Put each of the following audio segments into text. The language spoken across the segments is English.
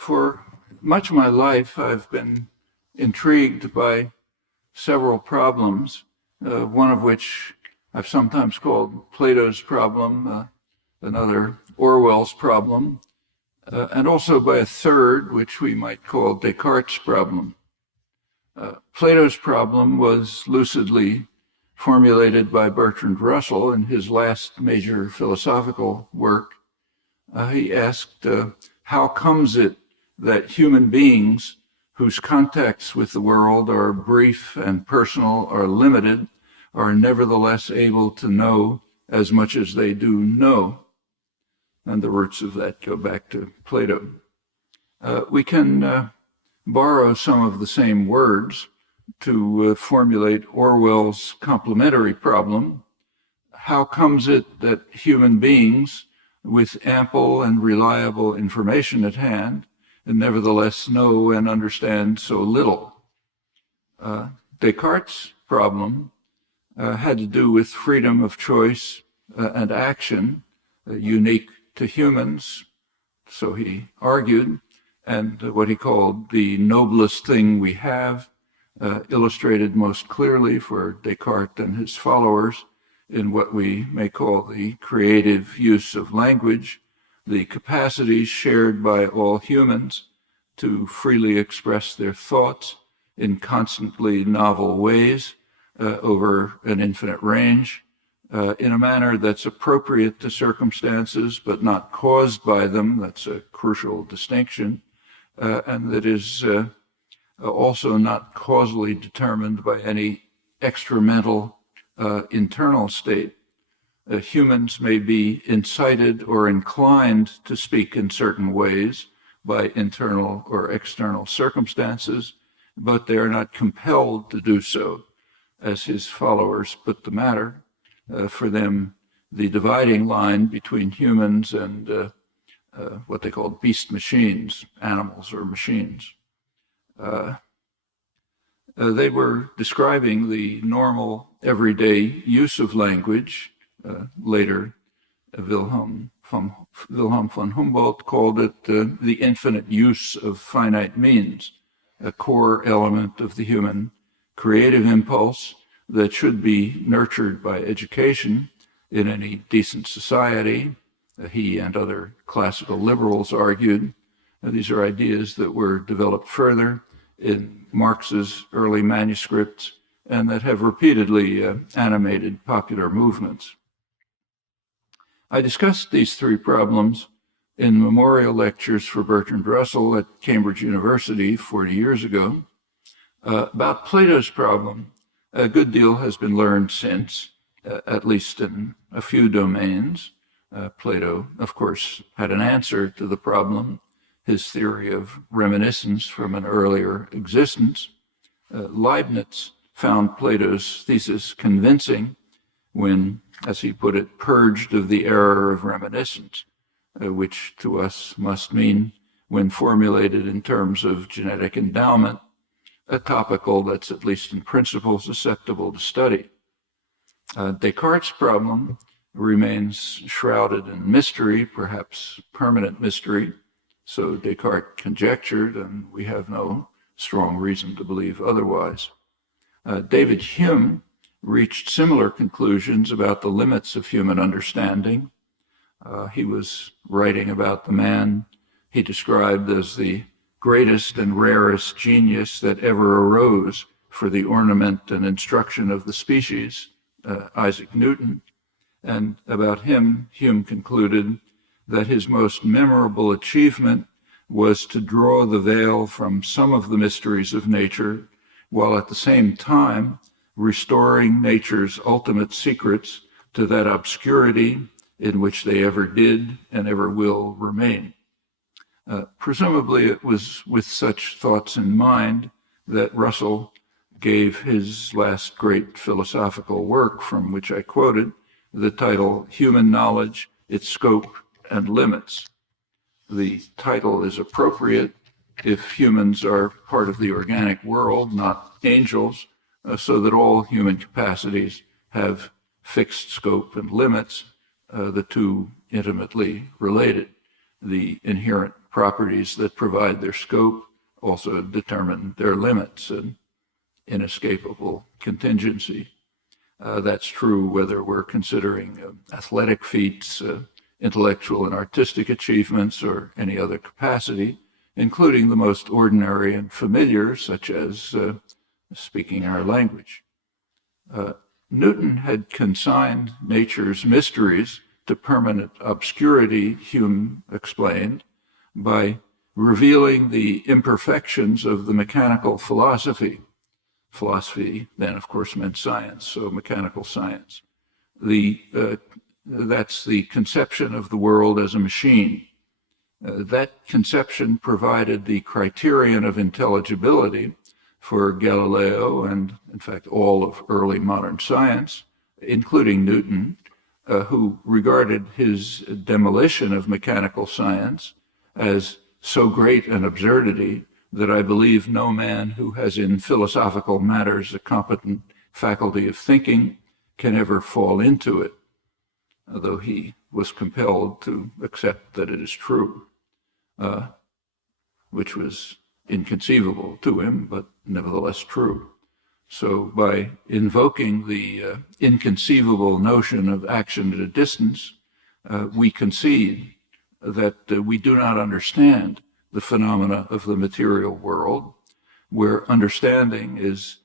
For much of my life, I've been intrigued by several problems, one of which I've sometimes called Plato's problem, another Orwell's problem, and also by a third, which we might call Descartes' problem. Plato's problem was lucidly formulated by Bertrand Russell in his last major philosophical work. He asked, how comes it that human beings whose contacts with the world are brief and personal, are limited, are nevertheless able to know as much as they do know? And the roots of that go back to Plato. We can borrow some of the same words to formulate Orwell's complementary problem. How comes it that human beings with ample and reliable information at hand and nevertheless know and understand so little? Descartes' problem had to do with freedom of choice and action, unique to humans, so he argued, and what he called the noblest thing we have, illustrated most clearly for Descartes and his followers in what we may call the creative use of language, the capacities shared by all humans to freely express their thoughts in constantly novel ways over an infinite range, in a manner that's appropriate to circumstances but not caused by them. That's a crucial distinction, and that is also not causally determined by any extramental internal state. Humans may be incited or inclined to speak in certain ways by internal or external circumstances, but they are not compelled to do so, as his followers put the matter. For them, the dividing line between humans and what they called beast machines, animals or machines. They were describing the normal, everyday use of language. Later, Wilhelm von Humboldt called it the infinite use of finite means, a core element of the human creative impulse that should be nurtured by education in any decent society. He and other classical liberals argued. These are ideas that were developed further in Marx's early manuscripts and that have repeatedly animated popular movements. I discussed these three problems in memorial lectures for Bertrand Russell at Cambridge University 40 years ago. About Plato's problem, a good deal has been learned since, at least in a few domains. Plato, of course, had an answer to the problem, his theory of reminiscence from an earlier existence. Leibniz found Plato's thesis convincing when, as he put it, purged of the error of reminiscence, which to us must mean, when formulated in terms of genetic endowment, a topical that's at least in principle susceptible to study. Descartes' problem remains shrouded in mystery, perhaps permanent mystery, so Descartes conjectured, and we have no strong reason to believe otherwise. David Hume reached similar conclusions about the limits of human understanding. He was writing about the man he described as the greatest and rarest genius that ever arose for the ornament and instruction of the species, Isaac Newton. And about him, Hume concluded that his most memorable achievement was to draw the veil from some of the mysteries of nature, while at the same time restoring nature's ultimate secrets to that obscurity in which they ever did and ever will remain. Presumably it was with such thoughts in mind that Russell gave his last great philosophical work, from which I quoted, the title Human Knowledge, Its Scope and Limits. The title is appropriate if humans are part of the organic world, not angels, so that all human capacities have fixed scope and limits, the two intimately related. The inherent properties that provide their scope also determine their limits and inescapable contingency. That's true whether we're considering athletic feats, intellectual and artistic achievements, or any other capacity, including the most ordinary and familiar, such as speaking our language. Newton had consigned nature's mysteries to permanent obscurity, Hume explained, by revealing the imperfections of the mechanical philosophy. Philosophy then, of course, meant science, so mechanical science. That's the conception of the world as a machine. That conception provided the criterion of intelligibility for Galileo and, in fact, all of early modern science, including Newton, who regarded his demolition of mechanical science as so great an absurdity that I believe no man who has in philosophical matters a competent faculty of thinking can ever fall into it, although he was compelled to accept that it is true, which was inconceivable to him, but nevertheless true. So by invoking the inconceivable notion of action at a distance, we concede that we do not understand the phenomena of the material world, where understanding is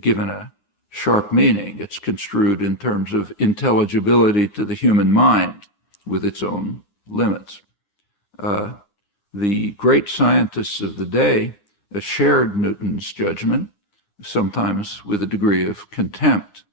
given a sharp meaning. It's construed in terms of intelligibility to the human mind with its own limits. The great scientists of the day shared Newton's judgment, sometimes with a degree of contempt.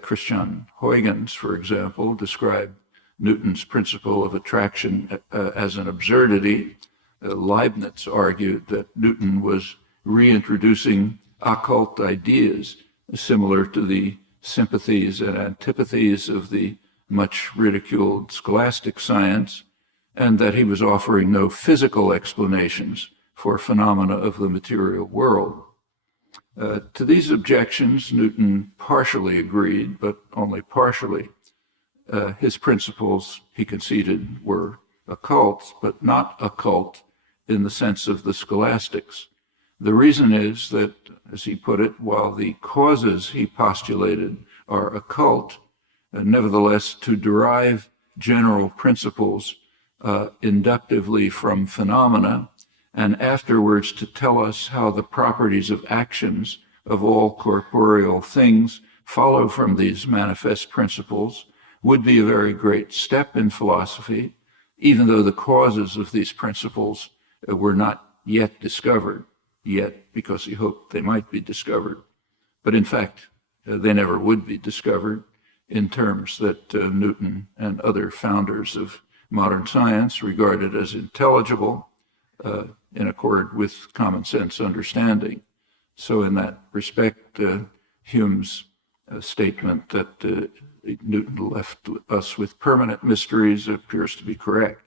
Christian Huygens, for example, described Newton's principle of attraction as an absurdity. Leibniz argued that Newton was reintroducing occult ideas similar to the sympathies and antipathies of the much ridiculed scholastic science, and that he was offering no physical explanations for phenomena of the material world. To these objections, Newton partially agreed, but only partially. His principles, he conceded, were occult, but not occult in the sense of the scholastics. The reason is that, as he put it, while the causes he postulated are occult, nevertheless, to derive general principles inductively from phenomena, and afterwards to tell us how the properties of actions of all corporeal things follow from these manifest principles, would be a very great step in philosophy, even though the causes of these principles were not yet discovered, because he hoped they might be discovered. But in fact, they never would be discovered in terms that Newton and other founders of modern science regarded as intelligible in accord with common sense understanding. So in that respect, Hume's statement that Newton left us with permanent mysteries appears to be correct.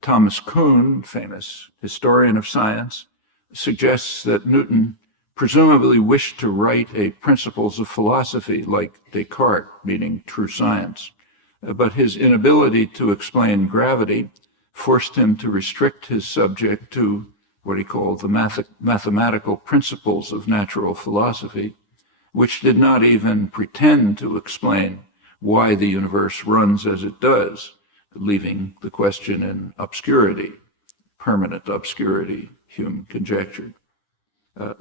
Thomas Kuhn, famous historian of science, suggests that Newton presumably wished to write a principles of philosophy like Descartes, meaning true science, but his inability to explain gravity forced him to restrict his subject to what he called the mathematical principles of natural philosophy, which did not even pretend to explain why the universe runs as it does, leaving the question in obscurity, permanent obscurity, Hume conjectured.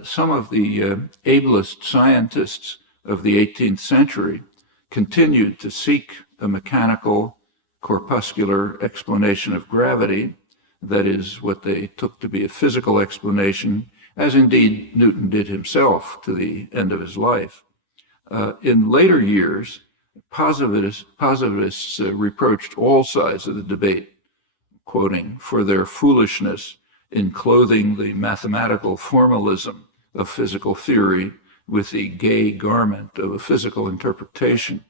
Some of the ablest scientists of the 18th century continued to seek a mechanical, corpuscular explanation of gravity, that is, what they took to be a physical explanation, as indeed Newton did himself to the end of his life. In later years, positivists reproached all sides of the debate, quoting, for their foolishness in clothing the mathematical formalism of physical theory with the gay garment of a physical interpretation,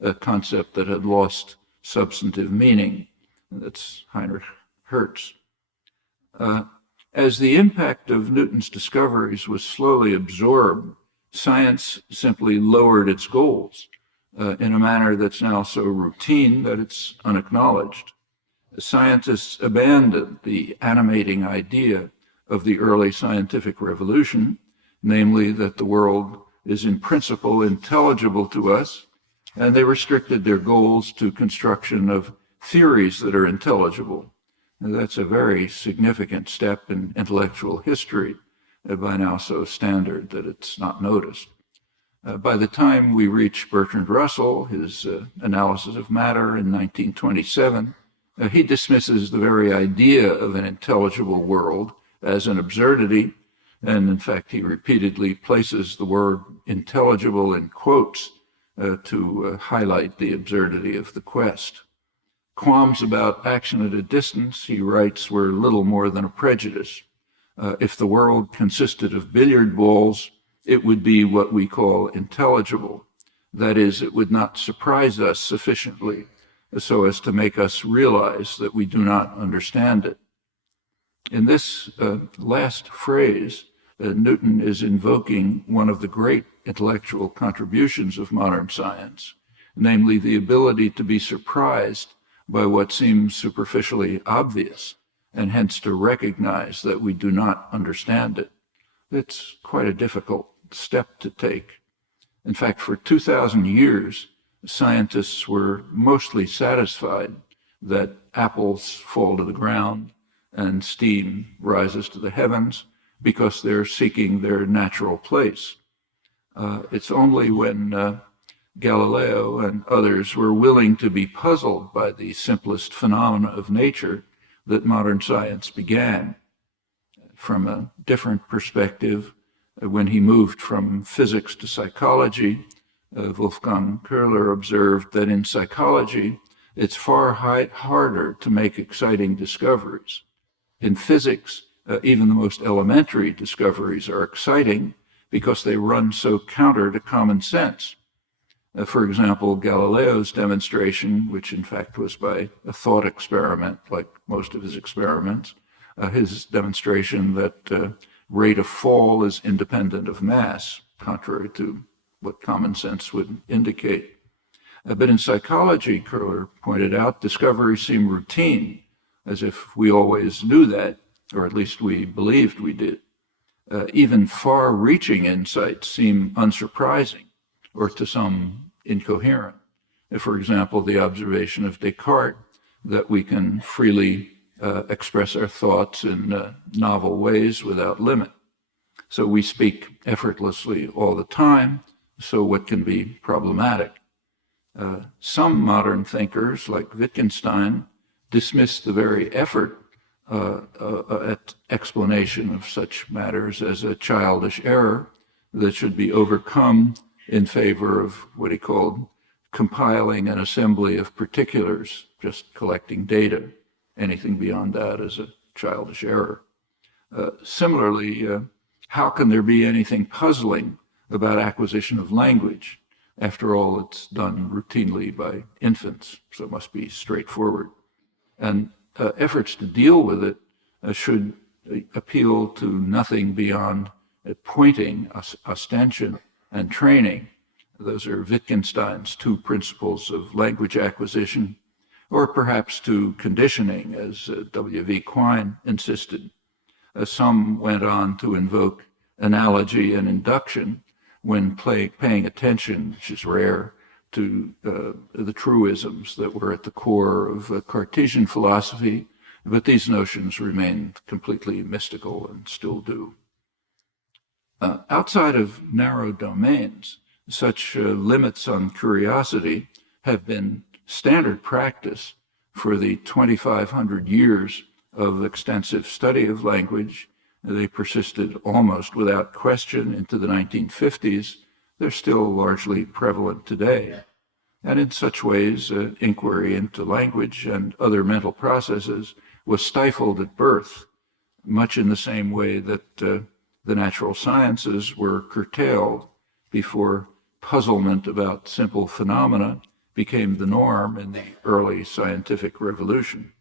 a concept that had lost substantive meaning. That's Heinrich Hertz. As the impact of Newton's discoveries was slowly absorbed, science simply lowered its goals in a manner that's now so routine that it's unacknowledged. Scientists abandoned the animating idea of the early scientific revolution, namely that the world is in principle intelligible to us, and they restricted their goals to construction of theories that are intelligible. And that's a very significant step in intellectual history, by now so standard that it's not noticed. By the time we reach Bertrand Russell, his analysis of matter in 1927, he dismisses the very idea of an intelligible world as an absurdity, and in fact he repeatedly places the word intelligible in quotes to highlight the absurdity of the quest. Qualms about action at a distance, he writes, were little more than a prejudice. If the world consisted of billiard balls, it would be what we call intelligible. That is, it would not surprise us sufficiently so as to make us realize that we do not understand it. In this last phrase, Newton is invoking one of the great intellectual contributions of modern science, namely the ability to be surprised by what seems superficially obvious, and hence to recognize that we do not understand it. It's quite a difficult step to take. In fact, for 2,000 years, scientists were mostly satisfied that apples fall to the ground and steam rises to the heavens because they're seeking their natural place. It's only when Galileo and others were willing to be puzzled by the simplest phenomena of nature that modern science began. From a different perspective, when he moved from physics to psychology, Wolfgang Köhler observed that in psychology, it's far harder to make exciting discoveries. In physics, even the most elementary discoveries are exciting because they run so counter to common sense. For example, Galileo's demonstration, which in fact was by a thought experiment, like most of his experiments, his demonstration that rate of fall is independent of mass, contrary to what common sense would indicate. But in psychology, Köhler pointed out, discoveries seem routine, as if we always knew that, or at least we believed we did. Even far-reaching insights seem unsurprising, or to some incoherent. For example, the observation of Descartes that we can freely express our thoughts in novel ways without limit. So we speak effortlessly all the time, so what can be problematic? Some modern thinkers, like Wittgenstein, dismiss the very effort at explanation of such matters as a childish error that should be overcome in favor of what he called compiling an assembly of particulars, just collecting data. Anything beyond that is a childish error. Similarly, how can there be anything puzzling about acquisition of language? After all, it's done routinely by infants, so it must be straightforward. And efforts to deal with it should appeal to nothing beyond pointing, ostension, and training. Those are Wittgenstein's two principles of language acquisition, or perhaps to conditioning, as W.V. Quine insisted. Some went on to invoke analogy and induction when paying attention, which is rare, to the truisms that were at the core of Cartesian philosophy, but these notions remained completely mystical and still do. Outside of narrow domains, such limits on curiosity have been standard practice for the 2,500 years of extensive study of language. They persisted almost without question into the 1950s. They're still largely prevalent today. And in such ways, inquiry into language and other mental processes was stifled at birth, much in the same way that the natural sciences were curtailed before puzzlement about simple phenomena became the norm in the early scientific revolution.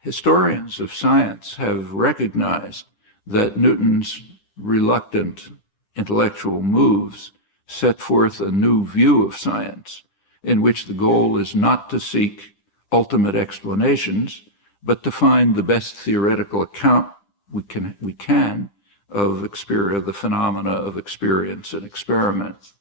Historians of science have recognized that Newton's reluctant intellectual moves set forth a new view of science in which the goal is not to seek ultimate explanations, but to find the best theoretical account we can of the phenomena of experience and experiment.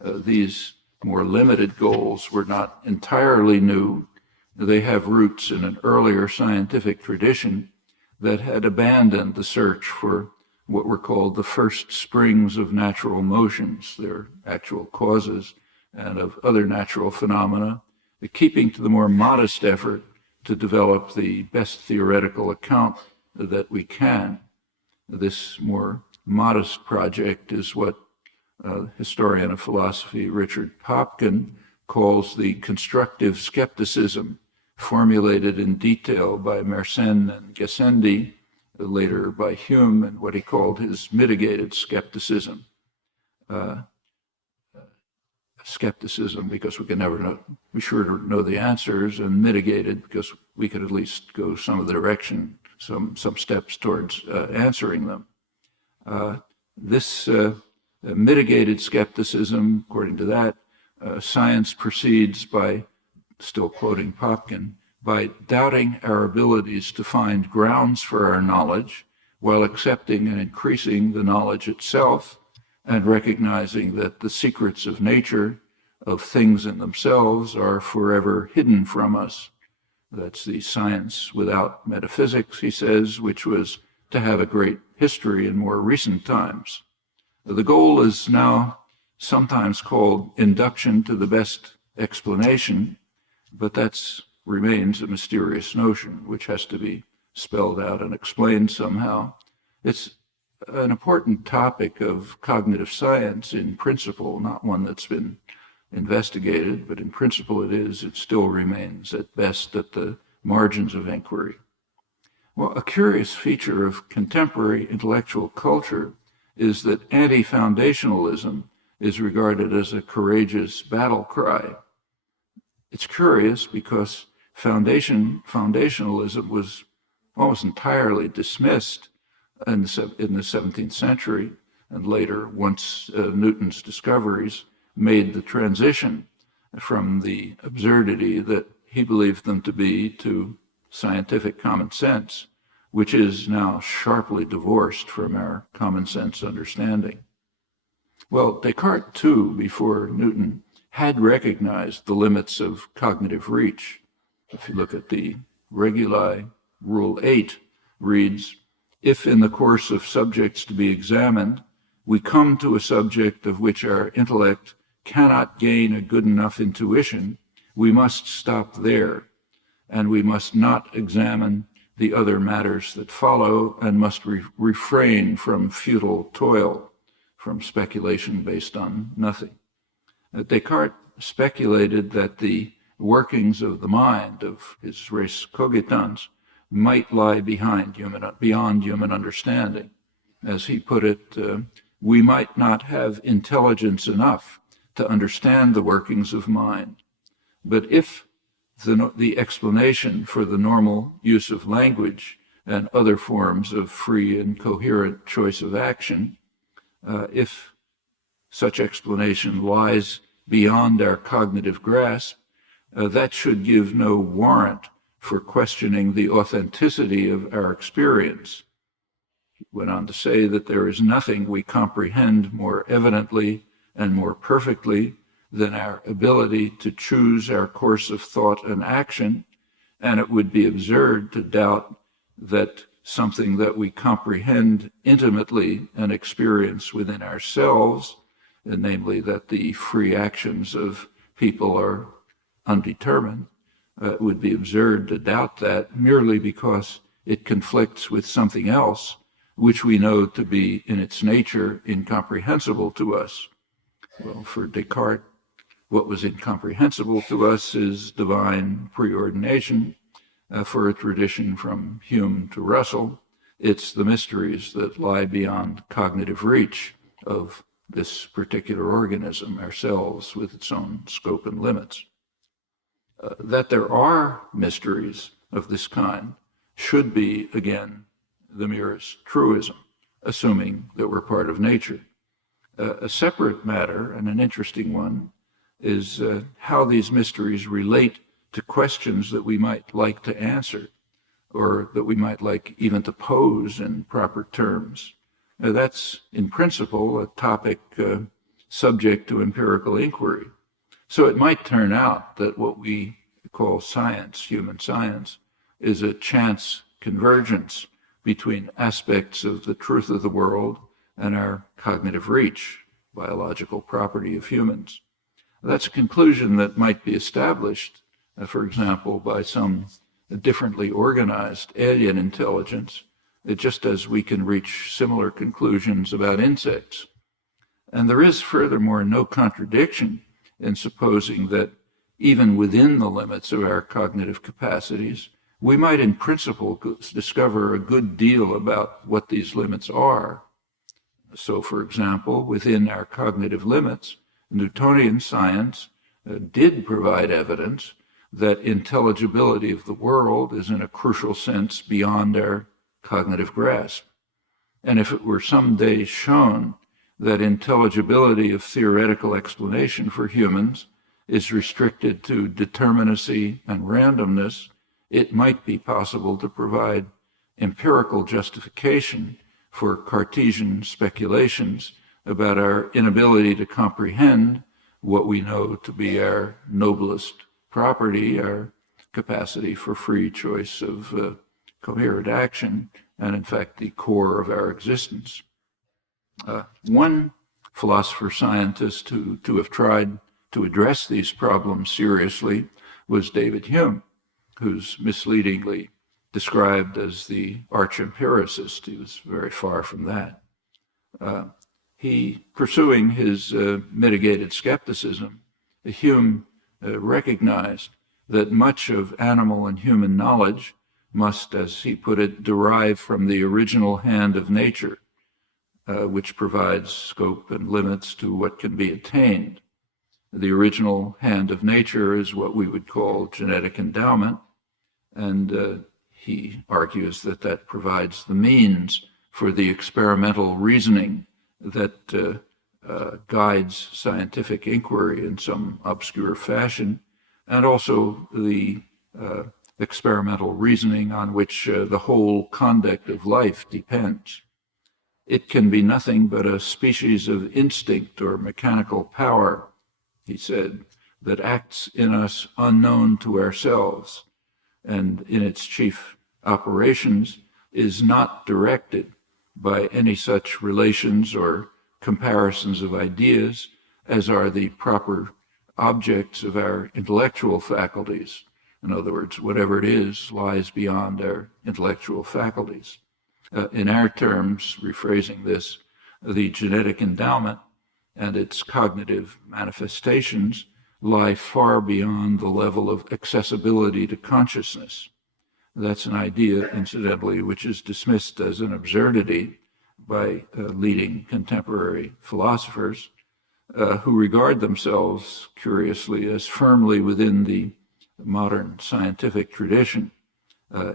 These more limited goals were not entirely new. They have roots in an earlier scientific tradition that had abandoned the search for what were called the first springs of natural motions, their actual causes, and of other natural phenomena, keeping to the more modest effort to develop the best theoretical account that we can. This more modest project is what historian of philosophy Richard Popkin calls the constructive skepticism, formulated in detail by Mersenne and Gassendi, later by Hume, and what he called his mitigated skepticism. Skepticism because we can never be sure to know the answers, and mitigated because we could at least go some of the direction, some steps towards answering them. This mitigated skepticism, according to that, science proceeds by, still quoting Popkin, by doubting our abilities to find grounds for our knowledge while accepting and increasing the knowledge itself, and recognizing that the secrets of nature, of things in themselves, are forever hidden from us. That's the science without metaphysics, he says, which was to have a great history in more recent times. The goal is now sometimes called induction to the best explanation, but that remains a mysterious notion which has to be spelled out and explained somehow. It's an important topic of cognitive science in principle, not one that's been investigated, but in principle it still remains at best at the margins of inquiry. Well, a curious feature of contemporary intellectual culture is that anti-foundationalism is regarded as a courageous battle cry. It's curious because foundationalism was almost entirely dismissed in the 17th century, and later, once Newton's discoveries made the transition from the absurdity that he believed them to be to scientific common sense, which is now sharply divorced from our common sense understanding. Well, Descartes, too, before Newton, had recognized the limits of cognitive reach. If you look at the Reguli, Rule 8 reads, if in the course of subjects to be examined, we come to a subject of which our intellect cannot gain a good enough intuition, we must stop there, and we must not examine the other matters that follow, and must refrain from futile toil, from speculation based on nothing. Descartes speculated that the workings of the mind, of his res cogitans, might lie beyond human understanding. As he put it, we might not have intelligence enough to understand the workings of mind. But if the explanation for the normal use of language and other forms of free and coherent choice of action, if such explanation lies beyond our cognitive grasp, that should give no warrant for questioning the authenticity of our experience. He went on to say that there is nothing we comprehend more evidently and more perfectly than our ability to choose our course of thought and action, and it would be absurd to doubt that something that we comprehend intimately and experience within ourselves, and namely that the free actions of people are undetermined, it would be absurd to doubt that merely because it conflicts with something else which we know to be in its nature incomprehensible to us. Well, for Descartes, what was incomprehensible to us is divine preordination. For a tradition from Hume to Russell, it's the mysteries that lie beyond cognitive reach of this particular organism, ourselves, with its own scope and limits. That there are mysteries of this kind should be, again, the merest truism, assuming that we're part of nature. A separate matter, and an interesting one, is how these mysteries relate to questions that we might like to answer, or that we might like even to pose in proper terms. Now, that's, in principle, a topic subject to empirical inquiry. So it might turn out that what we call science, human science, is a chance convergence between aspects of the truth of the world and our cognitive reach, biological property of humans. That's a conclusion that might be established, for example, by some differently organized alien intelligence, just as we can reach similar conclusions about insects. And there is, furthermore, no contradiction in supposing that even within the limits of our cognitive capacities, we might in principle discover a good deal about what these limits are. So, for example, within our cognitive limits, Newtonian science did provide evidence that intelligibility of the world is in a crucial sense beyond our cognitive grasp. And if it were someday shown that intelligibility of theoretical explanation for humans is restricted to determinacy and randomness, it might be possible to provide empirical justification for Cartesian speculations about our inability to comprehend what we know to be our noblest property, our capacity for free choice of coherent action, and in fact the core of our existence. One philosopher-scientist to have tried to address these problems seriously was David Hume, who's misleadingly described as the arch-empiricist. He was very far from that. He, pursuing his mitigated skepticism, Hume recognized that much of animal and human knowledge must, as he put it, derive from the original hand of nature, which provides scope and limits to what can be attained. The original hand of nature is what we would call genetic endowment, and he argues that that provides the means for the experimental reasoning that guides scientific inquiry in some obscure fashion, and also the experimental reasoning on which the whole conduct of life depends. It can be nothing but a species of instinct or mechanical power, he said, that acts in us unknown to ourselves, and in its chief operations is not directed by any such relations or comparisons of ideas as are the proper objects of our intellectual faculties. In other words, whatever it is lies beyond our intellectual faculties. In our terms, rephrasing this, the genetic endowment and its cognitive manifestations lie far beyond the level of accessibility to consciousness. That's an idea, incidentally, which is dismissed as an absurdity by leading contemporary philosophers who regard themselves, curiously, as firmly within the modern scientific tradition.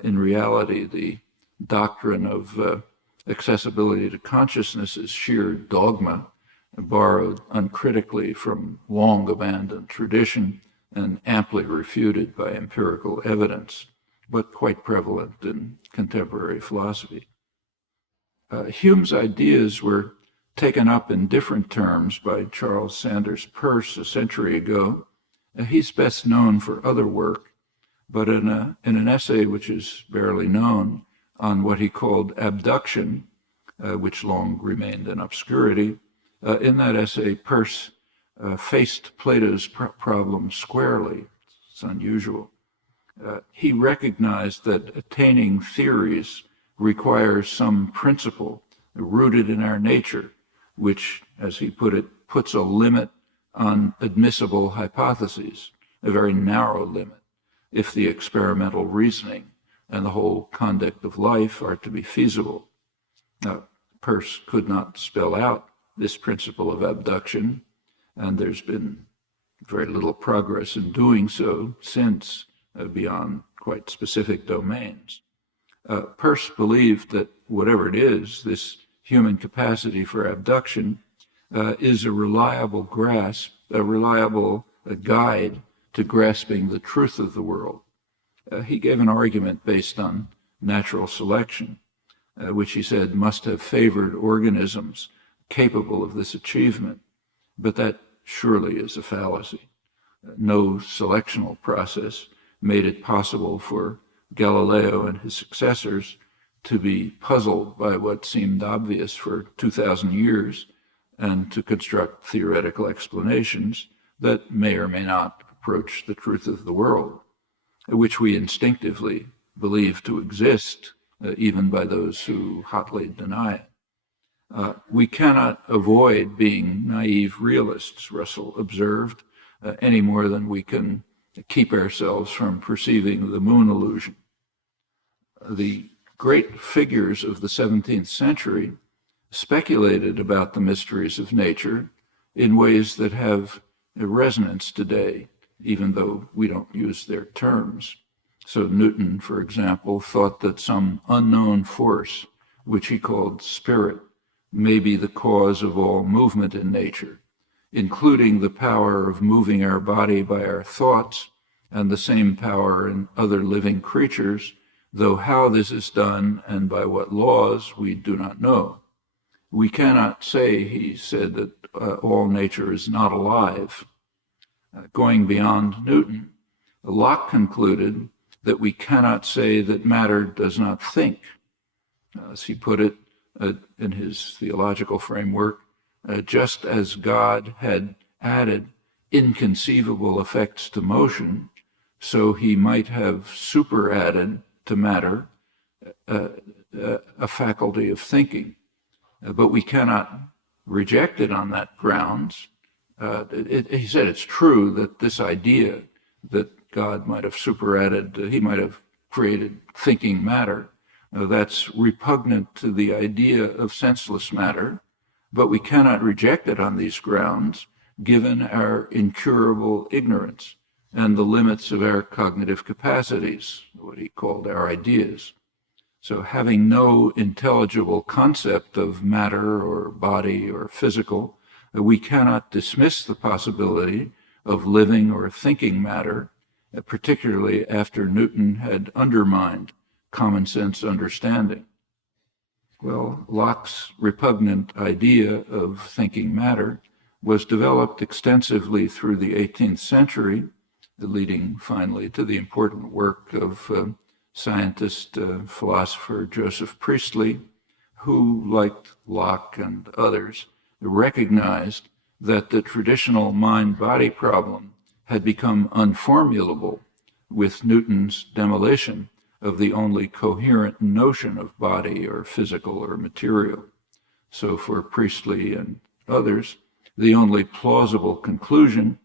In reality, the doctrine of accessibility to consciousness is sheer dogma, borrowed uncritically from long abandoned tradition and amply refuted by empirical evidence, but quite prevalent in contemporary philosophy. Hume's ideas were taken up in different terms by Charles Sanders Peirce a century ago. He's best known for other work, but in an essay which is barely known on what he called abduction, which long remained in obscurity, in that essay, Peirce faced Plato's problem squarely. It's unusual. He recognized that attaining theories requires some principle rooted in our nature, which, as he put it, puts a limit on admissible hypotheses, a very narrow limit, if the experimental reasoning and the whole conduct of life are to be feasible. Now, Peirce could not spell out this principle of abduction, and there's been very little progress in doing so since, beyond quite specific domains. Peirce believed that whatever it is, this human capacity for abduction is a reliable grasp, a reliable guide to grasping the truth of the world. He gave an argument based on natural selection, which he said must have favored organisms capable of this achievement, but that surely is a fallacy. No selectional process made it possible for Galileo and his successors to be puzzled by what seemed obvious for 2,000 years and to construct theoretical explanations that may or may not approach the truth of the world, which we instinctively believe to exist, even by those who hotly deny it. We cannot avoid being naive realists, Russell observed, any more than we can keep ourselves from perceiving the moon illusion. The great figures of the 17th century speculated about the mysteries of nature in ways that have a resonance today, even though we don't use their terms. So Newton, for example, thought that some unknown force, which he called spirit, may be the cause of all movement in nature, including the power of moving our body by our thoughts and the same power in other living creatures, though how this is done and by what laws we do not know. We cannot say, he said, that all nature is not alive. Going beyond Newton, Locke concluded that we cannot say that matter does not think. As he put it in his theological framework, just as God had added inconceivable effects to motion, so he might have superadded to matter a faculty of thinking. But we cannot reject it on that grounds. He said it's true that this idea that God might have superadded, he might have created thinking matter, that's repugnant to the idea of senseless matter, but we cannot reject it on these grounds, given our incurable ignorance and the limits of our cognitive capacities, what he called our ideas. So having no intelligible concept of matter or body or physical, we cannot dismiss the possibility of living or thinking matter, particularly after Newton had undermined common sense understanding. Well, Locke's repugnant idea of thinking matter was developed extensively through the 18th century, leading finally to the important work of scientist, philosopher Joseph Priestley, who, like Locke and others, recognized that the traditional mind-body problem had become unformulable with Newton's demolition of the only coherent notion of body or physical or material. So for Priestley and others, the only plausible conclusion,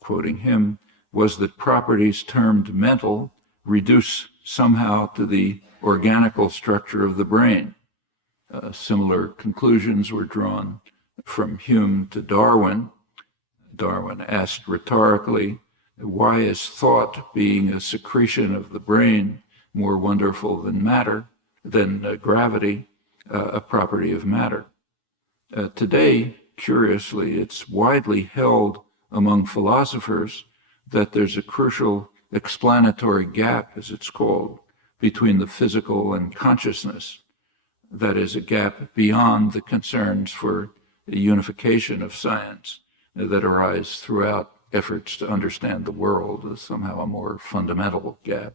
quoting him, was that properties termed mental reduce somehow to the organical structure of the brain. Similar conclusions were drawn from Hume to Darwin. Darwin asked rhetorically, why is thought, being a secretion of the brain, more wonderful than matter, than gravity, a property of matter? Today, curiously, it's widely held among philosophers that there's a crucial explanatory gap, as it's called, between the physical and consciousness. That is, a gap beyond the concerns for a unification of science that arise throughout efforts to understand the world as somehow a more fundamental gap.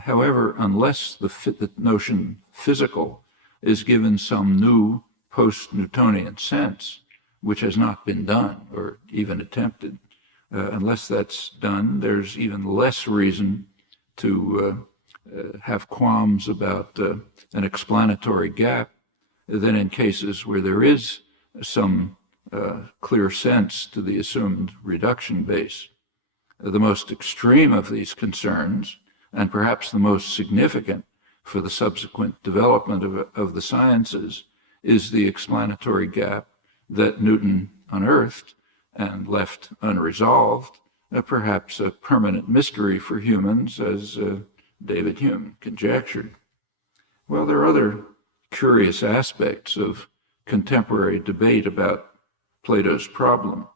However, unless the notion physical is given some new post-Newtonian sense, which has not been done or even attempted, unless that's done, there's even less reason to have qualms about an explanatory gap than in cases where there is some clear sense to the assumed reduction base. The most extreme of these concerns, and perhaps the most significant for the subsequent development of the sciences, is the explanatory gap that Newton unearthed and left unresolved, perhaps a permanent mystery for humans, as David Hume conjectured. Well, there are other curious aspects of contemporary debate about Plato's problem.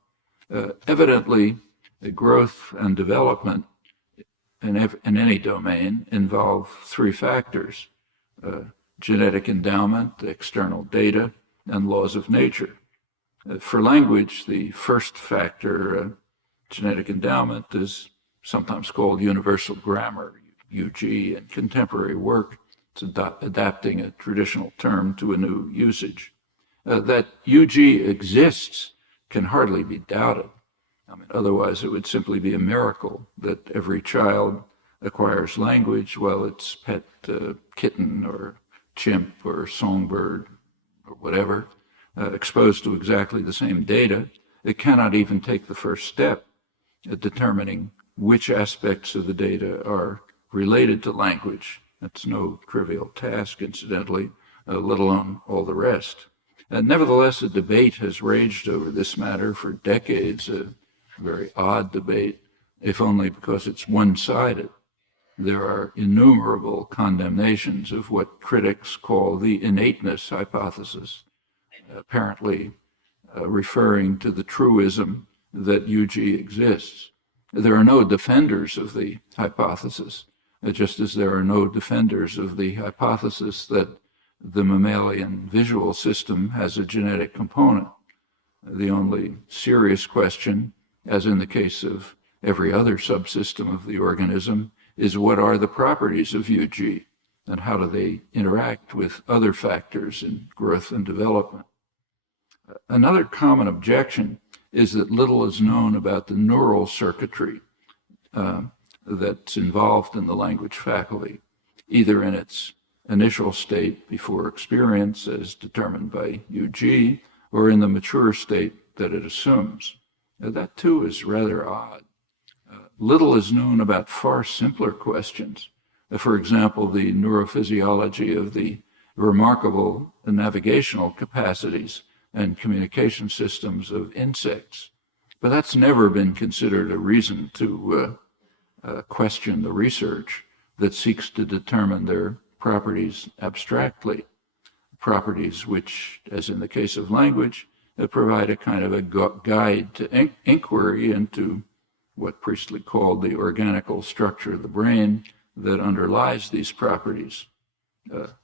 Evidently, The growth and development in any domain involve three factors: genetic endowment, external data, and laws of nature. For language, the first factor, genetic endowment, is sometimes called universal grammar, UG, in contemporary work. It's adapting a traditional term to a new usage. That UG exists can hardly be doubted. I mean, otherwise it would simply be a miracle that every child acquires language while its pet kitten or chimp or songbird or whatever, exposed to exactly the same data, it cannot even take the first step at determining which aspects of the data are related to language. That's no trivial task, incidentally, let alone all the rest. Nevertheless, a debate has raged over this matter for decades, a very odd debate, if only because it's one-sided. There are innumerable condemnations of what critics call the innateness hypothesis, apparently referring to the truism that UG exists. There are no defenders of the hypothesis, just as there are no defenders of the hypothesis that the mammalian visual system has a genetic component. The only serious question, as in the case of every other subsystem of the organism, is what are the properties of UG and how do they interact with other factors in growth and development. Another common objection is that little is known about the neural circuitry that's involved in the language faculty, either in its initial state before experience as determined by UG, or in the mature state that it assumes. Now, that too is rather odd. Little is known about far simpler questions. For example, the neurophysiology of the remarkable navigational capacities and communication systems of insects. But that's never been considered a reason to question the research that seeks to determine their properties abstractly, properties which, as in the case of language, provide a kind of a guide to inquiry into what Priestley called the organical structure of the brain that underlies these properties.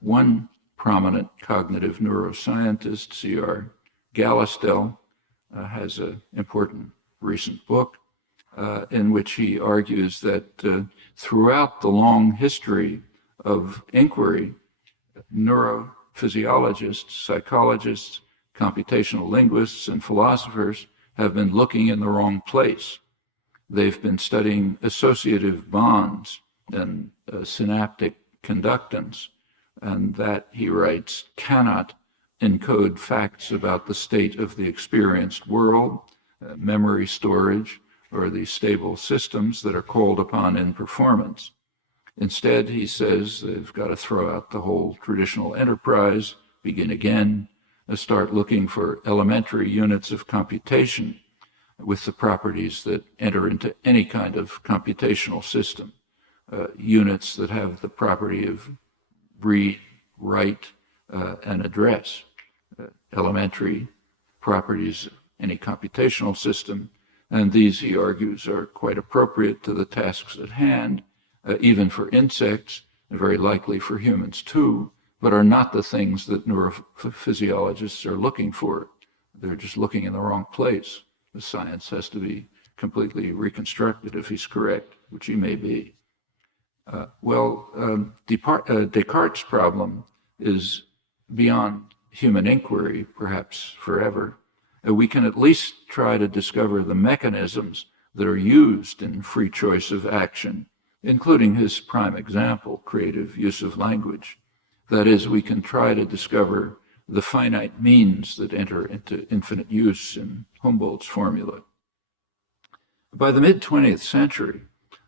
One prominent cognitive neuroscientist, C.R. Gallistel, has an important recent book in which he argues that throughout the long history of inquiry, neurophysiologists, psychologists, computational linguists, and philosophers have been looking in the wrong place. They've been studying associative bonds and synaptic conductance, and that, he writes, cannot encode facts about the state of the experienced world, memory storage, or the stable systems that are called upon in performance. Instead, he says, they've got to throw out the whole traditional enterprise, begin again, start looking for elementary units of computation with the properties that enter into any kind of computational system, units that have the property of read, write, and address, elementary properties of any computational system. And these, he argues, are quite appropriate to the tasks at hand, even for insects, and very likely for humans too, but are not the things that neurophysiologists are looking for. They're just looking in the wrong place. The science has to be completely reconstructed if he's correct, which he may be. Descartes' problem is beyond human inquiry, perhaps forever. We can at least try to discover the mechanisms that are used in free choice of action, including his prime example, creative use of language. That is, we can try to discover the finite means that enter into infinite use in Humboldt's formula. By the mid-20th century,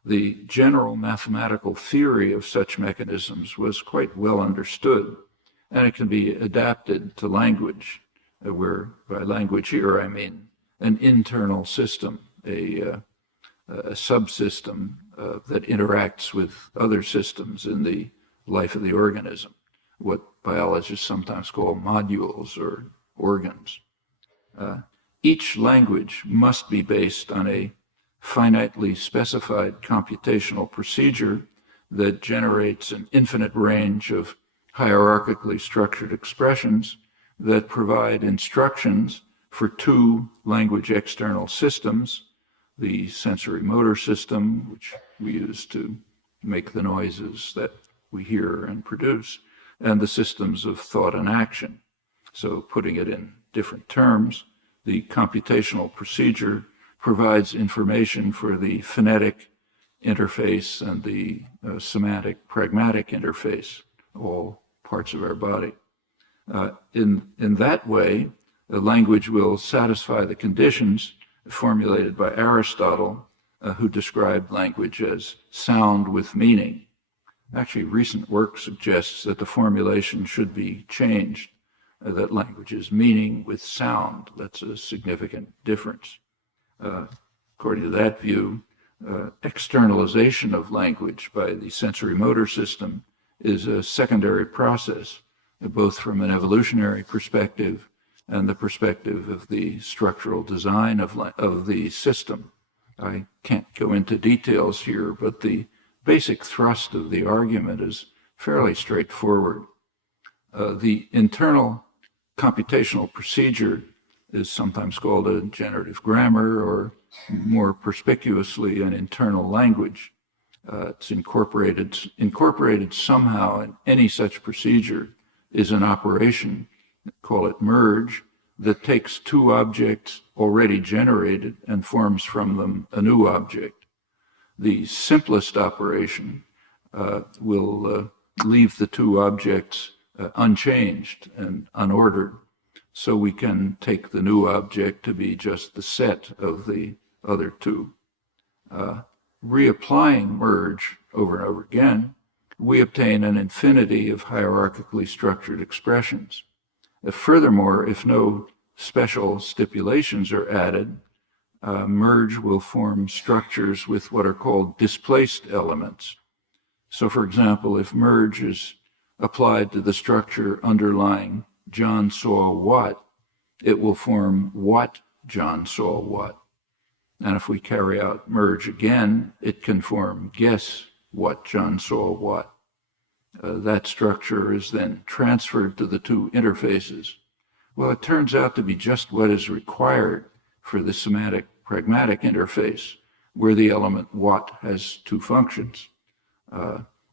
the general mathematical theory of such mechanisms was quite well understood, and it can be adapted to language, where by language here I mean an internal system, a subsystem that interacts with other systems in the life of the organism, what biologists sometimes call modules or organs. Each language must be based on a finitely specified computational procedure that generates an infinite range of hierarchically structured expressions that provide instructions for two language external systems, the sensory motor system, which we use to make the noises that we hear and produce, and the systems of thought and action. So putting it in different terms, the computational procedure provides information for the phonetic interface and the somatic pragmatic interface, all parts of our body. In that way, the language will satisfy the conditions formulated by Aristotle, who described language as sound with meaning. Actually, recent work suggests that the formulation should be changed, that language is meaning with sound. That's a significant difference. According to that view, externalization of language by the sensory motor system is a secondary process, both from an evolutionary perspective and the perspective of the structural design of the system. I can't go into details here, but the basic thrust of the argument is fairly straightforward. The internal computational procedure is sometimes called a generative grammar, or more perspicuously, an internal language. It's incorporated somehow in any such procedure is an operation, call it merge, that takes two objects already generated and forms from them a new object. The simplest operation will leave the two objects unchanged and unordered, so we can take the new object to be just the set of the other two. Reapplying merge over and over again, we obtain an infinity of hierarchically structured expressions. Furthermore, if no special stipulations are added, merge will form structures with what are called displaced elements. So, for example, if merge is applied to the structure underlying John saw what, it will form what John saw what. And if we carry out merge again, it can form guess what John saw what. That structure is then transferred to the two interfaces. Well, it turns out to be just what is required for the somatic pragmatic interface, where the element what has two functions.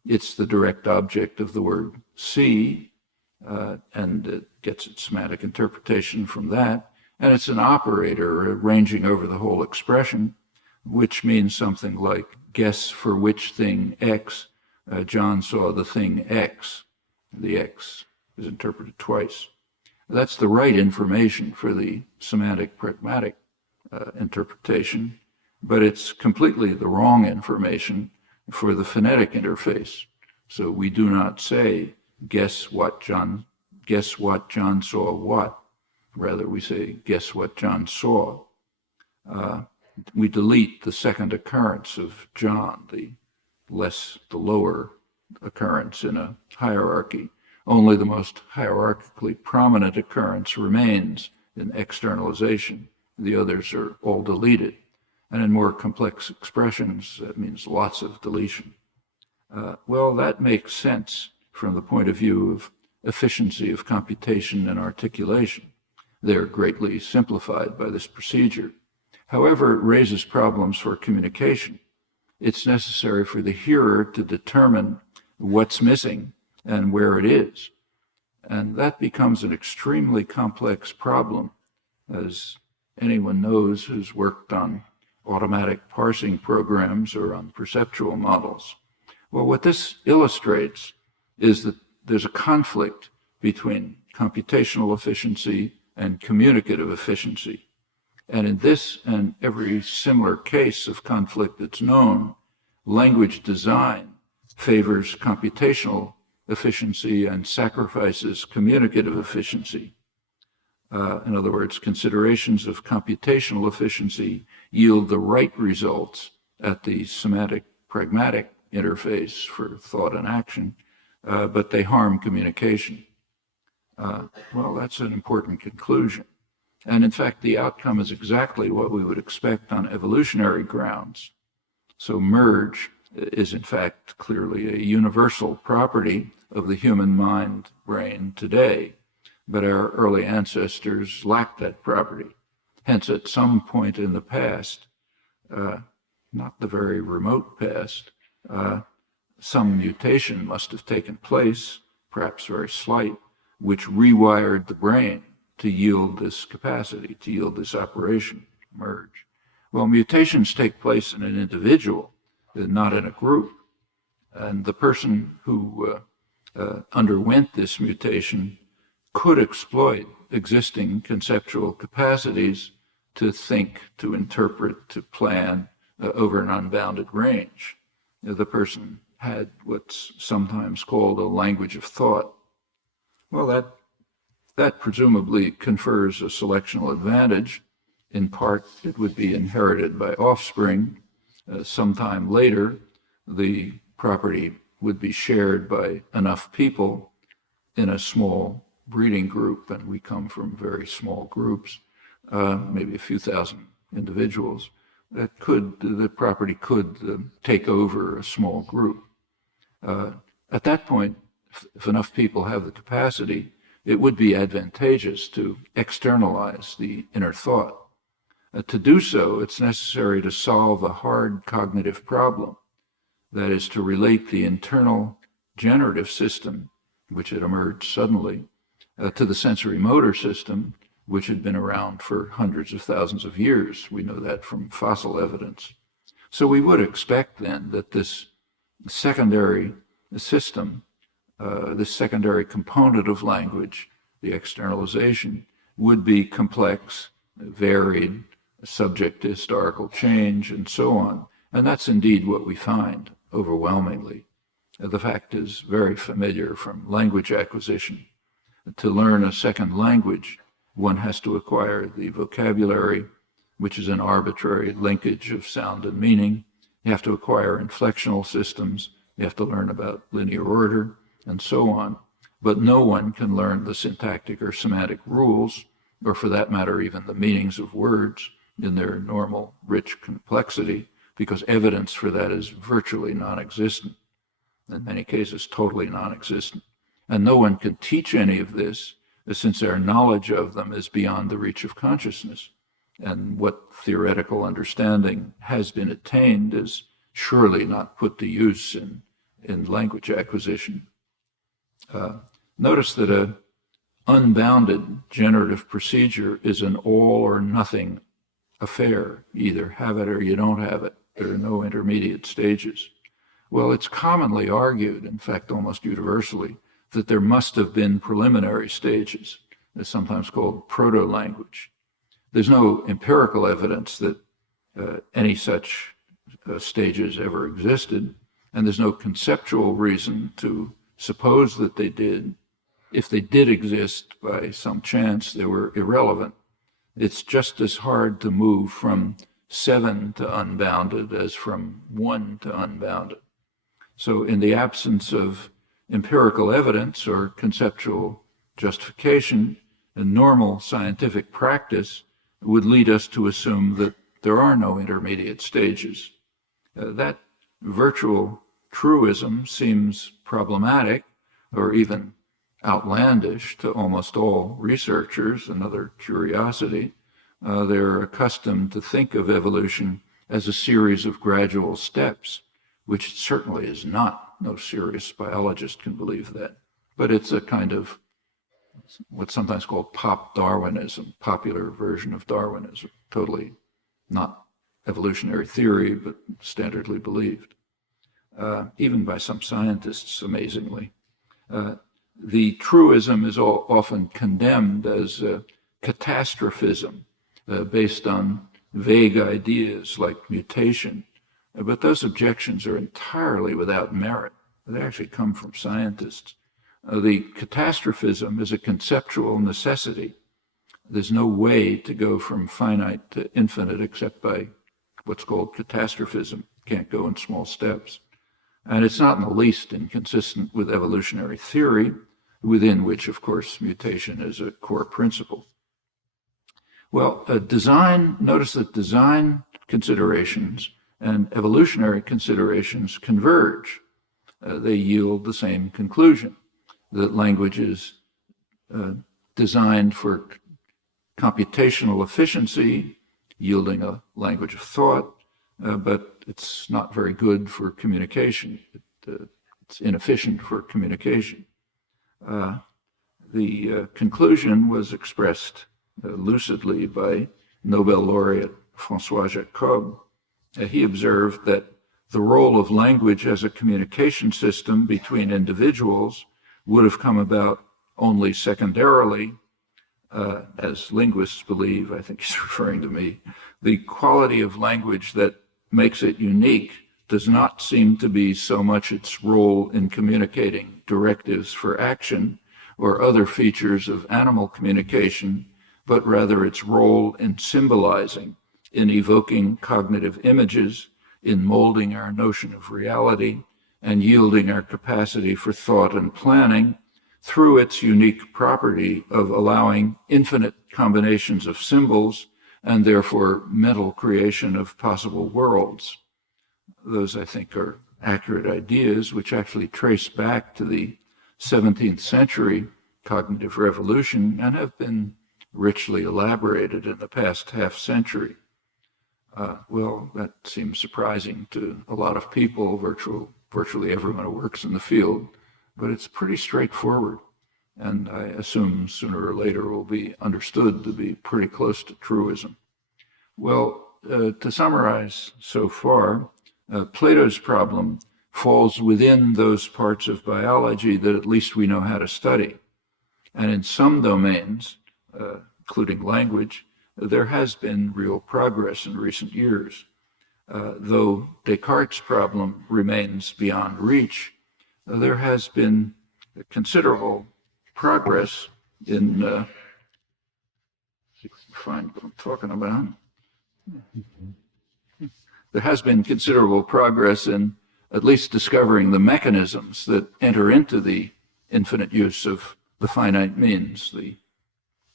It's the direct object of the word see, and it gets its somatic interpretation from that. And it's an operator ranging over the whole expression, which means something like guess for which thing X John saw the thing X. The X is interpreted twice. That's the right information for the somatic pragmatic interpretation, but it's completely the wrong information for the phonetic interface. So we do not say guess what John saw what. Rather, we say guess what John saw. We delete the second occurrence of John, the lower occurrence in a hierarchy. Only the most hierarchically prominent occurrence remains in externalization. The others are all deleted. And in more complex expressions, that means lots of deletion. Well, that makes sense from the point of view of efficiency of computation and articulation. They're greatly simplified by this procedure. However, it raises problems for communication. It's necessary for the hearer to determine what's missing and where it is. And that becomes an extremely complex problem, as anyone knows who's worked on automatic parsing programs or on perceptual models. Well, what this illustrates is that there's a conflict between computational efficiency and communicative efficiency. And in this and every similar case of conflict that's known, language design favors computational efficiency and sacrifices communicative efficiency. In other words, considerations of computational efficiency yield the right results at the somatic pragmatic interface for thought and action, but they harm communication. Well, that's an important conclusion. And in fact, the outcome is exactly what we would expect on evolutionary grounds. So merge is in fact clearly a universal property of the human mind brain today, but our early ancestors lacked that property. Hence, at some point in the past, not the very remote past, some mutation must have taken place, perhaps very slight, which rewired the brain to yield this capacity, to yield this operation, merge. Well, mutations take place in an individual, not in a group. And the person who underwent this mutation could exploit existing conceptual capacities to think, to interpret, to plan over an unbounded range. The person had what's sometimes called a language of thought. Well, that presumably confers a selectional advantage. In part, it would be inherited by offspring. Sometime later, the property would be shared by enough people in a small breeding group, and we come from very small groups, maybe a few thousand individuals, the property could take over a small group. At that point, if enough people have the capacity, it would be advantageous to externalize the inner thought. To do so, it's necessary to solve a hard cognitive problem, that is, to relate the internal generative system, which had emerged suddenly, to the sensory motor system, which had been around for hundreds of thousands of years. We know that from fossil evidence. So we would expect then that this secondary system, this secondary component of language, the externalization, would be complex, varied, subject to historical change, and so on. And that's indeed what we find overwhelmingly. The fact is very familiar from language acquisition. To learn a second language, one has to acquire the vocabulary, which is an arbitrary linkage of sound and meaning. You have to acquire inflectional systems. You have to learn about linear order, and so on. But no one can learn the syntactic or semantic rules, or for that matter, even the meanings of words in their normal, rich complexity, because evidence for that is virtually non-existent. In many cases, totally non-existent. And no one can teach any of this, since our knowledge of them is beyond the reach of consciousness. And what theoretical understanding has been attained is surely not put to use in language acquisition. Notice that an unbounded generative procedure is an all or nothing affair. Either have it or you don't have it. There are no intermediate stages. Well, it's commonly argued, in fact, almost universally, that there must have been preliminary stages, sometimes called proto-language. There's no empirical evidence that any such stages ever existed, and there's no conceptual reason to suppose that they did. If they did exist by some chance, they were irrelevant. It's just as hard to move from 7 to unbounded as from 1 to unbounded. So in the absence of empirical evidence or conceptual justification, a normal scientific practice would lead us to assume that there are no intermediate stages. That virtual truism seems problematic or even outlandish to almost all researchers. Another curiosity. They're accustomed to think of evolution as a series of gradual steps, which it certainly is not. No serious biologist can believe that. But it's a kind of what's sometimes called pop Darwinism, popular version of Darwinism, totally not evolutionary theory, but standardly believed, even by some scientists, amazingly. The truism is often condemned as catastrophism, based on vague ideas like mutation. But those objections are entirely without merit. They actually come from scientists. The catastrophism is a conceptual necessity. There's no way to go from finite to infinite except by what's called catastrophism. Can't go in small steps. And it's not in the least inconsistent with evolutionary theory, within which, of course, mutation is a core principle. Well, notice that design considerations and evolutionary considerations converge. They yield the same conclusion, that language is designed for computational efficiency, yielding a language of thought, but it's not very good for communication. It's inefficient for communication. The conclusion was expressed lucidly by Nobel laureate François Jacob. He observed that the role of language as a communication system between individuals would have come about only secondarily, as linguists believe, I think he's referring to me. The quality of language that makes it unique does not seem to be so much its role in communicating directives for action or other features of animal communication, but rather its role in symbolizing, in evoking cognitive images, in molding our notion of reality, and yielding our capacity for thought and planning through its unique property of allowing infinite combinations of symbols and therefore mental creation of possible worlds. Those, I think, are accurate ideas which actually trace back to the 17th century cognitive revolution and have been richly elaborated in the past half century. Well, that seems surprising to a lot of people, virtually everyone who works in the field, but it's pretty straightforward, and I assume sooner or later will be understood to be pretty close to truism. Well, to summarize so far, Plato's problem falls within those parts of biology that at least we know how to study. And in some domains, including language, there has been real progress in recent years. Though Descartes' problem remains beyond reach, there has been considerable progress in, find what I'm talking about. There has been considerable progress in at least discovering the mechanisms that enter into the infinite use of the finite means, the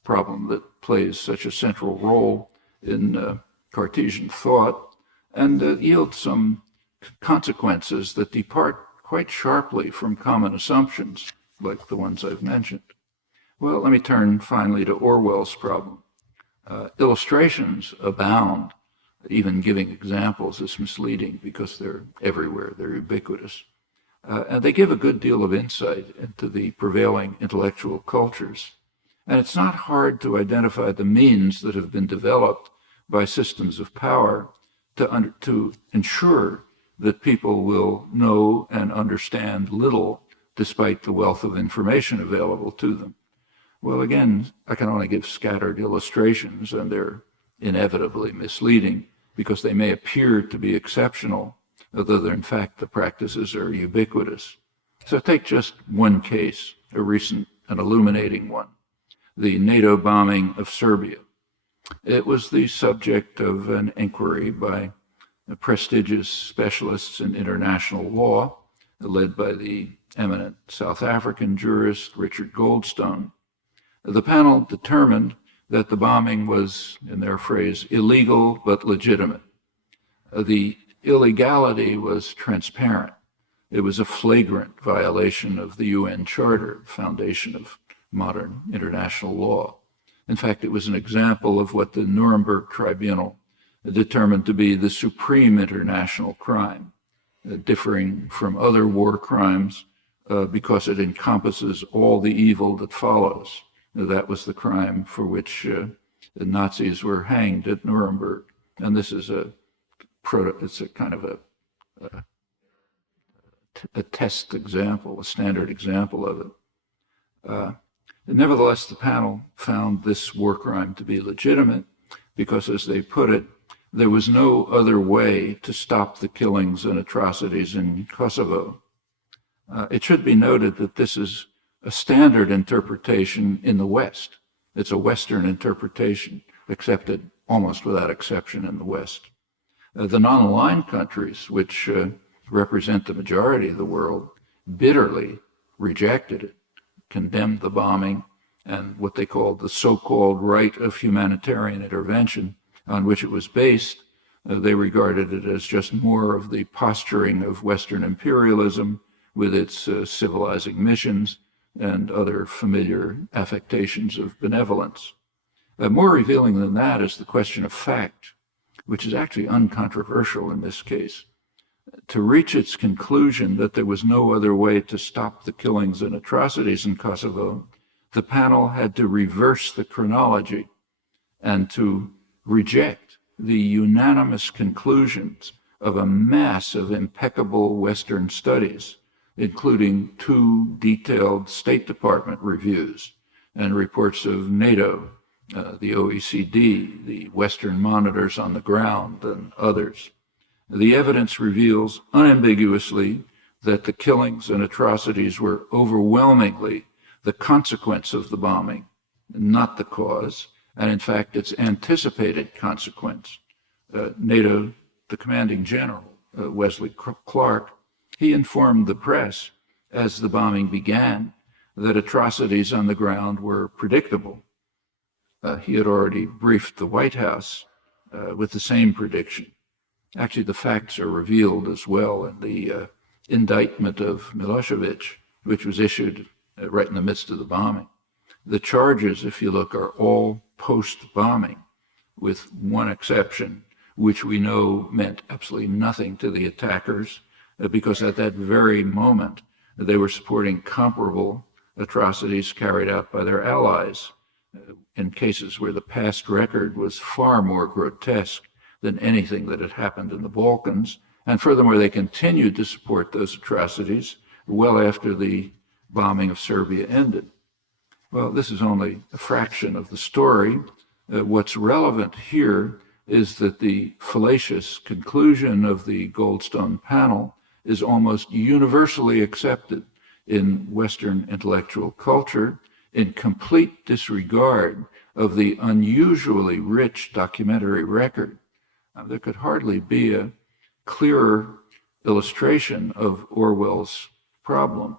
problem that plays such a central role in Cartesian thought, and yield some consequences that depart quite sharply from common assumptions, like the ones I've mentioned. Well, let me turn finally to Orwell's problem. Illustrations abound. Even giving examples is misleading because they're everywhere, they're ubiquitous. And they give a good deal of insight into the prevailing intellectual cultures. And it's not hard to identify the means that have been developed by systems of power to ensure that people will know and understand little despite the wealth of information available to them. Well, again, I can only give scattered illustrations, and they're inevitably misleading because they may appear to be exceptional, although in fact the practices are ubiquitous. So take just one case, a recent and illuminating one, the NATO bombing of Serbia. It was the subject of an inquiry by prestigious specialists in international law, led by the eminent South African jurist Richard Goldstone. The panel determined that the bombing was, in their phrase, illegal but legitimate. The illegality was transparent. It was a flagrant violation of the UN Charter, foundation of modern international law. In fact, it was an example of what the Nuremberg Tribunal determined to be the supreme international crime, differing from other war crimes because it encompasses all the evil that follows. That was the crime for which the Nazis were hanged at Nuremberg. And this is it's a kind of a test example, a standard example of it. Nevertheless, the panel found this war crime to be legitimate because, as they put it, there was no other way to stop the killings and atrocities in Kosovo. It should be noted that this is a standard interpretation in the West. It's a Western interpretation, accepted almost without exception in the West. The non-aligned countries, which represent the majority of the world, bitterly rejected it, condemned the bombing, and what they called the so-called right of humanitarian intervention on which it was based, they regarded it as just more of the posturing of Western imperialism with its civilizing missions and other familiar affectations of benevolence. More revealing than that is the question of fact, which is actually uncontroversial in this case. To reach its conclusion that there was no other way to stop the killings and atrocities in Kosovo, the panel had to reverse the chronology and to reject the unanimous conclusions of a mass of impeccable Western studies, including 2 detailed State Department reviews and reports of NATO, the OECD, the Western monitors on the ground, and others. The evidence reveals unambiguously that the killings and atrocities were overwhelmingly the consequence of the bombing, not the cause, and in fact its anticipated consequence. NATO, the commanding general, Wesley Clark, he informed the press as the bombing began that atrocities on the ground were predictable. He had already briefed the White House with the same prediction. Actually, the facts are revealed as well in the indictment of Milosevic, which was issued right in the midst of the bombing. The charges, if you look, are all post-bombing, with one exception, which we know meant absolutely nothing to the attackers, because at that very moment they were supporting comparable atrocities carried out by their allies in cases where the past record was far more grotesque than anything that had happened in the Balkans. And furthermore, they continued to support those atrocities well after the bombing of Serbia ended. Well, this is only a fraction of the story. What's relevant here is that the fallacious conclusion of the Goldstone panel is almost universally accepted in Western intellectual culture, in complete disregard of the unusually rich documentary record. There could hardly be a clearer illustration of Orwell's problem.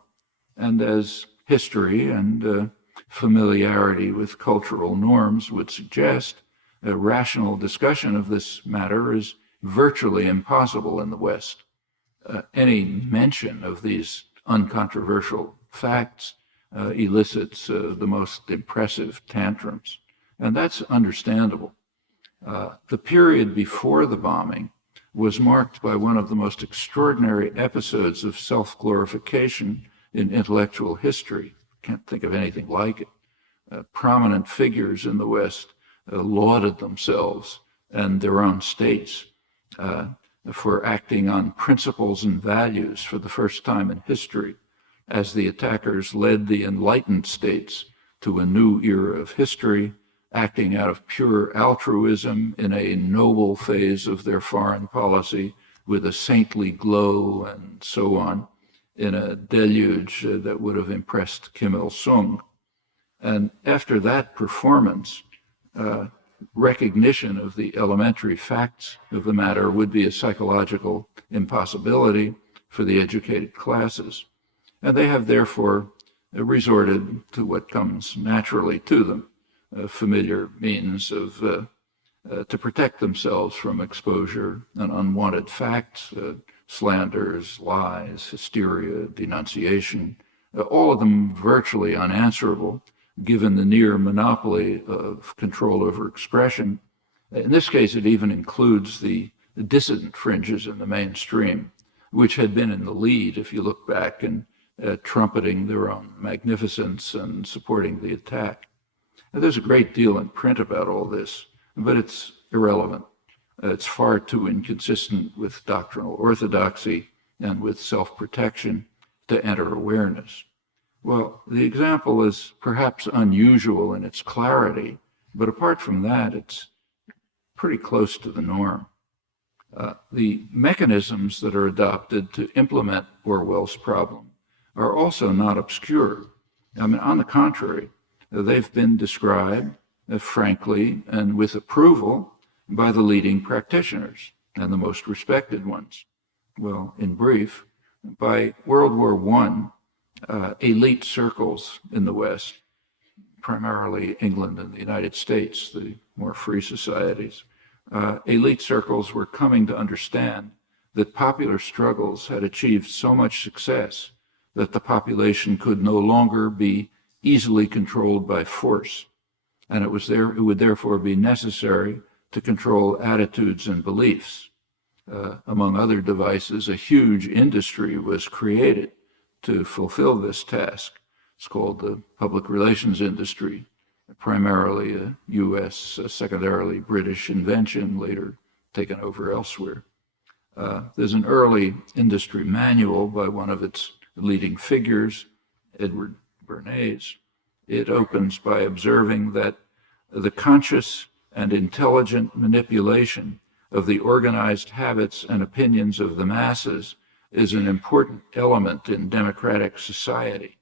And as history and familiarity with cultural norms would suggest, a rational discussion of this matter is virtually impossible in the West. Any mention of these uncontroversial facts elicits the most impressive tantrums, and that's understandable. The period before the bombing was marked by one of the most extraordinary episodes of self-glorification in intellectual history. Can't think of anything like it. Prominent figures in the West lauded themselves and their own states for acting on principles and values for the first time in history, as the attackers led the enlightened states to a new era of history, acting out of pure altruism in a noble phase of their foreign policy with a saintly glow and so on, in a deluge that would have impressed Kim Il-sung. And after that performance, recognition of the elementary facts of the matter would be a psychological impossibility for the educated classes. And they have therefore resorted to what comes naturally to them, familiar means of to protect themselves from exposure and unwanted facts, slanders, lies, hysteria, denunciation, all of them virtually unanswerable, given the near monopoly of control over expression. In this case, it even includes the dissident fringes in the mainstream, which had been in the lead, if you look back, and trumpeting their own magnificence and supporting the attack. Now, there's a great deal in print about all this, but it's irrelevant. It's far too inconsistent with doctrinal orthodoxy and with self-protection to enter awareness. Well, the example is perhaps unusual in its clarity, but apart from that, it's pretty close to the norm. The mechanisms that are adopted to implement Orwell's problem are also not obscure. I mean, on the contrary, they've been described, frankly and with approval, by the leading practitioners and the most respected ones. Well, in brief, by World War I, elite circles in the West, primarily England and the United States, the more free societies, elite circles were coming to understand that popular struggles had achieved so much success that the population could no longer be easily controlled by force, and it would therefore be necessary to control attitudes and beliefs. Among other devices, a huge industry was created to fulfill this task. It's called the public relations industry, primarily a U.S., secondarily British invention, later taken over elsewhere. There's an early industry manual by one of its leading figures, Edward Bernays. It opens by observing that the conscious and intelligent manipulation of the organized habits and opinions of the masses is an important element in democratic society.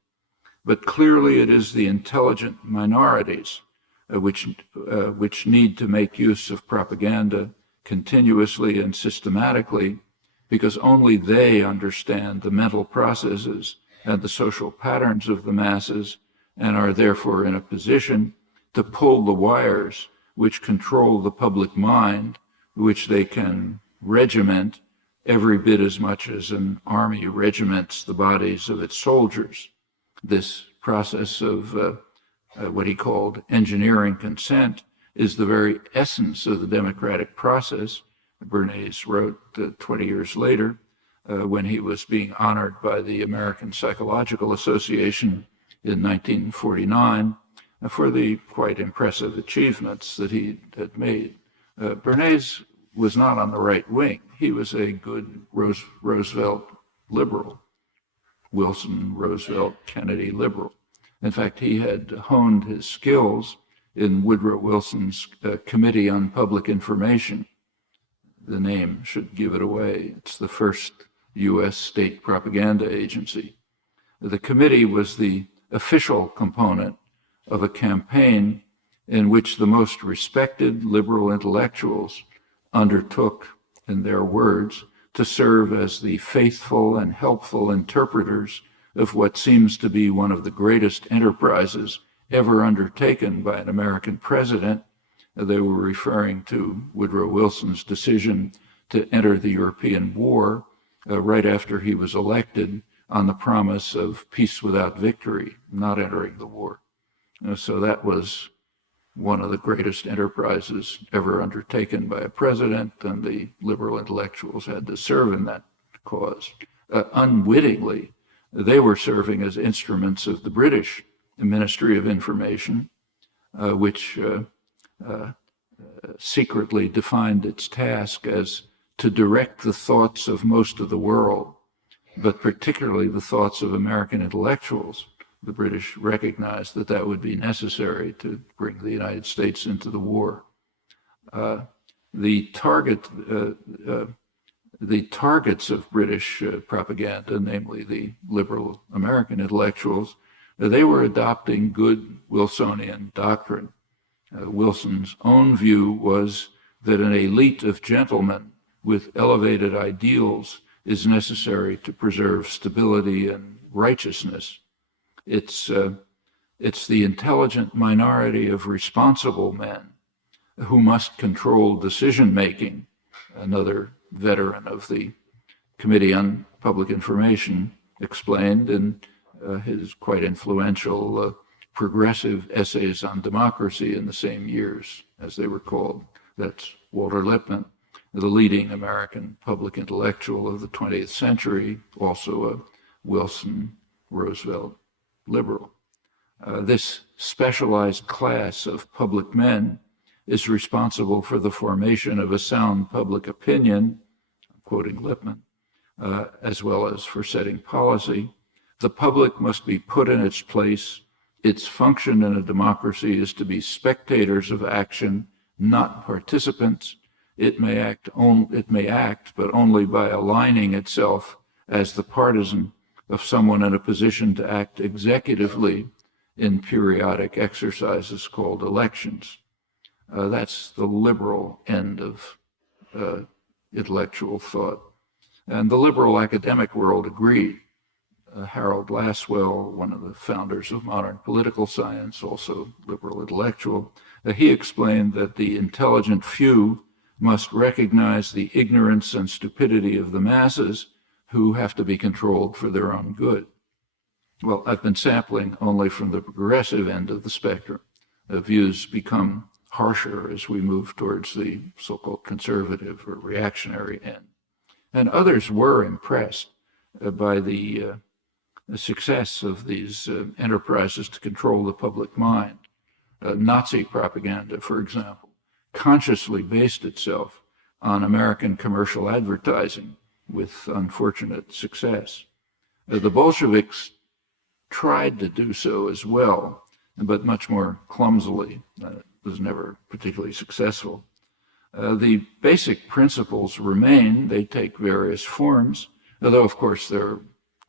But clearly it is the intelligent minorities which need to make use of propaganda continuously and systematically, because only they understand the mental processes and the social patterns of the masses and are therefore in a position to pull the wires which control the public mind, which they can regiment every bit as much as an army regiments the bodies of its soldiers. This process of what he called engineering consent is the very essence of the democratic process. Bernays wrote 20 years later, when he was being honored by the American Psychological Association in 1949 for the quite impressive achievements that he had made. Bernays was not on the right wing. He was a good Roosevelt liberal, Wilson, Roosevelt, Kennedy liberal. In fact, he had honed his skills in Woodrow Wilson's Committee on Public Information. The name should give it away. It's the first U.S. state propaganda agency. The committee was the official component of a campaign in which the most respected liberal intellectuals undertook, in their words, to serve as the faithful and helpful interpreters of what seems to be one of the greatest enterprises ever undertaken by an American president. They were referring to Woodrow Wilson's decision to enter the European war right after he was elected on the promise of peace without victory, not entering the war. So that was one of the greatest enterprises ever undertaken by a president, and the liberal intellectuals had to serve in that cause. Unwittingly, they were serving as instruments of the British Ministry of Information, which secretly defined its task as to direct the thoughts of most of the world, but particularly the thoughts of American intellectuals. The British recognized that that would be necessary to bring the United States into the war. The targets of British propaganda, namely the liberal American intellectuals, they were adopting good Wilsonian doctrine. Wilson's own view was that an elite of gentlemen with elevated ideals is necessary to preserve stability and righteousness. It's the intelligent minority of responsible men who must control decision-making. Another veteran of the Committee on Public Information explained in his quite influential progressive essays on democracy in the same years, as they were called. That's Walter Lippmann, the leading American public intellectual of the 20th century, also a Wilson, Roosevelt liberal. This specialized class of public men is responsible for the formation of a sound public opinion, quoting Lippmann, as well as for setting policy. The public must be put in its place. Its function in a democracy is to be spectators of action, not participants. It may act, but only by aligning itself as the partisan of someone in a position to act executively in periodic exercises called elections. That's the liberal end of intellectual thought. And the liberal academic world agreed. Harold Lasswell, one of the founders of modern political science, also liberal intellectual, he explained that the intelligent few must recognize the ignorance and stupidity of the masses who have to be controlled for their own good. Well, I've been sampling only from the progressive end of the spectrum. Views become harsher as we move towards the so-called conservative or reactionary end. And others were impressed by the success of these enterprises to control the public mind. Nazi propaganda, for example, consciously based itself on American commercial advertising with unfortunate success. The Bolsheviks tried to do so as well, but much more clumsily. It was never particularly successful. The basic principles remain. They take various forms, although, of course, they're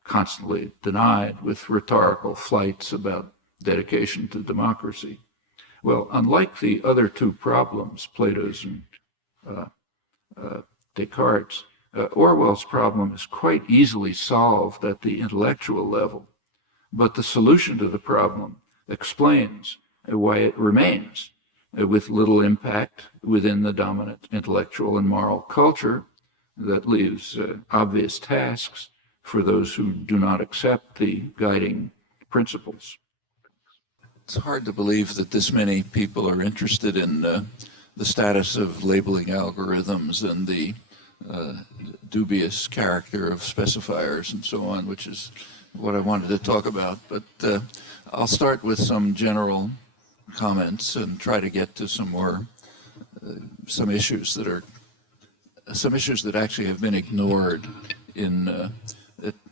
constantly denied with rhetorical flights about dedication to democracy. Well, unlike the other two problems, Plato's and Descartes', Orwell's problem is quite easily solved at the intellectual level, but the solution to the problem explains why it remains with little impact within the dominant intellectual and moral culture that leaves obvious tasks for those who do not accept the guiding principles. It's hard to believe that this many people are interested in the status of labeling algorithms and the dubious character of specifiers and so on, which is what I wanted to talk about. But I'll start with some general comments and try to get to some more some issues that actually have been ignored in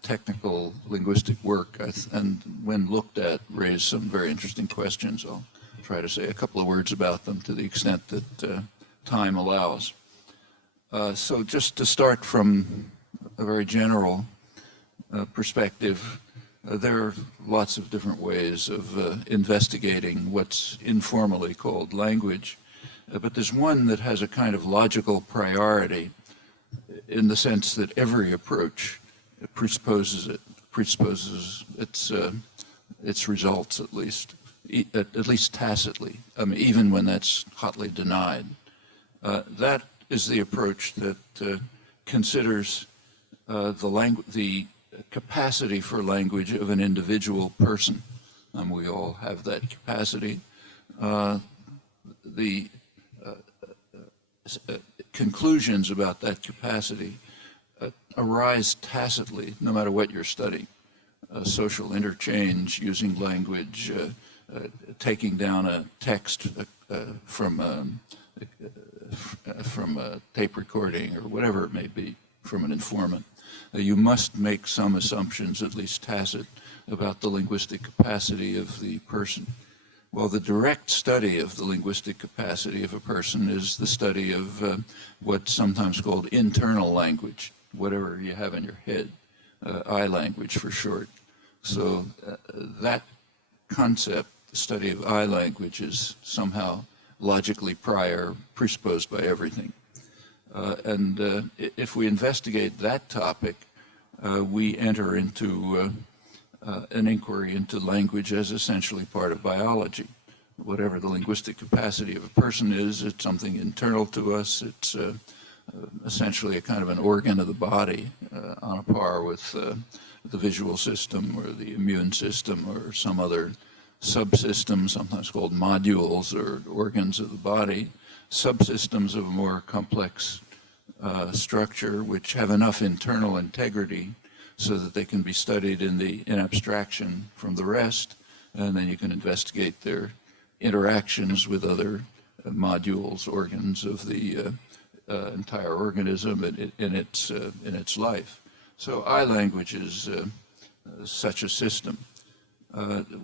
technical linguistic work, and when looked at, raise some very interesting questions. I'll try to say a couple of words about them to the extent that time allows. So just to start from a very general perspective, there are lots of different ways of investigating what's informally called language, but there's one that has a kind of logical priority in the sense that every approach presupposes its results, at least tacitly, even when that's hotly denied. That is the approach that considers the capacity for language of an individual person. We all have that capacity. The conclusions about that capacity arise tacitly, no matter what you're studying. Social interchange, using language, taking down a text from a tape recording or whatever it may be from an informant. You must make some assumptions, at least tacit, about the linguistic capacity of the person. Well, the direct study of the linguistic capacity of a person is the study of what's sometimes called internal language, whatever you have in your head, I language for short. So that concept, the study of I language, is somehow logically presupposed by everything. And if we investigate that topic, we enter into an inquiry into language as essentially part of biology. Whatever the linguistic capacity of a person is, it's something internal to us. It's essentially a kind of an organ of the body on a par with the visual system or the immune system or some other subsystem, sometimes called modules or organs of the body, subsystems of a more complex structure which have enough internal integrity so that they can be studied in abstraction from the rest, and then you can investigate their interactions with other modules, organs of the entire organism in its life. So I language is such a system.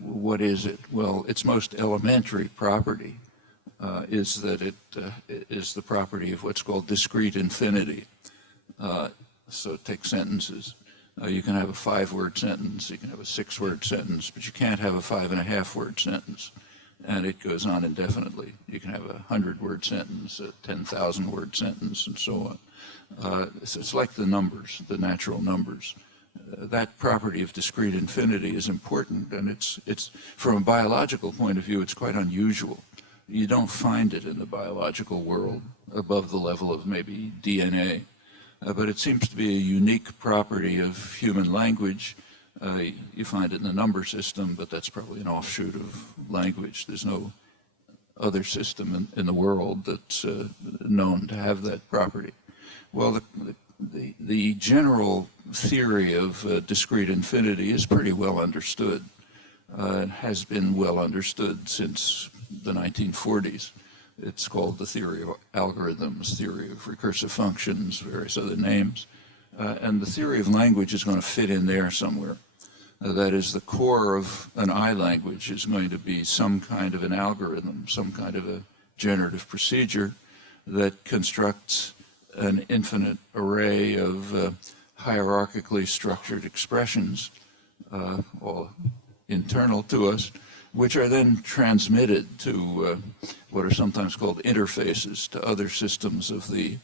What is it? Well, its most elementary property is that it is the property of what's called discrete infinity. So take sentences. You can have a 5-word sentence, you can have a 6-word sentence, but you can't have a 5.5-word sentence. And it goes on indefinitely. You can have a 100-word sentence, a 10,000-word sentence, and so on. So it's like the numbers, the natural numbers. that property of discrete infinity is important, and it's from a biological point of view, it's quite unusual. You don't find it in the biological world above the level of maybe DNA, but it seems to be a unique property of human language. You find it in the number system, but that's probably an offshoot of language. There's no other system in the world that's known to have that property. Well, the general theory of discrete infinity is pretty well understood. It has been well understood since the 1940s. It's called the theory of algorithms, theory of recursive functions, various other names. And the theory of language is going to fit in there somewhere. That is, the core of an I language is going to be some kind of an algorithm, some kind of a generative procedure that constructs an infinite array of hierarchically structured expressions, all internal to us, which are then transmitted to what are sometimes called interfaces to other systems of the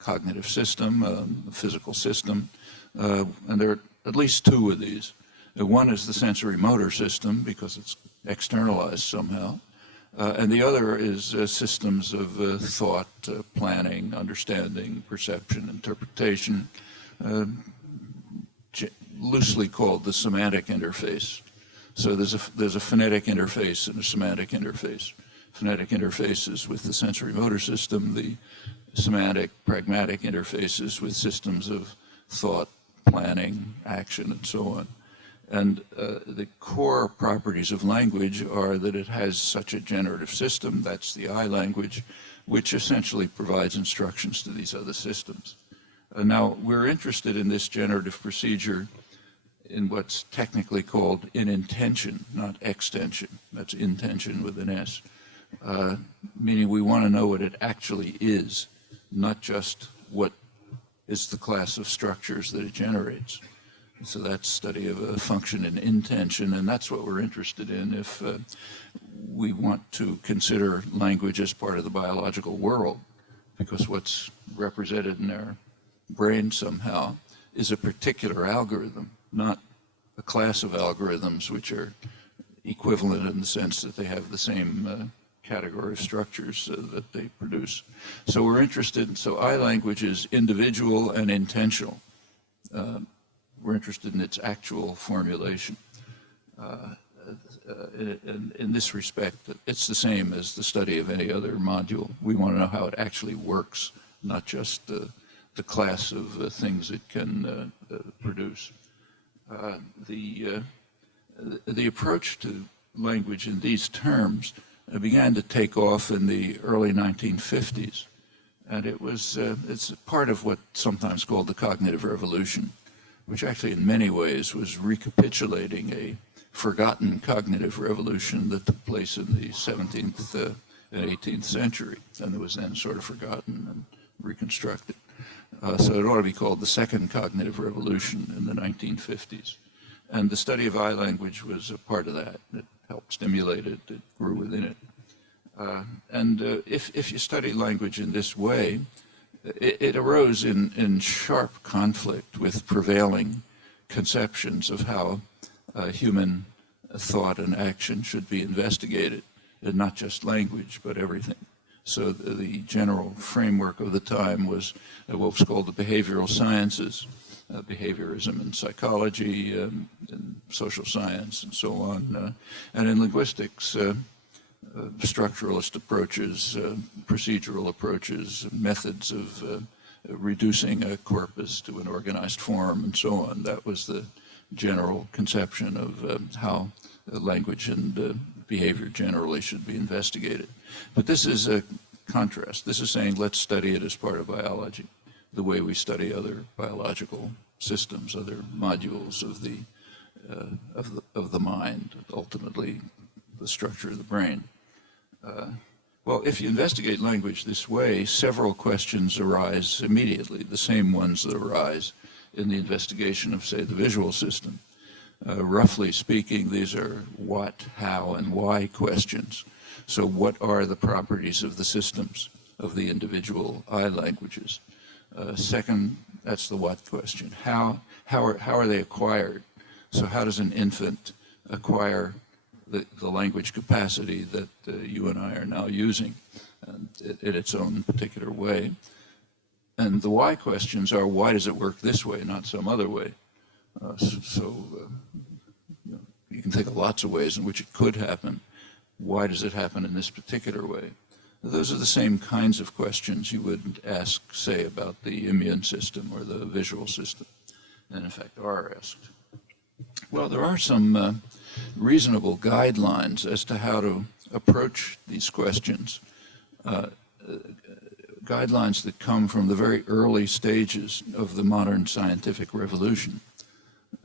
cognitive system, the physical system. And there are at least two of these. One is the sensory motor system, because it's externalized somehow. And the other is systems of thought, planning, understanding, perception, interpretation, loosely called the semantic interface. So there's a phonetic interface and a semantic interface. Phonetic interfaces with the sensory motor system, the semantic, pragmatic interfaces with systems of thought, planning, action, and so on. And the core properties of language are that it has such a generative system, that's the I language, which essentially provides instructions to these other systems. Now, we're interested in this generative procedure in what's technically called inintention, not extension. That's intention with an S, meaning we want to know what it actually is, not just what is the class of structures that it generates. So that's study of a function in intention, and that's what we're interested in if we want to consider language as part of the biological world, because what's represented in our brain somehow is a particular algorithm, not a class of algorithms which are equivalent in the sense that they have the same category of structures that they produce. So we're interested, so I language is individual and intentional. We're interested in its actual formulation. In this respect, it's the same as the study of any other module. We want to know how it actually works, not just the class of things it can produce. The approach to language in these terms began to take off in the early 1950s, and it's part of what's sometimes called the cognitive revolution, which actually in many ways was recapitulating a forgotten cognitive revolution that took place in the 17th and 18th century, and it was then sort of forgotten and reconstructed. So it ought to be called the second cognitive revolution in the 1950s. And the study of I language was a part of that. It helped stimulate it, it grew within it. If you study language in this way, it arose in sharp conflict with prevailing conceptions of how human thought and action should be investigated, and not just language, but everything. So the general framework of the time was what was called the behavioral sciences, behaviorism in psychology, in social science, and so on. And in linguistics, structuralist approaches, procedural approaches, methods of reducing a corpus to an organized form, and so on. That was the general conception of how language and behavior generally should be investigated. But this is a contrast. This is saying let's study it as part of biology, the way we study other biological systems, other modules of the mind, ultimately the structure of the brain. Well, if you investigate language this way, several questions arise immediately, the same ones that arise in the investigation of, say, the visual system. Roughly speaking, these are what, how, and why questions. So what are the properties of the systems of the individual I languages? Second, that's the what question. How are they acquired? So how does an infant acquire the language capacity that you and I are now using in its own particular way? And the why questions are, why does it work this way, not some other way? You can think of lots of ways in which it could happen. Why does it happen in this particular way? Those are the same kinds of questions you would ask, say, about the immune system or the visual system, and in fact are asked. Well, there are some reasonable guidelines as to how to approach these questions, guidelines that come from the very early stages of the modern scientific revolution.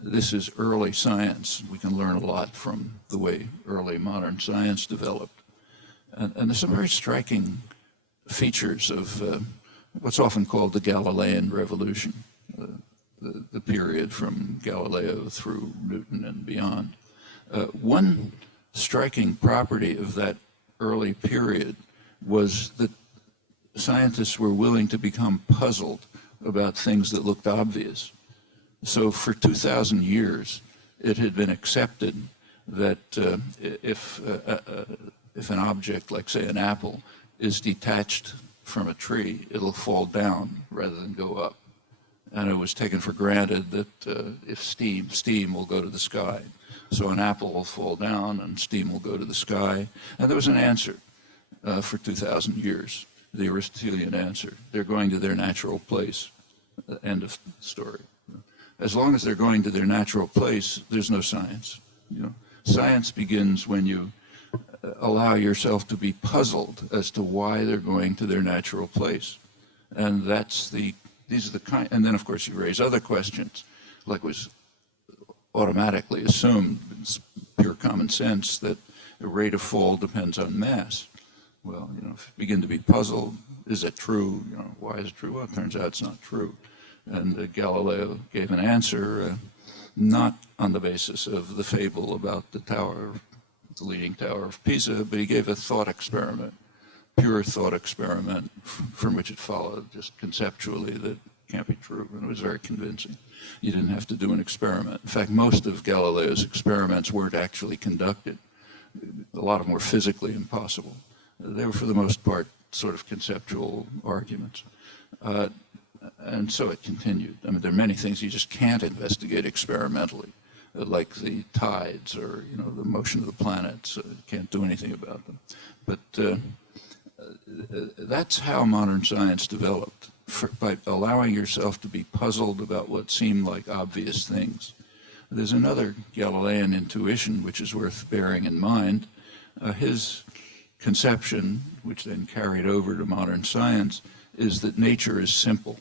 This is early science. We can learn a lot from the way early modern science developed. And there's some very striking features of what's often called the Galilean Revolution, the period from Galileo through Newton and beyond. One striking property of that early period was that scientists were willing to become puzzled about things that looked obvious. So for 2,000 years, it had been accepted that if an object, like say an apple, is detached from a tree, it'll fall down rather than go up. And it was taken for granted that if steam will go to the sky. So an apple will fall down and steam will go to the sky. And there was an answer for 2,000 years, the Aristotelian answer. They're going to their natural place. End of story. As long as they're going to their natural place, there's no science. Science begins when you allow yourself to be puzzled as to why they're going to their natural place. And these are the kind, and then of course you raise other questions, like was automatically assumed, it's pure common sense, that the rate of fall depends on mass. Well, if you begin to be puzzled, is it true? Why is it true? Well, it turns out it's not true. And Galileo gave an answer, not on the basis of the fable about the leaning tower of Pisa, but he gave a thought experiment, pure thought experiment, from which it followed just conceptually that it can't be true, and it was very convincing. You didn't have to do an experiment. In fact, most of Galileo's experiments weren't actually conducted. A lot of them were physically impossible. They were, for the most part, sort of conceptual arguments. And so it continued. I mean, there are many things you just can't investigate experimentally, like the tides or, the motion of the planets. You can't do anything about them. But that's how modern science developed, by allowing yourself to be puzzled about what seemed like obvious things. There's another Galilean intuition which is worth bearing in mind. His conception, which then carried over to modern science, is that nature is simple.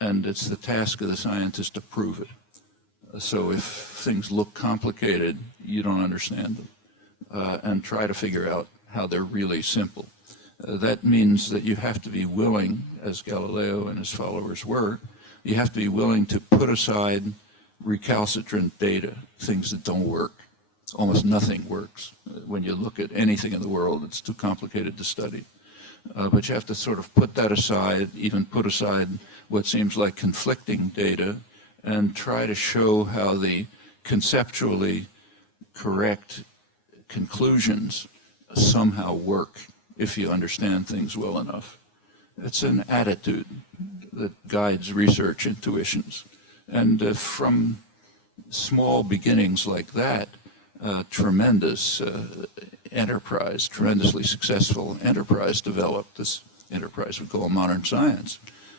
And it's the task of the scientist to prove it. So if things look complicated, you don't understand them. And try to figure out how they're really simple. That means that you have to be willing, as Galileo and his followers were, you have to be willing to put aside recalcitrant data, things that don't work. Almost nothing works. When you look at anything in the world, it's too complicated to study. But you have to sort of put that aside, even put aside what seems like conflicting data, and try to show how the conceptually correct conclusions somehow work if you understand things well enough. It's an attitude that guides research intuitions. And from small beginnings like that, tremendous enterprise, tremendously successful enterprise developed. This enterprise we call modern science.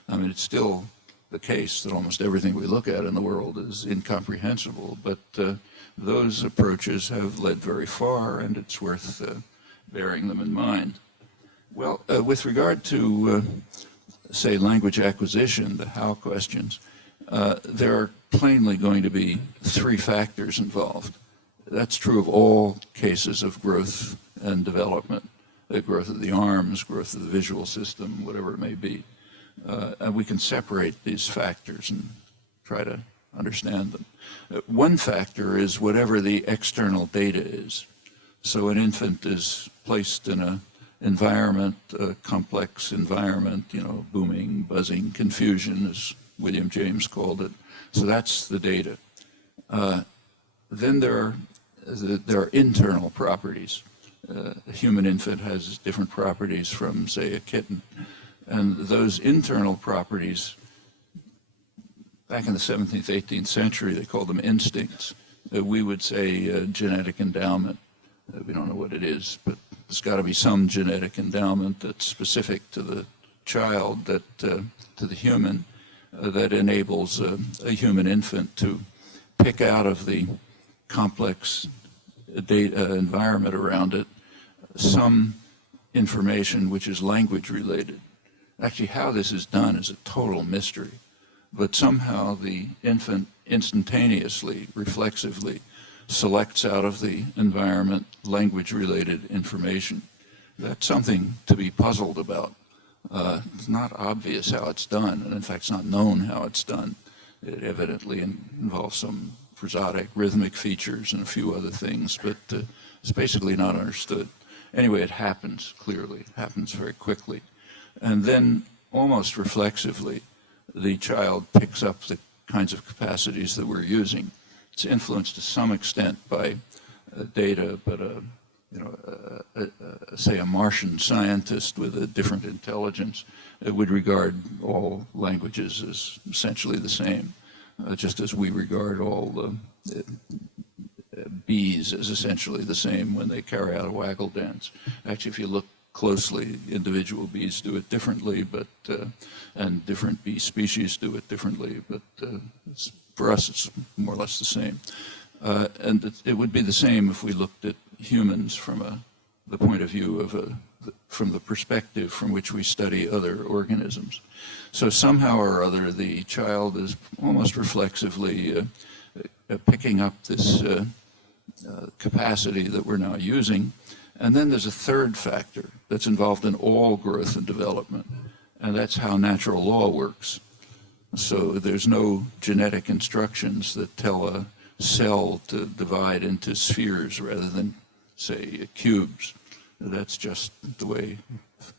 I mean, it's still the case that almost everything we look at in the world is incomprehensible, but those approaches have led very far, and it's worth bearing them in mind. Well, with regard to, say, language acquisition, the how questions, there are plainly going to be three factors involved. That's true of all cases of growth and development, the growth of the arms, growth of the visual system, whatever it may be. And we can separate these factors and try to understand them. One factor is whatever the external data is. So an infant is placed in environment, complex environment, booming, buzzing, confusion, as William James called it. So that's the data. Then there are internal properties. A human infant has different properties from, say, a kitten. And those internal properties, back in the 17th, 18th century, they called them instincts. We would say genetic endowment. We don't know what it is, but there's got to be some genetic endowment that's specific to the child, to the human, that enables a human infant to pick out of the complex data environment around it some information which is language related. Actually, how this is done is a total mystery, but somehow the infant instantaneously, reflexively selects out of the environment language-related information. That's something to be puzzled about. It's not obvious how it's done, and in fact, it's not known how it's done. It evidently involves some prosodic, rhythmic features and a few other things, but it's basically not understood. Anyway, it happens clearly. It happens very quickly. And then, almost reflexively, the child picks up the kinds of capacities that we're using. It's influenced to some extent by data, but say a Martian scientist with a different intelligence would regard all languages as essentially the same, just as we regard all bees as essentially the same when they carry out a waggle dance. Actually, if you look closely, individual bees do it differently, but and different bee species do it differently, but for us it's more or less the same. And it would be the same if we looked at humans from the point of view of from the perspective from which we study other organisms. So somehow or other the child is almost reflexively picking up this capacity that we're now using. And then there's a third factor that's involved in all growth and development, and that's how natural law works. So there's no genetic instructions that tell a cell to divide into spheres rather than, say, cubes. That's just the way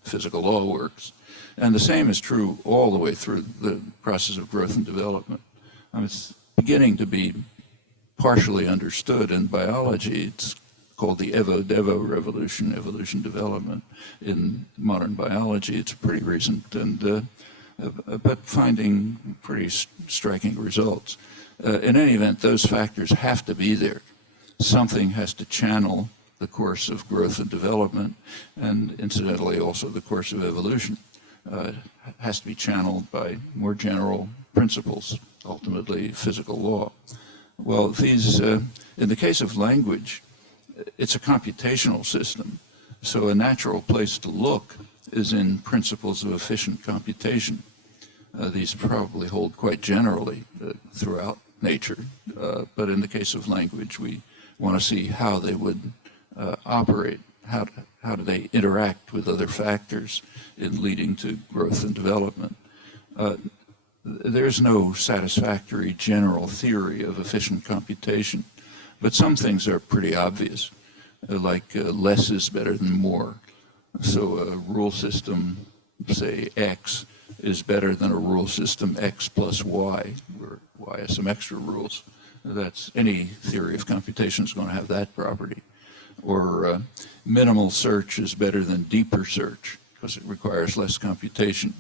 physical law works. And the same is true all the way through the process of growth and development. It's beginning to be partially understood in biology. It's called the Evo-Devo revolution, evolution development. In modern biology, it's pretty recent, and but finding pretty striking results. In any event, those factors have to be there. Something has to channel the course of growth and development, and incidentally also the course of evolution. It has to be channeled by more general principles, ultimately physical law. Well, these, in the case of language, it's a computational system, so a natural place to look is in principles of efficient computation. These probably hold quite generally throughout nature, but in the case of language, we want to see how they would operate, how do they interact with other factors in leading to growth and development. There's no satisfactory general theory of efficient computation, but some things are pretty obvious, like less is better than more. So a rule system, say X, is better than a rule system X plus Y, where Y has some extra rules. That's any theory of computation is going to have that property. Or minimal search is better than deeper search because it requires less computation.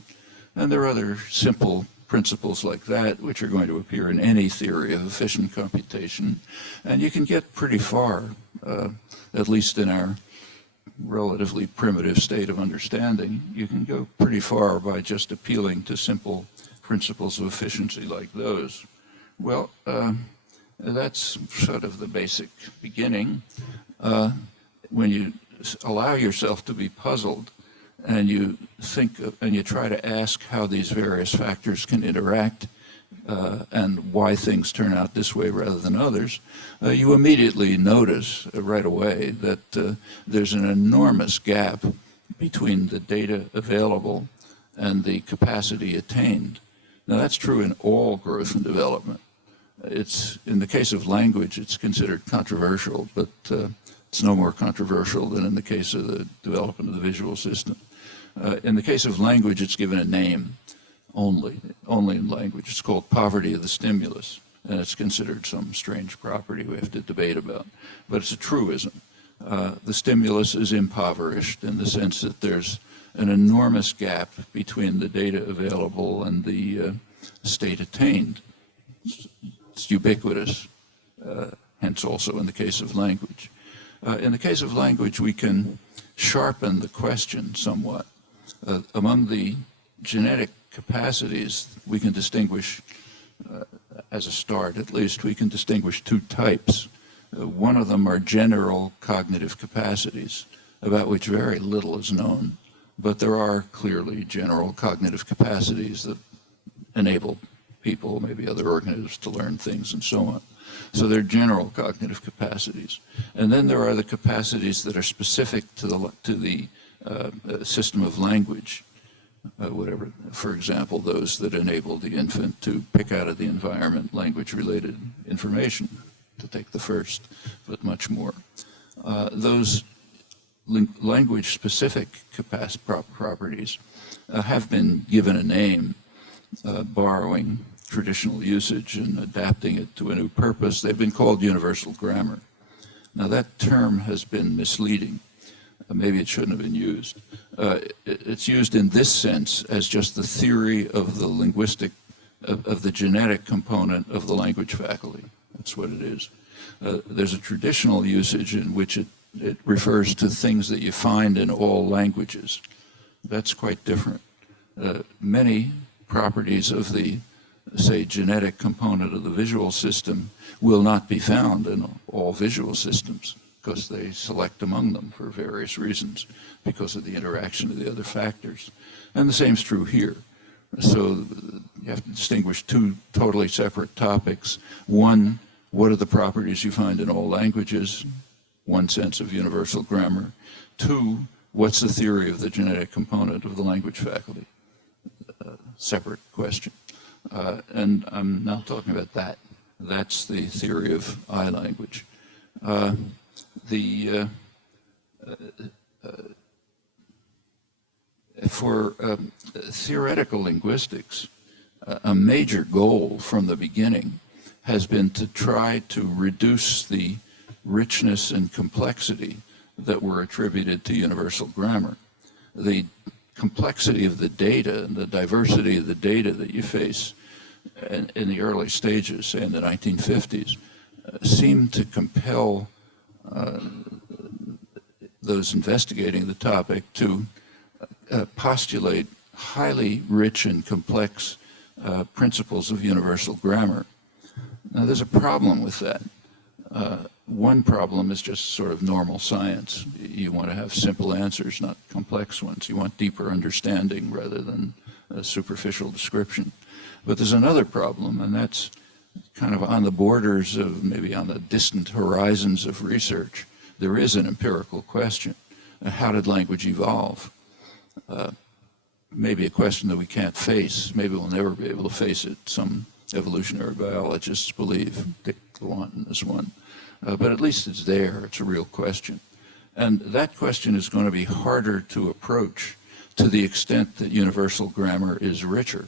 And there are other simple principles like that which are going to appear in any theory of efficient computation. And you can get pretty far, at least in our relatively primitive state of understanding. You can go pretty far by just appealing to simple principles of efficiency like those. Well, that's sort of the basic beginning. When you allow yourself to be puzzled and you think and you try to ask how these various factors can interact and why things turn out this way rather than others, you immediately notice right away that there's an enormous gap between the data available and the capacity attained. Now that's true in all growth and development. It's, in the case of language, it's considered controversial, but It's no more controversial than in the case of the development of the visual system. In the case of language, it's given a name only in language. It's called poverty of the stimulus, and it's considered some strange property we have to debate about. But it's a truism. The stimulus is impoverished in the sense that there's an enormous gap between the data available and the state attained. It's ubiquitous, hence also in the case of language. In the case of language, we can sharpen the question somewhat. Among the genetic capacities, we can distinguish, as a start at least, we can distinguish two types. One of them are general cognitive capacities, about which very little is known, but there are clearly general cognitive capacities that enable people, maybe other organisms, to learn things and so on. So they're general cognitive capacities. And then there are the capacities that are specific to the system of language, whatever, for example, those that enable the infant to pick out of the environment language-related information, to take the first, but much more. Those language-specific properties have been given a name, borrowing traditional usage and adapting it to a new purpose. They've been called universal grammar. Now that term has been misleading. Maybe it shouldn't have been used. It's used in this sense as just the theory of the linguistic, of the genetic component of the language faculty. That's what it is. There's a traditional usage in which it refers to things that you find in all languages. That's quite different. Many properties of the, say, genetic component of the visual system will not be found in all visual systems because they select among them for various reasons because of the interaction of the other factors. And the same is true here. So you have to distinguish two totally separate topics. One, what are the properties you find in all languages? One sense of universal grammar. Two, what's the theory of the genetic component of the language faculty? Separate question. And I'm now talking about that. That's the theory of I language. For theoretical linguistics, a major goal from the beginning has been to try to reduce the richness and complexity that were attributed to universal grammar. The complexity of the data and the diversity of the data that you face in the early stages, say in the 1950s, seemed to compel those investigating the topic to postulate highly rich and complex principles of universal grammar. Now, there's a problem with that. One problem is just sort of normal science. You want to have simple answers, not complex ones. You want deeper understanding rather than a superficial description. But there's another problem, and that's kind of on the borders of, maybe on the distant horizons of research. There is an empirical question. How did language evolve? Maybe a question that we can't face. Maybe we'll never be able to face it. Some evolutionary biologists believe. Dick Lewontin is one. But at least it's there. It's a real question. And that question is going to be harder to approach to the extent that universal grammar is richer.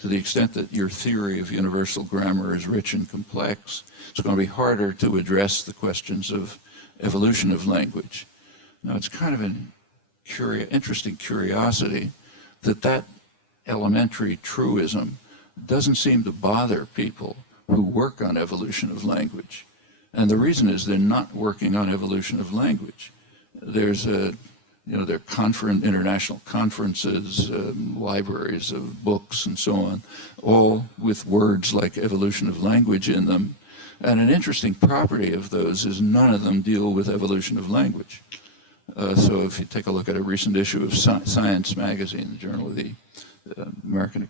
To the extent that your theory of universal grammar is rich and complex, it's going to be harder to address the questions of evolution of language. Now, it's kind of an interesting curiosity that elementary truism doesn't seem to bother people who work on evolution of language. And the reason is they're not working on evolution of language. There's there are international conferences, libraries of books and so on, all with words like evolution of language in them. And an interesting property of those is none of them deal with evolution of language. So if you take a look at a recent issue of Science magazine, the journal of the American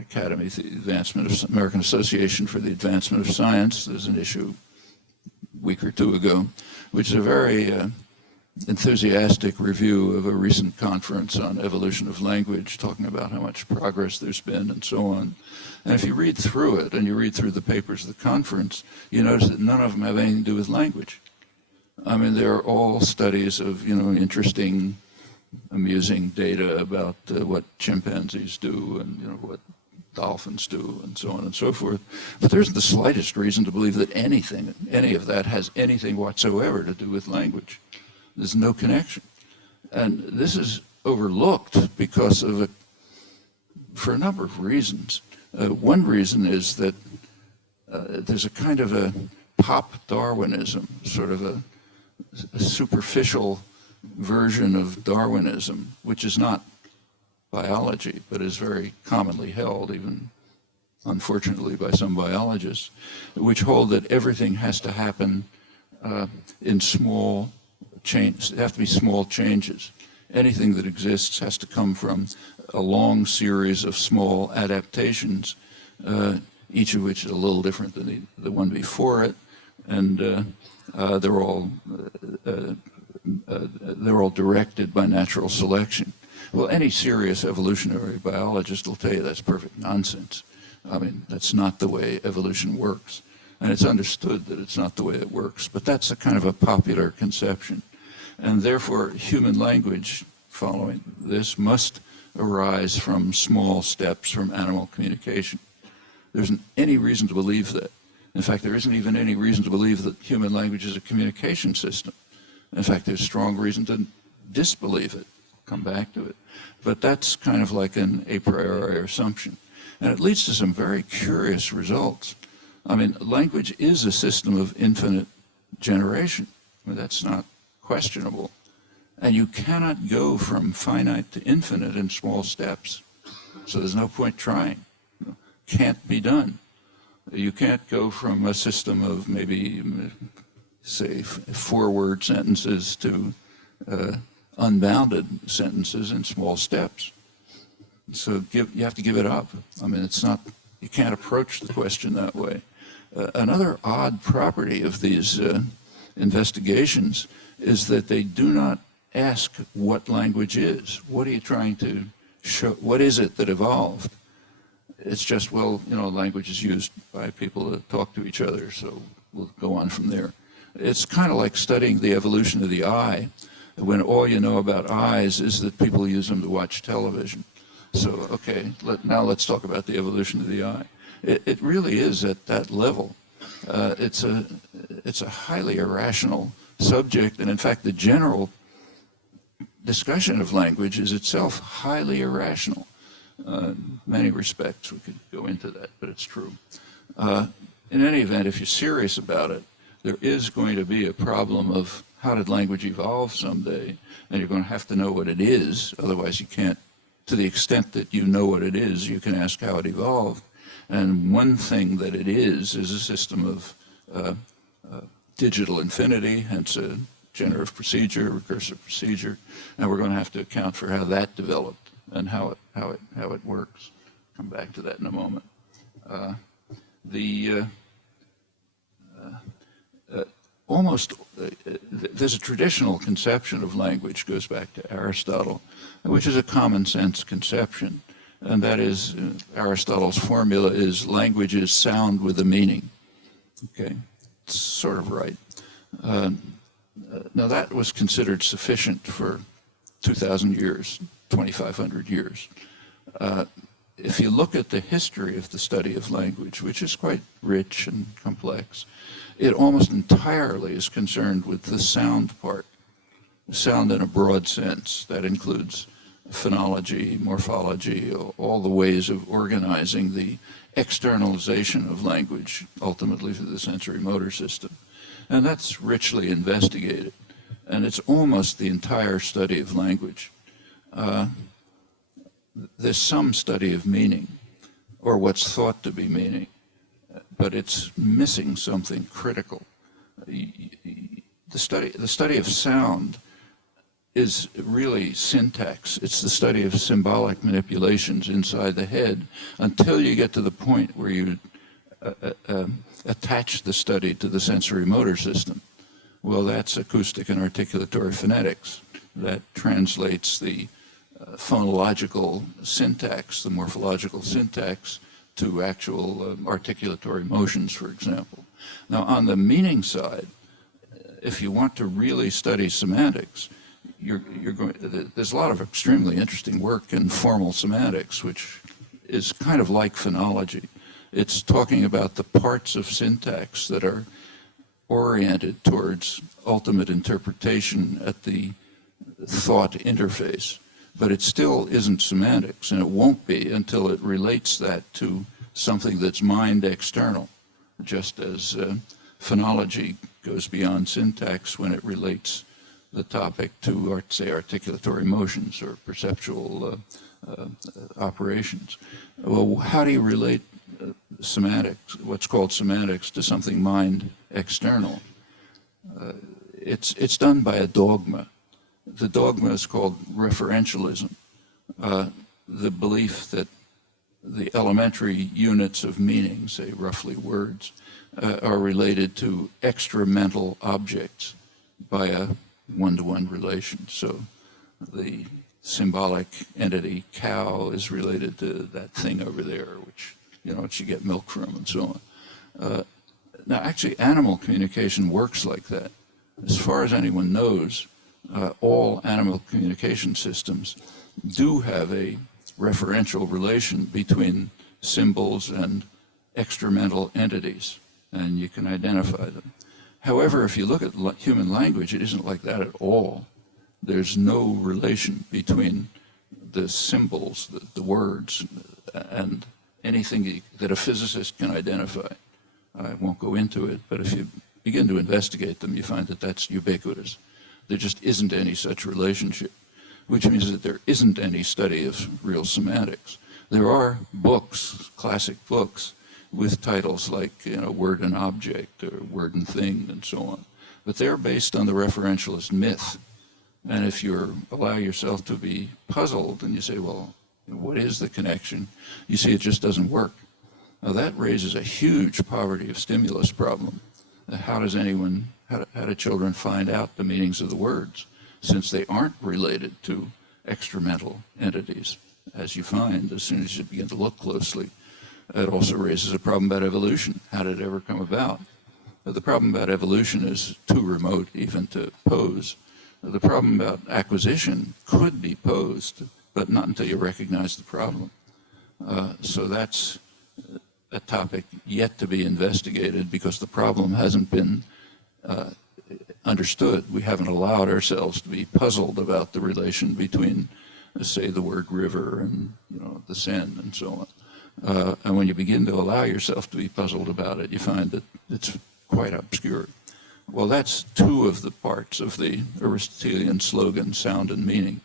Academy, the American Association for the Advancement of Science, there's an issue a week or two ago, which is a very enthusiastic review of a recent conference on evolution of language, talking about how much progress there's been and so on. And if you read through it, and you read through the papers of the conference, you notice that none of them have anything to do with language. I mean, they're all studies of, interesting, amusing data about what chimpanzees do and, what dolphins do and so on and so forth. But there isn't the slightest reason to believe that any of that has anything whatsoever to do with language. There's no connection. And this is overlooked because for a number of reasons. One reason is that there's a kind of a pop Darwinism, sort of a superficial version of Darwinism, which is not biology, but is very commonly held, even unfortunately by some biologists, which hold that everything has to happen in small changes. There have to be small changes. Anything that exists has to come from a long series of small adaptations, each of which is a little different than the one before it, and they're all directed by natural selection. Well, any serious evolutionary biologist will tell you that's perfect nonsense. I mean, that's not the way evolution works. And it's understood that it's not the way it works, but that's a kind of a popular conception. And therefore, human language, following this, must arise from small steps from animal communication. There isn't any reason to believe that. In fact, there isn't even any reason to believe that human language is a communication system. In fact, there's strong reason to disbelieve it. Come back to it. But that's kind of like an a priori assumption. And it leads to some very curious results. I mean, language is a system of infinite generation. I mean, that's not questionable. And you cannot go from finite to infinite in small steps. So there's no point trying. Can't be done. You can't go from a system of maybe, say, 4-word sentences to unbounded sentences in small steps. So you have to give it up. I mean, it's not, you can't approach the question that way. Another odd property of these investigations is that they do not ask what language is. What are you trying to show? What is it that evolved? It's just, well, language is used by people to talk to each other, so we'll go on from there. It's kind of like studying the evolution of the eye, when all you know about eyes is that people use them to watch television. So, okay, now let's talk about the evolution of the eye. It really is at that level. It's a highly irrational subject, and in fact, the general discussion of language is itself highly irrational. In many respects, we could go into that, but it's true. In any event, if you're serious about it, there is going to be a problem of how did language evolve someday, and you're going to have to know what it is, otherwise you can't. To the extent that you know what it is, you can ask how it evolved. And one thing that it is a system of digital infinity, hence a generative procedure, recursive procedure, and we're going to have to account for how that developed and how it works. Come back to that in a moment. There's a traditional conception of language, goes back to Aristotle, which is a common sense conception, and that is Aristotle's formula is language is sound with a meaning. Okay, it's sort of right. Now that was considered sufficient for 2,000 years, 2,500 years. If you look at the history of the study of language, which is quite rich and complex, it almost entirely is concerned with the sound part, sound in a broad sense. That includes phonology, morphology, all the ways of organizing the externalization of language, ultimately through the sensory motor system. And that's richly investigated. And it's almost the entire study of language. There's some study of meaning, or what's thought to be meaning, but it's missing something critical. The study of sound is really syntax. It's the study of symbolic manipulations inside the head until you get to the point where you attach the study to the sensory motor system. Well, that's acoustic and articulatory phonetics. That translates the phonological syntax, the morphological syntax, to actual articulatory motions, for example. Now, on the meaning side, if you want to really study semantics, there's a lot of extremely interesting work in formal semantics, which is kind of like phonology. It's talking about the parts of syntax that are oriented towards ultimate interpretation at the thought interface. But it still isn't semantics, and it won't be until it relates that to something that's mind external, just as phonology goes beyond syntax when it relates the topic to, say, articulatory motions or perceptual operations. Well, how do you relate semantics, what's called semantics, to something mind external? It's done by a dogma. The dogma is called referentialism, the belief that the elementary units of meaning, say roughly words, are related to extramental objects by a one-to-one relation. So the symbolic entity cow is related to that thing over there, which, you know, you get milk from, and so on. Now, actually, animal communication works like that. As far as anyone knows, all animal communication systems do have a referential relation between symbols and extramental entities, and you can identify them. However, if you look at human language, it isn't like that at all. There's no relation between the symbols, the words, and anything that a physicist can identify. I won't go into it, but if you begin to investigate them, you find that that's ubiquitous. There just isn't any such relationship, which means that there isn't any study of real semantics. There are books, classic books, with titles like, you know, Word and Object or Word and Thing and so on. But they're based on the referentialist myth. And if you allow yourself to be puzzled and you say, well, what is the connection? You see it just doesn't work. Now that raises a huge poverty of stimulus problem. How do children find out the meanings of the words, since they aren't related to extramental entities, as you find as soon as you begin to look closely? It also raises a problem about evolution. How did it ever come about? The problem about evolution is too remote even to pose. The problem about acquisition could be posed, but not until you recognize the problem. So that's a topic yet to be investigated because the problem hasn't been understood. We haven't allowed ourselves to be puzzled about the relation between, say, the word river and, you know, the Seine and so on. And when you begin to allow yourself to be puzzled about it, you find that it's quite obscure. Well, that's two of the parts of the Aristotelian slogan, sound and meaning.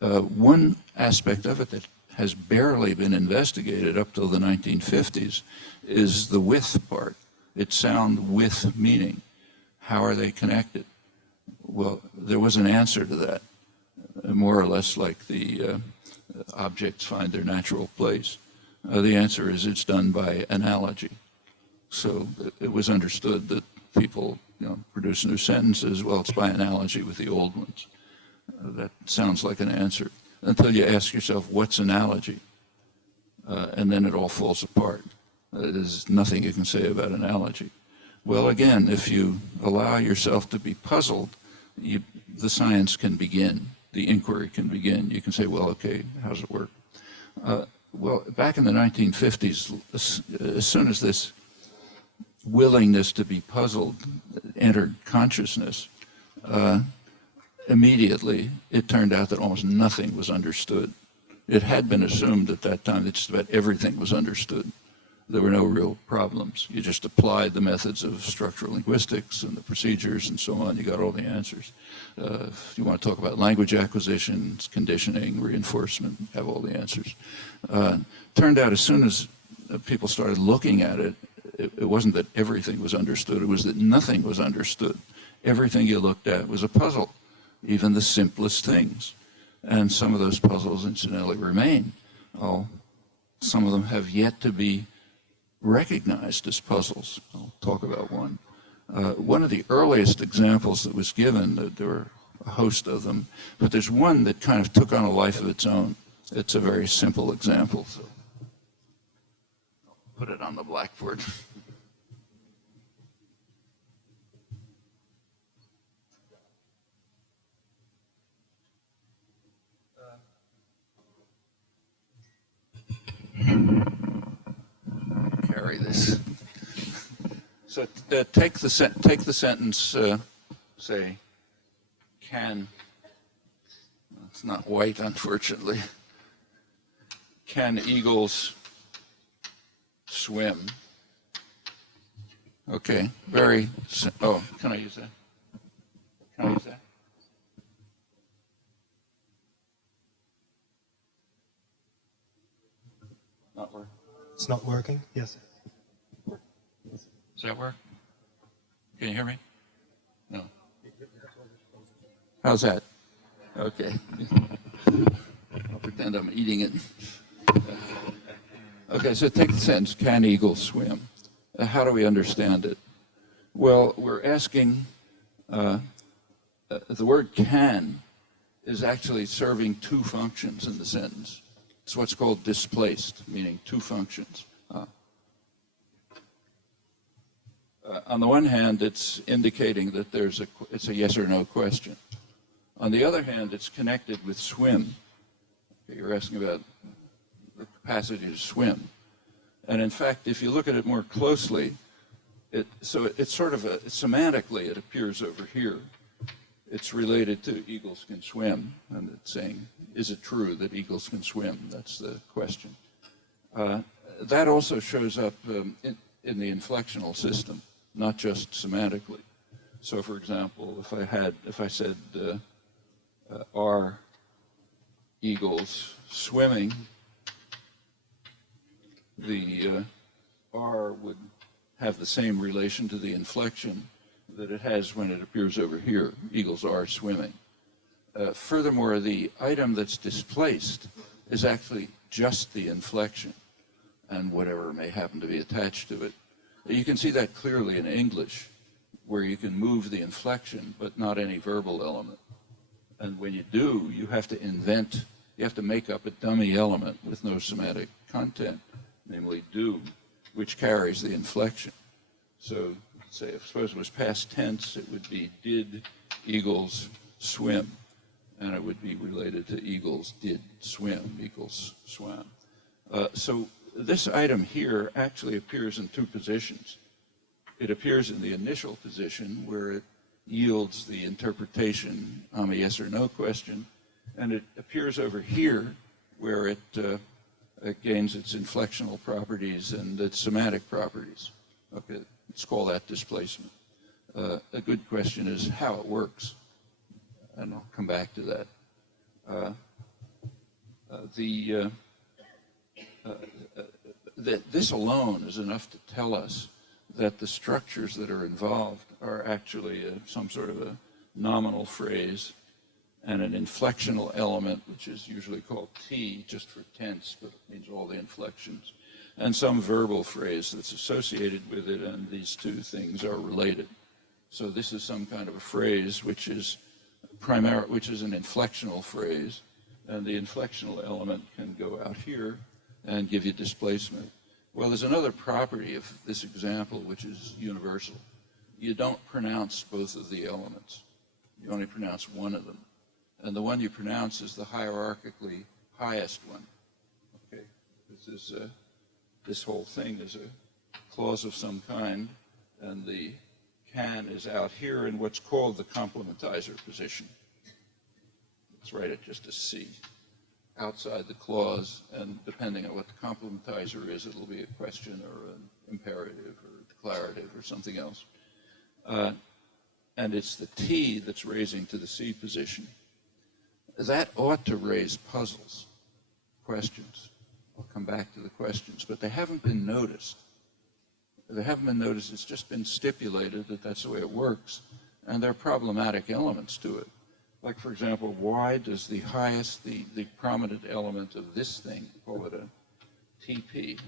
One aspect of it that has barely been investigated up till the 1950s is the with part. It's sound with meaning. How are they connected? Well, there was an answer to that, more or less like the objects find their natural place. The answer is it's done by analogy. So it was understood that people, you know, produce new sentences. Well, it's by analogy with the old ones. That sounds like an answer until you ask yourself, what's analogy? And then it all falls apart. There's nothing you can say about analogy. Well, again, if you allow yourself to be puzzled, the science can begin. The inquiry can begin. You can say, well, okay, how does it work? Well, back in the 1950s, as soon as this willingness to be puzzled entered consciousness, immediately it turned out that almost nothing was understood. It had been assumed at that time that just about everything was understood. There were no real problems. You just applied the methods of structural linguistics and the procedures and so on. You got all the answers. If you want to talk about language acquisition, conditioning, reinforcement, have all the answers. Turned out as soon as people started looking at it, it wasn't that everything was understood. It was that nothing was understood. Everything you looked at was a puzzle, even the simplest things. And some of those puzzles, incidentally, remain. Oh, some of them have yet to be recognized as puzzles. I'll talk about one. One of the earliest examples that was given, there were a host of them, but there's one that kind of took on a life of its own. It's a very simple example. So I'll put it on the blackboard. carry this. So take the sentence, say, can, it's not white, unfortunately. Can eagles swim? Okay, oh, can I use that? Can I use that? Not working. It's not working? Yes. Does that work? Can you hear me? No. How's that? Okay. I'll pretend I'm eating it. Okay, so take the sentence, can eagles swim? How do we understand it? Well, we're asking, the word can is actually serving two functions in the sentence. It's what's called displaced, meaning two functions. On the one hand, it's indicating that it's a yes or no question. On the other hand, it's connected with swim. Okay, you're asking about the capacity to swim. And in fact, if you look at it more closely, it's sort of semantically, it appears over here. It's related to eagles can swim, and it's saying, is it true that eagles can swim? That's the question. That also shows up in the inflectional system, not just semantically. So, for example, if I said, are eagles swimming, the R would have the same relation to the inflection that it has when it appears over here. Eagles are swimming. Furthermore, the item that's displaced is actually just the inflection and whatever may happen to be attached to it. You can see that clearly in English, where you can move the inflection but not any verbal element. And when you do, you have to make up a dummy element with no semantic content, namely do, which carries the inflection. So suppose it was past tense, it would be did eagles swim? And it would be related to eagles did swim, eagles swam. So this item here actually appears in two positions. It appears in the initial position where it yields the interpretation on a yes or no question, and it appears over here where it gains its inflectional properties and its semantic properties. Okay, let's call that displacement. A good question is how it works, and I'll come back to that. This alone is enough to tell us that the structures that are involved are actually some sort of a nominal phrase and an inflectional element, which is usually called T, just for tense, but it means all the inflections, and some verbal phrase that's associated with it, and these two things are related. So this is some kind of a phrase which is an inflectional phrase, and the inflectional element can go out here and give you displacement. Well, there's another property of this example which is universal. You don't pronounce both of the elements. You only pronounce one of them. And the one you pronounce is the hierarchically highest one. Okay, this whole thing is a clause of some kind, and the can is out here in what's called the complementizer position. Let's write it just as C. Outside the clause, and depending on what the complementizer is, it'll be a question or an imperative or declarative or something else. And it's the T that's raising to the C position. That ought to raise puzzles, questions. I'll come back to the questions, but they haven't been noticed. They haven't been noticed. It's just been stipulated that that's the way it works, and there are problematic elements to it. Like, for example, why does the highest, the prominent element of this thing, call it a TP,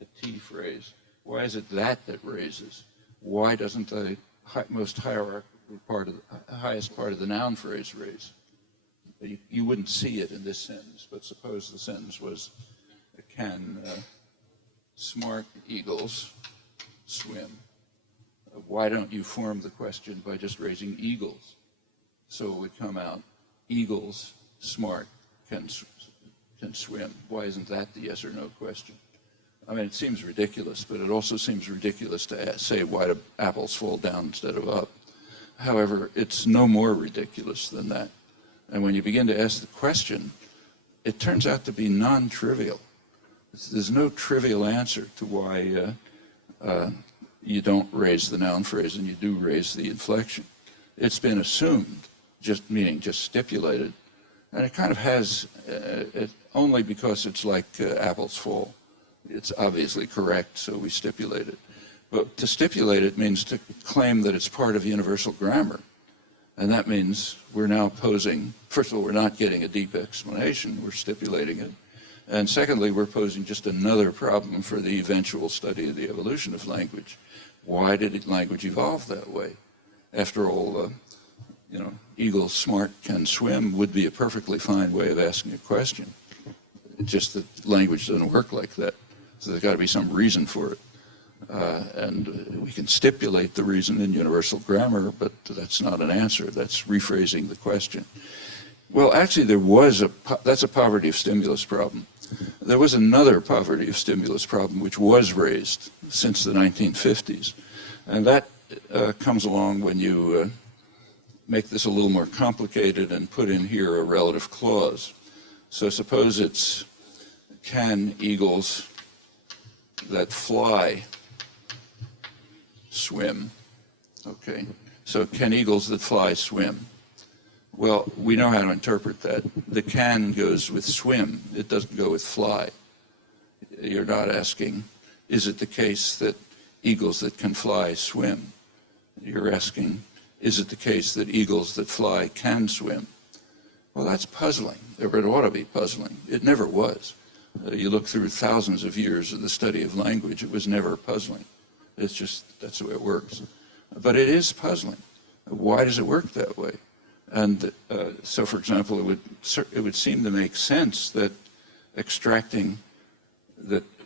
a T phrase, why is it that raises? Why doesn't the most hierarchical part of the highest part of the noun phrase raise? You wouldn't see it in this sentence, but suppose the sentence was, can smart eagles swim? Why don't you form the question by just raising eagles? So it would come out, eagles, smart, can swim. Why isn't that the yes or no question? I mean, it seems ridiculous, but it also seems ridiculous to say, why do apples fall down instead of up? However, it's no more ridiculous than that. And when you begin to ask the question, it turns out to be non-trivial. There's no trivial answer to why you don't raise the noun phrase and you do raise the inflection. It's been assumed, meaning just stipulated, and it kind of has, only because it's like apples fall. It's obviously correct, so we stipulate it. But to stipulate it means to claim that it's part of universal grammar. And that means we're now posing, first of all, we're not getting a deep explanation, we're stipulating it. And secondly, we're posing just another problem for the eventual study of the evolution of language. Why did language evolve that way? After all, eagle smart can swim would be a perfectly fine way of asking a question. It's just that language doesn't work like that. So there's got to be some reason for it. And we can stipulate the reason in universal grammar, but that's not an answer. That's rephrasing the question. Well, actually, that's a poverty of stimulus problem. There was another poverty of stimulus problem which was raised since the 1950s. And that comes along when you make this a little more complicated and put in here a relative clause. So suppose it's, can eagles that fly swim? Okay, so can eagles that fly swim? Well, we know how to interpret that. The can goes with swim. It doesn't go with fly. You're not asking, is it the case that eagles that can fly swim? You're asking, is it the case that eagles that fly can swim? Well, that's puzzling, or it ought to be puzzling. It never was. You look through thousands of years of the study of language, it was never puzzling. It's just, that's the way it works. But it is puzzling. Why does it work that way? And so, for example, it would seem to make sense that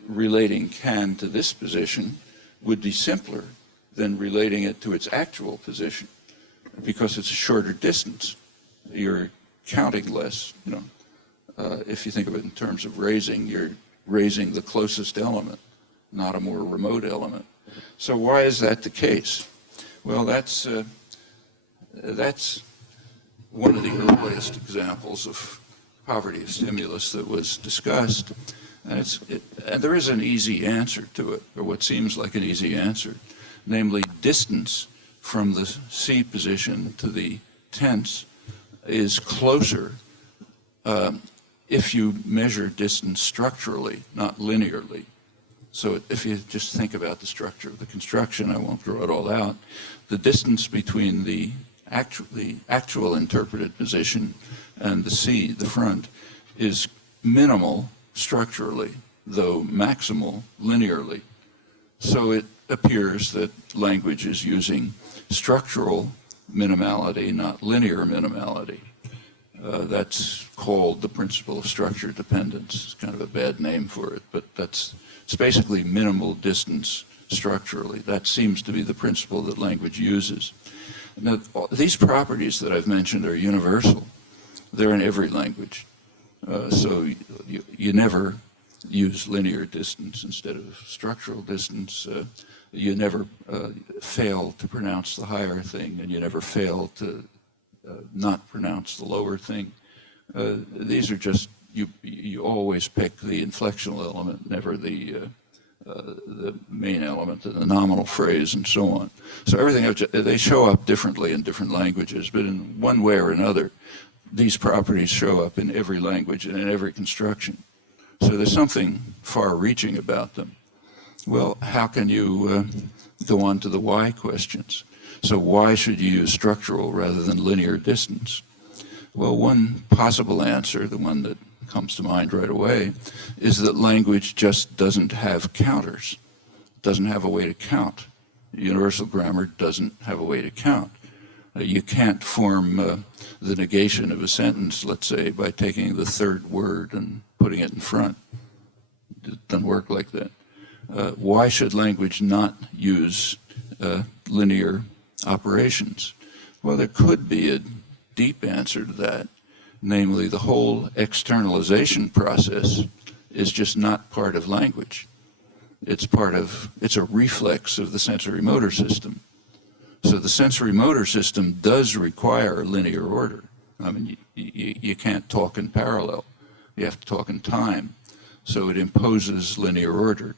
relating can to this position would be simpler than relating it to its actual position, because it's a shorter distance. You're counting less, if you think of it in terms of raising, you're raising the closest element, not a more remote element. So why is that the case? Well, that's one of the earliest examples of poverty of stimulus that was discussed. And there is an easy answer to it, or what seems like an easy answer, namely distance from the C position to the tense is closer if you measure distance structurally, not linearly. So if you just think about the structure of the construction, I won't draw it all out, the distance between the actual interpreted position and the C, the front, is minimal structurally, though maximal linearly. So it appears that language is using structural minimality, not linear minimality. That's called the principle of structure dependence. It's kind of a bad name for it, but it's basically minimal distance structurally. That seems to be the principle that language uses. Now, these properties that I've mentioned are universal. They're in every language. So you never use linear distance instead of structural distance. You never fail to pronounce the higher thing, and you never fail to not pronounce the lower thing. These are just, you always pick the inflectional element, never the main element in the nominal phrase, and so on. So everything, they show up differently in different languages, but in one way or another, these properties show up in every language and in every construction. So there's something far-reaching about them. Well, how can you go on to the why questions? So why should you use structural rather than linear distance? Well, one possible answer, the one that comes to mind right away, is that language just doesn't have counters, doesn't have a way to count. Universal grammar doesn't have a way to count. You can't form the negation of a sentence, let's say, by taking the third word and putting it in front. It doesn't work like that. Why should language not use linear operations? Well, there could be a deep answer to that, namely the whole externalization process is just not part of language. It's a reflex of the sensory motor system. So the sensory motor system does require linear order. I mean, you can't talk in parallel. You have to talk in time. So it imposes linear order.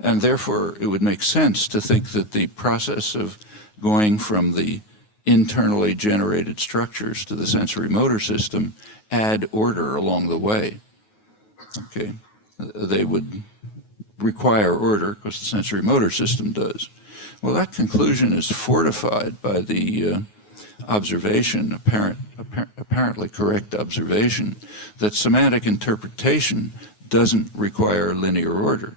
And therefore, it would make sense to think that the process of going from the internally generated structures to the sensory motor system add order along the way. Okay? They would require order because the sensory motor system does. Well, that conclusion is fortified by the observation, apparently correct observation, that semantic interpretation doesn't require linear order.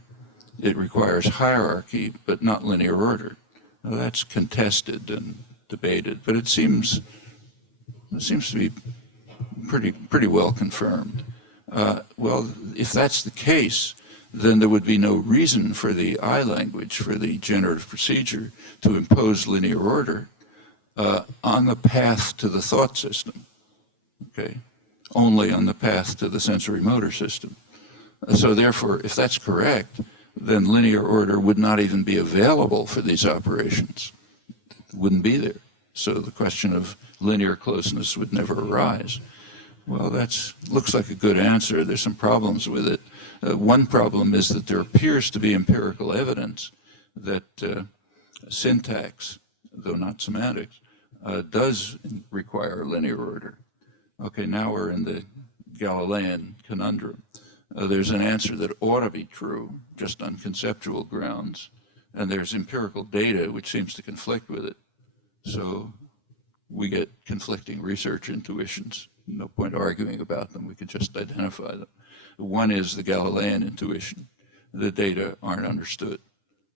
It requires hierarchy, but not linear order. Now, that's contested and debated, but it seems to be pretty well confirmed. Well, if that's the case, then there would be no reason for the I language, for the generative procedure, to impose linear order on the path to the thought system, okay? Only on the path to the sensory motor system. So therefore, if that's correct, then linear order would not even be available for these operations. It wouldn't be there. So the question of linear closeness would never arise. Well, that looks like a good answer. There's some problems with it. One problem is that there appears to be empirical evidence that syntax, though not semantics, does require linear order. Okay, now we're in the Galilean conundrum. There's an answer that ought to be true, just on conceptual grounds, and there's empirical data which seems to conflict with it. So we get conflicting research intuitions. No point arguing about them. We could just identify them. One is the Galilean intuition. The data aren't understood.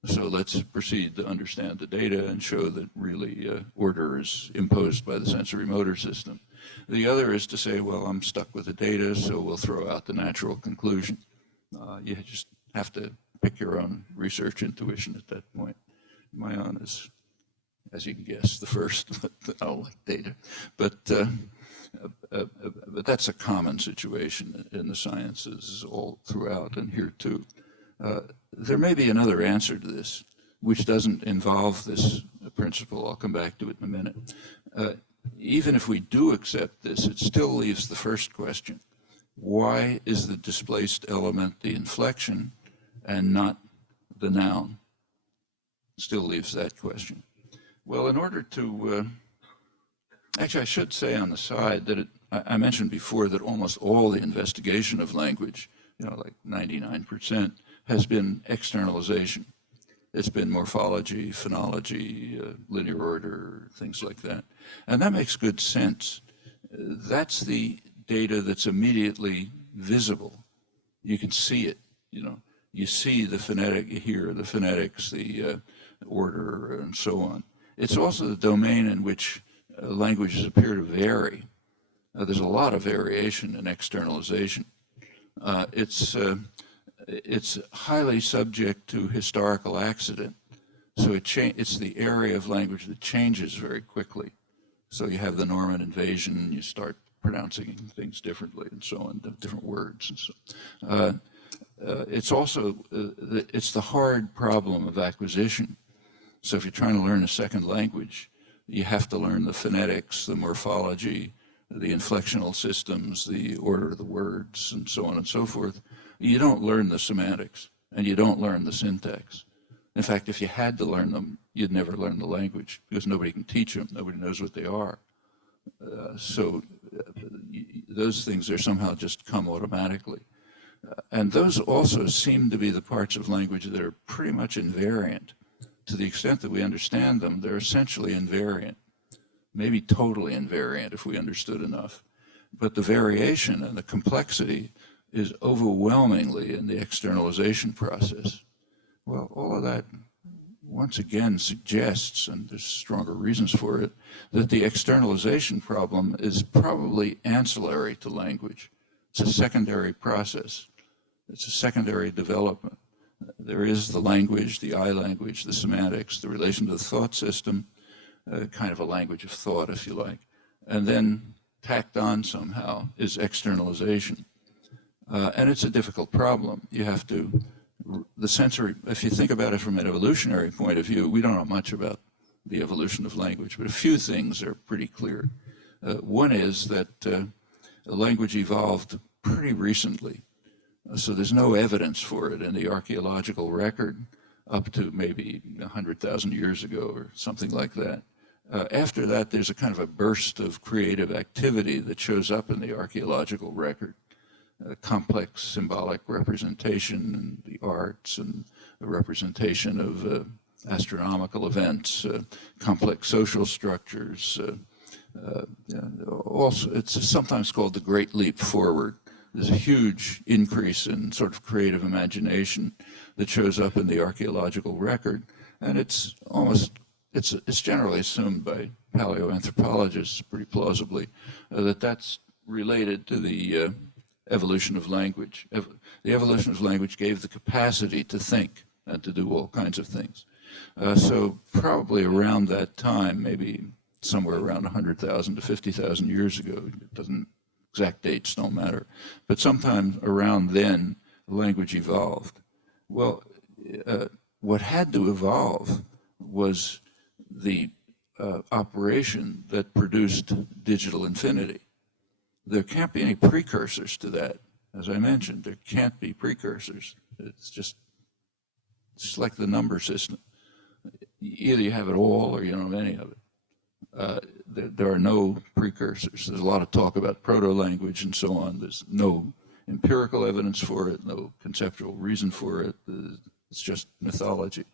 So let's proceed to understand the data and show that really order is imposed by the sensory motor system. The other is to say, well, I'm stuck with the data, so we'll throw out the natural conclusion. You just have to pick your own research intuition at that point. My own is, as you can guess, the first. I don't like data. But that's a common situation in the sciences all throughout and here too. There may be another answer to this, which doesn't involve this principle. I'll come back to it in a minute. Even if we do accept this, it still leaves the first question. Why is the displaced element the inflection and not the noun? Still leaves that question. Well, in order to, actually I should say on the side that I mentioned before that almost all the investigation of language, like 99%, has been externalization. It's been morphology, phonology, linear order, things like that. And that makes good sense. That's the data that's immediately visible. You can see it, You see the phonetic, you hear the phonetics, the order, and so on. It's also the domain in which languages appear to vary. There's a lot of variation in externalization. It's highly subject to historical accident. So it's the area of language that changes very quickly. So you have the Norman invasion, you start pronouncing things differently and so on, different words and so. It's also, it's the hard problem of acquisition. So if you're trying to learn a second language, you have to learn the phonetics, the morphology, the inflectional systems, the order of the words, and so on and so forth. You don't learn the semantics, and you don't learn the syntax. In fact, if you had to learn them, you'd never learn the language, because nobody can teach them. Nobody knows what they are. So those things are somehow just come automatically. And those also seem to be the parts of language that are pretty much invariant. To the extent that we understand them, they're essentially invariant. Maybe totally invariant if we understood enough. But the variation and the complexity is overwhelmingly in the externalization process. Well, all of that, once again, suggests, and there's stronger reasons for it, that the externalization problem is probably ancillary to language. It's a secondary process. It's a secondary development. There is the language, the I language, the semantics, the relation to the thought system, kind of a language of thought, if you like. And then tacked on somehow is externalization. And it's a difficult problem. You have to the sensory, if you think about it from an evolutionary point of view, we don't know much about the evolution of language, but a few things are pretty clear. One is that language evolved pretty recently, so there's no evidence for it in the archaeological record up to maybe 100,000 years ago or something like that. After that, there's a kind of a burst of creative activity that shows up in the archaeological record. Complex symbolic representation in the arts and the representation of astronomical events, complex social structures. Also, it's sometimes called the Great Leap Forward. There's a huge increase in sort of creative imagination that shows up in the archaeological record, and it's generally assumed by paleoanthropologists pretty plausibly that that's related to the evolution of language. The evolution of language gave the capacity to think and to do all kinds of things. So probably around that time, maybe somewhere around 100,000 to 50,000 years ago, it doesn't, exact dates don't matter, but sometime around then, language evolved. Well, what had to evolve was the operation that produced digital infinity. There can't be any precursors to that. As I mentioned, there can't be precursors. It's just like the number system. Either you have it all or you don't have any of it. There are no precursors. There's a lot of talk about proto-language and so on. There's no empirical evidence for it, no conceptual reason for it. It's just mythology.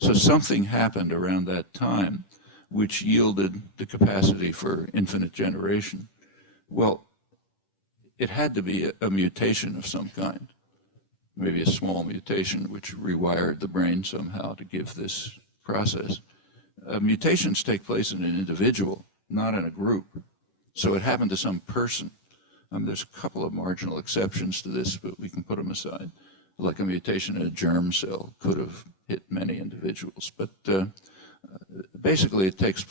So something happened around that time which yielded the capacity for infinite generation. Well, it had to be a mutation of some kind, maybe a small mutation which rewired the brain somehow to give this process. Mutations take place in an individual, not in a group. So it happened to some person. There's a couple of marginal exceptions to this, but we can put them aside. Like a mutation in a germ cell could have hit many individuals. But basically it takes,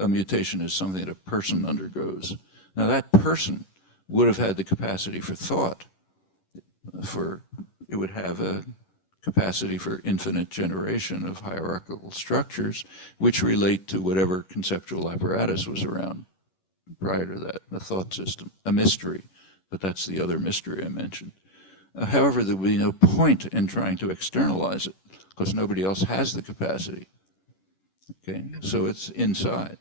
a mutation is something that a person undergoes. Now that person would have had the capacity for thought, it would have a capacity for infinite generation of hierarchical structures which relate to whatever conceptual apparatus was around prior to that, a thought system, a mystery, but that's the other mystery I mentioned. However, there would be no point in trying to externalize it because nobody else has the capacity. Okay, so it's inside.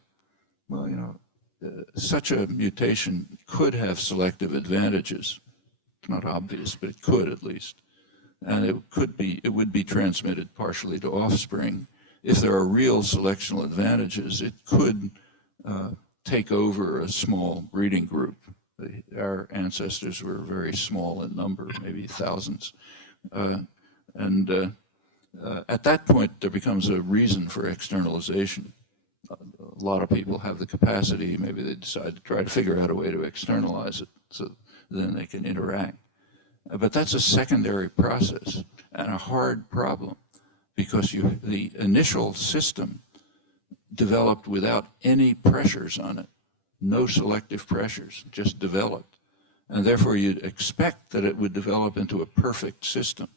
Well, you know, such a mutation could have selective advantages. It's not obvious, but it could at least. And it would be transmitted partially to offspring. If there are real selectional advantages, it could take over a small breeding group. Our ancestors were very small in number, maybe thousands. At that point, there becomes a reason for externalization. A lot of people have the capacity, maybe they decide to try to figure out a way to externalize it so then they can interact. But that's a secondary process and a hard problem because the initial system developed without any pressures on it, no selective pressures, just developed. And therefore you'd expect that it would develop into a perfect system,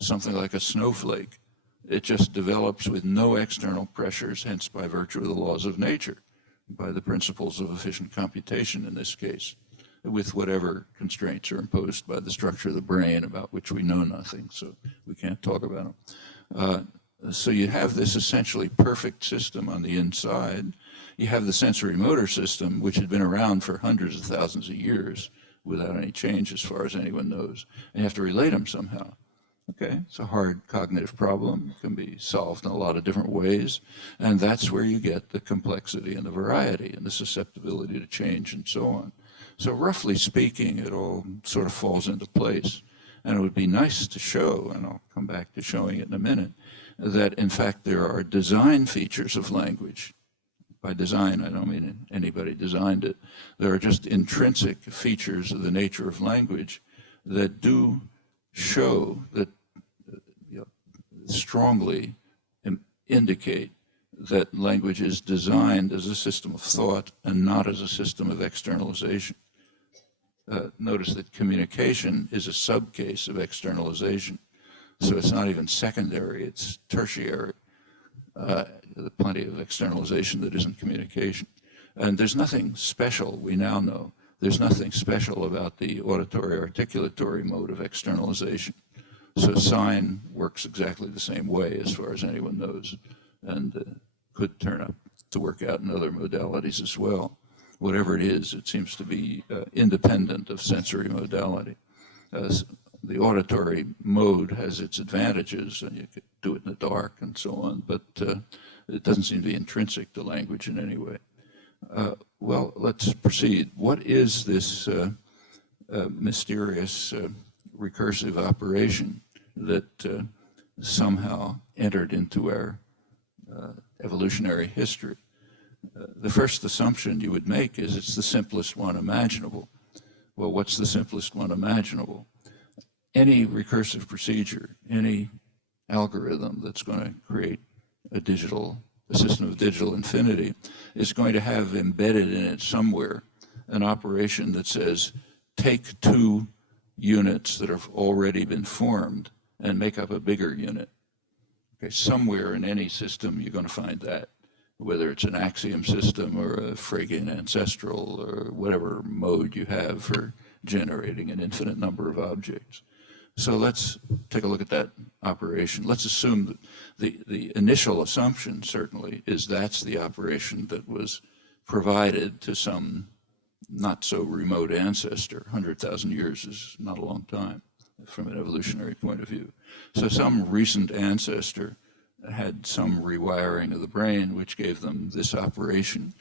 something like a snowflake. It just develops with no external pressures, hence by virtue of the laws of nature, by the principles of efficient computation in this case, with whatever constraints are imposed by the structure of the brain about which we know nothing, so we can't talk about them. So you have this essentially perfect system on the inside. You have the sensory motor system, which had been around for hundreds of thousands of years without any change as far as anyone knows. And you have to relate them somehow. Okay, it's a hard cognitive problem. It can be solved in a lot of different ways. And that's where you get the complexity and the variety and the susceptibility to change and so on. So roughly speaking, it all sort of falls into place. And it would be nice to show, and I'll come back to showing it in a minute, that in fact there are design features of language. By design, I don't mean anybody designed it. There are just intrinsic features of the nature of language that do show that strongly indicate that language is designed as a system of thought and not as a system of externalization. Notice that communication is a subcase of externalization. So it's not even secondary, it's tertiary. Plenty of externalization that isn't communication. And there's nothing special, we now know, there's nothing special about the auditory articulatory mode of externalization. So sign works exactly the same way as far as anyone knows, and could turn up to work out in other modalities as well. Whatever it is, it seems to be independent of sensory modality. The auditory mode has its advantages, and you could do it in the dark and so on, but it doesn't seem to be intrinsic to language in any way. Well, let's proceed. What is this mysterious recursive operation that somehow entered into our evolutionary history? The first assumption you would make is it's the simplest one imaginable. Well, what's the simplest one imaginable? Any recursive procedure, any algorithm that's going to create a system of digital infinity is going to have embedded in it somewhere an operation that says, take two units that have already been formed and make up a bigger unit. Okay, somewhere in any system you're going to find that, whether it's an axiom system or a Phrygian ancestral or whatever mode you have for generating an infinite number of objects. So let's take a look at that operation. Let's assume that the initial assumption, certainly, is that's the operation that was provided to some not so remote ancestor. 100,000 years is not a long time from an evolutionary point of view. So some recent ancestor had some rewiring of the brain which gave them this operation.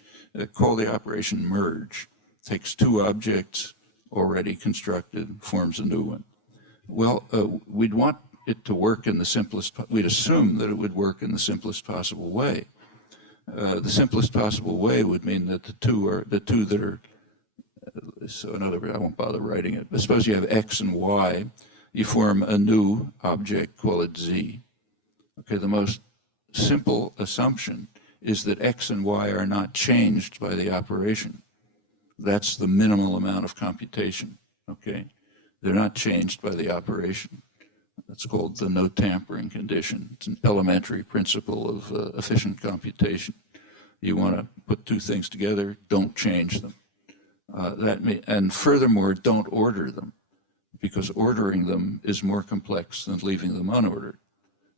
Call the operation merge. Takes two objects already constructed, forms a new one. Well, we'd want it to work in the simplest, we'd assume that it would work in the simplest possible way. The simplest possible way would mean that the two that are, so in other words, I won't bother writing it, but suppose you have X and Y, you form a new object, call it Z. Okay, the most simple assumption is that X and Y are not changed by the operation. That's the minimal amount of computation, okay? They're not changed by the operation. That's called the no tampering condition. It's an elementary principle of efficient computation. You want to put two things together, don't change them. And furthermore, don't order them, because ordering them is more complex than leaving them unordered.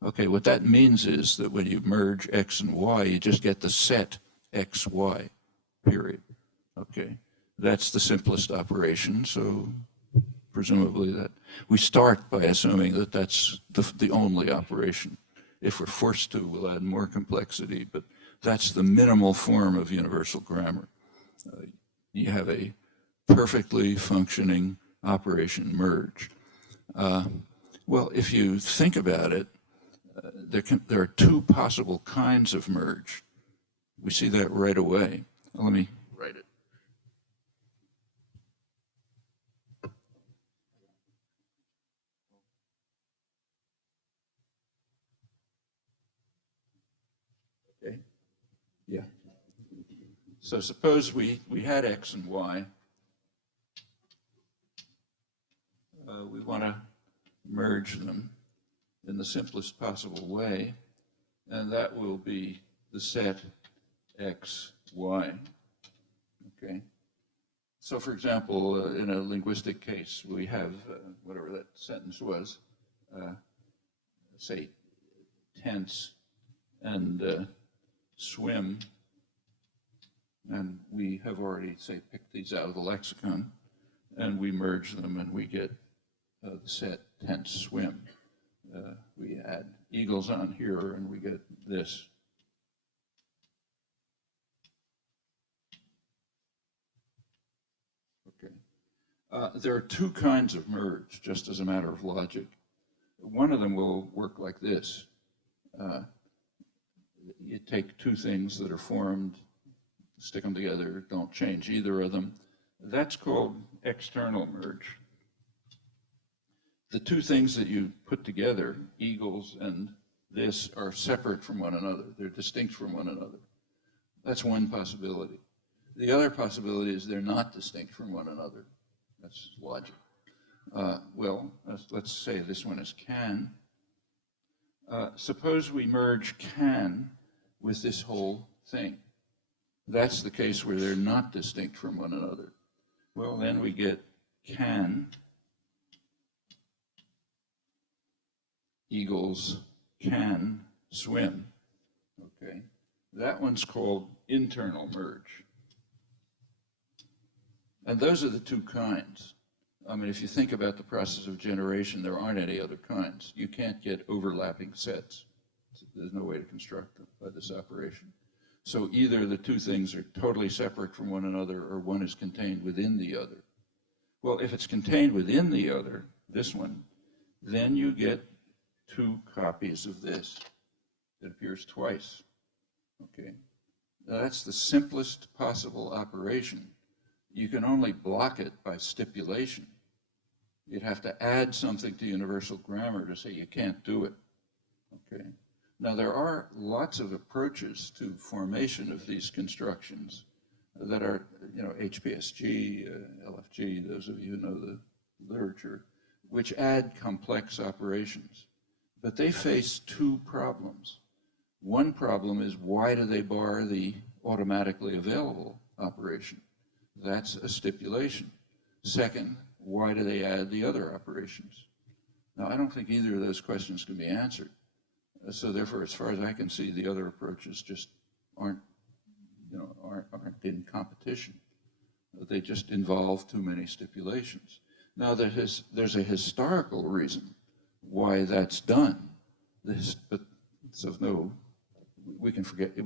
Okay, what that means is that when you merge X and Y, you just get the set X, Y, period. Okay, that's the simplest operation, so presumably that we start by assuming that that's the only operation. If we're forced to, we'll add more complexity, but that's the minimal form of universal grammar. You have a perfectly functioning operation merge. Well, if you think about it, there are two possible kinds of merge. We see that right away. Let me write it. Okay. Yeah. So suppose we had X and Y. We want to merge them in the simplest possible way, and that will be the set X, Y. Okay. So, for example, in a linguistic case, we have whatever that sentence was, say, tense and swim, and we have already, say, picked these out of the lexicon, and we merge them, and we get the set tense swim. We add eagles on here, and we get this. Okay. There are two kinds of merge, just as a matter of logic. One of them will work like this. You take two things that are formed, stick them together, don't change either of them. That's called external merge. The two things that you put together, eagles and this, are separate from one another. They're distinct from one another. That's one possibility. The other possibility is they're not distinct from one another. That's logic. Well, let's say this one is can, Suppose we merge can with this whole thing. That's the case where they're not distinct from one another. Well, then we get can equals can swim. Okay, that one's called internal merge. And those are the two kinds. I mean, if you think about the process of generation, there aren't any other kinds. You can't get overlapping sets. There's no way to construct them by this operation. So either the two things are totally separate from one another or one is contained within the other. Well, if it's contained within the other, this one, then you get two copies of this. It appears twice. Okay. Now that's the simplest possible operation. You can only block it by stipulation. You'd have to add something to universal grammar to say you can't do it. Okay. Now there are lots of approaches to formation of these constructions that are, HPSG, LFG, those of you who know the literature, which add complex operations. But they face two problems. One problem is, why do they bar the automatically available operation? That's a stipulation. Second, why do they add the other operations? Now, I don't think either of those questions can be answered. So therefore, as far as I can see, the other approaches just aren't in competition. They just involve too many stipulations. Now, there's a historical reason why that's done. We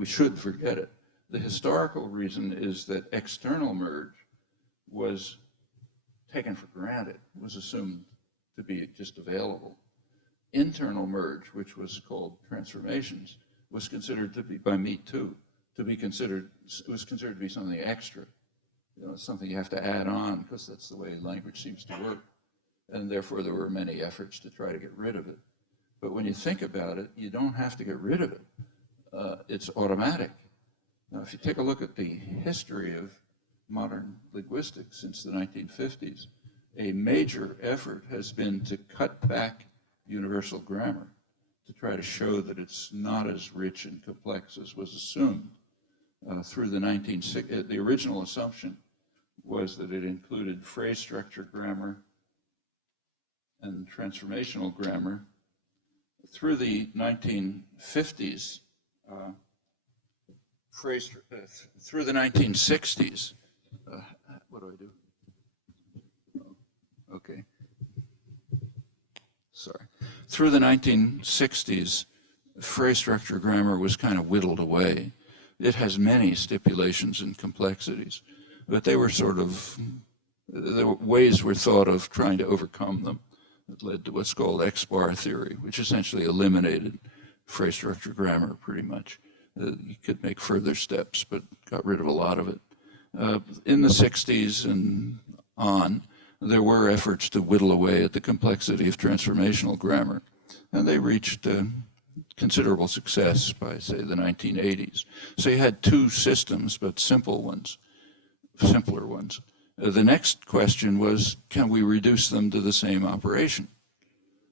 should forget it. The historical reason is that external merge was taken for granted, was assumed to be just available. Internal merge, which was called transformations, was considered to be, by me too, was considered to be something extra. Something you have to add on, because that's the way language seems to work. And therefore there were many efforts to try to get rid of it. But when you think about it, you don't have to get rid of it. It's automatic. Now, if you take a look at the history of modern linguistics since the 1950s, a major effort has been to cut back universal grammar, to try to show that it's not as rich and complex as was assumed. Through the the original assumption was that it included phrase structure grammar and transformational grammar. Through the 1950s, through the 1960s, what do I do? Oh, okay. Sorry. Through the 1960s, phrase structure grammar was kind of whittled away. It has many stipulations and complexities, but they were ways were thought of trying to overcome them. It led to what's called X-bar theory, which essentially eliminated phrase structure grammar pretty much. You could make further steps, but got rid of a lot of it. In the 60s and on, there were efforts to whittle away at the complexity of transformational grammar, and they reached considerable success by, say, the 1980s. So you had two systems, but simpler ones. The next question was, can we reduce them to the same operation?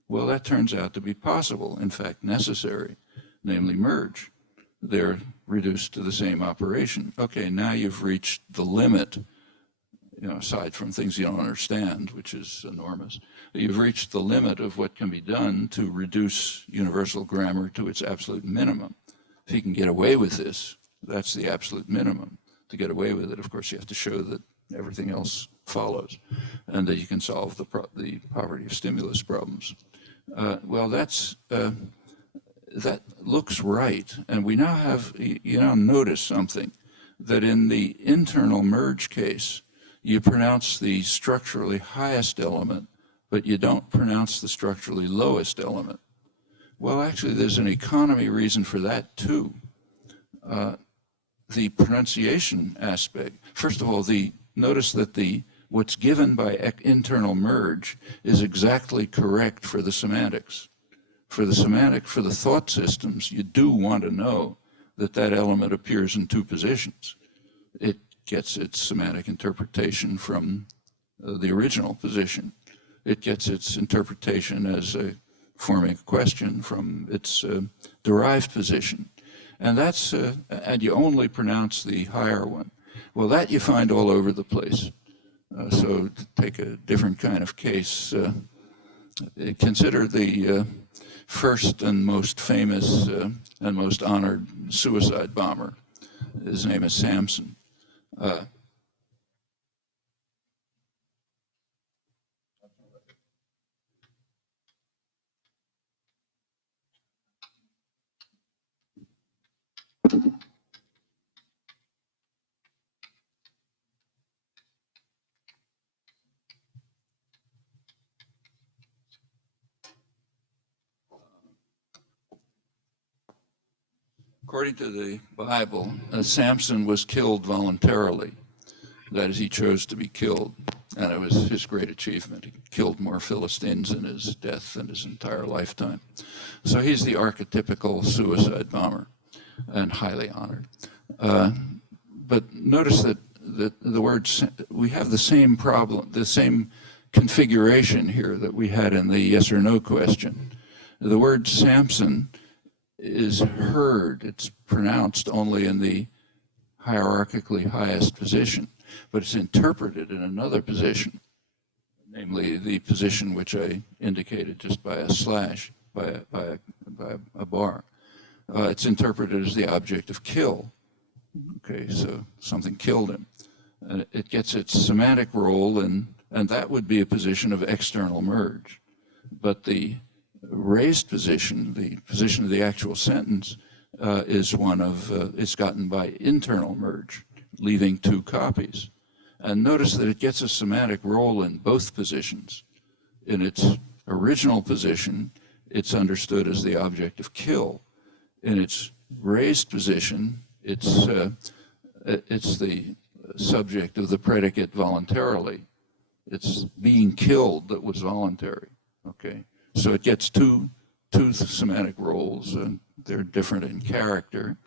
Well, that turns out to be possible, in fact necessary, namely merge. They're reduced to the same operation. Okay, now you've reached the limit, aside from things you don't understand, which is enormous. You've reached the limit of what can be done to reduce universal grammar to its absolute minimum. If you can get away with this, that's the absolute minimum. To get away with it, of course, you have to show that everything else follows, and that you can solve the poverty of stimulus problems. Well, that looks right, and we now have, notice something, that in the internal merge case, you pronounce the structurally highest element, but you don't pronounce the structurally lowest element. Well, actually, there's an economy reason for that, too. The pronunciation aspect, first of all, notice that what's given by internal merge is exactly correct for the semantics. For the thought systems, you do want to know that that element appears in two positions. It gets its semantic interpretation from the original position. It gets its interpretation as a forming a question from its derived position. And that's, and you only pronounce the higher one. Well, that you find all over the place. So to take a different kind of case, consider the first and most famous and most honored suicide bomber. His name is Samson. According to the Bible, Samson was killed voluntarily. That is, he chose to be killed, and it was his great achievement. He killed more Philistines in his death than his entire lifetime. So he's the archetypical suicide bomber and highly honored. But notice that the word, we have the same problem, the same configuration here that we had in the yes or no question. The word Samson is heard, it's pronounced only in the hierarchically highest position, but it's interpreted in another position, namely the position which I indicated just by a slash, by a bar. It's interpreted as the object of kill. Okay, so something killed him. And it gets its semantic role, and that would be a position of external merge. But the raised position, the position of the actual sentence, is one of, it's gotten by internal merge, leaving two copies. And notice that it gets a semantic role in both positions. In its original position, it's understood as the object of kill. In its raised position, it's the subject of the predicate voluntarily. It's being killed that was voluntary, okay? So it gets two semantic roles, and they're different in character.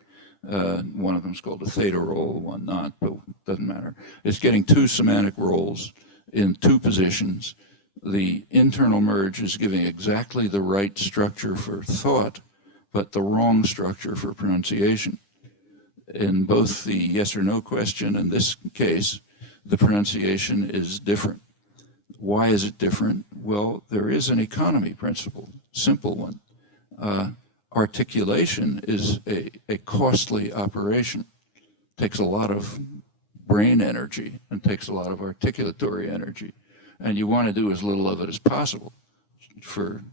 One of them is called a theta role, one not, but it doesn't matter. It's getting two semantic roles in two positions. The internal merge is giving exactly the right structure for thought, but the wrong structure for pronunciation. In both the yes or no question and this case, the pronunciation is different. Why is it different? Well, there is an economy principle, simple one. Articulation is a costly operation. Takes a lot of brain energy and takes a lot of articulatory energy. And you want to do as little of it as possible for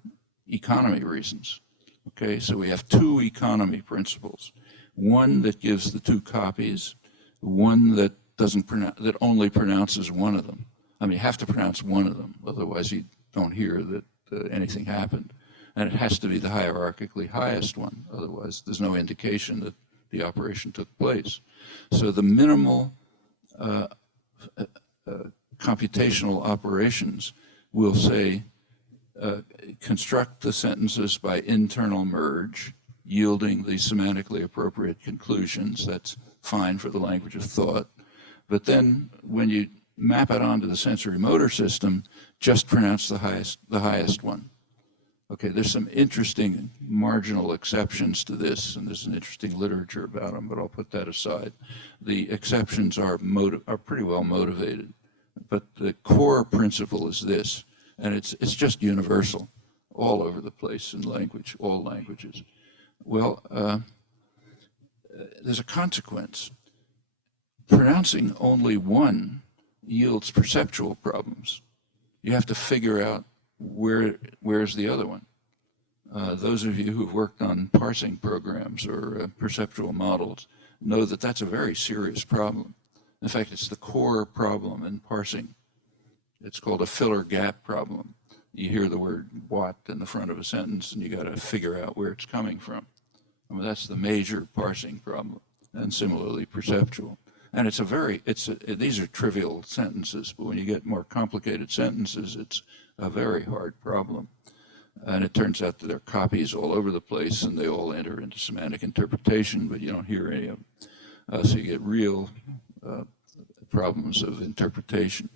economy reasons. Okay, so we have two economy principles. One that gives the two copies, one that that only pronounces one of them. I mean, you have to pronounce one of them, otherwise you don't hear that anything happened. And it has to be the hierarchically highest one, otherwise there's no indication that the operation took place. So the minimal computational operations will say, construct the sentences by internal merge, yielding the semantically appropriate conclusions. That's fine for the language of thought. But then when you map it onto the sensory motor system, just pronounce the highest one. Okay, there's some interesting marginal exceptions to this, and there's an interesting literature about them, but I'll put that aside. The exceptions are pretty well motivated, but the core principle is this, and it's just universal all over the place in language, all languages. Well, there's a consequence. Pronouncing only one yields perceptual problems. You have to figure out where's the other one. Those of you who've worked on parsing programs or perceptual models know that that's a very serious problem. In fact, it's the core problem in parsing. It's called a filler gap problem. You hear the word what in the front of a sentence and you got to figure out where it's coming from. I mean, that's the major parsing problem, and similarly perceptual. And these are trivial sentences, but when you get more complicated sentences, it's a very hard problem. And it turns out that there are copies all over the place and they all enter into semantic interpretation, but you don't hear any of them. So you get real problems of interpretation.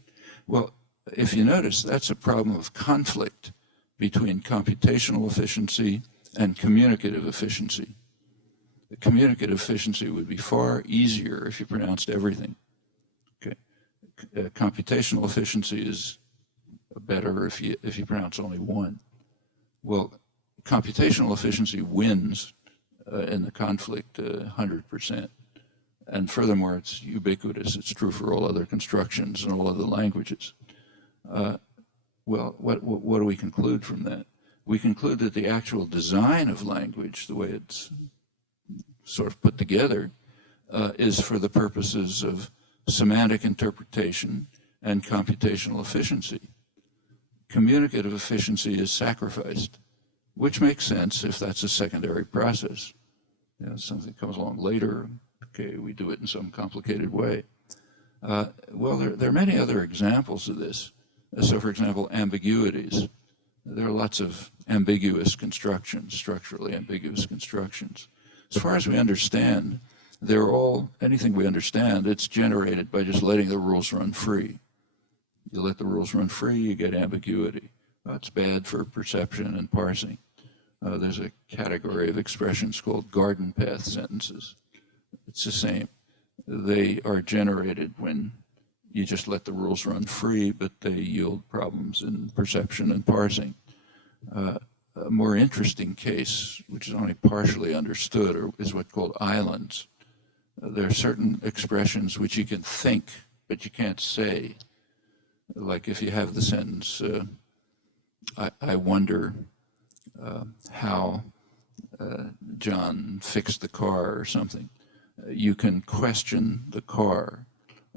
Well, if you notice, that's a problem of conflict between computational efficiency and communicative efficiency. The communicative efficiency would be far easier if you pronounced everything. Okay. Computational efficiency is better if you pronounce only one. Well, computational efficiency wins in the conflict 100%. And furthermore, it's ubiquitous. It's true for all other constructions and all other languages. Well, what do we conclude from that? We conclude that the actual design of language, the way it's sort of put together, is for the purposes of semantic interpretation and computational efficiency. Communicative efficiency is sacrificed, which makes sense if that's a secondary process. You know, something comes along later, okay, we do it in some complicated way. Well, there are many other examples of this. So, for example, ambiguities. There are lots of ambiguous constructions, structurally ambiguous constructions. As far as we understand, they're all, anything we understand, it's generated by just letting the rules run free. You let the rules run free, you get ambiguity. That's bad for perception and parsing. There's a category of expressions called garden path sentences. It's the same. They are generated when you just let the rules run free, but they yield problems in perception and parsing. A more interesting case, which is only partially understood, is what's called islands. There are certain expressions which you can think, but you can't say. Like if you have the sentence, I wonder how John fixed the car or something. You can question the car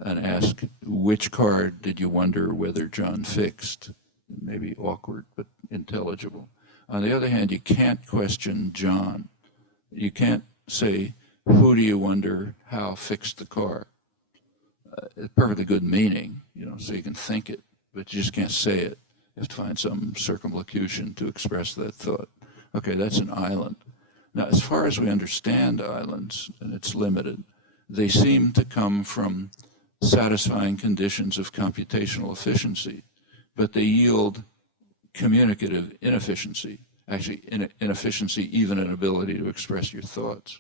and ask, which car did you wonder whether John fixed? Maybe awkward, but intelligible. On the other hand, you can't question John. You can't say, who do you wonder how fixed the car? It's perfectly good meaning, you know, so you can think it, but you just can't say it. You have to find some circumlocution to express that thought. Okay, that's an island. Now, as far as we understand islands, and it's limited, they seem to come from satisfying conditions of computational efficiency, but they yield communicative inefficiency, actually inefficiency, even an ability to express your thoughts.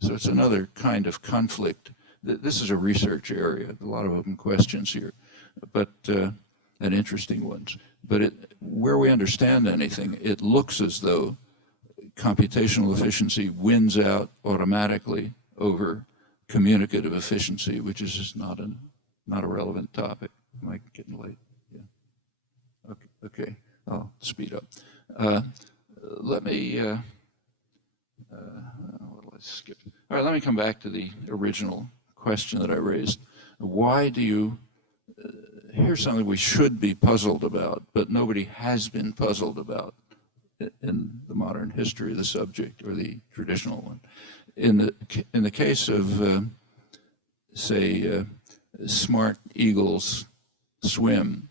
So it's another kind of conflict. This is a research area, a lot of open questions here, but and interesting ones. But where we understand anything, it looks as though computational efficiency wins out automatically over communicative efficiency, which is just not a relevant topic. Am I getting late? Yeah. Okay. I'll speed up. Let me. Let's skip. All right. Let me come back to the original question that I raised. Why do you? Here's something we should be puzzled about, but nobody has been puzzled about in the modern history of the subject, or the traditional one. In the case of, say, smart eagles swim,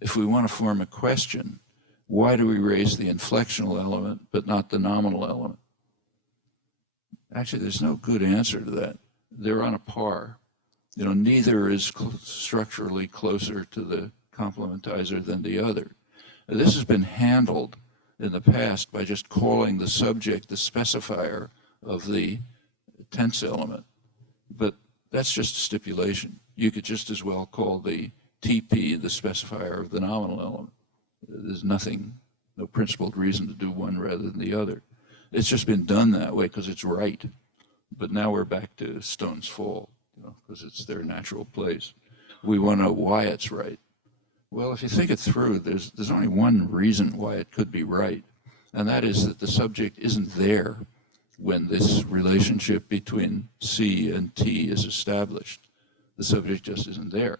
if we want to form a question, why do we raise the inflectional element but not the nominal element? Actually, there's no good answer to that. They're on a par. You know, neither is structurally closer to the complementizer than the other. This has been handled in the past by just calling the subject the specifier of the tense element. But that's just a stipulation. You could just as well call the TP the specifier of the nominal element. There's no principled reason to do one rather than the other. It's just been done that way because it's right. But now we're back to stones fall, you know, because it's their natural place. We want to know why it's right. Well, if you think it through, there's only one reason why it could be right, and that is that the subject isn't there when this relationship between C and T is established. The subject just isn't there.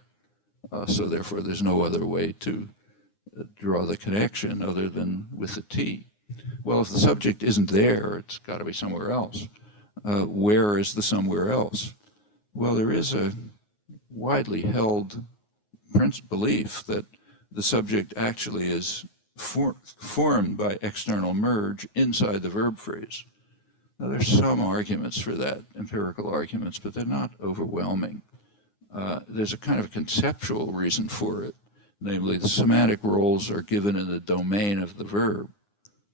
So therefore, there's no other way to draw the connection other than with the T. Well, if the subject isn't there, it's got to be somewhere else. Where is the somewhere else? Well, there is a widely held belief that the subject actually is formed by external merge inside the verb phrase. Now, there's some arguments for that, empirical arguments, but they're not overwhelming. There's a kind of conceptual reason for it, Namely, the semantic roles are given in the domain of the verb.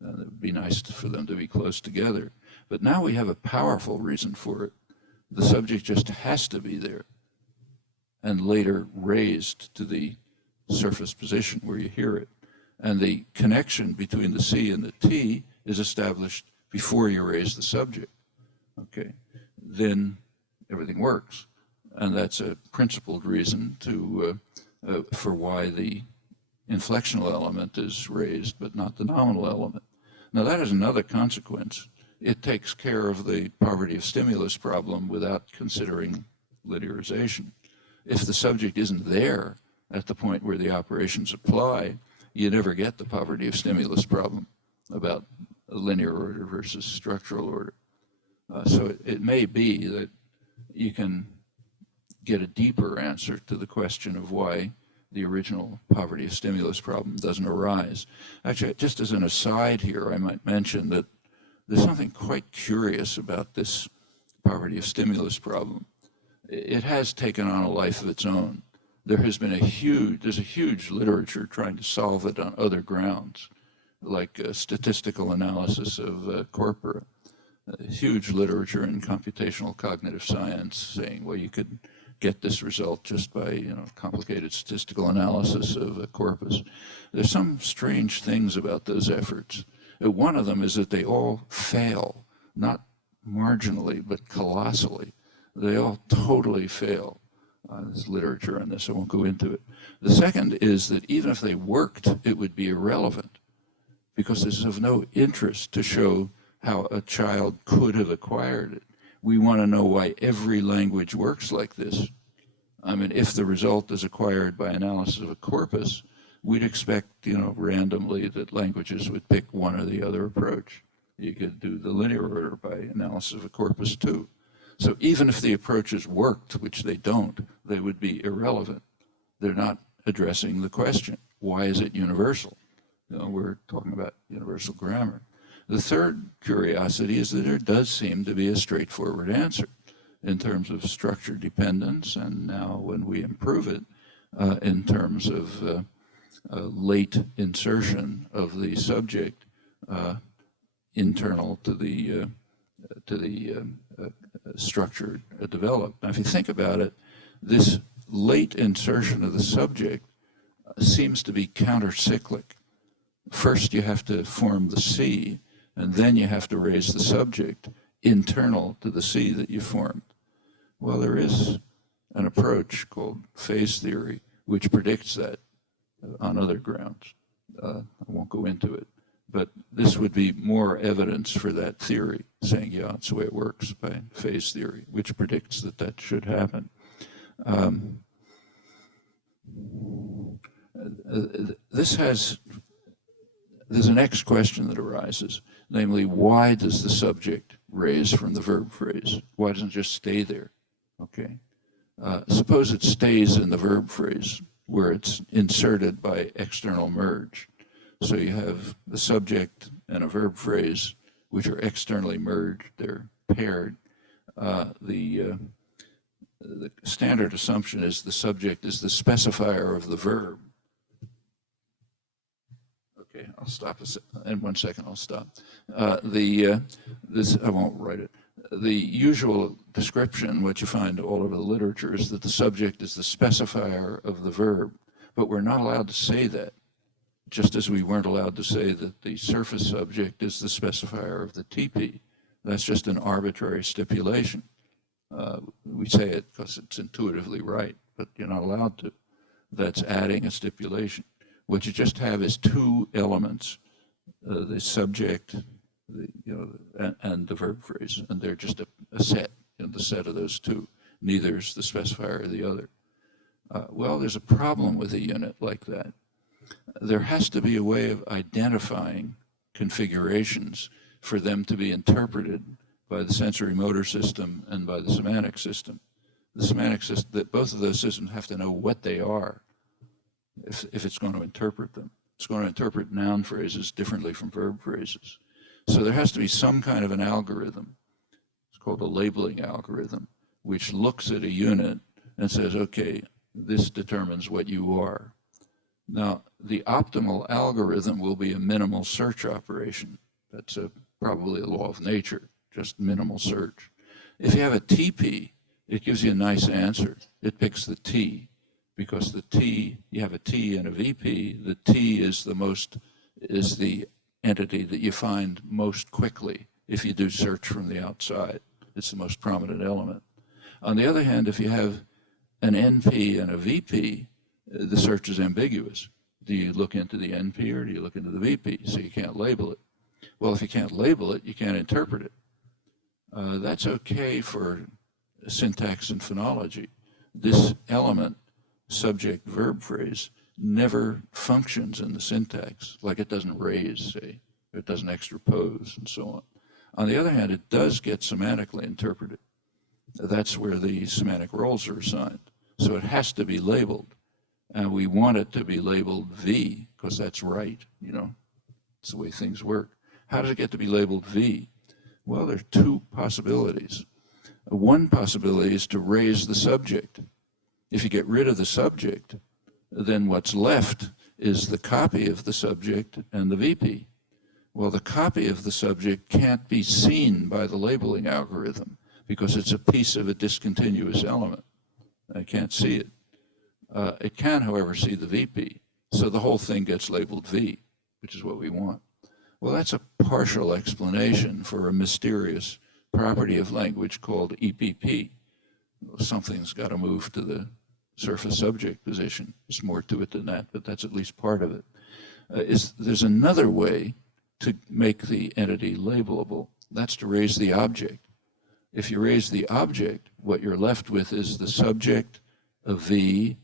And it would be nice for them to be close together. But now we have a powerful reason for it. The subject just has to be there and later raised to the surface position where you hear it. And the connection between the C and the T is established before you raise the subject. Okay, then everything works. And that's a principled reason for why the inflectional element is raised, but not the nominal element. Now that has another consequence. It takes care of the poverty of stimulus problem without considering linearization. If the subject isn't there at the point where the operations apply, you never get the poverty of stimulus problem about linear order versus structural order. So it may be that you can get a deeper answer to the question of why the original poverty of stimulus problem doesn't arise. Actually, just as an aside here, I might mention that there's something quite curious about this poverty of stimulus problem. It has taken on a life of its own. There's a huge literature trying to solve it on other grounds, like statistical analysis of corpora. Huge literature in computational cognitive science saying, well, you could get this result just by complicated statistical analysis of a corpus. There's some strange things about those efforts. One of them is that they all fail, not marginally, but colossally. They all totally fail. There's literature on this, I won't go into it. The second is that even if they worked, it would be irrelevant because it's of no interest to show how a child could have acquired it. We want to know why every language works like this. I mean, if the result is acquired by analysis of a corpus, we'd expect, randomly that languages would pick one or the other approach. You could do the linear order by analysis of a corpus too. So even if the approaches worked, which they don't, they would be irrelevant. They're not addressing the question. Why is it universal? We're talking about universal grammar. The third curiosity is that there does seem to be a straightforward answer in terms of structure dependence, and now when we improve it, in terms of late insertion of the subject internal to the structure developed. Now, if you think about it, this late insertion of the subject seems to be countercyclic. First, you have to form the C, and then you have to raise the subject internal to the C that you formed. Well, there is an approach called phase theory, which predicts that on other grounds. I won't go into it, but this would be more evidence for that theory, saying, yeah, that's the way it works by phase theory, which predicts that that should happen. There's an next question that arises, namely, why does the subject raise from the verb phrase? Why doesn't it just stay there? Okay. Suppose it stays in the verb phrase where it's inserted by external merge. So you have the subject and a verb phrase which are externally merged, they're paired. The standard assumption is the subject is the specifier of the verb. Okay, I'll stop in 1 second. I'll stop. This I won't write it. The usual description, what you find all over the literature, is that the subject is the specifier of the verb, but we're not allowed to say that. Just as we weren't allowed to say that the surface subject is the specifier of the TP. That's just an arbitrary stipulation. We say it because it's intuitively right, but you're not allowed to. That's adding a stipulation. What you just have is two elements, the subject and the verb phrase, and they're just a set, the set of those two. Neither is the specifier of the other. Well, there's a problem with a unit like that. There has to be a way of identifying configurations for them to be interpreted by the sensory motor system and by the semantic system. The semantic system, that both of those systems have to know what they are if it's going to interpret them. It's going to interpret noun phrases differently from verb phrases. So there has to be some kind of an algorithm. It's called a labeling algorithm, which looks at a unit and says, okay, this determines what you are. Now, the optimal algorithm will be a minimal search operation. That's probably a law of nature, just minimal search. If you have a TP, it gives you a nice answer. It picks the T, because the T, you have a T and a VP, the T is the entity that you find most quickly if you do search from the outside. It's the most prominent element. On the other hand, if you have an NP and a VP, the search is ambiguous. Do you look into the NP or do you look into the VP? So you can't label it. Well, if you can't label it, you can't interpret it. That's okay for syntax and phonology. This element, subject verb phrase, never functions in the syntax, like it doesn't raise, say, or it doesn't extrapose, and so on. On the other hand, it does get semantically interpreted. That's where the semantic roles are assigned. So it has to be labeled. And we want it to be labeled V, because that's right, you know. It's the way things work. How does it get to be labeled V? Well, there are two possibilities. One possibility is to raise the subject. If you get rid of the subject, then what's left is the copy of the subject and the VP. Well, the copy of the subject can't be seen by the labeling algorithm because it's a piece of a discontinuous element. I can't see it. It can, however, see the VP. So the whole thing gets labeled V, which is what we want. Well, that's a partial explanation for a mysterious property of language called EPP. Something's got to move to the surface subject position. There's more to it than that, but that's at least part of it. There's another way to make the entity labelable. That's to raise the object. If you raise the object, what you're left with is the subject, a V,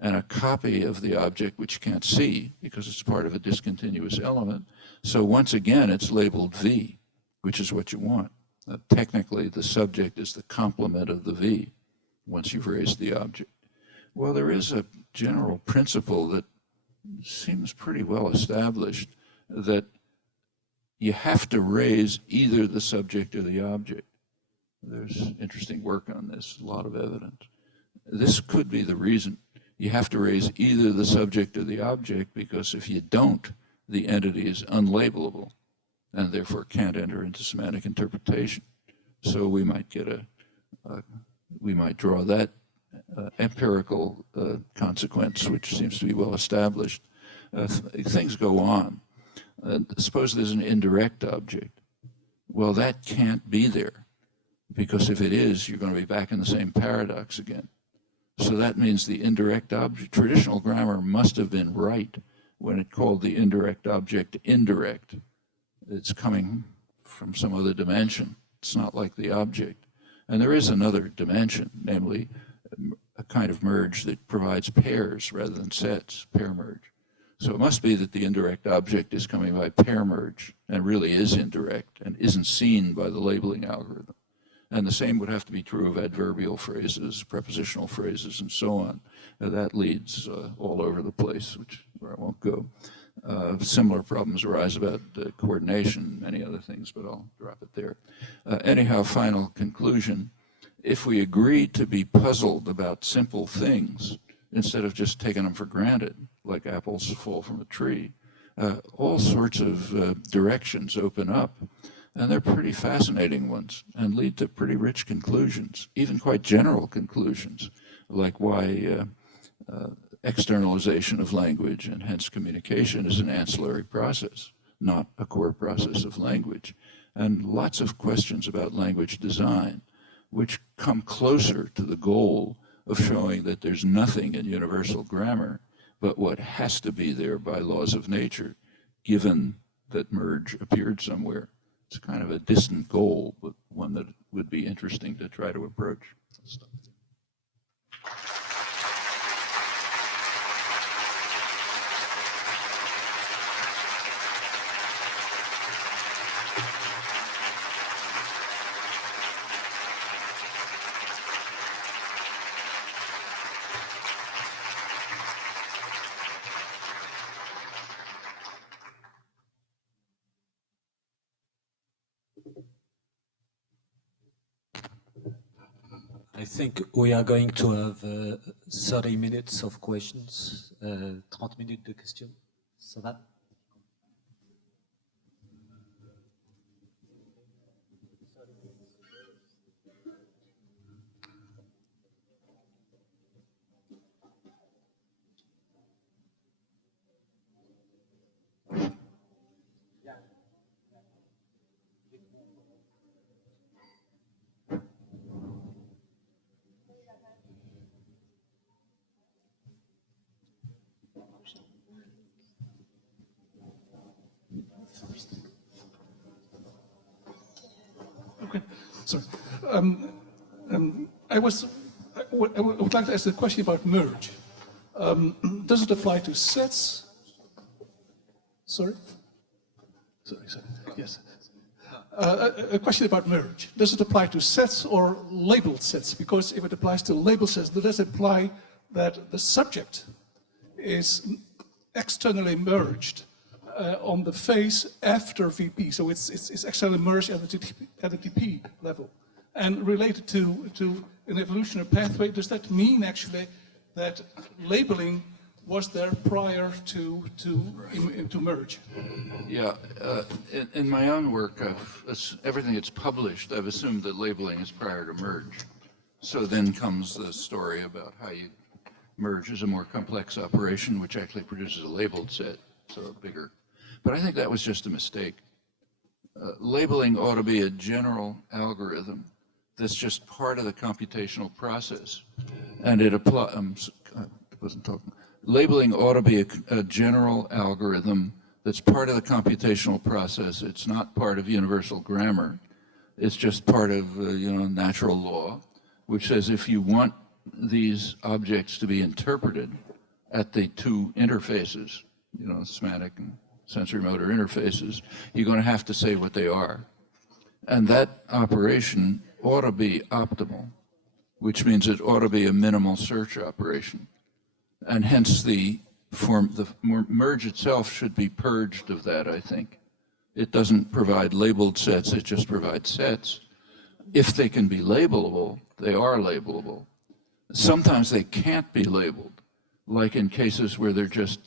and a copy of the object which you can't see because it's part of a discontinuous element. So once again, it's labeled V, which is what you want. Technically, the subject is the complement of the V once you've raised the object. Well, there is a general principle that seems pretty well established that you have to raise either the subject or the object. There's interesting work on this, a lot of evidence. This could be the reason. You have to raise either the subject or the object, because if you don't, the entity is unlabelable and therefore can't enter into semantic interpretation. So we might get we might draw that empirical consequence, which seems to be well established. Things go on. Suppose there's an indirect object. Well, that can't be there, because if it is, you're going to be back in the same paradox again. So that means the indirect object, traditional grammar must have been right when it called the indirect object indirect. It's coming from some other dimension. It's not like the object. And there is another dimension, namely a kind of merge that provides pairs rather than sets, pair merge. So it must be that the indirect object is coming by pair merge and really is indirect and isn't seen by the labeling algorithm. And the same would have to be true of adverbial phrases, prepositional phrases, and so on. That leads all over the place, where I won't go. Similar problems arise about coordination and many other things, but I'll drop it there. Anyhow, final conclusion. If we agree to be puzzled about simple things, instead of just taking them for granted, like apples fall from a tree, all sorts of directions open up. And they're pretty fascinating ones and lead to pretty rich conclusions, even quite general conclusions, like why externalization of language and hence communication is an ancillary process, not a core process of language. And lots of questions about language design, which come closer to the goal of showing that there's nothing in universal grammar but what has to be there by laws of nature, given that merge appeared somewhere. It's kind of a distant goal, but one that would be interesting to try to approach. I think we are going to have 30 minutes of questions, 30 minutes de questions. Ça va? Okay, sorry. I would like to ask a question about merge. Does it apply to sets? Sorry? Sorry. Yes. A question about merge. Does it apply to sets or labeled sets? Because if it applies to labeled sets, does it imply that the subject is externally merged on the face after VP? So it's externally merged at the TP level. And related to an evolutionary pathway, does that mean actually that labeling was there prior to merge? Yeah, in my own work, everything that's published, I've assumed that labeling is prior to merge. So then comes the story about how you merge is a more complex operation, which actually produces a labeled set, so bigger. But I think that was just a mistake. Labeling ought to be a general algorithm that's just part of the computational process, and it applies. Wasn't talking. Labeling ought to be a general algorithm that's part of the computational process. It's not part of universal grammar. It's just part of natural law, which says if you want these objects to be interpreted at the two interfaces, semantic and sensory motor interfaces, you're going to have to say what they are. And that operation ought to be optimal, which means it ought to be a minimal search operation. And hence the merge itself should be purged of that, I think. It doesn't provide labeled sets, it just provides sets. If they can be labelable, they are labelable. Sometimes they can't be labeled, like in cases where they're just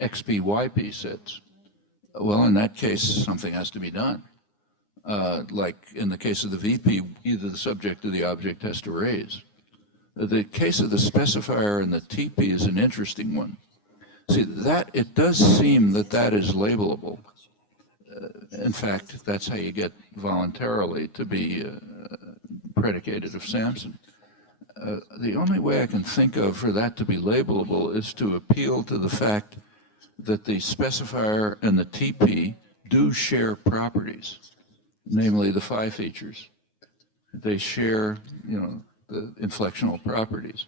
XP, YP sets. Well, in that case, something has to be done. Like in the case of the VP, either the subject or the object has to raise. The case of the specifier and the TP is an interesting one. See, that it does seem that is labelable. In fact, that's how you get voluntarily to be predicated of Samson. The only way I can think of for that to be labelable is to appeal to the fact that the specifier and the TP do share properties, namely the phi features. They share, the inflectional properties.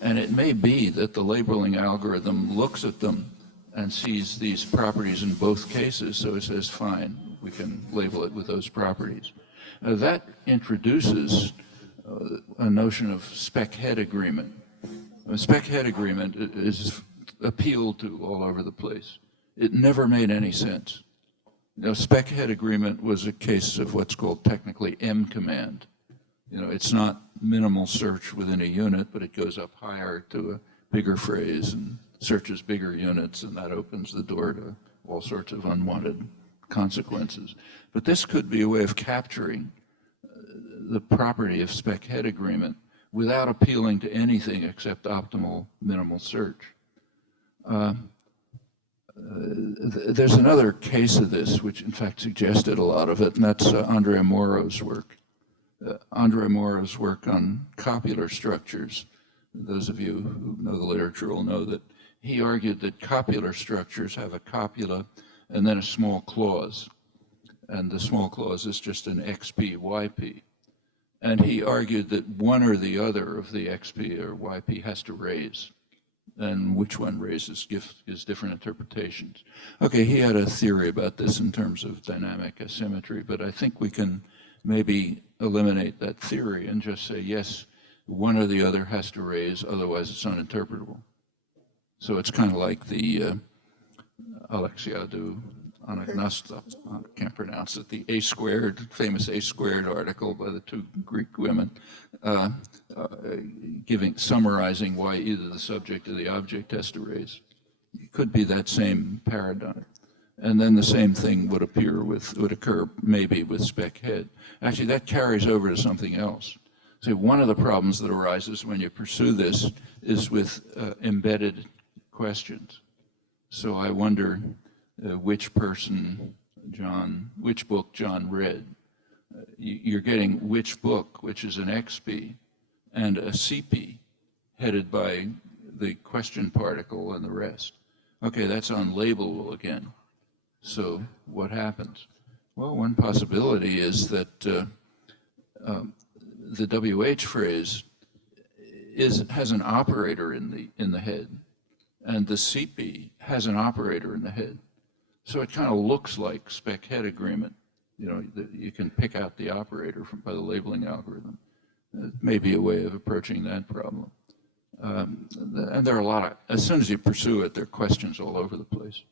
And it may be that the labeling algorithm looks at them and sees these properties in both cases, so it says, fine, we can label it with those properties. That introduces a notion of spec-head agreement. A spec-head agreement is appealed to all over the place. It never made any sense. Spec-head agreement was a case of what's called technically M command. It's not minimal search within a unit, but it goes up higher to a bigger phrase and searches bigger units, and that opens the door to all sorts of unwanted consequences. But this could be a way of capturing the property of spec-head agreement without appealing to anything except optimal minimal search. There's another case of this, which in fact suggested a lot of it, and that's Andrea Moro's work. Andrea Moro's work on copular structures. Those of you who know the literature will know that he argued that copular structures have a copula and then a small clause. And the small clause is just an XP, YP. And he argued that one or the other of the XP or YP has to raise. And which one raises gives different interpretations. Okay, he had a theory about this in terms of dynamic asymmetry, but I think we can maybe eliminate that theory and just say, yes, one or the other has to raise, otherwise it's uninterpretable. So it's kind of like the Alexiadou I can't pronounce it, the A squared, famous A squared article by the two Greek women, summarizing why either the subject or the object has to raise. It could be that same paradigm. And then the same thing would occur maybe with spec head. Actually, that carries over to something else. So one of the problems that arises when you pursue this is with embedded questions. So I wonder which book John read. You're getting which book, which is an XP, and a CP headed by the question particle and the rest. Okay, that's unlabelable again. So what happens? Well, one possibility is that the WH phrase has an operator in the head, and the CP has an operator in the head. So it kind of looks like spec head agreement. You know, you can pick out the operator by the labeling algorithm. It may be a way of approaching that problem. And there are as soon as you pursue it, there are questions all over the place.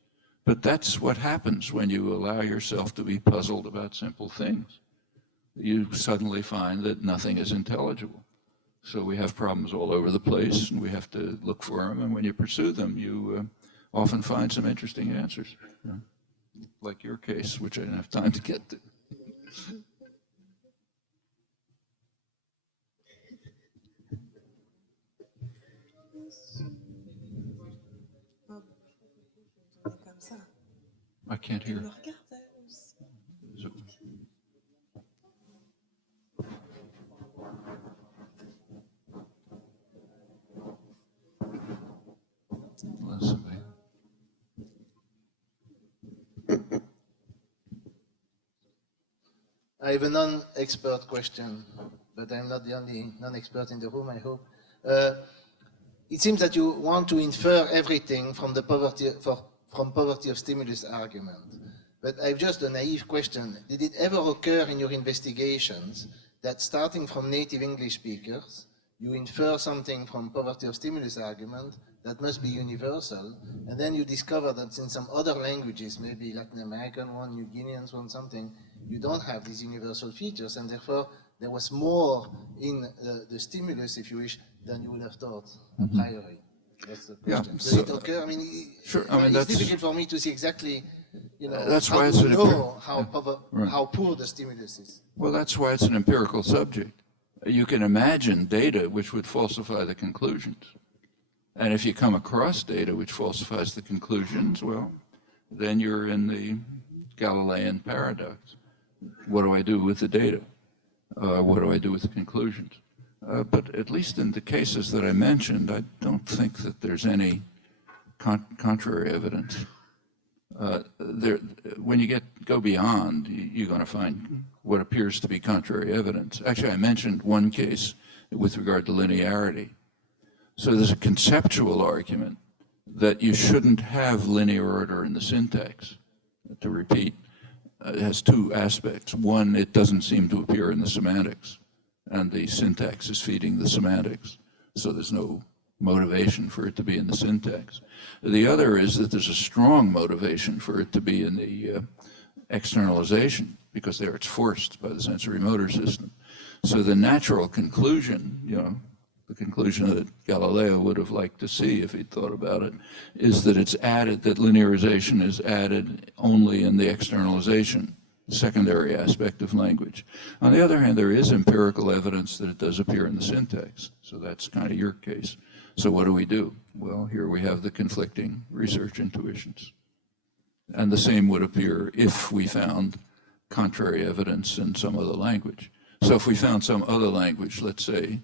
But that's what happens when you allow yourself to be puzzled about simple things. You suddenly find that nothing is intelligible. So we have problems all over the place, and we have to look for them. And when you pursue them, you often find some interesting answers, like your case, which I didn't have time to get to. I can't hear. I have a non-expert question, but I'm not the only non-expert in the room, I hope. It seems that you want to infer everything from the poverty of stimulus argument. But I've just a naive question. Did it ever occur in your investigations that starting from native English speakers, you infer something from poverty of stimulus argument that must be universal, and then you discover that in some other languages, maybe Latin American one, New Guinean one, something, you don't have these universal features, and therefore there was more in the stimulus, if you wish, than you would have thought a priori. That's the question. Yeah, Does it occur? I mean, sure. It's difficult for me to see exactly, that's how why to know right. how poor the stimulus is. Well, that's why it's an empirical subject. You can imagine data which would falsify the conclusions. And if you come across data which falsifies the conclusions, well, then you're in the Galilean paradox. What do I do with the data? What do I do with the conclusions? But at least in the cases that I mentioned, I don't think that there's any contrary evidence. When you go beyond, you're going to find what appears to be contrary evidence. Actually, I mentioned one case with regard to linearity. So there's a conceptual argument that you shouldn't have linear order in the syntax. To repeat, it has two aspects. One, it doesn't seem to appear in the semantics, and the syntax is feeding the semantics. So there's no motivation for it to be in the syntax. The other is that there's a strong motivation for it to be in the externalization, because there it's forced by the sensory motor system. So the natural conclusion, the conclusion that Galileo would have liked to see if he'd thought about it, is that it's added, that linearization is added only in the externalization, secondary aspect of language. On the other hand, there is empirical evidence that it does appear in the syntax. So that's kind of your case. So what do? Well, here we have the conflicting research intuitions. And the same would appear if we found contrary evidence in some other language. So if we found some other language, let's say,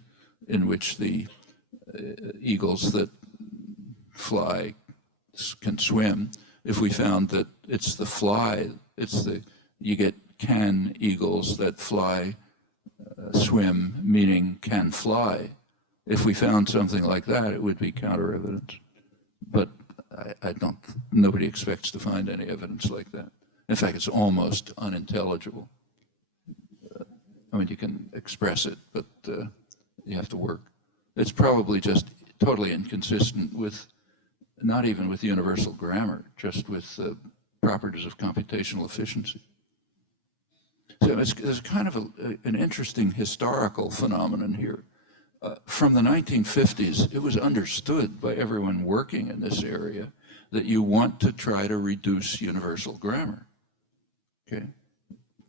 in which the eagles that fly can swim, if we found that it's the fly, you get can eagles that fly, swim, meaning can fly. If we found something like that, it would be counter evidence. But nobody expects to find any evidence like that. In fact, it's almost unintelligible. I mean, you can express it, but you have to work. It's probably just totally inconsistent with, not even with universal grammar, just with properties of computational efficiency. So there's kind of an interesting historical phenomenon here. From the 1950s, it was understood by everyone working in this area that you want to try to reduce universal grammar, okay?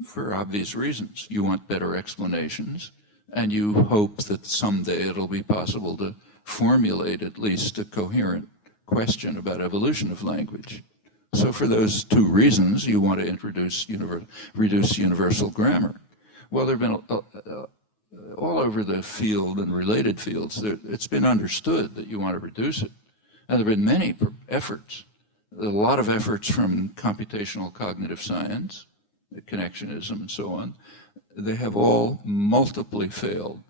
For obvious reasons. You want better explanations, and you hope that someday it'll be possible to formulate at least a coherent question about evolution of language. So for those two reasons, you want to reduce universal grammar. Well, there have been all over the field and related fields, it's been understood that you want to reduce it. And there have been many efforts, a lot of efforts from computational cognitive science, connectionism and so on. They have all multiply failed.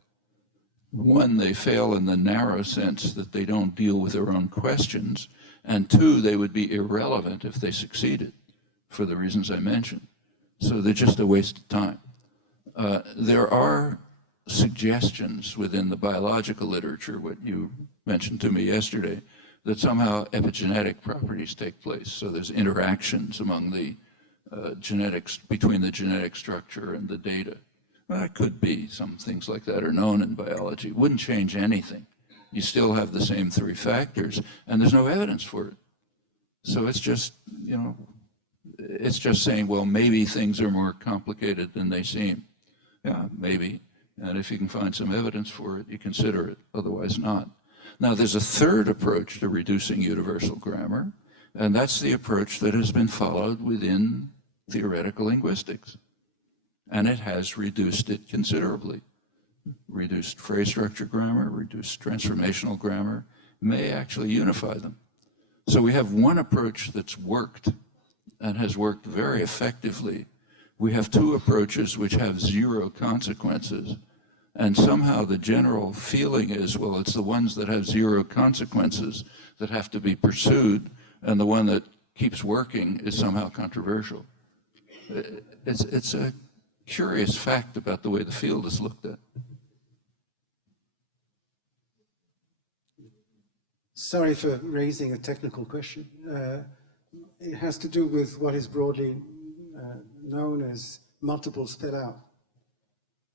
One, they fail in the narrow sense that they don't deal with their own questions, and two, they would be irrelevant if they succeeded, for the reasons I mentioned. So they're just a waste of time. There are suggestions within the biological literature, what you mentioned to me yesterday, that somehow epigenetic properties take place. So there's interactions among the genetics, between the genetic structure and the data. Well, that could be, some things like that are known in biology. It wouldn't change anything. You still have the same three factors, and there's no evidence for it. So it's just, you know, it's just saying, well, maybe things are more complicated than they seem. Yeah, maybe. And if you can find some evidence for it, you consider it, otherwise not. Now, there's a third approach to reducing universal grammar, and that's the approach that has been followed within theoretical linguistics. And it has reduced it considerably. Reduced phrase structure grammar, reduced transformational grammar, may actually unify them. So we have one approach that's worked and has worked very effectively. We have two approaches which have zero consequences. And somehow the general feeling is, well, it's the ones that have zero consequences that have to be pursued, and the one that keeps working is somehow controversial. It's a curious fact about the way the field is looked at. Sorry for raising a technical question. It has to do with what is broadly known as multiple spit out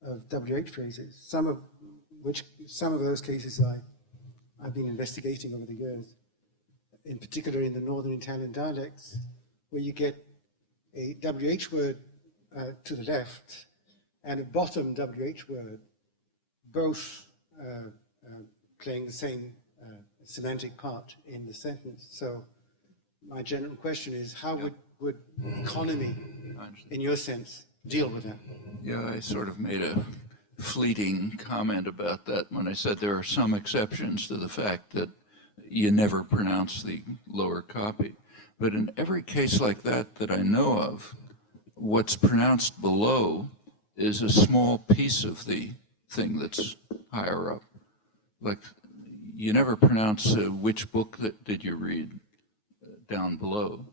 of WH phrases. Some of those cases I've been investigating over the years, in particular in the northern Italian dialects, where you get a WH word to the left and a bottom WH word, both playing the same semantic part in the sentence. So my general question is, how would economy, in your sense, deal with that? Yeah, I sort of made a fleeting comment about that when I said there are some exceptions to the fact that you never pronounce the lower copy. But in every case like that that I know of, what's pronounced below is a small piece of the thing that's higher up. Like, you never pronounce which book did you read down below.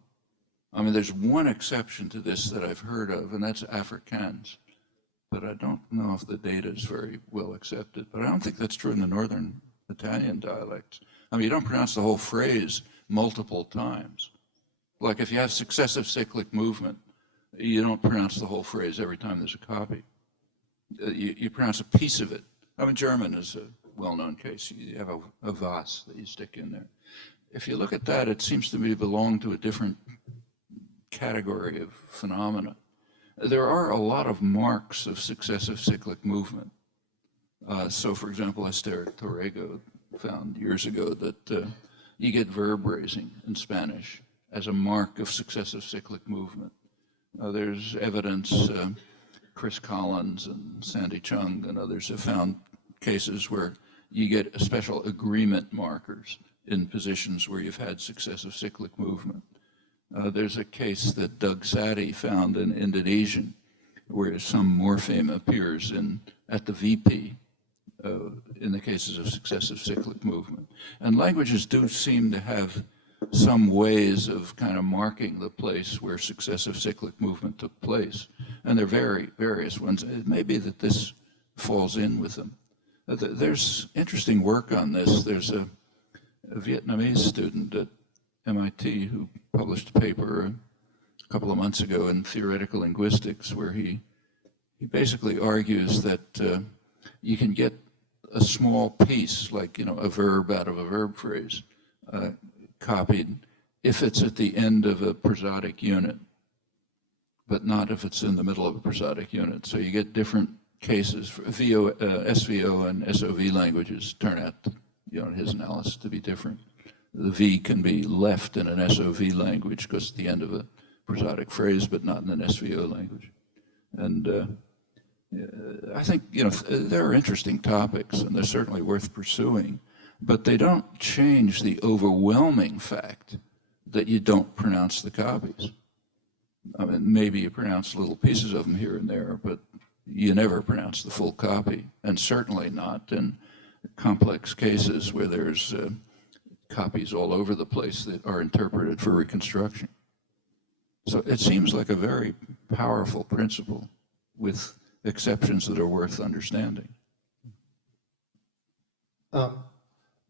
I mean, there's one exception to this that I've heard of, and that's Afrikaans. But I don't know if the data is very well accepted. But I don't think that's true in the northern Italian dialects. I mean, you don't pronounce the whole phrase multiple times. Like if you have successive cyclic movement, you don't pronounce the whole phrase every time there's a copy. You pronounce a piece of it. I mean, German is a well-known case. You have a was that you stick in there. If you look at that, it seems to me belong to a different category of phenomena. There are a lot of marks of successive cyclic movement. So, for example, Esther Torrego found years ago that you get verb raising in Spanish as a mark of successive cyclic movement. There's evidence, Chris Collins and Sandy Chung and others have found cases where you get special agreement markers in positions where you've had successive cyclic movement. There's a case that Doug Satie found in Indonesian where some morpheme appears at the VP in the cases of successive cyclic movement. And languages do seem to have some ways of kind of marking the place where successive cyclic movement took place. And there are various ones. It may be that this falls in with them. There's interesting work on this. There's a Vietnamese student at MIT who published a paper a couple of months ago in Theoretical Linguistics, where he basically argues that you can get a small piece, like a verb out of a verb phrase, copied if it's at the end of a prosodic unit, but not if it's in the middle of a prosodic unit. So you get different cases. SVO and SOV languages turn out, in his analysis, to be different. The V can be left in an SOV language because it's the end of a prosodic phrase, but not in an SVO language. And I think, there are interesting topics, and they're certainly worth pursuing, but they don't change the overwhelming fact that you don't pronounce the copies. I mean, maybe you pronounce little pieces of them here and there, but you never pronounce the full copy, and certainly not in complex cases where there's copies all over the place that are interpreted for reconstruction. So it seems like a very powerful principle with exceptions that are worth understanding. I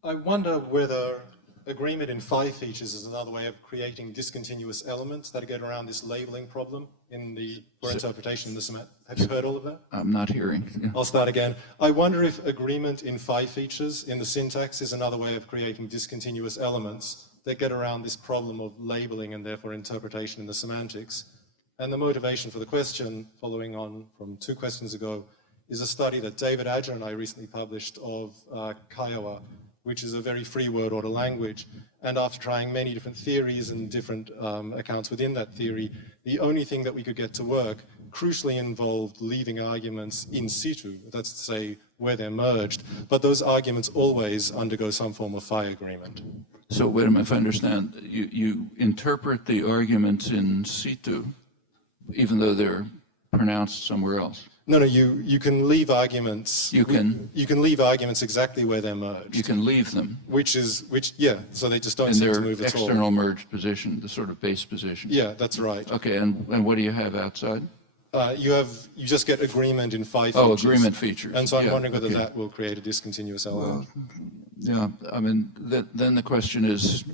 wonder whether agreement in 5 features is another way of creating discontinuous elements that get around this labeling problem for interpretation in the semantic. Have you heard all of that? I'm not hearing. Yeah. I'll start again. I wonder if agreement in 5 features in the syntax is another way of creating discontinuous elements that get around this problem of labeling and therefore interpretation in the semantics. And the motivation for the question, following on from 2 questions ago, is a study that David Adger and I recently published of Kiowa, which is a very free word order language. And after trying many different theories and different accounts within that theory, the only thing that we could get to work crucially involved leaving arguments in situ, that's to say where they're merged, but those arguments always undergo some form of phi agreement. So wait a minute, if I understand, you interpret the arguments in situ, even though they're pronounced somewhere else? No, you can leave arguments. You can leave arguments exactly where they're merged. You can leave them. Yeah, so they just don't in seem their to move at all. external merged position, the sort of base position. Yeah, that's right. Okay, and what do you have outside? You just get agreement in 5 features. Oh, agreement features. And so I'm Yeah, wondering whether okay. that will create a discontinuous element. Yeah, I mean, then the question is,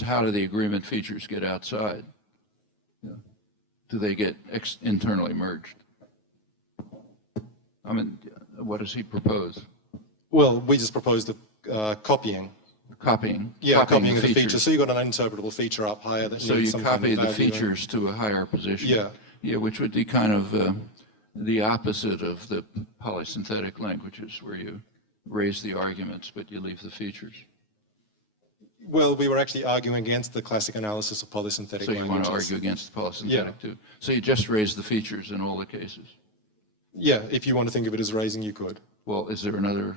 how do the agreement features get outside? Yeah. Do they get internally merged? I mean, what does he propose? Well, we just proposed the copying. Copying. Yeah, copying of the features. feature. So you've got an uninterpretable feature up higher that So needs you some copy kind of the value. features to a higher position. Yeah. Yeah, which would be kind of the opposite of the polysynthetic languages, where you raise the arguments but you leave the features. Well, we were actually arguing against the classic analysis of polysynthetic So you languages. want to argue against the polysynthetic Yeah. too. So you just raise the features in all the cases. Yeah, if you want to think of it as raising, you could. Well, is there another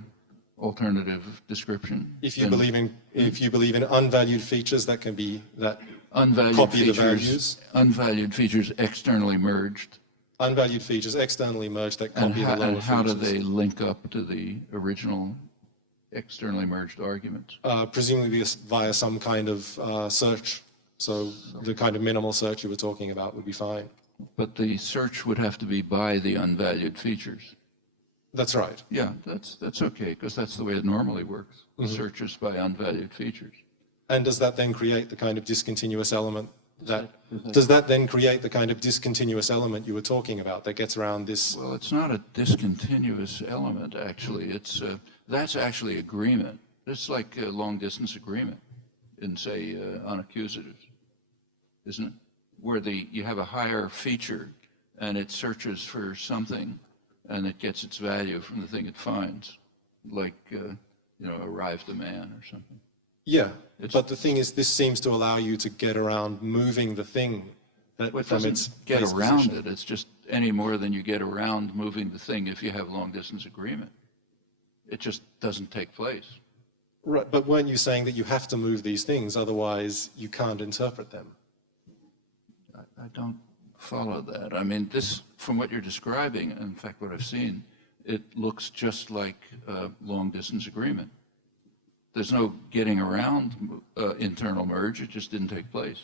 alternative description? If you believe in unvalued features, that can be that unvalued copy the features, values. Unvalued features externally merged. Unvalued features externally merged that copy the lower And how do features. they link up to the original externally merged arguments? Presumably via some kind of search. So the kind of minimal search you were talking about would be fine. But the search would have to be by the unvalued features. That's right. Yeah, that's okay, because that's the way it normally works. Mm-hmm. Searches by unvalued features. And does that then create the kind of discontinuous element does that then create the kind of discontinuous element you were talking about that gets around this? Well, it's not a discontinuous element, actually. It's that's actually agreement. It's like a long-distance agreement in, say, unaccusatives, isn't it? Where you have a higher feature, and it searches for something, and it gets its value from the thing it finds, like, arrived a man or something. Yeah, but the thing is, this seems to allow you to get around moving the thing Well, it from doesn't its get base around position. it. It's just any more than you get around moving the thing if you have long-distance agreement. It just doesn't take place. Right, but weren't you saying that you have to move these things, otherwise you can't interpret them? I don't follow that. I mean, this, from what you're describing, in fact, what I've seen, it looks just like long-distance agreement. There's no getting around internal merge. It just didn't take place.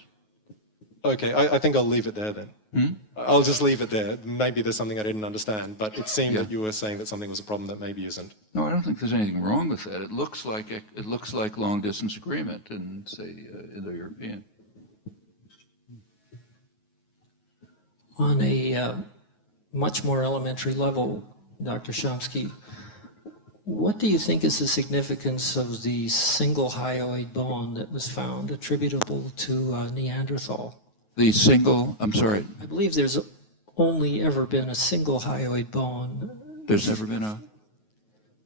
Okay, I think I'll leave it there then. I'll just leave it there. Maybe there's something I didn't understand, but it seemed that you were saying that something was a problem that maybe isn't. No, I don't think there's anything wrong with that. It looks like long-distance agreement in, say, Indo-European. On a much more elementary level, Dr. Chomsky, what do you think is the significance of the single hyoid bone that was found attributable to Neanderthal? The single, I'm sorry, I believe there's only ever been a single hyoid bone. there's never been a,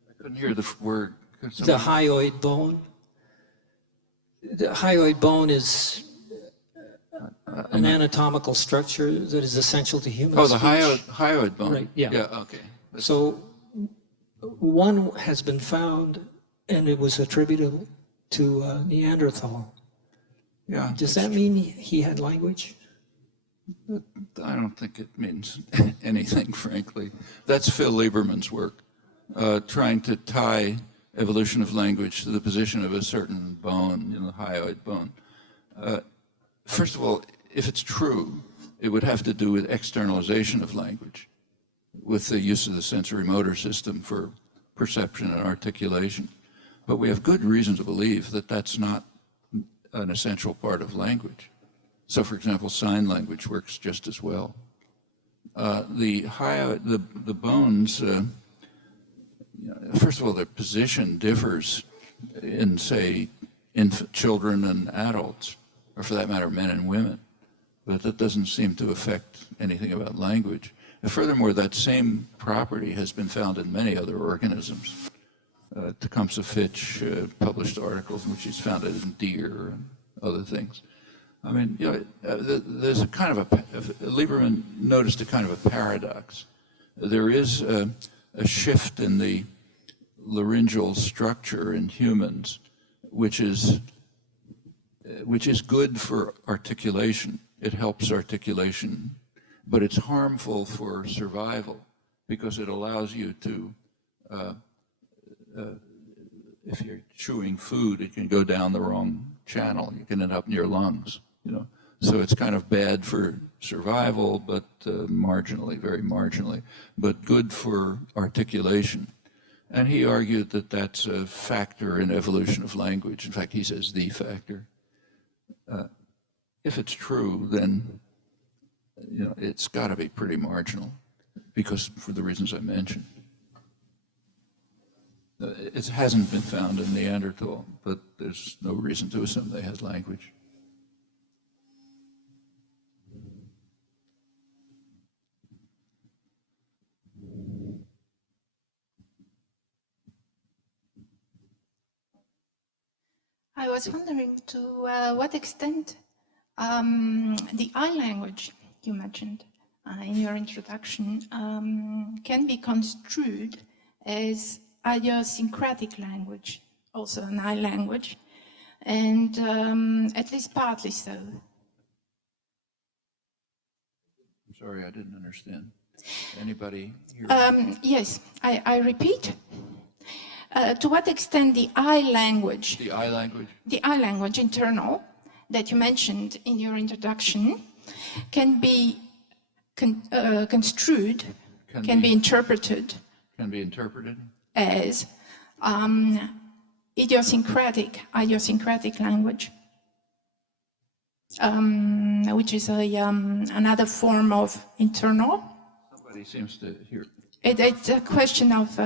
I couldn't hear the word. Could The somebody- hyoid bone. The hyoid bone is an anatomical structure that is essential to human Oh, the speech. hyoid bone. Right, yeah. Yeah, okay. So one has been found, and it was attributable to Neanderthal. Yeah. Does that mean he had language? I don't think it means anything, frankly. That's Phil Lieberman's work, trying to tie evolution of language to the position of a certain bone, the hyoid bone. First of all, if it's true, it would have to do with externalization of language, with the use of the sensory motor system for perception and articulation. But we have good reason to believe that that's not an essential part of language. So, for example, sign language works just as well. The bones, first of all, their position differs in, say, children and adults, or for that matter, men and women. But that doesn't seem to affect anything about language. And furthermore, that same property has been found in many other organisms. Tecumseh Fitch published articles in which he's found it in deer and other things. I mean, there's a kind of Lieberman noticed a kind of a paradox. There is a shift in the laryngeal structure in humans, which is good for articulation. It helps articulation, but it's harmful for survival because it allows you to, if you're chewing food, it can go down the wrong channel. You can end up in your lungs, So it's kind of bad for survival, but marginally, very marginally, but good for articulation. And he argued that that's a factor in evolution of language. In fact, he says the factor. If it's true, then it's got to be pretty marginal, because for the reasons I mentioned. It hasn't been found in Neanderthal, but there's no reason to assume they had language. I was wondering to what extent the I language you mentioned in your introduction can be construed as idiosyncratic language, also an I language, and at least partly so. I'm sorry, I didn't understand. Anybody here? Yes, I repeat. To what extent the I language, The I language? the I language internal that you mentioned in your introduction can be construed, can be interpreted Can be interpreted? as idiosyncratic language, which is another form of internal. Somebody seems to hear. It's a question of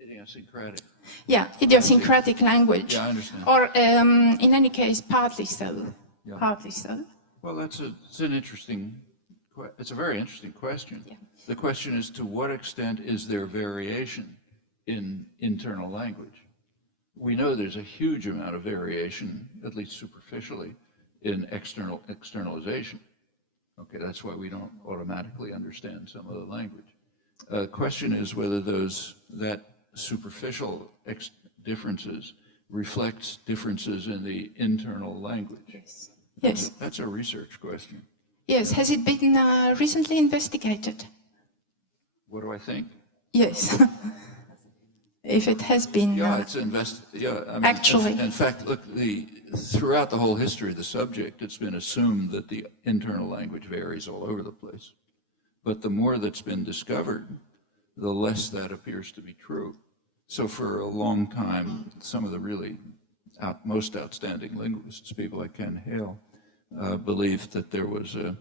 Idiosyncratic. yeah, idiosyncratic language. Yeah, I understand. Or in any case, partly so. Yeah. Partly so. Well, it's a very interesting question. Yeah. The question is, to what extent is there variation in internal language? We know there's a huge amount of variation, at least superficially, in externalization. Okay, that's why we don't automatically understand some of the language. The question is whether that superficial differences reflects differences in the internal language. Yes. Yes. That's a research question. Yes. Has it been recently investigated? What do I think? Yes. If it has been. Yeah, it's I mean, actually. In fact, look, throughout the whole history of the subject, it's been assumed that the internal language varies all over the place. But the more that's been discovered, the less that appears to be true. So for a long time, some of the really most outstanding linguists, people like Ken Hale, believed that there was an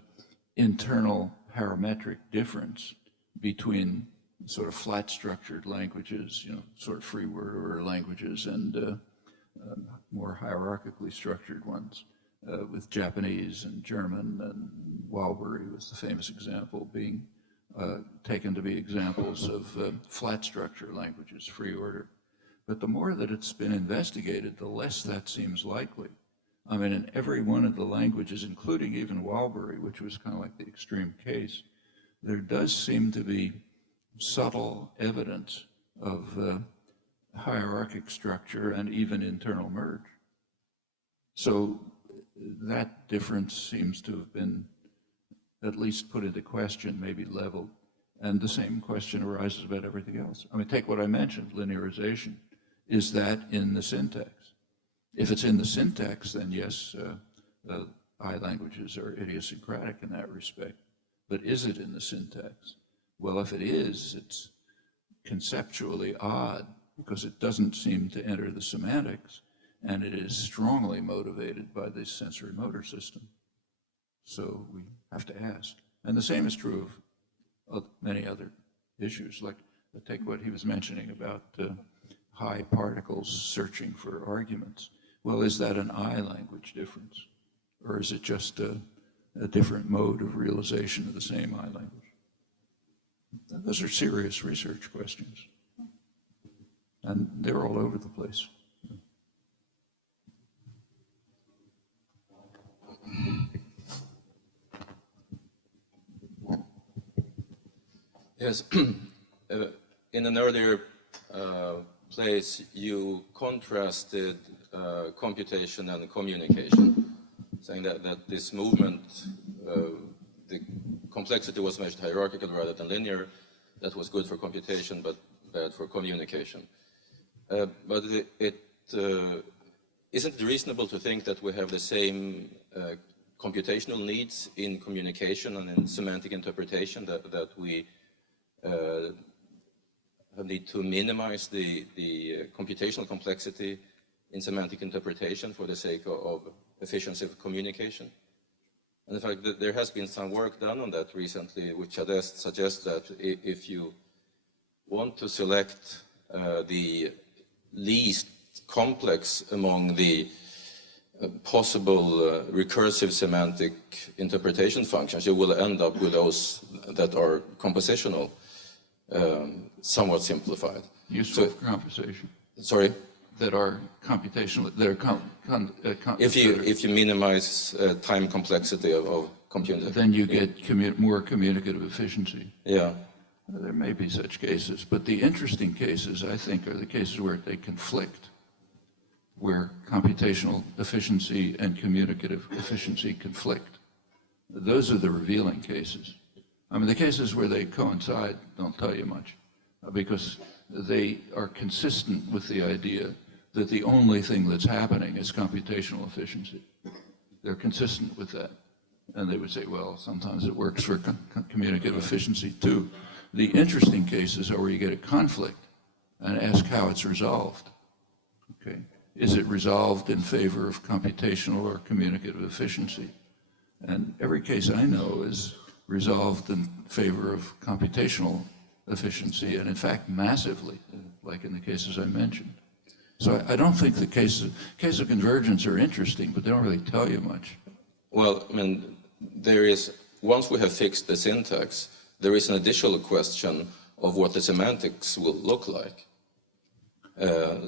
internal parametric difference between sort of flat-structured languages, sort of free word order languages, and more hierarchically structured ones, with Japanese and German, and Walbury was the famous example, being taken to be examples of flat structure languages, free order. But the more that it's been investigated, the less that seems likely. I mean, in every one of the languages, including even Walbury, which was kind of like the extreme case, there does seem to be subtle evidence of hierarchic structure and even internal merge. So that difference seems to have been at least put into question, maybe leveled. And the same question arises about everything else. I mean, take what I mentioned, linearization. Is that in the syntax? If it's in the syntax, then yes, I languages are idiosyncratic in that respect. But is it in the syntax? Well, if it is, it's conceptually odd because it doesn't seem to enter the semantics, and it is strongly motivated by the sensory motor system. So we have to ask. And the same is true of many other issues, like take what he was mentioning about high particles searching for arguments. Well, is that an I language difference? Or is it just a different mode of realization of the same I language? Those are serious research questions. And they're all over the place. Yes, in an earlier place, you contrasted computation and communication, saying that this movement, the complexity was measured hierarchical rather than linear. That was good for computation, but bad for communication. But isn't it reasonable to think that we have the same computational needs in communication and in semantic interpretation, that we need to minimize the computational complexity in semantic interpretation for the sake of efficiency of communication? And in fact, there has been some work done on that recently, which suggests that if you want to select the least complex among the possible recursive semantic interpretation functions, you will end up with those that are compositional, somewhat simplified. Useful for conversation. Sorry? That are computational, that are if you minimize time complexity of computing. Then you get more communicative efficiency. Yeah. There may be such cases, but the interesting cases, I think, are the cases where they conflict, where computational efficiency and communicative efficiency conflict. Those are the revealing cases. I mean, the cases where they coincide don't tell you much, because they are consistent with the idea that the only thing that's happening is computational efficiency. They're consistent with that. And they would say, well, sometimes it works for communicative efficiency too. The interesting cases are where you get a conflict and ask how it's resolved. Okay. Is it resolved in favor of computational or communicative efficiency? And every case I know is resolved in favor of computational efficiency, and in fact, massively, like in the cases I mentioned. So I don't think the cases of convergence are interesting, but they don't really tell you much. Well, I mean, once we have fixed the syntax, there is an additional question of what the semantics will look like.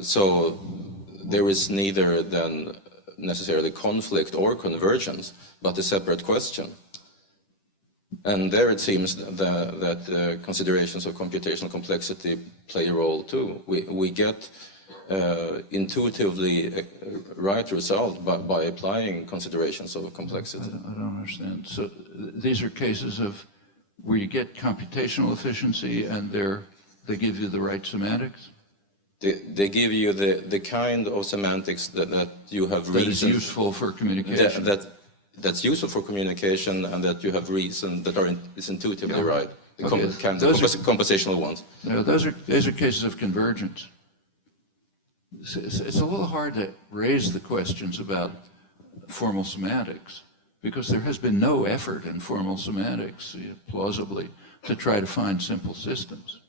So there is neither then necessarily conflict or convergence, but a separate question. And there it seems that considerations of computational complexity play a role too. We get intuitively right result by applying considerations of complexity. I don't understand. So these are cases of where you get computational efficiency and they give you the right semantics? They give you the kind of semantics that you have reason. That is useful for communication. That's useful for communication, and that you have reason that is intuitively right. The compositional ones. No, those are cases of convergence. It's a little hard to raise the questions about formal semantics because there has been no effort in formal semantics, plausibly, to try to find simple systems.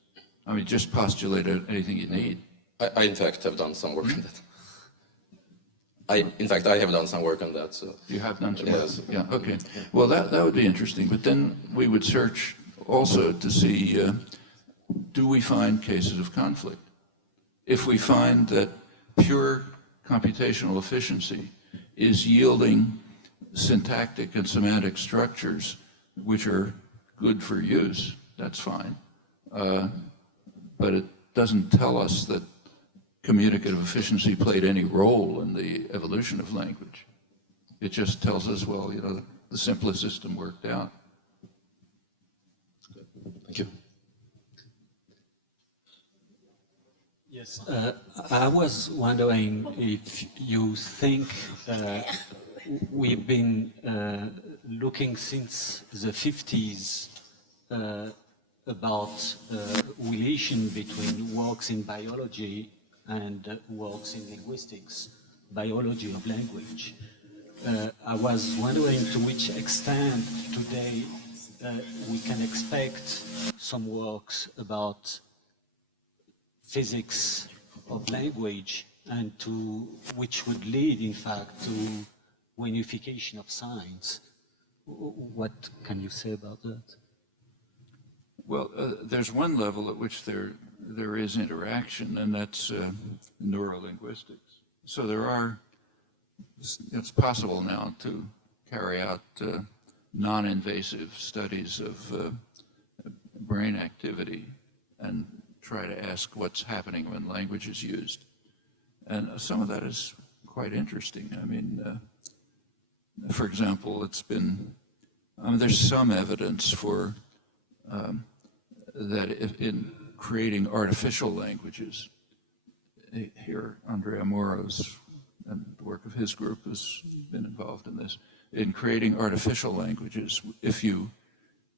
I mean, just postulate anything you need. I in fact have done some work on that. I have done some work on that. So you have done some yes. work? Yeah, okay. Well, that would be interesting. But then we would search also to see, do we find cases of conflict? If we find that pure computational efficiency is yielding syntactic and semantic structures which are good for use, that's fine. But it doesn't tell us that communicative efficiency played any role in the evolution of language. It just tells us, well, you know, the simplest system worked out. Thank you. Yes, I was wondering if you think we've been looking since the 50s about relation between works in biology and works in linguistics, biology of language. I was wondering to which extent today we can expect some works about physics of language and to which would lead, in fact, to unification of science. What can you say about that? Well, there's one level at which there is interaction, and that's neurolinguistics. So it's possible now to carry out non-invasive studies of brain activity and try to ask what's happening when language is used. And some of that is quite interesting. I mean, for example, there's some evidence for that in creating artificial languages, here Andrea Moro's and the work of his group has been involved in this, in creating artificial languages, if you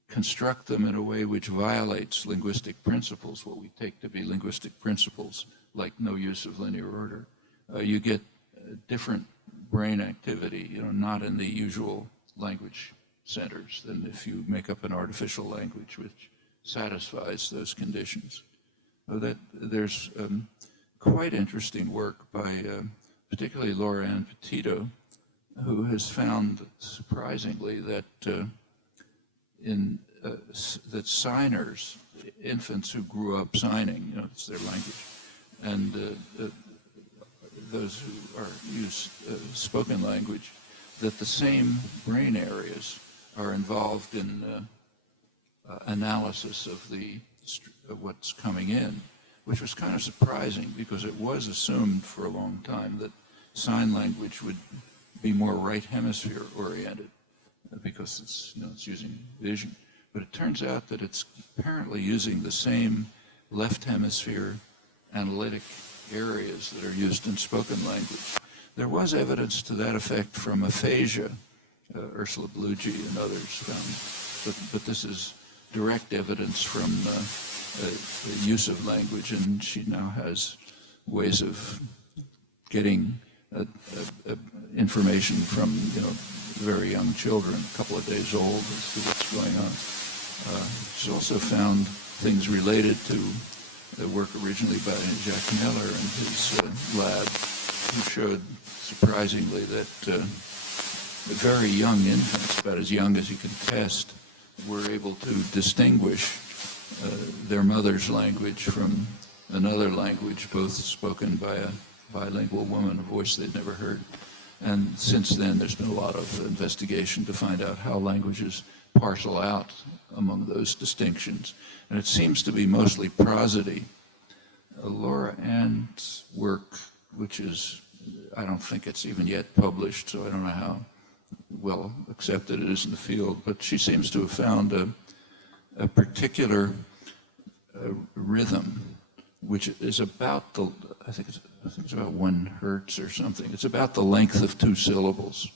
construct them in a way which violates linguistic principles, what we take to be linguistic principles, like no use of linear order, you get different brain activity, you know, not in the usual language centers than if you make up an artificial language which satisfies those conditions. There's quite interesting work by particularly Laura Ann Petito, who has found surprisingly that that signers, infants who grew up signing, you know, it's their language, and those who use spoken language, that the same brain areas are involved in analysis of what's coming in, which was kind of surprising because it was assumed for a long time that sign language would be more right hemisphere oriented because it's using vision. But it turns out that it's apparently using the same left hemisphere analytic areas that are used in spoken language. There was evidence to that effect from aphasia, Ursula Blugi and others found, but this is direct evidence from the use of language, and she now has ways of getting information from very young children, a couple of days old, as to what's going on. She's also found things related to the work originally by Jacques Miller and his lab, who showed surprisingly that very young infants, about as young as you can test, were able to distinguish their mother's language from another language, both spoken by a bilingual woman, a voice they'd never heard. And since then, there's been a lot of investigation to find out how languages parcel out among those distinctions. And it seems to be mostly prosody. Laura Ann's work, which is, I don't think it's even yet published, so I don't know how well accepted it is in the field, but she seems to have found a particular rhythm, which is about I think it's about 1 hertz or something. It's about the length of 2 syllables,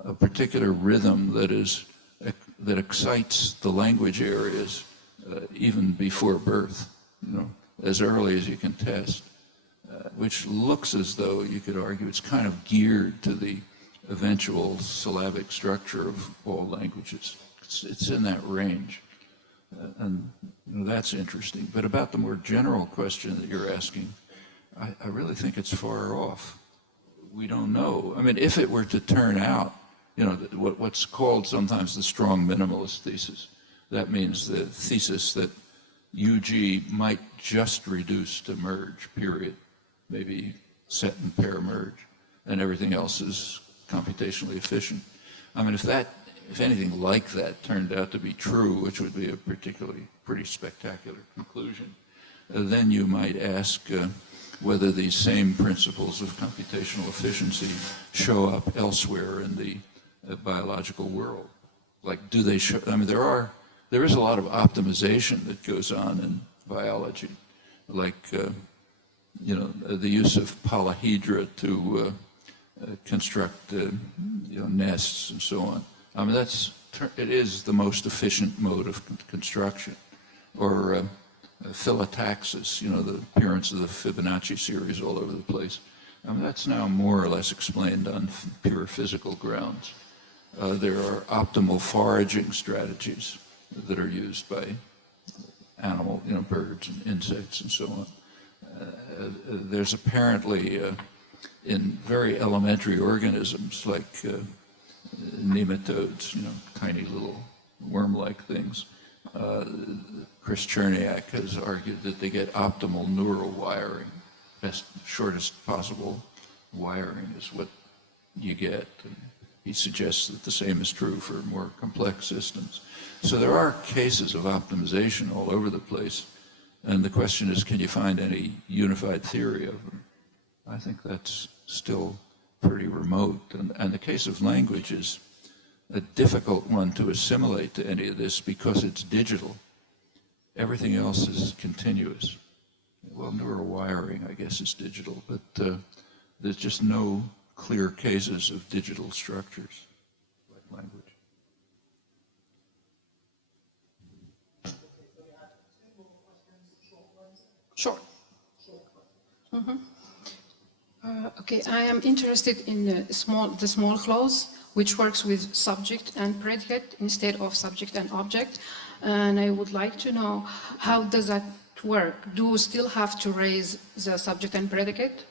a particular rhythm that excites the language areas even before birth, as early as you can test, which looks as though you could argue it's kind of geared to the eventual syllabic structure of all languages. It's in that range. And that's interesting. But about the more general question that you're asking, I really think it's far off. We don't know. I mean, if it were to turn out, what's called sometimes the strong minimalist thesis, that means the thesis that UG might just reduce to merge, period, maybe set and pair merge, and everything else is computationally efficient. I mean, if anything like that turned out to be true, which would be a particularly pretty spectacular conclusion, then you might ask whether these same principles of computational efficiency show up elsewhere in the biological world. Like, do they show? I mean, there is a lot of optimization that goes on in biology, like the use of polyhedra to construct nests and so on. I mean, it is the most efficient mode of construction. Or phyllotaxis, the appearance of the Fibonacci series all over the place. I mean, that's now more or less explained on pure physical grounds. There are optimal foraging strategies that are used by birds and insects and so on. There's apparently in very elementary organisms like nematodes, tiny little worm-like things. Chris Cherniak has argued that they get optimal neural wiring. Shortest possible wiring is what you get. And he suggests that the same is true for more complex systems. So there are cases of optimization all over the place. And the question is, can you find any unified theory of them? I think that's still pretty remote. And the case of language is a difficult one to assimilate to any of this because it's digital. Everything else is continuous. Well, neural wiring, I guess, is digital, but there's just no clear cases of digital structures like language. Sure. Okay, I am interested in the small clause, which works with subject and predicate instead of subject and object. And I would like to know, how does that work? Do you still have to raise the subject and predicate?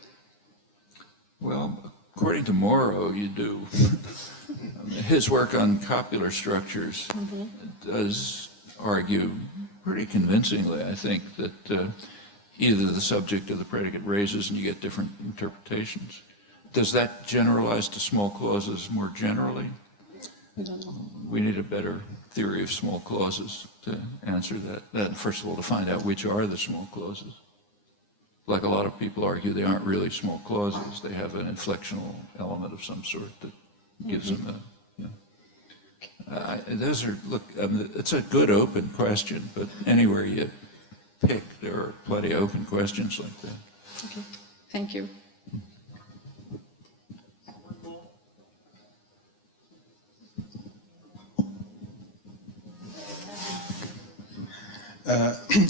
Well, according to Morrow, you do. His work on copular structures does argue pretty convincingly, I think, that either the subject or the predicate raises and you get different interpretations. Does that generalize to small clauses more generally? I don't know. We need a better theory of small clauses to answer that. First of all, to find out which are the small clauses. Like a lot of people argue, they aren't really small clauses. They have an inflectional element of some sort that gives them it's a good open question, but anywhere you pick, there are plenty of open questions like that. Okay, thank you.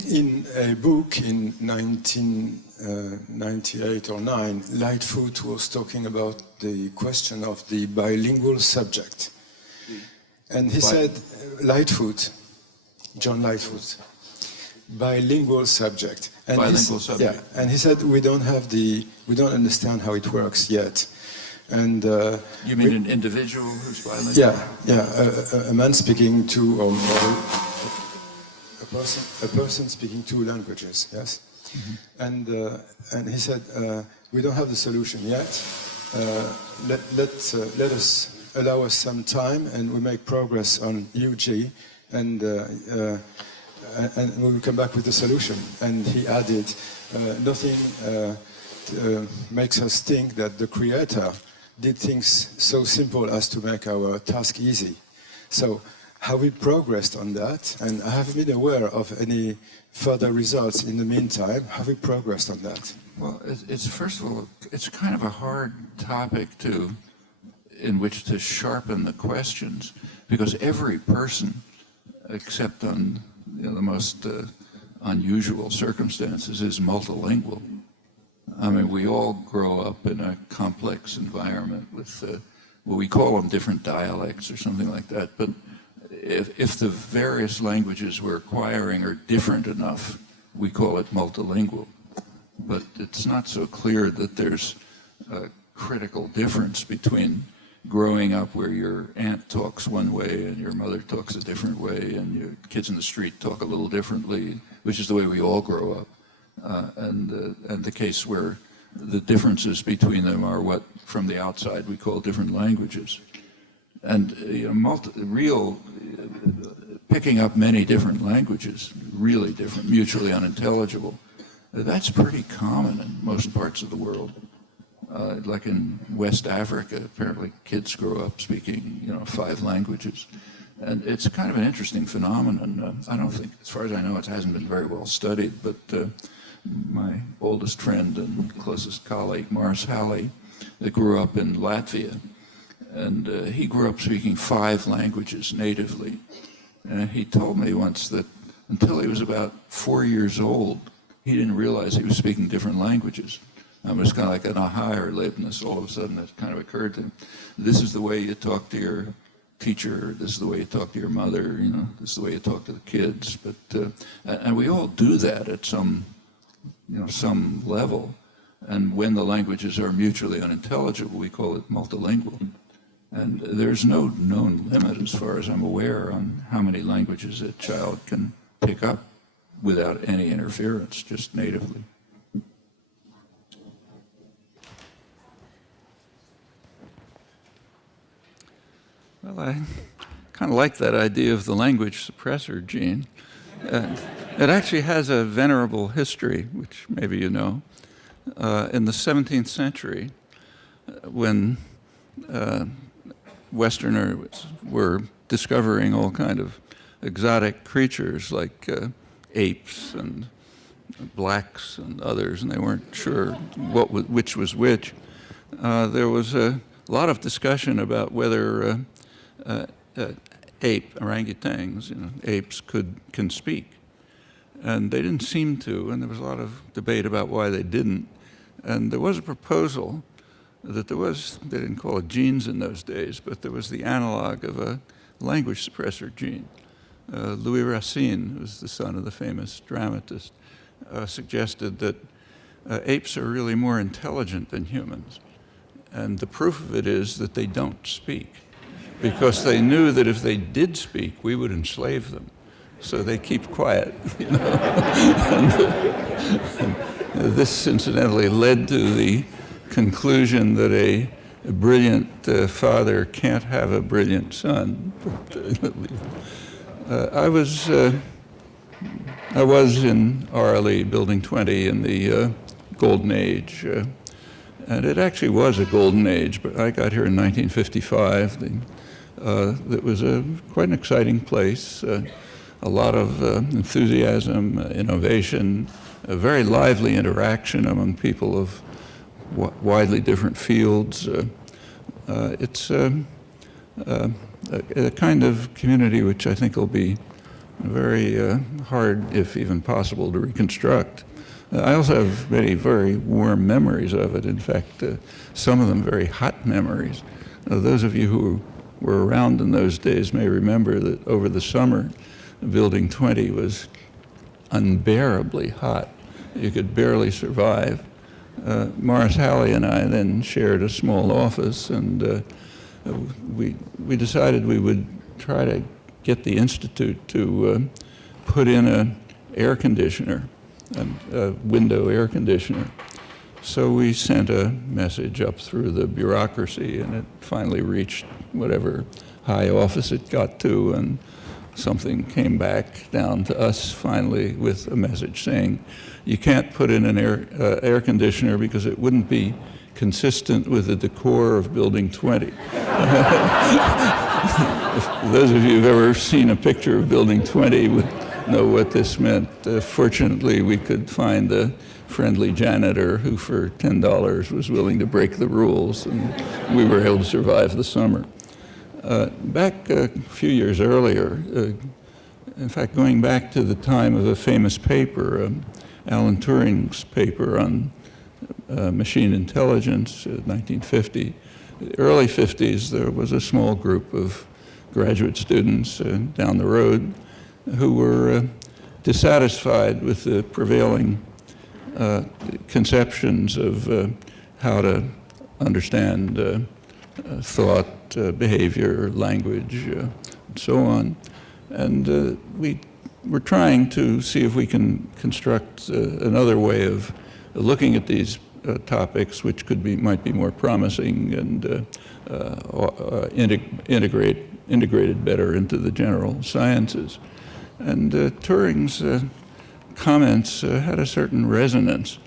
In a book in 1998 or 9, Lightfoot was talking about the question of the bilingual subject. And he said, John Lightfoot, bilingual subject. And bilingual subject. Yeah, and he said we don't understand how it works yet. And you mean an individual who's bilingual? Yeah, a man speaking two or a person speaking two languages, yes. Mm-hmm. And he said, we don't have the solution yet. Let us allow us some time, and we make progress on UG, and we will come back with the solution. And he added, nothing makes us think that the creator did things so simple as to make our task easy. So have we progressed on that? And I haven't been aware of any further results in the meantime. Have we progressed on that? Well, it's first of all, it's kind of a hard topic in which to sharpen the questions, because every person, except on the most unusual circumstances, is multilingual. I mean, we all grow up in a complex environment with well, we call them different dialects or something like that, but if the various languages we're acquiring are different enough, we call it multilingual. But it's not so clear that there's a critical difference between growing up where your aunt talks one way and your mother talks a different way and your kids in the street talk a little differently, which is the way we all grow up, and the case where the differences between them are what, from the outside, we call different languages. And picking up many different languages, really different, mutually unintelligible, that's pretty common in most parts of the world. Like in West Africa, apparently kids grow up speaking, 5 languages. And it's kind of an interesting phenomenon. I don't think, as far as I know, it hasn't been very well studied, but my oldest friend and closest colleague, Morris Halley, that grew up in Latvia, and he grew up speaking 5 languages natively. And he told me once that until he was about 4 years old, he didn't realize he was speaking different languages. It was kind of like an aha or Leibniz. All of a sudden, it kind of occurred to him. This is the way you talk to your teacher. This is the way you talk to your mother. This is the way you talk to the kids. But and we all do that at some level. And when the languages are mutually unintelligible, we call it multilingual. And there's no known limit, as far as I'm aware, on how many languages a child can pick up without any interference, just natively. Well, I kind of like that idea of the language suppressor gene. It actually has a venerable history, which maybe you know. In the 17th century, when Westerners were discovering all kind of exotic creatures like apes and blacks and others, and they weren't sure which was which, there was a lot of discussion about whether orangutans, apes can speak. And they didn't seem to, and there was a lot of debate about why they didn't. And there was a proposal that they didn't call it genes in those days, but there was the analog of a language suppressor gene. Louis Racine, who was the son of the famous dramatist, suggested that apes are really more intelligent than humans. And the proof of it is that they don't speak, because they knew that if they did speak, we would enslave them. So they keep quiet. And this incidentally led to the conclusion that a brilliant father can't have a brilliant son. I was in RLE Building 20 in the Golden Age, and it actually was a golden age. But I got here in 1955. It was quite an exciting place. A lot of enthusiasm, innovation, a very lively interaction among people of widely different fields. It's a kind of community which I think will be very hard, if even possible, to reconstruct. I also have many very warm memories of it. In fact, some of them very hot memories. Those of you who were around in those days may remember that over the summer, Building 20 was unbearably hot. You could barely survive. Morris Halley and I then shared a small office, and we decided we would try to get the Institute to put in an air conditioner, a window air conditioner. So we sent a message up through the bureaucracy, and it finally reached whatever high office it got to, and something came back down to us finally with a message saying, you can't put in an air conditioner because it wouldn't be consistent with the decor of Building 20. Those of you who've ever seen a picture of Building 20 would know what this meant. Fortunately, we could find a friendly janitor who for $10 was willing to break the rules, and we were able to survive the summer. Back a few years earlier, in fact, going back to the time of a famous paper, Alan Turing's paper on machine intelligence, 1950. The early 50s, there was a small group of graduate students down the road who were dissatisfied with the prevailing conceptions of how to understand thought, behavior, language, and so on. And we were trying to see if we can construct another way of looking at these topics, which might be more promising and integrated better into the general sciences. And Turing's comments had a certain resonance.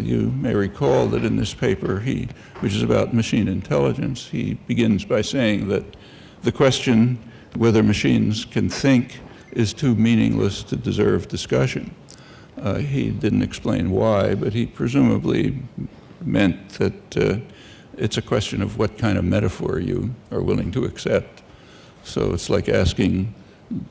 You may recall that in this paper, which is about machine intelligence, he begins by saying that the question whether machines can think is too meaningless to deserve discussion. He didn't explain why, but he presumably meant that it's a question of what kind of metaphor you are willing to accept. So it's like asking,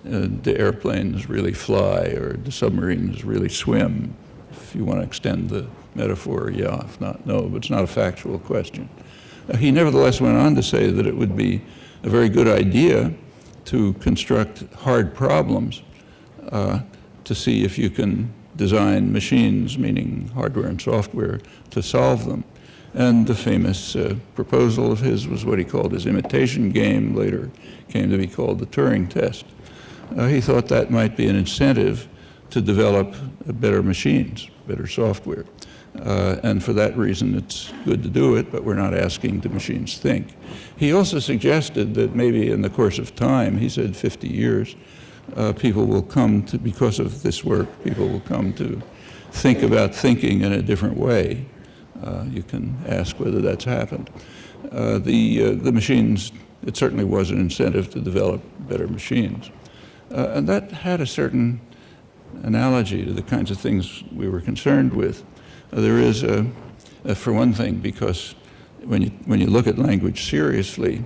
do airplanes really fly, or do submarines really swim? If you want to extend the metaphor, yeah. If not, no. But it's not a factual question. He nevertheless went on to say that it would be a very good idea to construct hard problems to see if you can design machines, meaning hardware and software, to solve them. And the famous proposal of his was what he called his imitation game, later came to be called the Turing test. He thought that might be an incentive to develop better machines, better software. And for that reason, it's good to do it, but we're not asking the machines think. He also suggested that maybe in the course of time, he said 50 years, people will come to, because of this work, people will come to think about thinking in a different way. You can ask whether that's happened. The machines, it certainly was an incentive to develop better machines. And that had a certain analogy to the kinds of things we were concerned with. There is, for one thing, because when you look at language seriously,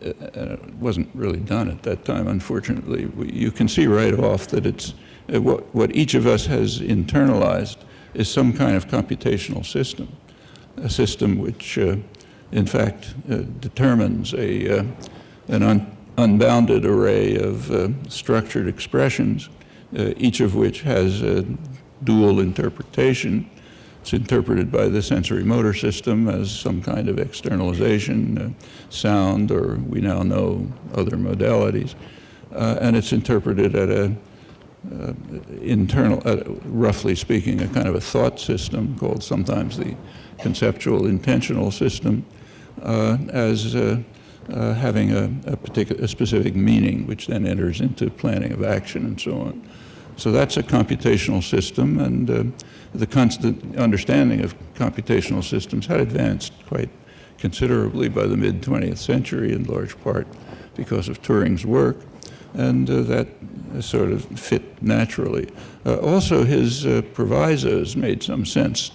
it wasn't really done at that time, unfortunately, you can see right off that it's what each of us has internalized is some kind of computational system, a system which, in fact, determines an unbounded array of structured expressions, each of which has a dual interpretation. It's interpreted by the sensory motor system as some kind of externalization, sound, or we now know other modalities. And it's interpreted at a roughly speaking, a kind of a thought system called sometimes the conceptual intentional system, as having a specific meaning, which then enters into planning of action and so on. So that's a computational system, and the constant understanding of computational systems had advanced quite considerably by the mid-20th century, in large part because of Turing's work, and that sort of fit naturally. Also, his provisos made some sense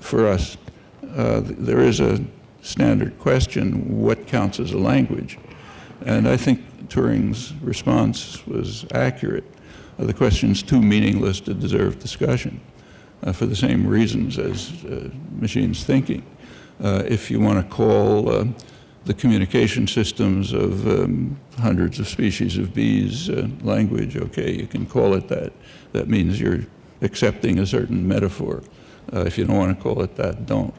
for us. There is a standard question, what counts as a language? And I think Turing's response was accurate. The question's too meaningless to deserve discussion for the same reasons as machines thinking. If you want to call the communication systems of hundreds of species of bees language, okay, you can call it that. That means you're accepting a certain metaphor. If you don't want to call it that, don't.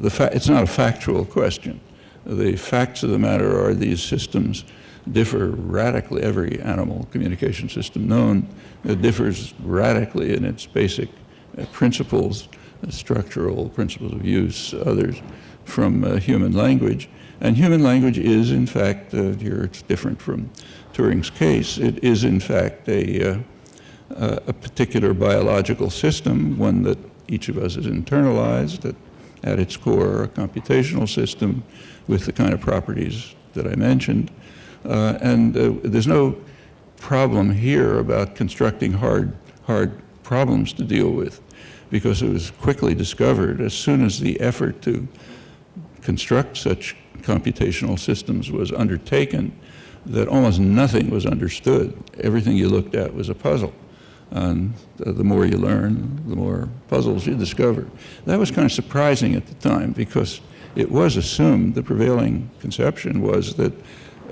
It's not a factual question. The facts of the matter are these systems differ radically. Every animal communication system known differs radically in its basic principles, structural principles of use, others, from human language. And human language is, in fact, here it's different from Turing's case, it is, in fact, a particular biological system, one that each of us has internalized, at its core, a computational system with the kind of properties that I mentioned. And there's no problem here about constructing hard problems to deal with, because it was quickly discovered as soon as the effort to construct such computational systems was undertaken that almost nothing was understood. Everything you looked at was a puzzle. And the more you learn, the more puzzles you discover. That was kind of surprising at the time because it was assumed, the prevailing conception was that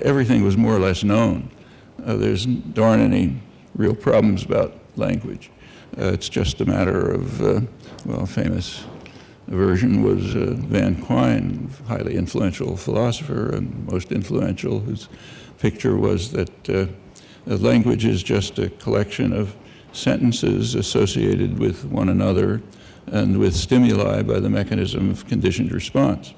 everything was more or less known. There aren't any real problems about language. It's just a matter of, well, a famous version was Van Quine, highly influential philosopher and most influential, whose picture was that language is just a collection of sentences associated with one another and with stimuli by the mechanism of conditioned response.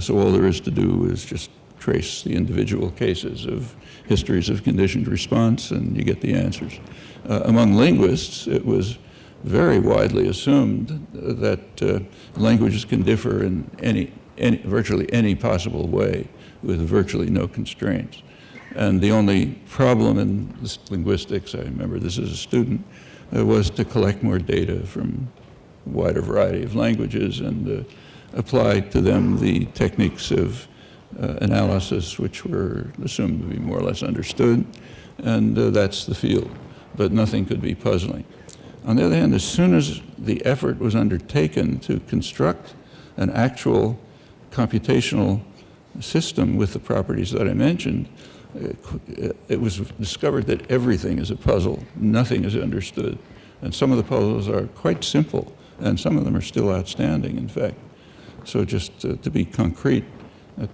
So all there is to do is just trace the individual cases of histories of conditioned response and you get the answers. Among linguists, it was very widely assumed that languages can differ in virtually any possible way with virtually no constraints. And the only problem in linguistics, I remember this as a student, was to collect more data from a wider variety of languages and apply to them the techniques of analysis which were assumed to be more or less understood, and that's the field. But nothing could be puzzling. On the other hand, as soon as the effort was undertaken to construct an actual computational system with the properties that I mentioned, it was discovered that everything is a puzzle. Nothing is understood. And some of the puzzles are quite simple, and some of them are still outstanding, in fact. So just to be concrete,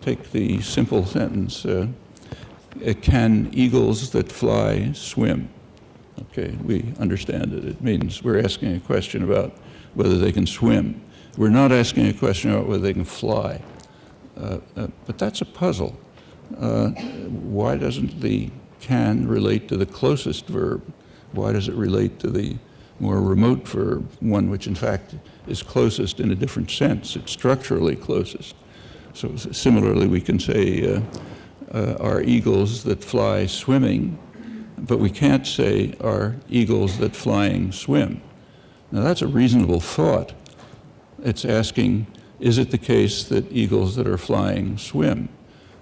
take the simple sentence, can eagles that fly swim? Okay, we understand it. It means we're asking a question about whether they can swim. We're not asking a question about whether they can fly. But that's a puzzle. Why doesn't the can relate to the closest verb? Why does it relate to the more remote verb, one which in fact is closest in a different sense? It's structurally closest. So similarly, we can say, are eagles that fly swimming, but we can't say, are eagles that flying swim? Now that's a reasonable thought. It's asking, is it the case that eagles that are flying swim?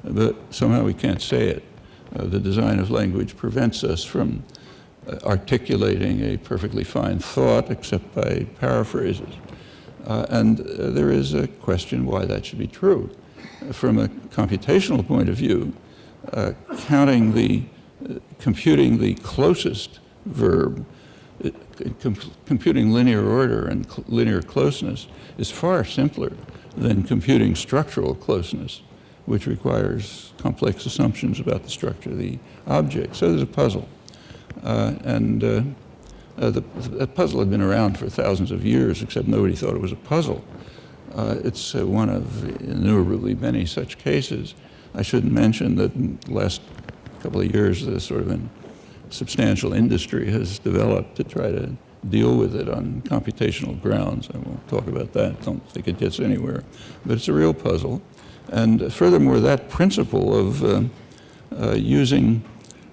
But somehow we can't say it. The design of language prevents us from articulating a perfectly fine thought except by paraphrases. And there is a question why that should be true. From a computational point of view, computing the closest verb, computing linear order and linear closeness is far simpler than computing structural closeness, which requires complex assumptions about the structure of the object. So there's a puzzle. The puzzle had been around for thousands of years, except nobody thought it was a puzzle. It's one of innumerably many such cases. I shouldn't mention that in the last couple of years, the sort of substantial industry has developed to try to deal with it on computational grounds. I won't talk about that. Don't think it gets anywhere. But it's a real puzzle. And furthermore, that principle of using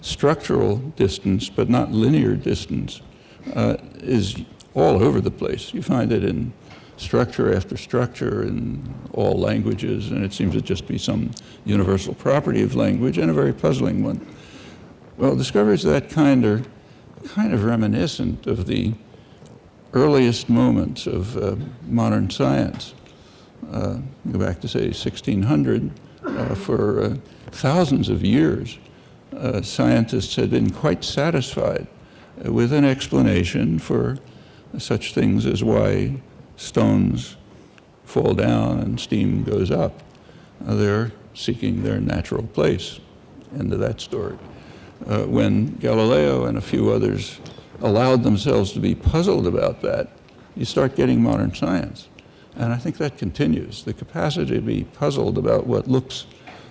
structural distance but not linear distance is all over the place. You find it in structure after structure in all languages, and it seems to just be some universal property of language, and a very puzzling one. Well, discoveries of that kind are kind of reminiscent of the earliest moments of modern science. Go back to, say, 1600. For thousands of years, scientists had been quite satisfied with an explanation for such things as why stones fall down and steam goes up. They're seeking their natural place. End of that story. When Galileo and a few others allowed themselves to be puzzled about that, you start getting modern science. And I think that continues. The capacity to be puzzled about what looks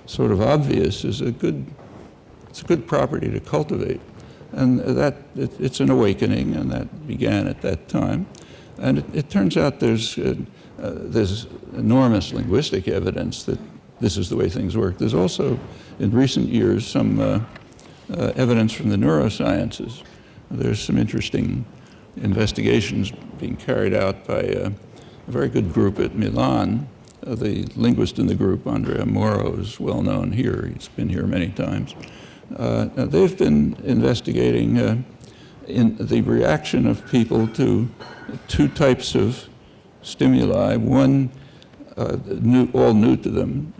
sort of obvious is a good property to cultivate. And it's an awakening, and that began at that time. And it turns out there's enormous linguistic evidence that this is the way things work. There's also, in recent years, some evidence from the neurosciences. There's some interesting investigations being carried out by a very good group at Milan. The linguist in the group, Andrea Moro, is well known here. He's been here many times. They've been investigating in the reaction of people to two types of stimuli, one all new to them,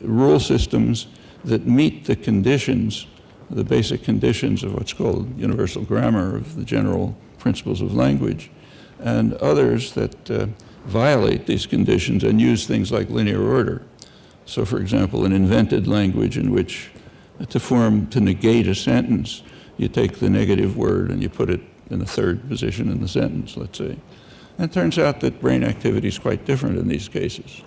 rule systems that meet the conditions, the basic conditions of what's called universal grammar, of the general principles of language, and others that violate these conditions and use things like linear order. So, for example, an invented language in which to negate a sentence, you take the negative word and you put it in the third position in the sentence, let's say. And it turns out that brain activity is quite different in these cases.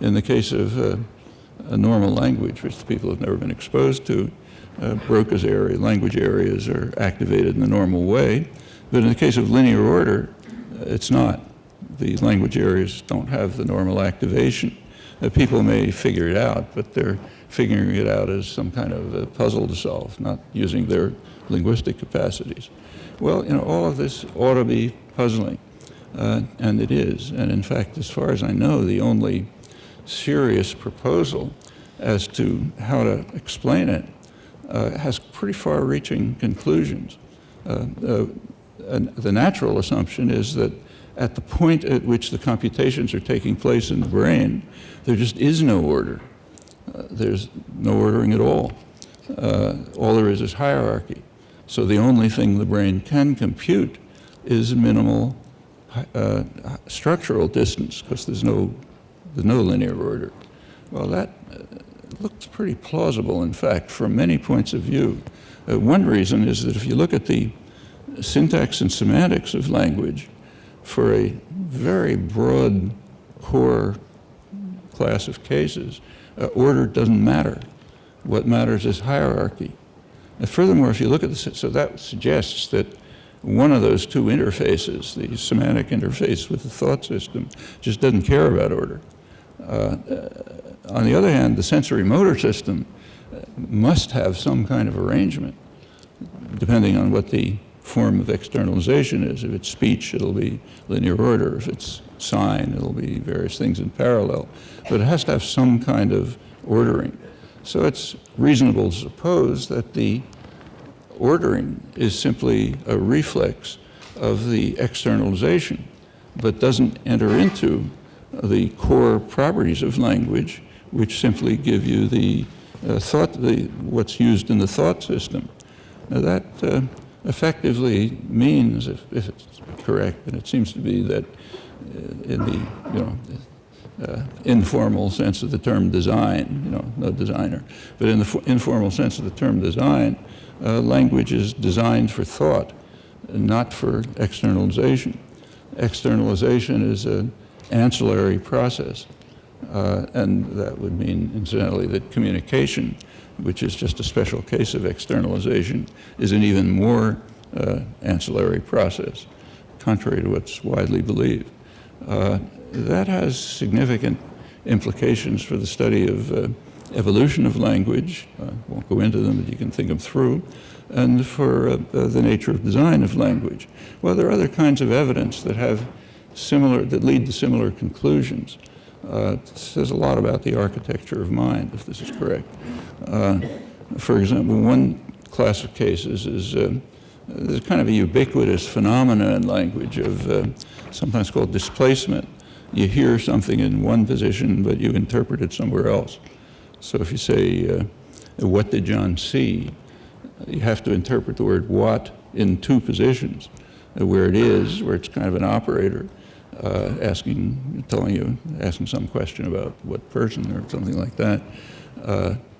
In the case of a normal language, which people have never been exposed to, Broca's area, language areas are activated in the normal way. But in the case of linear order, it's not. The language areas don't have the normal activation. People may figure it out, but they're figuring it out as some kind of a puzzle to solve, not using their linguistic capacities. Well, all of this ought to be puzzling, and it is. And in fact, as far as I know, the only serious proposal as to how to explain it has pretty far-reaching conclusions. The natural assumption is that at the point at which the computations are taking place in the brain, there just is no order. There's no ordering at all. All there is hierarchy. So the only thing the brain can compute is minimal structural distance, because there's no linear order. Well, that looks pretty plausible, in fact, from many points of view. One reason is that if you look at the syntax and semantics of language, for a very broad core class of cases, order doesn't matter. What matters is hierarchy. And furthermore, if you look at so that suggests that one of those two interfaces, the semantic interface with the thought system, just doesn't care about order. On the other hand, the sensory motor system must have some kind of arrangement, depending on what the form of externalization is. If it's speech, it'll be linear order. If it's sign, it'll be various things in parallel. But it has to have some kind of ordering. So it's reasonable to suppose that the ordering is simply a reflex of the externalization, but doesn't enter into the core properties of language, which simply give you the what's used in the thought system. Now that effectively means, if it's correct, and it seems to be, that in the informal sense of the term design, no designer, but in the informal sense of the term design, language is designed for thought, not for externalization. Externalization is an ancillary process, and that would mean, incidentally, that communication, which is just a special case of externalization, is an even more ancillary process, contrary to what's widely believed. That has significant implications for the study of evolution of language. I won't go into them, but you can think them through, and for the nature of design of language. Well, there are other kinds of evidence that lead to similar conclusions. It says a lot about the architecture of mind, if this is correct. For example, one class of cases is there's kind of a ubiquitous phenomena in language of sometimes called displacement. You hear something in one position, but you interpret it somewhere else. So if you say, what did John see? You have to interpret the word what in two positions, where it is, where it's kind of an operator, asking some question about what person or something like that.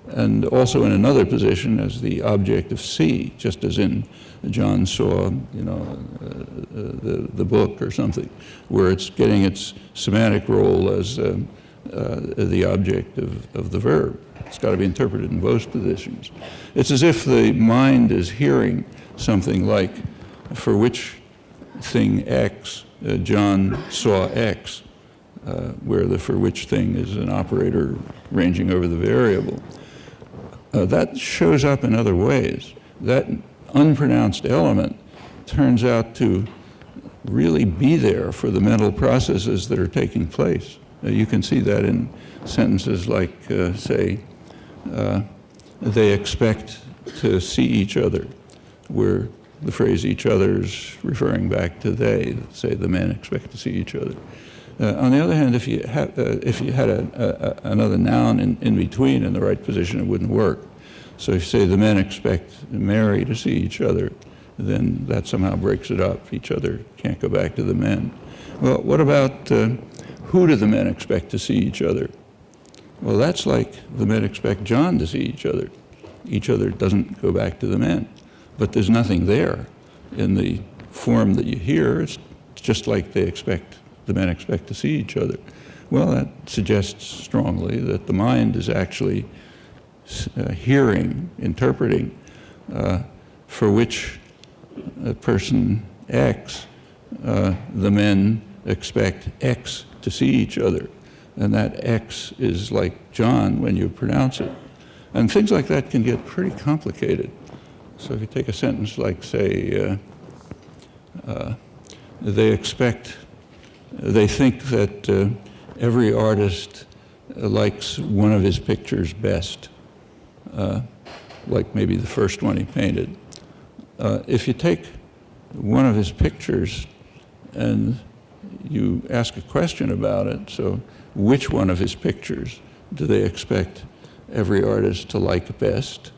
And also in another position as the object of see, just as in John saw, the book or something, where it's getting its semantic role as the object of the verb. It's got to be interpreted in both positions. It's as if the mind is hearing something like, for which thing X, John saw X, where the for which thing is an operator ranging over the variable. That shows up in other ways. That unpronounced element turns out to really be there for the mental processes that are taking place. You can see that in sentences like, say, they expect to see each other, where the phrase each other's referring back to they, say the men expect to see each other. On the other hand, if you had another noun in between in the right position, it wouldn't work. So if you say the men expect Mary to see each other, then that somehow breaks it up. Each other can't go back to the men. Well, what about who do the men expect to see each other? Well, that's like the men expect John to see each other. Each other doesn't go back to the men. But there's nothing there in the form that you hear. It's just like the men expect to see each other. Well, that suggests strongly that the mind is actually hearing, interpreting, for which a person X, the men expect X to see each other. And that X is like John when you pronounce it. And things like that can get pretty complicated. So if you take a sentence like, say, they think that every artist likes one of his pictures best, like maybe the first one he painted. If you take one of his pictures and you ask a question about it, so which one of his pictures do they expect every artist to like best?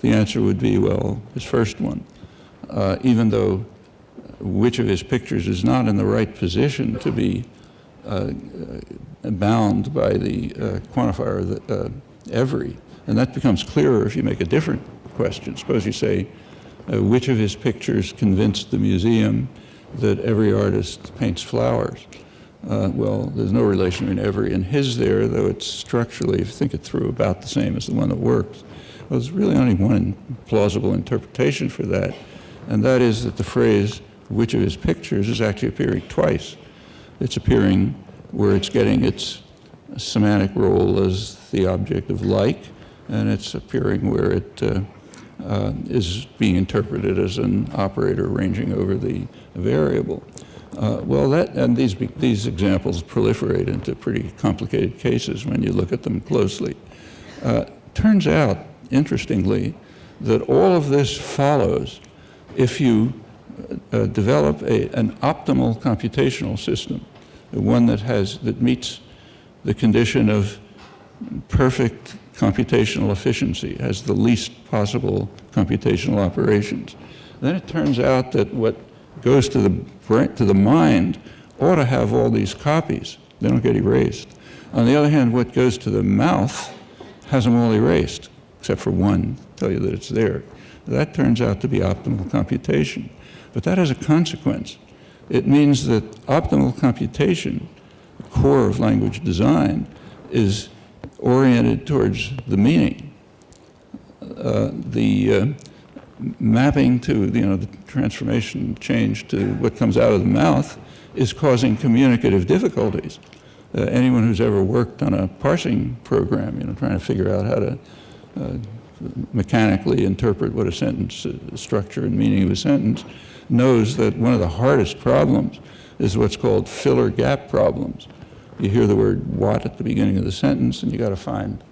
The answer would be, well, his first one, even though which of his pictures is not in the right position to be bound by the quantifier every. And that becomes clearer if you make a different question. Suppose you say, which of his pictures convinced the museum that every artist paints flowers? Well, there's no relation between every and his there, though it's structurally, if you think it through, about the same as the one that works. Well, there's really only one plausible interpretation for that, and that is that the phrase, which of his pictures, is actually appearing twice. It's appearing where it's getting its semantic role as the object of like, and it's appearing where it is being interpreted as an operator ranging over the variable. These examples proliferate into pretty complicated cases when you look at them closely. Turns out, interestingly, that all of this follows if you develop an optimal computational system, one that meets the condition of perfect computational efficiency, has the least possible computational operations. Then it turns out that what goes to the mind ought to have all these copies. They don't get erased. On the other hand, what goes to the mouth has them all erased, except for one, tell you that it's there. That turns out to be optimal computation. But that has a consequence. It means that optimal computation, the core of language design, is oriented towards the meaning. The mapping to the transformation change to what comes out of the mouth is causing communicative difficulties. Anyone who's ever worked on a parsing program, trying to figure out how to mechanically interpret what a sentence, structure and meaning of a sentence, knows that one of the hardest problems is what's called filler gap problems. You hear the word what at the beginning of the sentence, and you got to find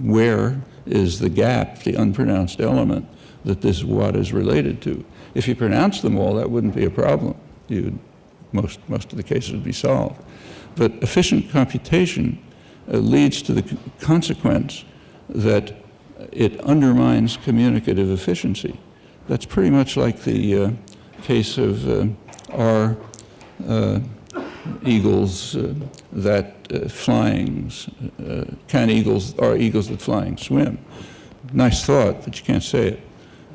where is the gap, the unpronounced element that this what is related to. If you pronounce them all, that wouldn't be a problem. Most of the cases would be solved. But efficient computation leads to the consequence that it undermines communicative efficiency. That's pretty much like the case of R eagles that flying, are eagles that flying swim. Nice thought, but you can't say it.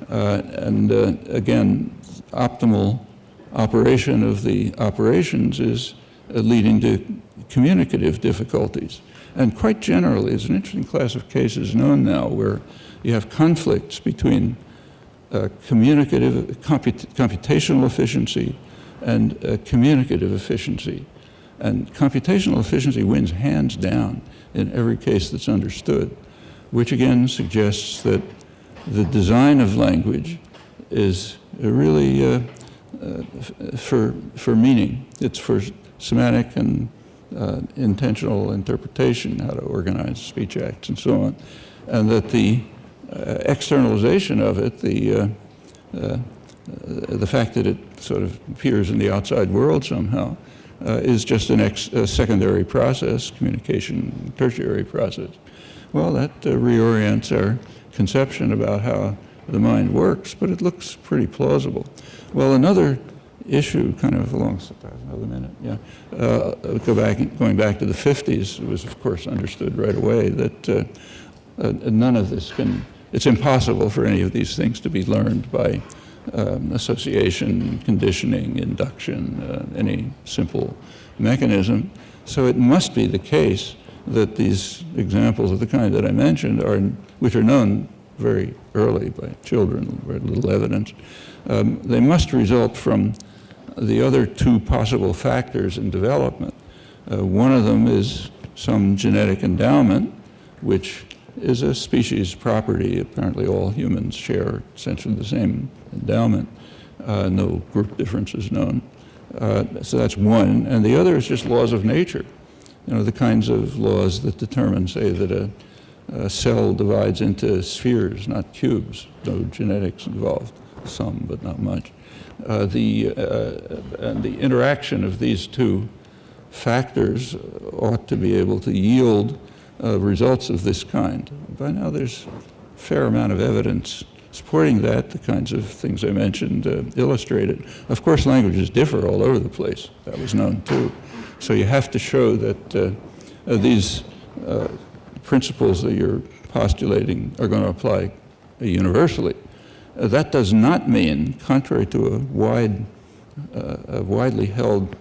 Again, optimal operation of the operations is leading to communicative difficulties. And quite generally, there's an interesting class of cases known now where you have conflicts between computational efficiency and communicative efficiency. And computational efficiency wins hands down in every case that's understood, which again suggests that the design of language is really for meaning. It's for semantic and intentional interpretation, how to organize speech acts and so on. And that the externalization of it, the the fact that it sort of appears in the outside world somehow is just a secondary process, communication, tertiary process. Well, that reorients our conception about how the mind works, but it looks pretty plausible. Well, another issue, kind of along, another minute, yeah, going back to the 50s, it was of course understood right away that none of this it's impossible for any of these things to be learned by association, conditioning, induction, any simple mechanism. So it must be the case that these examples of the kind that I mentioned, which are known very early by children, very little evidence, they must result from the other two possible factors in development. One of them is some genetic endowment, which is a species property. Apparently all humans share essentially the same endowment. No group differences known. So that's one. And the other is just laws of nature. You know, the kinds of laws that determine, say, that a cell divides into spheres, not cubes. No genetics involved, some, but not much. And the interaction of these two factors ought to be able to yield results of this kind. By now there's a fair amount of evidence supporting that. The kinds of things I mentioned illustrated. Of course, languages differ all over the place. That was known too. So you have to show that these principles that you're postulating are going to apply universally. That does not mean, contrary to a widely held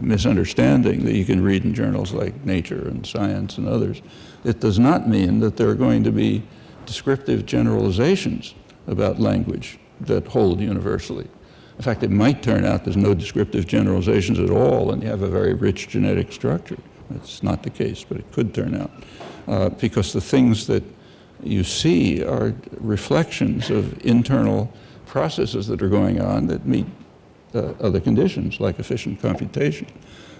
misunderstanding that you can read in journals like Nature and Science and others, it does not mean that there are going to be descriptive generalizations about language that hold universally. In fact, it might turn out there's no descriptive generalizations at all and you have a very rich genetic structure. That's not the case, but it could turn out. Because the things that you see are reflections of internal processes that are going on that meet other conditions, like efficient computation.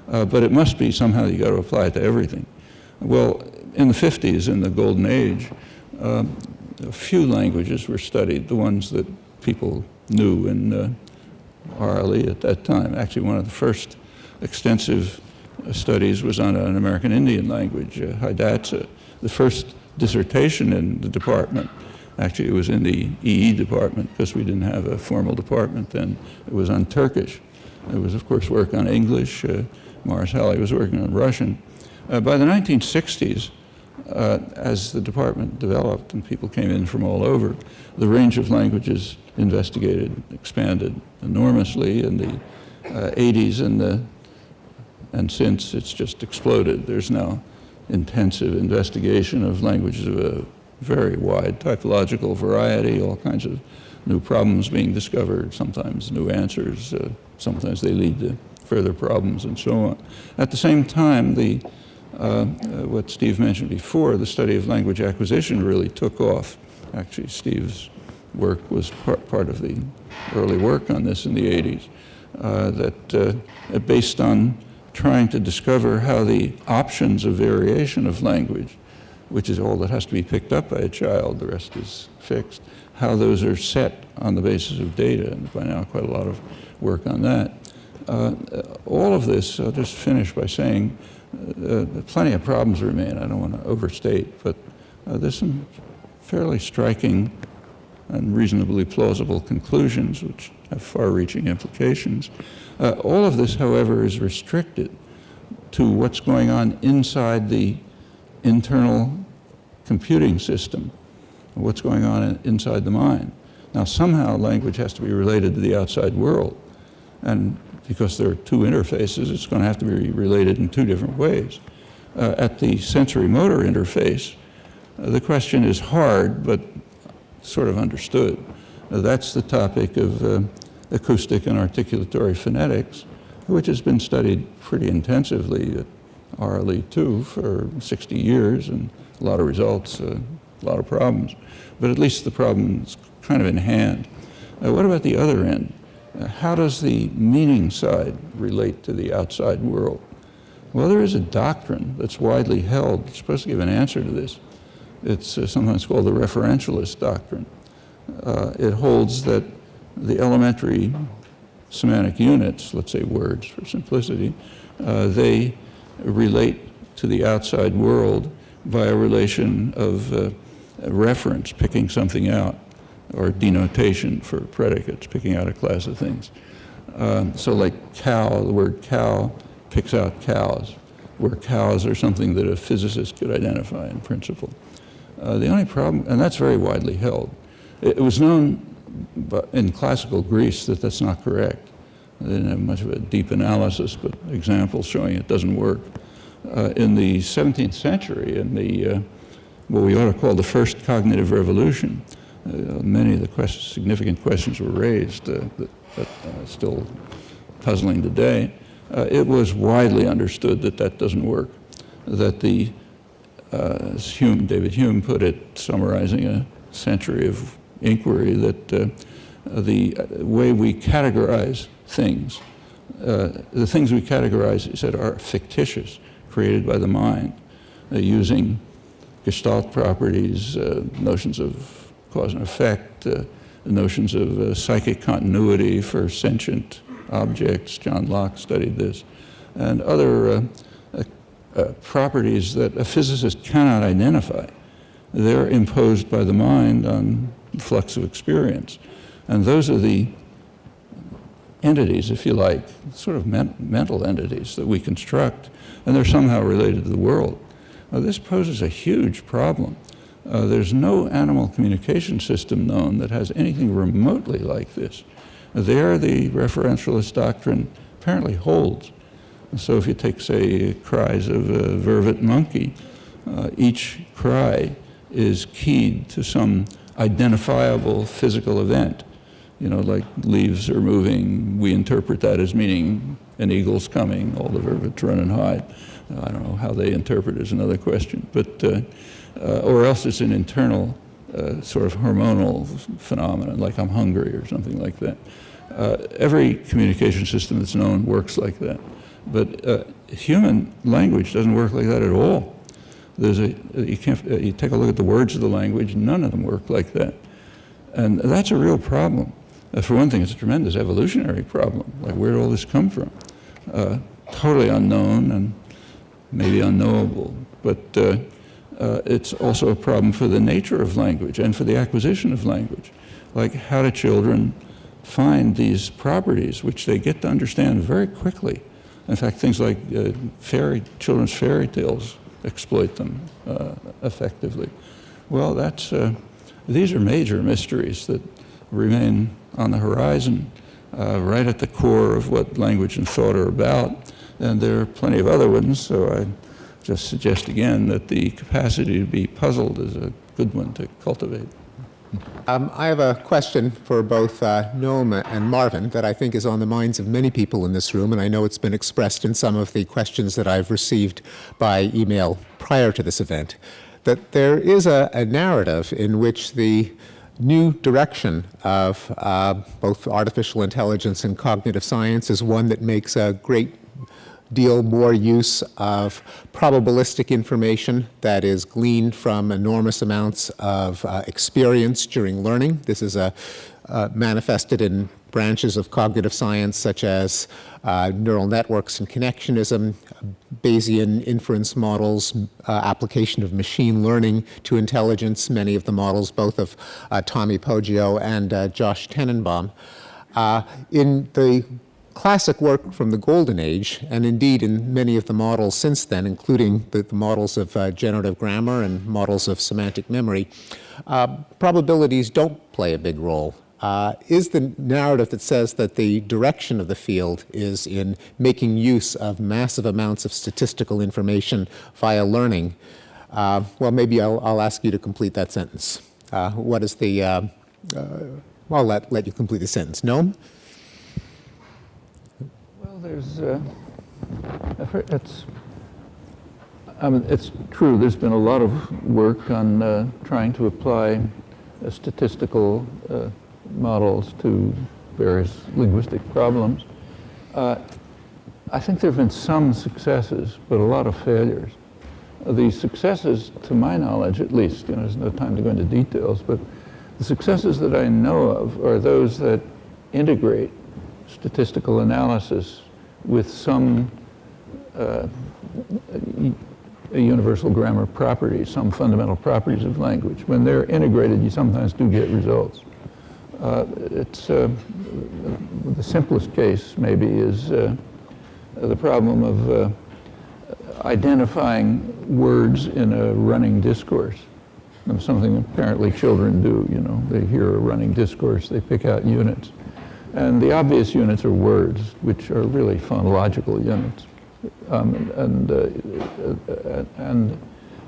But it must be somehow you got to apply it to everything. Well, in the 50s, in the golden age, a few languages were studied, the ones that people knew in RLE at that time. Actually, one of the first extensive studies was on an American Indian language, Hidatsa. The first dissertation in the department, actually it was in the EE department because we didn't have a formal department then, it was on Turkish. There was of course work on English, Morris Halley was working on Russian. By the 1960s, as the department developed and people came in from all over, the range of languages investigated expanded enormously. In the 80s and since, it's just exploded. There's now intensive investigation of languages of a very wide typological variety, all kinds of new problems being discovered, sometimes new answers, sometimes they lead to further problems and so on. At the same time, what Steve mentioned before, the study of language acquisition really took off. Actually, Steve's work was part of the early work on this in the 80s, based on trying to discover how the options of variation of language, which is all that has to be picked up by a child, the rest is fixed, how those are set on the basis of data, and by now quite a lot of work on that. All of this, I'll just finish by saying, plenty of problems remain. I don't want to overstate, but there's some fairly striking and reasonably plausible conclusions which have far-reaching implications. All of this, however, is restricted to what's going on inside the internal computing system, what's going on inside the mind. Now, somehow language has to be related to the outside world, and because there are two interfaces, it's going to have to be related in two different ways. At the sensory-motor interface, the question is hard, but sort of understood. That's the topic of acoustic and articulatory phonetics, which has been studied pretty intensively at RLE 2 for 60 years, and a lot of results, a lot of problems. But at least the problem's kind of in hand. What about the other end? How does the meaning side relate to the outside world? Well, there is a doctrine that's widely held. It's supposed to give an answer to this. It's sometimes called the referentialist doctrine. It holds that the elementary semantic units, let's say words for simplicity, they relate to the outside world by a relation of reference, picking something out, or denotation for predicates, picking out a class of things. So like cow, the word cow picks out cows, where cows are something that a physicist could identify in principle. The only problem, and that's very widely held, it was known in classical Greece that that's not correct. They didn't have much of a deep analysis, but examples showing it doesn't work. In the 17th century, in the what we ought to call the first cognitive revolution, many of the significant questions were raised that are still puzzling today. It was widely understood that that doesn't work, that the, as David Hume put it, summarizing a century of inquiry, that the way we categorize things, the things we categorize, he said, are fictitious, created by the mind, using Gestalt properties, notions of cause and effect, notions of psychic continuity for sentient objects. John Locke studied this, and other properties that a physicist cannot identify. They're imposed by the mind on flux of experience. And those are the entities, if you like, sort of mental entities that we construct, and they're somehow related to the world. This poses a huge problem. There's no animal communication system known that has anything remotely like this. There, the referentialist doctrine apparently holds. So if you take, say, cries of a vervet monkey, each cry is keyed to some identifiable physical event. You know, like leaves are moving, we interpret that as meaning an eagle's coming, all the vervets run and hide. I don't know how they interpret it is another question, but, or else it's an internal sort of hormonal phenomenon, like I'm hungry or something like that. Every communication system that's known works like that. But human language doesn't work like that at all. You take a look at the words of the language, none of them work like that. And that's a real problem. For one thing, it's a tremendous evolutionary problem. Like, where did all this come from? Totally unknown and maybe unknowable. But it's also a problem for the nature of language and for the acquisition of language. Like, how do children find these properties, which they get to understand very quickly? In fact, things like children's fairy tales exploit them effectively. Well, these are major mysteries that remain on the horizon, right at the core of what language and thought are about. And there are plenty of other ones, so I just suggest again that the capacity to be puzzled is a good one to cultivate. I have a question for both Noam and Marvin that I think is on the minds of many people in this room, and I know it's been expressed in some of the questions that I've received by email prior to this event, that there is a narrative in which the new direction of both artificial intelligence and cognitive science is one that makes a great deal more use of probabilistic information that is gleaned from enormous amounts of experience during learning. This is manifested in branches of cognitive science such as neural networks and connectionism, Bayesian inference models, application of machine learning to intelligence, many of the models both of Tommy Poggio and Josh Tenenbaum. In the classic work from the Golden Age, and indeed in many of the models since then, including the models of generative grammar and models of semantic memory, probabilities don't play a big role. Is the narrative that says that the direction of the field is in making use of massive amounts of statistical information via learning? Well, maybe I'll ask you to complete that sentence. What is the, I'll let you complete the sentence. Noam? It's true, there's been a lot of work on trying to apply statistical models to various linguistic problems. I think there have been some successes, but a lot of failures. The successes, to my knowledge at least, there's no time to go into details, but the successes that I know of are those that integrate statistical analysis with some universal grammar properties, some fundamental properties of language. When they're integrated, you sometimes do get results. The simplest case maybe is the problem of identifying words in a running discourse. And something apparently children do, you know, they hear a running discourse, they pick out units. And the obvious units are words, which are really phonological units.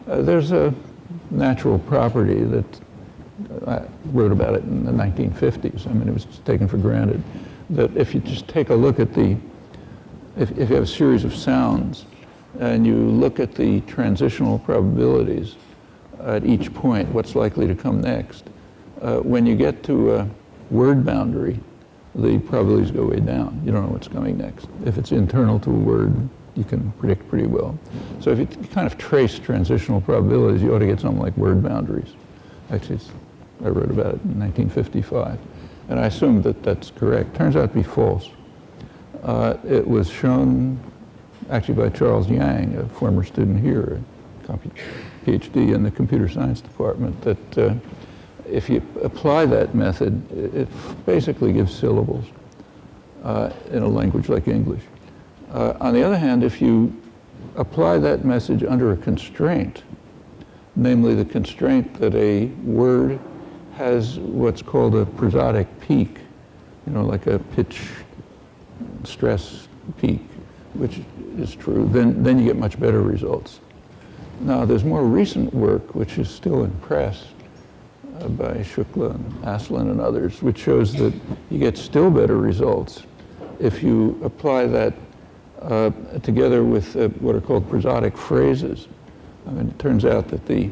There's a natural property that I wrote about it in the 1950s. I mean, it was taken for granted that if you just take a look at if you have a series of sounds and you look at the transitional probabilities at each point, what's likely to come next, when you get to a word boundary, the probabilities go way down. You don't know what's coming next. If it's internal to a word, you can predict pretty well. So if you kind of trace transitional probabilities, you ought to get something like word boundaries. Actually, I wrote about it in 1955, and I assumed that that's correct. Turns out to be false. It was shown actually by Charles Yang, a former student here, a PhD in the computer science department, that if you apply that method, it basically gives syllables in a language like English. On the other hand, if you apply that message under a constraint, namely the constraint that a word has what's called a prosodic peak, you know, like a pitch stress peak, which is true, then you get much better results. Now, there's more recent work, which is still in press, by Shukla and Aslan and others, which shows that you get still better results if you apply that together with what are called prosodic phrases. I mean, it turns out that a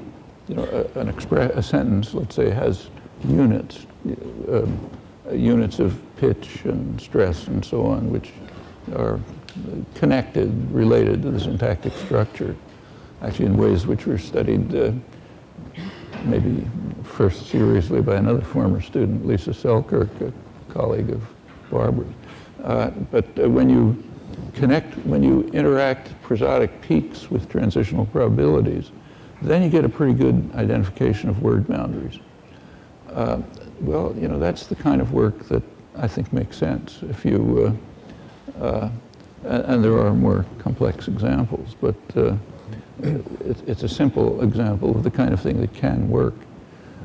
sentence, let's say, has units, units of pitch and stress and so on, which are connected, related to the syntactic structure, actually in ways which were studied maybe first seriously by another former student, Lisa Selkirk, a colleague of Barbara's. But when you interact prosodic peaks with transitional probabilities, then you get a pretty good identification of word boundaries. Well, you know, that's the kind of work that I think makes sense. If you, and there are more complex examples, but it's a simple example of the kind of thing that can work.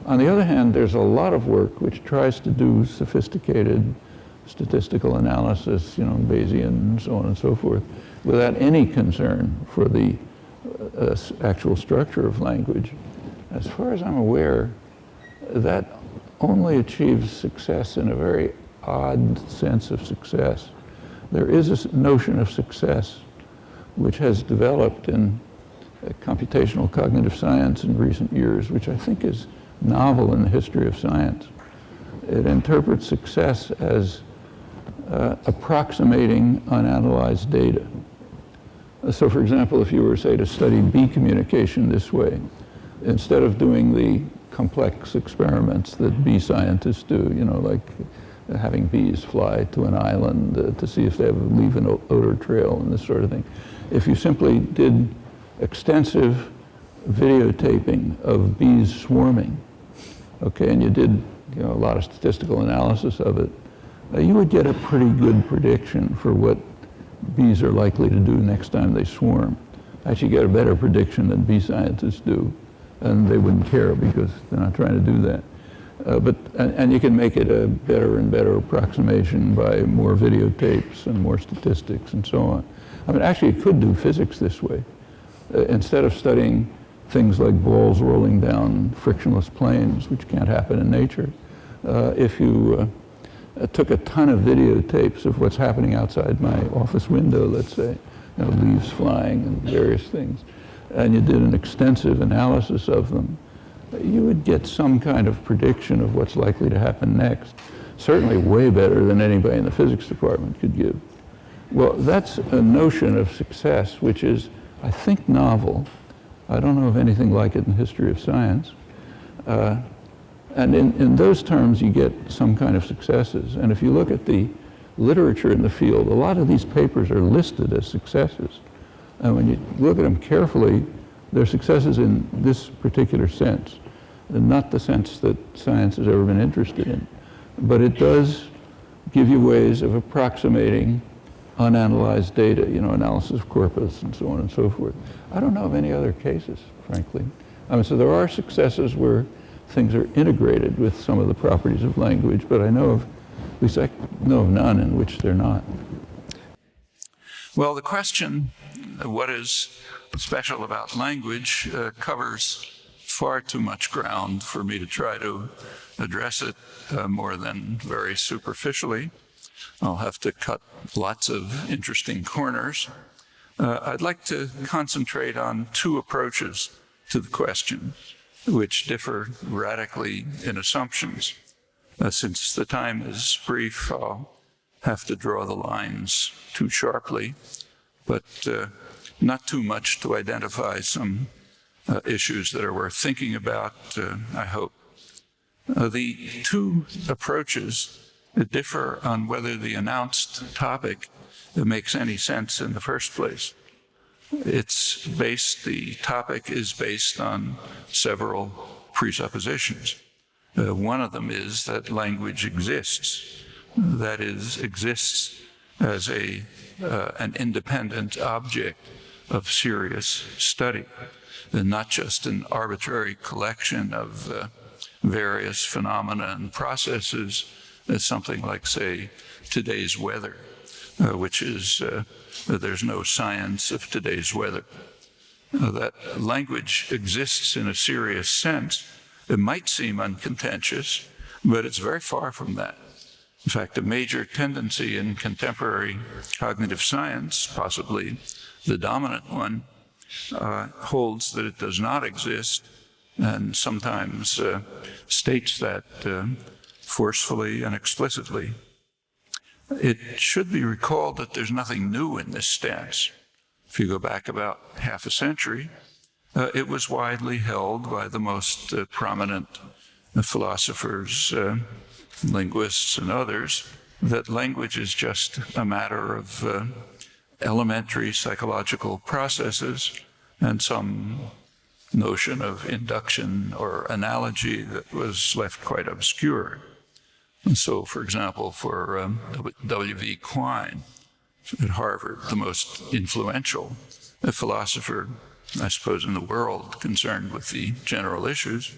On the other hand, there's a lot of work which tries to do sophisticated statistical analysis, you know, Bayesian and so on and so forth, without any concern for the actual structure of language. As far as I'm aware, that only achieves success in a very odd sense of success. There is a notion of success which has developed in computational cognitive science in recent years, which I think is novel in the history of science. It interprets success as approximating unanalyzed data. So for example, if you were, say, to study bee communication this way, instead of doing the complex experiments that bee scientists do, you know, like having bees fly to an island to see if they leave an odor trail and this sort of thing, if you simply did extensive videotaping of bees swarming, okay, and you did, you know, a lot of statistical analysis of it, you would get a pretty good prediction for what bees are likely to do next time they swarm. Actually get a better prediction than bee scientists do, and they wouldn't care because they're not trying to do that. And you can make it a better and better approximation by more videotapes and more statistics and so on. I mean, actually, you could do physics this way. Instead of studying things like balls rolling down frictionless planes, which can't happen in nature, if you took a ton of videotapes of what's happening outside my office window, let's say, you know, leaves flying and various things, and you did an extensive analysis of them, you would get some kind of prediction of what's likely to happen next, certainly way better than anybody in the physics department could give. Well, that's a notion of success which is, I think, novel. I don't know of anything like it in the history of science. And in those terms, you get some kind of successes. And if you look at the literature in the field, a lot of these papers are listed as successes. And when you look at them carefully, they're successes in this particular sense, and not the sense that science has ever been interested in. But it does give you ways of approximating unanalyzed data, analysis of corpus and so on and so forth. I don't know of any other cases, frankly. So there are successes where things are integrated with some of the properties of language, but I know of, at least I know of none in which they're not. Well, the question, what is special about language, covers far too much ground for me to try to address it more than very superficially. I'll have to cut lots of interesting corners. I'd like to concentrate on two approaches to the question, which differ radically in assumptions. Since the time is brief, I'll have to draw the lines too sharply, but not too much to identify some issues that are worth thinking about, I hope. The two approaches differ on whether the announced topic makes any sense in the first place. The topic is based on several presuppositions. One of them is that language exists, that is, exists as an independent object of serious study, and not just an arbitrary collection of various phenomena and processes, something like, say, today's weather, which is, there's no science of today's weather. That language exists in a serious sense. It might seem uncontentious, but it's very far from that. In fact, a major tendency in contemporary cognitive science, possibly the dominant one, holds that it does not exist, and sometimes states that forcefully and explicitly. It should be recalled that there's nothing new in this stance. If you go back about half a century, it was widely held by the most prominent philosophers, linguists, and others, that language is just a matter of elementary psychological processes and some notion of induction or analogy that was left quite obscure. And so, for example, for W.V. Quine at Harvard, the most influential philosopher, I suppose, in the world concerned with the general issues,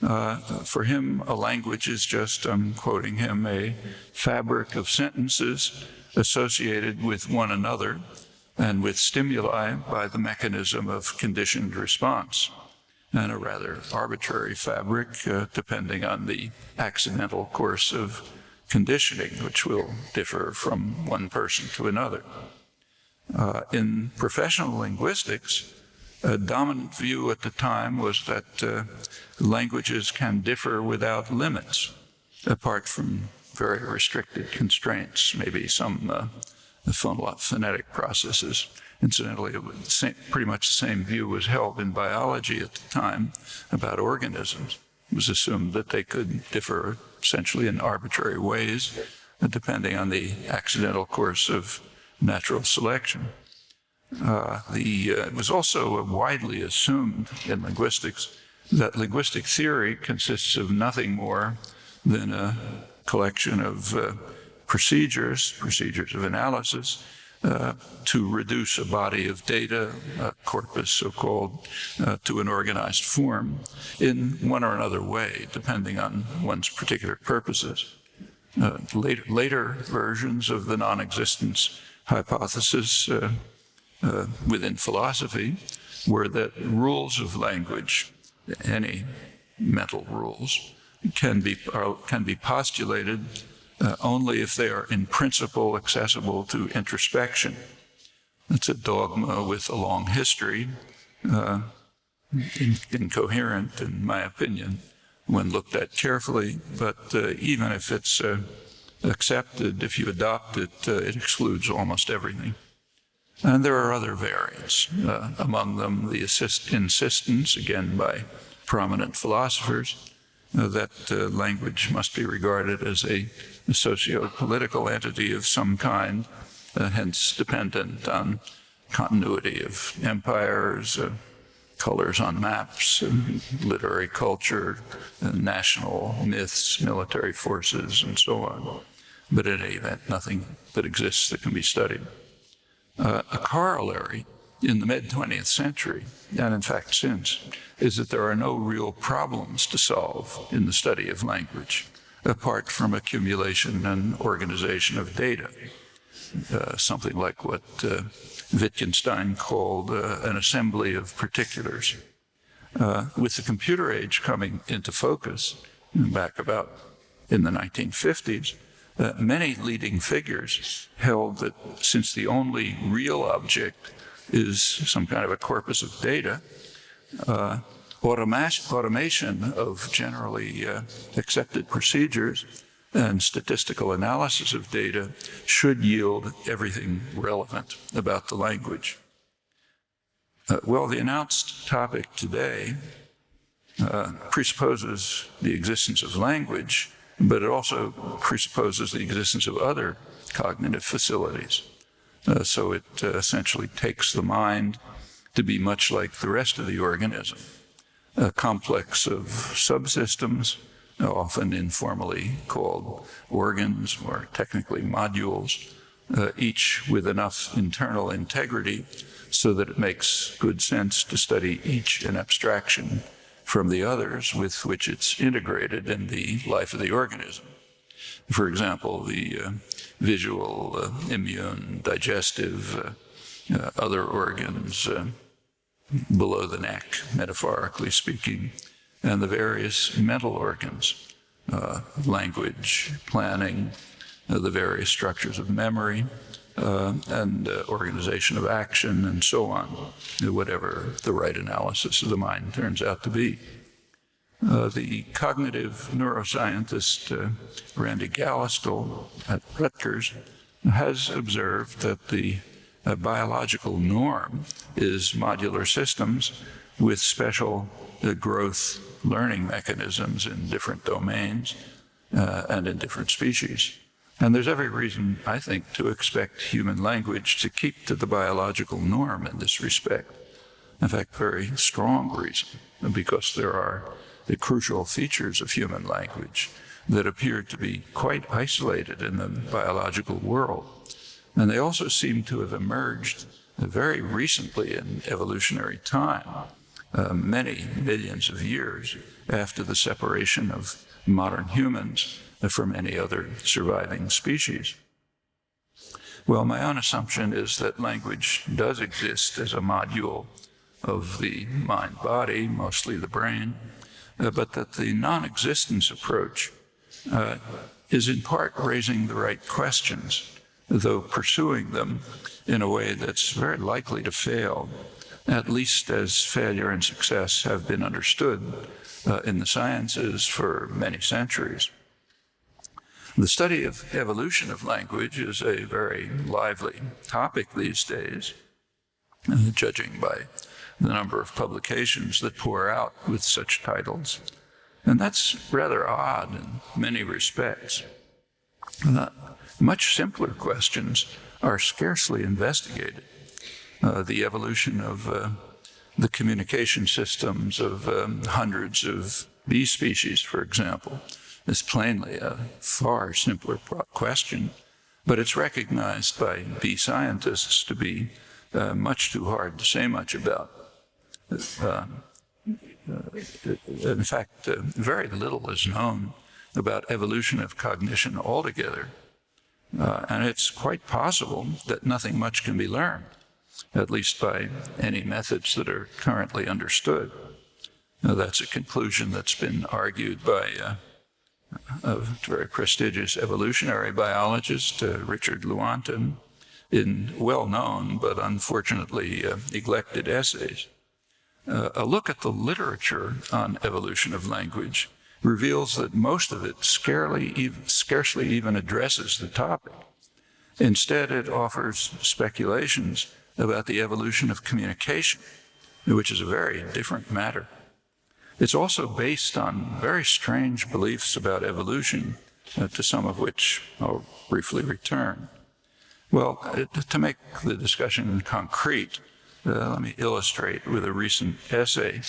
for him, a language is just, I'm quoting him, a fabric of sentences associated with one another and with stimuli by the mechanism of conditioned response, and a rather arbitrary fabric depending on the accidental course of conditioning, which will differ from one person to another. In professional linguistics, a dominant view at the time was that languages can differ without limits, apart from very restricted constraints, maybe some phonetic processes. Incidentally, pretty much the same view was held in biology at the time about organisms. It was assumed that they could differ essentially in arbitrary ways, depending on the accidental course of natural selection. It was also widely assumed in linguistics that linguistic theory consists of nothing more than a collection of procedures of analysis to reduce a body of data, a corpus so-called, to an organized form in one or another way, depending on one's particular purposes. Later versions of the non-existence hypothesis within philosophy were that rules of language, any mental rules, can be postulated only if they are in principle accessible to introspection. It's a dogma with a long history, incoherent in my opinion when looked at carefully, but even if it's accepted, if you adopt it, it excludes almost everything. And there are other variants, among them the insistence, again by prominent philosophers, that language must be regarded as a socio-political entity of some kind, hence dependent on continuity of empires, colors on maps, literary culture, national myths, military forces, and so on. But in any event, nothing that exists that can be studied. A corollary in the mid-20th century, and in fact since, is that there are no real problems to solve in the study of language, apart from accumulation and organization of data, something like what Wittgenstein called an assembly of particulars. With the computer age coming into focus, back about in the 1950s, many leading figures held that since the only real object is some kind of a corpus of data, automation of generally accepted procedures and statistical analysis of data should yield everything relevant about the language. Well, the announced topic today presupposes the existence of language, but it also presupposes the existence of other cognitive facilities. So it essentially takes the mind to be much like the rest of the organism, a complex of subsystems, often informally called organs or technically modules, each with enough internal integrity so that it makes good sense to study each in abstraction from the others with which it's integrated in the life of the organism. For example, the visual, immune, digestive, other organs below the neck, metaphorically speaking, and the various mental organs, language, planning, the various structures of memory, and organization of action, and so on, whatever the right analysis of the mind turns out to be. The cognitive neuroscientist Randy Gallistel at Rutgers has observed that the biological norm is modular systems with special growth learning mechanisms in different domains and in different species. And there's every reason, I think, to expect human language to keep to the biological norm in this respect. In fact, very strong reason, because there are the crucial features of human language that appear to be quite isolated in the biological world. And they also seem to have emerged very recently in evolutionary time, many millions of years after the separation of modern humans from any other surviving species. Well, my own assumption is that language does exist as a module of the mind-body, mostly the brain, but that the non-existence approach is in part raising the right questions, though pursuing them in a way that's very likely to fail, at least as failure and success have been understood in the sciences for many centuries. The study of evolution of language is a very lively topic these days, judging by the number of publications that pour out with such titles. And that's rather odd in many respects. Much simpler questions are scarcely investigated. The evolution of the communication systems of hundreds of bee species, for example, is plainly a far simpler question, but it's recognized by bee scientists to be much too hard to say much about. In fact, very little is known about evolution of cognition altogether, and it's quite possible that nothing much can be learned, at least by any methods that are currently understood. That's a conclusion that's been argued by a very prestigious evolutionary biologist, Richard Lewontin, in well-known but unfortunately neglected essays. A look at the literature on evolution of language reveals that most of it scarcely even addresses the topic. Instead, it offers speculations about the evolution of communication, which is a very different matter. It's also based on very strange beliefs about evolution, to some of which I'll briefly return. Well, to make the discussion concrete, let me illustrate with a recent essay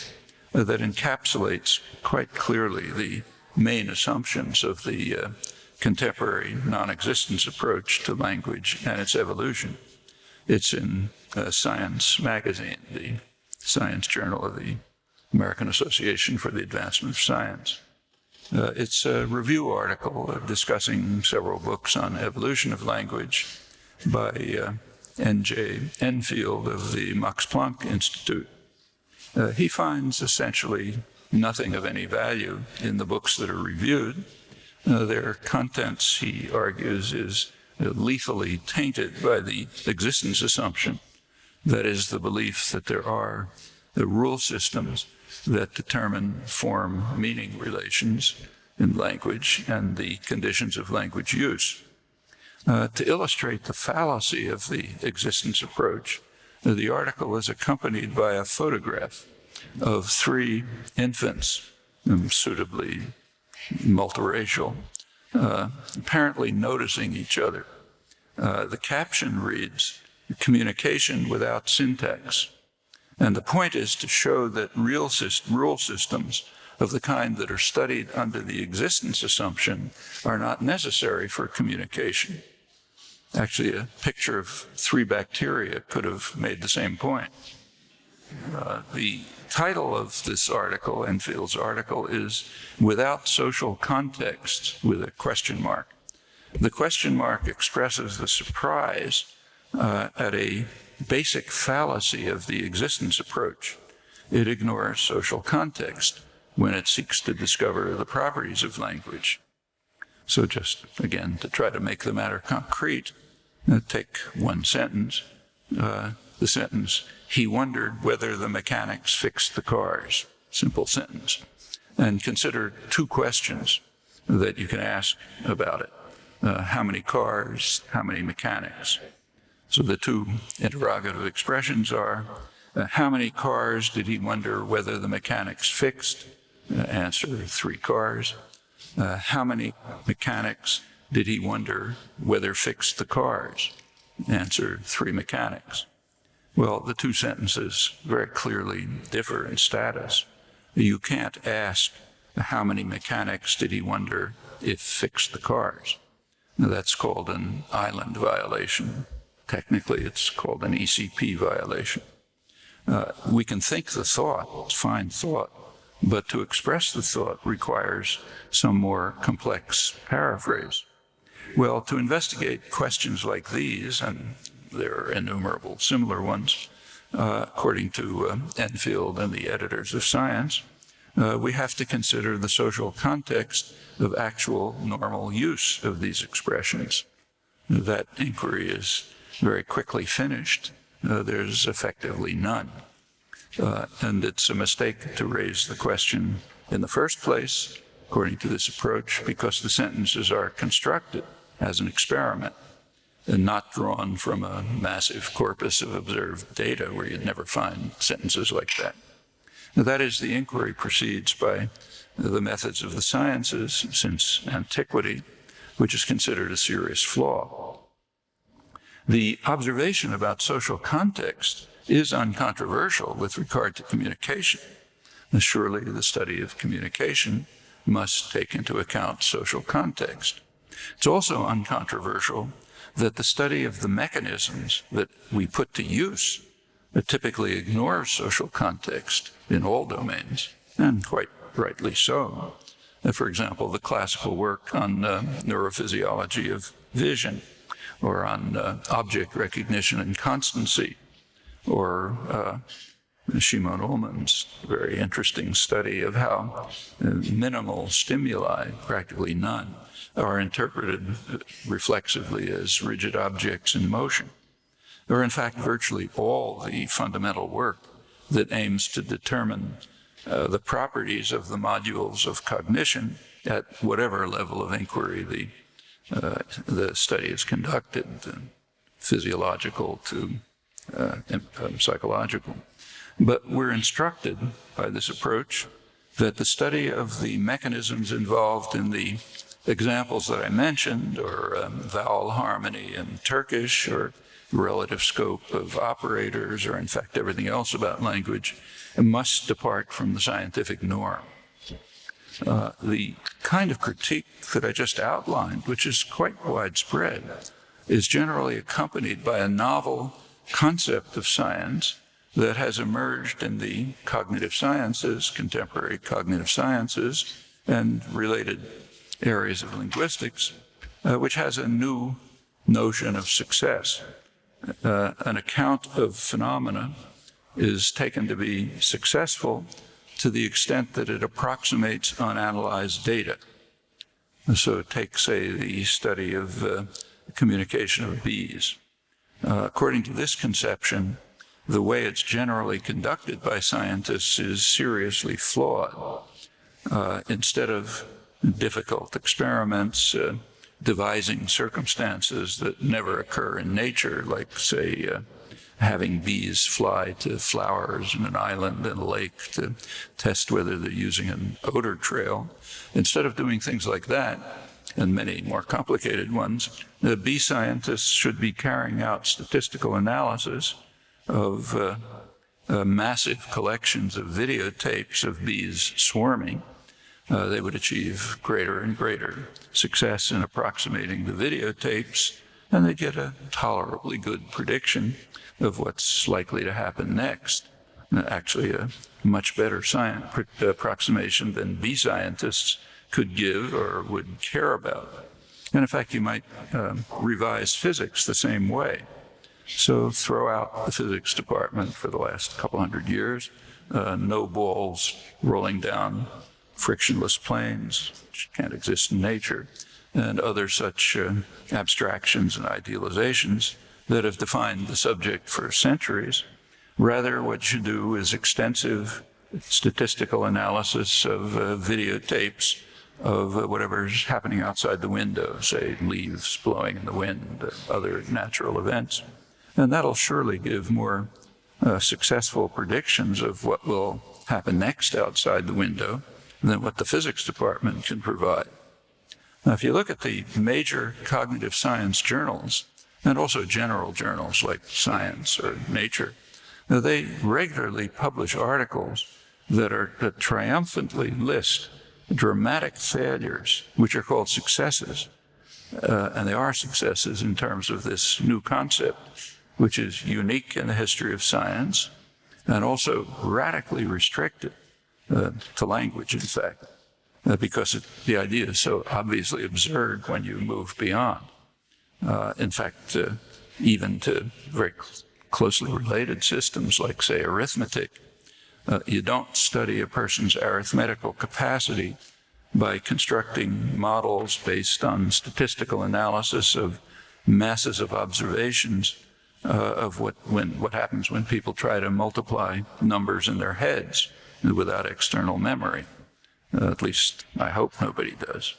that encapsulates quite clearly the main assumptions of the contemporary non-existence approach to language and its evolution. It's in Science magazine, the science journal of the American Association for the Advancement of Science. It's a review article discussing several books on evolution of language by N.J. Enfield of the Max Planck Institute. He finds essentially nothing of any value in the books that are reviewed. Their contents, he argues, is lethally tainted by the existence assumption, that is, the belief that there are the rule systems that determine form-meaning relations in language and the conditions of language use. To illustrate the fallacy of the existence approach, the article is accompanied by a photograph of 3 infants, suitably multiracial, apparently noticing each other. The caption reads, "Communication without syntax." And the point is to show that rule systems of the kind that are studied under the existence assumption are not necessary for communication. Actually, a picture of 3 bacteria could have made the same point. The title of this article, Enfield's article, is "Without Social Context," with a question mark. The question mark expresses the surprise at a basic fallacy of the existence approach. It ignores social context when it seeks to discover the properties of language. So just, again, to try to make the matter concrete, take one sentence. The sentence, "He wondered whether the mechanics fixed the cars." Simple sentence. And consider 2 questions that you can ask about it. How many cars? How many mechanics? So the 2 interrogative expressions are, how many cars did he wonder whether the mechanics fixed? Answer, 3 cars. How many mechanics did he wonder whether fixed the cars? Answer, 3 mechanics. Well, the 2 sentences very clearly differ in status. You can't ask, how many mechanics did he wonder if fixed the cars? Now, that's called an island violation. Technically, it's called an ECP violation. We can think the thought, find thought, but to express the thought requires some more complex paraphrase. Well, to investigate questions like these, and there are innumerable similar ones, according to Enfield and the editors of Science, we have to consider the social context of actual normal use of these expressions. That inquiry is very quickly finished. There's effectively none. And it's a mistake to raise the question in the first place, according to this approach, because the sentences are constructed as an experiment and not drawn from a massive corpus of observed data where you'd never find sentences like that. Now, that is, the inquiry proceeds by the methods of the sciences since antiquity, which is considered a serious flaw. The observation about social context is uncontroversial with regard to communication. And surely the study of communication must take into account social context. It's also uncontroversial that the study of the mechanisms that we put to use typically ignores social context in all domains, and quite rightly so. For example, the classical work on neurophysiology of vision, or on object recognition and constancy, or Shimon Ullman's very interesting study of how minimal stimuli, practically none, are interpreted reflexively as rigid objects in motion, or in fact virtually all the fundamental work that aims to determine the properties of the modules of cognition at whatever level of inquiry the study is conducted, physiological to psychological. But we're instructed by this approach that the study of the mechanisms involved in the examples that I mentioned, or vowel harmony in Turkish, or relative scope of operators, or in fact everything else about language, must depart from the scientific norm. The kind of critique that I just outlined, which is quite widespread, is generally accompanied by a novel concept of science that has emerged in the cognitive sciences, contemporary cognitive sciences, and related areas of linguistics, which has a new notion of success. An account of phenomena is taken to be successful to the extent that it approximates unanalyzed data. So take, say, the study of communication of bees. According to this conception, the way it's generally conducted by scientists is seriously flawed. Instead of difficult experiments, devising circumstances that never occur in nature, like, say, having bees fly to flowers in an island in a lake to test whether they're using an odor trail. Instead of doing things like that, and many more complicated ones, the bee scientists should be carrying out statistical analysis of massive collections of videotapes of bees swarming. They would achieve greater and greater success in approximating the videotapes, and they'd get a tolerably good prediction of what's likely to happen next. Actually, a much better approximation than bee scientists could give or would care about. And in fact, you might revise physics the same way. So throw out the physics department for the last couple hundred years, no balls rolling down frictionless planes, which can't exist in nature, and other such abstractions and idealizations that have defined the subject for centuries. Rather, what you do is extensive statistical analysis of videotapes of whatever's happening outside the window, say leaves blowing in the wind, other natural events. And that'll surely give more successful predictions of what will happen next outside the window than what the physics department can provide. Now, if you look at the major cognitive science journals, and also general journals like Science or Nature, they regularly publish articles that triumphantly list dramatic failures, which are called successes. And they are successes in terms of this new concept, which is unique in the history of science, and also radically restricted to language, in fact, because the idea is so obviously absurd when you move beyond. In fact, even to very closely related systems like, say, arithmetic, you don't study a person's arithmetical capacity by constructing models based on statistical analysis of masses of observations of what happens when people try to multiply numbers in their heads without external memory. At least I hope nobody does.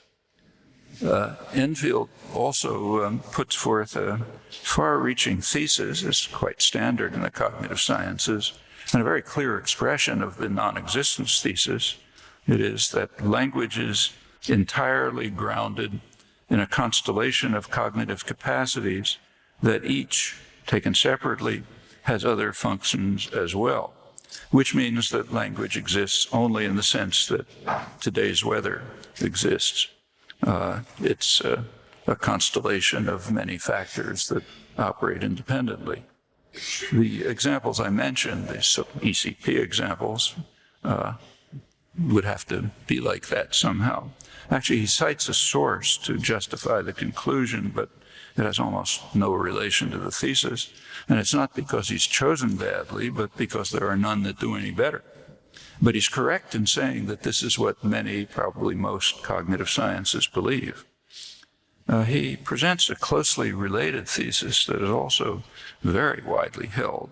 Enfield also puts forth a far-reaching thesis, it's quite standard in the cognitive sciences, and a very clear expression of the non-existence thesis. It is that language is entirely grounded in a constellation of cognitive capacities that each, taken separately, has other functions as well, which means that language exists only in the sense that today's weather exists. It's a constellation of many factors that operate independently. The examples I mentioned, the ECP examples, would have to be like that somehow. Actually, he cites a source to justify the conclusion, but it has almost no relation to the thesis. And it's not because he's chosen badly, but because there are none that do any better. But he's correct in saying that this is what many, probably most, cognitive sciences believe. He presents a closely related thesis that is also very widely held.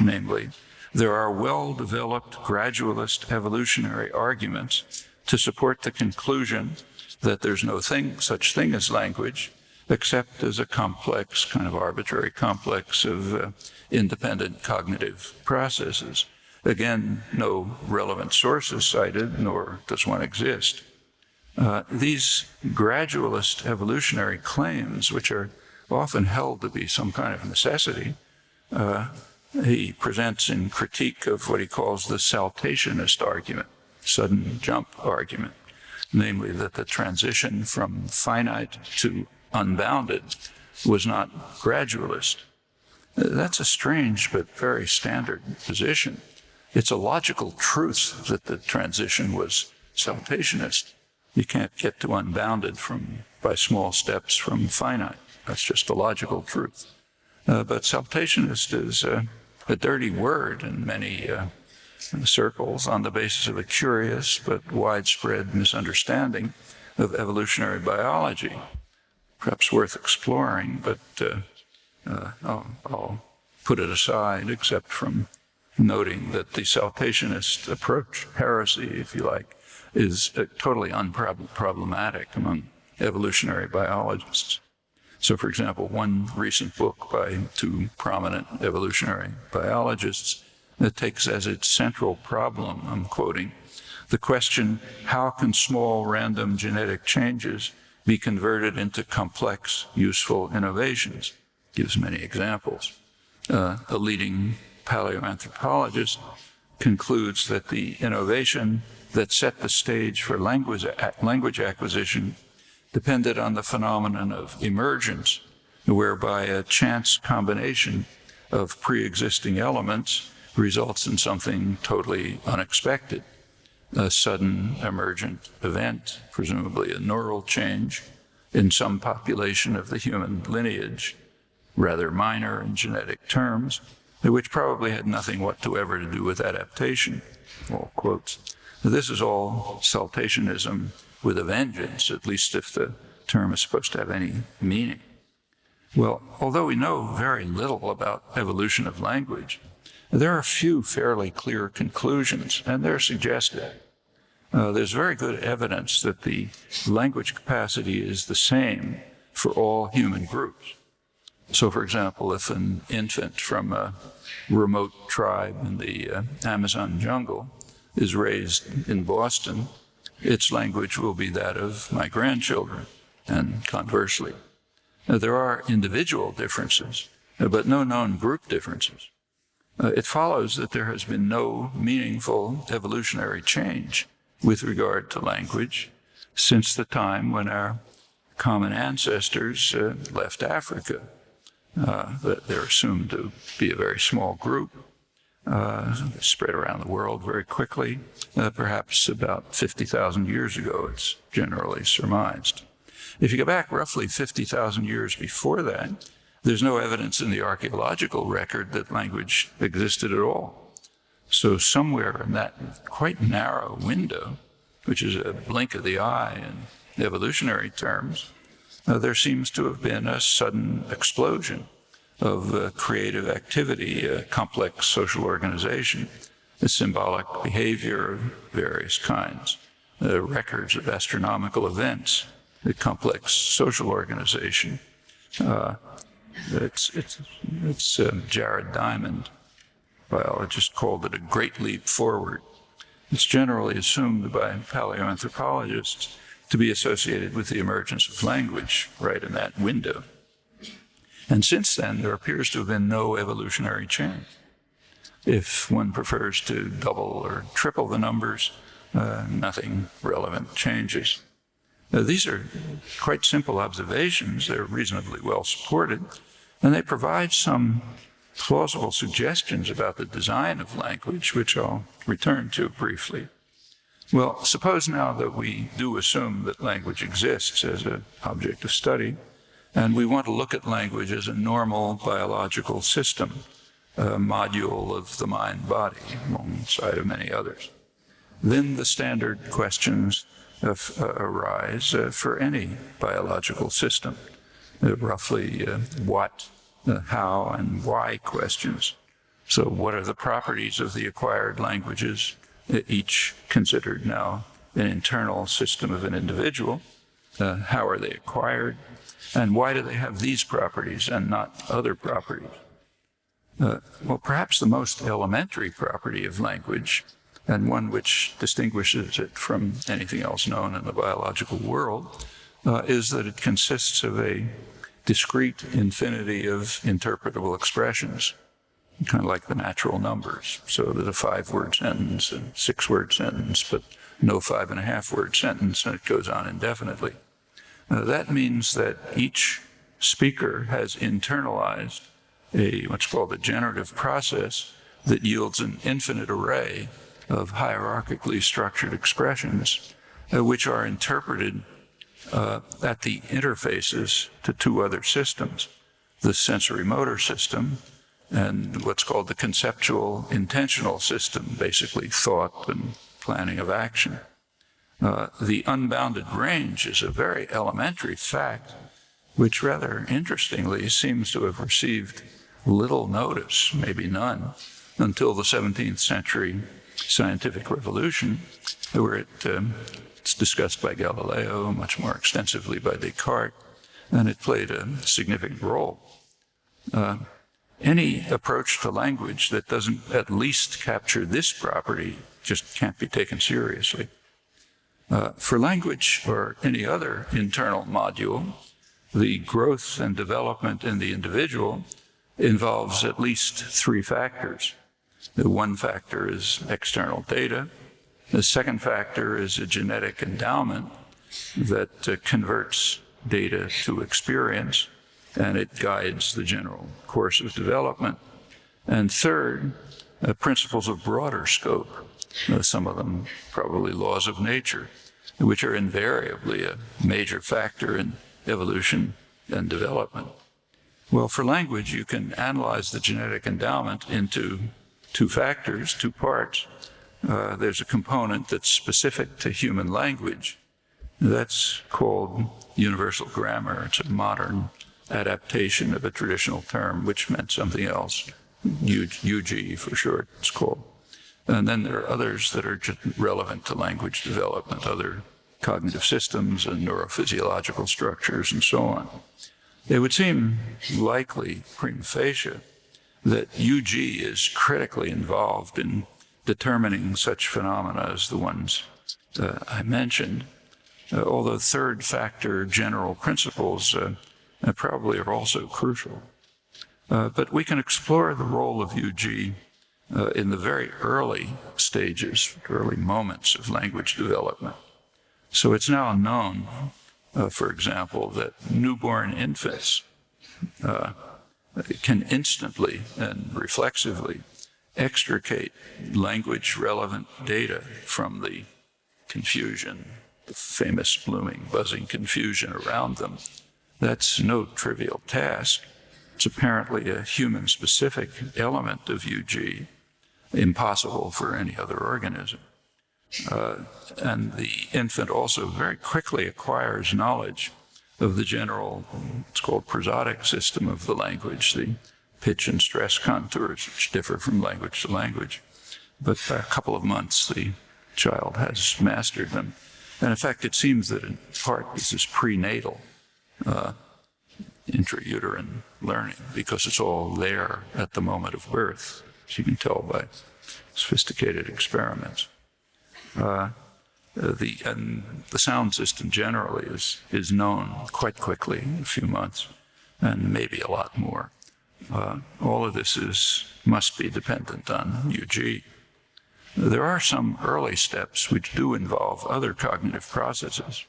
Namely, there are well-developed gradualist evolutionary arguments to support the conclusion that there's no such thing as language, except as a complex, kind of arbitrary complex of independent cognitive processes. Again, no relevant sources cited, nor does one exist. These gradualist evolutionary claims, which are often held to be some kind of necessity, he presents in critique of what he calls the saltationist argument, sudden jump argument, namely that the transition from finite to unbounded was not gradualist. That's a strange but very standard position. It's a logical truth that the transition was saltationist. You can't get to unbounded by small steps from finite. That's just a logical truth. But saltationist is a dirty word in many circles on the basis of a curious but widespread misunderstanding of evolutionary biology. Perhaps worth exploring, but I'll put it aside, except from noting that the saltationist approach, heresy, if you like, is totally unproblematic among evolutionary biologists. So, for example, one recent book by two prominent evolutionary biologists that takes as its central problem, I'm quoting, the question, how can small random genetic changes be converted into complex, useful innovations? Gives many examples. A leading paleoanthropologist concludes that the innovation that set the stage for language acquisition depended on the phenomenon of emergence, whereby a chance combination of pre-existing elements results in something totally unexpected, a sudden emergent event, presumably a neural change in some population of the human lineage, rather minor in genetic terms, which probably had nothing whatsoever to do with adaptation, all quotes. This is all saltationism with a vengeance, at least if the term is supposed to have any meaning. Well, although we know very little about evolution of language, there are a few fairly clear conclusions, and they're suggested. There's very good evidence that the language capacity is the same for all human groups. So, for example, if an infant from a remote tribe in the Amazon jungle is raised in Boston, its language will be that of my grandchildren, and conversely. There are individual differences, but no known group differences. It follows that there has been no meaningful evolutionary change with regard to language since the time when our common ancestors left Africa. They're assumed to be a very small group, spread around the world very quickly, perhaps about 50,000 years ago, it's generally surmised. If you go back roughly 50,000 years before that, there's no evidence in the archaeological record that language existed at all. So somewhere in that quite narrow window, which is a blink of the eye in evolutionary terms, there seems to have been a sudden explosion of creative activity, complex social organization, a symbolic behavior of various kinds, records of astronomical events, a complex social organization. It's Jared Diamond, biologist, called it a great leap forward. It's generally assumed by paleoanthropologists to be associated with the emergence of language right in that window. And since then, there appears to have been no evolutionary change. If one prefers to double or triple the numbers, nothing relevant changes. These are quite simple observations. They're reasonably well supported, and they provide some plausible suggestions about the design of language, which I'll return to briefly. Well, suppose now that we do assume that language exists as an object of study, and we want to look at language as a normal biological system, a module of the mind-body, alongside of many others. Then the standard questions arise for any biological system, roughly what, how, and why questions. So what are the properties of the acquired languages, each considered now an internal system of an individual? How are they acquired? And why do they have these properties and not other properties? Well, perhaps the most elementary property of language, and one which distinguishes it from anything else known in the biological world, is that it consists of a discrete infinity of interpretable expressions, kind of like the natural numbers. So there's a 5-word sentence, a 6-word sentence, but no 5.5-word sentence, and it goes on indefinitely. That means that each speaker has internalized what's called a generative process that yields an infinite array of hierarchically structured expressions, which are interpreted at the interfaces to 2 other systems, the sensory motor system and what's called the conceptual intentional system, basically thought and planning of action. The unbounded range is a very elementary fact, which rather interestingly seems to have received little notice, maybe none, until the 17th century scientific revolution, where it's discussed by Galileo, much more extensively by Descartes, and it played a significant role. Any approach to language that doesn't at least capture this property just can't be taken seriously. For language or any other internal module, the growth and development in the individual involves at least 3 factors. The one factor is external data. The second factor is a genetic endowment that converts data to experience, and it guides the general course of development. And third, principles of broader scope, some of them probably laws of nature, which are invariably a major factor in evolution and development. Well, for language, you can analyze the genetic endowment into 2 factors, 2 parts. There's a component that's specific to human language. That's called universal grammar. It's a modern adaptation of a traditional term, which meant something else. UG for short, it's called. And then there are others that are just relevant to language development, other cognitive systems and neurophysiological structures and so on. It would seem likely, prima facie, that UG is critically involved in determining such phenomena as the ones I mentioned, although 3rd factor general principles probably are also crucial. But we can explore the role of UG in the very early stages, early moments of language development. So it's now known, for example, that newborn infants can instantly and reflexively extricate language-relevant data from the confusion, the famous blooming, buzzing confusion around them. That's no trivial task. It's apparently a human-specific element of UG, impossible for any other organism. And the infant also very quickly acquires knowledge of the general, it's called prosodic system of the language, the pitch and stress contours, which differ from language to language. But by a couple of months, the child has mastered them. And in fact, it seems that in part this is prenatal, intrauterine learning, because it's all there at the moment of birth, as you can tell by sophisticated experiments. The sound system generally is known quite quickly, in a few months, and maybe a lot more. All of this must be dependent on UG. There are some early steps which do involve other cognitive processes.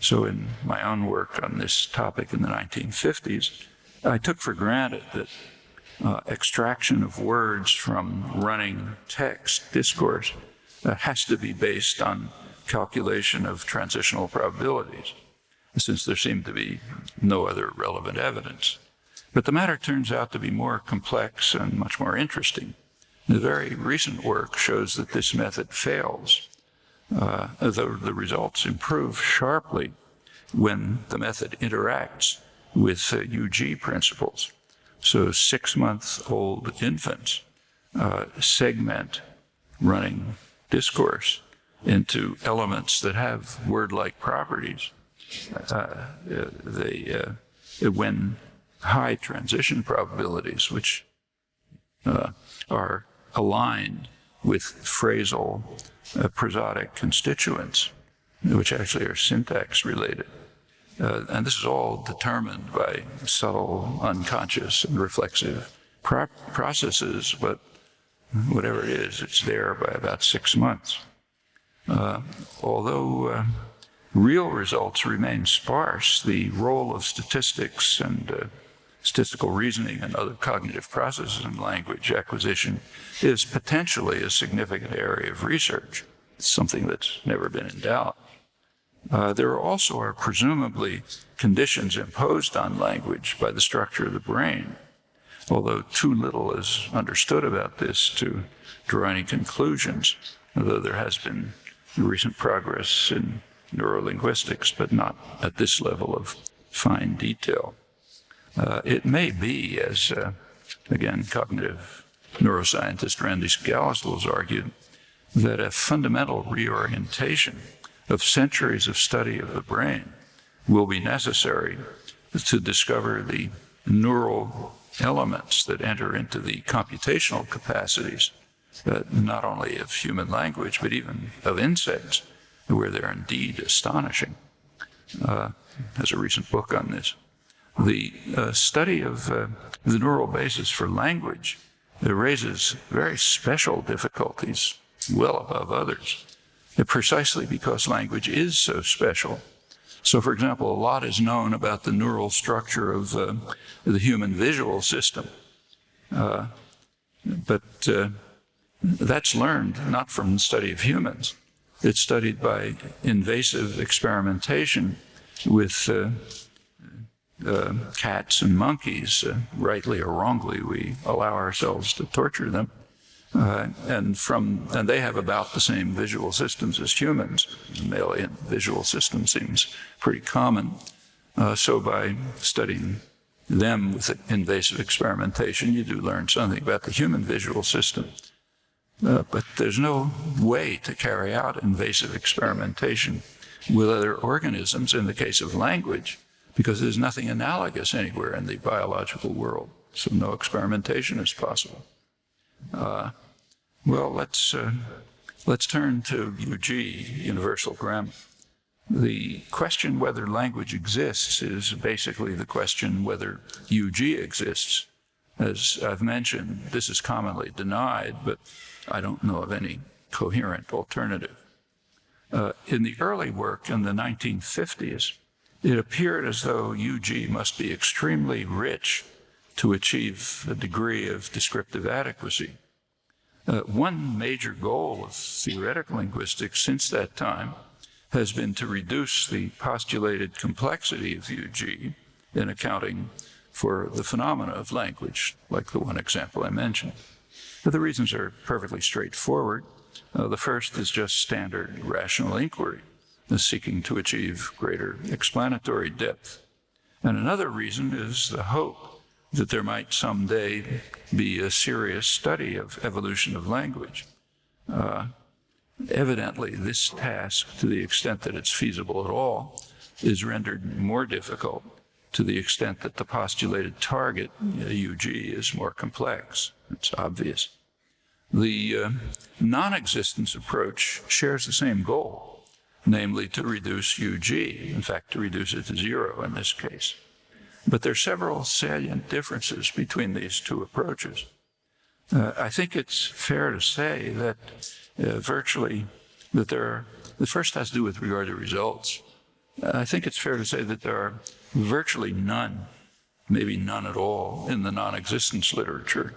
So in my own work on this topic in the 1950s, I took for granted that extraction of words from running text, discourse, has to be based on calculation of transitional probabilities, since there seemed to be no other relevant evidence. But the matter turns out to be more complex and much more interesting. The very recent work shows that this method fails, though the results improve sharply when the method interacts with UG principles. So 6-month-old infants segment running discourse into elements that have word-like properties. When high transition probabilities, which are aligned with phrasal, prosodic constituents, which actually are syntax related. And this is all determined by subtle, unconscious, and reflexive processes, but whatever it is, it's there by about 6 months. Although real results remain sparse, the role of statistics and statistical reasoning and other cognitive processes in language acquisition is potentially a significant area of research. It's something that's never been in doubt. There also are presumably conditions imposed on language by the structure of the brain, although too little is understood about this to draw any conclusions, although there has been recent progress in neurolinguistics, but not at this level of fine detail. It may be, as again, cognitive neuroscientist Randy Scalise has argued, that a fundamental reorientation of centuries of study of the brain will be necessary to discover the neural elements that enter into the computational capacities, not only of human language, but even of insects, where they're indeed astonishing. There's a recent book on this. The study of the neural basis for language raises very special difficulties, well above others, precisely because language is so special. So, for example, a lot is known about the neural structure of the human visual system. But that's learned not from the study of humans. It's studied by invasive experimentation with cats and monkeys. Rightly or wrongly, we allow ourselves to torture them. And they have about the same visual systems as humans. The mammalian visual system seems pretty common. So by studying them with invasive experimentation, you do learn something about the human visual system. But there's no way to carry out invasive experimentation with other organisms in the case of language, because there's nothing analogous anywhere in the biological world. So no experimentation is possible. Well, let's turn to UG, universal grammar. The question whether language exists is basically the question whether UG exists. As I've mentioned, this is commonly denied, but I don't know of any coherent alternative. In the early work in the 1950s, it appeared as though UG must be extremely rich to achieve a degree of descriptive adequacy. One major goal of theoretical linguistics since that time has been to reduce the postulated complexity of UG in accounting for the phenomena of language, like the one example I mentioned. But the reasons are perfectly straightforward. The first is just standard rational inquiry, seeking to achieve greater explanatory depth. And another reason is the hope that there might someday be a serious study of evolution of language. Evidently, this task, to the extent that it's feasible at all, is rendered more difficult to the extent that the postulated target, UG, is more complex. It's obvious. The non-existence approach shares the same goal, namely to reduce UG, in fact, to reduce it to 0 in this case. But there are several salient differences between these two approaches. I think it's fair to say that the first has to do with regard to results. I think it's fair to say that there are virtually none, maybe none at all, in the non-existence literature,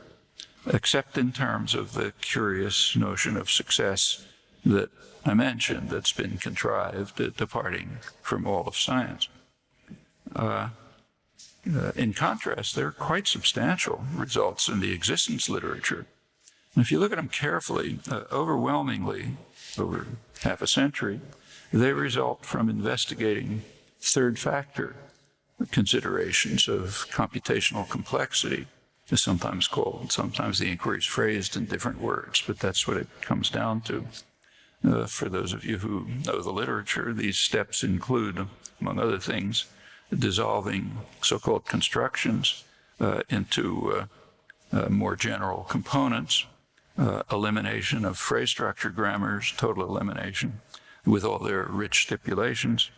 except in terms of the curious notion of success that I mentioned that's been contrived, departing from all of science. In contrast, there are quite substantial results in the existence literature. And if you look at them carefully, overwhelmingly, over half a century, they result from investigating third factor considerations of computational complexity, is sometimes called. Sometimes the inquiry is phrased in different words, but that's what it comes down to. For those of you who know the literature, these steps include, among other things, dissolving so-called constructions into more general components, elimination of phrase structure grammars, total elimination, with all their rich stipulations,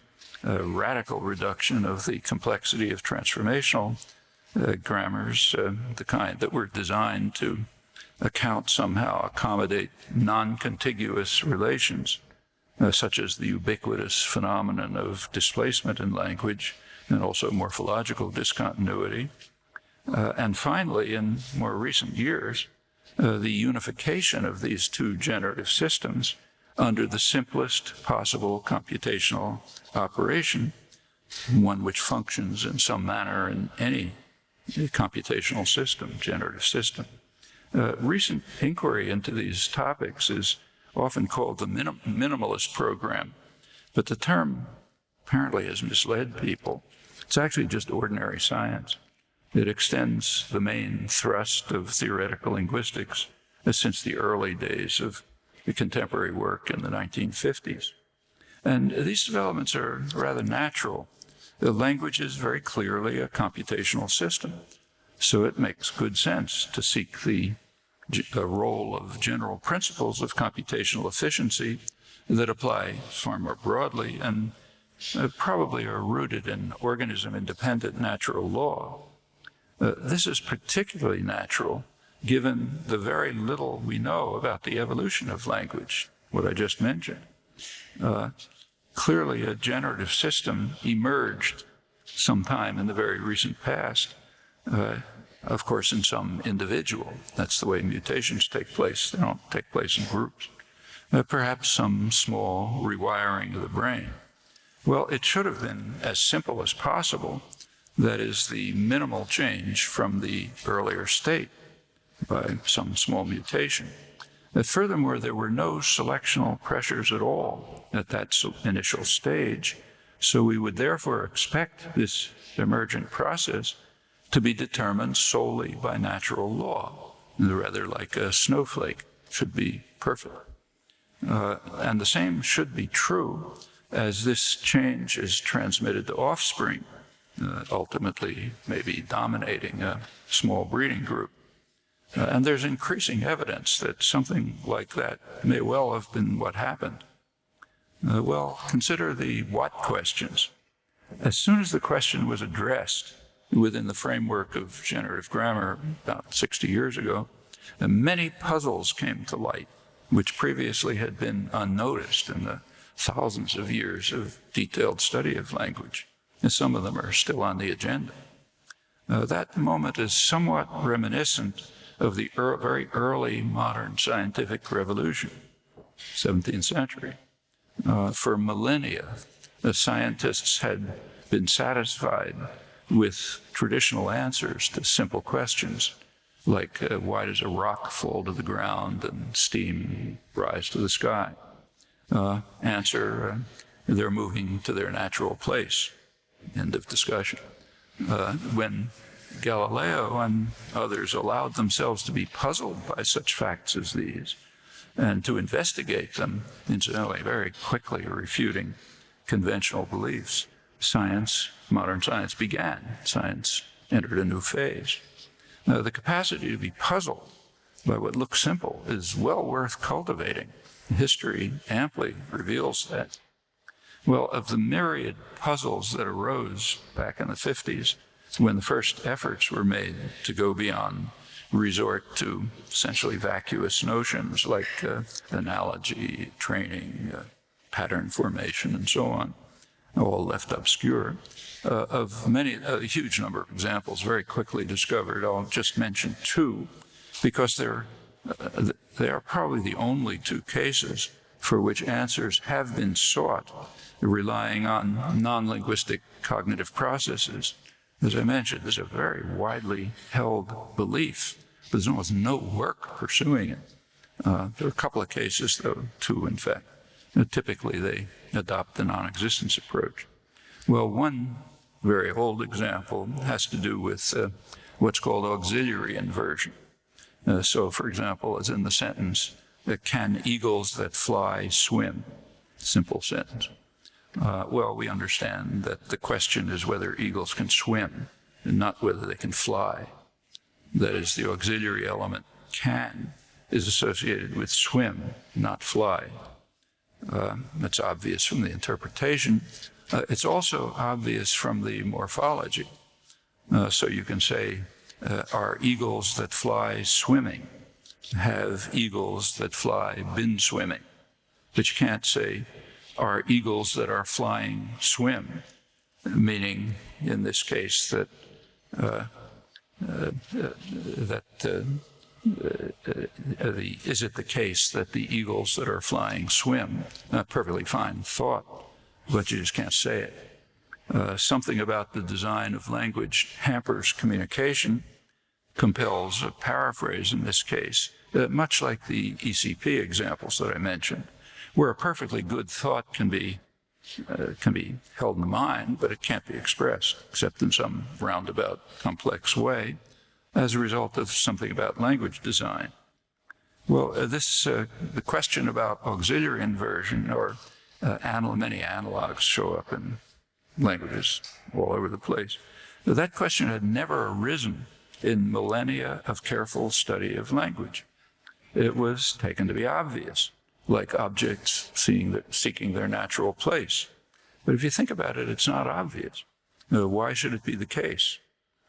radical reduction of the complexity of transformational grammars, the kind that were designed to accommodate non-contiguous relations, such as the ubiquitous phenomenon of displacement in language and also morphological discontinuity. And finally, in more recent years, the unification of these two generative systems under the simplest possible computational operation, one which functions in some manner in any computational system, generative system. Recent inquiry into these topics is often called the minimalist program, but the term apparently has misled people. It's actually just ordinary science. It extends the main thrust of theoretical linguistics since the early days of the contemporary work in the 1950s. And these developments are rather natural. The language is very clearly a computational system, so it makes good sense to seek the role of general principles of computational efficiency that apply far more broadly and probably are rooted in organism-independent natural law. This is particularly natural given the very little we know about the evolution of language, what I just mentioned. Clearly, a generative system emerged sometime in the very recent past, of course, in some individual. That's the way mutations take place. They don't take place in groups. Perhaps some small rewiring of the brain. Well, it should have been as simple as possible. That is, the minimal change from the earlier state by some small mutation. Furthermore, there were no selectional pressures at all at that initial stage, so we would therefore expect this emergent process to be determined solely by natural law, rather like a snowflake should be perfect. And the same should be true as this change is transmitted to offspring, ultimately maybe dominating a small breeding group. And there's increasing evidence that something like that may well have been what happened. Well, consider the what questions. As soon as the question was addressed within the framework of generative grammar about 60 years ago, many puzzles came to light, which previously had been unnoticed in the thousands of years of detailed study of language. And some of them are still on the agenda. That moment is somewhat reminiscent of the very early modern scientific revolution, 17th century. For millennia, the scientists had been satisfied with traditional answers to simple questions, like why does a rock fall to the ground and steam rise to the sky? Answer, they're moving to their natural place. End of discussion. When Galileo and others allowed themselves to be puzzled by such facts as these and to investigate them, incidentally, very quickly refuting conventional beliefs, modern science began. Science entered a new phase. The capacity to be puzzled by what looks simple is well worth cultivating. History amply reveals that. Well, of the myriad puzzles that arose back in the 50s, when the first efforts were made to go beyond resort to essentially vacuous notions like analogy, training, pattern formation, and so on, all left obscure. Of many, a huge number of examples very quickly discovered. I'll just mention two, because they are probably the only two cases for which answers have been sought relying on non-linguistic cognitive processes. As I mentioned, there's a very widely held belief, but there's almost no work pursuing it. There are a couple of cases, though, two, in fact. Typically, they adopt the non-existence approach. Well, one very old example has to do with what's called auxiliary inversion. So, for example, as in the sentence, can eagles that fly swim? Simple sentence. Well, we understand that the question is whether eagles can swim and not whether they can fly. that is, the auxiliary element can, is associated with swim, not fly. That's obvious from the interpretation. It's also obvious from the morphology. So you can say, are eagles that fly swimming? Have eagles that fly been swimming? But you can't say, are eagles that are flying swim? Meaning, in this case, that is it the case that the eagles that are flying swim? Perfectly fine thought, but you just can't say it. Something about the design of language hampers communication, compels a paraphrase in this case, much like the ECP examples that I mentioned, where a perfectly good thought can be held in the mind, but it can't be expressed, except in some roundabout, complex way, as a result of something about language design. Well, the question about auxiliary inversion, or many analogs show up in languages all over the place. That question had never arisen in millennia of careful study of language. It was taken to be obvious, like objects seeking their natural place. But if you think about it, it's not obvious. Why should it be the case?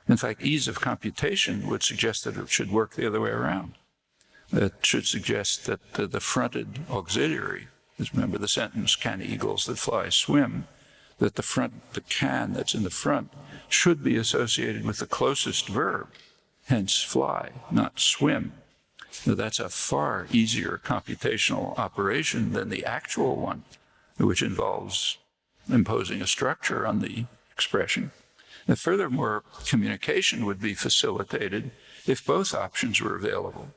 In fact, ease of computation would suggest that it should work the other way around. It should suggest that the fronted auxiliary, remember the sentence, can eagles that fly swim, that the can that's in the front should be associated with the closest verb, hence fly, not swim. Now, that's a far easier computational operation than the actual one, which involves imposing a structure on the expression. And furthermore, communication would be facilitated if both options were available.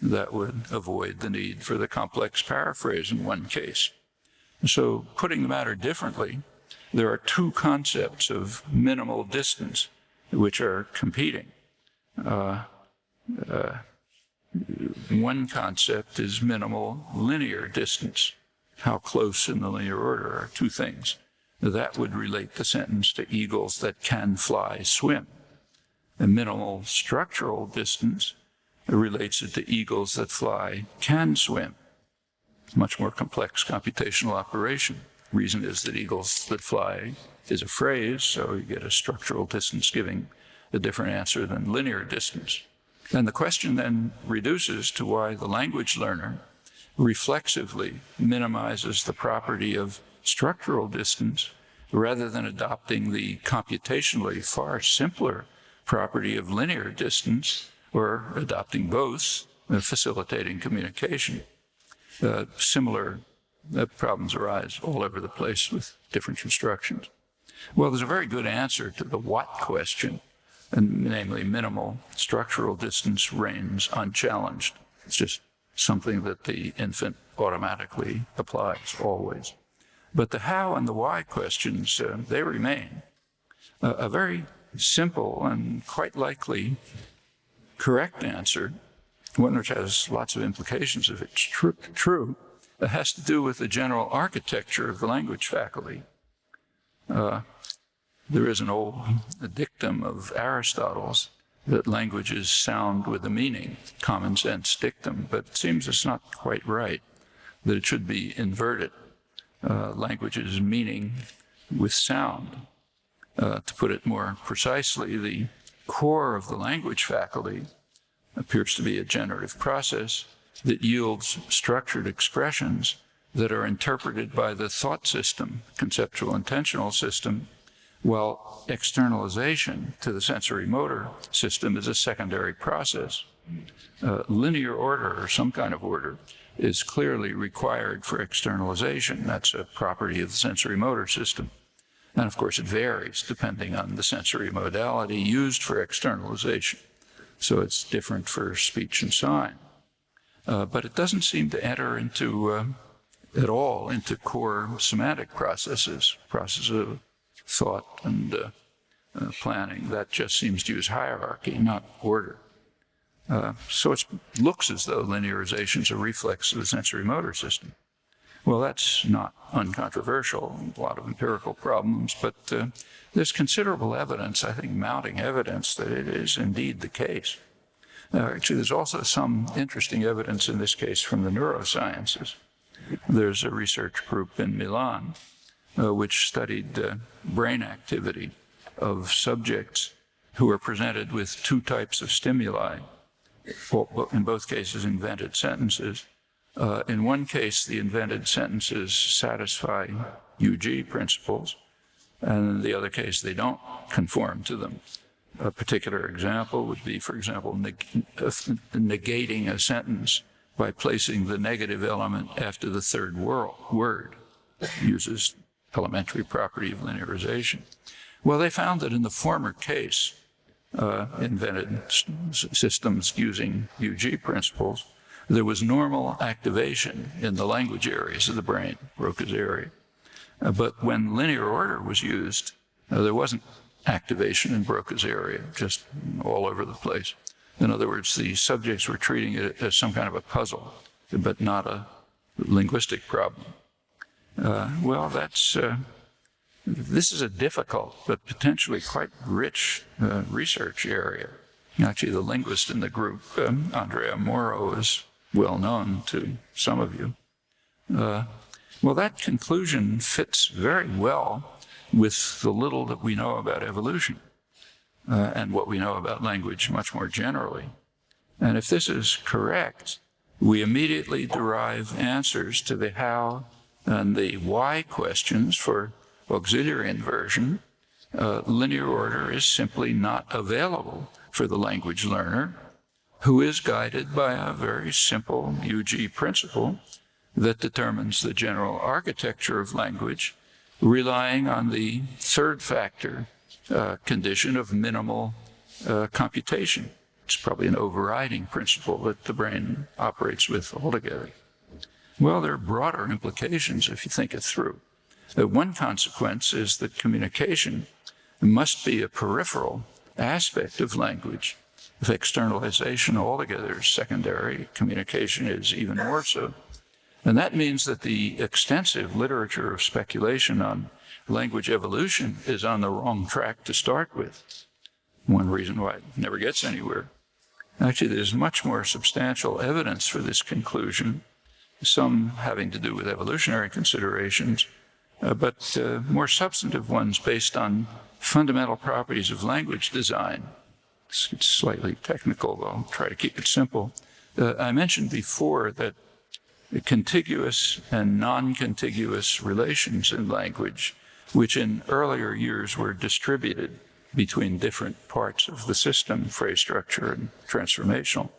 That would avoid the need for the complex paraphrase in one case. So, putting the matter differently, there are two concepts of minimal distance which are competing. One concept is minimal linear distance. How close in the linear order are two things. That would relate the sentence to eagles that can fly swim. A minimal structural distance relates it to eagles that fly can swim. Much more complex computational operation. Reason is that eagles that fly is a phrase, so you get a structural distance giving a different answer than linear distance. And the question then reduces to why the language learner reflexively minimizes the property of structural distance rather than adopting the computationally far simpler property of linear distance, or adopting both, facilitating communication. Similar problems arise all over the place with different constructions. Well, there's a very good answer to the what question, and namely minimal structural distance reigns unchallenged. It's just something that the infant automatically applies always. But the how and the why questions, they remain. A very simple and quite likely correct answer, one which has lots of implications if it's true, has to do with the general architecture of the language faculty. There is an old dictum of Aristotle's that languages sound with a meaning, common sense dictum, but it seems it's not quite right, that it should be inverted. Languages meaning with sound. To put it more precisely, the core of the language faculty appears to be a generative process that yields structured expressions that are interpreted by the thought system, conceptual intentional system, while externalization to the sensory motor system is a secondary process. Linear order, or some kind of order, is clearly required for externalization. That's a property of the sensory motor system. And of course, it varies depending on the sensory modality used for externalization. So it's different for speech and sign. But it doesn't seem to enter into, at all, into core semantic processes of thought and planning. That just seems to use hierarchy, not order. So it looks as though linearization is a reflex of the sensory motor system. Well, that's not uncontroversial, a lot of empirical problems, but there's considerable evidence, I think mounting evidence, that it is indeed the case. Actually, there's also some interesting evidence in this case from the neurosciences. There's a research group in Milan which studied brain activity of subjects who were presented with two types of stimuli, in both cases invented sentences. In one case, the invented sentences satisfy UG principles, and in the other case, they don't conform to them. A particular example would be, for example, negating a sentence by placing the negative element after the third word. Uses elementary property of linearization. Well, they found that in the former case, invented systems using UG principles, there was normal activation in the language areas of the brain, Broca's area. But when linear order was used, there wasn't activation in Broca's area, just all over the place. In other words, the subjects were treating it as some kind of a puzzle, but not a linguistic problem. Well, this is a difficult but potentially quite rich research area. Actually, the linguist in the group, Andrea Moro, is well known to some of you. Well, that conclusion fits very well with the little that we know about evolution and what we know about language much more generally. And if this is correct, we immediately derive answers to the how and the why questions for auxiliary inversion. Linear order is simply not available for the language learner, who is guided by a very simple UG principle that determines the general architecture of language, relying on the third factor condition of minimal computation. It's probably an overriding principle that the brain operates with altogether. Well, there are broader implications if you think it through. One consequence is that communication must be a peripheral aspect of language. If externalization altogether is secondary, communication is even more so. And that means that the extensive literature of speculation on language evolution is on the wrong track to start with. One reason why it never gets anywhere. Actually, there's much more substantial evidence for this conclusion, some having to do with evolutionary considerations, but more substantive ones based on fundamental properties of language design. It's slightly technical, but I'll try to keep it simple. I mentioned before that contiguous and non-contiguous relations in language, which in earlier years were distributed between different parts of the system, phrase structure and transformational,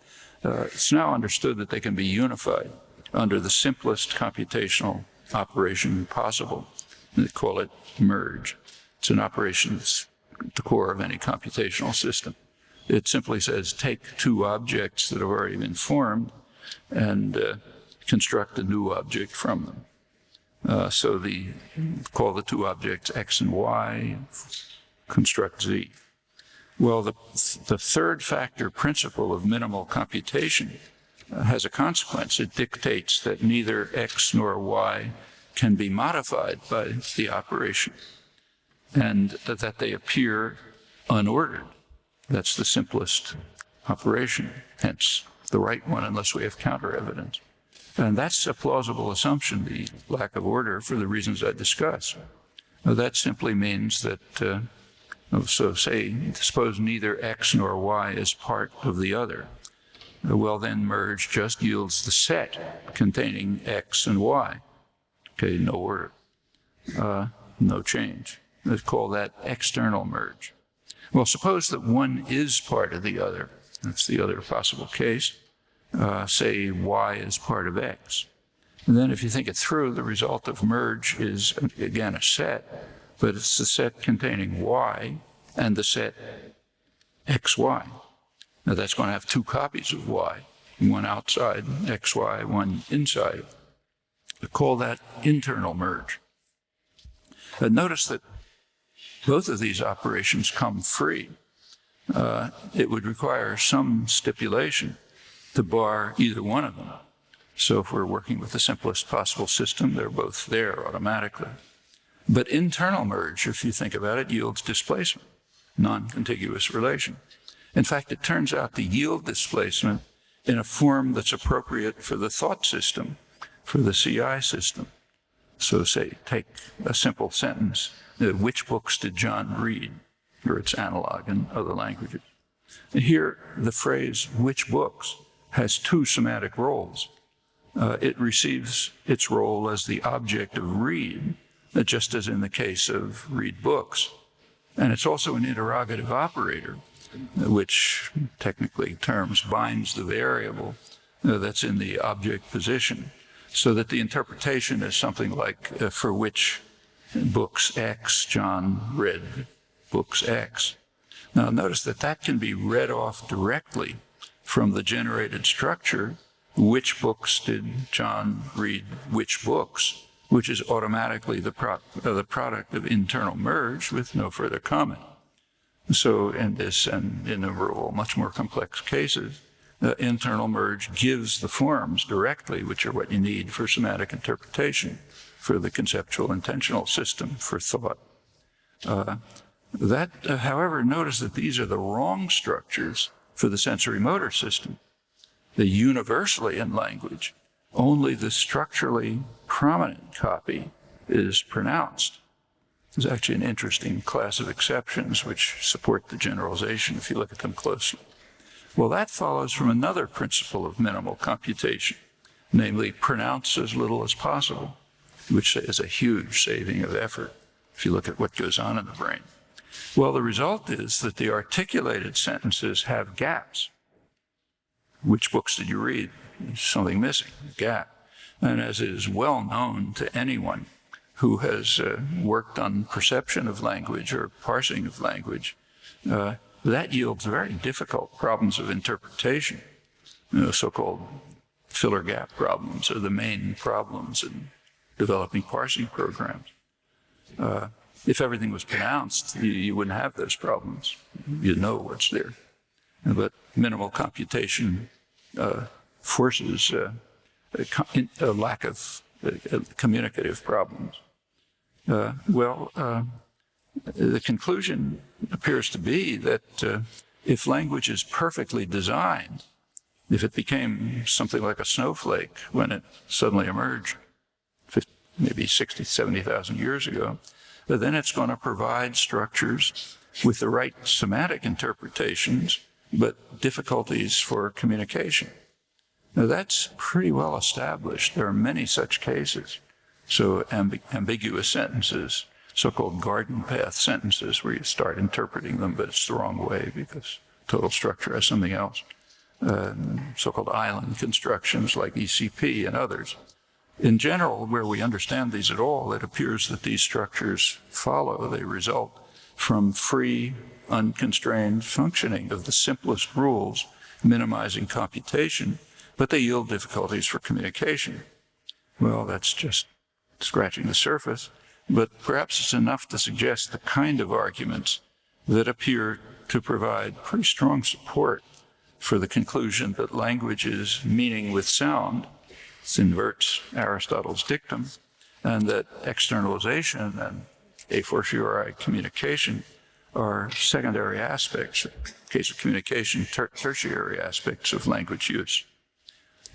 it's now understood that they can be unified under the simplest computational operation possible. They call it merge. It's an operation that's at the core of any computational system. It simply says take two objects that have already been formed and construct a new object from them. So call the two objects X and Y, construct Z. Well, the third factor principle of minimal computation has a consequence. It dictates that neither X nor Y can be modified by the operation, and that they appear unordered. That's the simplest operation, hence the right one, unless we have counter evidence. And that's a plausible assumption, the lack of order, for the reasons I discussed. That simply means that, suppose neither X nor Y is part of the other. Well, then merge just yields the set containing X and Y. Okay, no order, no change. Let's call that external merge. Well, suppose that one is part of the other. That's the other possible case. Say Y is part of X. And then if you think it through, the result of merge is, again, a set, but it's the set containing Y and the set XY. Now that's going to have two copies of Y, one outside XY, one inside. We call that internal merge. But notice that both of these operations come free. It would require some stipulation to bar either one of them. So if we're working with the simplest possible system, they're both there automatically. But internal merge, if you think about it, yields displacement, non-contiguous relation. In fact, it turns out to yield displacement in a form that's appropriate for the thought system, for the CI system. So say, take a simple sentence, which books did John read, or its analog in other languages. And here, the phrase, which books, has two semantic roles. It receives its role as the object of read, just as in the case of read books. And it's also an interrogative operator, which technically terms binds the variable that's in the object position, so that the interpretation is something like, for which books X John read books X. Now notice that that can be read off directly from the generated structure, which books did John read which books, which is automatically the product of internal merge with no further comment. So in this and innumerable much more complex cases, internal merge gives the forms directly, which are what you need for semantic interpretation, for the conceptual intentional system, for thought. However, notice that these are the wrong structures for the sensory motor system. The universally in language, only the structurally prominent copy is pronounced. There's actually an interesting class of exceptions which support the generalization if you look at them closely. Well, that follows from another principle of minimal computation, namely pronounce as little as possible, which is a huge saving of effort if you look at what goes on in the brain. Well, the result is that the articulated sentences have gaps. Which books did you read? There's something missing, a gap. And as is well known to anyone who has worked on perception of language or parsing of language, that yields very difficult problems of interpretation. So-called filler gap problems are the main problems in developing parsing programs. If everything was pronounced, you wouldn't have those problems. You'd know what's there. But minimal computation forces a lack of communicative problems. The conclusion appears to be that if language is perfectly designed, if it became something like a snowflake when it suddenly emerged, maybe 60, 70,000 years ago, then it's going to provide structures with the right semantic interpretations, but difficulties for communication. Now that's pretty well established. There are many such cases. So ambiguous sentences, so-called garden path sentences, where you start interpreting them, but it's the wrong way because total structure has something else. So-called island constructions like ECP and others. In general, where we understand these at all, it appears that these structures follow, they result from free, unconstrained functioning of the simplest rules, minimizing computation, but they yield difficulties for communication. Well, that's just scratching the surface, but perhaps it's enough to suggest the kind of arguments that appear to provide pretty strong support for the conclusion that language is meaning with sound. This inverts Aristotle's dictum, and that externalization and a fortiori communication are secondary aspects, in the case of communication, tertiary aspects of language use.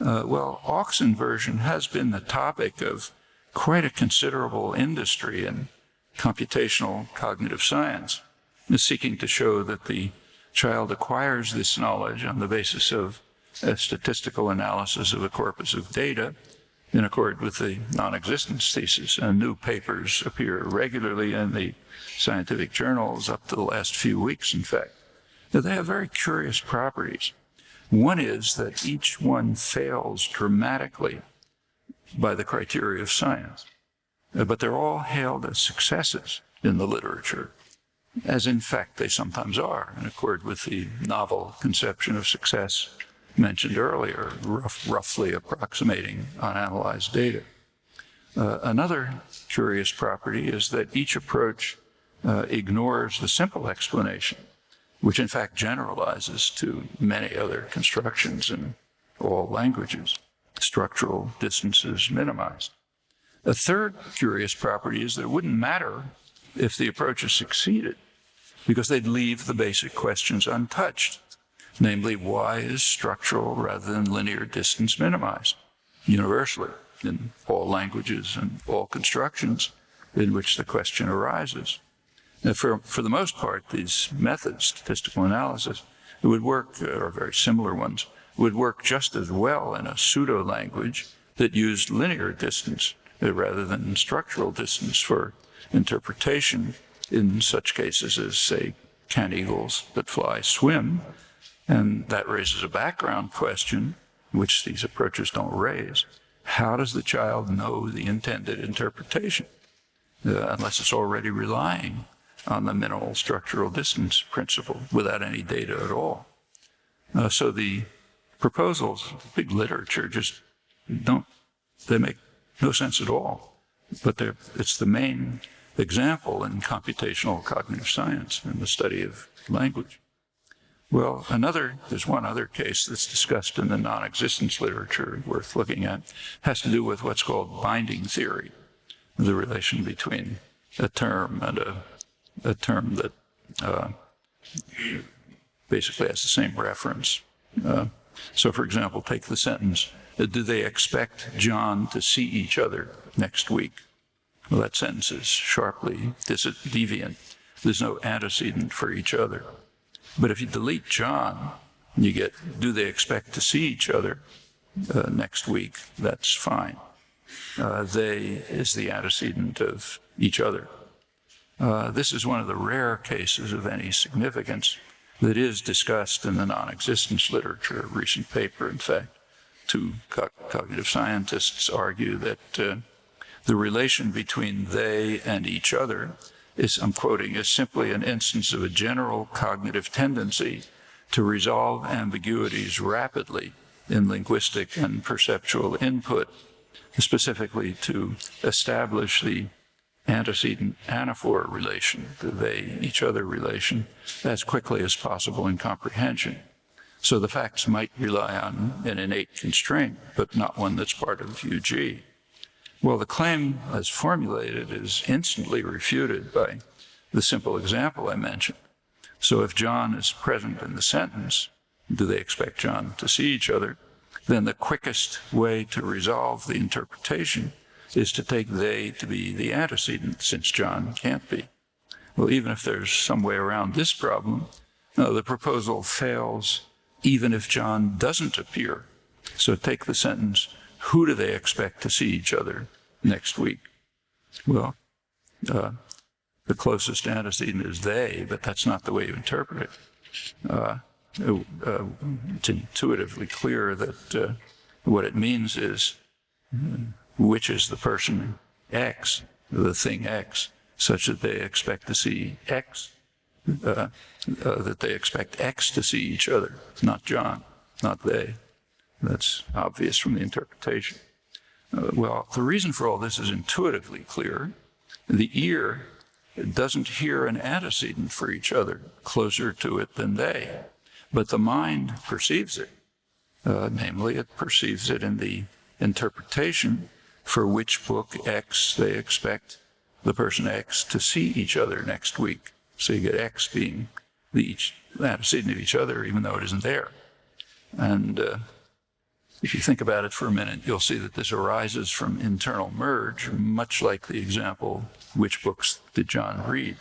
Aux inversion has been the topic of quite a considerable industry in computational cognitive science, seeking to show that the child acquires this knowledge on the basis of a statistical analysis of a corpus of data in accord with the non-existence thesis. And new papers appear regularly in the scientific journals up to the last few weeks, in fact. Now, they have very curious properties. One is that each one fails dramatically by the criteria of science, but they're all hailed as successes in the literature, as in fact they sometimes are, in accord with the novel conception of success mentioned earlier, roughly approximating unanalyzed data. Another curious property is that each approach ignores the simple explanation, which in fact generalizes to many other constructions in all languages. Structural distances minimized. A third curious property is that it wouldn't matter if the approaches succeeded, because they'd leave the basic questions untouched. Namely, why is structural rather than linear distance minimized universally in all languages and all constructions in which the question arises? Now, for the most part, these methods, statistical analysis, it would work, or very similar ones, would work just as well in a pseudo-language that used linear distance rather than structural distance for interpretation in such cases as, say, can eagles that fly swim? And that raises a background question, which these approaches don't raise. How does the child know the intended interpretation, unless it's already relying on the minimal structural distance principle without any data at all? So the proposals, big literature, just they make no sense at all. But it's the main example in computational cognitive science and the study of language. Well, there's one other case that's discussed in the non-existence literature worth looking at, has to do with what's called binding theory, the relation between a term and a term that basically has the same reference. So, for example, take the sentence, do they expect John to see each other next week? Well, that sentence is sharply deviant. There's no antecedent for each other. But if you delete John, you get, do they expect to see each other next week? That's fine. They is the antecedent of each other. This is one of the rare cases of any significance that is discussed in the non-existence literature. A recent paper, in fact, two cognitive scientists argue that the relation between they and each other is, I'm quoting, is simply an instance of a general cognitive tendency to resolve ambiguities rapidly in linguistic and perceptual input, specifically to establish the antecedent-anaphor relation, the they-each other relation, as quickly as possible in comprehension. So the facts might rely on an innate constraint, but not one that's part of UG. Well, the claim as formulated is instantly refuted by the simple example I mentioned. So if John is present in the sentence, do they expect John to see each other? Then the quickest way to resolve the interpretation is to take they to be the antecedent, since John can't be. Well, even if there's some way around this problem, the proposal fails even if John doesn't appear. So take the sentence, who do they expect to see each other next week? Well, the closest antecedent is they, but that's not the way you interpret it. It's intuitively clear that what it means is which is the person X, the thing X, such that they expect to see X, that they expect X to see each other, not John, not they. That's obvious from the interpretation. Well, the reason for all this is intuitively clear. The ear doesn't hear an antecedent for each other closer to it than they, but the mind perceives it. Namely, it perceives it in the interpretation for which book X they expect the person X to see each other next week. So you get X being the antecedent of each other, even though it isn't there. And if you think about it for a minute, you'll see that this arises from internal merge, much like the example, which books did John read?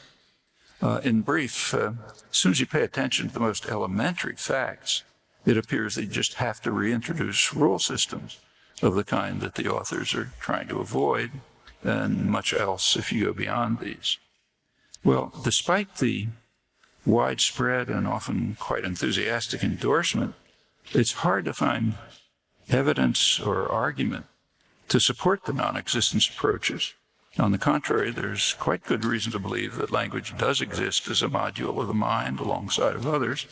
In brief, as soon as you pay attention to the most elementary facts, it appears that you just have to reintroduce rule systems of the kind that the authors are trying to avoid, and much else if you go beyond these. Well, despite the widespread and often quite enthusiastic endorsement, it's hard to find evidence or argument to support the non-existence approaches. On the contrary, there's quite good reason to believe that language does exist as a module of the mind alongside of others,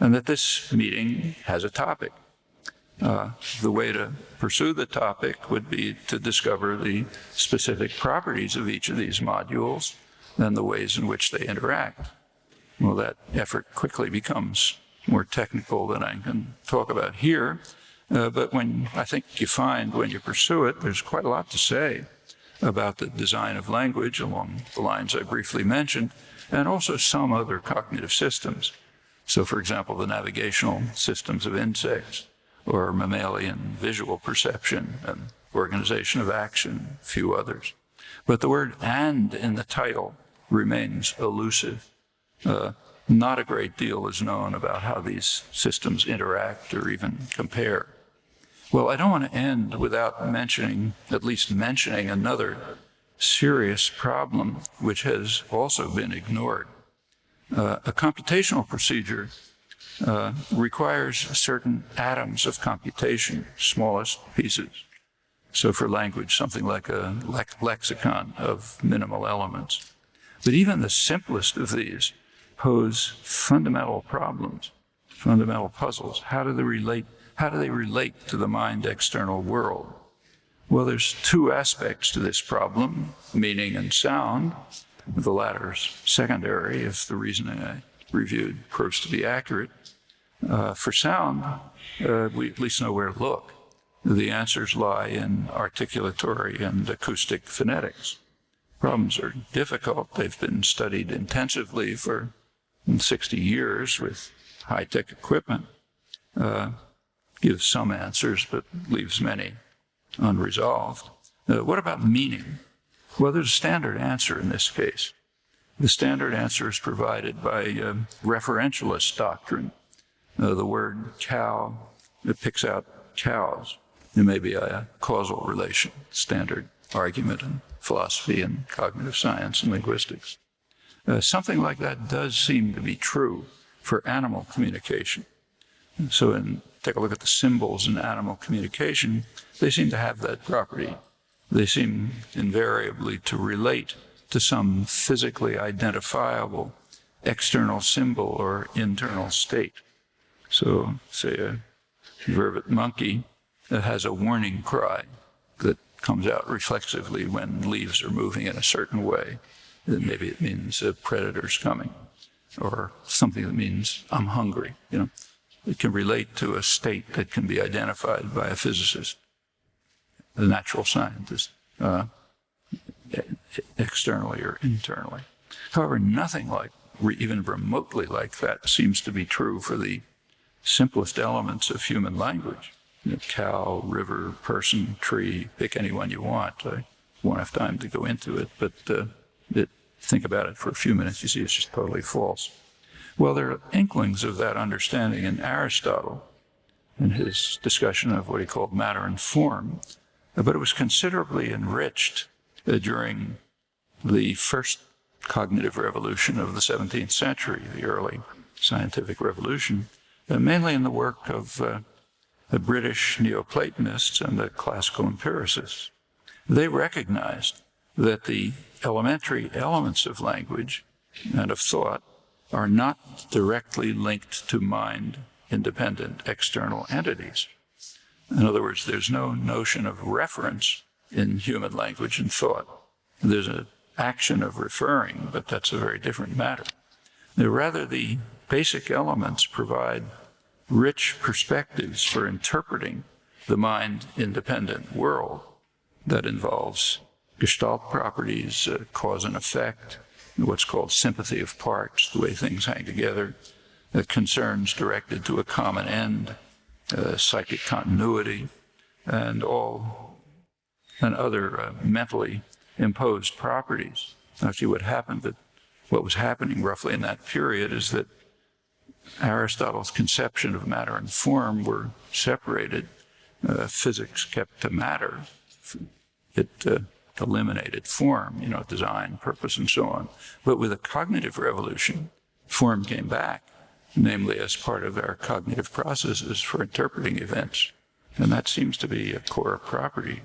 and that this meeting has a topic. The way to pursue the topic would be to discover the specific properties of each of these modules and the ways in which they interact. Well, that effort quickly becomes more technical than I can talk about here, but I think you find when you pursue it, there's quite a lot to say about the design of language along the lines I briefly mentioned, and also some other cognitive systems. So, for example, the navigational systems of insects, or mammalian visual perception and organization of action, a few others. But the word "and" in the title remains elusive. Not a great deal is known about how these systems interact or even compare. Well, I don't want to end without mentioning, at least mentioning, another serious problem which has also been ignored. A computational procedure requires certain atoms of computation, smallest pieces. So for language, something like a lexicon of minimal elements. But even the simplest of these pose fundamental problems, fundamental puzzles. How do they relate to the mind external world? Well, there's two aspects to this problem, meaning and sound. The latter's secondary if the reasoning I reviewed proves to be accurate. For sound, we at least know where to look. The answers lie in articulatory and acoustic phonetics. Problems are difficult. They've been studied intensively for 60 years with high-tech equipment. Gives some answers, but leaves many unresolved. What about meaning? Well, there's a standard answer in this case. The standard answer is provided by referentialist doctrine. The word cow, it picks out cows. There may be a causal relation, standard argument in philosophy and cognitive science and linguistics. Something like that does seem to be true for animal communication. So take a look at the symbols in animal communication. They seem to have that property. They seem invariably to relate to some physically identifiable external symbol or internal state. So, say a vervet monkey has a warning cry that comes out reflexively when leaves are moving in a certain way. Maybe it means a predator's coming, or something that means I'm hungry. It can relate to a state that can be identified by a physicist, a natural scientist, externally or internally. However, nothing like, even remotely like that, seems to be true for the simplest elements of human language. Cow, river, person, tree, pick any one you want. I won't have time to go into it, but think about it for a few minutes, you see it's just totally false. Well, there are inklings of that understanding in Aristotle, in his discussion of what he called matter and form, but it was considerably enriched during the first cognitive revolution of the 17th century, the early scientific revolution, mainly in the work of the British Neoplatonists and the classical empiricists. They recognized that the elementary elements of language and of thought are not directly linked to mind-independent external entities. In other words, there's no notion of reference in human language and thought. There's an action of referring, but that's a very different matter. Rather, the basic elements provide rich perspectives for interpreting the mind-independent world that involves Gestalt properties, cause and effect, what's called sympathy of parts, the way things hang together, concerns directed to a common end, psychic continuity, and other mentally imposed properties. Actually, what was happening roughly in that period is that Aristotle's conception of matter and form were separated. Physics kept to matter. It eliminated form, design, purpose, and so on. But with the cognitive revolution, form came back, namely as part of our cognitive processes for interpreting events. And that seems to be a core property.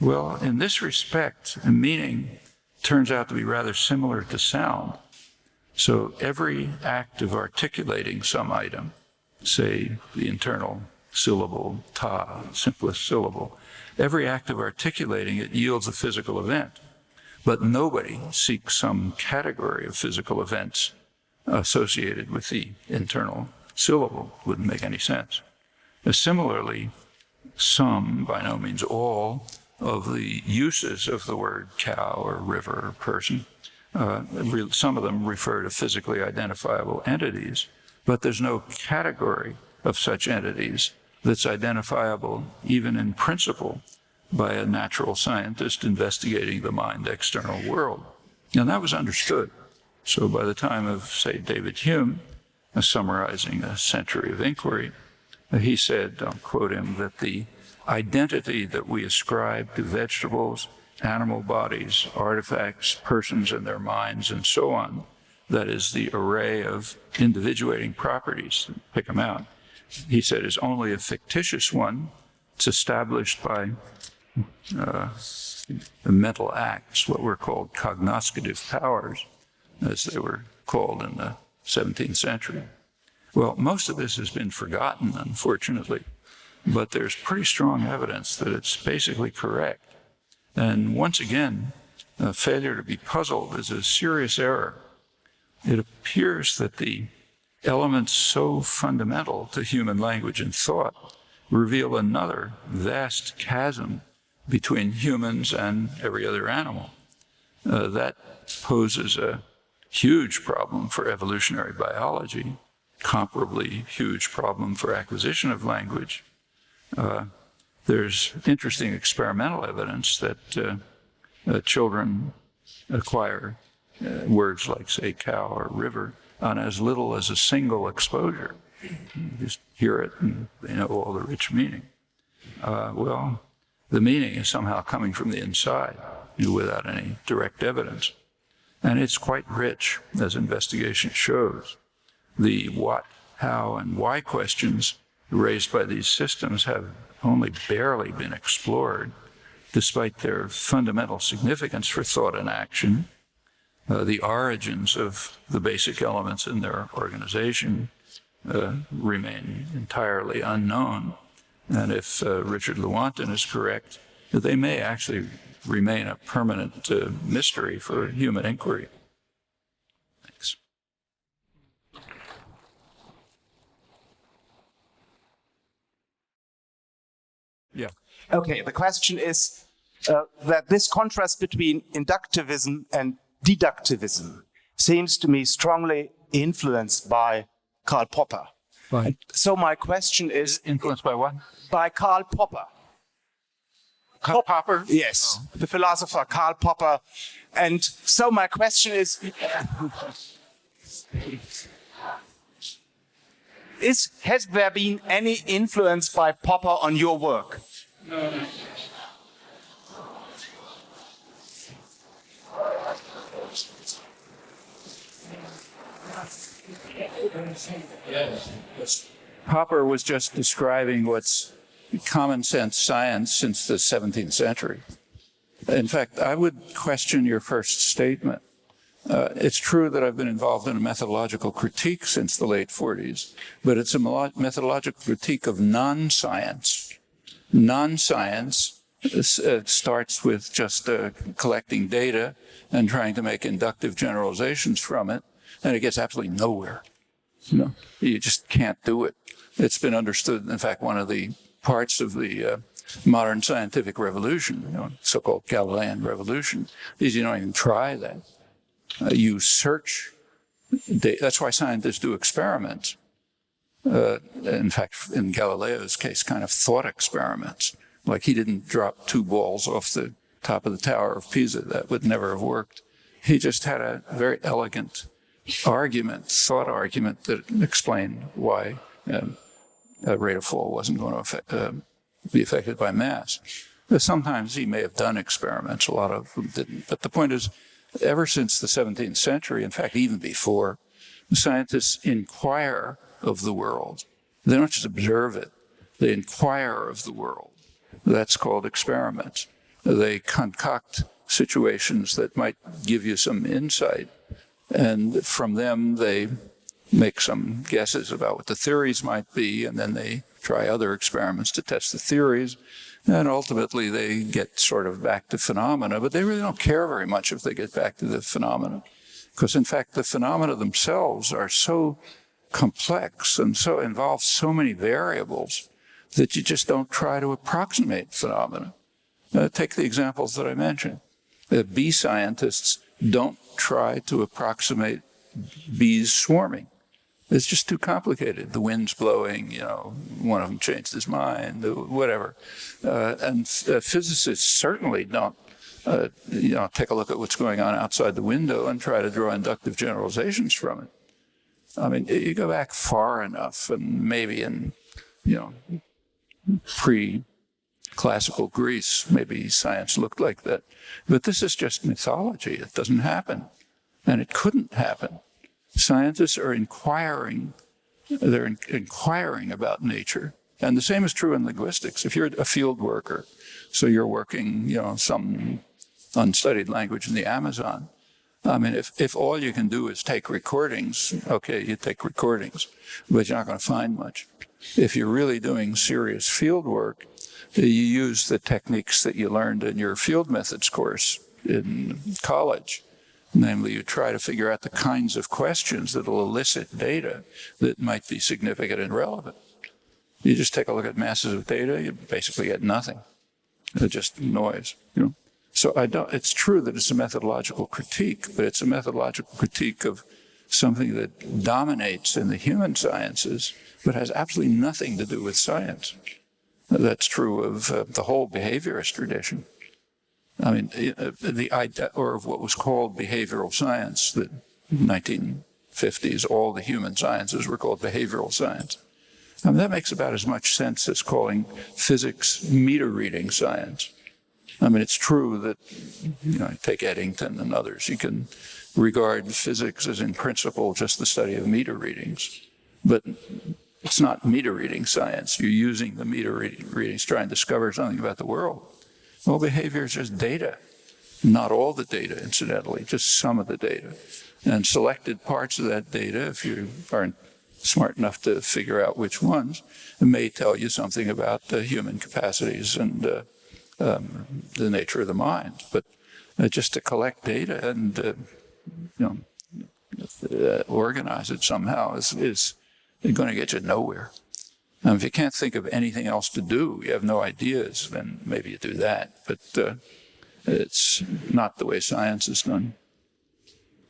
Well, in this respect, meaning turns out to be rather similar to sound. So every act of articulating some item, say the internal syllable, ta, simplest syllable, every act of articulating it yields a physical event. But nobody seeks some category of physical events associated with the internal syllable. Wouldn't make any sense. Similarly, some, by no means all, of the uses of the word cow or river or person Some of them refer to physically identifiable entities, but there's no category of such entities that's identifiable even in principle by a natural scientist investigating the mind-external world. And that was understood. So by the time of, say, David Hume, summarizing a century of inquiry, he said, I'll quote him, that the identity that we ascribe to vegetables, animal bodies, artifacts, persons and their minds, and so on, that is the array of individuating properties, pick them out, he said, is only a fictitious one. It's established by mental acts, what were called cognoscitive powers, as they were called in the 17th century. Well, most of this has been forgotten, unfortunately, but there's pretty strong evidence that it's basically correct. And once again, failure to be puzzled is a serious error. It appears that the elements so fundamental to human language and thought reveal another vast chasm between humans and every other animal. That poses a huge problem for evolutionary biology, comparably huge problem for acquisition of language. There's interesting experimental evidence that children acquire words like, say, cow or river on as little as a single exposure. You just hear it and they know all the rich meaning. Well, the meaning is somehow coming from the inside without any direct evidence. And it's quite rich, as investigation shows. The what, how, and why questions raised by these systems have only barely been explored, despite their fundamental significance for thought and action. The origins of the basic elements in their organization remain entirely unknown. And if Richard Lewontin is correct, they may actually remain a permanent mystery for human inquiry. Thanks. Yeah. Okay, the question is that this contrast between inductivism and deductivism seems to me strongly influenced by Karl Popper. Right. So my question is... Influenced by what? By Karl Popper. Karl Popper? Yes, the philosopher Karl Popper. And so my question is has there been any influence by Popper on your work? No. Yes. Popper was just describing what's common sense science since the 17th century. In fact, I would question your first statement. It's true that I've been involved in a methodological critique since the late 40s, but it's a methodological critique of non-science. Non-science starts with just collecting data and trying to make inductive generalizations from it, and it gets absolutely nowhere. You just can't do it. It's been understood, in fact, one of the parts of the modern scientific revolution, so-called Galilean revolution, is you don't even try that. You search data. That's why scientists do experiments. In fact, in Galileo's case, kind of thought experiments. Like he didn't drop 2 balls off the top of the Tower of Pisa. That would never have worked. He just had a very elegant argument, thought argument that explained why rate of fall wasn't going to be affected by mass. But sometimes he may have done experiments, a lot of them didn't. But the point is, ever since the 17th century, in fact, even before, scientists inquire of the world. They don't just observe it, they inquire of the world. That's called experiments. They concoct situations that might give you some insight, and from them they make some guesses about what the theories might be, and then they try other experiments to test the theories, and ultimately they get sort of back to phenomena, but they really don't care very much if they get back to the phenomena, because in fact the phenomena themselves are so complex and so involve so many variables that you just don't try to approximate phenomena. Take the examples that I mentioned. Bee scientists don't try to approximate bees swarming. It's just too complicated. The wind's blowing, you know, one of them changed his mind, whatever. And physicists certainly don't, you know, take a look at what's going on outside the window and try to draw inductive generalizations from it. I mean, you go back far enough, and maybe in, you know, pre-classical Greece, maybe science looked like that. But this is just mythology. It doesn't happen, and it couldn't happen. Scientists are inquiring, they're inquiring about nature. And the same is true in linguistics. If you're a field worker, so you're working, you know, some unstudied language in the Amazon, I mean, if all you can do is take recordings, okay, you take recordings, but you're not going to find much. If you're really doing serious field work, you use the techniques that you learned in your field methods course in college. Namely, you try to figure out the kinds of questions that will elicit data that might be significant and relevant. You just take a look at masses of data, you basically get nothing. It's just noise, you know. So it's true that it's a methodological critique, but it's a methodological critique of something that dominates in the human sciences, but has absolutely nothing to do with science. That's true of the whole behaviorist tradition. I mean, the idea, or of what was called behavioral science, the 1950s, all the human sciences were called behavioral science. I mean, that makes about as much sense as calling physics meter reading science. I mean, it's true that, you know, take Eddington and others, you can regard physics as in principle just the study of meter readings, but it's not meter reading science. You're using the meter readings to try and discover something about the world. Well, behavior is just data. Not all the data, incidentally, just some of the data. And selected parts of that data, if you aren't smart enough to figure out which ones, may tell you something about the human capacities and the nature of the mind. But just to collect data and you know, organize it somehow is going to get you nowhere. If you can't think of anything else to do, you have no ideas, then maybe you do that. But it's not the way science is done.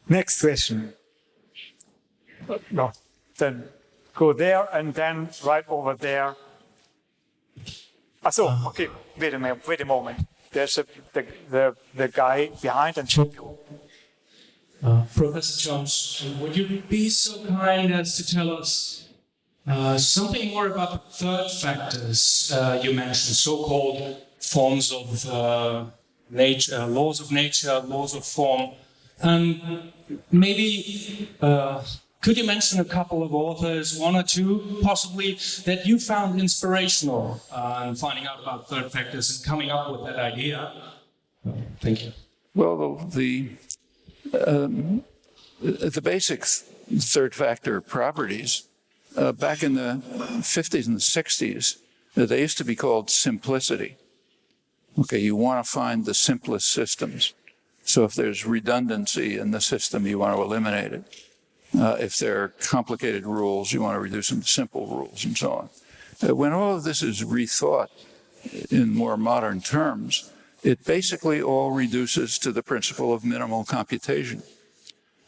Next question. No, then go there and then right over there. So, okay, wait a moment. There's the guy behind and check you. Professor Jones, would you be so kind as to tell us something more about the third factors you mentioned, so-called forms of nature, laws of nature, laws of form, and maybe could you mention a couple of authors, one or two possibly, that you found inspirational in finding out about third factors and coming up with that idea? Thank you. Well, the basic third factor properties back in the 50s and the 60s, they used to be called simplicity. Okay, you want to find the simplest systems. So if there's redundancy in the system, you want to eliminate it. If there are complicated rules, you want to reduce them to simple rules and so on. When all of this is rethought in more modern terms, it basically all reduces to the principle of minimal computation.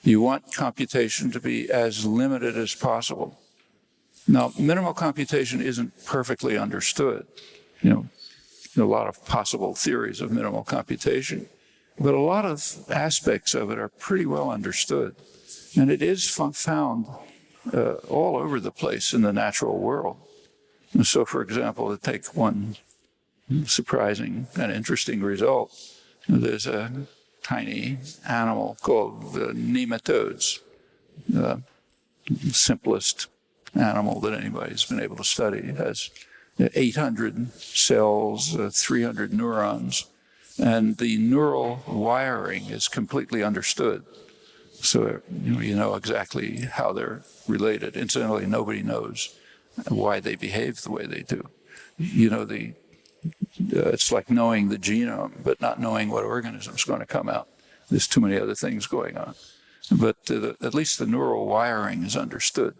You want computation to be as limited as possible. Now, minimal computation isn't perfectly understood. You know, a lot of possible theories of minimal computation, but a lot of aspects of it are pretty well understood. And it is found all over the place in the natural world. And so, for example, to take one surprising and interesting result, there's a tiny animal called nematodes, the simplest animal that anybody's been able to study. It has 800 cells, 300 neurons, and the neural wiring is completely understood. So you know exactly how they're related. Incidentally, nobody knows why they behave the way they do. You know, it's like knowing the genome, but not knowing what organism is going to come out. There's too many other things going on. But at least the neural wiring is understood.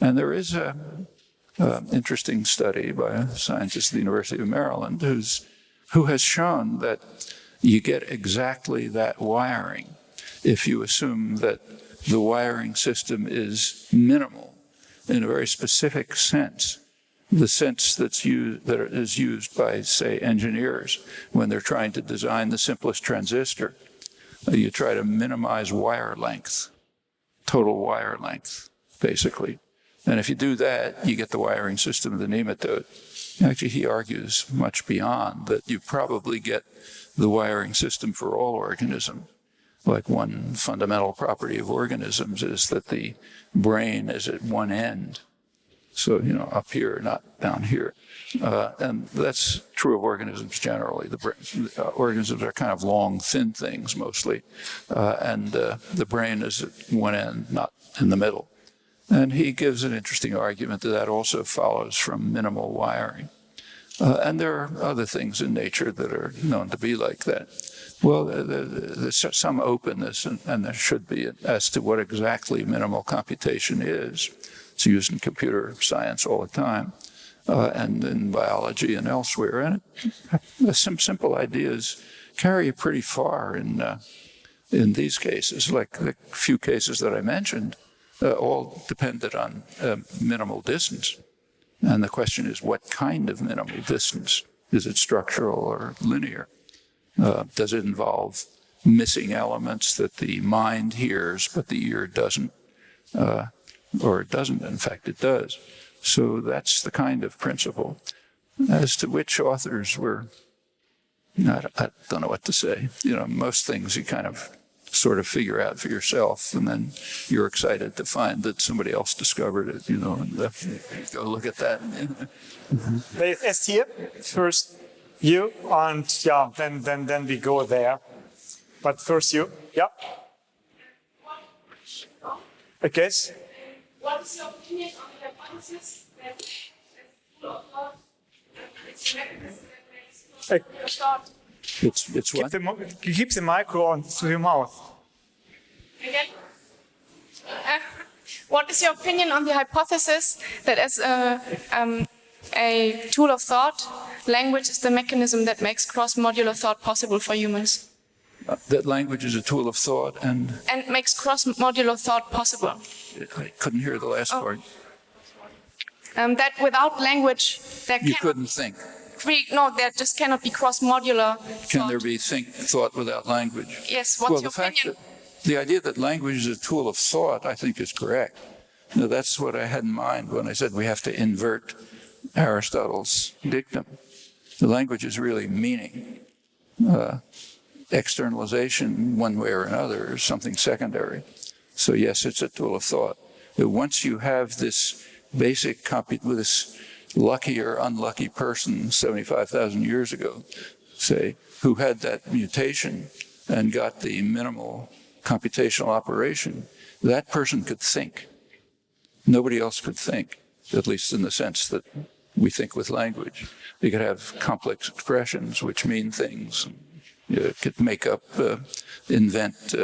And there is an interesting study by a scientist at the University of Maryland who has shown that you get exactly that wiring if you assume that the wiring system is minimal in a very specific sense, the sense that is used by, say, engineers when they're trying to design the simplest transistor. You try to minimize wire length, total wire length, basically. And if you do that, you get the wiring system of the nematode. Actually, he argues much beyond that. You probably get the wiring system for all organisms. Like one fundamental property of organisms is that the brain is at one end. So, you know, up here, not down here. And that's true of organisms generally. Organisms are kind of long, thin things mostly. And the brain is at one end, not in the middle. And he gives an interesting argument that also follows from minimal wiring. And there are other things in nature that are known to be like that. Well, there's some openness, and there should be, as to what exactly minimal computation is. It's used in computer science all the time, and in biology and elsewhere. And some simple ideas carry pretty far in these cases, like the few cases that I mentioned, all depended on minimal distance. And the question is, what kind of minimal distance? Is it structural or linear? Does it involve missing elements that the mind hears, but the ear doesn't? Or it doesn't, in fact, it does. So that's the kind of principle. As to which authors were, I don't know what to say. You know, most things you kind of sort of figure out for yourself, and then you're excited to find that somebody else discovered it, you know, and go look at that. Wer ist erst hier? First you, and yeah, then we go there. But first you, yeah. I guess. What is your opinion on the hypothesis that it's a mechanism that makes thought? It's what? Keep the micro on to your mouth. Again. What is your opinion on the hypothesis that as a tool of thought, language is the mechanism that makes cross-modular thought possible for humans? That language is a tool of thought and makes cross-modular thought possible. I couldn't hear the last part. That without language, you couldn't think. There just cannot be cross-modular thought. Can there be thought without language? Yes, what's your opinion? The idea that language is a tool of thought, I think, is correct. Now, that's what I had in mind when I said we have to invert Aristotle's dictum. The language is really meaning. Externalization, one way or another, is something secondary. So yes, it's a tool of thought. But once you have this basic with this lucky or unlucky person 75,000 years ago, say, who had that mutation and got the minimal computational operation, that person could think. Nobody else could think, at least in the sense that we think with language. They could have complex expressions which mean things. You could make up, invent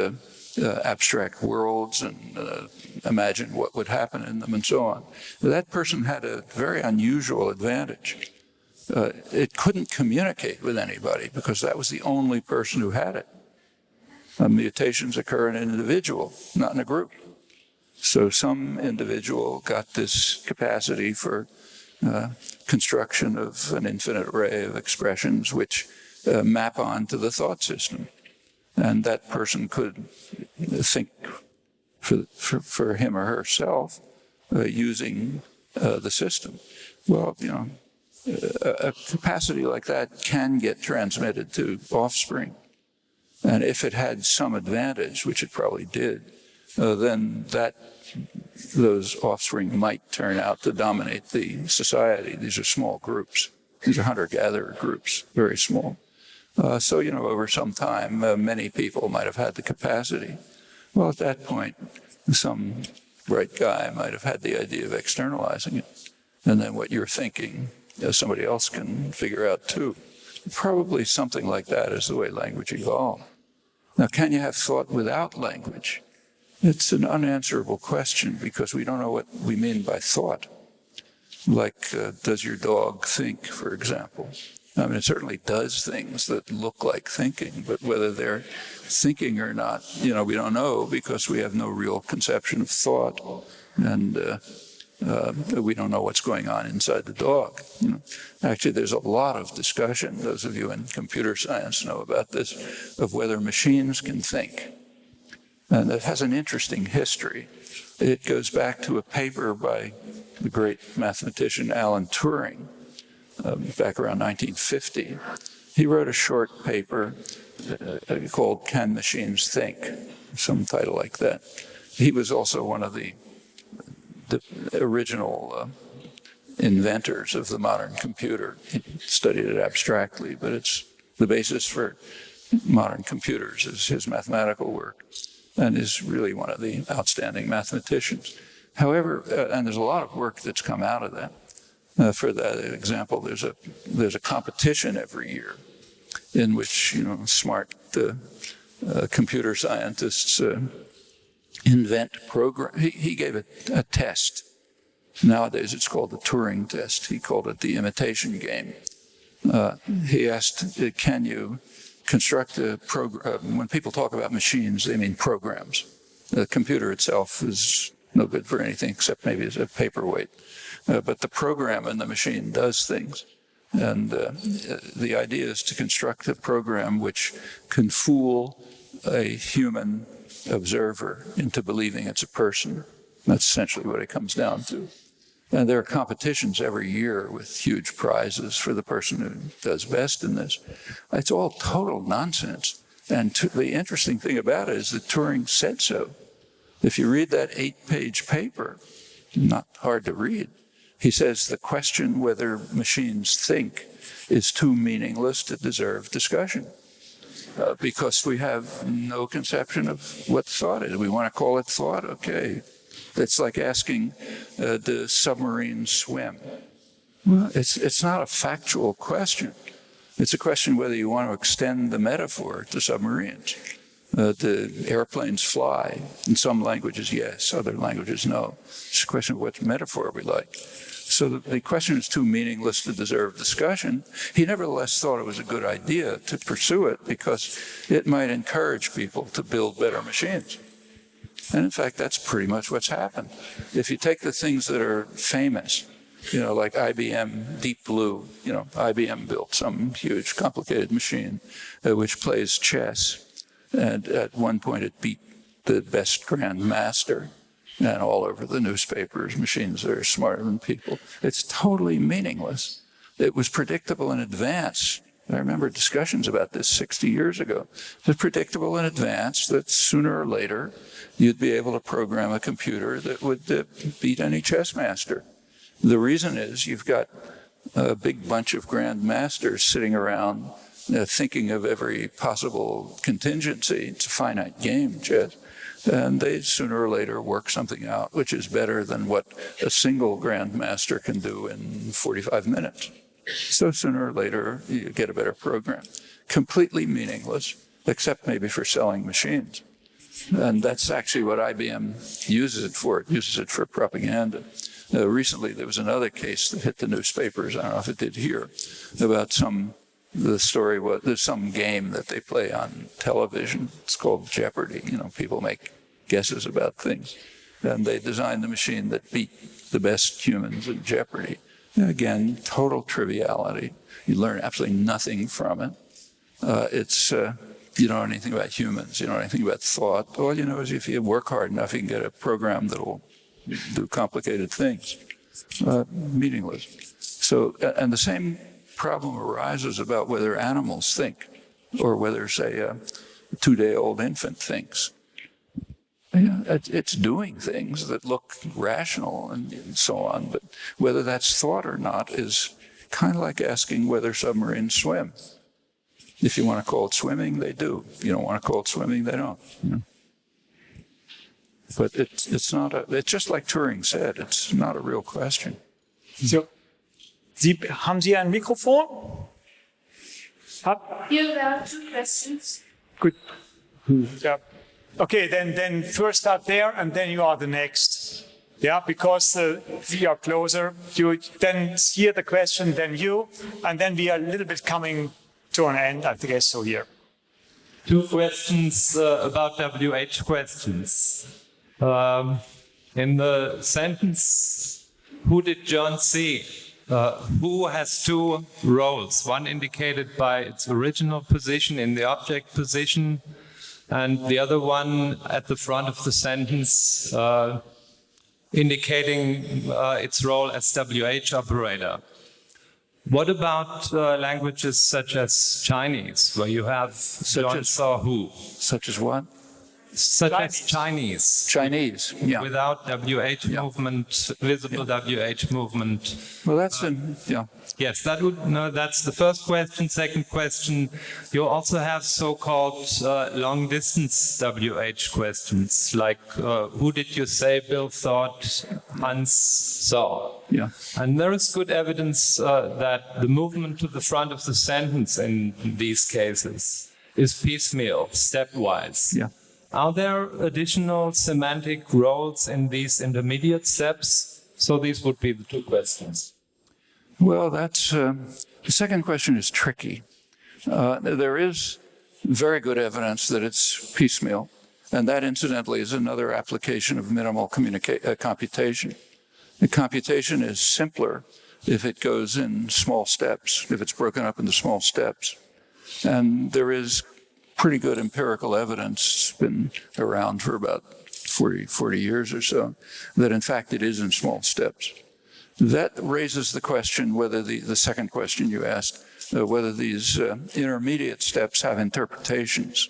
abstract worlds and imagine what would happen in them and so on. That person had a very unusual advantage. It couldn't communicate with anybody because that was the only person who had it. Mutations occur in an individual, not in a group. So some individual got this capacity for construction of an infinite array of expressions which map onto the thought system. And that person could think for him or herself using the system. Well, you know, a capacity like that can get transmitted to offspring. And if it had some advantage, which it probably did, then those offspring might turn out to dominate the society. These are small groups. These are hunter-gatherer groups, very small. So, you know, over some time, many people might have had the capacity. Well, at that point, some bright guy might have had the idea of externalizing it. And then what you're thinking, somebody else can figure out too. Probably something like that is the way language evolved. Now, can you have thought without language? It's an unanswerable question because we don't know what we mean by thought. Like, does your dog think, for example? I mean, it certainly does things that look like thinking, but whether they're thinking or not, we don't know because we have no real conception of thought, and we don't know what's going on inside the dog. Actually, there's a lot of discussion, those of you in computer science know about this, of whether machines can think. And it has an interesting history. It goes back to a paper by the great mathematician Alan Turing, back around 1950. He wrote a short paper called Can Machines Think? Some title like that. He was also one of the original inventors of the modern computer. He studied it abstractly, but it's the basis for modern computers is his mathematical work, and is really one of the outstanding mathematicians. However, and there's a lot of work that's come out of that. For that example, there's a competition every year in which smart computer scientists invent program. He gave a test. Nowadays, it's called the Turing test. He called it the imitation game. He asked, can you construct a program? When people talk about machines, they mean programs. The computer itself is no good for anything except maybe as a paperweight. But the program in the machine does things. And the idea is to construct a program which can fool a human observer into believing it's a person. That's essentially what it comes down to. And there are competitions every year with huge prizes for the person who does best in this. It's all total nonsense. And the interesting thing about it is that Turing said so. If you read that 8-page paper, not hard to read, he says the question whether machines think is too meaningless to deserve discussion. Because we have no conception of what thought is. We want to call it thought, okay. It's like asking, do submarines swim? Well, it's not a factual question. It's a question whether you want to extend the metaphor to submarines. Do airplanes fly? In some languages, yes. Other languages, no. It's a question of what metaphor we like. So the question is too meaningless to deserve discussion. He nevertheless thought it was a good idea to pursue it because it might encourage people to build better machines. And in fact, that's pretty much what's happened. If you take the things that are famous, like IBM Deep Blue, IBM built some huge complicated machine which plays chess. And at one point it beat the best grandmaster. And all over the newspapers, machines that are smarter than people. It's totally meaningless. It was predictable in advance. I remember discussions about this 60 years ago. It was predictable in advance that sooner or later you'd be able to program a computer that would beat any chess master. The reason is you've got a big bunch of grandmasters sitting around thinking of every possible contingency. It's a finite game, chess. And they sooner or later work something out which is better than what a single grandmaster can do in 45 minutes. So sooner or later, you get a better program. Completely meaningless, except maybe for selling machines. And that's actually what IBM uses it for. It uses it for propaganda. Recently, there was another case that hit the newspapers, I don't know if it did here, about the story was there's some game that they play on television. It's called Jeopardy. People make guesses about things. And they designed the machine that beat the best humans in Jeopardy. And again, total triviality. You learn absolutely nothing from it. You don't know anything about humans. You don't know anything about thought. All you know is if you work hard enough, you can get a program that will do complicated things. Meaningless. So, and the same problem arises about whether animals think or whether, say, a 2-day-old infant thinks. It's doing things that look rational and so on, but whether that's thought or not is kind of like asking whether submarines swim. If you want to call it swimming, they do. If you don't want to call it swimming, they don't. But it's just like Turing said, it's not a real question. So. Haben Sie ein Mikrofon? Here there are 2 questions. Good. Yeah. Okay, then first start there, and then you are the next. Yeah, because we are closer. You then hear the question, then you, and then we are a little bit coming to an end, I guess, so here. Two questions about WH questions. In the sentence, who did John see? Who has two roles, one indicated by its original position in the object position, and the other one at the front of the sentence indicating its role as WH operator. What about languages such as Chinese, where you have John saw who? Such as what? Such as Chinese. Chinese, yeah. Without WH movement, visible WH movement. Well, that's yeah. Yes, that's the first question. Second question, you also have so-called long-distance WH questions, like who did you say Bill thought Hans saw? Yeah. And there is good evidence that the movement to the front of the sentence in these cases is piecemeal, stepwise. Yeah. Are there additional semantic roles in these intermediate steps? So these would be the two questions. Well, that's the second question is tricky. There is very good evidence that it's piecemeal, and that incidentally is another application of minimal computation. The computation is simpler if it goes in small steps, if it's broken up into small steps. And there is pretty good empirical evidence, been around for about 40 years or so, that in fact it is in small steps. That raises the question whether the second question you asked, whether these intermediate steps have interpretations.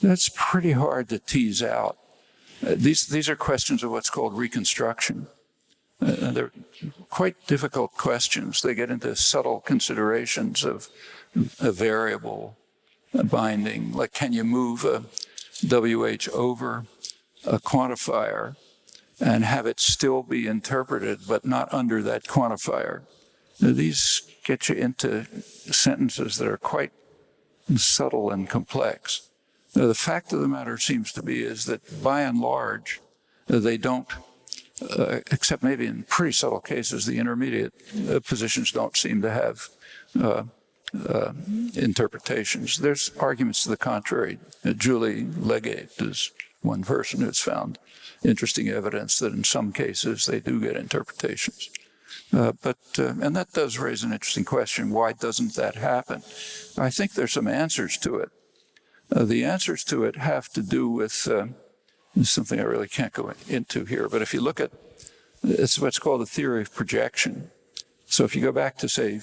That's pretty hard to tease out. These are questions of what's called reconstruction. They're quite difficult questions. They get into subtle considerations of a variable binding, like can you move a WH over a quantifier and have it still be interpreted, but not under that quantifier? Now, these get you into sentences that are quite subtle and complex. Now, the fact of the matter seems to be is that by and large, they don't, except maybe in pretty subtle cases, the intermediate positions don't seem to have interpretations. There's arguments to the contrary. Julie Legate is one person who's found interesting evidence that in some cases they do get interpretations. And that does raise an interesting question. Why doesn't that happen? I think there's some answers to it. The answers to it have to do with something I really can't go into here, but if you look at, it's what's called the theory of projection. So if you go back to, say,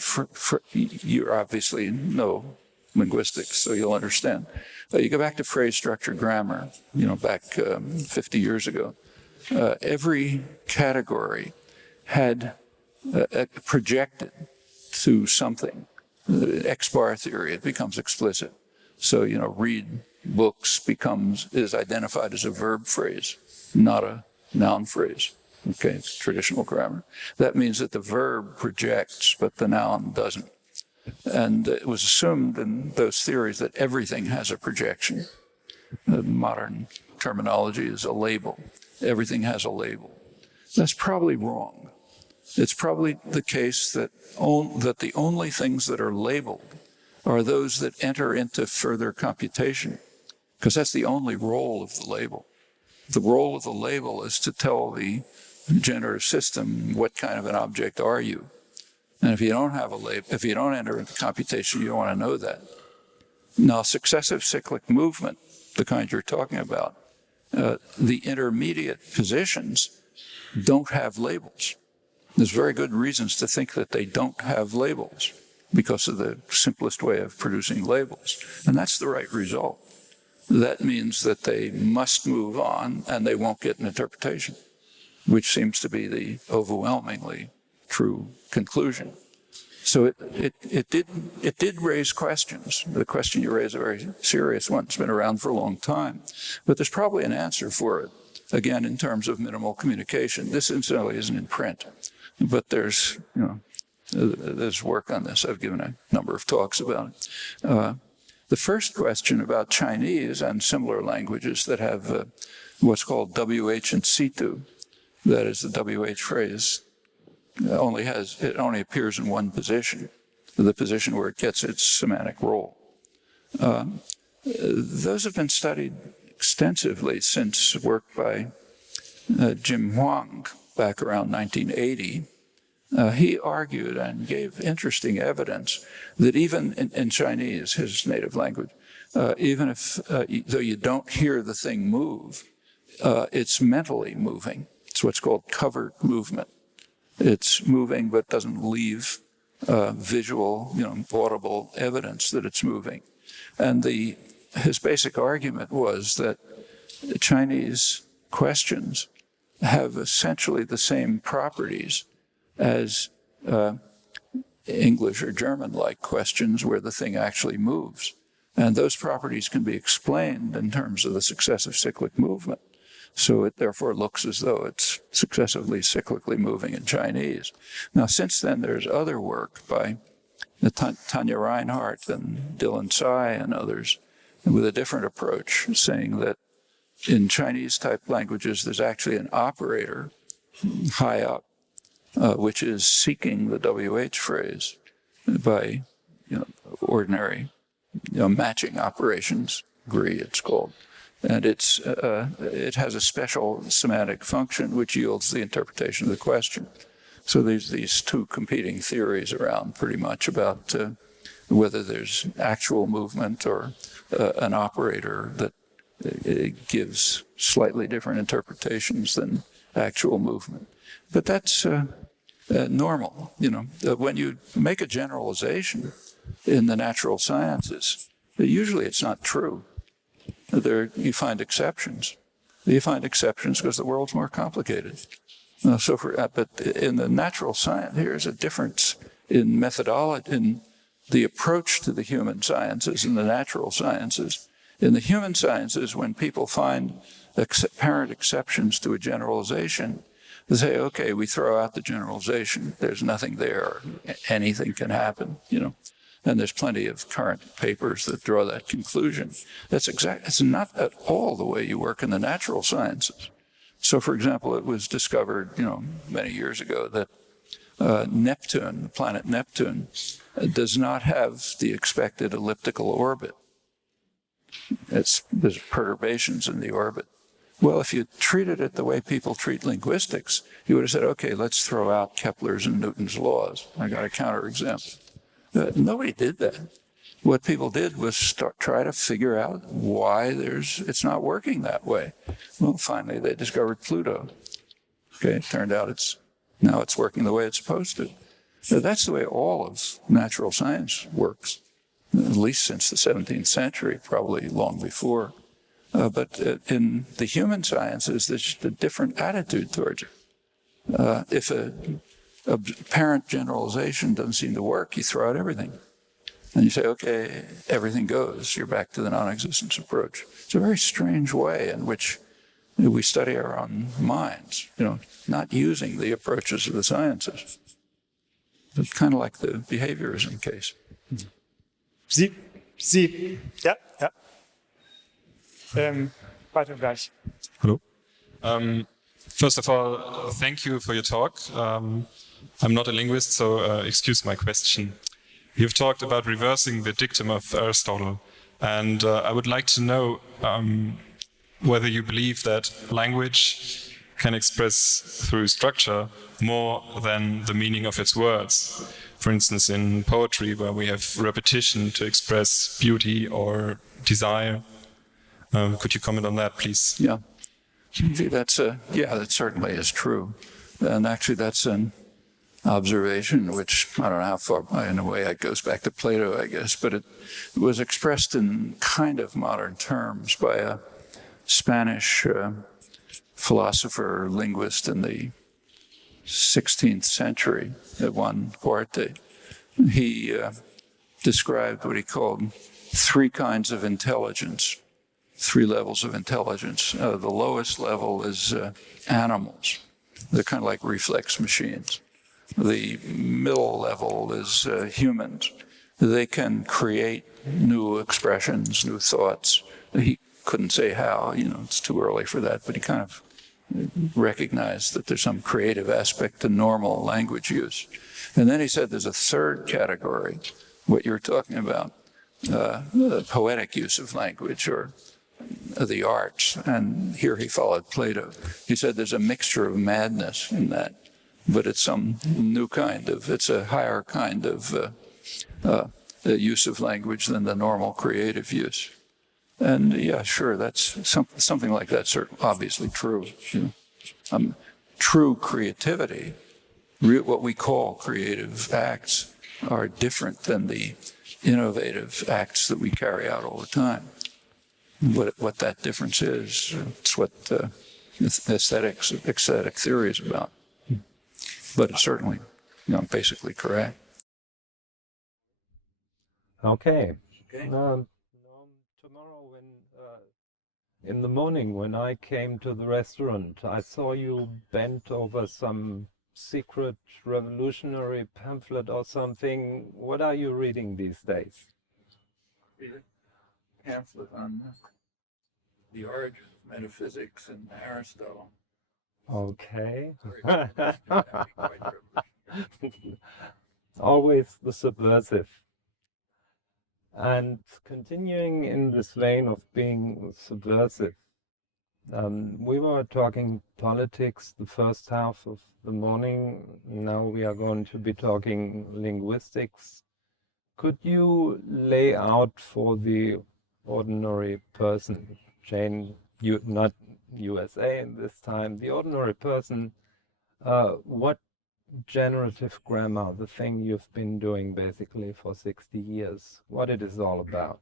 you obviously know linguistics, so you'll understand. You go back to phrase structure grammar, back 50 years ago. Every category had projected to something. X-bar theory, it becomes explicit. So, read books is identified as a verb phrase, not a noun phrase. Okay, it's traditional grammar. That means that the verb projects, but the noun doesn't. And it was assumed in those theories that everything has a projection. The modern terminology is a label. Everything has a label. That's probably wrong. It's probably the case that the only things that are labeled are those that enter into further computation, because that's the only role of the label. The role of the label is to tell the generative system what kind of an object are you. And if you don't have a label, if you don't enter into computation, you don't want to know that. Now, successive cyclic movement, the kind you're talking about, the intermediate positions don't have labels. There's very good reasons to think that they don't have labels because of the simplest way of producing labels. And that's the right result. That means that they must move on and they won't get an interpretation, which seems to be the overwhelmingly true conclusion. So it did raise questions. The question you raise is a very serious one. It's been around for a long time. But there's probably an answer for it, again, in terms of minimal communication. This incidentally isn't in print, but there's work on this. I've given a number of talks about it. The first question about Chinese and similar languages that have what's called WH in situ That is, the WH phrase only appears in one position, the position where it gets its semantic role. Those have been studied extensively since work by Jim Huang back around 1980. He argued and gave interesting evidence that even in Chinese, his native language, even if, though you don't hear the thing move, it's mentally moving. It's what's called covert movement. It's moving but doesn't leave visual, audible evidence that it's moving. And his basic argument was that Chinese questions have essentially the same properties as English or German-like questions where the thing actually moves. And those properties can be explained in terms of the successive cyclic movement. So it therefore looks as though it's successively cyclically moving in Chinese. Now, since then, there's other work by Tanya Reinhardt and Dylan Tsai and others with a different approach, saying that in Chinese-type languages, there's actually an operator high up, which is seeking the WH phrase by ordinary matching operations, GRI it's called. And it has a special semantic function which yields the interpretation of the question. So there's these two competing theories around pretty much about whether there's actual movement or an operator that gives slightly different interpretations than actual movement. But that's normal. When you make a generalization in the natural sciences, usually it's not true. You find exceptions. You find exceptions because the world's more complicated. But in the natural science, here's a difference in methodology, in the approach to the human sciences and the natural sciences. In the human sciences, when people find apparent exceptions to a generalization, they say, okay, we throw out the generalization. There's nothing there. Anything can happen, And there's plenty of current papers that draw that conclusion. It's not at all the way you work in the natural sciences. So, for example, it was discovered, many years ago that Neptune, the planet Neptune, does not have the expected elliptical orbit. There's perturbations in the orbit. Well, if you treated it the way people treat linguistics, you would have said, okay, let's throw out Kepler's and Newton's laws. I got a counterexample. Nobody did that. What people did was try to figure out why it's not working that way. Well, finally, they discovered Pluto. Okay, it turned out now it's working the way it's supposed to. So that's the way all of natural science works, at least since the 17th century, probably long before. But in the human sciences, there's just a different attitude towards it. If a apparent generalization doesn't seem to work, you throw out everything. And you say, okay, everything goes. You're back to the non-existence approach. It's a very strange way in which we study our own minds, not using the approaches of the sciences. It's kind of like the behaviorism case. Weiter gleich. Hello. First of all, thank you for your talk. I'm not a linguist, so excuse my question. You've talked about reversing the dictum of Aristotle, and I would like to know whether you believe that language can express through structure more than the meaning of its words. For instance, in poetry, where we have repetition to express beauty or desire. Could you comment on that, please? Yeah. That certainly is true. And actually, that's an observation which, I don't know how far, in a way, it goes back to Plato, I guess, but it was expressed in kind of modern terms by a Spanish philosopher, linguist in the 16th century, Juan Huarte. He described what he called three kinds of intelligence. 3 levels of intelligence. The lowest level is animals. They're kind of like reflex machines. The middle level is humans. They can create new expressions, new thoughts. He couldn't say how, it's too early for that, but he kind of recognize that there's some creative aspect to normal language use. And then he said there's a third category, what you're talking about, the poetic use of language or the arts. And here he followed Plato. He said there's a mixture of madness in that, but it's some new kind of, it's a higher kind of use of language than the normal creative use. And yeah, sure, that's something like that's obviously true. You know? True creativity, what we call creative acts, are different than the innovative acts that we carry out all the time. What that difference is, it's what aesthetic theory is about. But it's certainly, basically correct. Okay. Tomorrow, in the morning, when I came to the restaurant, I saw you bent over some secret revolutionary pamphlet or something. What are you reading these days? Pamphlet on the origin of metaphysics and Aristotle. Okay. Always the subversive. And continuing in this vein of being subversive, we were talking politics the first half of the morning. Now we are going to be talking linguistics. Could you lay out for the ordinary person, Jane, not USA this time, the ordinary person, what generative grammar, the thing you've been doing basically for 60 years, what it is all about?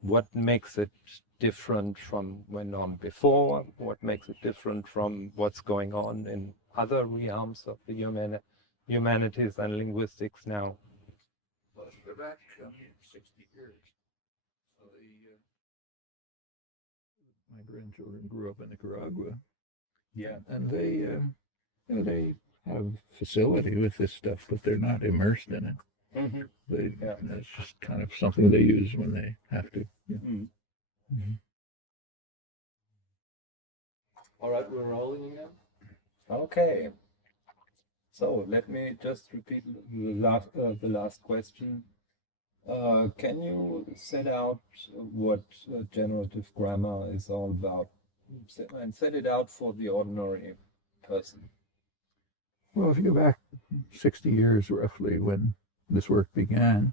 What makes it different from when on before? What makes it different from what's going on in other realms of the humanities and linguistics now? Well, go back 60 years. So my grandchildren grew up in Nicaragua. Yeah. And they have facility with this stuff, but they're not immersed in it. Mm-hmm. It's just kind of something they use when they have to. Yeah. Mm-hmm. Mm-hmm. All right, we're rolling now. Okay. So let me just repeat the last question. Can you set out what generative grammar is all about, and set it out for the ordinary person? Well, if you go back 60 years roughly when this work began,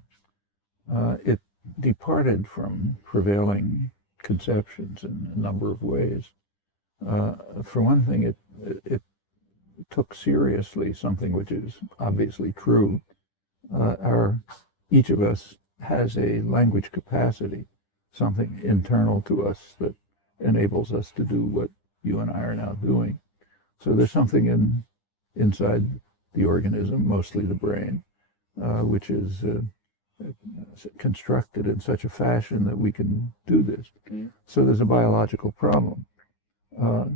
it departed from prevailing conceptions in a number of ways. For one thing, it took seriously something which is obviously true. Each of us has a language capacity, something internal to us that enables us to do what you and I are now doing. So there's something inside the organism, mostly the brain, which is constructed in such a fashion that we can do this. Mm-hmm. So there's a biological problem.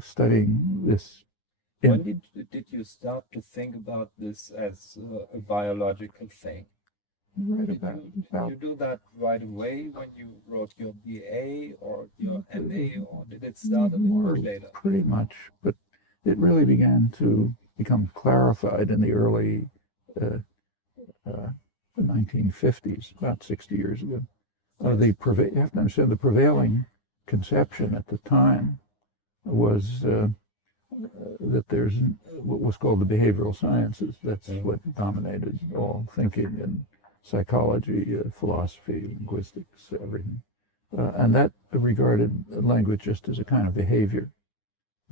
Studying this. When did you start to think about this as a biological thing? Right Did you do that right away when you wrote your BA or your MA, or did it start a little later? Pretty much, but it really began to become clarified in the early 1950s, about 60 years ago. You have to understand the prevailing conception at the time was that there's what was called the behavioral sciences. That's what dominated all thinking and psychology, philosophy, linguistics, everything. And that regarded language just as a kind of behavior.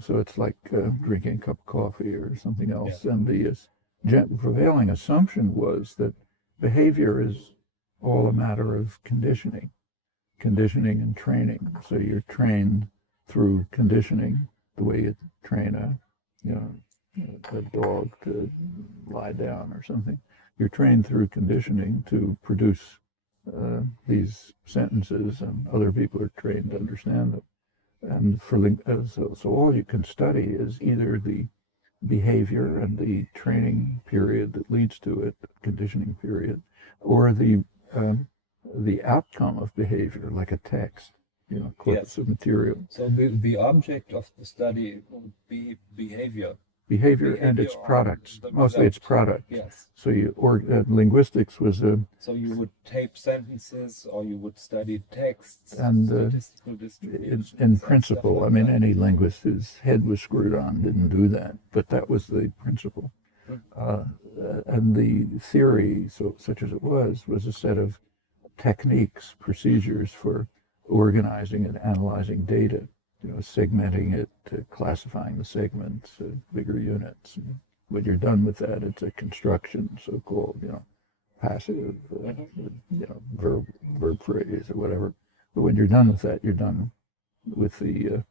So it's like drinking a cup of coffee or something else. Yeah. And the prevailing assumption was that behavior is all a matter of conditioning and training. So you're trained through conditioning, the way you train a dog to lie down or something. You're trained through conditioning to produce these sentences, and other people are trained to understand them. And so all you can study is either the behavior and the training period that leads to it, conditioning period, or the outcome of behavior, like a text. corpus of material. So the object of the study would be behavior. Behavior and its products. Mostly its product. Yes. So linguistics was a... So you would tape sentences, or you would study texts, and statistical distributions. in principle, I mean, any linguist whose head was screwed on didn't do that, but that was the principle. And the theory, such as it was a set of techniques, procedures for organizing and analyzing data, segmenting it, classifying the segments, bigger units. And when you're done with that, it's a construction, so-called, passive, verb phrase or whatever. But when you're done with that, you're done with the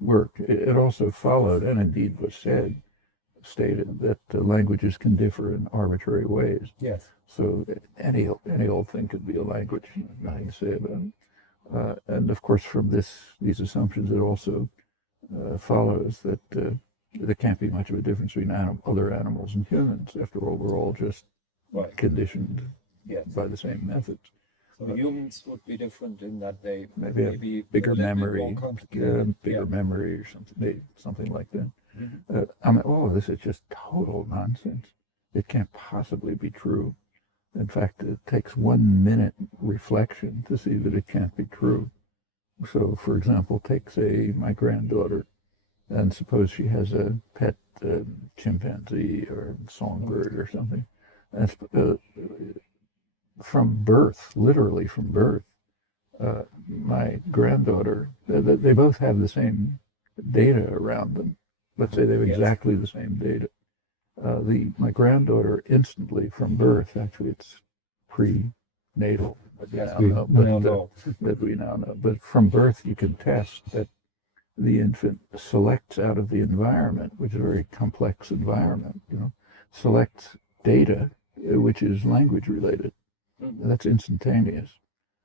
work. It also followed, and indeed was stated, that languages can differ in arbitrary ways. Yes. So any old thing could be a language. Nothing to say about it. And of course, from these assumptions, it also follows that there can't be much of a difference between other animals and humans. After all, we're all just conditioned by the same methods. So humans would be different in that they maybe bigger memory, bigger memory or something like that. Mm-hmm. I mean, all of this is just total nonsense. It can't possibly be true. In fact, it takes 1 minute reflection to see that it can't be true. So, for example, take, say, my granddaughter, and suppose she has a pet chimpanzee or songbird or something. And from birth, literally from birth, my granddaughter, they both have the same data around them. Let's say they have exactly the same data. My granddaughter instantly from birth, actually it's prenatal, that we now know, but from birth you can test that the infant selects out of the environment, which is a very complex environment, selects data which is language related. That's instantaneous.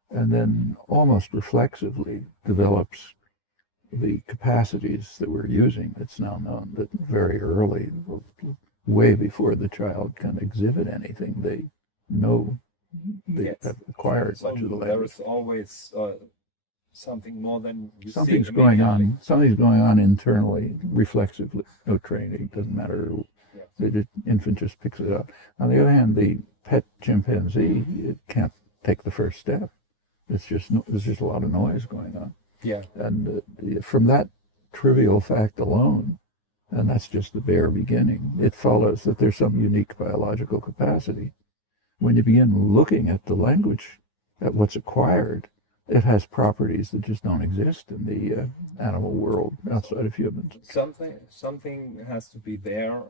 And then almost reflexively develops the capacities that we're using. It's now known that very early, way before the child can exhibit anything, they know they have acquired much of the language. There is always something more than you Something's see. going on internally, reflexively. No training, doesn't matter. The infant just picks it up. On the other hand, the pet chimpanzee, it can't take the first step. There's just a lot of noise going on. Yeah. And from that trivial fact alone, and that's just the bare beginning, it follows that there's some unique biological capacity. When you begin looking at the language, at what's acquired, it has properties that just don't exist in the animal world outside of humans. Something has to be there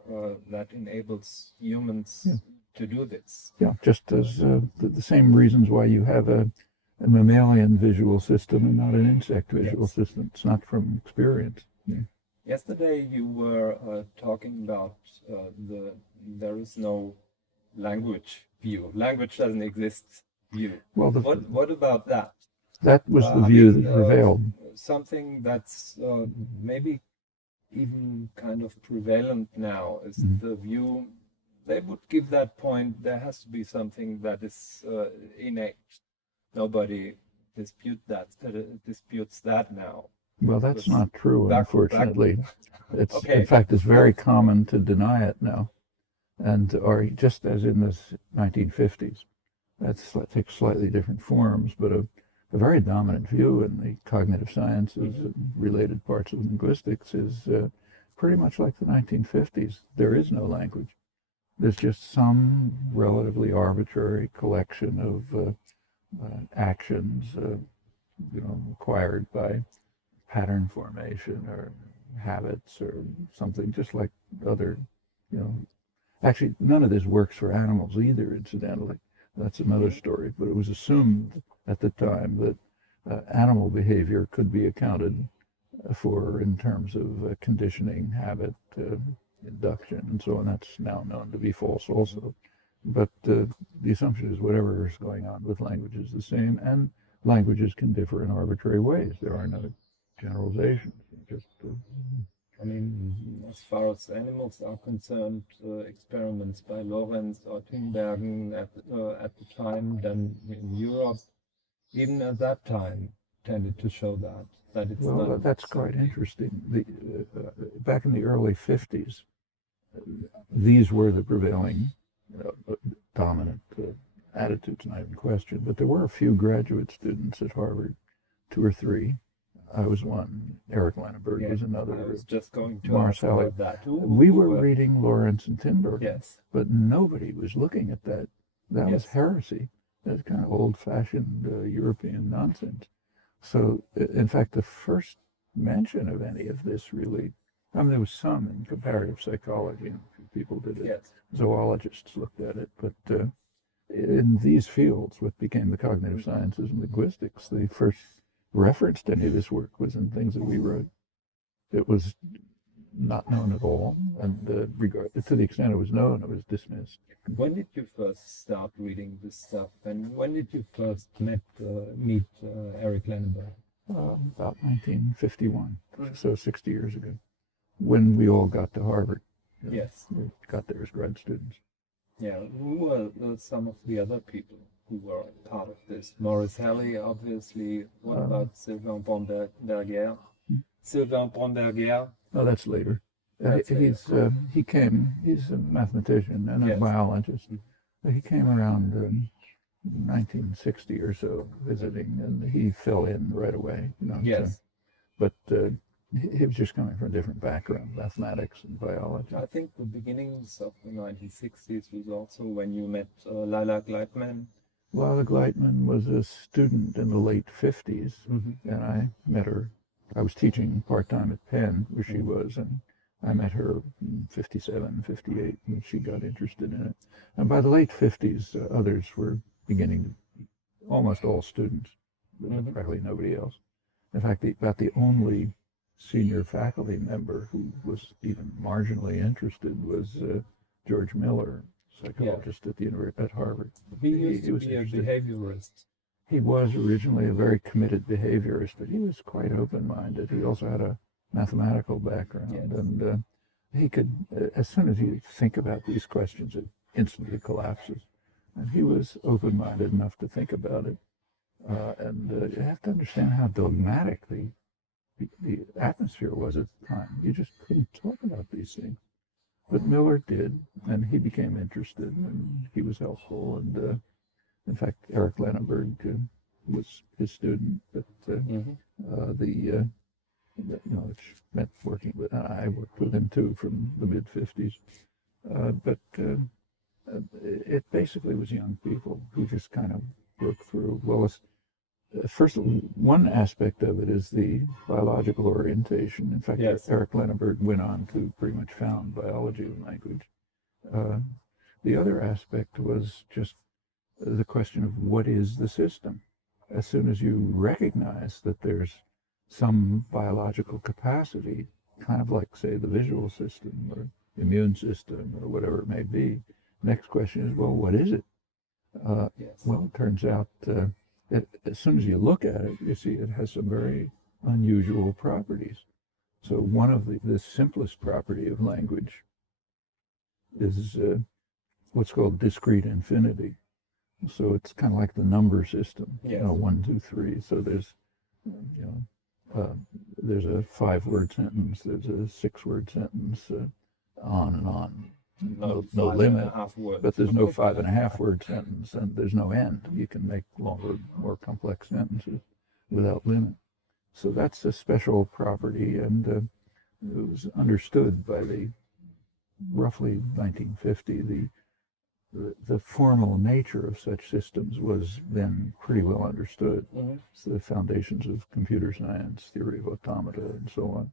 that enables humans to do this. Yeah, just as the same reasons why you have a mammalian visual system and not an insect visual system. It's not from experience. Yeah. Yesterday you were talking about there is no language view. Language doesn't exist view. Well, what about that? That was the view that prevailed. Something that's maybe even kind of prevalent now is the view. They would give that point. There has to be something that is innate. Nobody disputes that now. Well, that's not true, unfortunately. It's in fact, it's very common to deny it now, or just as in the 1950s. That takes slightly different forms, but a very dominant view in the cognitive sciences and related parts of linguistics is pretty much like the 1950s. There is no language. There's just some relatively arbitrary collection of actions, acquired by pattern formation or habits or something, just like other, Actually, none of this works for animals either, incidentally. That's another story. But it was assumed at the time that animal behavior could be accounted for in terms of conditioning, habit, induction, and so on. That's now known to be false also. But the assumption is whatever is going on with language is the same, and languages can differ in arbitrary ways. There are no generalizations. I mean, as far as animals are concerned, experiments by Lorenz or Tinbergen at the time, then in Europe, even at that time, tended to show that it's Well, not. that's quite interesting. Back in the early 50s, these were the prevailing dominant attitudes, not even question. But there were a few graduate students at Harvard, 2 or 3. I was one. Eric Lenneberg was another. I was just going to Mars ask Halley. about that. We were reading Lawrence and Tinbergen, Yes. but nobody was looking at that. That was heresy. That's kind of old-fashioned European nonsense. So, in fact, the first mention of any of this really, I mean, there was some in comparative psychology, and people did it. Yes. Zoologists looked at it, but in these fields, what became the cognitive sciences and linguistics, the first reference to any of this work was in things that we wrote. It was not known at all, and to the extent it was known, it was dismissed. When did you first start reading this stuff, and when did you first meet Eric Lenneberg? About 1951, so 60 years ago, when we all got to Harvard. Yes. We got there as grad students. Yeah, who were some of the other people who were part of this? Maurice Halley, obviously. What about Sylvain Bromberger? Sylvain Bromberger. Oh, that's later. He's a mathematician and a biologist. He came around 1960 or so visiting, and he fell in right away. Yes. But he was just coming from a different background, mathematics and biology. I think the beginnings of the 1960s was also when you met Lila Gleitman. Lila Gleitman was a student in the late 50s, and I met her. I was teaching part-time at Penn, where she was, and I met her in 57, 58, and she got interested in it. And by the late 50s, others were beginning, almost all students, practically nobody else. In fact, about the only senior faculty member who was even marginally interested was George Miller, psychologist at Harvard. He used to be a behaviorist. He was originally a very committed behaviorist, but he was quite open-minded. He also had a mathematical background, and he could, as soon as you think about these questions, it instantly collapses. And he was open-minded enough to think about it. And you have to understand how dogmatic the atmosphere was at the time. You just couldn't talk about these things. But Miller did, and he became interested, and he was helpful. And in fact, Eric Lenneberg was his student. But which meant working with. I worked with him too from the mid '50s. But it basically was young people who just kind of broke through. Well, first, one aspect of it is the biological orientation. In fact, Eric Lenneberg went on to pretty much found biology of language. The other aspect was just the question of what is the system. As soon as you recognize that there's some biological capacity, kind of like, say, the visual system or immune system or whatever it may be, next question is, well, what is it? Well, it turns out as soon as you look at it, you see it has some very unusual properties. So one of the simplest property of language is what's called discrete infinity. So it's kind of like the number system, 1, 2, 3. So there's, there's a 5-word sentence, there's a 6-word sentence, on and on. No limit, but there's no 5.5-word sentence, and there's no end. You can make longer, more complex sentences without limit. So that's a special property, and it was understood by the roughly 1950. The formal nature of such systems was then pretty well understood. It's the foundations of computer science, theory of automata, and so on.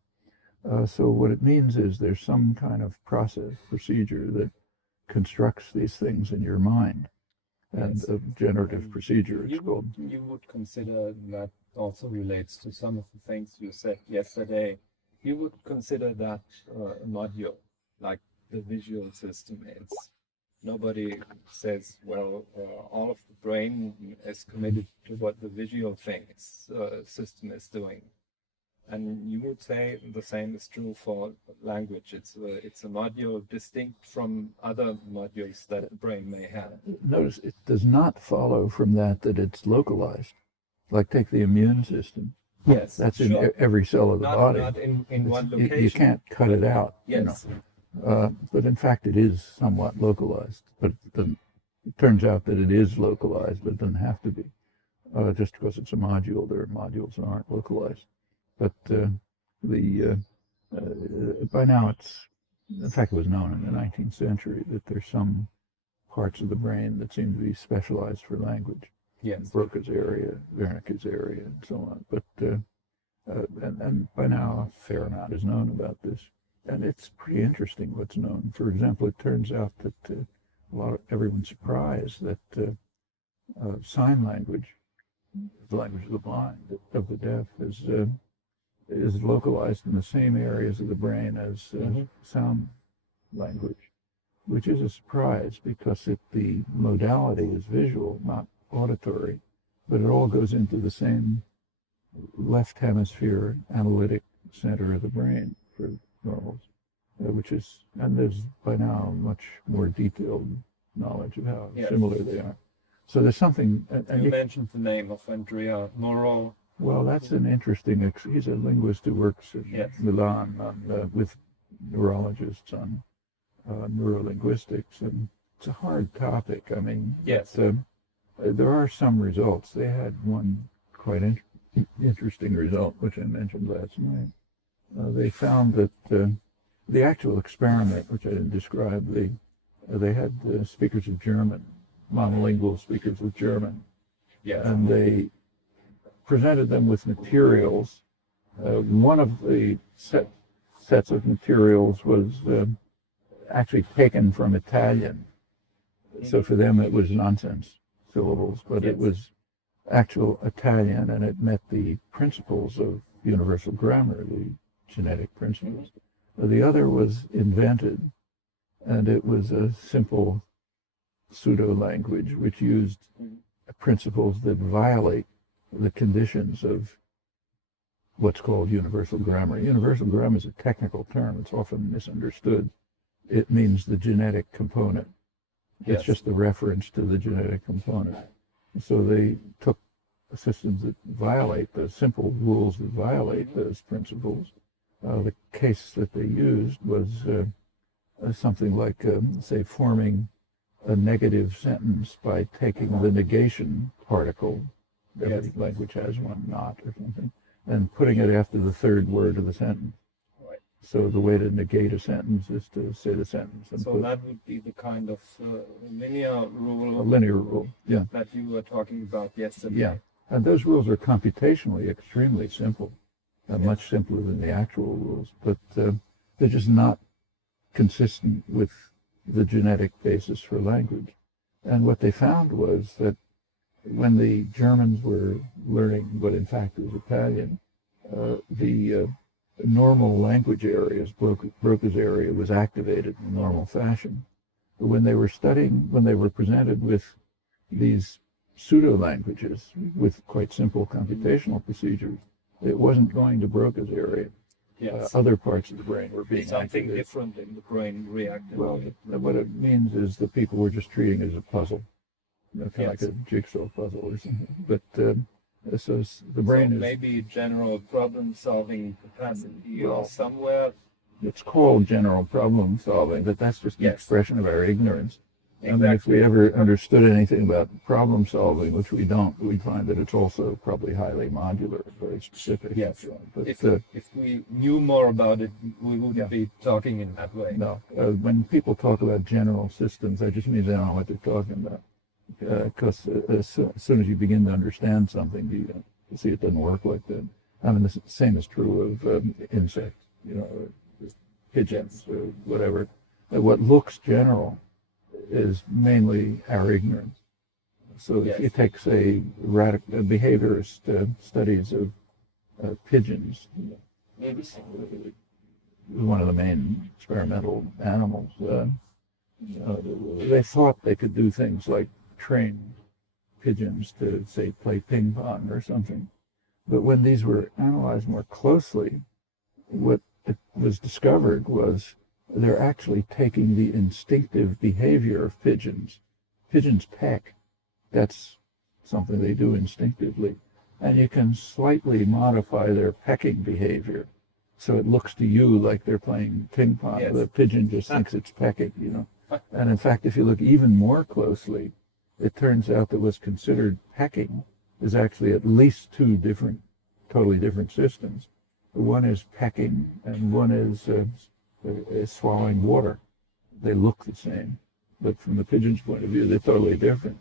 So what it means is there's some kind of procedure that constructs these things in your mind, and a generative procedure, it's called. You would consider that also relates to some of the things you said yesterday. You would consider that a module, like the visual system is. Nobody says, well, all of the brain is committed to what the visual system is doing. And you would say the same is true for language. It's a module distinct from other modules that the brain may have. Notice it does not follow from that it's localized. Like take the immune system. Yes, That's in sure. every cell of the body. Not in one You location. can't cut it out. Yes. But in fact, it is somewhat localized. But it turns out that it is localized, but it doesn't have to be. Just because it's a module, there are modules that aren't localized. But by now in fact, it was known in the 19th century that there's some parts of the brain that seem to be specialized for language. Yes. Broca's area, Wernicke's area, and so on. But and by now a fair amount is known about this, and it's pretty interesting what's known. For example, it turns out that everyone's surprised that sign language, the language of the blind, of the deaf, is localized in the same areas of the brain as sound language, which is a surprise because the modality is visual, not auditory, but it all goes into the same left hemisphere analytic center of the brain for normals, and there's by now much more detailed knowledge of how similar they are. So there's something. And you mentioned the name of Andrea Moreau. Well, that's an interesting. He's a linguist who works in Milan with neurologists on neurolinguistics, and it's a hard topic. I mean, there are some results. They had one quite interesting result, which I mentioned last night. They found that the actual experiment, which I didn't describe, they had speakers of German, monolingual speakers of German, and they presented them with materials. One of the sets of materials was actually taken from Italian. So for them it was nonsense syllables, but it was actual Italian, and it met the principles of universal grammar, the genetic principles. The other was invented, and it was a simple pseudo-language which used principles that violate the conditions of what's called universal grammar. Universal grammar is a technical term. It's often misunderstood. It means the genetic component. It's just the reference to the genetic component. So they took systems that violate the simple rules that violate those principles. The case that they used was something like, say, forming a negative sentence by taking the negation particle. Every language has one, not or something, and putting it after the third word of the sentence. Right. So the way to negate a sentence is to say the sentence. And so that would be the kind of linear rule. A linear rule, yeah. That you were talking about yesterday. Yeah, and those rules are computationally extremely simple, much simpler than the actual rules, but they're just not consistent with the genetic basis for language. And what they found was that when the Germans were learning what in fact was Italian, the normal language areas, Broca's area, was activated in normal fashion. But when they were presented with these pseudo-languages with quite simple computational procedures, it wasn't going to Broca's area. Other parts of the brain were being something activated. Different in the brain reacted. Well, what it means is that people were just treating it as a puzzle. Kind of like a jigsaw puzzle or something. But so the brain is maybe general problem-solving capacity somewhere. It's called general problem solving, but that's just an expression of our ignorance. Exactly. I mean, if we ever understood anything about problem solving, which we don't, we'd find that it's also probably highly modular, very specific. Yes. But, if we knew more about it, we wouldn't be talking in that way. No. When people talk about general systems, that just means they don't know what they're talking about. Because as soon as you begin to understand something, you see it doesn't work like that. I mean, the same is true of insects, pigeons or whatever. What looks general is mainly our ignorance. So if you take, say, behaviorist studies of pigeons, one of the main experimental animals, they thought they could do things like train pigeons to, say, play ping pong or something. But when these were analyzed more closely, what was discovered was they're actually taking the instinctive behavior of pigeons. Pigeons peck. That's something they do instinctively. and you can slightly modify their pecking behavior. So it looks to you like they're playing ping pong. Yes. The pigeon just thinks it's pecking, you know. And in fact, if you look even more closely, it turns out that what's considered pecking is actually at least two different, totally different systems. One is pecking, and one is swallowing water. They look the same, but from the pigeon's point of view, they're totally different.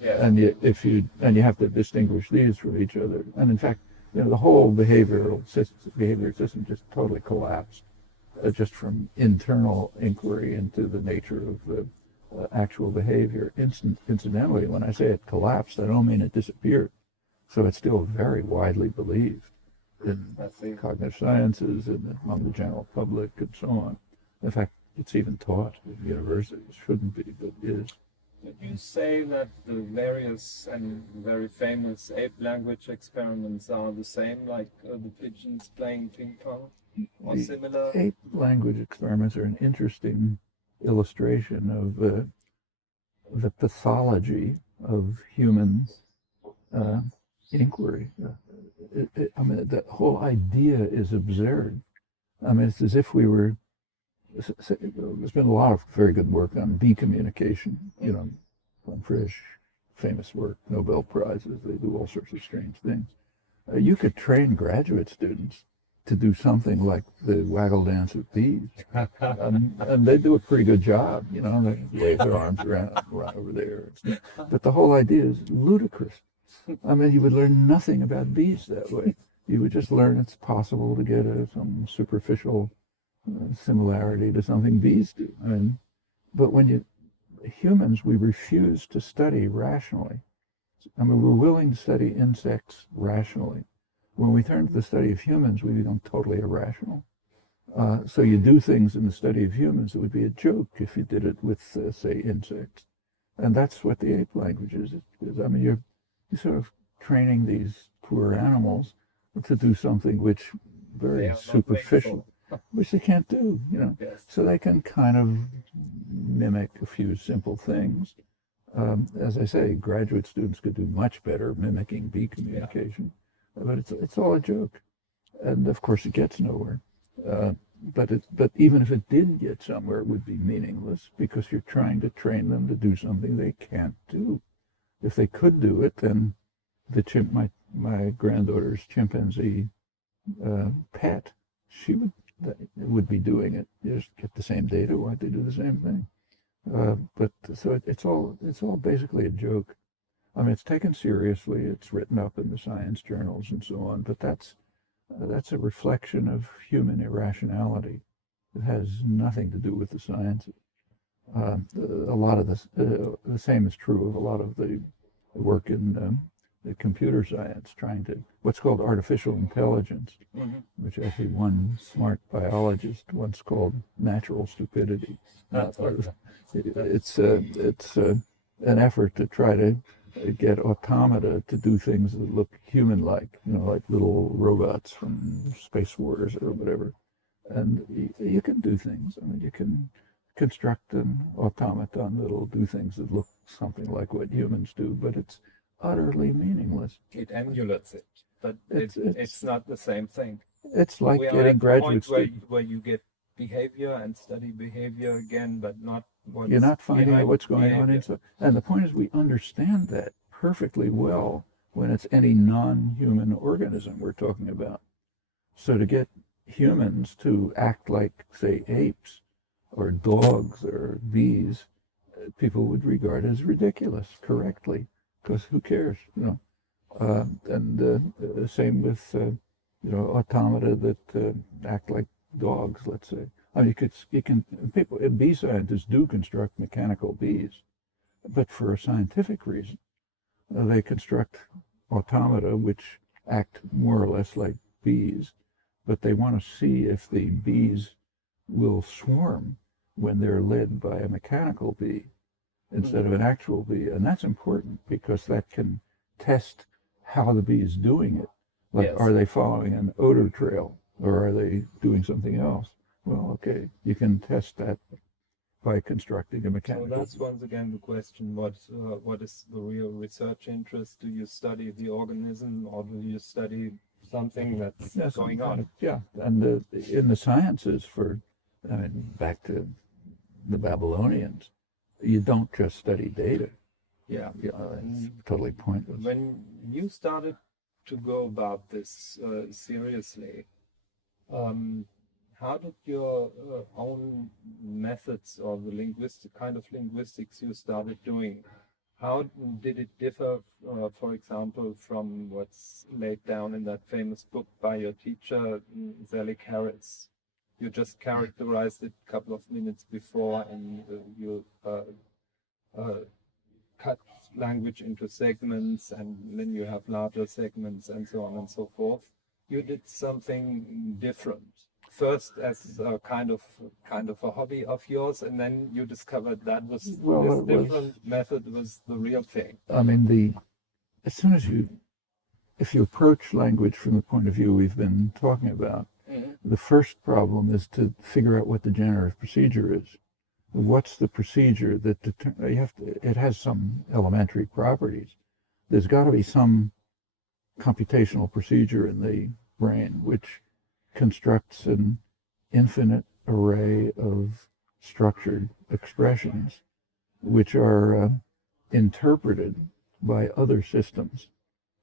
Yeah. And you have to distinguish these from each other. And in fact, you know, the whole behavior system just totally collapsed, just from internal inquiry into the nature of the actual behavior. Incidentally, when I say it collapsed, I don't mean it disappeared. So it's still very widely believed in cognitive sciences and among the general public and so on. In fact, it's even taught in universities. Shouldn't be, but is. Would you say that the various and very famous ape language experiments are the same, like the pigeons playing ping pong, or similar? Ape language experiments are an interesting illustration of the pathology of human inquiry. I mean, the whole idea is absurd. I mean, it's as if we were. There's been a lot of very good work on bee communication. You know, von Frisch, famous work, Nobel Prizes. They do all sorts of strange things. You could train graduate students to do something like the waggle dance of bees, and they do a pretty good job. You know, they wave their arms around, run over there. But the whole idea is ludicrous. I mean, you would learn nothing about bees that way. You would just learn it's possible to get some superficial similarity to something bees do. I mean, but when humans, we refuse to study rationally. I mean, we're willing to study insects rationally. When we turn to the study of humans, we become totally irrational. So you do things in the study of humans that would be a joke if you did it with, say, insects. And that's what the ape language is. I mean, you're sort of training these poor animals to do something which very superficial, which they can't do, you know. Yes. So they can kind of mimic a few simple things. As I say, graduate students could do much better mimicking bee communication, but it's all a joke, and of course it gets nowhere. But even if it did get somewhere, it would be meaningless because you're trying to train them to do something they can't do. If they could do it, then my granddaughter's chimpanzee pet, she would be doing it. You just get the same data. Why don't they do the same thing? But so it's all basically a joke. I mean, it's taken seriously. It's written up in the science journals and so on. But that's a reflection of human irrationality. It has nothing to do with the sciences. A lot of this, the same is true of a lot of the work in the computer science, trying to what's called artificial intelligence, which actually one smart biologist once called natural stupidity. It's an effort to try to get automata to do things that look human-like, you know, like little robots from Space Wars or whatever. And you can do things. I mean, you can construct an automaton that'll do things that look something like what humans do, but it's utterly meaningless. It emulates it, but it's not the same thing. It's like we getting graduate students. where you get behavior and study behavior again, but not what's You're not finding out what's going on behavior. inside. And the point is we understand that perfectly well when it's any non-human organism we're talking about. So to get humans to act like, say, apes or dogs or bees, people would regard as ridiculous correctly, because who cares, you know? And same with, you know, automata that act like dogs, let's say. I mean, people, bee scientists do construct mechanical bees, but for a scientific reason. They construct automata which act more or less like bees, but they want to see if the bees will swarm when they're led by a mechanical bee instead of an actual bee. And that's important because that can test how the bee is doing it. Like, Yes. Are they following an odor trail or are they doing something else? Well, okay, you can test that by constructing a mechanical. So that's once again the question: what is the real research interest? Do you study the organism, or do you study something that's going on? Yeah, and in the sciences, back to the Babylonians, you don't just study data. Yeah, it's totally pointless. When you started to go about this seriously, how did your own methods or the kind of linguistics you started doing, how did it differ, for example, from what's laid down in that famous book by your teacher, Zelig Harris? You just characterized it a couple of minutes before, and you cut language into segments, and then you have larger segments, and so on and so forth. You did something different. First, as a kind of a hobby of yours, and then you discovered that this different method was the real thing. I mean, as soon as if you approach language from the point of view we've been talking about, the first problem is to figure out what the generative procedure is. What's the procedure that it has some elementary properties. There's got to be some computational procedure in the brain which constructs an infinite array of structured expressions which are interpreted by other systems.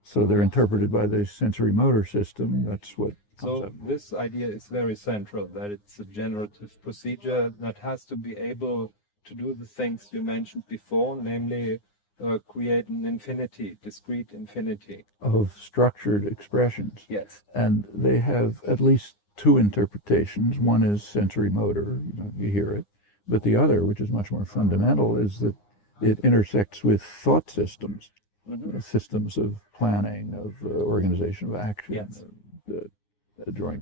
So they're interpreted by the sensory motor system. That's what comes up. This idea is very central, that it's a generative procedure that has to be able to do the things you mentioned before, namely create an infinity, discrete infinity. Of structured expressions. Yes. And they have at least two interpretations. One is sensory motor, you hear it. But the other, which is much more fundamental, is that it intersects with thought systems, systems of planning, of organization of action, yes. Drawing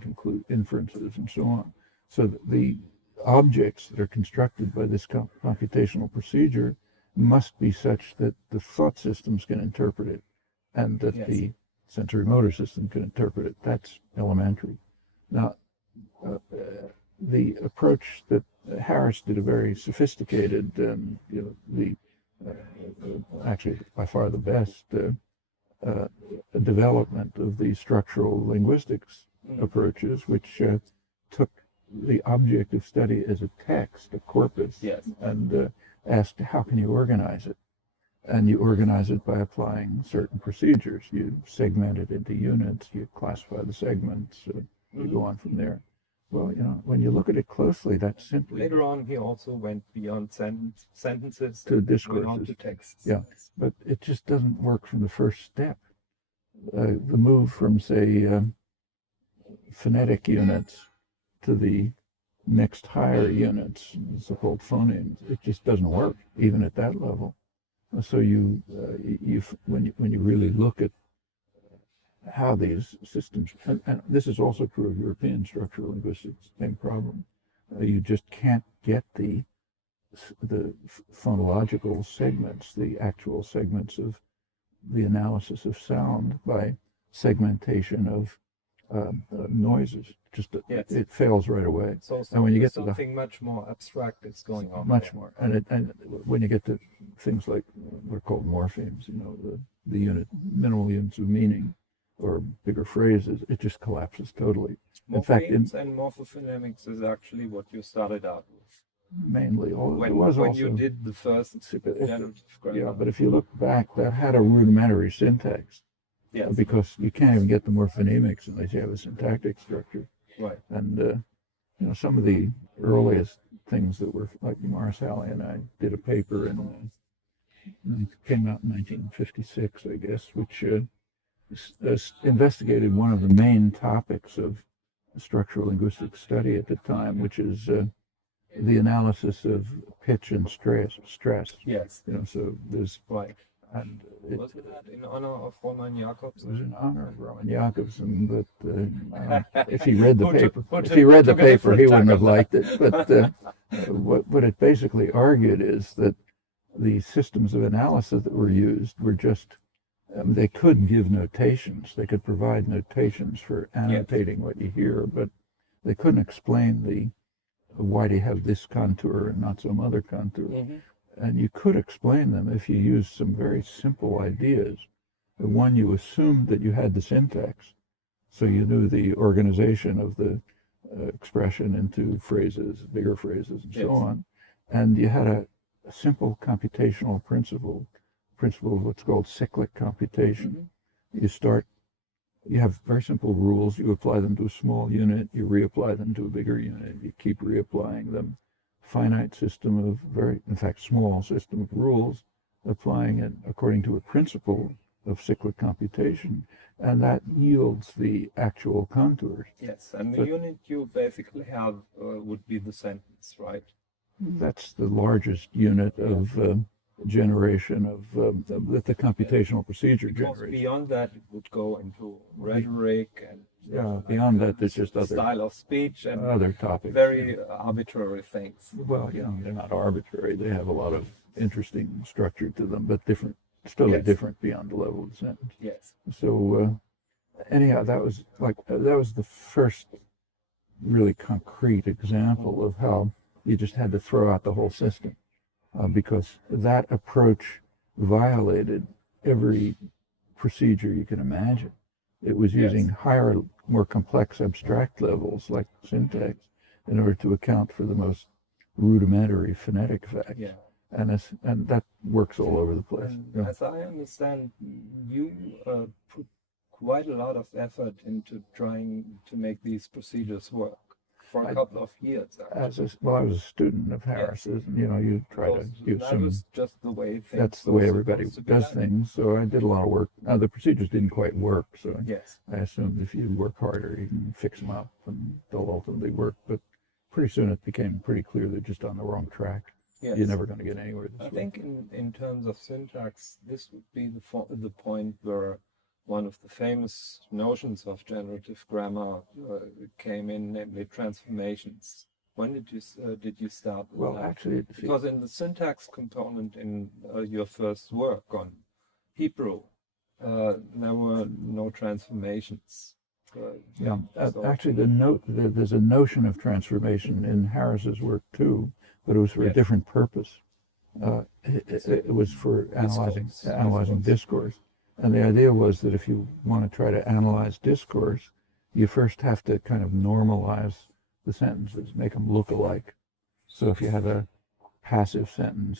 inferences, and so on. So the objects that are constructed by this computational procedure must be such that the thought systems can interpret it, and that the sensory motor system can interpret it. That's elementary. Now, the approach that Harris did, a very sophisticated, actually by far the best development of the structural linguistics approaches, which took the object of study as a text, a corpus, and asked, how can you organize it? And you organize it by applying certain procedures. You segment it into units, you classify the segments, you go on from there. Well, when you look at it closely, that's simply... Later on, he also went beyond sentences to discourses. On to texts. Yeah, but it just doesn't work from the first step. The move from, say, phonetic units to the next higher units, so-called phonemes, it just doesn't work, even at that level. So when you really look at how these systems, and this is also true of European structural linguistics, same problem. You just can't get the phonological segments, the actual segments of the analysis of sound by segmentation of noises. Just it fails right away. So and when you get something much more abstract is going on. Much more, and when you get to things like what are called morphemes, the minimal units of meaning, or bigger phrases, it just collapses totally. In fact, and morphophonemics is actually what you started out with. Mainly, when you did the first generative grammar. Yeah, but if you look back, that had a rudimentary syntax. Yes. Because you can't even get the morphonemics unless you have a syntactic structure. Right. And some of the earliest things that were like Marsali and I did a paper it came out in 1956, I guess, which investigated one of the main topics of structural linguistics study at the time, which is the analysis of pitch and stress. Yes. So there's and was it that in honor of Roman Jakobson? It was in honor of Roman Jakobson, but if he read the paper, he wouldn't have liked it. But what it basically argued is that the systems of analysis that were used were just they could give notations. They could provide notations for annotating what you hear, but they couldn't explain the why do you have this contour and not some other contour? And you could explain them if you used some very simple ideas. One, you assumed that you had the syntax, so you knew the organization of the expression into phrases, bigger phrases, and so on. And you had a simple computational principle of what's called cyclic computation. You have very simple rules. You apply them to a small unit, you reapply them to a bigger unit, you keep reapplying them. Finite system of small system of rules, applying it according to a principle of cyclic computation, and that yields the actual contours. Yes, and the unit you basically have would be the sentence, right? That's the largest unit of generation of the computational procedure generates. Beyond that, it would go into rhetoric and beyond that, there's just other style of speech and other topics. Very arbitrary things. Well, they're not arbitrary. They have a lot of interesting structure to them, but different, totally different beyond the level of the sentence. Yes. So anyhow, that was the first really concrete example of how you just had to throw out the whole system. Because that approach violated every procedure you can imagine. It was using higher, more complex abstract levels like syntax in order to account for the most rudimentary phonetic facts. Yeah. And that works all over the place. And as I understand, you put quite a lot of effort into trying to make these procedures work. For a couple of years. I was a student of Harris's, and you try to use some. Was just the way things that's the way everybody does things. So I did a lot of work. Now the procedures didn't quite work, so I assumed if you work harder, you can fix them up, and they'll ultimately work. But pretty soon it became pretty clear they're just on the wrong track. Yes. You're never going to get anywhere this way. I think in terms of syntax, this would be the point where one of the famous notions of generative grammar came in, namely transformations. When did you start with Well, that? actually, because in the syntax component in your first work on Hebrew, there were no transformations. Actually, there's a notion of transformation in Harris's work too, but it was for a different purpose. It was for analyzing discourse. And the idea was that if you want to try to analyze discourse, you first have to kind of normalize the sentences, make them look alike. So if you have a passive sentence,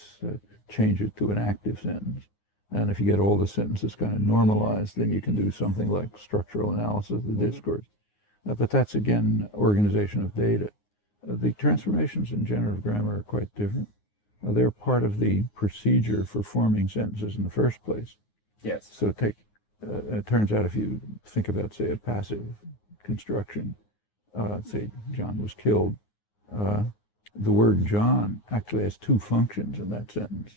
change it to an active sentence. And if you get all the sentences kind of normalized, then you can do something like structural analysis of the discourse. But that's, again, organization of data. The transformations in generative grammar are quite different. They're part of the procedure for forming sentences in the first place. Yes. So it turns out if you think about, say, a passive construction, say John was killed, the word John actually has two functions in that sentence.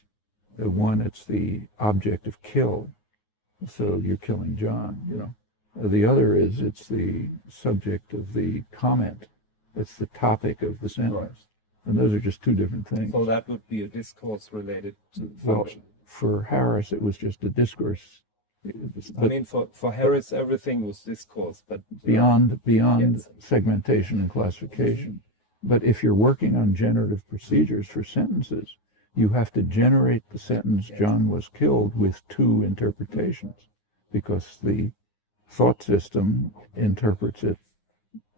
One, it's the object of kill, so you're killing John, The other is it's the subject of the comment. It's the topic of the sentence. Right. And those are just two different things. So that would be a discourse related to function. For Harris, it was just a discourse. I mean, for Harris, everything was discourse, but beyond segmentation and classification. But if you're working on generative procedures for sentences, you have to generate the sentence John was killed with two interpretations, because the thought system interprets it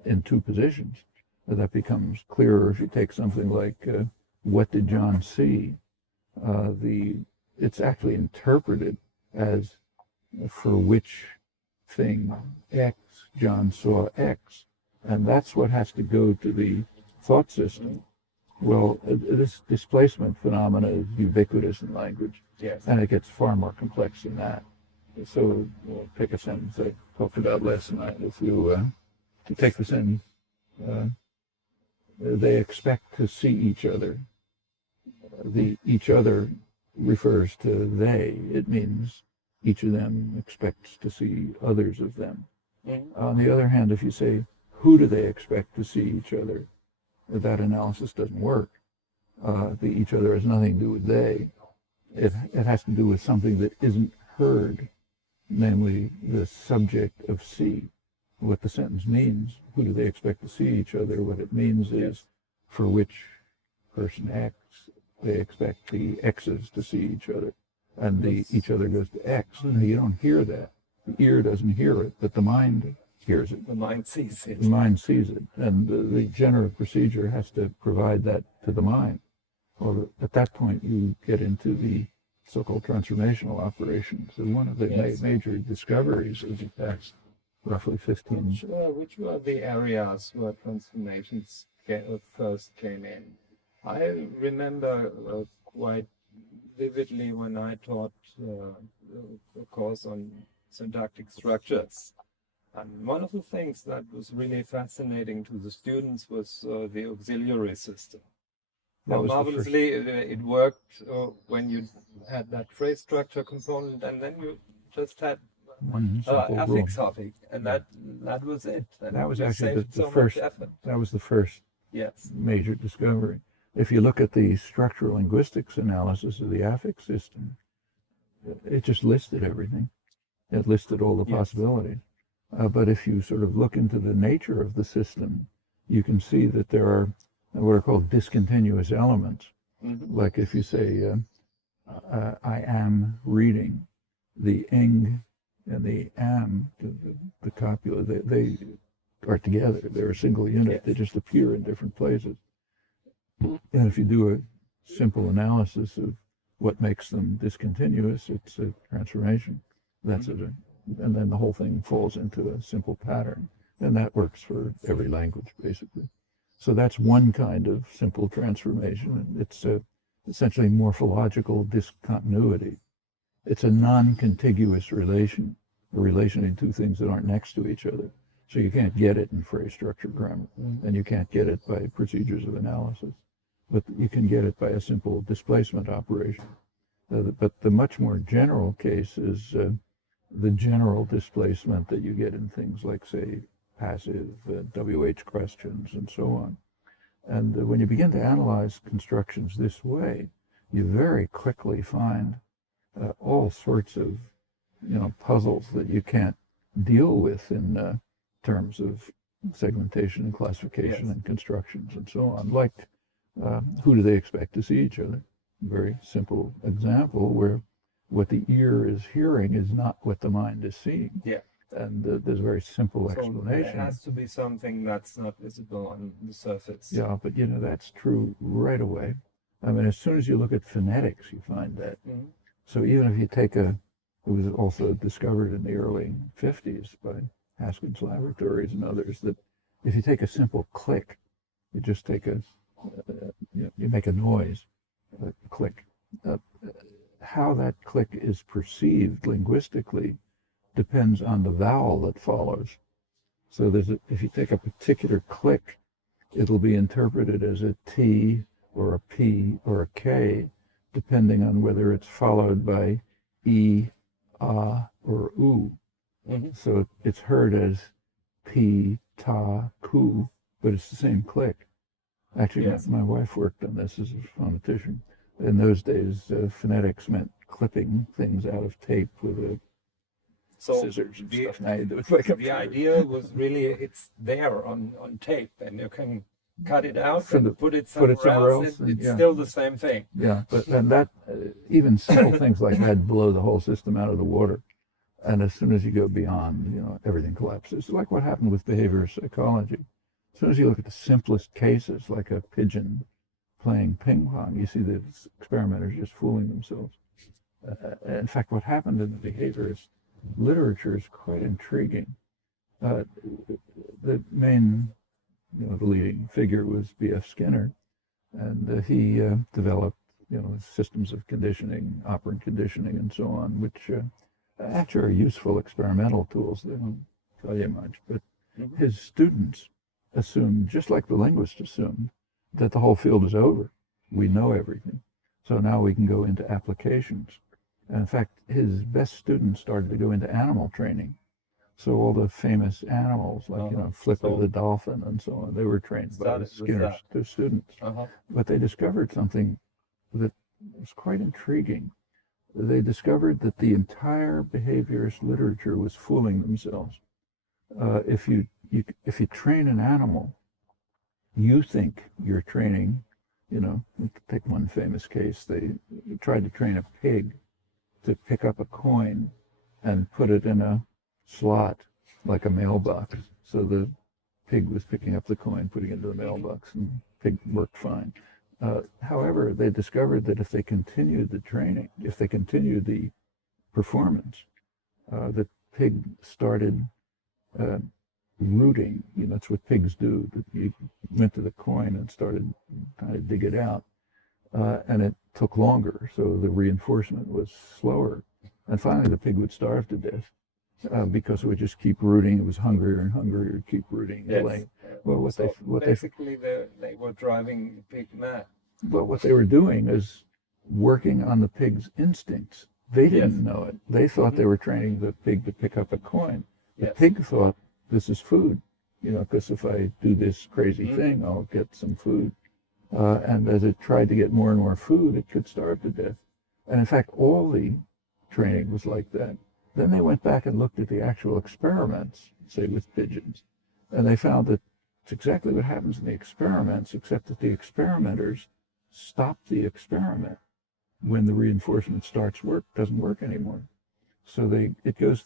in two positions. That becomes clearer if you take something like, what did John see? It's actually interpreted as for which thing X, John saw X. And that's what has to go to the thought system. Well, this displacement phenomena is ubiquitous in language. Yes. And it gets far more complex than that. So we'll pick a sentence I talked about last night. If you take the sentence, they expect to see each other. The each other refers to they. It means each of them expects to see others of them. Mm-hmm. On the other hand, if you say, who do they expect to see each other? That analysis doesn't work. The each other has nothing to do with they. It has to do with something that isn't heard, namely the subject of see. What the sentence means, who do they expect to see each other? What it means is, for which person X, they expect the X's to see each other, and each other goes to X. Now, you don't hear that. The ear doesn't hear it, but the mind hears it. The mind sees it. The mind sees it, and the generative procedure has to provide that to the mind. Well, at that point, you get into the so-called transformational operations. And one of the major discoveries of the past roughly 15 years. Which were the areas where transformations first came in? I remember quite vividly when I taught a course on syntactic structures. And one of the things that was really fascinating to the students was the auxiliary system. How marvelously it worked when you had that phrase structure component, and then you just had affix hopping, and that was it. And that was it actually saved the so first. much effort. That was the first major discovery. If you look at the structural linguistics analysis of the affix system, it just listed everything. It listed all the possibilities. But if you sort of look into the nature of the system, you can see that there are what are called discontinuous elements. Like if you say, I am reading, the ing and the am, the copula, they are together. They're a single unit. They just appear in different places. And if you do a simple analysis of what makes them discontinuous, it's a transformation. That's it. And then the whole thing falls into a simple pattern. And that works for every language, basically. So that's one kind of simple transformation. It's essentially morphological discontinuity. It's a non-contiguous relation, a relation between two things that aren't next to each other. So you can't get it in phrase structure grammar, and you can't get it by procedures of analysis. But you can get it by a simple displacement operation. But the much more general case is the general displacement that you get in things like, say, passive WH questions and so on. And when you begin to analyze constructions this way, you very quickly find all sorts of puzzles that you can't deal with in terms of segmentation and classification and constructions and so on. Like, who do they expect to see each other? Very simple example where what the ear is hearing is not what the mind is seeing. Yeah. And there's a very simple explanation. There has to be something that's not visible on the surface. Yeah, but that's true right away. I mean, as soon as you look at phonetics, you find that. So even if you take it was also discovered in the early 50s by Haskins Laboratories and others, that if you take a simple click, you just take you make a noise, a click. How that click is perceived linguistically depends on the vowel that follows. So if you take a particular click, it'll be interpreted as a T or a P or a K, depending on whether it's followed by E, A, or U. So it's heard as P, Ta, Ku, but it's the same click. Actually, my wife worked on this as a phonetician. In those days, phonetics meant clipping things out of tape with scissors and stuff. Now you do it like the idea was really it's there on tape, and you can cut it out and put it somewhere else. It's still the same thing. Yeah, but and that even simple things like that blow the whole system out of the water. And as soon as you go beyond, everything collapses. It's like what happened with behavioral psychology. As soon as you look at the simplest cases, like a pigeon playing ping pong, you see the experimenters just fooling themselves. In fact, what happened in the behaviorist literature is quite intriguing. The main, the leading figure was B.F. Skinner, and he developed, systems of conditioning, operant conditioning, and so on, which actually are useful experimental tools. They don't tell you much, but his students assumed, just like the linguist assumed, that the whole field is over. We know everything. So now we can go into applications. And in fact, his best students started to go into animal training. So all the famous animals, like, Flipper the dolphin and so on, they were trained by Skinner's students. But they discovered something that was quite intriguing. They discovered that the entire behaviorist literature was fooling themselves. If you train an animal you think you're training, you know, take one famous case. They tried to train a pig to pick up a coin and put it in a slot like a mailbox. So the pig was picking up the coin, putting it into the mailbox, and the pig worked fine. However, they discovered that if they continued the training, if they continued the performance, the pig started rooting. You know, that's what pigs do. You went to the coin and started trying to dig it out, and it took longer, so the reinforcement was slower. And finally, the pig would starve to death because it would just keep rooting. It was hungrier and hungrier, keep rooting. Yes. Well, basically they were driving the pig mad. But what they were doing is working on the pig's instincts. They didn't know it. They thought they were training the pig to pick up a coin. The pig thought, this is food, you know, because if I do this crazy thing, I'll get some food. And as it tried to get more and more food, it could starve to death. And in fact, all the training was like that. Then they went back and looked at the actual experiments, say with pigeons, and they found that it's exactly what happens in the experiments, except that the experimenters stop the experiment when the reinforcement doesn't work anymore. So the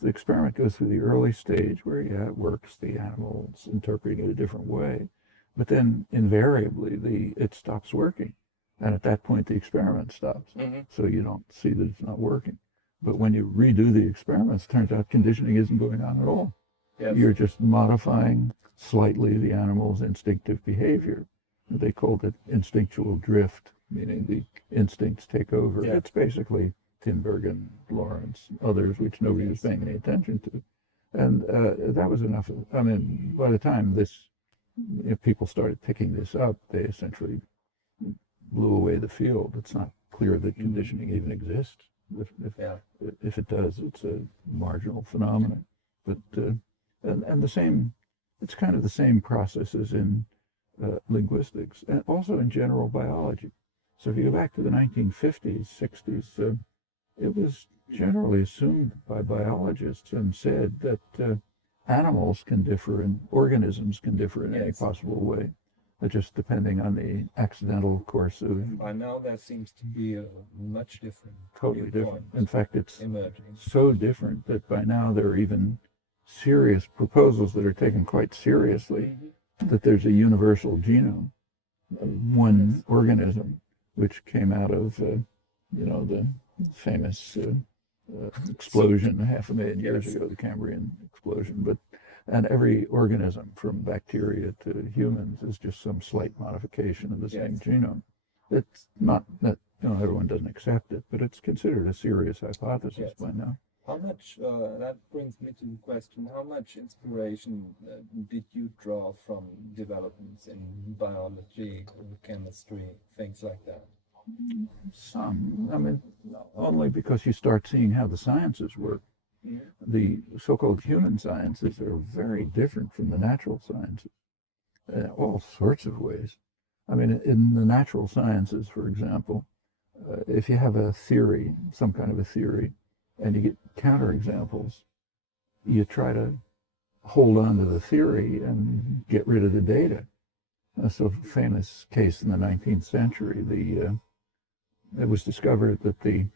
experiment goes through the early stage where, it works, the animal's interpreting it a different way, but then invariably it stops working. And at that point, the experiment stops. So you don't see that it's not working. But when you redo the experiments, it turns out conditioning isn't going on at all. Yes. You're just modifying slightly the animal's instinctive behavior. They called it instinctual drift, meaning the instincts take over. Yeah. It's basically Tinbergen, Lawrence, others, which nobody was paying any attention to. And that was enough. I mean, by the time if people started picking this up, they essentially blew away the field. It's not clear that conditioning even exists. If it does, it's a marginal phenomenon. But and the same, it's kind of the same processes in linguistics and also in general biology. So if you go back to the 1950s, 60s, it was generally assumed by biologists and said that animals can differ and organisms can differ in any possible way, just depending on the accidental course of... By now there seems to be a much different. Totally different. In fact, it's emerging. So different that by now there are even serious proposals that are taken quite seriously that there's a universal genome, one organism, which came out of, the famous explosion 500,000 years ago, the Cambrian explosion. And every organism, from bacteria to humans, is just some slight modification of the same genome. It's not that everyone doesn't accept it, but it's considered a serious hypothesis by now. How much, that brings me to the question, how much inspiration did you draw from developments in biology, chemistry, things like that? Some. I mean, only because you start seeing how the sciences work. The so-called human sciences are very different from the natural sciences in all sorts of ways. I mean, in the natural sciences, for example, if you have a theory, some kind of a theory, and you get counterexamples, you try to hold on to the theory and get rid of the data. That's a famous case in the 19th century. It was discovered that the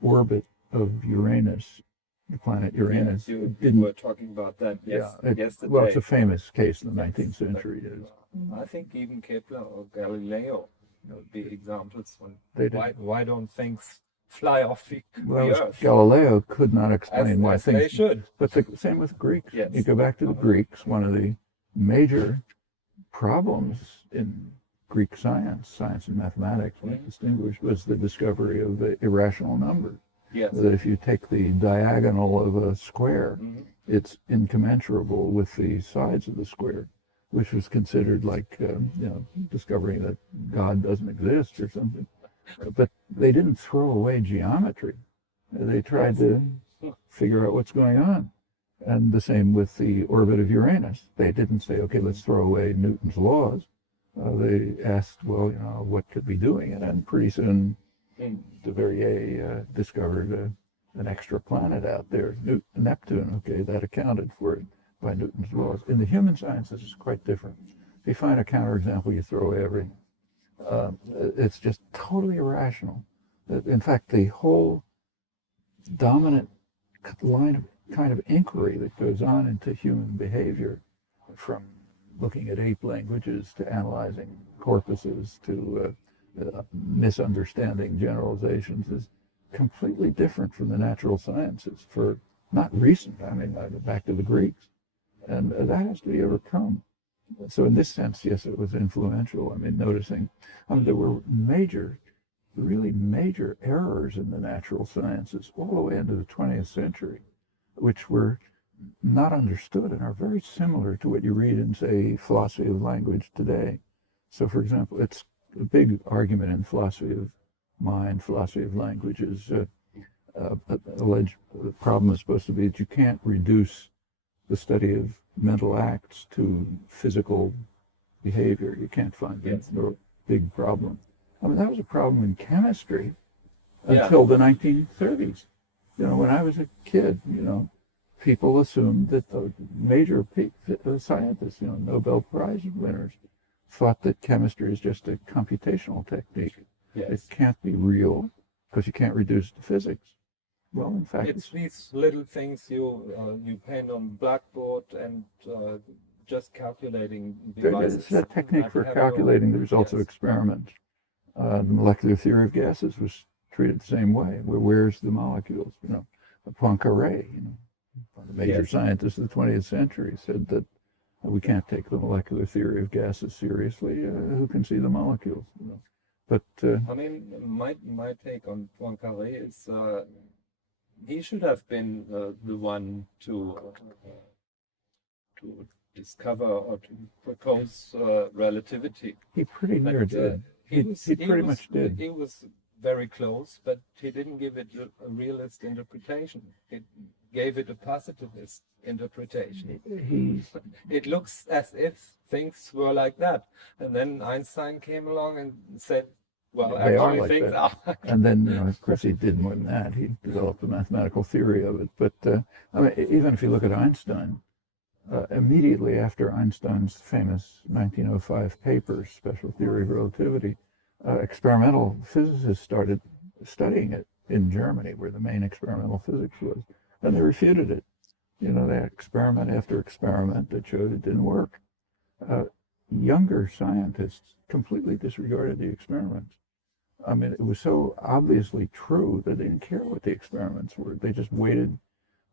orbit of Uranus, the planet Uranus, you didn't... were talking about that yesterday. Well, it's a famous case in the 19th century. I think even Kepler or Galileo would be examples. Why don't things fly off the Earth? Galileo could not explain why things... They should. But the same with Greeks. Yes. You go back to the Greeks, one of the major problems in Greek science and mathematics, distinguished, was the discovery of the irrational numbers. Yes. That if you take the diagonal of a square, it's incommensurable with the sides of the square, which was considered like, discovering that God doesn't exist or something. But they didn't throw away geometry. They tried to figure out what's going on. And the same with the orbit of Uranus. They didn't say, okay, let's throw away Newton's laws. They asked, well, what could be doing it? And pretty soon, Duvalier discovered an extra planet out there, Neptune. Okay, that accounted for it by Newton's laws. In the human sciences, it's quite different, If you find a counterexample, you throw away everything. It's just totally irrational. In fact, the whole dominant line of kind of inquiry that goes on into human behavior, from looking at ape languages to analyzing corpuses to misunderstanding generalizations, is completely different from the natural sciences, for not recent, I mean, back to the Greeks. And that has to be overcome. So in this sense, yes, it was influential. I mean, noticing, there were really major errors in the natural sciences all the way into the 20th century, which were not understood and are very similar to what you read in, say, philosophy of language today. So, for example, it's a big argument in philosophy of mind, philosophy of language is alleged the problem is supposed to be that you can't reduce the study of mental acts to physical behavior. You can't find a big problem. I mean, that was a problem in chemistry until the 1930s. When I was a kid, people assumed that the major scientists, Nobel Prize winners, thought that chemistry is just a computational technique. It can't be real because you can't reduce it to physics. Well, in fact, it's these little things you paint on blackboard and just calculating devices. It's a technique for calculating the results of experiments. The molecular theory of gases was treated the same way. Where's the molecules? Poincaré, one of the major scientists of the 20th century, said that we can't take the molecular theory of gases seriously. Who can see the molecules? But I mean, my take on Poincaré is he should have been the one to discover or to propose relativity. He pretty near did. He pretty much did. He was very close, but he didn't give it a realist interpretation. He gave it a positivist interpretation. It looks as if things were like that. And then Einstein came along and said, well, they are actually like things that. are like And then, of course, he did more than that. He developed a mathematical theory of it. But I mean, even if you look at Einstein, immediately after Einstein's famous 1905 paper, Special Theory of Relativity, experimental physicists started studying it in Germany, where the main experimental physics was, and they refuted it. They had experiment after experiment that showed it didn't work. Younger scientists completely disregarded the experiments. I mean, it was so obviously true that they didn't care what the experiments were. They just waited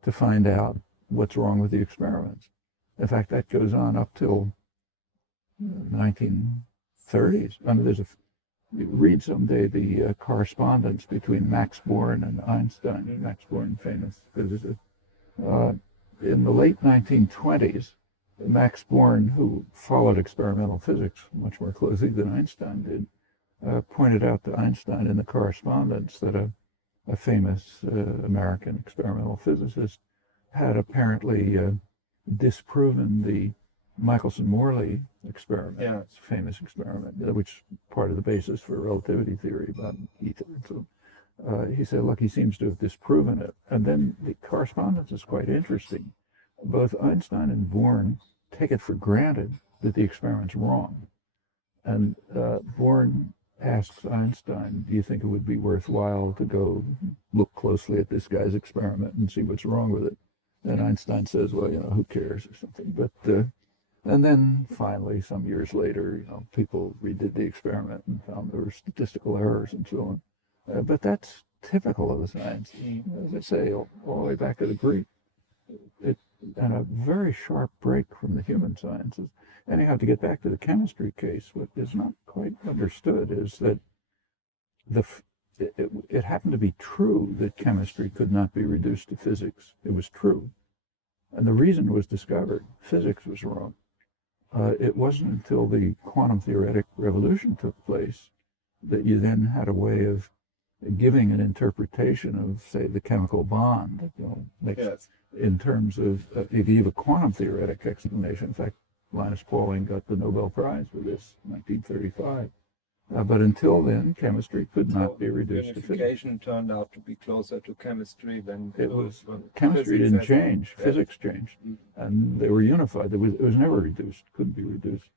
to find out what's wrong with the experiments. In fact, that goes on up till 1930s. I mean, read someday the correspondence between Max Born and Einstein. Max Born, famous physicist. In the late 1920s, Max Born, who followed experimental physics much more closely than Einstein did, pointed out to Einstein in the correspondence that a famous American experimental physicist had apparently disproven the Michelson-Morley experiment, famous experiment, which part of the basis for relativity theory about ether. So he said, look, he seems to have disproven it. And then the correspondence is quite interesting. Both Einstein and Born take it for granted that the experiment's wrong. And Born asks Einstein, do you think it would be worthwhile to go look closely at this guy's experiment and see what's wrong with it? And Einstein says, well, who cares or something. But and then finally, some years later, people redid the experiment and found there were statistical errors and so on. But that's typical of the science. As I say, all the way back to the Greek. And a very sharp break from the human sciences. Anyhow, to get back to the chemistry case, what is not quite understood is that it happened to be true that chemistry could not be reduced to physics. It was true. And the reason was discovered. Physics was wrong. It wasn't until the quantum theoretic revolution took place that you then had a way of giving an interpretation of, say, the chemical bond. In terms of, if you give a quantum theoretic explanation, in fact, Linus Pauling got the Nobel Prize for this in 1935. But until then, chemistry could not be reduced to physics. Unification turned out to be closer to chemistry than it was. Chemistry didn't change; physics changed, and they were unified. It was never reduced; couldn't be reduced.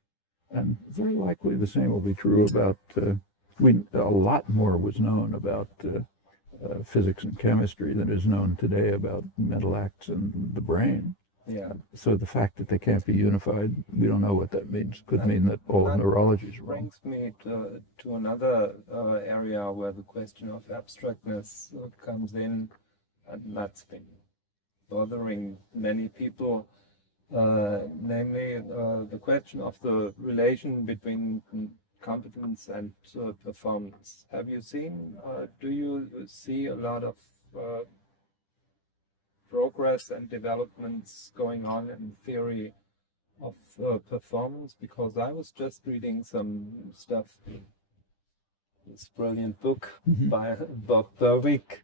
And very likely the same will be true about, a lot more was known about physics and chemistry than is known today about mental acts and the brain. Yeah. So the fact that they can't be unified, we don't know what that means. Could mean that all of neurology is wrong. Brings me to another area where the question of abstractness comes in, and that's been bothering many people, namely the question of the relation between competence and performance. Have you seen, do you see a lot of progress and developments going on in theory of performance? Because I was just reading some stuff, this brilliant book by Bob Berwick,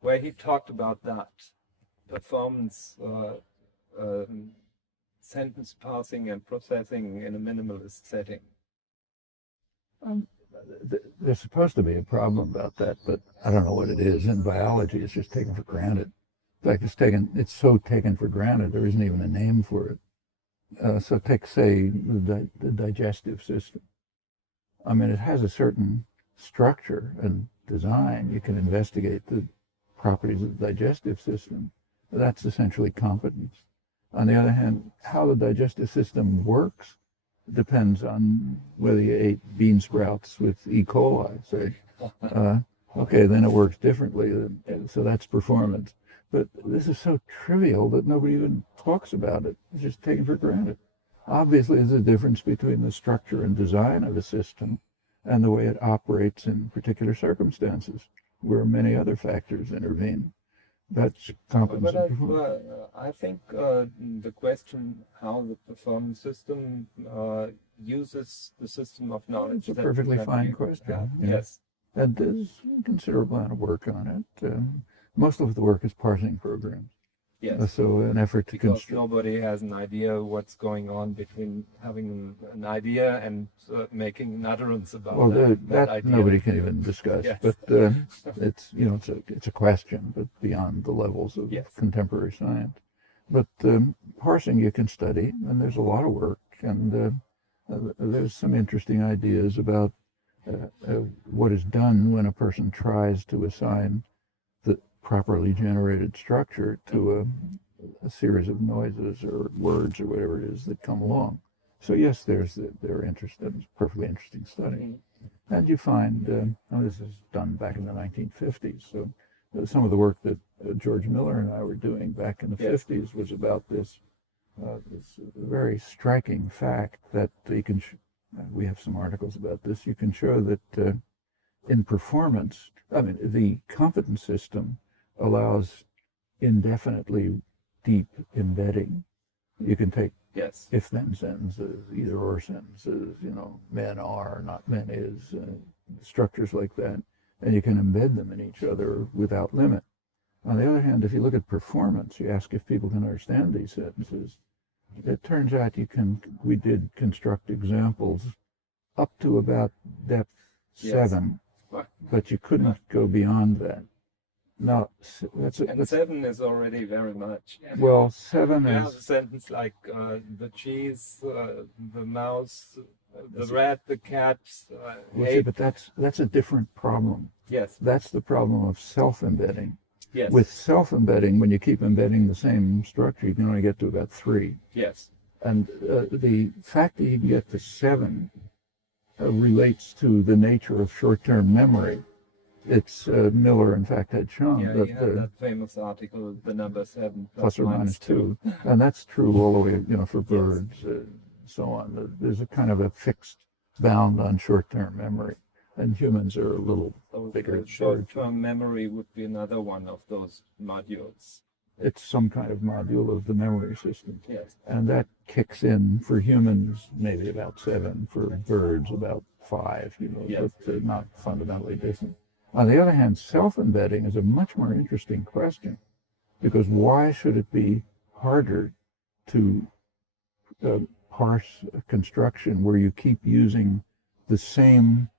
where he talked about that performance, sentence parsing and processing in a minimalist setting. There's supposed to be a problem about that, but I don't know what it is. In biology, it's just taken for granted. In fact, it's so taken for granted, there isn't even a name for it. So take, say, the digestive system. I mean, it has a certain structure and design. You can investigate the properties of the digestive system. That's essentially competence. On the other hand, how the digestive system works depends on whether you ate bean sprouts with E. coli, say. Okay, then it works differently. So that's performance. But this is so trivial that nobody even talks about it. It's just taken for granted. Obviously, there's a difference between the structure and design of a system and the way it operates in particular circumstances, where many other factors intervene. That's competence. But I think the question how the performance system uses the system of knowledge. It's a perfectly fine question. Yes. And there's a considerable amount of work on it. Most of the work is parsing programs. Yes. So an effort to because construct. nobody has an idea what's going on between having an idea and making an utterance about that idea. Nobody can even discuss. Yes. But it's it's a question, but beyond the levels of contemporary science. But parsing you can study, and there's a lot of work, and there's some interesting ideas about what is done when a person tries to assign the properly generated structure to a series of noises or words or whatever it is that come along. So yes, they're interested. It's a perfectly interesting study. And you find, this is done back in the 1950s, so some of the work that George Miller and I were doing back in the 50s was about this very striking fact that you can, we have some articles about this, you can show that in performance, I mean, the competence system allows indefinitely deep embedding. You can take if-then sentences, either-or sentences, men are, not men is, structures like that, and you can embed them in each other without limit. On the other hand, if you look at performance, you ask if people can understand these sentences. It turns out we did construct examples up to about depth 7, but you couldn't go beyond that. Now, that's 7 is already very much. Well, 7 you have is a sentence like the cheese, the mouse, the rat, the cat. well, see, but that's a different problem. Yes. That's the problem of self-embedding. Yes. With self-embedding, when you keep embedding the same structure, you can only get to about 3. Yes. And the fact that you can get to 7 relates to the nature of short-term memory. It's Miller, in fact, had shown that he had that famous article, the number 7 plus or minus 2, and that's true all the way, for birds, so on. There's a kind of a fixed bound on short-term memory, and humans are a little bigger. Short-term memory would be another one of those modules. It's some kind of module of the memory system, yes, and that kicks in for humans maybe about 7, for birds about 5, but not fundamentally different. On the other hand, self-embedding is a much more interesting question, because why should it be harder to parse a construction where you keep using the same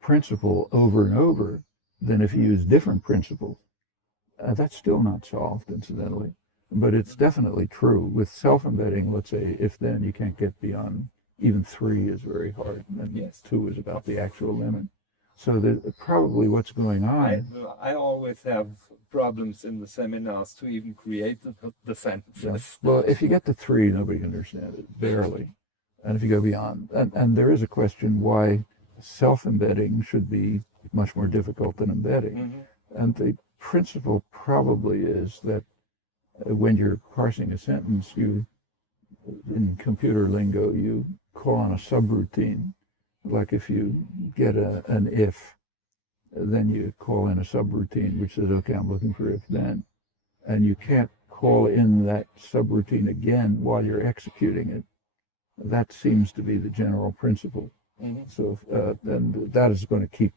principle over and over than if you use different principles? That's still not solved, incidentally, but it's definitely true. With self-embedding, let's say, if-then, you can't get beyond even 3 is very hard, and yes, 2 is about the actual limit. So probably what's going on. I always have problems in the seminars to even create the sentences. Yeah. Well, if you get to 3, nobody can understand it, barely. And if you go beyond, and there is a question why self-embedding should be much more difficult than embedding. Mm-hmm. And the principle probably is that when you're parsing a sentence, you, in computer lingo, you call on a subroutine. Like if you get an if, then you call in a subroutine which says, okay, I'm looking for if then. And you can't call in that subroutine again while you're executing it. That seems to be the general principle. Mm-hmm. So, and that is going to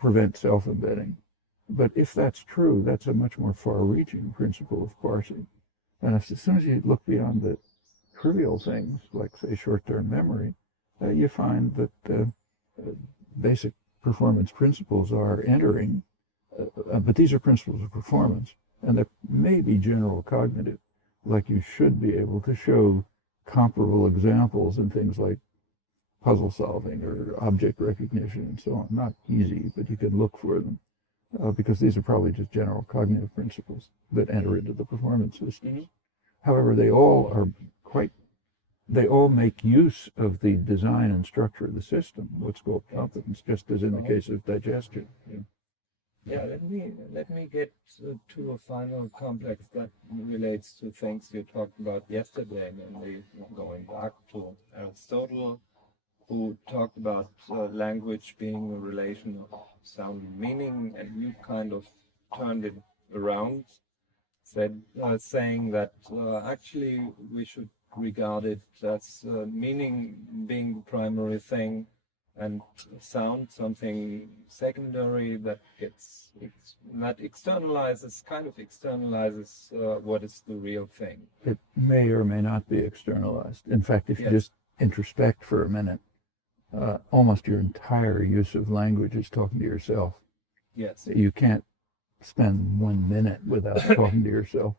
prevent self-embedding. But if that's true, that's a much more far-reaching principle of parsing. And as soon as you look beyond the trivial things, like, say, short-term memory, you find that basic performance principles are entering, but these are principles of performance, and there may be general cognitive, like you should be able to show comparable examples in things like puzzle solving or object recognition and so on. Not easy, but you can look for them. Because these are probably just general cognitive principles that enter into the performance systems. Mm-hmm. However, they all make use of the design and structure of the system, what's called competence, just as in the case of digestion. Yeah, let me get to a final complex that relates to things you talked about yesterday, namely going back to Aristotle, who talked about language being a relation of sound and meaning, and you kind of turned it around, saying that actually we should regard it as meaning being the primary thing, and sound something secondary that externalizes what is the real thing. It may or may not be externalized. In fact, if you just introspect for a minute, almost your entire use of language is talking to yourself. Yes. You can't spend 1 minute without talking to yourself.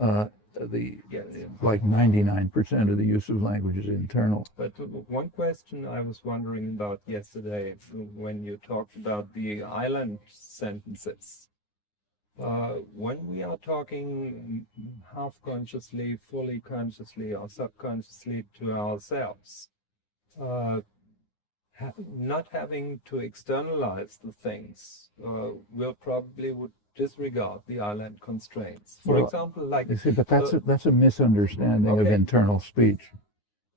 Like 99% of the use of language is internal. But one question I was wondering about yesterday, when you talked about the island sentences, when we are talking half consciously, fully consciously, or subconsciously to ourselves, not having to externalize the things, we'll probably would disregard the island constraints. For example, like... You see, but that's a misunderstanding of internal speech.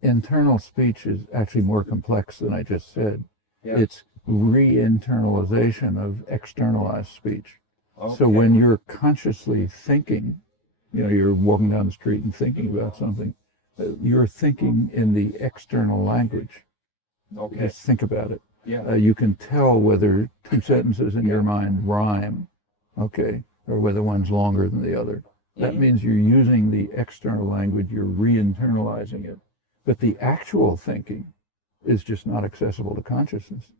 Internal speech is actually more complex than I just said. Yeah. It's re-internalization of externalized speech. Okay. So when you're consciously thinking, you're walking down the street and thinking about something, you're thinking in the external language. Okay. Just think about it. Yeah. You can tell whether 2 sentences in your mind rhyme, okay, or whether one's longer than the other. That means you're using the external language, you're re-internalizing it. But the actual thinking is just not accessible to consciousness.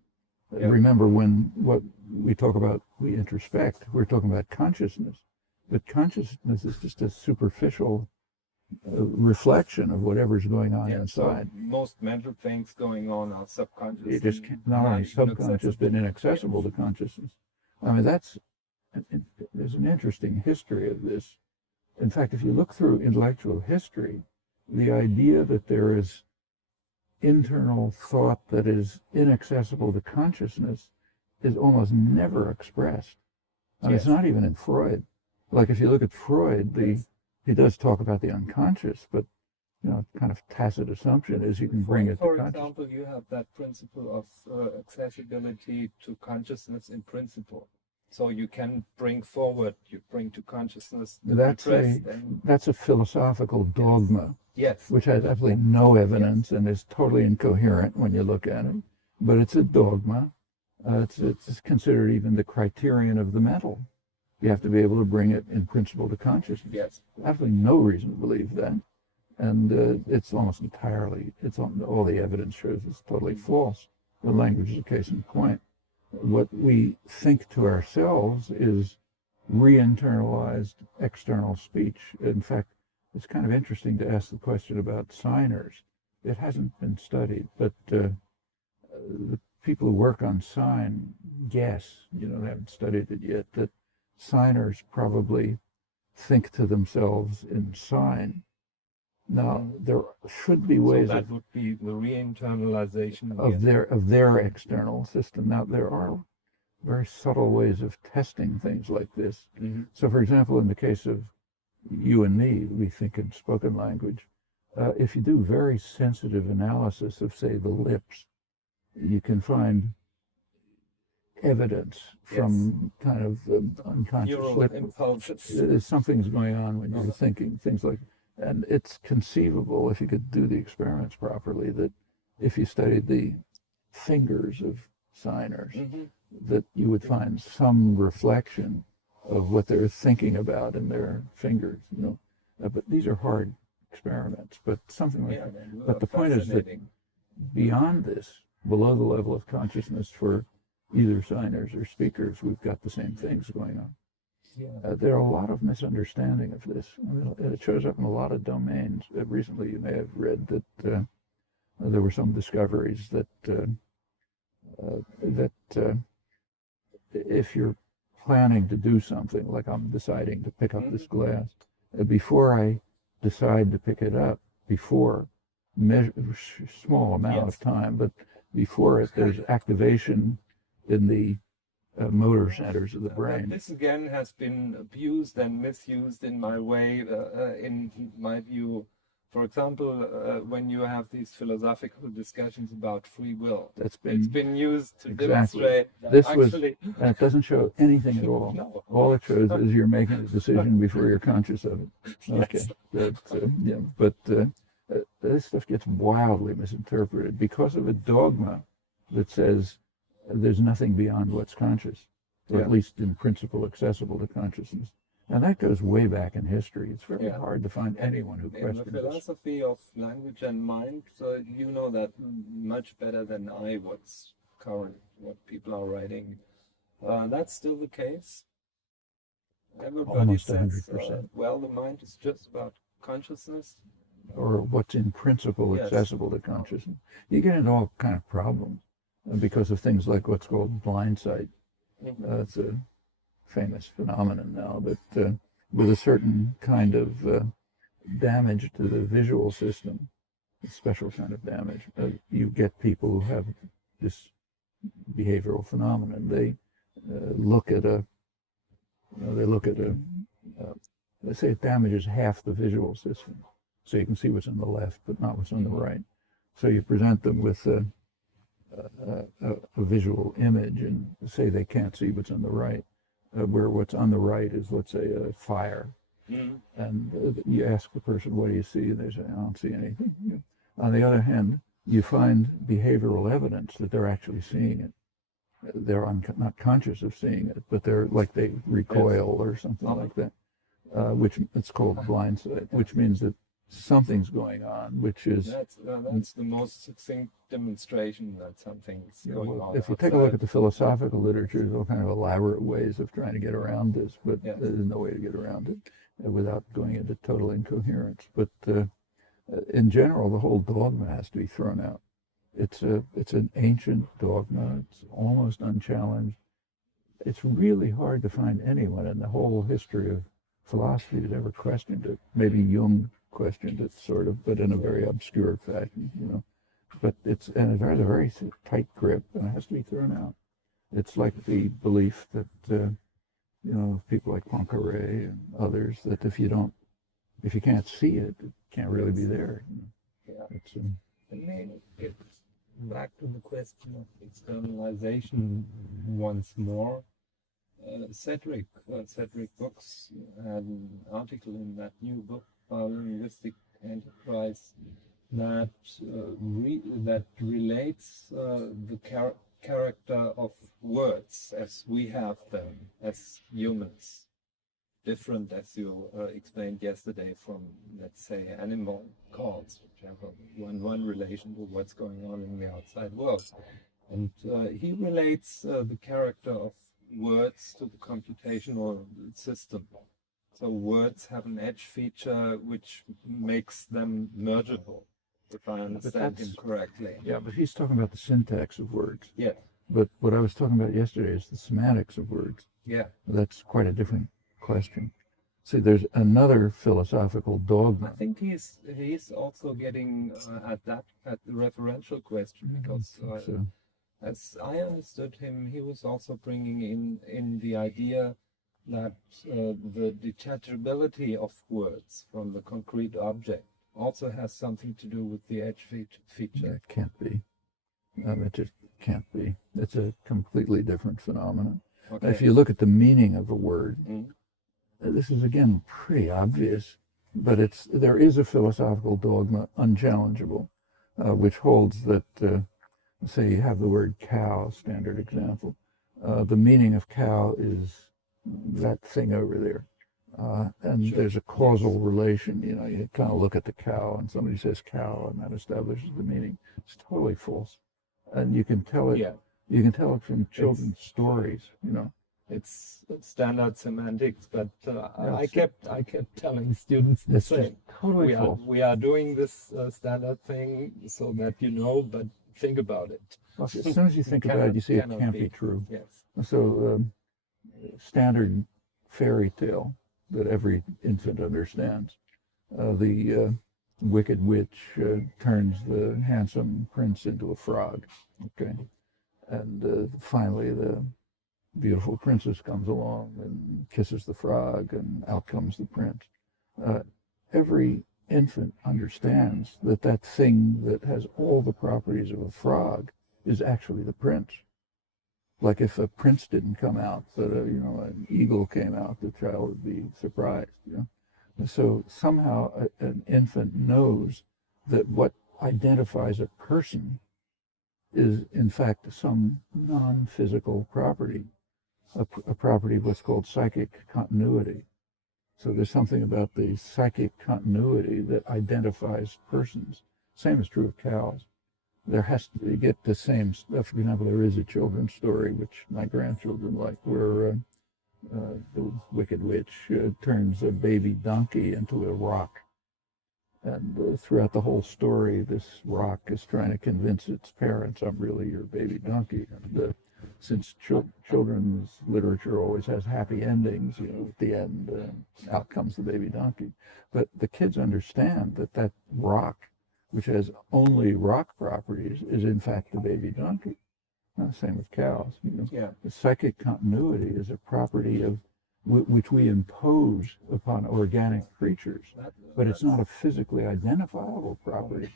Yep. Remember, what we talk about, we introspect, we're talking about consciousness. But consciousness is just a superficial reflection of whatever's going on inside. So most mental things going on are subconscious. You just can't, not only subconscious, but inaccessible to consciousness. I mean, there's an interesting history of this. In fact, if you look through intellectual history, the idea that there is internal thought that is inaccessible to consciousness is almost never expressed. I mean, it's not even in Freud. Like if you look at Freud, he does talk about the unconscious, but kind of tacit assumption is you can bring it to consciousness. For example, you have that principle of accessibility to consciousness in principle. So you can bring to consciousness the that's a philosophical dogma, which has absolutely no evidence and is totally incoherent when you look at it. But it's a dogma. It's considered even the criterion of the mental. You have to be able to bring it in principle to consciousness. Yes. Absolutely no reason to believe that. And it's almost entirely, all the evidence shows it's totally false. The language is a case in point. What we think to ourselves is re-internalized external speech. In fact, it's kind of interesting to ask the question about signers, it hasn't been studied, but the people who work on sign guess, they haven't studied it yet, that signers probably think to themselves in sign. Now, there should be ways So that would be the re-internalization of their external system. Now, there are very subtle ways of testing things like this. Mm-hmm. So, for example, in the case of you and me, we think in spoken language. If you do very sensitive analysis of, say, the lips, you can find evidence from kind of unconscious neural lip. impulses. Something's going on when you're thinking, things like. And it's conceivable, if you could do the experiments properly, that if you studied the fingers of signers, that you would find some reflection of what they're thinking about in their fingers. But these are hard experiments. But something like that. But the point is that beyond this, below the level of consciousness for either signers or speakers, we've got the same things going on. There are a lot of misunderstanding of this. It shows up in a lot of domains. Recently, you may have read that there were some discoveries that if you're planning to do something, like I'm deciding to pick up this glass, before I decide to pick it up, before small amount of time, but before it, there's activation in the motor centers of the brain. This again has been abused and misused in my way, in my view. For example, when you have these philosophical discussions about free will, it's been used to demonstrate that that doesn't show anything at all. No. All it shows is you're making a decision before you're conscious of it. Okay, but this stuff gets wildly misinterpreted because of a dogma that says there's nothing beyond what's conscious, or at least in principle accessible to consciousness. And that goes way back in history. It's very hard to find anyone who questions in the philosophy of language and mind, so you know that much better than I what's current, what people are writing. That's still the case. Everybody Almost says, 100%. well, the mind is just about consciousness. Or what's in principle accessible to consciousness. You get into all kind of problems because of things like what's called blind sight. It's a famous phenomenon now, but with a certain kind of damage to the visual system, a special kind of damage, you get people who have this behavioral phenomenon. They look at let's say it damages half the visual system, so you can see what's on the left but not what's on the right. So you present them with a visual image and say they can't see what's on the right, where what's on the right is, let's say, a fire. And you ask the person, what do you see? And they say, I don't see anything. On the other hand, you find behavioral evidence that they're actually seeing it. They're not conscious of seeing it, but they're like they recoil or something like that, which it's called blind sight, which means that something's going on, which is... That's the most succinct demonstration that something's going on. If you take a look at the philosophical literature, there's all kind of elaborate ways of trying to get around this, but there's no way to get around it without going into total incoherence. But in general, the whole dogma has to be thrown out. It's an ancient dogma. It's almost unchallenged. It's really hard to find anyone in the whole history of philosophy that ever questioned it. Maybe Jung questioned it, sort of, but in a very obscure fashion, But it has a very tight grip, and it has to be thrown out. It's like the belief that, people like Poincaré and others, that if you can't see it, it can't really be there. Get back to the question of externalization once more. Cedric Brooks had an article in that new book, Linguistic Enterprise, that relates the character of words as we have them as humans, different, as you explained yesterday, from, let's say, animal calls, which have a one-one relation to what's going on in the outside world. And he relates the character of words to the computational system. So words have an edge feature which makes them mergeable. if I understand him correctly. Yeah, but he's talking about the syntax of words. Yeah. But what I was talking about yesterday is the semantics of words. Yeah. That's quite a different question. See, there's another philosophical dogma. I think he's also getting at the referential question, because So, as I understood him, he was also bringing in the idea that the detachability of words from the concrete object also has something to do with the edge feature. it can't be. It just can't be. It's a completely different phenomenon. Okay. If you look at the meaning of a word, this is again pretty obvious, but there is a philosophical dogma, unchallengeable, which holds that, say you have the word cow, standard example, the meaning of cow is that thing over there. And there's a causal relation, you kind of look at the cow and somebody says cow and that establishes the meaning. It's totally false. And you can tell it, you can tell it from children's stories, It's standard semantics, but I kept telling students the same. Totally false. We are doing this standard thing so that you know, but think about it. Well, as soon as you think about it, you see it can't be true. Yes. So, standard fairy tale that every infant understands. The wicked witch turns the handsome prince into a frog. Okay, and finally the beautiful princess comes along and kisses the frog, and out comes the prince. Every infant understands that that thing that has all the properties of a frog is actually the prince. Like if a prince didn't come out, but an eagle came out, the child would be surprised. And so somehow an infant knows that what identifies a person is in fact some non-physical property, a property of what's called psychic continuity. So there's something about the psychic continuity that identifies persons. Same is true of cows. There has to be, get the same stuff. For example, there is a children's story, which my grandchildren like, where the wicked witch turns a baby donkey into a rock. And throughout the whole story, this rock is trying to convince its parents, I'm really your baby donkey. And since children's literature always has happy endings, at the end, out comes the baby donkey. But the kids understand that that rock, which has only rock properties, is in fact the baby donkey. Same with cows. The psychic continuity is a property of which we impose upon organic creatures, but it's not a physically identifiable property,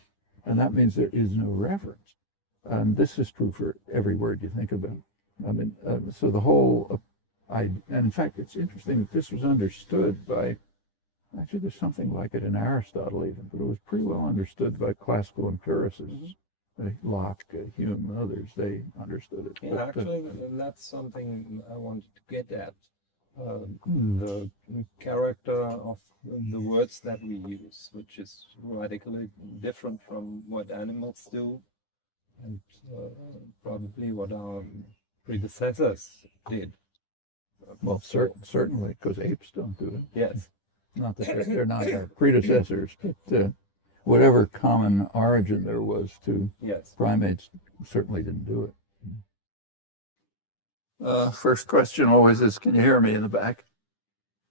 and that means there is no reference. And this is true for every word you think about. I mean, so the whole, and in fact, it's interesting that this was understood by. Actually, there's something like it in Aristotle even, but it was pretty well understood by classical empiricists. Locke, Hume, and others, they understood it. Yeah, actually, that's something I wanted to get at. The character of the words that we use, which is radically different from what animals do, and probably what our predecessors did. Well, certainly, because apes don't do it. Yes. Not that they're not our predecessors, but whatever common origin there was to primates certainly didn't do it. First question always is, can you hear me in the back?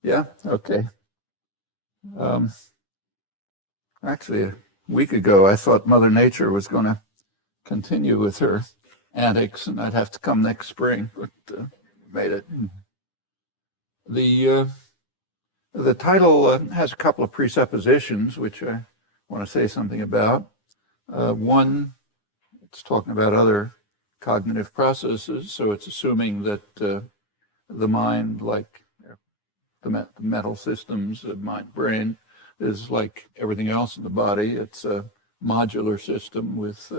Yeah? Okay. Actually, a week ago, I thought Mother Nature was going to continue with her antics, and I'd have to come next spring, but made it. The title has a couple of presuppositions, which I want to say something about. One, it's talking about other cognitive processes, so it's assuming that the mind, like the mental systems of mind, brain, is like everything else in the body. It's a modular system with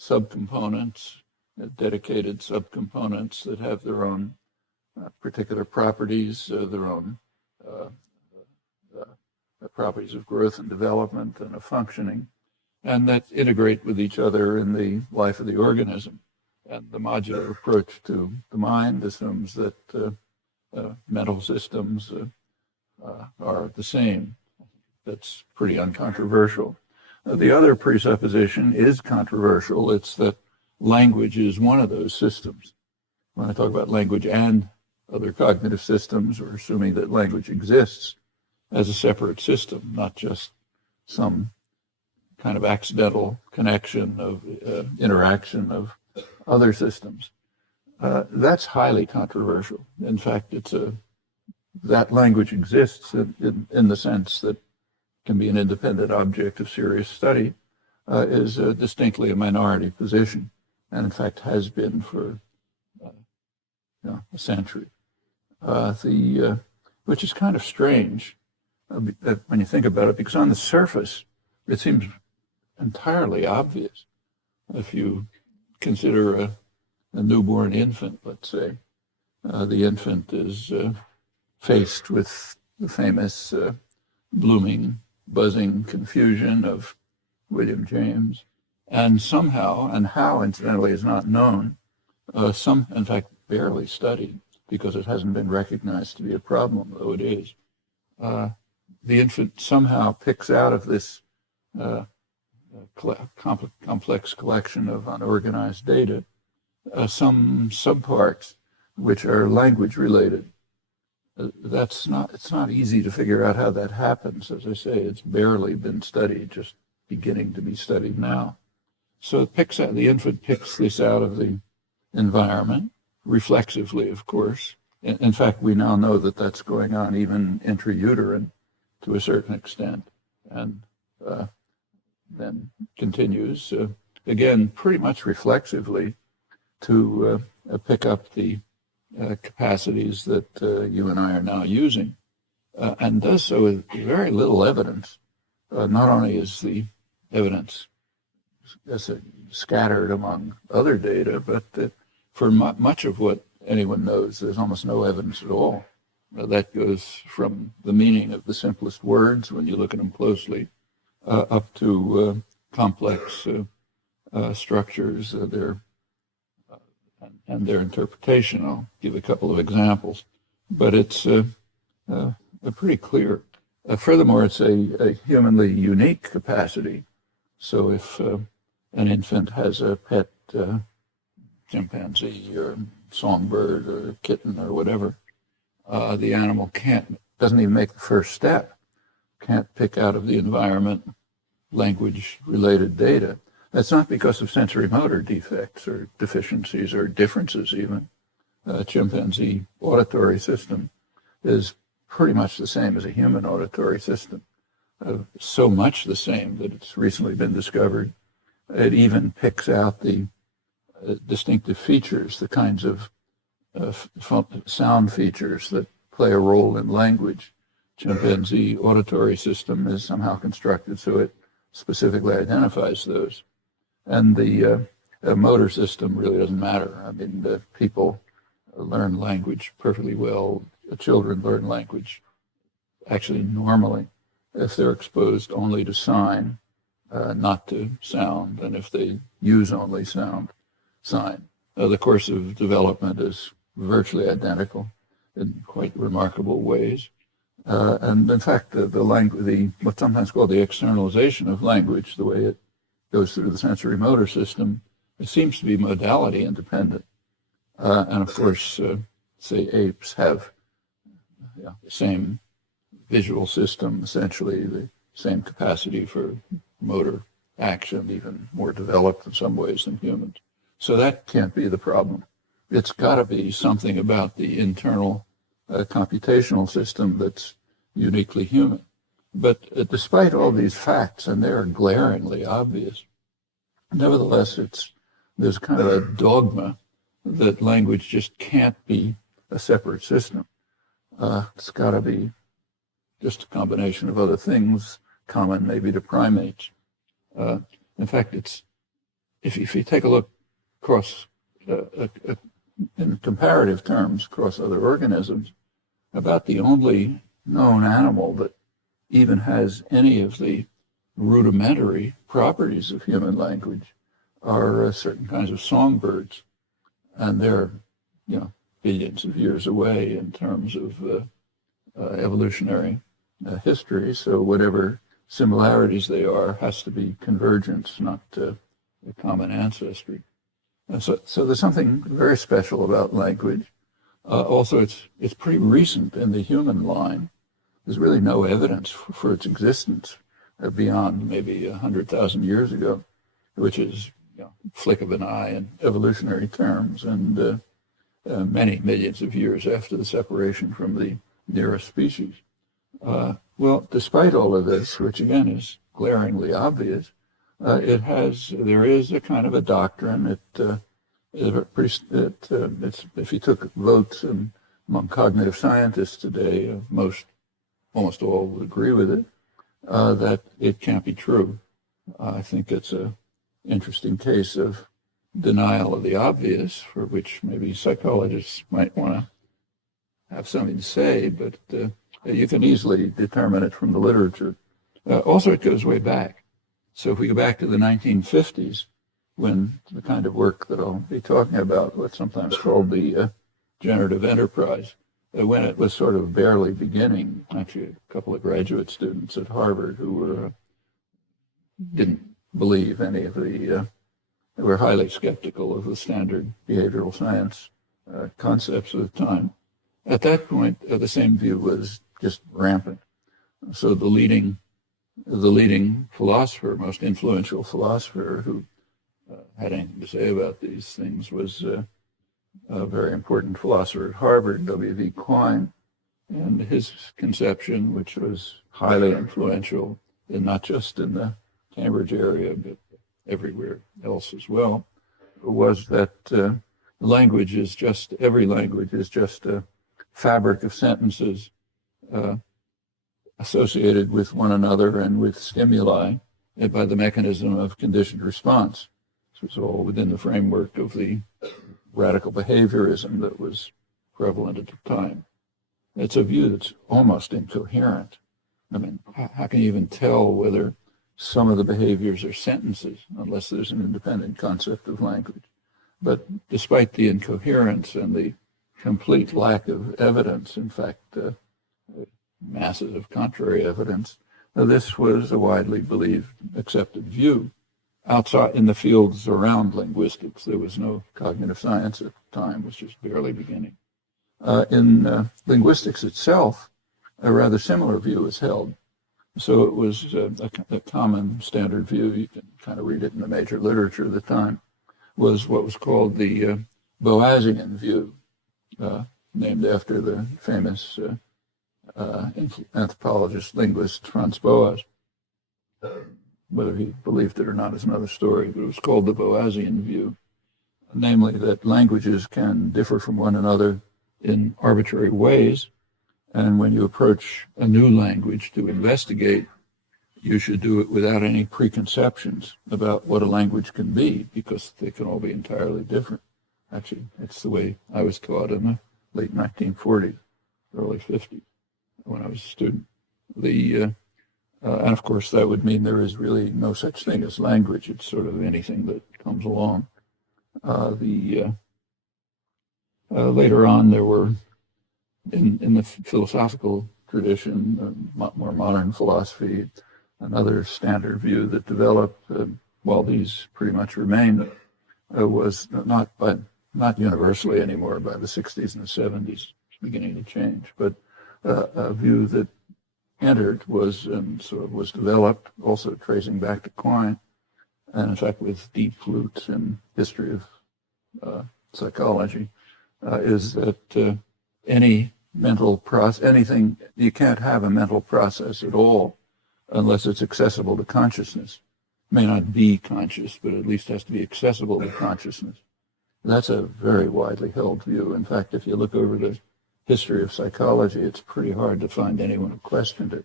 subcomponents, dedicated subcomponents that have their own particular properties, their own properties of growth and development and of functioning, and that integrate with each other in the life of the organism. And the modular approach to the mind assumes that mental systems are the same. That's pretty uncontroversial. The other presupposition is controversial. It's that language is one of those systems. When I talk about language and other cognitive systems, we're assuming that language exists as a separate system, not just some kind of accidental connection of interaction of other systems. That's highly controversial. In fact, that language exists in the sense that can be an independent object of serious study, is distinctly a minority position, and in fact has been for a century. Which is kind of strange when you think about it, because on the surface, it seems entirely obvious. If you consider a newborn infant, let's say, the infant is faced with the famous blooming, buzzing confusion of William James, and somehow, and how incidentally is not known, in fact, barely studied, because it hasn't been recognized to be a problem, though it is. The infant somehow picks out of this complex collection of unorganized data some subparts which are language related. It's not easy to figure out how that happens. As I say, it's barely been studied, just beginning to be studied now. So the infant picks this out of the environment, reflexively, of course. In fact, we now know that that's going on even intrauterine to a certain extent, and then continues, again, pretty much reflexively to pick up the capacities that you and I are now using, and does so with very little evidence. Not only is the evidence scattered among other data, but for much of what anyone knows, there's almost no evidence at all. That goes from the meaning of the simplest words, when you look at them closely, up to complex structures, and their interpretation. I'll give a couple of examples, but it's pretty clear. Furthermore, it's a humanly unique capacity. So if an infant has a pet chimpanzee or songbird or kitten or whatever, the animal doesn't even make the first step, can't pick out of the environment language-related data. That's not because of sensory motor defects or deficiencies or differences even. Chimpanzee auditory system is pretty much the same as a human auditory system. So much the same that it's recently been discovered. It even picks out the distinctive features, the kinds of sound features that play a role in language. Chimpanzee auditory system is somehow constructed so it specifically identifies those. And the motor system really doesn't matter. I mean, the people learn language perfectly well. Children learn language actually normally if they're exposed only to sign, not to sound, and if they use only sign. The course of development is virtually identical in quite remarkable ways. And in fact, what's sometimes called the externalization of language, the way it goes through the sensory motor system, it seems to be modality independent. And of course, say apes have the same visual system, essentially the same capacity for motor action, even more developed in some ways than humans. So that can't be the problem. It's got to be something about the internal computational system that's uniquely human. But despite all these facts, and they are glaringly obvious, nevertheless, there's kind of a dogma that language just can't be a separate system. It's got to be just a combination of other things, common maybe to primates. In fact, if you take a look across, in comparative terms, across other organisms, about the only known animal that even has any of the rudimentary properties of human language are certain kinds of songbirds. And they're, billions of years away in terms of evolutionary history. So whatever similarities they are has to be convergence, not a common ancestry. So there's something very special about language. Also, it's pretty recent in the human line. There's really no evidence for its existence beyond maybe 100,000 years ago, which is flick of an eye in evolutionary terms, and many millions of years after the separation from the nearest species. Well, despite all of this, which again is glaringly obvious, there is a kind of a doctrine. If you took votes among cognitive scientists today, almost all would agree with it, that it can't be true. I think it's an interesting case of denial of the obvious, for which maybe psychologists might want to have something to say, but you can easily determine it from the literature. Also, it goes way back. So if we go back to the 1950s, when the kind of work that I'll be talking about, what's sometimes called the generative enterprise, when it was sort of barely beginning, actually a couple of graduate students at Harvard who didn't believe any of the, were highly skeptical of the standard behavioral science concepts of the time. At that point, the same view was just rampant. So the leading philosopher, most influential philosopher who had anything to say about these things was a very important philosopher at Harvard, W.V. Quine, and his conception, which was highly influential, and not just in the Cambridge area, but everywhere else as well, was that every language is just a fabric of sentences associated with one another and with stimuli by the mechanism of conditioned response. This was all within the framework of the radical behaviorism that was prevalent at the time. It's a view that's almost incoherent. I mean, how can you even tell whether some of the behaviors are sentences unless there's an independent concept of language? But despite the incoherence and the complete lack of evidence, in fact, masses of contrary evidence, this was a widely believed, accepted view. Outside in the fields around linguistics, there was no cognitive science at the time, it was just barely beginning. In linguistics itself, a rather similar view was held. So it was a common standard view, you can kind of read it in the major literature at the time, was what was called the Boasian view, named after the famous anthropologist, linguist Franz Boas. Whether he believed it or not is another story, but it was called the Boasian view, namely that languages can differ from one another in arbitrary ways, and when you approach a new language to investigate, you should do it without any preconceptions about what a language can be, because they can all be entirely different. Actually, it's the way I was taught in the late 1940s, early 50s, when I was a student. And of course, that would mean there is really no such thing as language. It's sort of anything that comes along. Later on, there were, in the philosophical tradition, more modern philosophy, another standard view that developed while these pretty much remained was not universally anymore by the 60s and the 70s, beginning to change, but a view that entered was developed, also tracing back to Quine, and in fact with deep roots in history of psychology, is that any mental process, anything, you can't have a mental process at all unless it's accessible to consciousness. It may not be conscious, but at least has to be accessible to consciousness. That's a very widely held view. In fact, if you look over the history of psychology, it's pretty hard to find anyone who questioned it.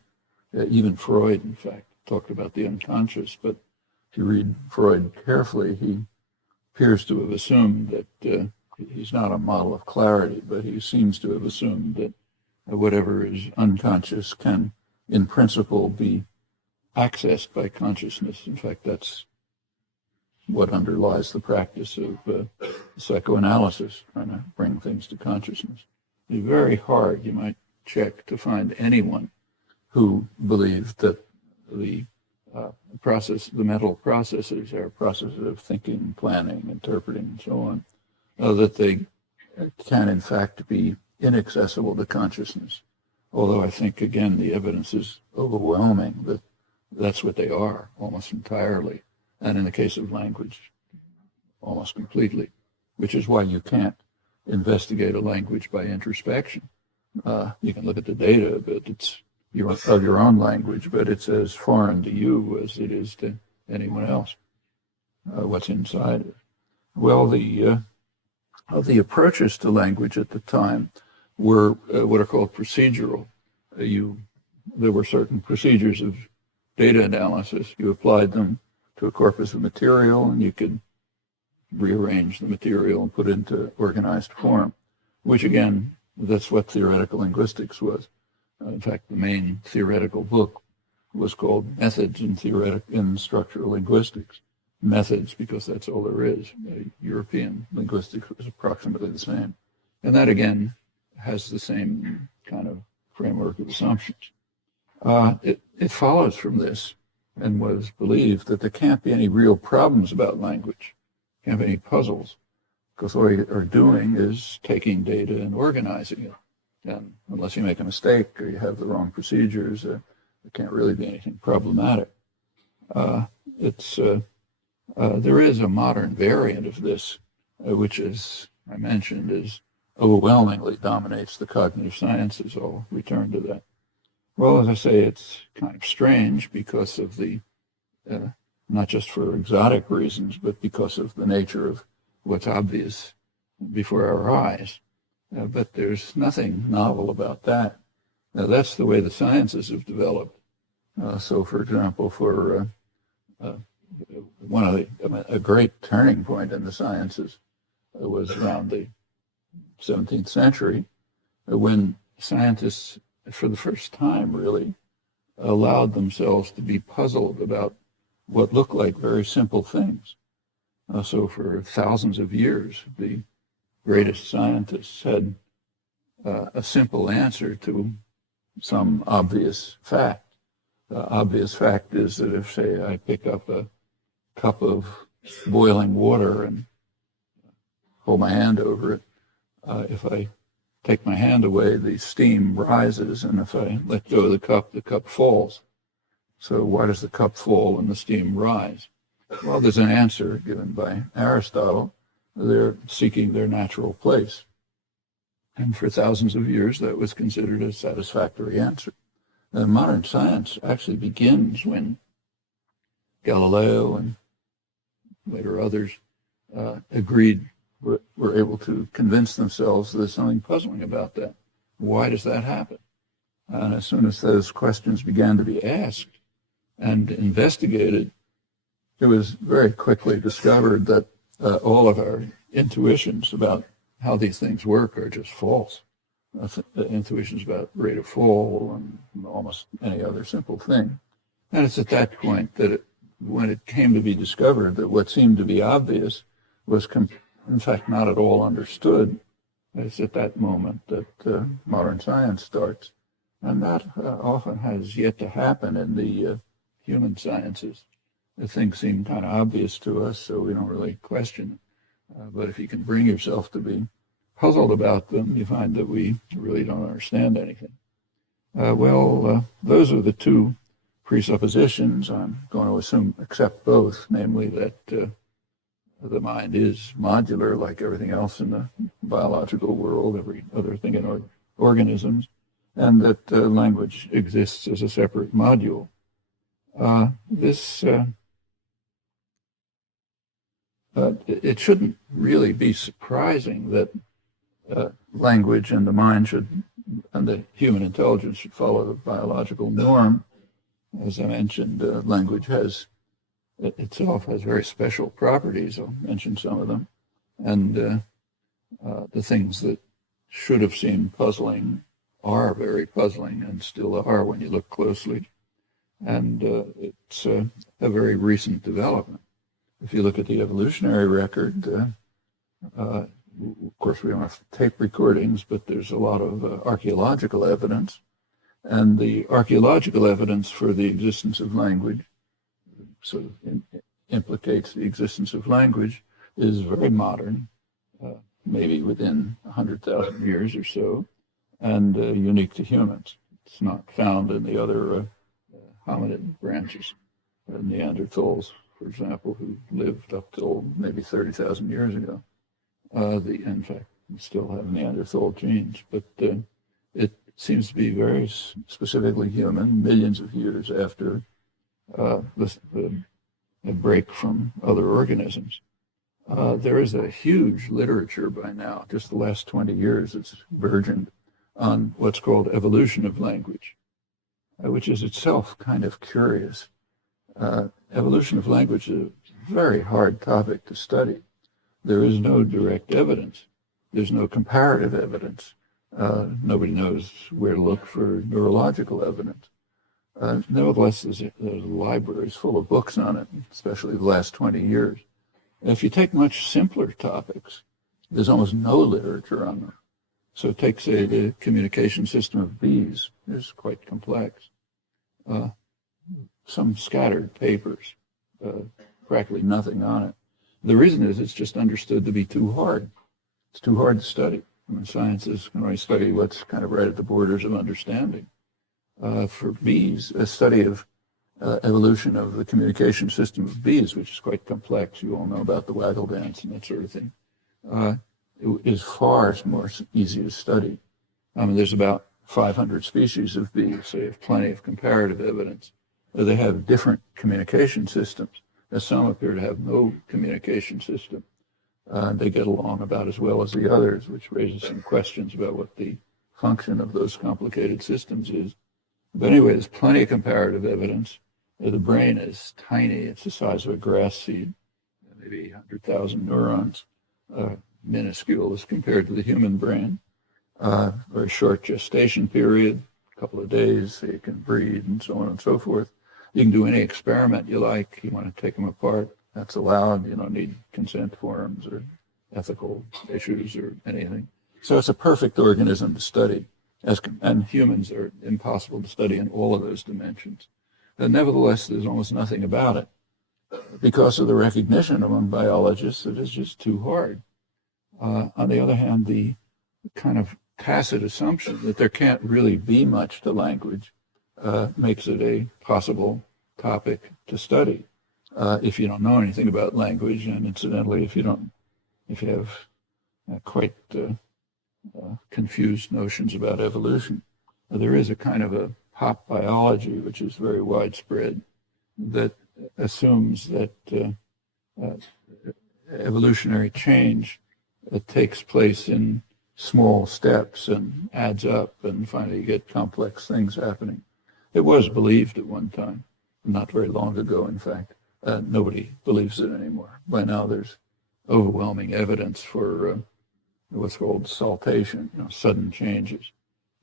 Even Freud, in fact, talked about the unconscious, but if you read Freud carefully, he appears to have assumed that he's not a model of clarity, but he seems to have assumed that whatever is unconscious can, in principle, be accessed by consciousness. In fact, that's what underlies the practice of psychoanalysis, trying to bring things to consciousness. It's very hard, you might check, to find anyone who believed that the the mental processes, our processes of thinking, planning, interpreting, and so on, that they can in fact be inaccessible to consciousness. Although I think, again, the evidence is overwhelming that that's what they are almost entirely. And in the case of language, almost completely, which is why you can't investigate a language by introspection. You can look at the data, but it's of your own language, but it's as foreign to you as it is to anyone else, what's inside it. Well, the approaches to language at the time were what are called procedural. There were certain procedures of data analysis. You applied them to a corpus of material, and you could rearrange the material and put it into organized form, which again, that's what theoretical linguistics was. In fact, the main theoretical book was called Methods in Structural Linguistics. Methods, because that's all there is. European linguistics was approximately the same. And that, again, has the same kind of framework of assumptions. It follows from this, and was believed, that there can't be any real problems about language, can't be any puzzles, because all you are doing is taking data and organizing it. And unless you make a mistake or you have the wrong procedures, there can't really be anything problematic. There is a modern variant of this, which, as I mentioned, overwhelmingly dominates the cognitive sciences. I'll return to that. Well, as I say, it's kind of strange because of not just for exotic reasons, but because of the nature of what's obvious before our eyes. But there's nothing novel about that. Now, that's the way the sciences have developed. So, for example, for a great turning point in the sciences was around the 17th century, when scientists, for the first time, really allowed themselves to be puzzled about what looked like very simple things. So for thousands of years, the greatest scientists had a simple answer to some obvious fact. The obvious fact is that if, say, I pick up a cup of boiling water and hold my hand over it, if I take my hand away, the steam rises, and if I let go of the cup falls. So why does the cup fall and the steam rise? Well, there's an answer given by Aristotle. They're seeking their natural place. And for thousands of years, that was considered a satisfactory answer. Now, modern science actually begins when Galileo and later others were able to convince themselves there's something puzzling about that. Why does that happen? And as soon as those questions began to be asked and investigated, it was very quickly discovered that all of our intuitions about how these things work are just false. Intuitions about rate of fall and almost any other simple thing. And it's at that point that when it came to be discovered that what seemed to be obvious was in fact not at all understood, it's at that moment that modern science starts. And that often has yet to happen in the human sciences. The things seem kind of obvious to us, so we don't really question it. But if you can bring yourself to be puzzled about them, you find that we really don't understand anything. Those are the two presuppositions. I'm going to accept both, namely that the mind is modular like everything else in the biological world, every other thing in organisms, and that language exists as a separate module. It shouldn't really be surprising that language and the mind and the human intelligence should follow the biological norm. As I mentioned, language itself has very special properties. I'll mention some of them. And the things that should have seemed puzzling are very puzzling and still are when you look closely. And it's a very recent development. If you look at the evolutionary record, of course we don't have tape recordings, but there's a lot of archaeological evidence And the archaeological evidence for the existence of language, sort of implicates the existence of language, is very modern, maybe within 100,000 years or so, and unique to humans. It's not found in the other hominid branches, Neanderthals, for example, who lived up till maybe 30,000 years ago. In fact, we still have Neanderthal genes, but it seems to be very specifically human, millions of years after the break from other organisms. There is a huge literature by now, just the last 20 years, it's burgeoned on what's called evolution of language, which is itself kind of curious. Evolution of language is a very hard topic to study. There is no direct evidence. There's no comparative evidence. Nobody knows where to look for neurological evidence. Nevertheless, there's libraries full of books on it, especially the last 20 years. If you take much simpler topics, there's almost no literature on them. So take, say, the communication system of bees. It's quite complex. Some scattered papers, practically nothing on it. The reason is it's just understood to be too hard. It's too hard to study. I mean, scientists can only study what's kind of right at the borders of understanding. For bees, a study of evolution of the communication system of bees, which is quite complex. You all know about the waggle dance and that sort of thing. It is far more easy to study. I mean, there's about 500 species of bees, so you have plenty of comparative evidence. They have different communication systems. Some appear to have no communication system. They get along about as well as the others, which raises some questions about what the function of those complicated systems is. But anyway, there's plenty of comparative evidence. The brain is tiny. It's the size of a grass seed, maybe 100,000 neurons, minuscule as compared to the human brain. Very short gestation period, a couple of days, so you can breed and so on and so forth. You can do any experiment you like. You want to take them apart, that's allowed. You don't need consent forms or ethical issues or anything. So it's a perfect organism to study, and humans are impossible to study in all of those dimensions. And nevertheless, there's almost nothing about it because of the recognition among biologists that it's just too hard. On the other hand, the kind of tacit assumption that there can't really be much to language makes it a possible topic to study. If you don't know anything about language, and incidentally, if you have quite confused notions about evolution, there is a kind of a pop biology, which is very widespread, that assumes that evolutionary change takes place in small steps and adds up, and finally you get complex things happening. It was believed at one time, not very long ago, in fact. Nobody believes it anymore. By now there's overwhelming evidence for what's called saltation, sudden changes.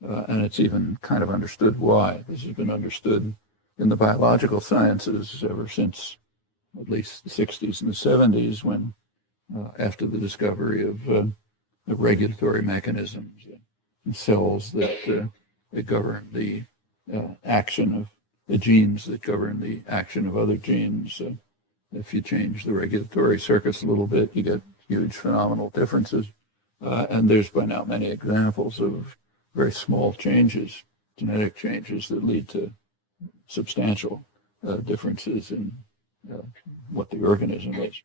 And it's even kind of understood why. This has been understood in the biological sciences ever since at least the 60s and the 70s, when after the discovery of the regulatory mechanisms in cells that govern the action of the genes that govern the action of other genes. If you change the regulatory circuits a little bit, you get huge phenomenal differences. And there's by now many examples of very small changes, genetic changes that lead to substantial differences in what the organism is.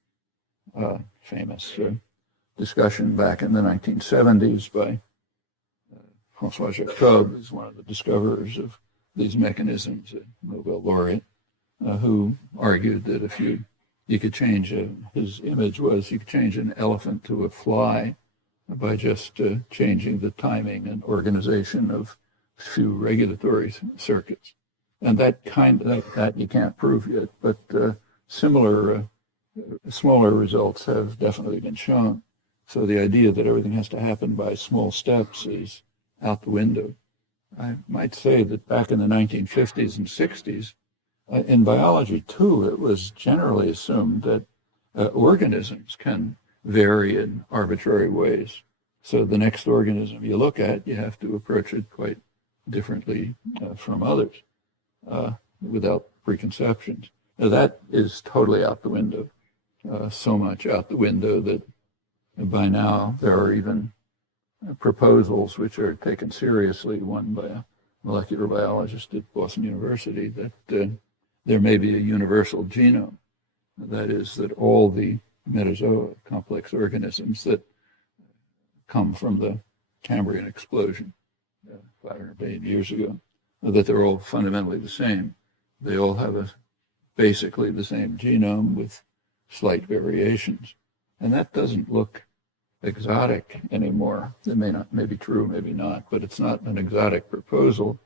Famous discussion back in the 1970s by François Jacob, who's one of the discoverers of these mechanisms, a Nobel laureate, who argued that if you could change, his image was you could change an elephant to a fly by just changing the timing and organization of a few regulatory circuits. And that you can't prove yet, but similar, smaller results have definitely been shown. So the idea that everything has to happen by small steps is out the window. I might say that back in the 1950s and 60s, in biology too, it was generally assumed that organisms can vary in arbitrary ways. So the next organism you look at, you have to approach it quite differently from others without preconceptions. Now, that is totally out the window, so much out the window that by now there are even proposals which are taken seriously, one by a molecular biologist at Boston University, that there may be a universal genome. That is, that all the metazoa, complex organisms that come from the Cambrian explosion 500 billion years ago, that they're all fundamentally the same. They all have basically the same genome with slight variations. And that doesn't look exotic anymore. It may be true, maybe not, but it's not an exotic proposal,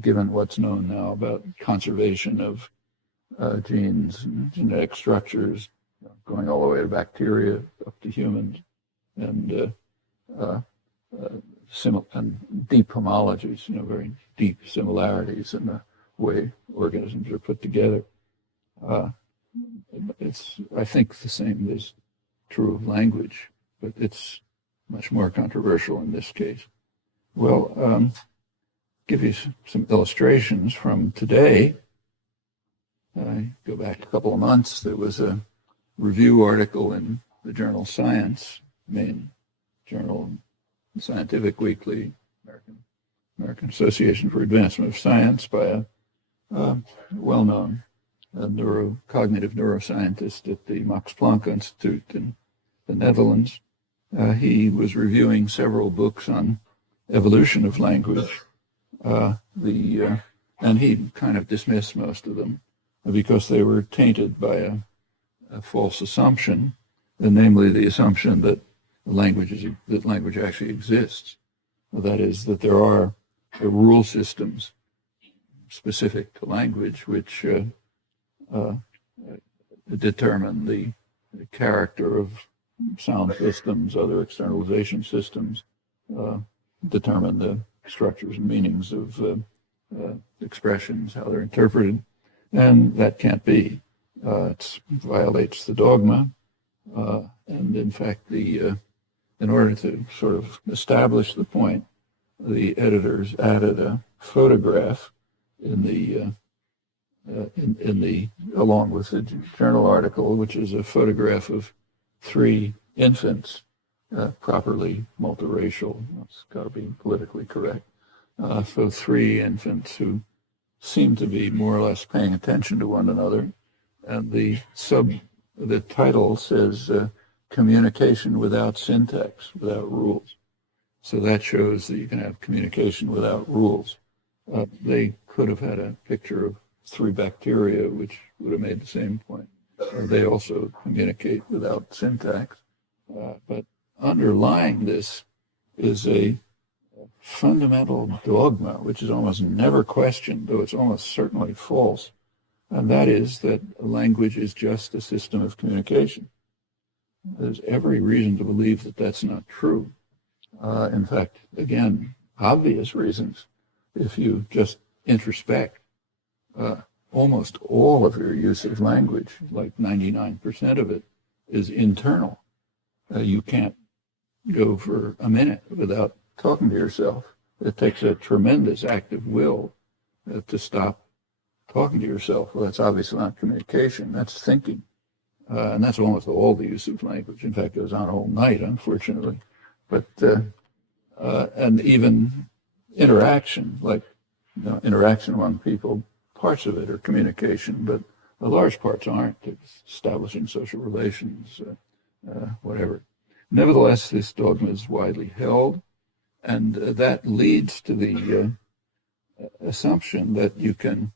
given what's known now about conservation of genes and genetic structures, going all the way to bacteria up to humans, and and deep homologies, very deep similarities in the way organisms are put together. I think the same is true of language, but it's much more controversial in this case. Well, give you some illustrations from today. I go back a couple of months. There was a review article in the journal Science, main journal, Scientific Weekly, American Association for Advancement of Science, by a well-known cognitive neuroscientist at the Max Planck Institute in the Netherlands. He was reviewing several books on evolution of language, and he kind of dismissed most of them because they were tainted by a false assumption, and namely the assumption that language actually exists. That is, that there are rule systems specific to language which determine the character of sound systems, other externalization systems, determine the structures and meanings of expressions, how they're interpreted, and that can't be. It violates the dogma, and in fact, in order to sort of establish the point, the editors added a photograph in the along with the journal article, which is a photograph of 3 infants, properly multiracial. It's got to be politically correct. So 3 infants who seem to be more or less paying attention to one another, and the title says communication without syntax, without rules. So that shows that you can have communication without rules. They could have had a picture of 3 bacteria, which would have made the same point. They also communicate without syntax. But underlying this is a fundamental dogma, which is almost never questioned, though it's almost certainly false, and that is that language is just a system of communication. There's every reason to believe that that's not true. In fact, again, obvious reasons. If you just introspect, almost all of your use of language, like 99% of it, is internal. You can't go for a minute without talking to yourself. It takes a tremendous act of will to stop talking to yourself. Well, that's obviously not communication, that's thinking. And that's almost all the use of language. In fact, it goes on all night, unfortunately. But, and even interaction, like interaction among people, parts of it are communication, but the large parts aren't. It's establishing social relations, whatever. Nevertheless, this dogma is widely held, and that leads to the assumption that you can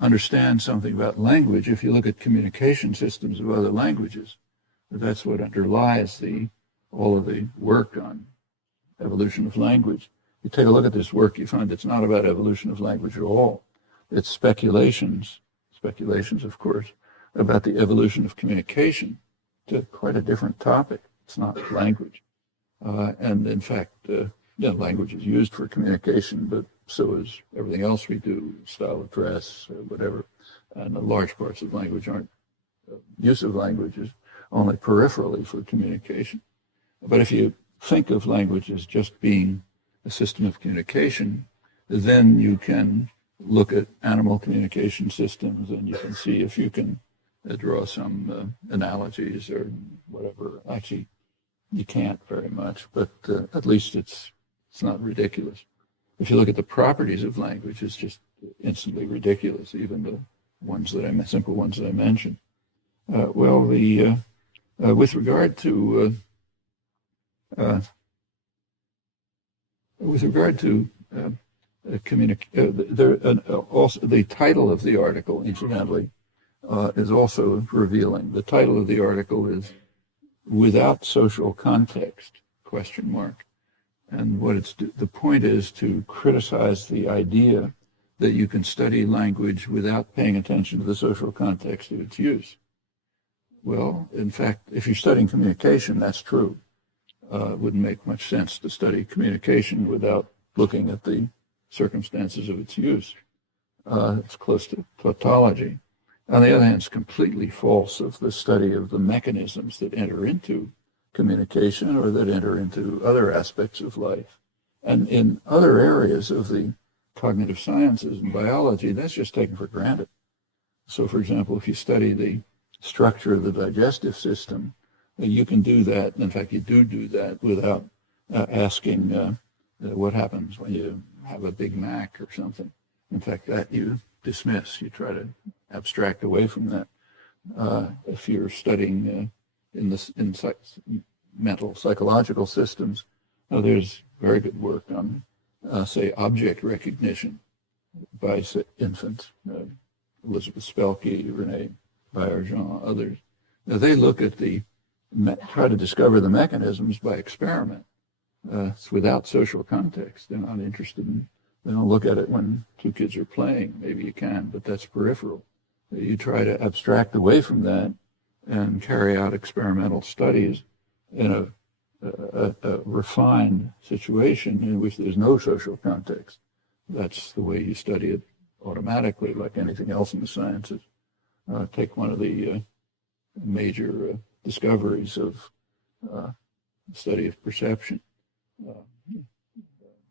understand something about language if you look at communication systems of other languages. That's what underlies all of the work on evolution of language. You take a look at this work, you find it's not about evolution of language at all. It's speculations, of course, about the evolution of communication to quite a different topic. It's not language. And in fact, language is used for communication, but so is everything else we do, style of dress, whatever. And the large parts of language aren't, use of language is only peripherally for communication. But if you think of language as just being a system of communication, then you can look at animal communication systems and you can see if you can draw some analogies or whatever. Actually, you can't very much, but at least it's not ridiculous. If you look at the properties of language, it's just instantly ridiculous, even the ones that simple ones that I mentioned. With regard to also the title of the article, incidentally, is also revealing. The title of the article is "Without Social Context?" ? And the point is to criticize the idea that you can study language without paying attention to the social context of its use. Well, in fact, if you're studying communication, that's true. It wouldn't make much sense to study communication without looking at the circumstances of its use. It's close to tautology. On the other hand, it's completely false of the study of the mechanisms that enter into communication or that enter into other aspects of life. And in other areas of the cognitive sciences and biology, that's just taken for granted. So, for example, if you study the structure of the digestive system, you can do that. In fact, you do that without asking what happens when you have a Big Mac or something. In fact, that you dismiss. You try to abstract away from that. If you're studying in mental psychological systems, there's very good work on, say, object recognition by infants. Elizabeth Spelke, René Baillargeon, others. Now, they look at try to discover the mechanisms by experiment. It's without social context. They're not interested in, they don't look at it when two kids are playing. Maybe you can, but that's peripheral. You try to abstract away from that and carry out experimental studies in a refined situation in which there's no social context. That's the way you study it automatically, like anything else in the sciences. Take one of the major discoveries of the study of perception.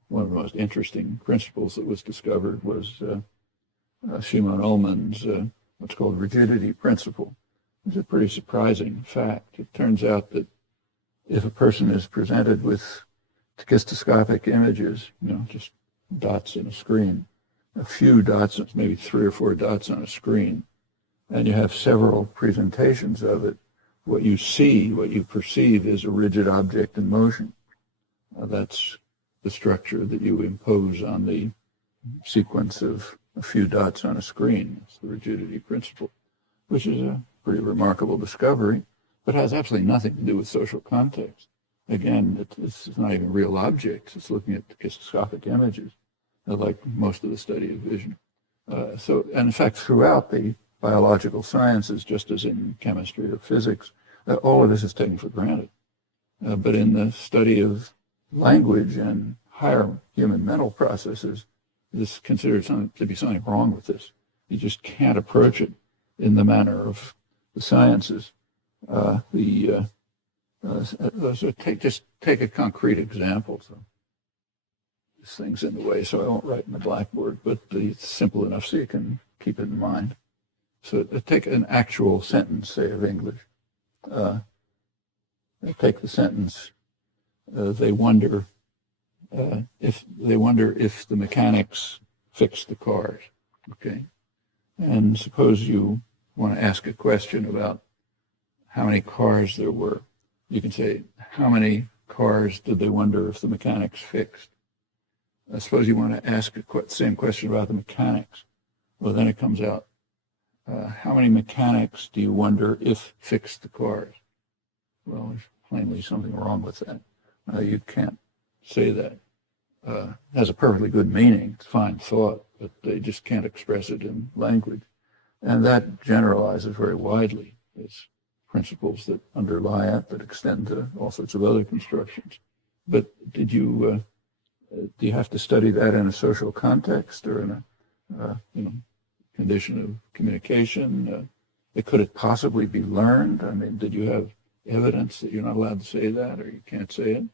One of the most interesting principles that was discovered was Shimon Ullman's what's called rigidity principle. It's a pretty surprising fact. It turns out that if a person is presented with tachistoscopic images, just dots in a screen, a few dots, maybe 3 or 4 dots on a screen, and you have several presentations of it, what you see, what you perceive is a rigid object in motion. That's the structure that you impose on the sequence of a few dots on a screen. It's the rigidity principle, which is a pretty remarkable discovery, but has absolutely nothing to do with social context. Again, it's not even real objects. It's looking at tachistoscopic images, like most of the study of vision. And in fact, throughout the biological sciences, just as in chemistry or physics, all of this is taken for granted. But in the study of language and higher human mental processes, this is considered to be something wrong with this. You just can't approach it in the manner of the sciences. Just take a concrete example. So this thing's in the way, so I won't write in the blackboard, but it's simple enough so you can keep it in mind. So take an actual sentence, say, of English. Take the sentence, they wonder if the mechanics fixed the cars, okay? And suppose you want to ask a question about how many cars there were. You can say, how many cars did they wonder if the mechanics fixed? Suppose you want to ask the same question about the mechanics. Well, then it comes out, how many mechanics do you wonder if fixed the cars? Well, there's plainly something wrong with that. You can't say that. It has a perfectly good meaning. It's fine thought, but they just can't express it in language. And that generalizes very widely. There's principles that underlie it that extend to all sorts of other constructions. But do you have to study that in a social context or in a condition of communication? Could it possibly be learned? I mean, did you have evidence that you're not allowed to say that or you can't say it?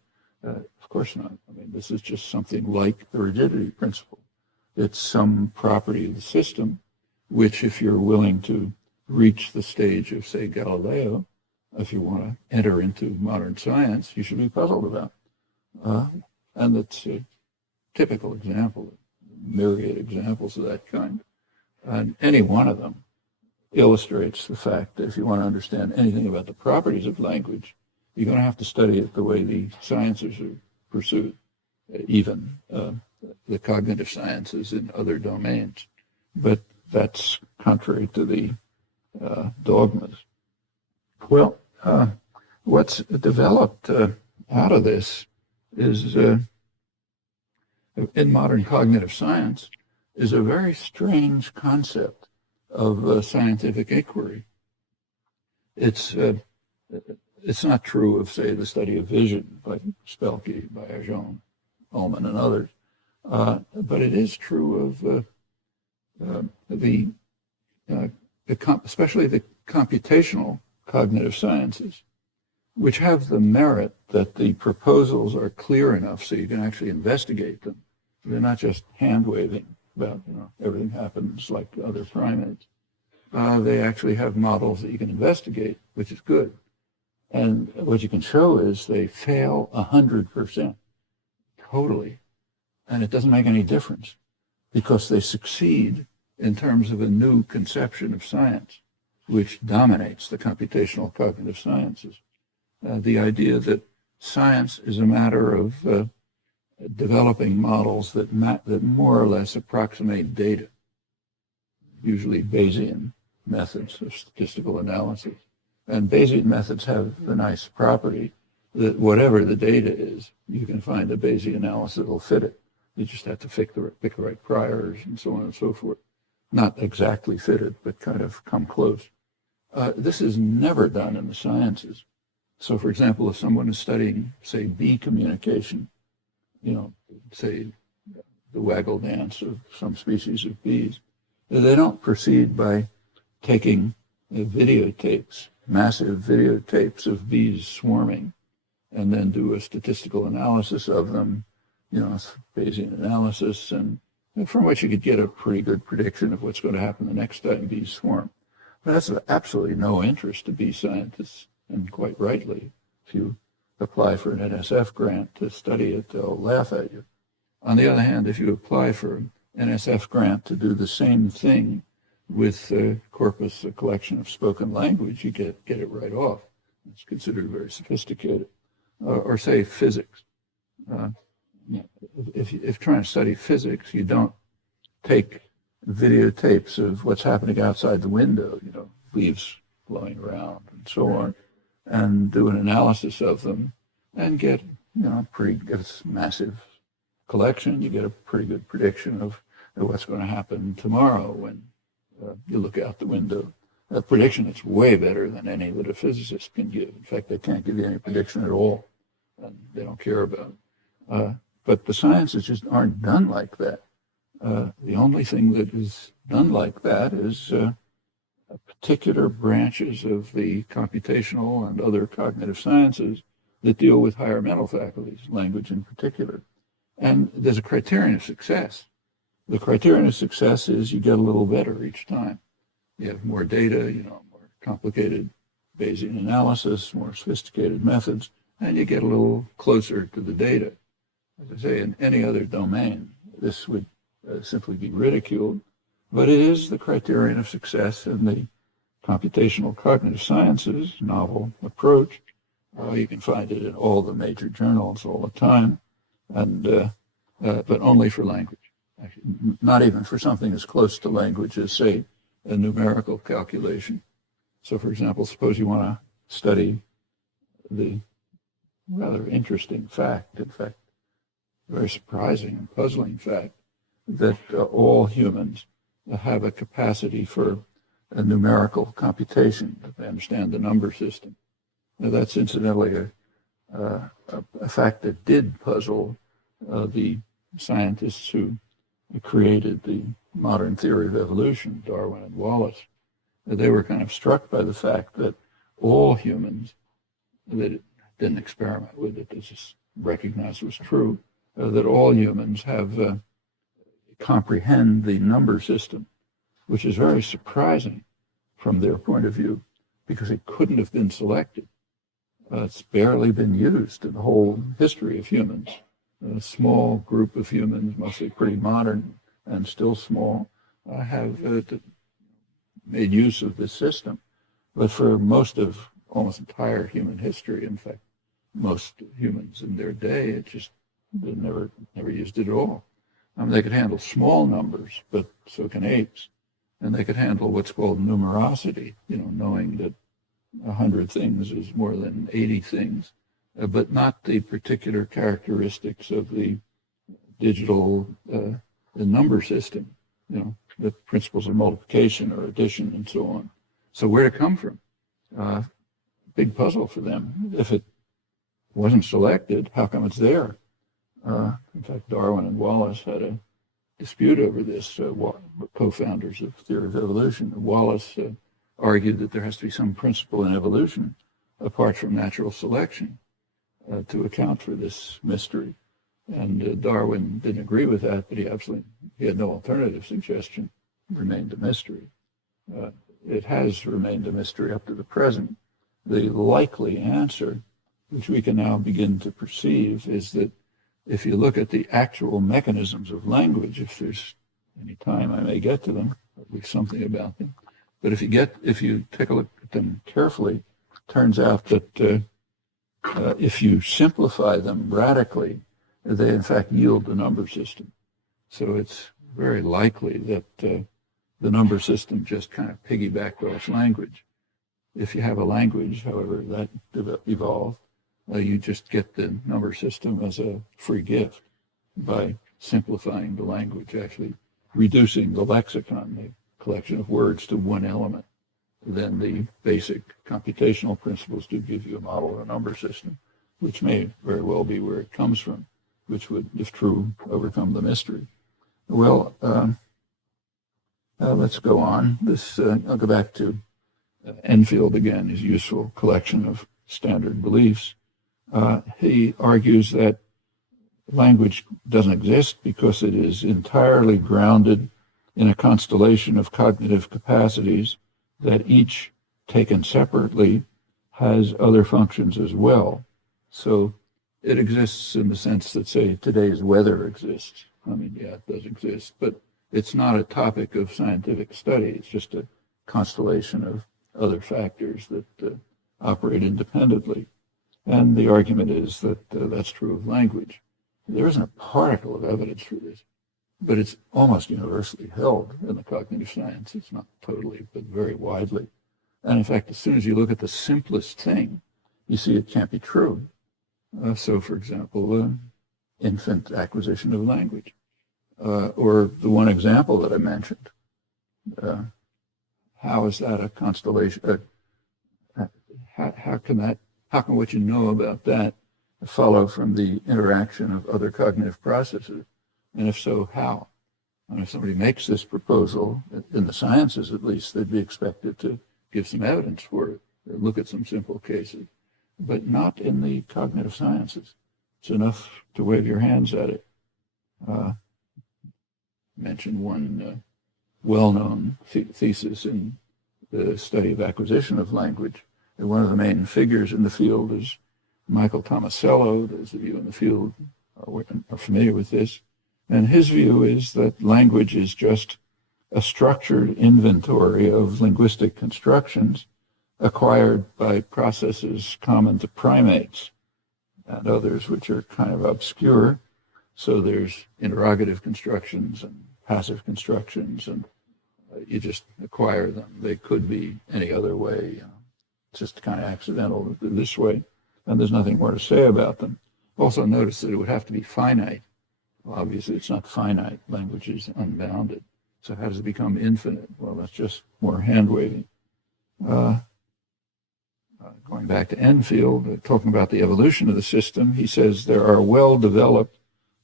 Of course not. I mean, this is just something like the rigidity principle. It's some property of the system, which if you're willing to reach the stage of, say, Galileo, if you want to enter into modern science, you should be puzzled about. And it's a typical example, myriad examples of that kind. And any one of them illustrates the fact that if you want to understand anything about the properties of language, you're going to have to study it the way the sciences are pursued, even the cognitive sciences in other domains. But that's contrary to the dogmas. Well, what's developed out of this is, in modern cognitive science, is a very strange concept of scientific inquiry. It's not true of, say, the study of vision by Spelke, by Arjon, Ullman, and others, but it is true of especially the computational cognitive sciences, which have the merit that the proposals are clear enough so you can actually investigate them. They're not just hand-waving about, everything happens like other primates. They actually have models that you can investigate, which is good. And what you can show is they fail 100%, totally. And it doesn't make any difference because they succeed in terms of a new conception of science, which dominates the computational cognitive sciences. The idea that science is a matter of developing models that more or less approximate data, usually Bayesian methods of statistical analysis. And Bayesian methods have the nice property that whatever the data is, you can find a Bayesian analysis that will fit it. You just have to pick the right priors and so on and so forth. Not exactly fitted, but kind of come close. This is never done in the sciences. So, for example, if someone is studying, say, bee communication, say the waggle dance of some species of bees, they don't proceed by taking videotapes, massive videotapes of bees swarming, and then do a statistical analysis of them, Bayesian analysis, and from which you could get a pretty good prediction of what's going to happen the next time bees swarm. But that's of absolutely no interest to bee scientists, and quite rightly. If you apply for an NSF grant to study it, they'll laugh at you. On the other hand, if you apply for an NSF grant to do the same thing with a corpus, a collection of spoken language, you get it right off. It's considered very sophisticated. Or say physics. If trying to study physics, you don't take videotapes of what's happening outside the window, leaves blowing around and so on, and do an analysis of them and get, it's a massive collection. You get a pretty good prediction of what's going to happen tomorrow when you look out the window. A prediction that's way better than any that a physicist can give. In fact, they can't give you any prediction at all, and they don't care about it. But the sciences just aren't done like that. The only thing that is done like that is particular branches of the computational and other cognitive sciences that deal with higher mental faculties, language in particular. And there's a criterion of success. The criterion of success is you get a little better each time. You have more data, more complicated Bayesian analysis, more sophisticated methods, and you get a little closer to the data. As I say, in any other domain, this would simply be ridiculed, but it is the criterion of success in the computational cognitive sciences, novel approach. You can find it in all the major journals all the time, and but only for language. Actually, not even for something as close to language as, say, a numerical calculation. So, for example, suppose you want to study the rather interesting fact, in fact, very surprising and puzzling fact, that all humans have a capacity for a numerical computation, that they understand the number system. Now, that's incidentally a fact that did puzzle the scientists who created the modern theory of evolution, Darwin and Wallace. They were kind of struck by the fact that all humans, they didn't experiment with it, they just recognized it was true, that all humans have comprehend the number system, which is very surprising from their point of view, because it couldn't have been selected. It's barely been used in the whole history of humans. A small group of humans, mostly pretty modern and still small, have made use of this system. But for most of almost entire human history, in fact, most humans in their day, they never used it at all. They could handle small numbers, but so can apes. And they could handle what's called numerosity, knowing that 100 things is more than 80 things, but not the particular characteristics of the digital the number system, the principles of multiplication or addition and so on. So where did it come from? Big puzzle for them. If it wasn't selected, how come it's there? In fact, Darwin and Wallace had a dispute over this, co-founders of theory of evolution. Wallace argued that there has to be some principle in evolution apart from natural selection to account for this mystery. And Darwin didn't agree with that, but he had no alternative suggestion. It remained a mystery. It has remained a mystery up to the present. The likely answer, which we can now begin to perceive, is that if you look at the actual mechanisms of language, if there's any time I may get to them, at least something about them, but if you take a look at them carefully, it turns out that if you simplify them radically, they in fact yield the number system. So it's very likely that the number system just kind of piggybacked off language. If you have a language, however, that evolved, you just get the number system as a free gift by simplifying the language, actually reducing the lexicon, the collection of words, to one element. Then the basic computational principles do give you a model of a number system, which may very well be where it comes from, which would, if true, overcome the mystery. Well, let's go on. I'll go back to Enfield again, his useful collection of standard beliefs. He argues that language doesn't exist because it is entirely grounded in a constellation of cognitive capacities that each, taken separately, has other functions as well. So it exists in the sense that, say, today's weather exists. Yeah, it does exist, but it's not a topic of scientific study. It's just a constellation of other factors that operate independently. And the argument is that that's true of language. There isn't a particle of evidence for this, but it's almost universally held in the cognitive science. It's not totally, but very widely. And in fact, as soon as you look at the simplest thing, you see it can't be true. So, for example, infant acquisition of language, or the one example that I mentioned. How is that a constellation? How can what you know about that follow from the interaction of other cognitive processes? And if so, how? And if somebody makes this proposal, in the sciences at least, they'd be expected to give some evidence for it, or look at some simple cases, but not in the cognitive sciences. It's enough to wave your hands at it. Mention one well-known thesis in the study of acquisition of language. And one of the main figures in the field is Michael Tomasello. Those of you in the field are familiar with this. And his view is that language is just a structured inventory of linguistic constructions acquired by processes common to primates and others which are kind of obscure. So there's interrogative constructions and passive constructions, and you just acquire them. They could be any other way. It's just kind of accidental this way, and there's nothing more to say about them. Also notice that it would have to be finite. Well, obviously, it's not finite. Language is unbounded. So how does it become infinite? Well, that's just more hand-waving. Going back to Enfield, talking about the evolution of the system, he says there are well-developed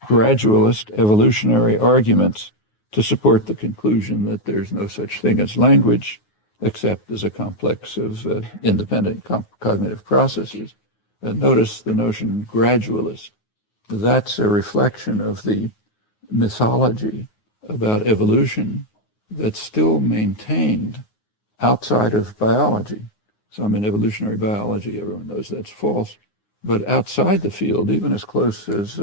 gradualist evolutionary arguments to support the conclusion that there's no such thing as language, except as a complex of independent cognitive processes. Notice the notion gradualist. That's a reflection of the mythology about evolution that's still maintained outside of biology. So I'm in evolutionary biology, everyone knows that's false. But outside the field, even as close as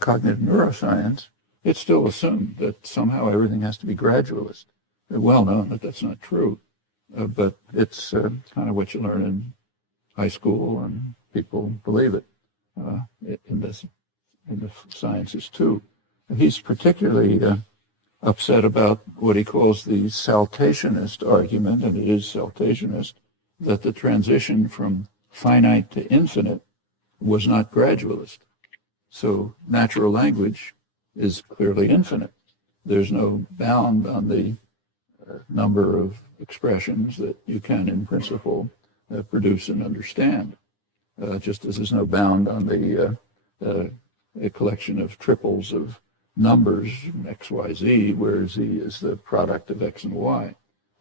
cognitive neuroscience, it's still assumed that somehow everything has to be gradualist. It's well known that that's not true, but it's kind of what you learn in high school, and people believe it in the sciences too. And he's particularly upset about what he calls the saltationist argument, and it is saltationist, that the transition from finite to infinite was not gradualist. So natural language is clearly infinite. There's no bound on the number of expressions that you can, in principle, produce and understand, just as there's no bound on a collection of triples of numbers, x, y, z, where z is the product of x and y.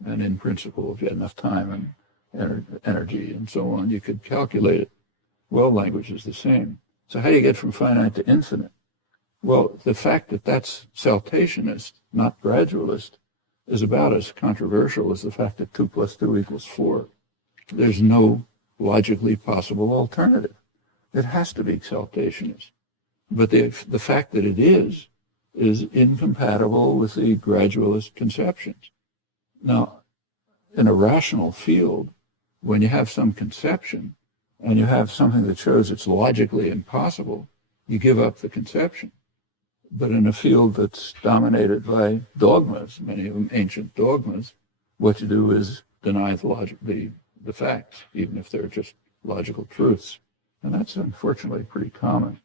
And in principle, if you had enough time and energy and so on, you could calculate it. Well, language is the same. So how do you get from finite to infinite? Well, the fact that that's saltationist, not gradualist, is about as controversial as the fact that 2 + 2 = 4. There's no logically possible alternative. It has to be saltationist. But the fact that it is incompatible with the gradualist conceptions. Now, in a rational field, when you have some conception and you have something that shows it's logically impossible, you give up the conception. But in a field that's dominated by dogmas, many of them ancient dogmas, what you do is deny the facts, even if they're just logical truths. And that's unfortunately pretty common.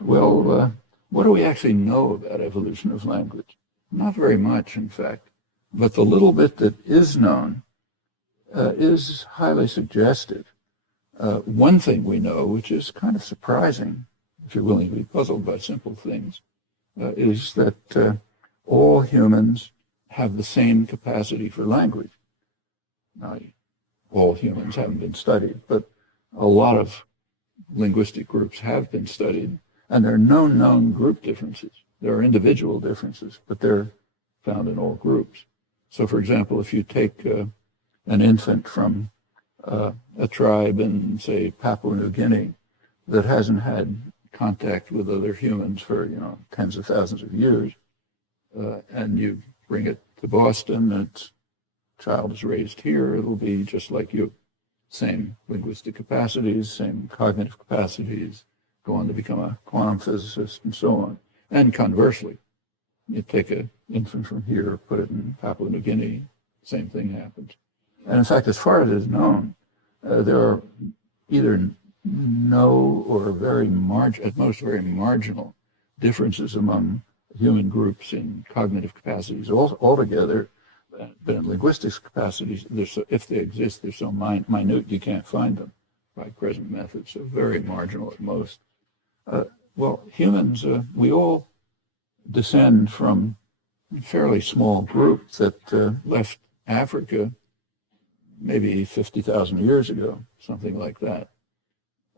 Well, what do we actually know about evolution of language? Not very much, in fact. But the little bit that is known is highly suggestive. One thing we know, which is kind of surprising, if you're willing to be puzzled by simple things, is that all humans have the same capacity for language. Now, all humans haven't been studied, but a lot of linguistic groups have been studied, and there are no known group differences. There are individual differences, but they're found in all groups. So, for example, if you take an infant from a tribe in, say, Papua New Guinea that hasn't had contact with other humans for, tens of thousands of years, and you bring it to Boston, and its child is raised here, it'll be just like you. Same linguistic capacities, same cognitive capacities, go on to become a quantum physicist and so on. And conversely, you take an infant from here, put it in Papua New Guinea, same thing happens. And in fact, as far as is known, there are either no or at most very marginal differences among human groups in cognitive capacities altogether. But in linguistics capacities, if they exist, they're so minute you can't find them by present methods, so very marginal at most. Well, humans, we all descend from a fairly small group that left Africa maybe 50,000 years ago, something like that.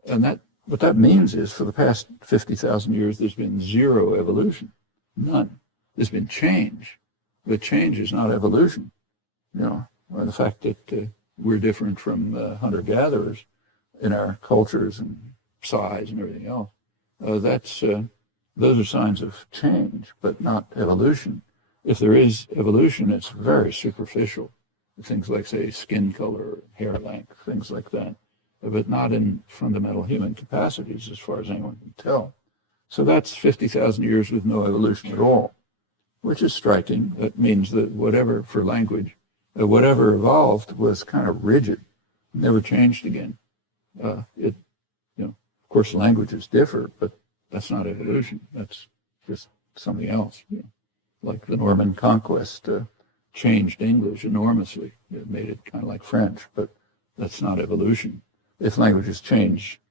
And what that means is for the past 50,000 years, there's been zero evolution, none. There's been change, but change is not evolution. Or the fact that we're different from hunter-gatherers in our cultures and size and everything else, those are signs of change, but not evolution. If there is evolution, it's very superficial. Things like, say, skin color, hair length, things like that, but not in fundamental human capacities as far as anyone can tell. So that's 50,000 years with no evolution at all, which is striking. That means that whatever, for language, whatever evolved was kind of rigid, never changed again. Of course, languages differ, but that's not evolution. That's just something else. Like the Norman conquest changed English enormously. It made it kind of like French, but that's not evolution. If languages change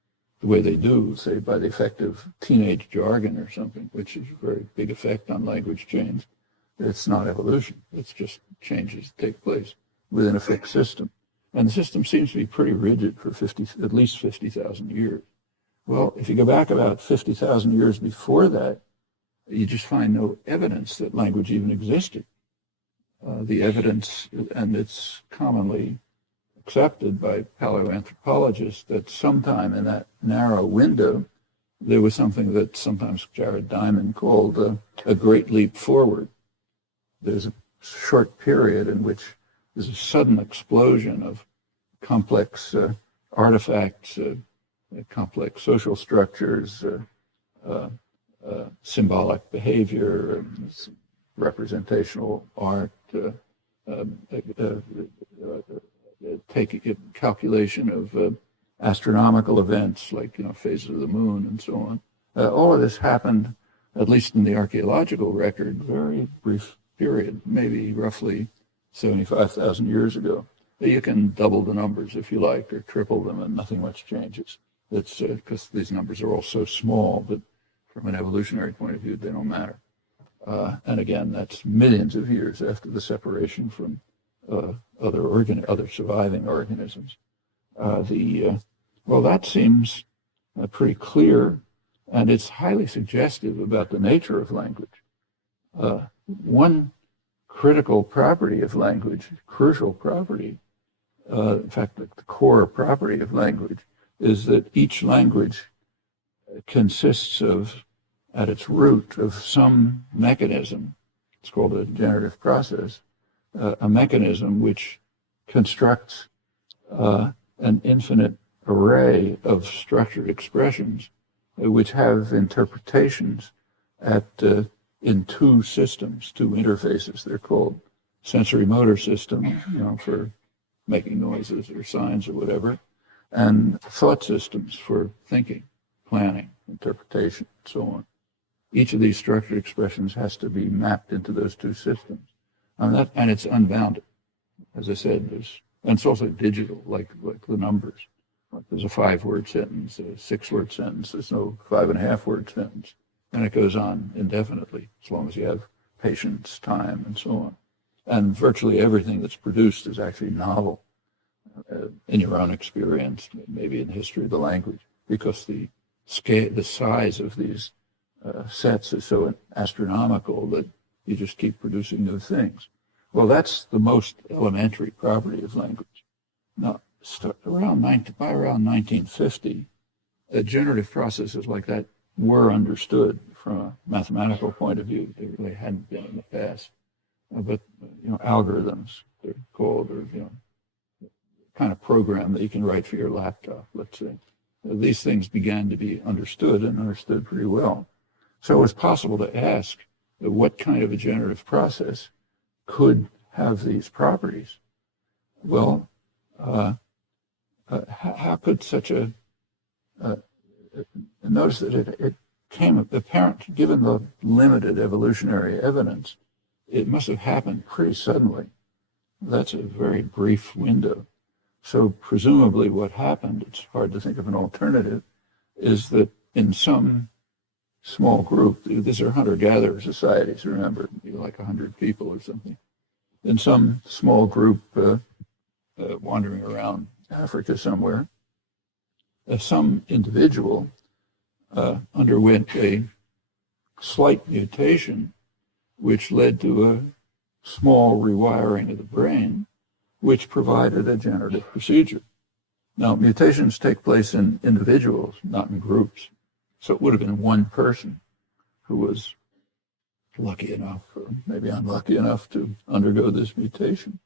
the way they do, say by the effect of teenage jargon or something, which is a very big effect on language change, it's not evolution. It's just changes that take place within a fixed system. And the system seems to be pretty rigid for at least 50,000 years. Well, if you go back about 50,000 years before that, you just find no evidence that language even existed. The evidence, and it's commonly accepted by paleoanthropologists, that sometime in that narrow window, there was something that sometimes Jared Diamond called a great leap forward. There's a short period in which there's a sudden explosion of complex artifacts, complex social structures, symbolic behavior, representational art, take calculation of astronomical events like phases of the moon and so on. All of this happened, at least in the archaeological record, very brief period, maybe roughly 75,000 years ago. You can double the numbers if you like, or triple them, and nothing much changes. It's because these numbers are all so small that from an evolutionary point of view, they don't matter. And again, that's millions of years after the separation from other surviving organisms. Well, that seems pretty clear, and it's highly suggestive about the nature of language. One critical property of language, crucial property, in fact, the core property of language, is that each language consists of, at its root, of some mechanism. It's called a generative process, a mechanism which constructs an infinite array of structured expressions which have interpretations in two systems, two interfaces. They're called sensory motor systems, for making noises or signs or whatever, and thought systems for thinking, planning, interpretation, and so on. Each of these structured expressions has to be mapped into those two systems. And it's unbounded. As I said, and it's also digital, like the numbers. Like there's a 5-word sentence, a 6-word sentence, there's no 5.5-word sentence. And it goes on indefinitely, as long as you have patience, time, and so on. And virtually everything that's produced is actually novel in your own experience, maybe in the history of the language, because the size of these sets is so astronomical that you just keep producing new things. Well, that's the most elementary property of language. Now, by around 1950, generative processes like that were understood from a mathematical point of view. They really hadn't been in the past. But algorithms, they're called, or kind of program that you can write for your laptop, let's say. These things began to be understood, and understood pretty well. So it was possible to ask what kind of a generative process could have these properties. Well, how could such a notice that it came apparent, given the limited evolutionary evidence, it must have happened pretty suddenly. That's a very brief window. So presumably what happened, it's hard to think of an alternative, is that in some small group, these are hunter-gatherer societies, remember, like 100 people or something, in some small group wandering around Africa somewhere, some individual underwent a slight mutation which led to a small rewiring of the brain, which provided a generative procedure. Now, mutations take place in individuals, not in groups. So it would have been one person who was lucky enough, or maybe unlucky enough, to undergo this mutation.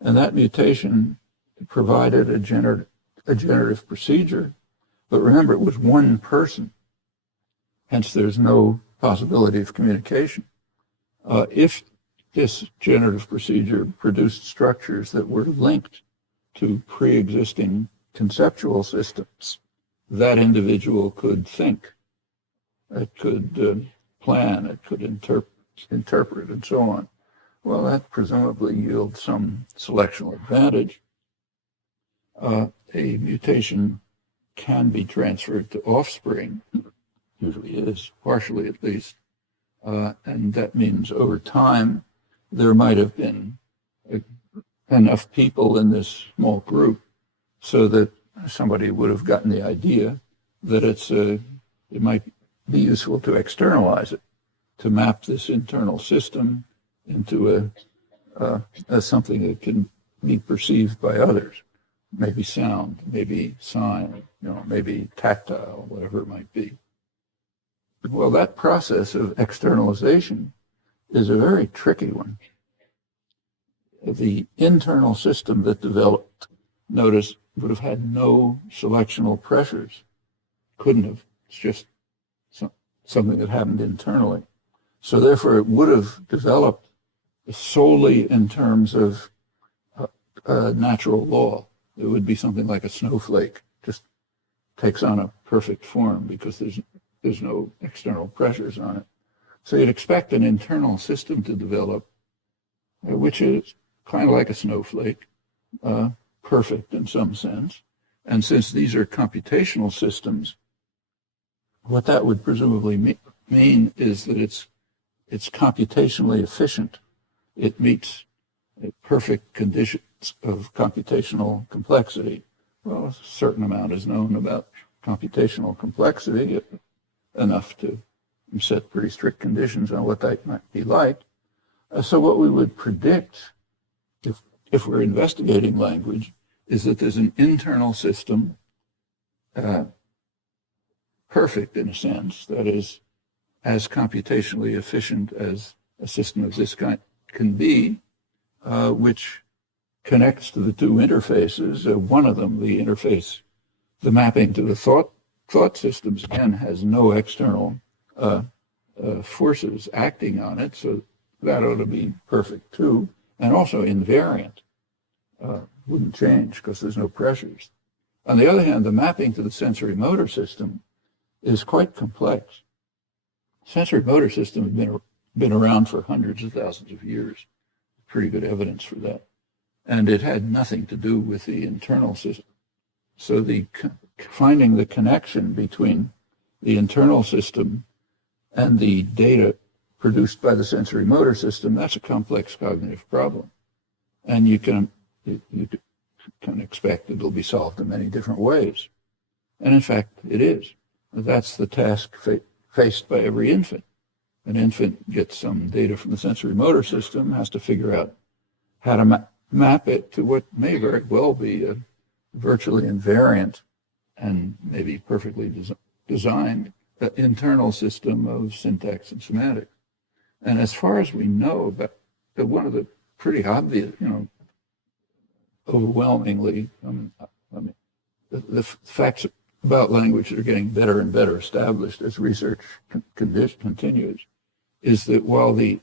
And that mutation provided a generative procedure. But remember, it was one person. Hence, there's no possibility of communication. If this generative procedure produced structures that were linked to pre-existing conceptual systems, that individual could think, it could plan, it could interpret, and so on. Well, that presumably yields some selectional advantage. A mutation can be transferred to offspring, usually is, partially at least, and that means over time there might have been enough people in this small group so that somebody would have gotten the idea that it might be useful to externalize it, to map this internal system into as something that can be perceived by others. Maybe sound, maybe sign, maybe tactile, whatever it might be. Well, that process of externalization is a very tricky one. The internal system that developed, notice, would have had no selectional pressures. Couldn't have. It's just something that happened internally. So therefore, it would have developed solely in terms of natural law. It would be something like a snowflake, just takes on a perfect form because there's no external pressures on it. So you'd expect an internal system to develop, which is kind of like a snowflake, perfect in some sense. And since these are computational systems, what that would presumably mean is that it's computationally efficient. It meets perfect conditions of computational complexity. Well, a certain amount is known about computational complexity, enough to set pretty strict conditions on what that might be like. So what we would predict, if we're investigating language, is that there's an internal system, perfect in a sense, that is as computationally efficient as a system of this kind can be, which connects to the two interfaces. One of them, the interface, the mapping to the thought systems, again, has no external forces acting on it, so that ought to be perfect too, and also invariant. Wouldn't change because there's no pressures. On the other hand, the mapping to the sensory motor system is quite complex. Sensory motor system has been around for hundreds of thousands of years. Pretty good evidence for that. And it had nothing to do with the internal system. So finding the connection between the internal system and the data produced by the sensory motor system, that's a complex cognitive problem. And you can expect it'll be solved in many different ways. And in fact, it is. That's the task faced by every infant. An infant gets some data from the sensory motor system, has to figure out how to map it to what may very well be a virtually invariant and maybe perfectly designed internal system of syntax and semantics. And as far as we know, about one of the pretty obvious, overwhelmingly, the facts about language that are getting better and better established as research continues, is that while the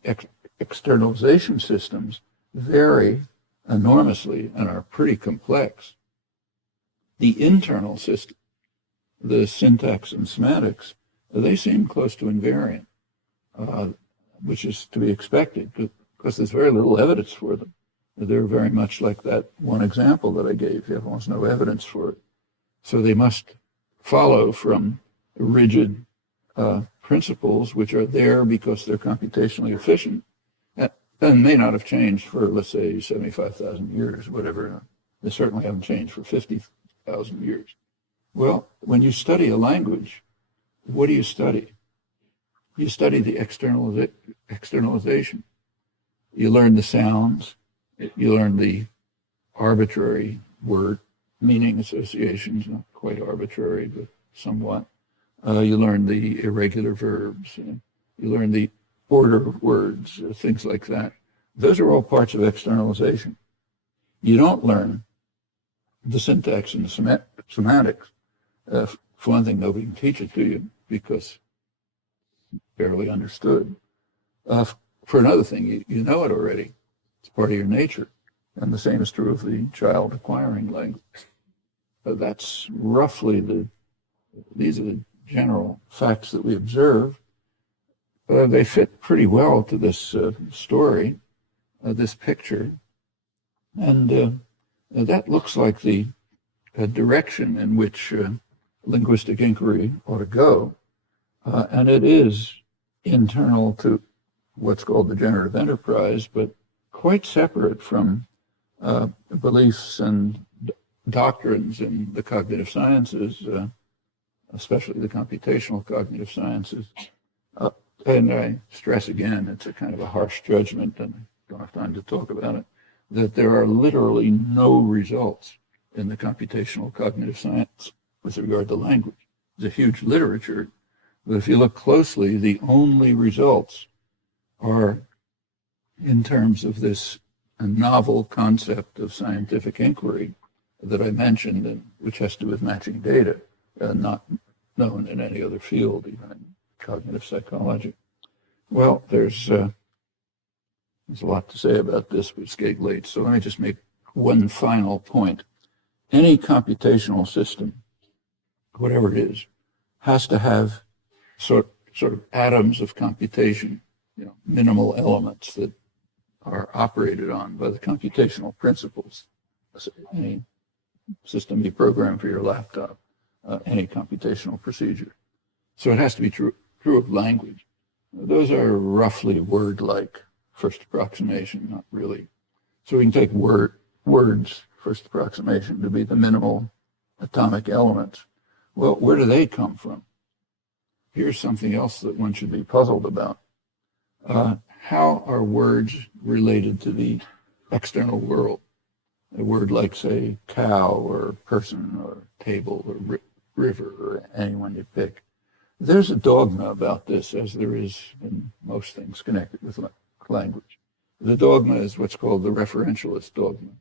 externalization systems vary enormously and are pretty complex, the internal system, the syntax and semantics, they seem close to invariant, which is to be expected because there's very little evidence for them. They're very much like that one example that I gave. You have almost no evidence for it. So they must follow from rigid principles which are there because they're computationally efficient and may not have changed for, let's say, 75,000 years, whatever. They certainly haven't changed for 50,000 years. Well, when you study a language, what do you study? You study the externalization. You learn the sounds. You learn the arbitrary word meaning associations, not quite arbitrary, but somewhat. You learn the irregular verbs. You learn the order of words, things like that. Those are all parts of externalization. You don't learn the syntax and the semantics. For one thing, nobody can teach it to you because it's barely understood. For another thing, you know it already. It's part of your nature. And the same is true of the child acquiring language. That's roughly these are the general facts that we observe. They fit pretty well to this story, this picture. And that looks like the direction in which linguistic inquiry ought to go. And it is internal to what's called the generative enterprise, but quite separate from beliefs and doctrines in the cognitive sciences, especially the computational cognitive sciences, and I stress again, it's a kind of a harsh judgment, and I don't have time to talk about it, that there are literally no results in the computational cognitive science with regard to language. There's a huge literature, but if you look closely, the only results are in terms of this novel concept of scientific inquiry that I mentioned, and which has to do with matching data, not known in any other field, even in cognitive psychology. Well, there's a lot to say about this, but it's getting late, so let me just make one final point. Any computational system, whatever it is, has to have sort of atoms of computation, minimal elements that are operated on by the computational principles. Any system you program for your laptop, any computational procedure. So it has to be true of language. Those are roughly word-like first approximation, not really. So we can take words, first approximation, to be the minimal atomic elements. Well, where do they come from? Here's something else that one should be puzzled about. How are words related to the external world? A word like, say, cow or person or table or river or anyone you pick. There's a dogma about this, as there is in most things connected with language. The dogma is what's called the referentialist dogma.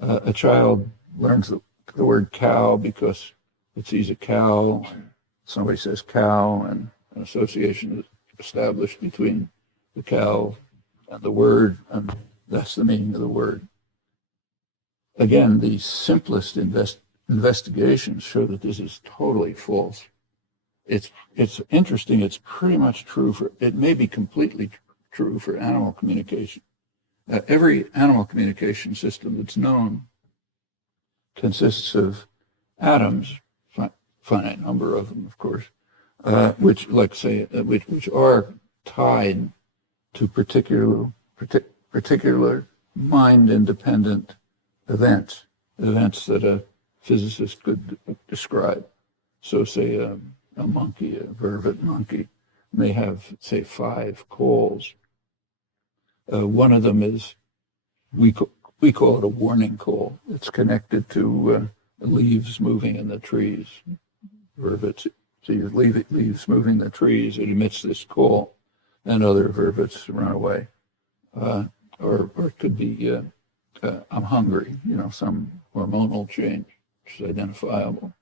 A child learns the word cow because it sees a cow, somebody says cow, and an association is established between the cow and the word, and that's the meaning of the word. Again, the simplest investigations show that this is totally false. It's interesting. It's pretty much true it may be completely true for animal communication. Every animal communication system that's known consists of atoms, finite number of them, of course, which are tied to particular mind-independent events that a physicist could describe. So, say a monkey, a vervet monkey, may have, say, 5 calls. One of them is, we call it a warning call. It's connected to leaves moving in the trees. Vervets see leaves moving in the trees, it emits this call, and other vervets run away. Or it could be, I'm hungry, some hormonal change, which is identifiable.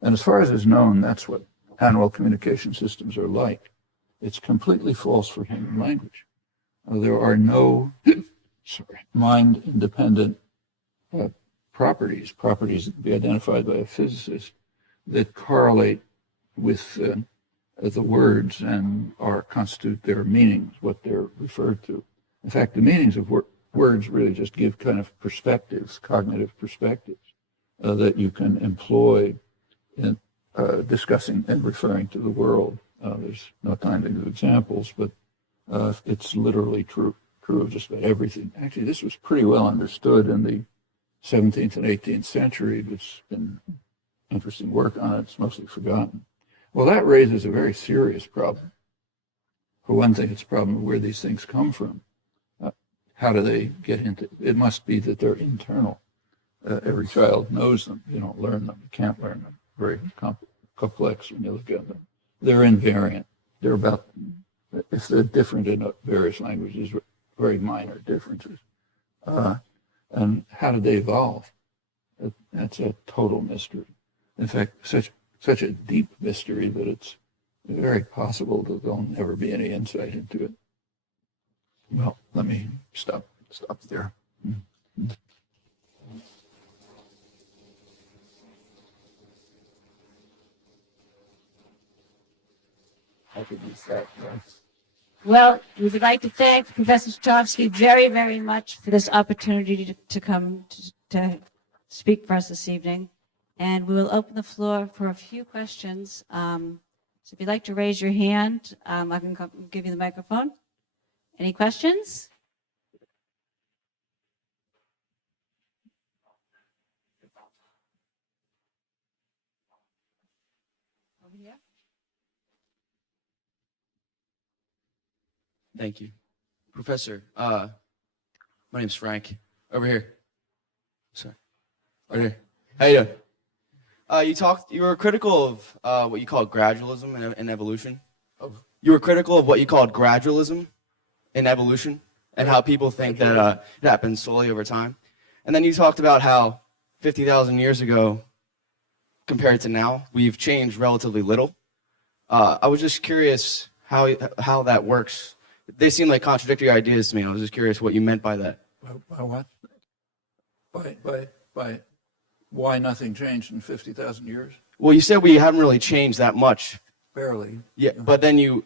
And as far as is known, that's what animal communication systems are like. It's completely false for human language. There are no mind-independent properties that can be identified by a physicist that correlate with the words and constitute their meanings, what they're referred to. In fact, the meanings of words really just give kind of perspectives, cognitive perspectives, that you can employ in discussing and referring to the world. There's no time to give examples, but it's literally true of just about everything. Actually, this was pretty well understood in the 17th and 18th century. There's been interesting work on it. It's mostly forgotten. Well, that raises a very serious problem. For one thing, it's a problem of where these things come from. How do they get into it? It must be that they're internal. Every child knows them. You don't learn them. You can't learn them. Very complex when you look at them. They're invariant. They're about, if they're different in various languages, very minor differences. And how did they evolve? That's a total mystery. In fact, such a deep mystery that it's very possible that there'll never be any insight into it. Well, let me stop there. I could use that. Well, we would like to thank Professor Chomsky very, very much for this opportunity to come to speak for us this evening. And we will open the floor for a few questions. So if you'd like to raise your hand, I can give you the microphone. Any questions? Over here. Thank you. Professor, my name's Frank. Over here. Sorry. Right here. How you doing? You were critical of what you called gradualism in evolution. You were critical of what you called gradualism in evolution and how people think that it happens slowly over time. And then you talked about how 50,000 years ago compared to now, we've changed relatively little. I was just curious how that works. They seem like contradictory ideas to me. I was just curious what you meant by that. By what? By why nothing changed in 50,000 years? Well, you said we haven't really changed that much. Barely. Yeah, but then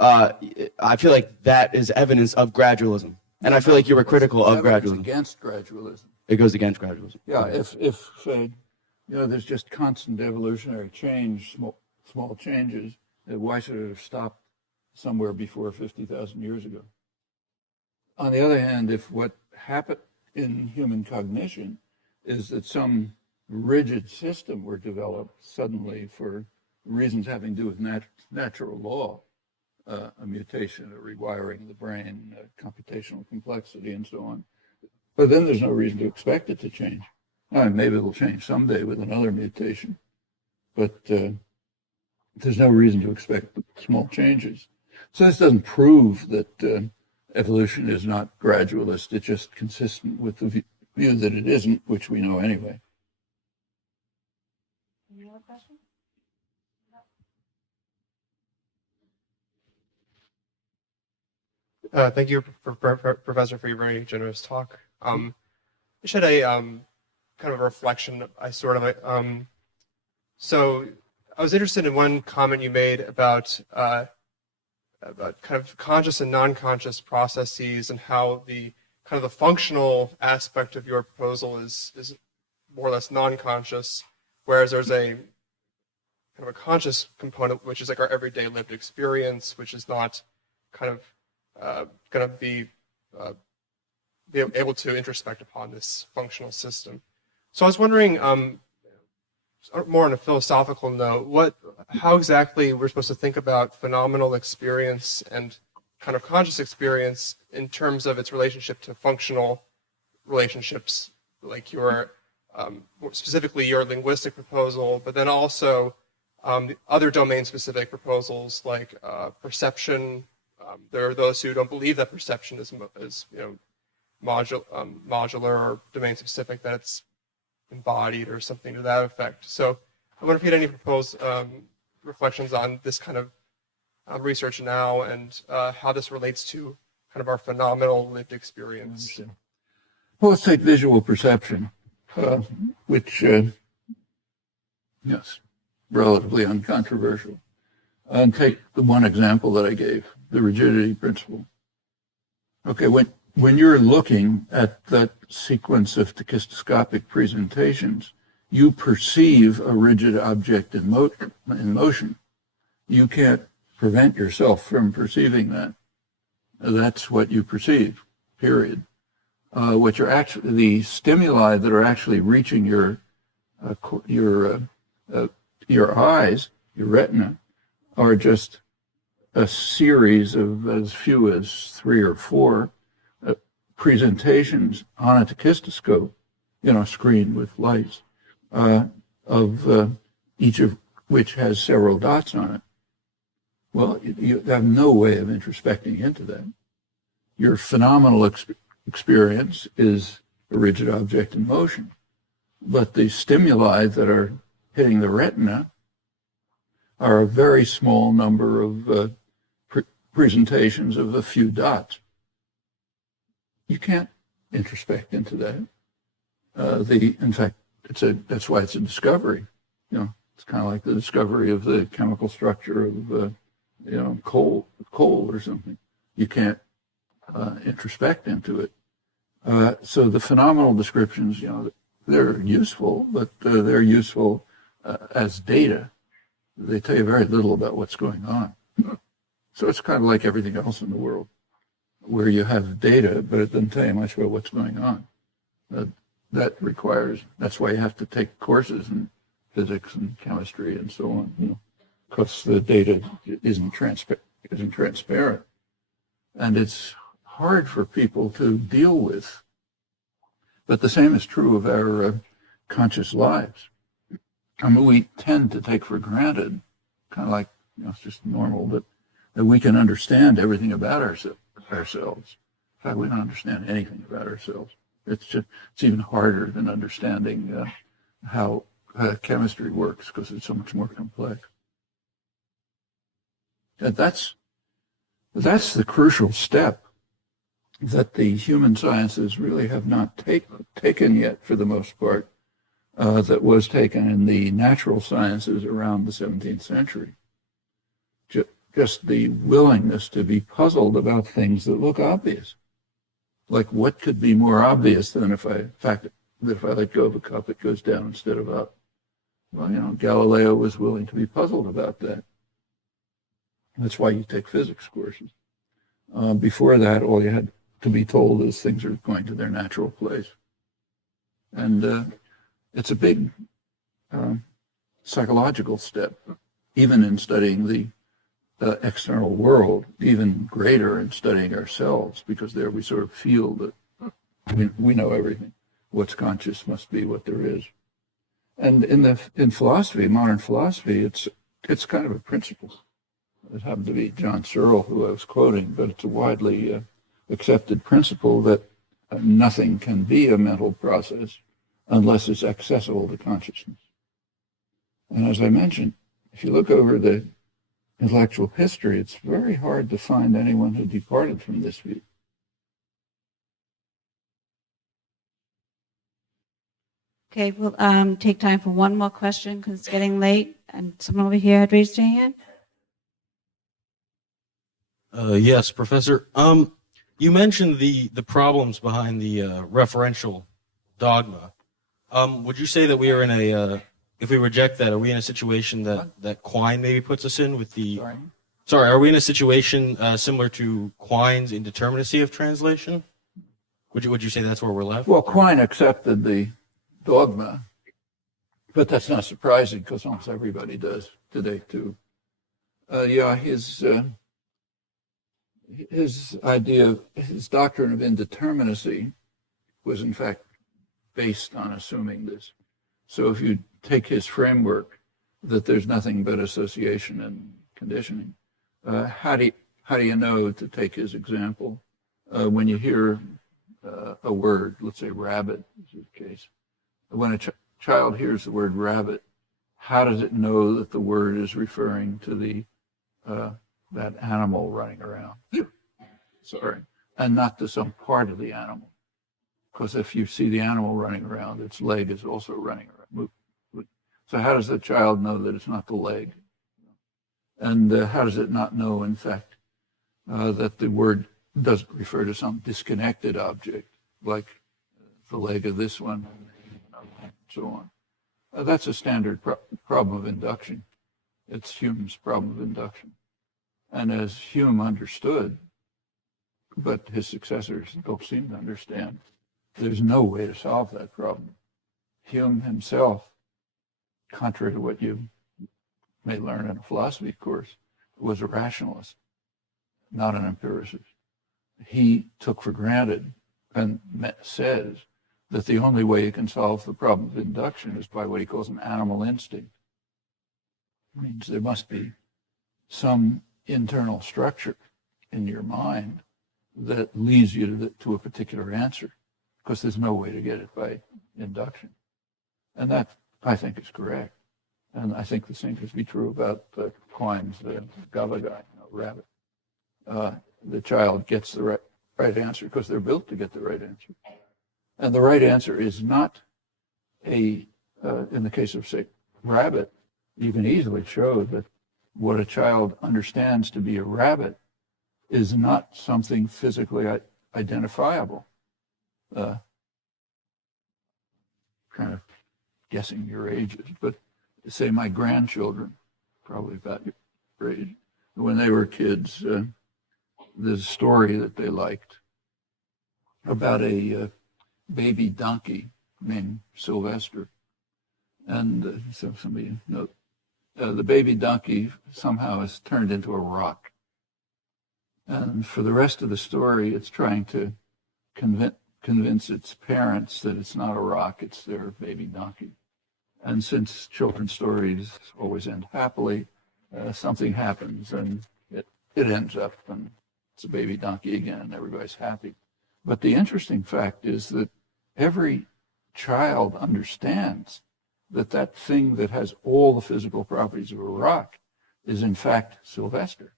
I feel like that is evidence of gradualism. And I feel like you were critical of gradualism. Against gradualism. It goes against gradualism. Yeah, if there's just constant evolutionary change, small changes, why should it have stopped somewhere before 50,000 years ago? On the other hand, if what happened in human cognition is that some rigid system were developed suddenly for reasons having to do with natural law, a mutation, a rewiring of the brain, computational complexity, and so on. But then there's no reason to expect it to change. Maybe it'll change someday with another mutation, but there's no reason to expect small changes. So this doesn't prove that evolution is not gradualist. It's just consistent with the view that it isn't, which we know anyway. Any other questions? Thank you, Professor, for your very generous talk. I just had a kind of a reflection. So I was interested in one comment you made about kind of conscious and non-conscious processes and how the kind of the functional aspect of your proposal is more or less non-conscious, whereas there's a kind of a conscious component, which is like our everyday lived experience, which is not kind of going to be able to introspect upon this functional system. So I was wondering, more on a philosophical note, how exactly we're supposed to think about phenomenal experience and kind of conscious experience in terms of its relationship to functional relationships, like your specifically your linguistic proposal, but then also the other domain-specific proposals like perception. There are those who don't believe that perception is modular or domain-specific, that it's embodied or something to that effect. So I wonder if you had any proposed reflections on this kind of research now and how this relates to kind of our phenomenal lived experience. Well, let's take visual perception, which, yes, relatively uncontroversial. And take the one example that I gave, the rigidity principle. Okay, when you're looking at that sequence of tachistoscopic presentations, you perceive a rigid object in motion. You can't prevent yourself from perceiving that. That's what you perceive, period. What you're actually, the stimuli that are actually reaching your eyes, your retina, are just a series of as few as 3 or 4 presentations on a tachistoscope, screen with lights, of each of which has several dots on it. Well, you have no way of introspecting into that. Your phenomenal experience is a rigid object in motion, but the stimuli that are hitting the retina are a very small number of presentations of a few dots. You can't introspect into that. In fact, that's why it's a discovery. It's kind of like the discovery of the chemical structure of coal or something. You can't introspect into it. So the phenomenal descriptions, they're useful, but they're useful as data. They tell you very little about what's going on. So it's kind of like everything else in the world, where you have data, but it doesn't tell you much about what's going on. That's why you have to take courses in physics and chemistry and so on, because the data isn't transparent. and it's hard for people to deal with. But the same is true of our conscious lives. I mean, we tend to take for granted, kind of like, it's just normal, that we can understand everything about ourselves. In fact, we don't understand anything about ourselves. It's even harder than understanding how chemistry works, because it's so much more complex. And that's the crucial step that the human sciences really have not taken yet, for the most part, that was taken in the natural sciences around the 17th century. Just the willingness to be puzzled about things that look obvious. Like, what could be more obvious than if I let go of a cup, it goes down instead of up? Well, Galileo was willing to be puzzled about that. That's why you take physics courses. Before that, all you had to be told is things are going to their natural place. And it's a big psychological step, even in studying the external world, even greater in studying ourselves, because there we sort of feel that we know everything. What's conscious must be what there is. And in philosophy, modern philosophy, it's kind of a principle. It happened to be John Searle who I was quoting, but it's a widely accepted principle that nothing can be a mental process unless it's accessible to consciousness. And as I mentioned, if you look over the intellectual history, it's very hard to find anyone who departed from this view. Okay, we'll take time for one more question because it's getting late. And someone over here had raised their hand. Yes, Professor. You mentioned the problems behind the referential dogma. Would you say that we are in a, if we reject that, are we in a situation that Quine maybe puts us in with the... Sorry, are we in a situation similar to Quine's indeterminacy of translation? Would you say that's where we're left? Well, Quine accepted the dogma, but that's not surprising because almost everybody does today too. His idea, his doctrine of indeterminacy was in fact based on assuming this. So if you take his framework that there's nothing but association and conditioning, how do you know, to take his example, when you hear a word, let's say rabbit is the case, when a child hears the word rabbit, how does it know that the word is referring to the that animal running around? Sorry, and not to some part of the animal. Because if you see the animal running around, its leg is also running around. So how does the child know that it's not the leg? And how does it not know, in fact, that the word doesn't refer to some disconnected object, like the leg of this one, and so on? That's a standard problem of induction. It's Hume's problem of induction. And as Hume understood, but his successors don't seem to understand, there's no way to solve that problem. Hume himself, contrary to what you may learn in a philosophy course, was a rationalist, not an empiricist. He took for granted and says that the only way you can solve the problem of induction is by what he calls an animal instinct. It means there must be some internal structure in your mind that leads you to a particular answer, because there's no way to get it by induction. And that, I think, is correct. And I think the same could be true about Quine's Gavagai, rabbit. The child gets the right answer because they're built to get the right answer. And the right answer is not in the case of, say, rabbit, you can easily show that what a child understands to be a rabbit is not something physically identifiable. Kind of guessing your ages, but say my grandchildren, probably about your age, when they were kids, there's a story that they liked about a baby donkey named Sylvester. And so somebody knows, the baby donkey somehow is turned into a rock. And for the rest of the story, it's trying to convince its parents that it's not a rock, it's their baby donkey. And since children's stories always end happily, something happens and it ends up and it's a baby donkey again and everybody's happy. But the interesting fact is that every child understands that that thing that has all the physical properties of a rock is in fact Sylvester.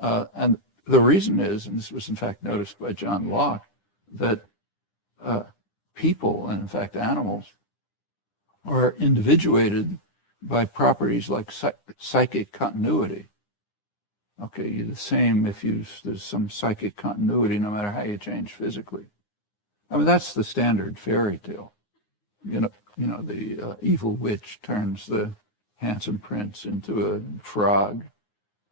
And the reason is, and this was in fact noticed by John Locke, that people, and in fact animals, are individuated by properties like psychic continuity. Okay, you're the same if there's some psychic continuity no matter how you change physically. I mean, that's the standard fairy tale. You know, the evil witch turns the handsome prince into a frog,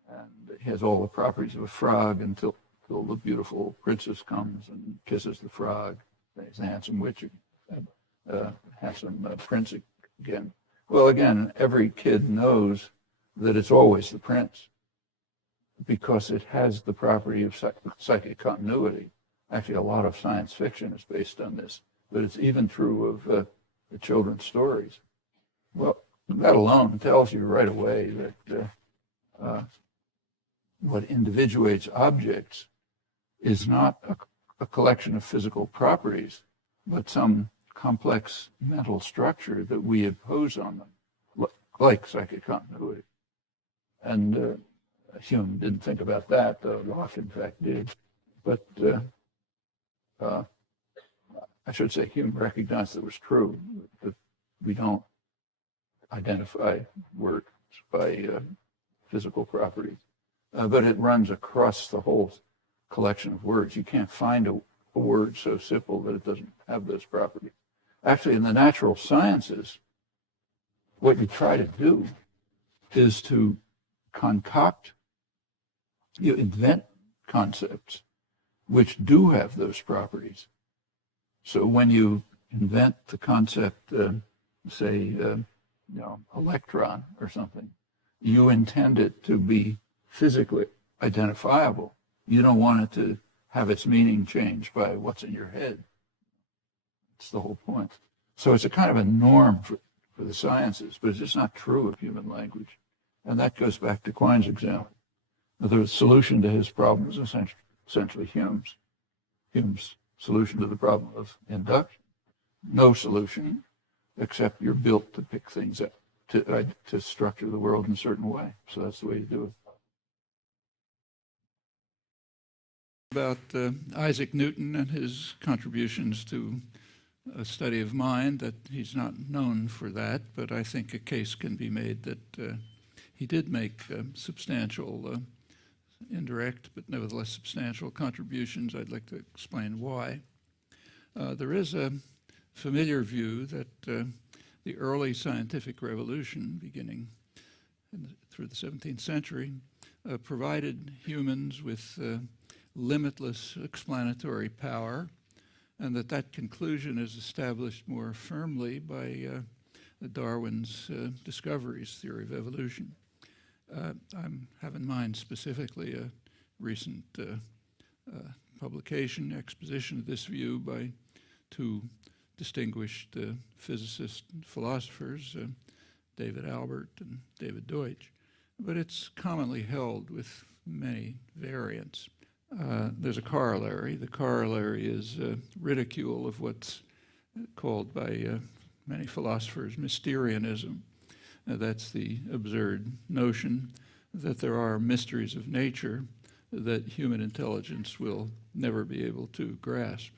and he has all the properties of a frog until the beautiful princess comes and kisses the frog. He's a handsome witch, handsome prince again. Well, again, every kid knows that it's always the prince because it has the property of psychic continuity. Actually, a lot of science fiction is based on this, but it's even true of the children's stories. Well, that alone tells you right away that what individuates objects is not a collection of physical properties, but some complex mental structure that we impose on them, like psychic continuity. And Hume didn't think about that, Locke in fact did. But I should say Hume recognized it was true, that we don't identify words by physical properties. But it runs across the whole collection of words. You can't find a word so simple that it doesn't have those properties. Actually, in the natural sciences, what you try to do is to concoct, you invent concepts which do have those properties. So when you invent the concept, say, electron or something, you intend it to be physically identifiable. You don't want it to have its meaning changed by what's in your head. That's the whole point. So it's a kind of a norm for the sciences, but it's just not true of human language. And that goes back to Quine's example. The solution to his problem is essentially Hume's solution to the problem of induction. No solution, except you're built to pick things up, to structure the world in a certain way. So that's the way you do it. About Isaac Newton and his contributions to a study of mind, that he's not known for that, but I think a case can be made that he did make substantial, indirect, but nevertheless substantial contributions. I'd like to explain why. There is a familiar view that the early scientific revolution, beginning through the 17th century, provided humans with limitless explanatory power, and that conclusion is established more firmly by Darwin's discoveries, theory of evolution. I have in mind specifically a recent publication, exposition of this view by two distinguished physicists and philosophers, David Albert and David Deutsch. But it's commonly held with many variants. There's a corollary. The corollary is ridicule of what's called by many philosophers Mysterianism. That's the absurd notion that there are mysteries of nature that human intelligence will never be able to grasp.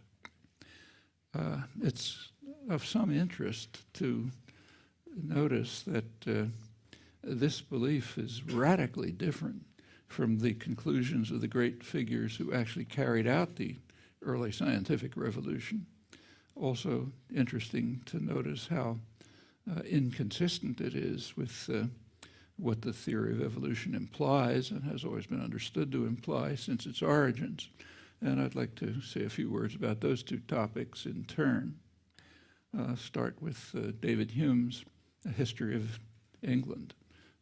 It's of some interest to notice that this belief is radically different from the conclusions of the great figures who actually carried out the early scientific revolution. Also interesting to notice how inconsistent it is with what the theory of evolution implies and has always been understood to imply since its origins. And I'd like to say a few words about those two topics in turn. Start with David Hume's A History of England.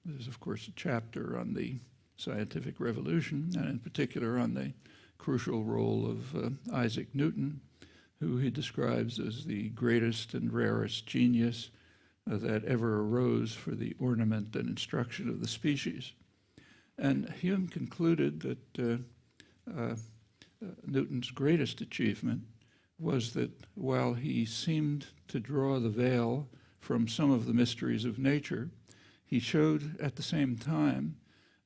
There's, of course, a chapter on the scientific revolution, and in particular on the crucial role of Isaac Newton, who he describes as the greatest and rarest genius that ever arose for the ornament and instruction of the species. And Hume concluded that Newton's greatest achievement was that while he seemed to draw the veil from some of the mysteries of nature, he showed at the same time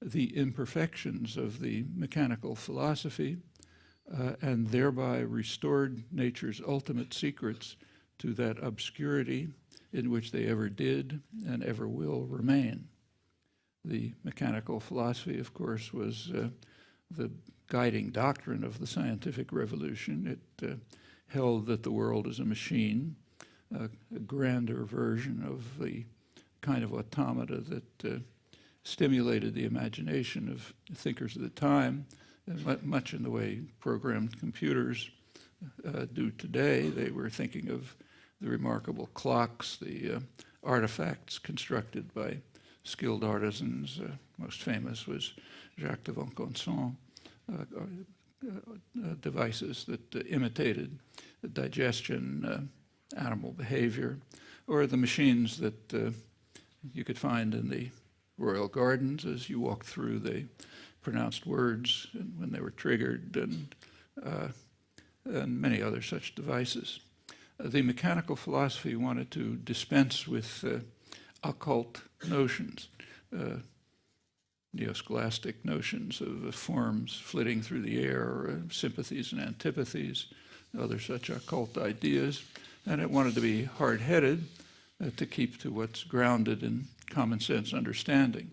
the imperfections of the mechanical philosophy and thereby restored nature's ultimate secrets to that obscurity in which they ever did and ever will remain. The mechanical philosophy, of course, was the guiding doctrine of the scientific revolution. It held that the world is a machine, a grander version of the kind of automata that stimulated the imagination of thinkers of the time, much in the way programmed computers do today. They were thinking of the remarkable clocks, the artifacts constructed by skilled artisans. Most famous was Jacques de Vaucanson, devices that imitated digestion, animal behavior, or the machines that you could find in the royal gardens as you walked through. They pronounced words when they were triggered, and many other such devices. The mechanical philosophy wanted to dispense with occult notions, neoscholastic notions of forms flitting through the air, sympathies and antipathies, other such occult ideas, and it wanted to be hard-headed to keep to what's grounded in common sense understanding.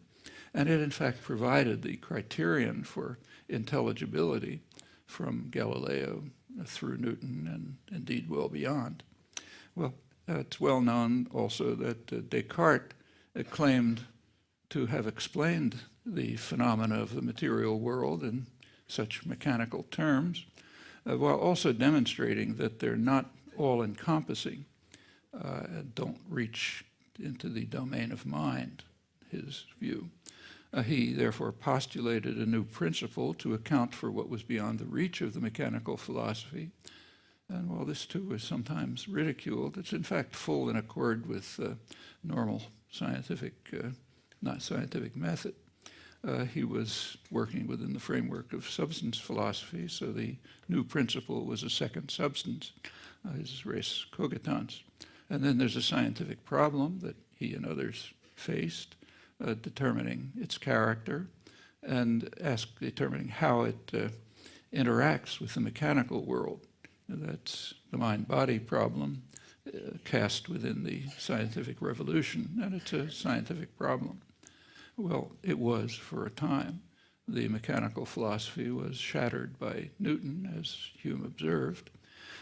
And it, in fact, provided the criterion for intelligibility from Galileo through Newton and indeed well beyond. Well, it's well known also that Descartes claimed to have explained the phenomena of the material world in such mechanical terms, while also demonstrating that they're not all-encompassing and don't reach into the domain of mind, his view. He therefore postulated a new principle to account for what was beyond the reach of the mechanical philosophy. And while this too is sometimes ridiculed, it's in fact full in accord with normal scientific, not scientific method. He was working within the framework of substance philosophy, so the new principle was a second substance, his res cogitans. And then there's a scientific problem that he and others faced, determining its character and determining how it interacts with the mechanical world. That's the mind-body problem cast within the scientific revolution, and it's a scientific problem. Well, it was for a time. The mechanical philosophy was shattered by Newton, as Hume observed,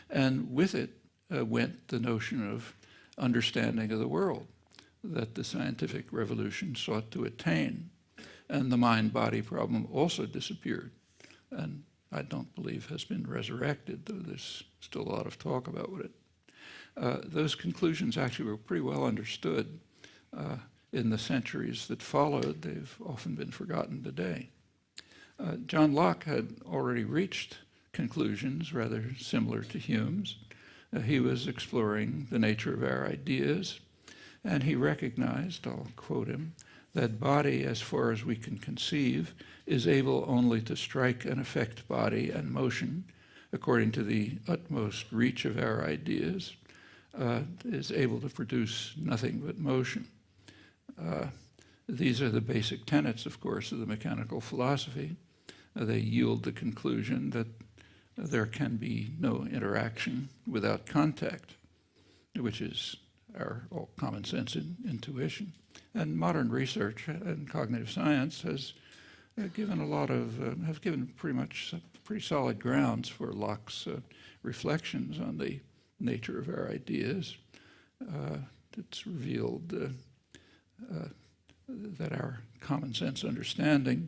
and with it went the notion of understanding of the world that the scientific revolution sought to attain. And the mind-body problem also disappeared, and I don't believe has been resurrected, though there's still a lot of talk about it. Those conclusions actually were pretty well understood in the centuries that followed. They've often been forgotten today. John Locke had already reached conclusions rather similar to Hume's. He was exploring the nature of our ideas, and he recognized, I'll quote him, that body, as far as we can conceive, is able only to strike and affect body and motion, according to the utmost reach of our ideas, is able to produce nothing but motion. These are the basic tenets, of course, of the mechanical philosophy. They yield the conclusion that there can be no interaction without contact, which is our all common sense intuition. And modern research and cognitive science has given pretty solid grounds for Locke's reflections on the nature of our ideas. It's revealed that our common sense understanding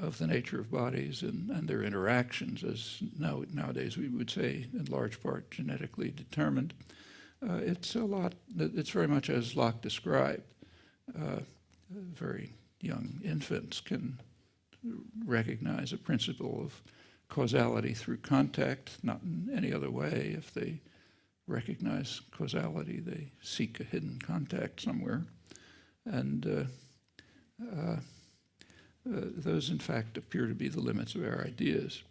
of the nature of bodies and their interactions, as nowadays we would say in large part genetically determined, it's very much as Locke described, very young infants can recognize a principle of causality through contact, not in any other way. If they recognize causality, they seek a hidden contact somewhere. And those, in fact, appear to be the limits of our ideas,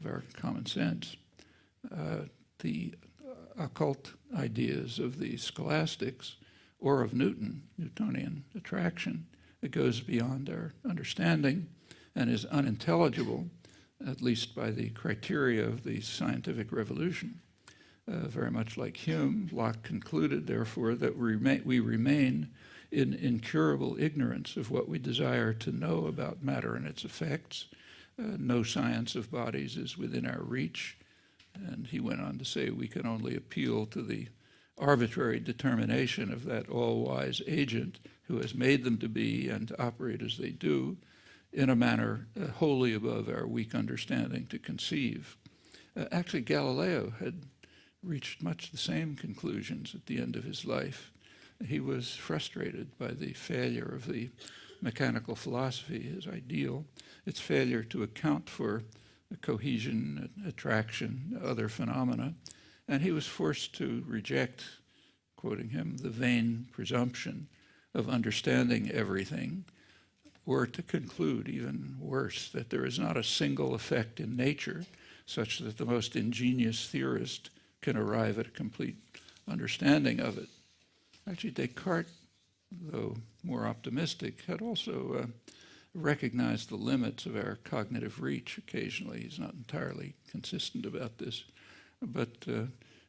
of our common sense. The occult ideas of the scholastics or of Newtonian attraction, it goes beyond our understanding and is unintelligible, at least by the criteria of the scientific revolution. Very much like Hume, Locke concluded, therefore, that we remain in incurable ignorance of what we desire to know about matter and its effects. No science of bodies is within our reach. And he went on to say we can only appeal to the arbitrary determination of that all-wise agent who has made them to be and to operate as they do in a manner wholly above our weak understanding to conceive. Actually, Galileo had reached much the same conclusions at the end of his life. He was frustrated by the failure of the mechanical philosophy, his ideal, its failure to account for cohesion, attraction, other phenomena, and he was forced to reject, quoting him, the vain presumption of understanding everything, or to conclude, even worse, that there is not a single effect in nature such that the most ingenious theorist can arrive at a complete understanding of it. Actually, Descartes, though more optimistic, had also recognized the limits of our cognitive reach occasionally. He's not entirely consistent about this, but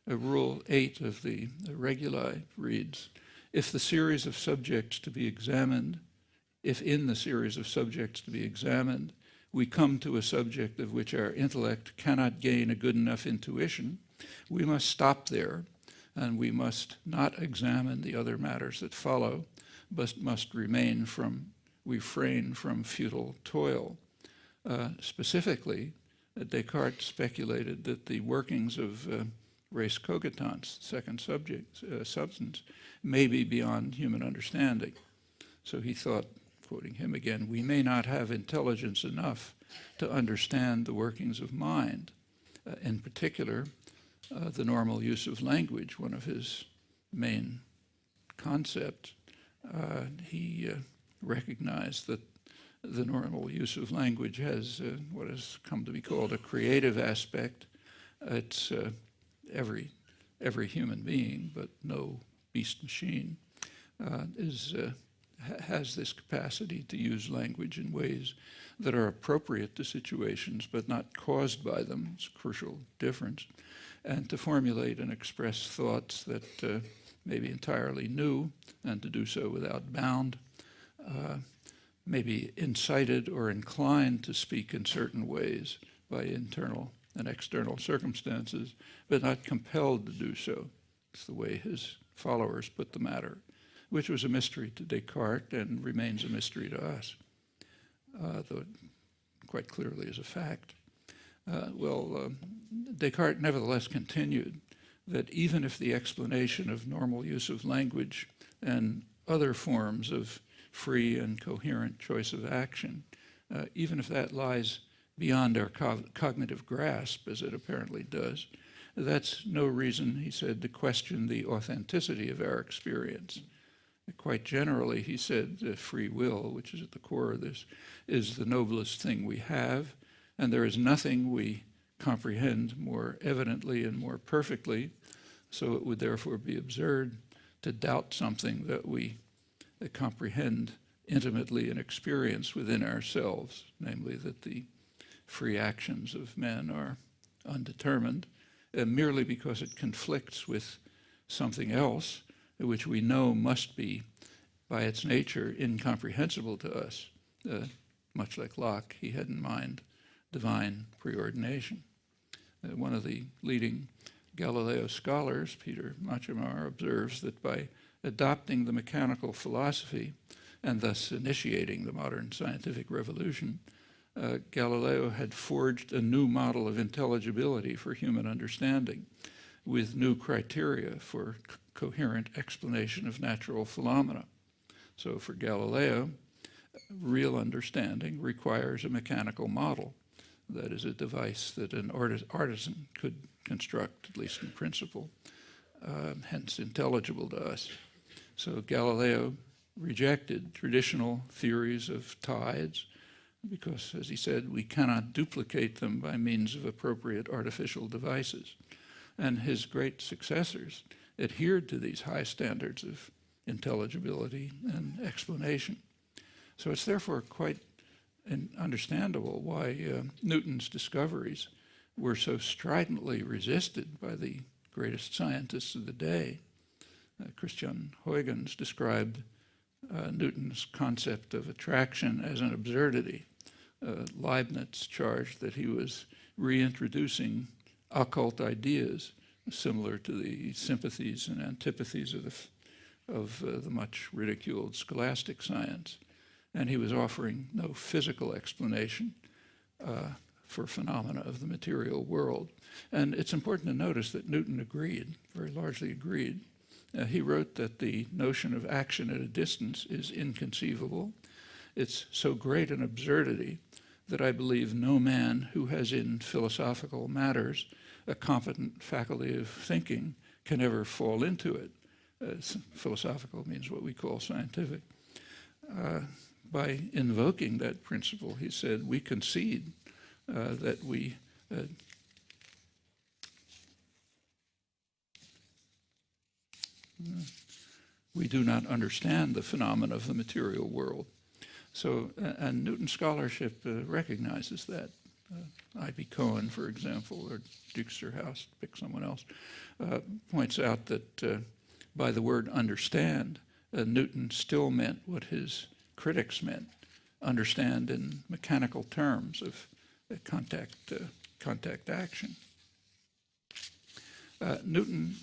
Rule 8 of the Reguli reads, if in the series of subjects to be examined, we come to a subject of which our intellect cannot gain a good enough intuition, we must stop there, and we must not examine the other matters that follow, but must refrain from futile toil. Specifically, Descartes speculated that the workings of res cogitans, second substance, may be beyond human understanding. So he thought, quoting him again, we may not have intelligence enough to understand the workings of mind. In particular, the normal use of language, one of his main concepts. He recognized that the normal use of language has what has come to be called a creative aspect. It's every human being, but no beast machine, has this capacity to use language in ways that are appropriate to situations, but not caused by them. It's a crucial difference. And to formulate and express thoughts that may be entirely new, and to do so without bound, may be incited or inclined to speak in certain ways by internal and external circumstances, but not compelled to do so. It's the way his followers put the matter, which was a mystery to Descartes and remains a mystery to us, though it quite clearly is a fact. Descartes nevertheless continued that even if the explanation of normal use of language and other forms of free and coherent choice of action, even if that lies beyond our cognitive grasp, as it apparently does, that's no reason, he said, to question the authenticity of our experience. Quite generally, he said, free will, which is at the core of this, is the noblest thing we have, and there is nothing we comprehend more evidently and more perfectly, so it would therefore be absurd to doubt something that we comprehend intimately and experience within ourselves, namely that the free actions of men are undetermined, merely because it conflicts with something else which we know must be, by its nature, incomprehensible to us. Much like Locke, he had in mind divine preordination. One of the leading Galileo scholars, Peter Machimar, observes that by adopting the mechanical philosophy and thus initiating the modern scientific revolution, Galileo had forged a new model of intelligibility for human understanding with new criteria for coherent explanation of natural phenomena. So for Galileo, real understanding requires a mechanical model. That is a device that an artisan could construct, at least in principle, hence intelligible to us. So Galileo rejected traditional theories of tides because, as he said, we cannot duplicate them by means of appropriate artificial devices. And his great successors adhered to these high standards of intelligibility and explanation. So it's therefore quite understandable why Newton's discoveries were so stridently resisted by the greatest scientists of the day. Christian Huygens described Newton's concept of attraction as an absurdity. Leibniz charged that he was reintroducing occult ideas similar to the sympathies and antipathies of the much ridiculed scholastic science. And he was offering no physical explanation for phenomena of the material world. And it's important to notice that Newton agreed, very largely agreed. He wrote that the notion of action at a distance is inconceivable. It's so great an absurdity that I believe no man who has in philosophical matters a competent faculty of thinking can ever fall into it. Philosophical means what we call scientific. By invoking that principle, he said, we concede that we do not understand the phenomena of the material world. So, and Newton scholarship recognizes that. I.B. Cohen, for example, or Dukester House, pick someone else, points out that by the word understand, Newton still meant what his critics meant, understand in mechanical terms of contact action. Newton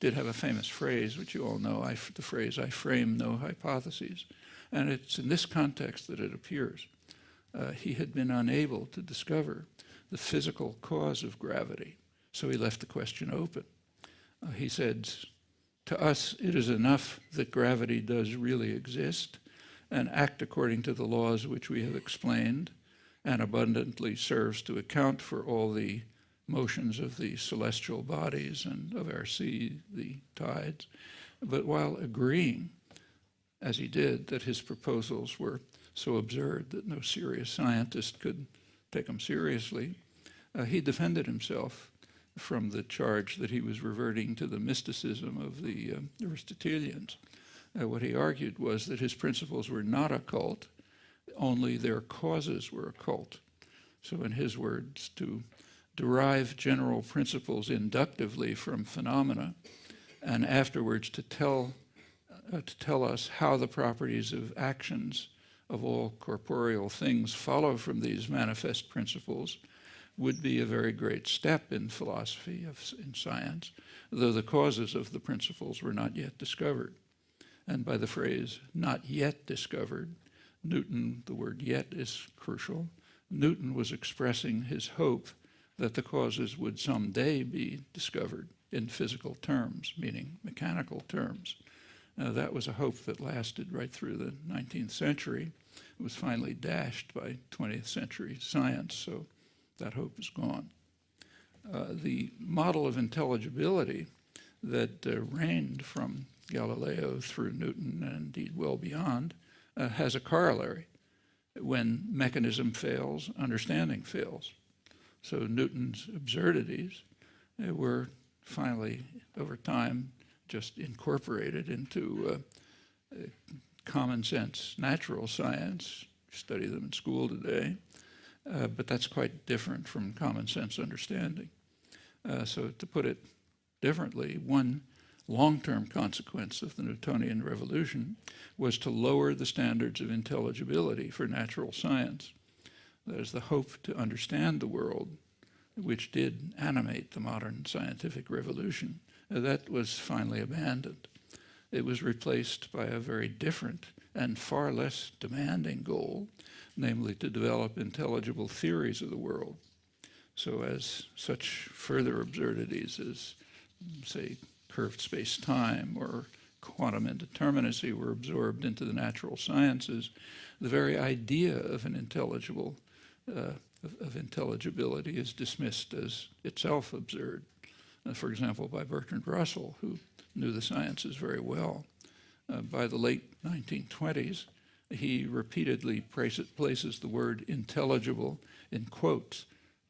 did have a famous phrase, which you all know, the phrase, I frame no hypotheses. And it's in this context that it appears. He had been unable to discover the physical cause of gravity, so he left the question open. He said, to us, it is enough that gravity does really exist and act according to the laws which we have explained and abundantly serves to account for all the motions of the celestial bodies and of our sea, the tides. But while agreeing, as he did, that his proposals were so absurd that no serious scientist could take them seriously, he defended himself from the charge that he was reverting to the mysticism of the Aristotelians. What he argued was that his principles were not occult, only their causes were occult. So in his words, to derive general principles inductively from phenomena and afterwards to tell us how the properties of actions of all corporeal things follow from these manifest principles would be a very great step in philosophy, in science, though the causes of the principles were not yet discovered. And by the phrase, not yet discovered, Newton, the word yet is crucial, Newton was expressing his hope that the causes would someday be discovered in physical terms, meaning mechanical terms. That was a hope that lasted right through the 19th century. It was finally dashed by 20th century science, so that hope is gone. The model of intelligibility that reigned from Galileo through Newton and indeed well beyond has a corollary. When mechanism fails, understanding fails. So Newton's absurdities were finally, over time, just incorporated into common sense natural science. You study them in school today, but that's quite different from common sense understanding. So to put it differently, one long-term consequence of the Newtonian revolution was to lower the standards of intelligibility for natural science. That is the hope to understand the world, which did animate the modern scientific revolution. That was finally abandoned. It was replaced by a very different and far less demanding goal, namely to develop intelligible theories of the world. So as such further absurdities as, say, curved space-time or quantum indeterminacy were absorbed into the natural sciences, the very idea of an intelligible, of intelligibility is dismissed as itself absurd. For example, by Bertrand Russell, who knew the sciences very well. By the late 1920s, he repeatedly places the word intelligible in quotes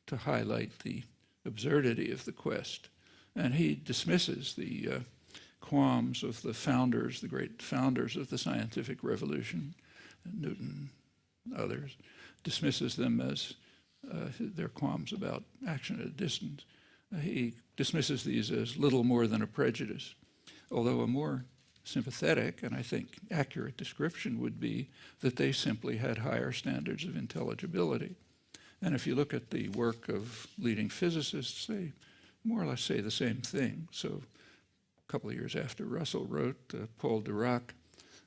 to highlight the absurdity of the quest. And he dismisses the qualms of the founders, the great founders of the scientific revolution, Newton, others, dismisses them as their qualms about action at a distance. He dismisses these as little more than a prejudice, although a more sympathetic and I think accurate description would be that they simply had higher standards of intelligibility. And if you look at the work of leading physicists, they more or less say the same thing. So a couple of years after Russell wrote, Paul Dirac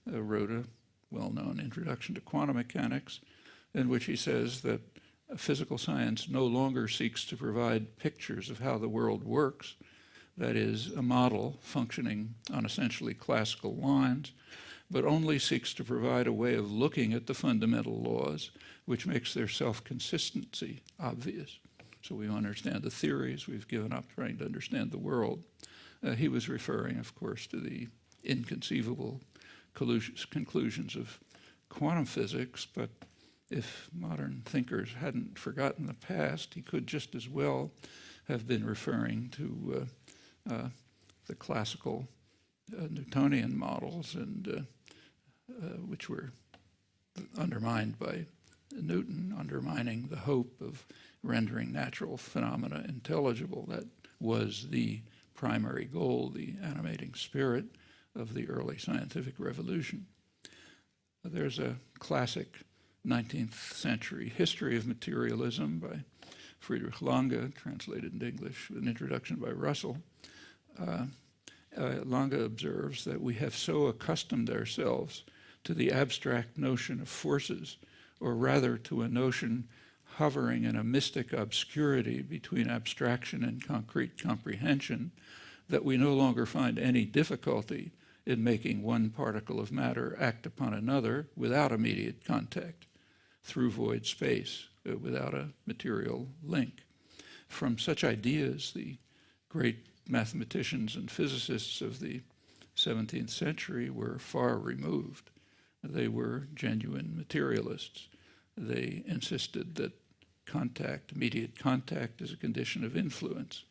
wrote a well-known introduction to quantum mechanics, in which he says that physical science no longer seeks to provide pictures of how the world works, that is, a model functioning on essentially classical lines, but only seeks to provide a way of looking at the fundamental laws, which makes their self-consistency obvious. So we understand the theories, we've given up trying to understand the world. He was referring, of course, to the inconceivable conclusions of quantum physics, but if modern thinkers hadn't forgotten the past, he could just as well have been referring to the classical Newtonian models, and which were undermined by Newton, undermining the hope of rendering natural phenomena intelligible. That was the primary goal, the animating spirit of the early scientific revolution. There's a classic 19th century history of materialism by Friedrich Lange, translated into English with an introduction by Russell. Lange observes that we have so accustomed ourselves to the abstract notion of forces, or rather to a notion hovering in a mystic obscurity between abstraction and concrete comprehension, that we no longer find any difficulty in making one particle of matter act upon another without immediate contact, through void space, without a material link. From such ideas, the great mathematicians and physicists of the 17th century were far removed. They were genuine materialists. They insisted that contact, immediate contact, is a condition of influence.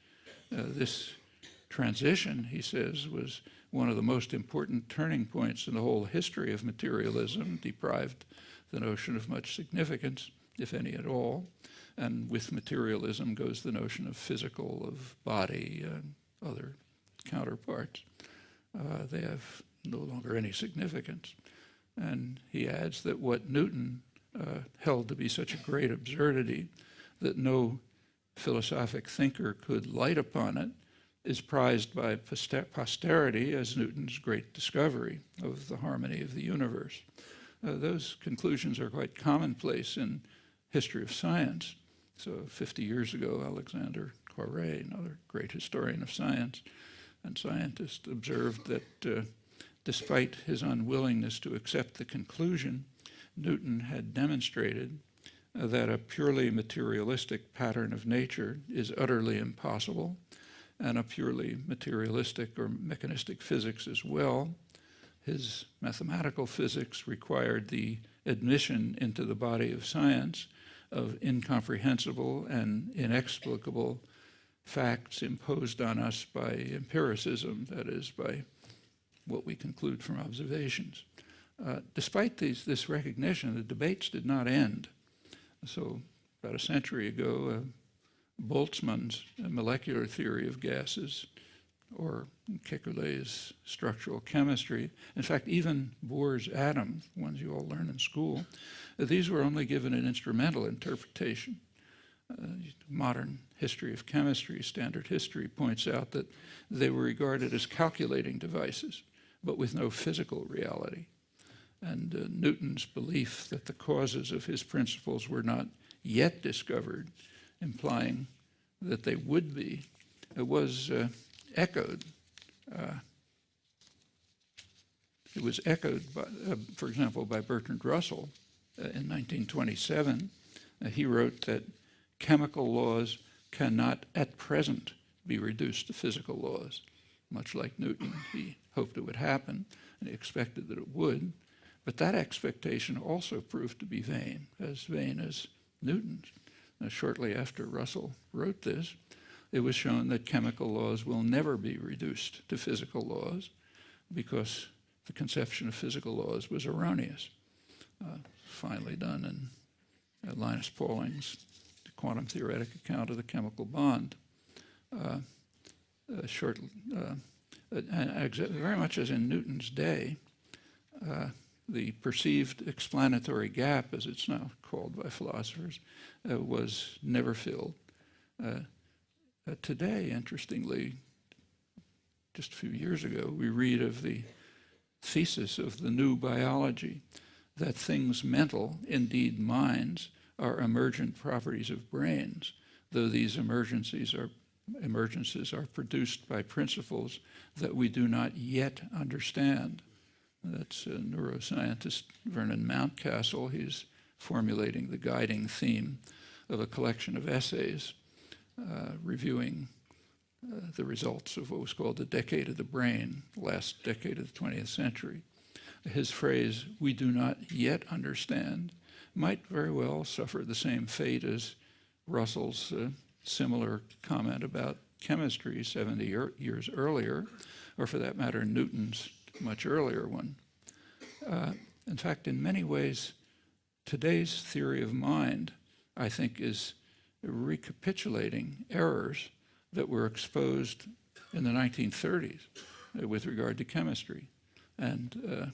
This transition, he says, was one of the most important turning points in the whole history of materialism, deprived the notion of much significance, if any at all. And with materialism goes the notion of physical, of body, and other counterparts. They have no longer any significance. And he adds that what Newton held to be such a great absurdity that no philosophic thinker could light upon it is prized by posterity as Newton's great discovery of the harmony of the universe. Those conclusions are quite commonplace in history of science. So 50 years ago, Alexander Corre, another great historian of science and scientist, observed that despite his unwillingness to accept the conclusion, Newton had demonstrated that a purely materialistic pattern of nature is utterly impossible, and a purely materialistic or mechanistic physics as well. His mathematical physics required the admission into the body of science of incomprehensible and inexplicable facts imposed on us by empiricism, that is, by what we conclude from observations. Despite this recognition, the debates did not end. So about a century ago, Boltzmann's molecular theory of gases, or Kekulé's structural chemistry, in fact, even Bohr's atom, ones you all learn in school, these were only given an instrumental interpretation. Modern history of chemistry, standard history, points out that they were regarded as calculating devices, but with no physical reality. And Newton's belief that the causes of his principles were not yet discovered, implying that they would be, was echoed It was echoed, by, for example, by Bertrand Russell in 1927. He wrote that chemical laws cannot at present be reduced to physical laws. Much like Newton, he hoped it would happen, and he expected that it would. But that expectation also proved to be vain as Newton's. Shortly after Russell wrote this, it was shown that chemical laws will never be reduced to physical laws because the conception of physical laws was erroneous. Finally done in Linus Pauling's quantum theoretic account of the chemical bond. Very much as in Newton's day, the perceived explanatory gap, as it's now called by philosophers, was never filled. Today, interestingly, just a few years ago, we read of the thesis of the new biology that things mental, indeed minds, are emergent properties of brains, though these emergencies are produced by principles that we do not yet understand. That's neuroscientist Vernon Mountcastle. He's formulating the guiding theme of a collection of essays reviewing the results of what was called the decade of the brain, last decade of the 20th century. His phrase, "we do not yet understand," might very well suffer the same fate as Russell's similar comment about chemistry 70 years earlier, or for that matter, Newton's much earlier one. In fact, in many ways, today's theory of mind, I think, is recapitulating errors that were exposed in the 1930s with regard to chemistry, and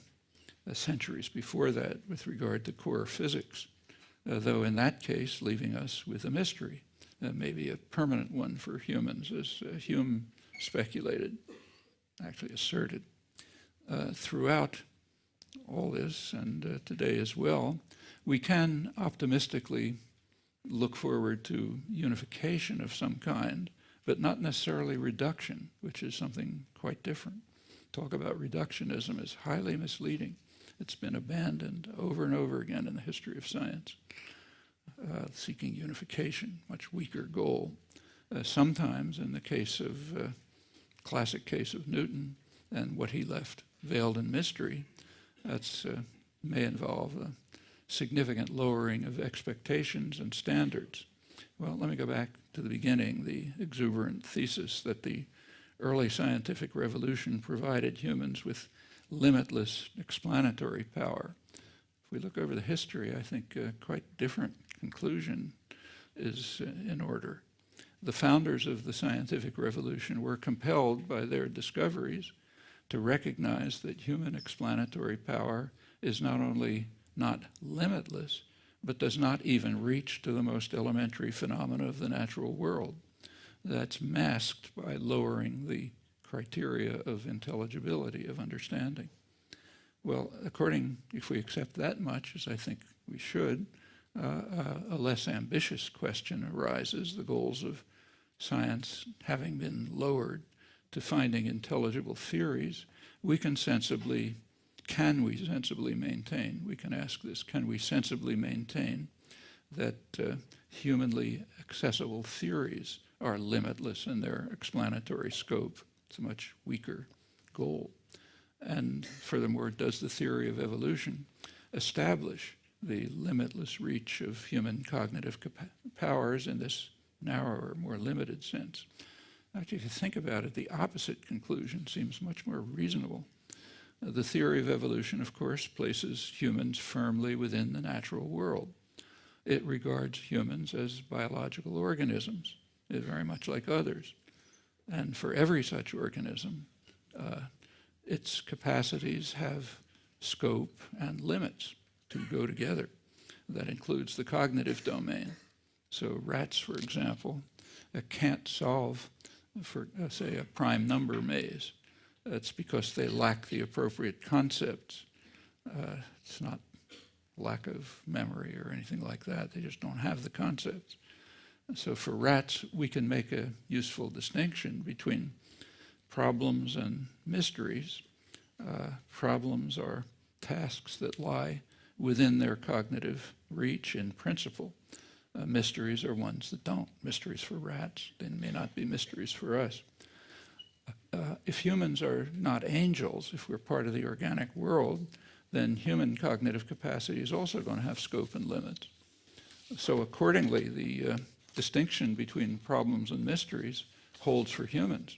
centuries before that with regard to core physics, though in that case leaving us with a mystery, maybe a permanent one for humans, as Hume speculated, actually asserted. Throughout all this, and today as well, we can optimistically look forward to unification of some kind, but not necessarily reduction, which is something quite different. Talk about reductionism is highly misleading. It's been abandoned over and over again in the history of science. Seeking unification, much weaker goal. Sometimes, in the case of, classic case of Newton and what he left veiled in mystery, that's may involve a significant lowering of expectations and standards. Well, let me go back to the beginning, the exuberant thesis that the early scientific revolution provided humans with limitless explanatory power. If we look over the history, I think a quite different conclusion is in order. The founders of the scientific revolution were compelled by their discoveries to recognize that human explanatory power is not only not limitless, but does not even reach to the most elementary phenomena of the natural world. That's masked by lowering the criteria of intelligibility, of understanding. Well, if we accept that much, as I think we should, a less ambitious question arises, the goals of science having been lowered to finding intelligible theories. Can we sensibly maintain, we can ask this, can we sensibly maintain that humanly accessible theories are limitless in their explanatory scope? It's a much weaker goal. And furthermore, does the theory of evolution establish the limitless reach of human cognitive powers in this narrower, more limited sense? Actually, if you think about it, the opposite conclusion seems much more reasonable. The theory of evolution, of course, places humans firmly within the natural world. It regards humans as biological organisms, very much like others. And for every such organism, its capacities have scope and limits to go together. That includes the cognitive domain. So rats, for example, can't solve, for say, a prime number maze. It's because they lack the appropriate concepts. It's not lack of memory or anything like that. They just don't have the concepts. So for rats, we can make a useful distinction between problems and mysteries Problems are tasks that lie within their cognitive reach in principle. Mysteries are ones that don't. Mysteries for rats, they may not be mysteries for us. If humans are not angels, if we're part of the organic world, then human cognitive capacity is also going to have scope and limits. So accordingly, the distinction between problems and mysteries holds for humans.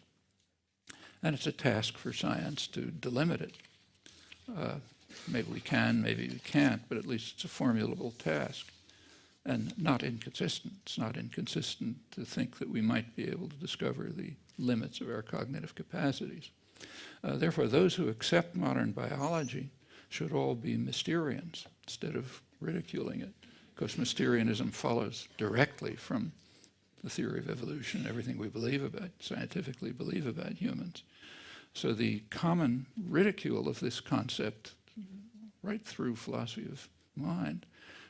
And it's a task for science to delimit it. Maybe we can, maybe we can't, but at least it's a formulable task. And not inconsistent. It's not inconsistent to think that we might be able to discover the limits of our cognitive capacities. Therefore, those who accept modern biology should all be Mysterians instead of ridiculing it, because Mysterianism follows directly from the theory of evolution, everything we believe about, scientifically believe about humans. So the common ridicule of this concept, right through philosophy of mind,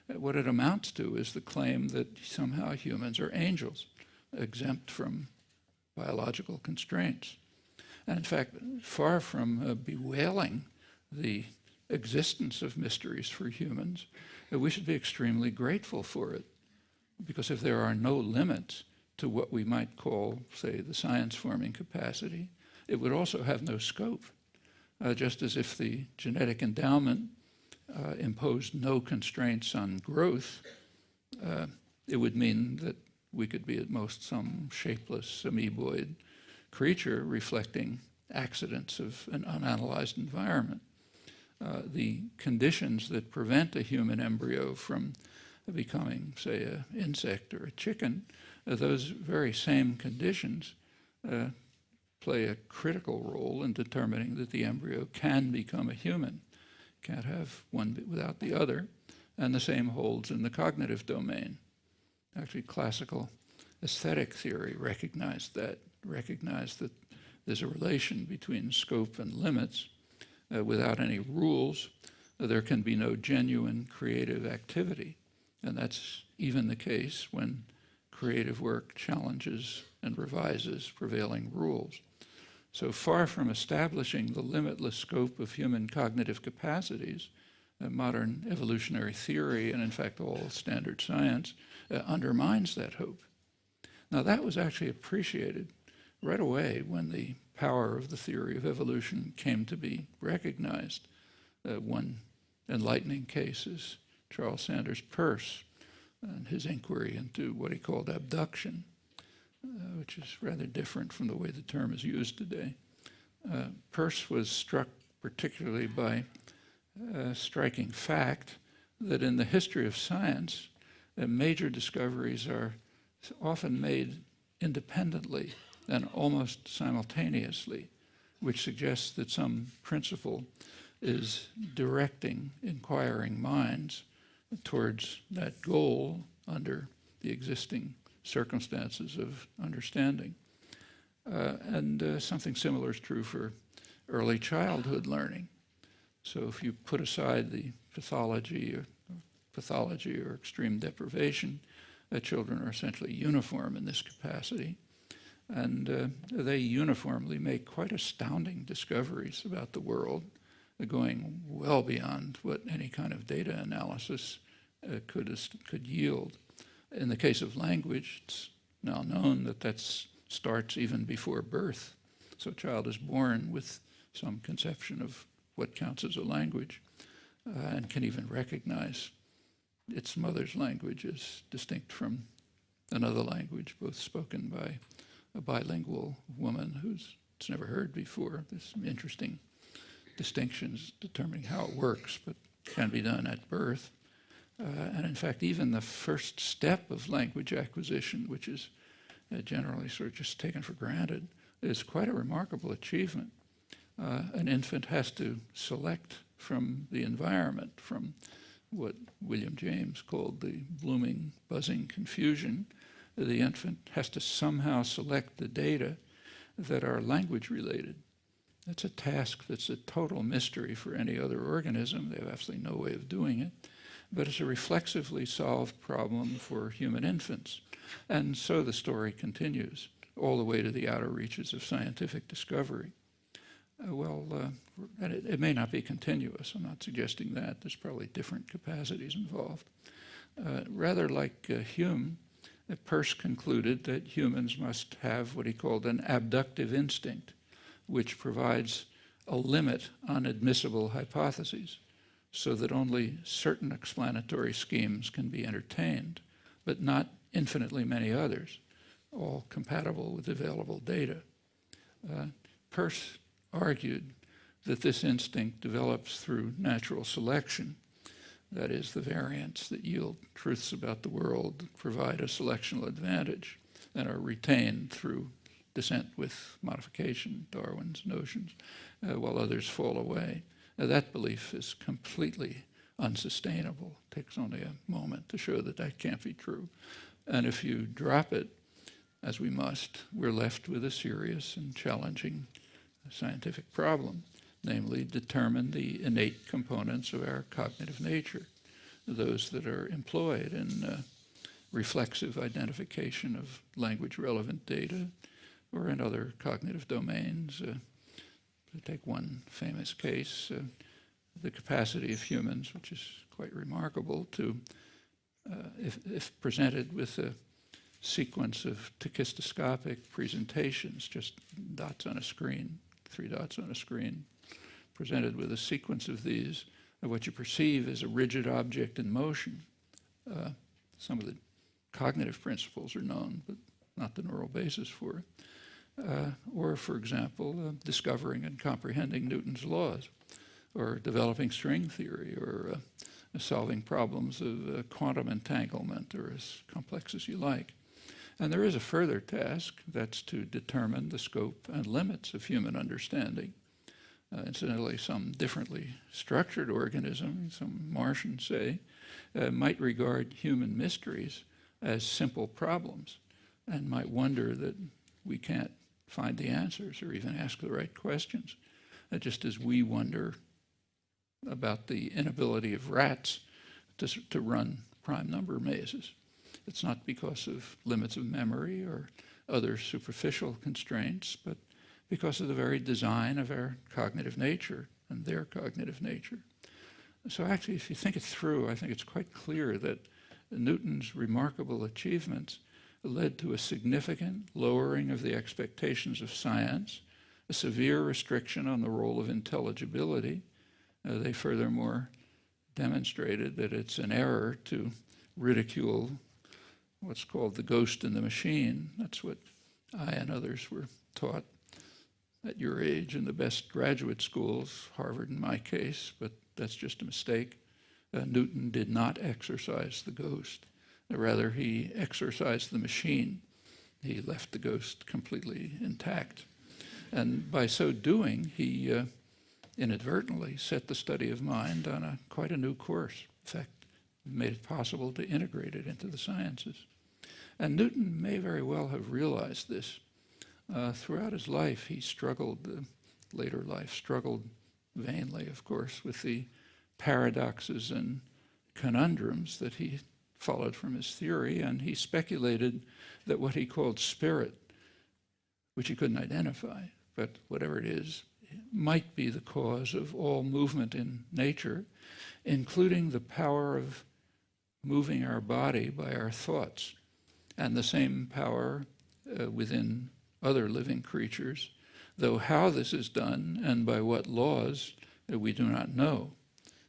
what it amounts to is the claim that somehow humans are angels, exempt from biological constraints. And in fact, far from bewailing the existence of mysteries for humans, we should be extremely grateful for it. Because if there are no limits to what we might call, say, the science-forming capacity, it would also have no scope. Just as if the genetic endowment imposed no constraints on growth, it would mean that we could be at most some shapeless amoeboid creature reflecting accidents of an unanalyzed environment. The conditions that prevent a human embryo from becoming, say, an insect or a chicken, those very same conditions play a critical role in determining that the embryo can become a human. Can't have one without the other, and the same holds in the cognitive domain. Actually, classical aesthetic theory recognized that there's a relation between scope and limits. Without any rules, there can be no genuine creative activity, and that's even the case when creative work challenges and revises prevailing rules. So far from establishing the limitless scope of human cognitive capacities, modern evolutionary theory, and in fact all standard science, undermines that hope. Now that was actually appreciated right away when the power of the theory of evolution came to be recognized. One enlightening case is Charles Sanders Peirce and his inquiry into what he called abduction, which is rather different from the way the term is used today. Peirce was struck particularly by a striking fact that in the history of science, major discoveries are often made independently and almost simultaneously, which suggests that some principle is directing inquiring minds towards that goal under the existing circumstances of understanding. And something similar is true for early childhood learning. So if you put aside the pathology or extreme deprivation, children are essentially uniform in this capacity. And they uniformly make quite astounding discoveries about the world, going well beyond what any kind of data analysis could yield. In the case of language, it's now known that that starts even before birth. So a child is born with some conception of what counts as a language and can even recognize its mother's language as distinct from another language, both spoken by a bilingual woman who's never heard before. There's some interesting distinctions determining how it works, but can be done at birth. And in fact, even the first step of language acquisition, which is generally sort of just taken for granted, is quite a remarkable achievement. An infant has to select from the environment, from what William James called the blooming, buzzing confusion. The infant has to somehow select the data that are language related. That's a task that's a total mystery for any other organism. They have absolutely no way of doing it. But it's a reflexively solved problem for human infants. And so the story continues all the way to the outer reaches of scientific discovery. And it may not be continuous. I'm not suggesting that. There's probably different capacities involved. Rather like Hume, Peirce concluded that humans must have what he called an abductive instinct, which provides a limit on admissible hypotheses, so that only certain explanatory schemes can be entertained, but not infinitely many others, all compatible with available data. Peirce argued that this instinct develops through natural selection, that is, the variants that yield truths about the world that provide a selectional advantage and are retained through descent with modification, Darwin's notions, while others fall away. That belief is completely unsustainable. It takes only a moment to show that that can't be true. And if you drop it, as we must, we're left with a serious and challenging scientific problem, namely determine the innate components of our cognitive nature, those that are employed in reflexive identification of language-relevant data or in other cognitive domains. To take one famous case, the capacity of humans, which is quite remarkable, to, if presented with a sequence of tachistoscopic presentations, just dots on a screen, 3 dots on a screen, presented with a sequence of these, what you perceive is a rigid object in motion. Some of the cognitive principles are known, but not the neural basis for it. Or, for example, discovering and comprehending Newton's laws, or developing string theory, or solving problems of quantum entanglement, or as complex as you like. And there is a further task, that's to determine the scope and limits of human understanding. Incidentally, some differently structured organisms, some Martians say, might regard human mysteries as simple problems and might wonder that we can't find the answers or even ask the right questions, just as we wonder about the inability of rats to run prime number mazes. It's not because of limits of memory or other superficial constraints, but because of the very design of our cognitive nature and their cognitive nature. So actually, if you think it through, I think it's quite clear that Newton's remarkable achievements led to a significant lowering of the expectations of science, a severe restriction on the role of intelligibility. They furthermore demonstrated that it's an error to ridicule what's called the ghost in the machine. That's what I and others were taught at your age in the best graduate schools, Harvard in my case, but that's just a mistake. Newton did not exorcise the ghost. Rather, he exorcised the machine. He left the ghost completely intact. And by so doing, he inadvertently set the study of mind on quite a new course. In fact, made it possible to integrate it into the sciences. And Newton may very well have realized this. Throughout his life, he struggled, later life, struggled vainly, of course, with the paradoxes and conundrums that he followed from his theory, and he speculated that what he called spirit, which he couldn't identify, but whatever it is, might be the cause of all movement in nature, including the power of moving our body by our thoughts, and the same power within other living creatures, though how this is done and by what laws we do not know.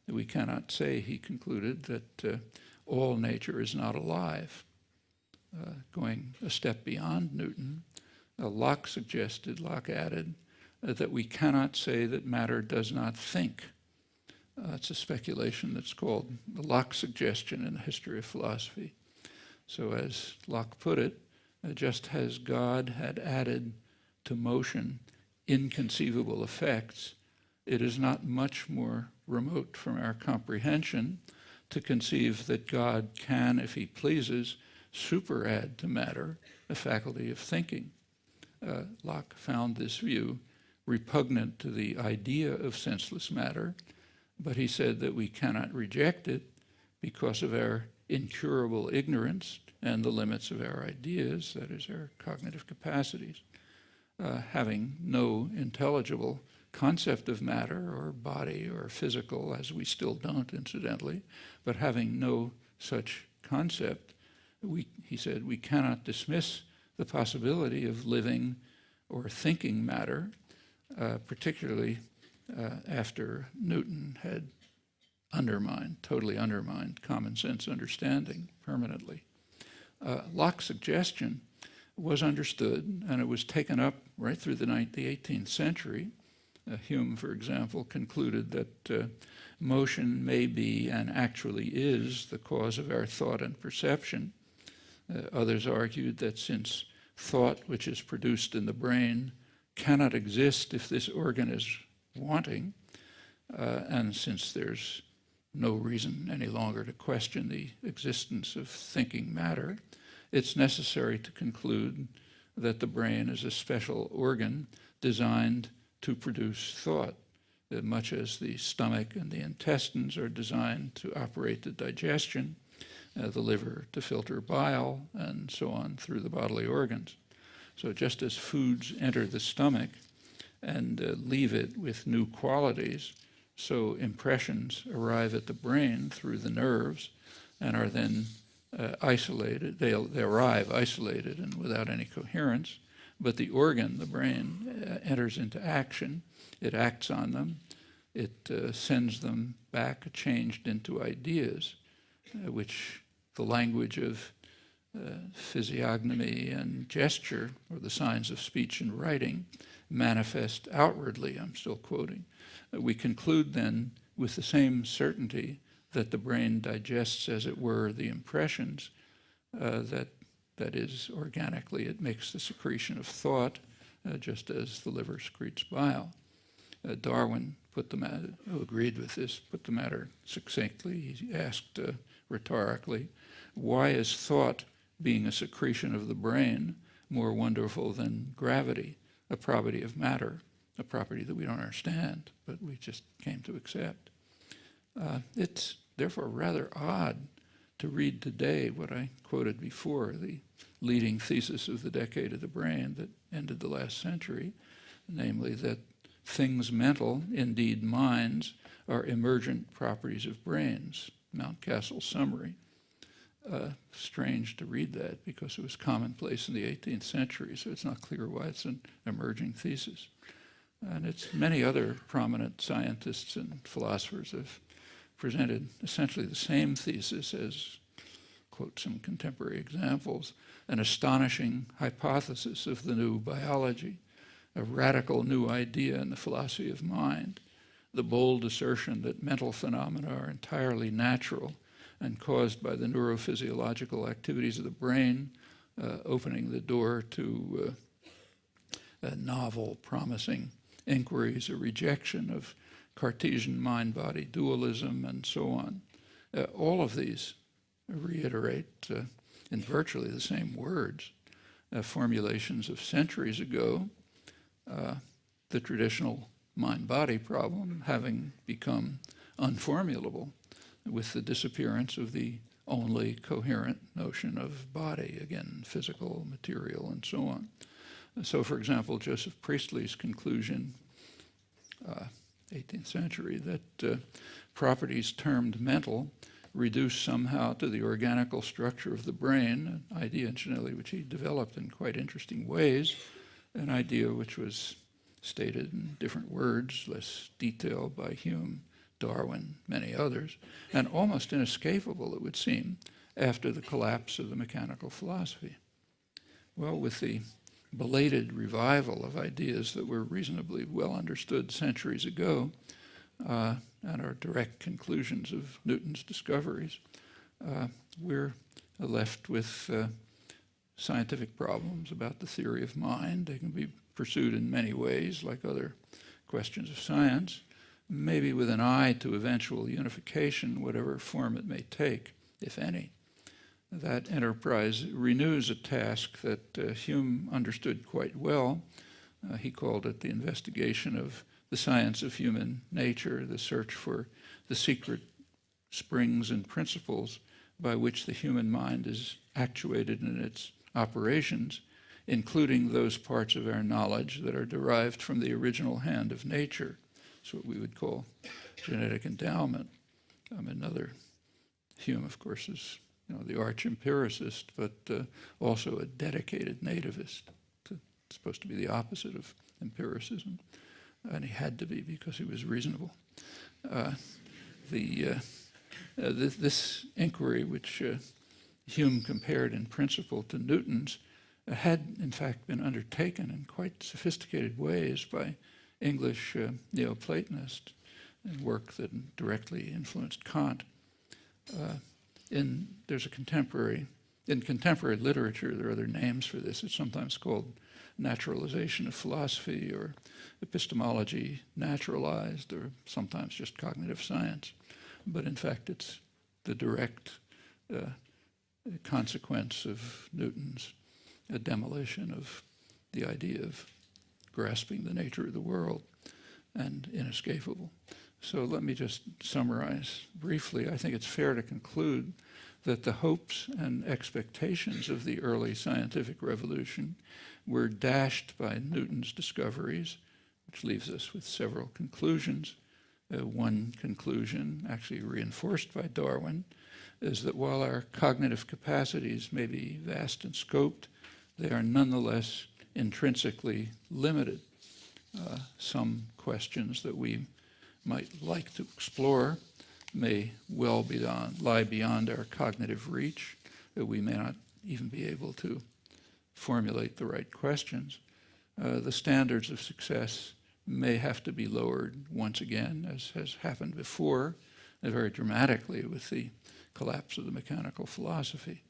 We cannot say, he concluded, that all nature is not alive. Going a step beyond Newton, Locke added, that we cannot say that matter does not think. It's a speculation that's called the Locke suggestion in the history of philosophy. So as Locke put it, just as God had added to motion inconceivable effects, it is not much more remote from our comprehension to conceive that God can, if he pleases, superadd to matter a faculty of thinking. Locke found this view repugnant to the idea of senseless matter, but he said that we cannot reject it because of our incurable ignorance and the limits of our ideas, that is, our cognitive capacities. Having no intelligible concept of matter or body or physical, as we still don't, incidentally, but having no such concept, he said, we cannot dismiss the possibility of living or thinking matter, particularly after Newton had totally undermined common sense understanding permanently. Locke's suggestion was understood, and it was taken up right through the 18th century. Hume, for example, concluded that motion may be and actually is the cause of our thought and perception. Others argued that since thought, which is produced in the brain, cannot exist if this organ is wanting, and since there's no reason any longer to question the existence of thinking matter, it's necessary to conclude that the brain is a special organ designed to produce thought, much as the stomach and the intestines are designed to operate the digestion, the liver to filter bile, and so on through the bodily organs. So just as foods enter the stomach and leave it with new qualities, so impressions arrive at the brain through the nerves and are then isolated. They arrive isolated and without any coherence, but the organ, the brain, enters into action. It acts on them. It sends them back changed into ideas, which the language of physiognomy and gesture, or the signs of speech and writing, manifest outwardly. I'm still quoting. We conclude then with the same certainty that the brain digests, as it were, the impressions, that is, organically, it makes the secretion of thought, just as the liver secretes bile. Darwin who agreed with this, put the matter succinctly. He asked rhetorically, why is thought, being a secretion of the brain, more wonderful than gravity, a property of matter, a property that we don't understand, but we just came to accept? It's therefore rather odd to read today what I quoted before, the leading thesis of the decade of the brain that ended the last century, namely that things mental, indeed minds, are emergent properties of brains, Mountcastle's summary. Strange to read that because it was commonplace in the 18th century, so it's not clear why it's an emerging thesis. And it's many other prominent scientists and philosophers have presented essentially the same thesis as, quote some contemporary examples, an astonishing hypothesis of the new biology, a radical new idea in the philosophy of mind, the bold assertion that mental phenomena are entirely natural and caused by the neurophysiological activities of the brain, opening the door to novel, promising inquiries, a rejection of Cartesian mind-body dualism, and so on. All of these reiterate, in virtually the same words, formulations of centuries ago, the traditional mind-body problem having become unformulable with the disappearance of the only coherent notion of body, again, physical, material, and so on. So, for example, Joseph Priestley's conclusion, 18th century, that properties termed mental reduce somehow to the organical structure of the brain, an idea, incidentally, which he developed in quite interesting ways, an idea which was stated in different words, less detailed by Hume, Darwin, many others, and almost inescapable, it would seem, after the collapse of the mechanical philosophy. Well, with the belated revival of ideas that were reasonably well understood centuries ago, and our direct conclusions of Newton's discoveries, we're left with scientific problems about the theory of mind. They can be pursued in many ways, like other questions of science, maybe with an eye to eventual unification, whatever form it may take, if any. That enterprise renews a task that Hume understood quite well. He called it the investigation of the science of human nature, the search for the secret springs and principles by which the human mind is actuated in its operations, including those parts of our knowledge that are derived from the original hand of nature. It's what we would call genetic endowment. Hume, of course, is the arch empiricist, but also a dedicated nativist. It's supposed to be the opposite of empiricism, and he had to be because he was reasonable. This inquiry, which Hume compared in principle to Newton's, had in fact been undertaken in quite sophisticated ways by English Neoplatonists, and work that directly influenced Kant. In contemporary literature, there are other names for this. It's sometimes called naturalization of philosophy, or epistemology naturalized, or sometimes just cognitive science. But in fact, it's the direct consequence of Newton's demolition of the idea of grasping the nature of the world and inescapable. So let me just summarize briefly. I think it's fair to conclude that the hopes and expectations of the early scientific revolution were dashed by Newton's discoveries, which leaves us with several conclusions. One conclusion, actually reinforced by Darwin, is that while our cognitive capacities may be vast in scope, they are nonetheless intrinsically limited. Some questions that we might like to explore may well lie beyond our cognitive reach, that we may not even be able to formulate the right questions. The standards of success may have to be lowered once again, as has happened before, very dramatically with the collapse of the mechanical philosophy.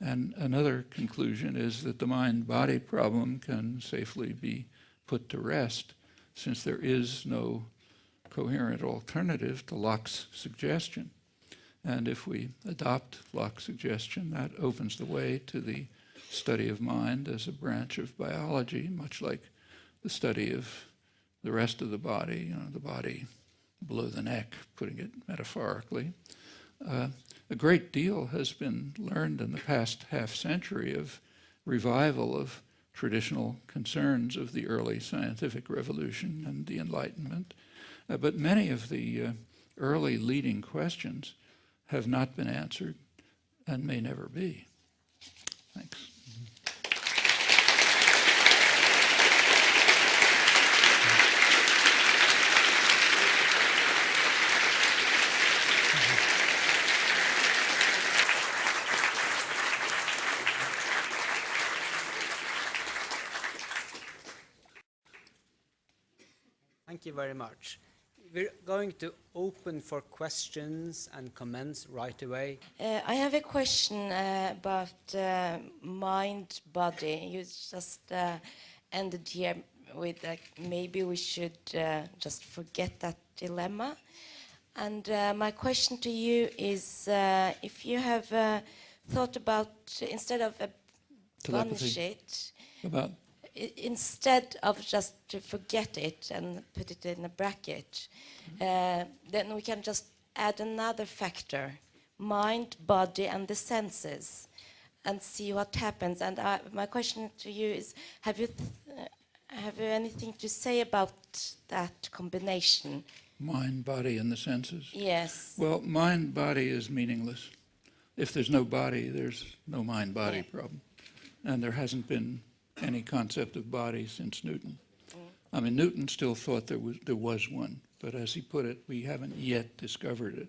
And another conclusion is that the mind-body problem can safely be put to rest, since there is no coherent alternative to Locke's suggestion. And if we adopt Locke's suggestion, that opens the way to the study of mind as a branch of biology, much like the study of the rest of the body, the body below the neck, putting it metaphorically. A great deal has been learned in the past half century of revival of traditional concerns of the early scientific revolution and the Enlightenment. But many of the early leading questions have not been answered and may never be. Thanks. Thank you very much. We're going to open for questions and comments right away. I have a question about mind-body. You just ended here with maybe we should just forget that dilemma. And my question to you is if you have thought about, instead of banish it, instead of just to forget it and put it in a bracket, then we can just add another factor, mind, body, and the senses, and see what happens. And my question to you is, have you anything to say about that combination? Mind, body, and the senses? Yes. Well, mind, body is meaningless. If there's no body, there's no mind-body problem. And there hasn't been any concept of body since Newton. I mean, Newton still thought there was one, but as he put it, we haven't yet discovered it,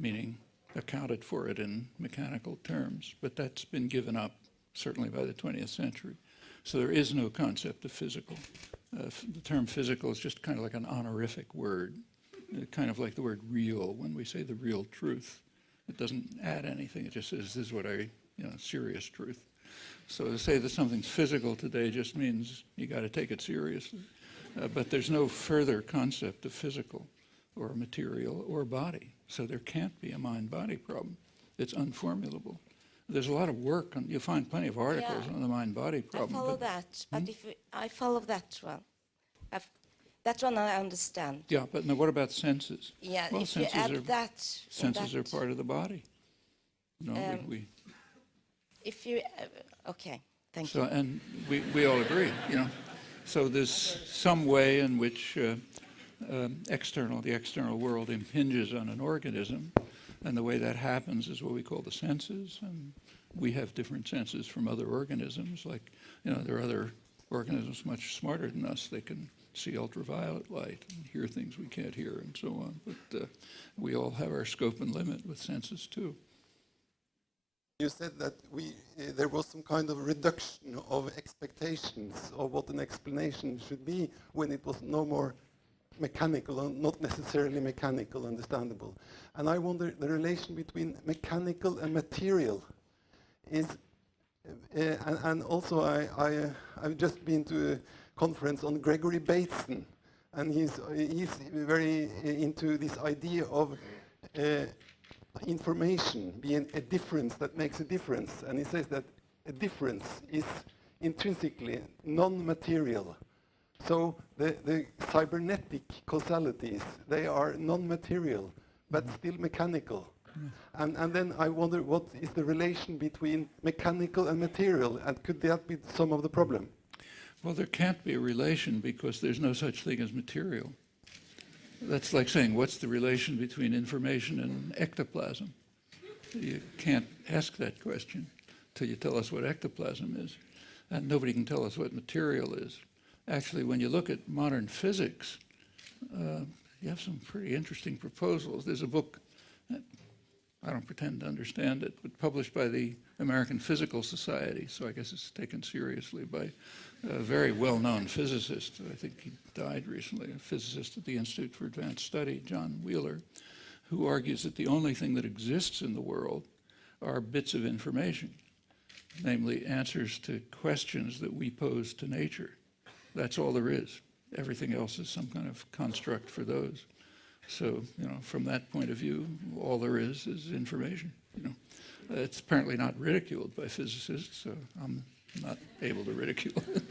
meaning accounted for it in mechanical terms. But that's been given up, certainly by the 20th century. So there is no concept of physical. The term physical is just kind of like an honorific word, kind of like the word real when we say the real truth. It doesn't add anything. It just says, this is what serious truth. So to say that something's physical today just means you got to take it seriously. But there's no further concept of physical or material or body. So there can't be a mind-body problem. It's unformulable. There's a lot of work, you'll find plenty of articles on the mind-body problem. I follow that, but I follow that one. That one I understand. Yeah, but now what about senses? Yeah, well, if you add that... Senses are part of the body. No, if you... okay. Thank so, you. and we all agree, you know. So there's some way in which the external world impinges on an organism, and the way that happens is what we call the senses, and we have different senses from other organisms. Like, you know, there are other organisms much smarter than us. They can see ultraviolet light and hear things we can't hear and so on. But we all have our scope and limit with senses too. You said that there was some kind of reduction of expectations of what an explanation should be when it was no more mechanical, and not necessarily mechanical, understandable. And I wonder the relation between mechanical and material is, and also I've just been to a conference on Gregory Bateson, and he's very into this idea of information being a difference that makes a difference. And he says that a difference is intrinsically non-material. So the cybernetic causalities, they are non-material, but still mechanical. And then I wonder, what is the relation between mechanical and material, and could that be some of the problem? Well, there can't be a relation because there's no such thing as material. That's like saying, what's the relation between information and ectoplasm? You can't ask that question till you tell us what ectoplasm is. And nobody can tell us what material is. Actually, when you look at modern physics, you have some pretty interesting proposals. There's a book, I don't pretend to understand it, but published by the American Physical Society, so I guess it's taken seriously by a very well-known physicist. I think he died recently, a physicist at the Institute for Advanced Study, John Wheeler, who argues that the only thing that exists in the world are bits of information, namely answers to questions that we pose to nature. That's all there is. Everything else is some kind of construct for those. So, you know, from that point of view, all there is information. You know, it's apparently not ridiculed by physicists, so I'm not able to ridicule it.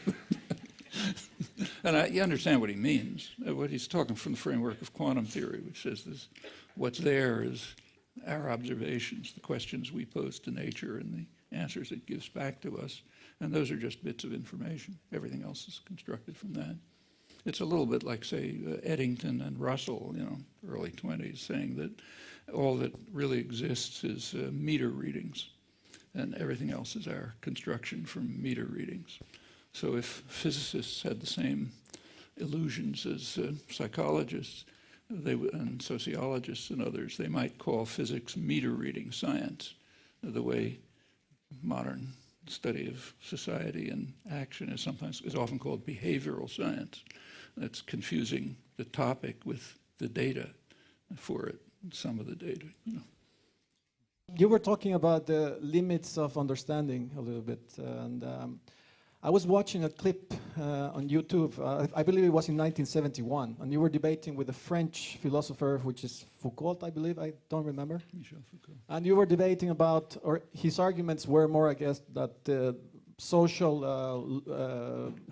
And you understand what he means. What he's talking from the framework of quantum theory, which says this: what's there is our observations, the questions we pose to nature, and the answers it gives back to us. And those are just bits of information. Everything else is constructed from that. It's a little bit like, say, Eddington and Russell, you know, early 20s, saying that all that really exists is meter readings, and everything else is our construction from meter readings. So if physicists had the same illusions as psychologists and sociologists and others, they might call physics meter reading science, the way modern study of society and action is often called behavioral science. That's confusing the topic with the data for it, some of the data. You know. You were talking about the limits of understanding a little bit, and I was watching a clip on YouTube, I believe it was in 1971, and you were debating with a French philosopher, which is Foucault, I believe, I don't remember. Michel Foucault. And you were debating about, or his arguments were more, I guess, that the social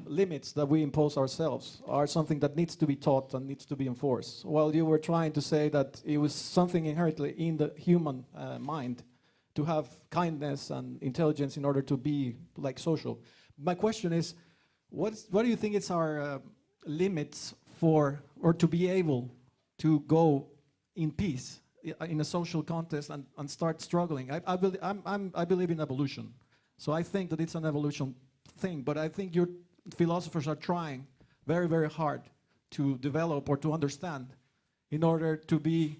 limits that we impose ourselves are something that needs to be taught and needs to be enforced. While you were trying to say that it was something inherently in the human mind to have kindness and intelligence in order to be like social. My question is, what do you think is our limits for, or to be able to go in peace in a social context and start struggling? I believe in evolution, so I think that it's an evolution thing. But I think your philosophers are trying very, very hard to develop or to understand in order to be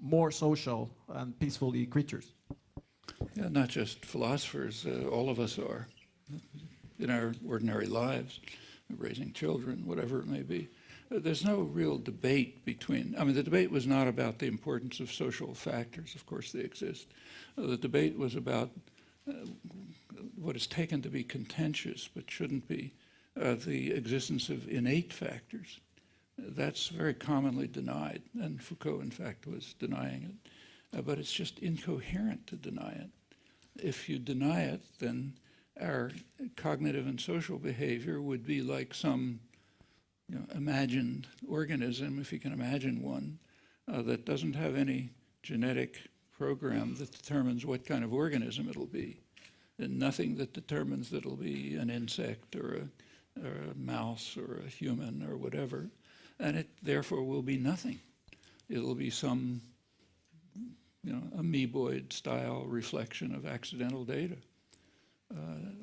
more social and peacefully creatures. Yeah, not just philosophers, all of us are. In our ordinary lives, raising children, whatever it may be. There's no real debate between, I mean, the debate was not about the importance of social factors, of course they exist. The debate was about what is taken to be contentious, but shouldn't be, the existence of innate factors. That's very commonly denied, and Foucault, in fact, was denying it. But it's just incoherent to deny it. If you deny it, then our cognitive and social behavior would be like some imagined organism, if you can imagine one, that doesn't have any genetic program that determines what kind of organism it'll be. and nothing that determines that it'll be an insect or a mouse or a human or whatever, and it therefore will be nothing. It'll be some, amoeboid style reflection of accidental data.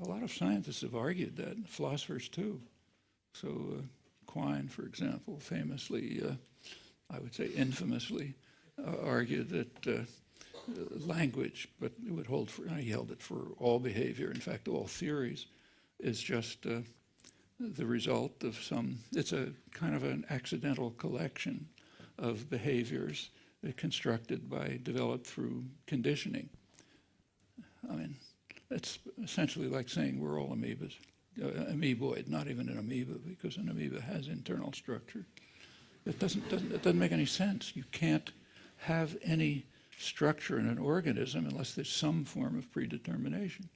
A lot of scientists have argued that, philosophers too. So Quine, for example, famously, I would say infamously, argued that language, but it would hold for, he held it for all behavior, in fact, all theories, is just the result of it's a kind of an accidental collection of behaviors developed through conditioning. I mean, it's essentially like saying we're all amoebas, amoeboid, not even an amoeba, because an amoeba has internal structure. It doesn't make any sense. You can't have any structure in an organism unless there's some form of predetermination.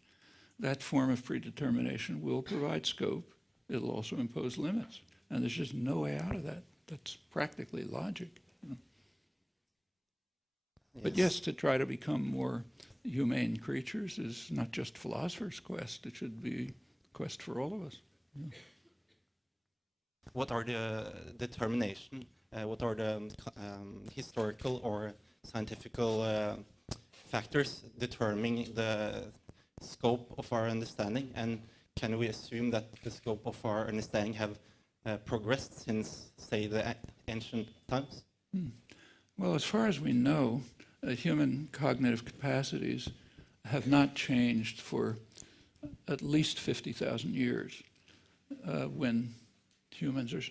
That form of predetermination will provide scope. It'll also impose limits. And there's just no way out of that. That's practically logic. Yes. But yes, to try to become more humane creatures is not just philosophers' quest. It should be a quest for all of us. Yeah. What are the determination? What are the historical or scientific factors determining the scope of our understanding? And can we assume that the scope of our understanding have progressed since, say, the ancient times? Well, as far as we know, human cognitive capacities have not changed for at least 50,000 years, when humans are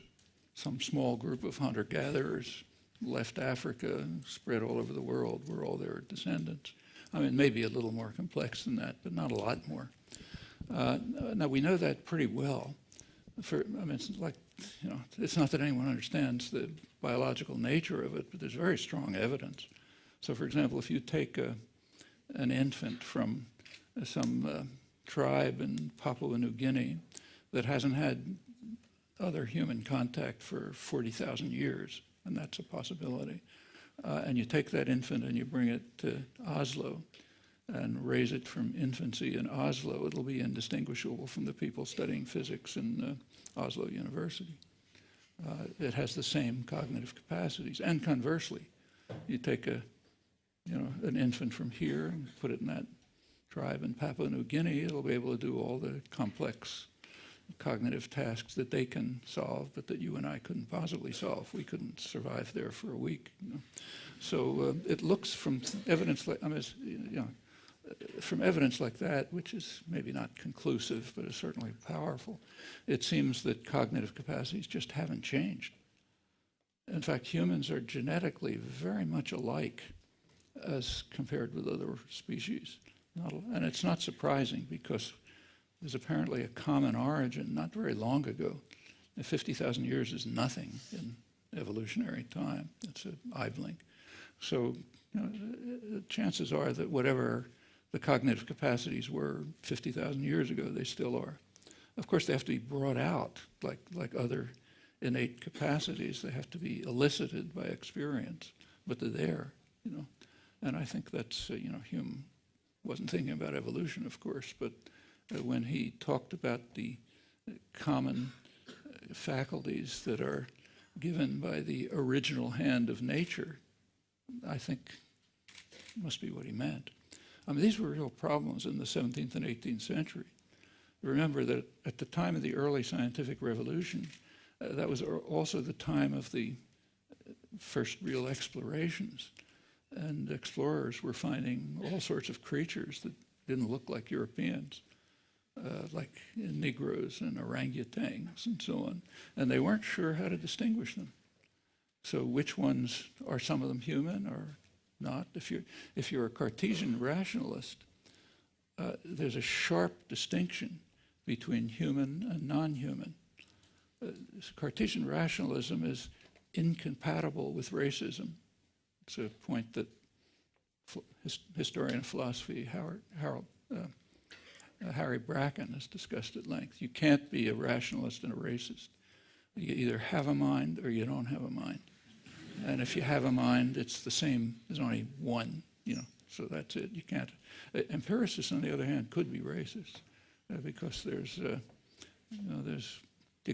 some small group of hunter-gatherers left Africa, spread all over the world. We're all their descendants. I mean, maybe a little more complex than that, but not a lot more. Now, we know that pretty well. It's like, it's not that anyone understands the biological nature of it, but there's very strong evidence. So, for example, if you take an infant from some tribe in Papua New Guinea that hasn't had other human contact for 40,000 years, and that's a possibility, and you take that infant and you bring it to Oslo and raise it from infancy in Oslo, it'll be indistinguishable from the people studying physics in Oslo University. It has the same cognitive capacities. And conversely, you take an infant from here and put it in that tribe in Papua New Guinea, it'll be able to do all the complex cognitive tasks that they can solve, but that you and I couldn't possibly solve. We couldn't survive there for a week. So it looks from evidence like, from evidence like that, which is maybe not conclusive, but is certainly powerful, it seems that cognitive capacities just haven't changed. In fact, humans are genetically very much alike as compared with other species. And it's not surprising, because there's apparently a common origin not very long ago. 50,000 years is nothing in evolutionary time. It's an eye blink. So chances are that whatever the cognitive capacities were 50,000 years ago, they still are. Of course, they have to be brought out like other innate capacities. They have to be elicited by experience, but they're there, And I think that's, Hume wasn't thinking about evolution, of course, but when he talked about the common faculties that are given by the original hand of nature, I think must be what he meant. I mean, these were real problems in the 17th and 18th century. Remember that at the time of the early scientific revolution, that was also the time of the first real explorations. And explorers were finding all sorts of creatures that didn't look like Europeans, like Negroes and orangutans and so on. And they weren't sure how to distinguish them. So which ones, are some of them human or not? If you're a Cartesian rationalist, there's a sharp distinction between human and non-human. Cartesian rationalism is incompatible with racism. It's a point that historian of philosophy Harry Bracken has discussed at length. You can't be a rationalist and a racist. You either have a mind or you don't have a mind. And if you have a mind, it's the same. There's only one, So that's it. You can't. Empiricists, on the other hand, could be racist because there's, you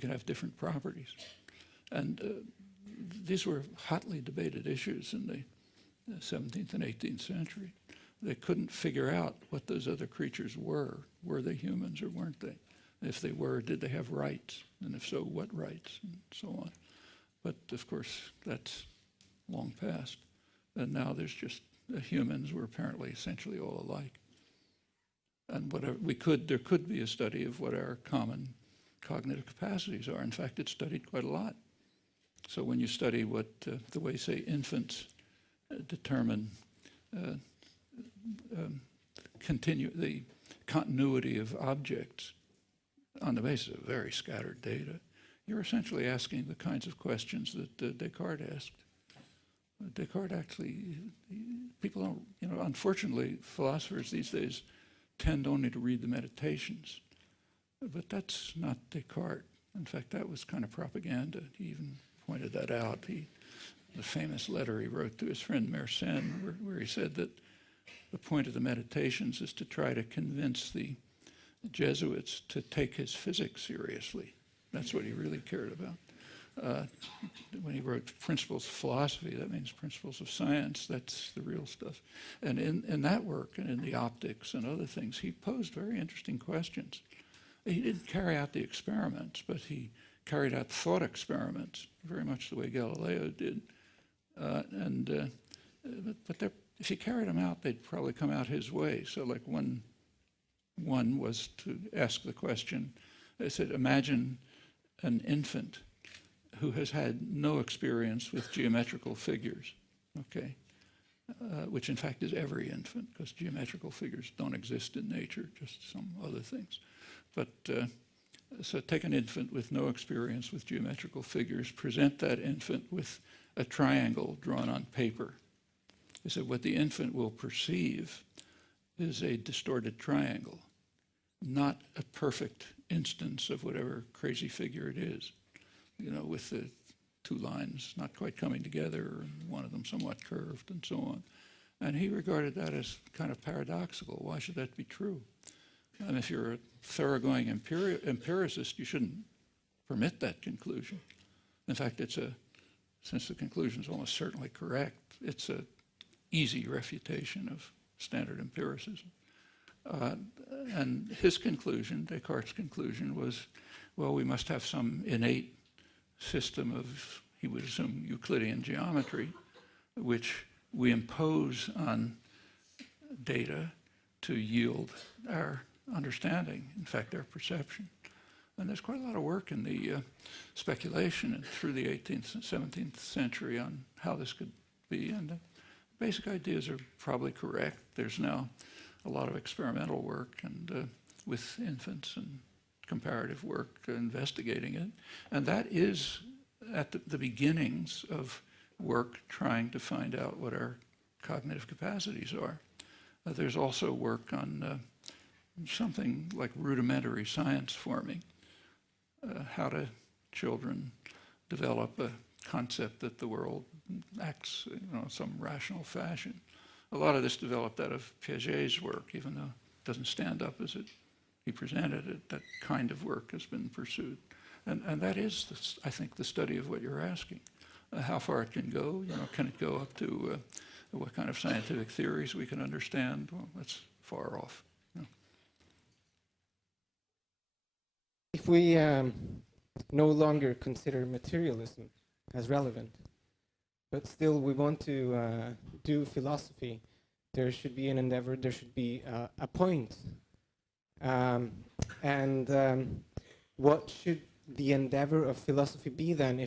can have different properties. And these were hotly debated issues in the 17th and 18th century. They couldn't figure out what those other creatures were. Were they humans or weren't they? If they were, did they have rights? And if so, what rights? And so on. But of course, that's long past. And now there's just humans were apparently essentially all alike. And whatever there could be a study of what our common cognitive capacities are. In fact, it's studied quite a lot. So when you study what the way, say, infants determine the continuity of objects on the basis of very scattered data, you're essentially asking the kinds of questions that Descartes asked. Descartes actually, people don't, unfortunately, philosophers these days tend only to read the Meditations. But that's not Descartes. In fact, that was kind of propaganda. He even pointed that out. The famous letter he wrote to his friend Mersenne, where he said that the point of the Meditations is to try to convince the Jesuits to take his physics seriously. That's what he really cared about. When he wrote Principles of Philosophy, that means principles of science. That's the real stuff. And in that work and in the optics and other things, he posed very interesting questions. He didn't carry out the experiments, but he carried out thought experiments, very much the way Galileo did. But if he carried them out, they'd probably come out his way. So like one was to ask the question, they said, imagine an infant who has had no experience with geometrical figures, okay? Which in fact is every infant, because geometrical figures don't exist in nature, just some other things. But so take an infant with no experience with geometrical figures, present that infant with a triangle drawn on paper. He said what the infant will perceive is a distorted triangle, not a perfect instance of whatever crazy figure it is, with the two lines not quite coming together, and one of them somewhat curved, and so on. And he regarded that as kind of paradoxical. Why should that be true? And if you're a thoroughgoing empiricist, you shouldn't permit that conclusion. In fact, since the conclusion is almost certainly correct, it's an easy refutation of standard empiricism. And his conclusion, Descartes' conclusion, was, well, we must have some innate system of, he would assume, Euclidean geometry, which we impose on data to yield our understanding, in fact, our perception. And there's quite a lot of work in the speculation through the 18th and 17th century on how this could be, and the basic ideas are probably correct. There's now a lot of experimental work and with infants and comparative work investigating it. And that is at the beginnings of work trying to find out what our cognitive capacities are. There's also work on something like rudimentary science forming. How do children develop a concept that the world acts in some rational fashion? A lot of this developed out of Piaget's work, even though it doesn't stand up as he presented it. That kind of work has been pursued. And that is, I think, the study of what you're asking. How far it can go, can it go up to what kind of scientific theories we can understand? Well, that's far off. If we no longer consider materialism as relevant, but still we want to do philosophy, there should be an endeavor, there should be a point. What should the endeavor of philosophy be then?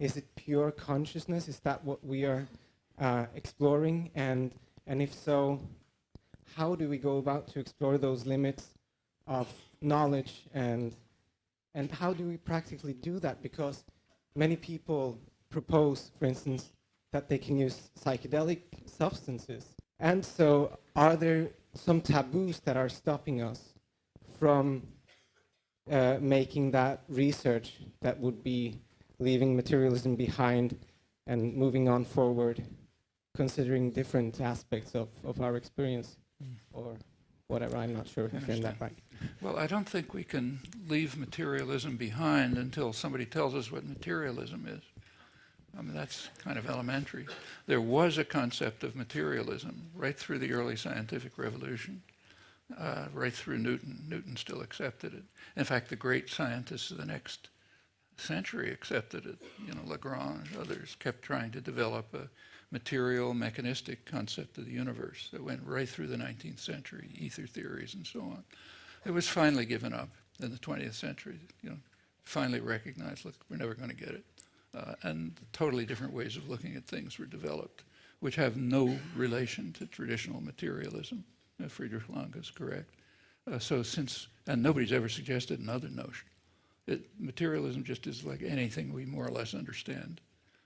Is it pure consciousness? Is that what we are exploring? And if so, how do we go about to explore those limits of knowledge, and how do we practically do that? Because many people propose, for instance, that they can use psychedelic substances. And so are there some taboos that are stopping us from making that research that would be leaving materialism behind and moving on forward considering different aspects of our experience, or whatever. I'm not sure if I framed that right. Well, I don't think we can leave materialism behind until somebody tells us what materialism is. I mean, that's kind of elementary. There was a concept of materialism right through the early scientific revolution, right through Newton. Newton still accepted it. In fact, the great scientists of the next century accepted it. You know, Lagrange, others kept trying to develop a material, mechanistic concept of the universe that went right through the 19th century, ether theories and so on. It was finally given up in the 20th century. You know, finally recognized, look, we're never going to get it. And totally different ways of looking at things were developed, which have no relation to traditional materialism. Friedrich Lange is correct. And nobody's ever suggested another notion. Materialism just is like anything we more or less understand.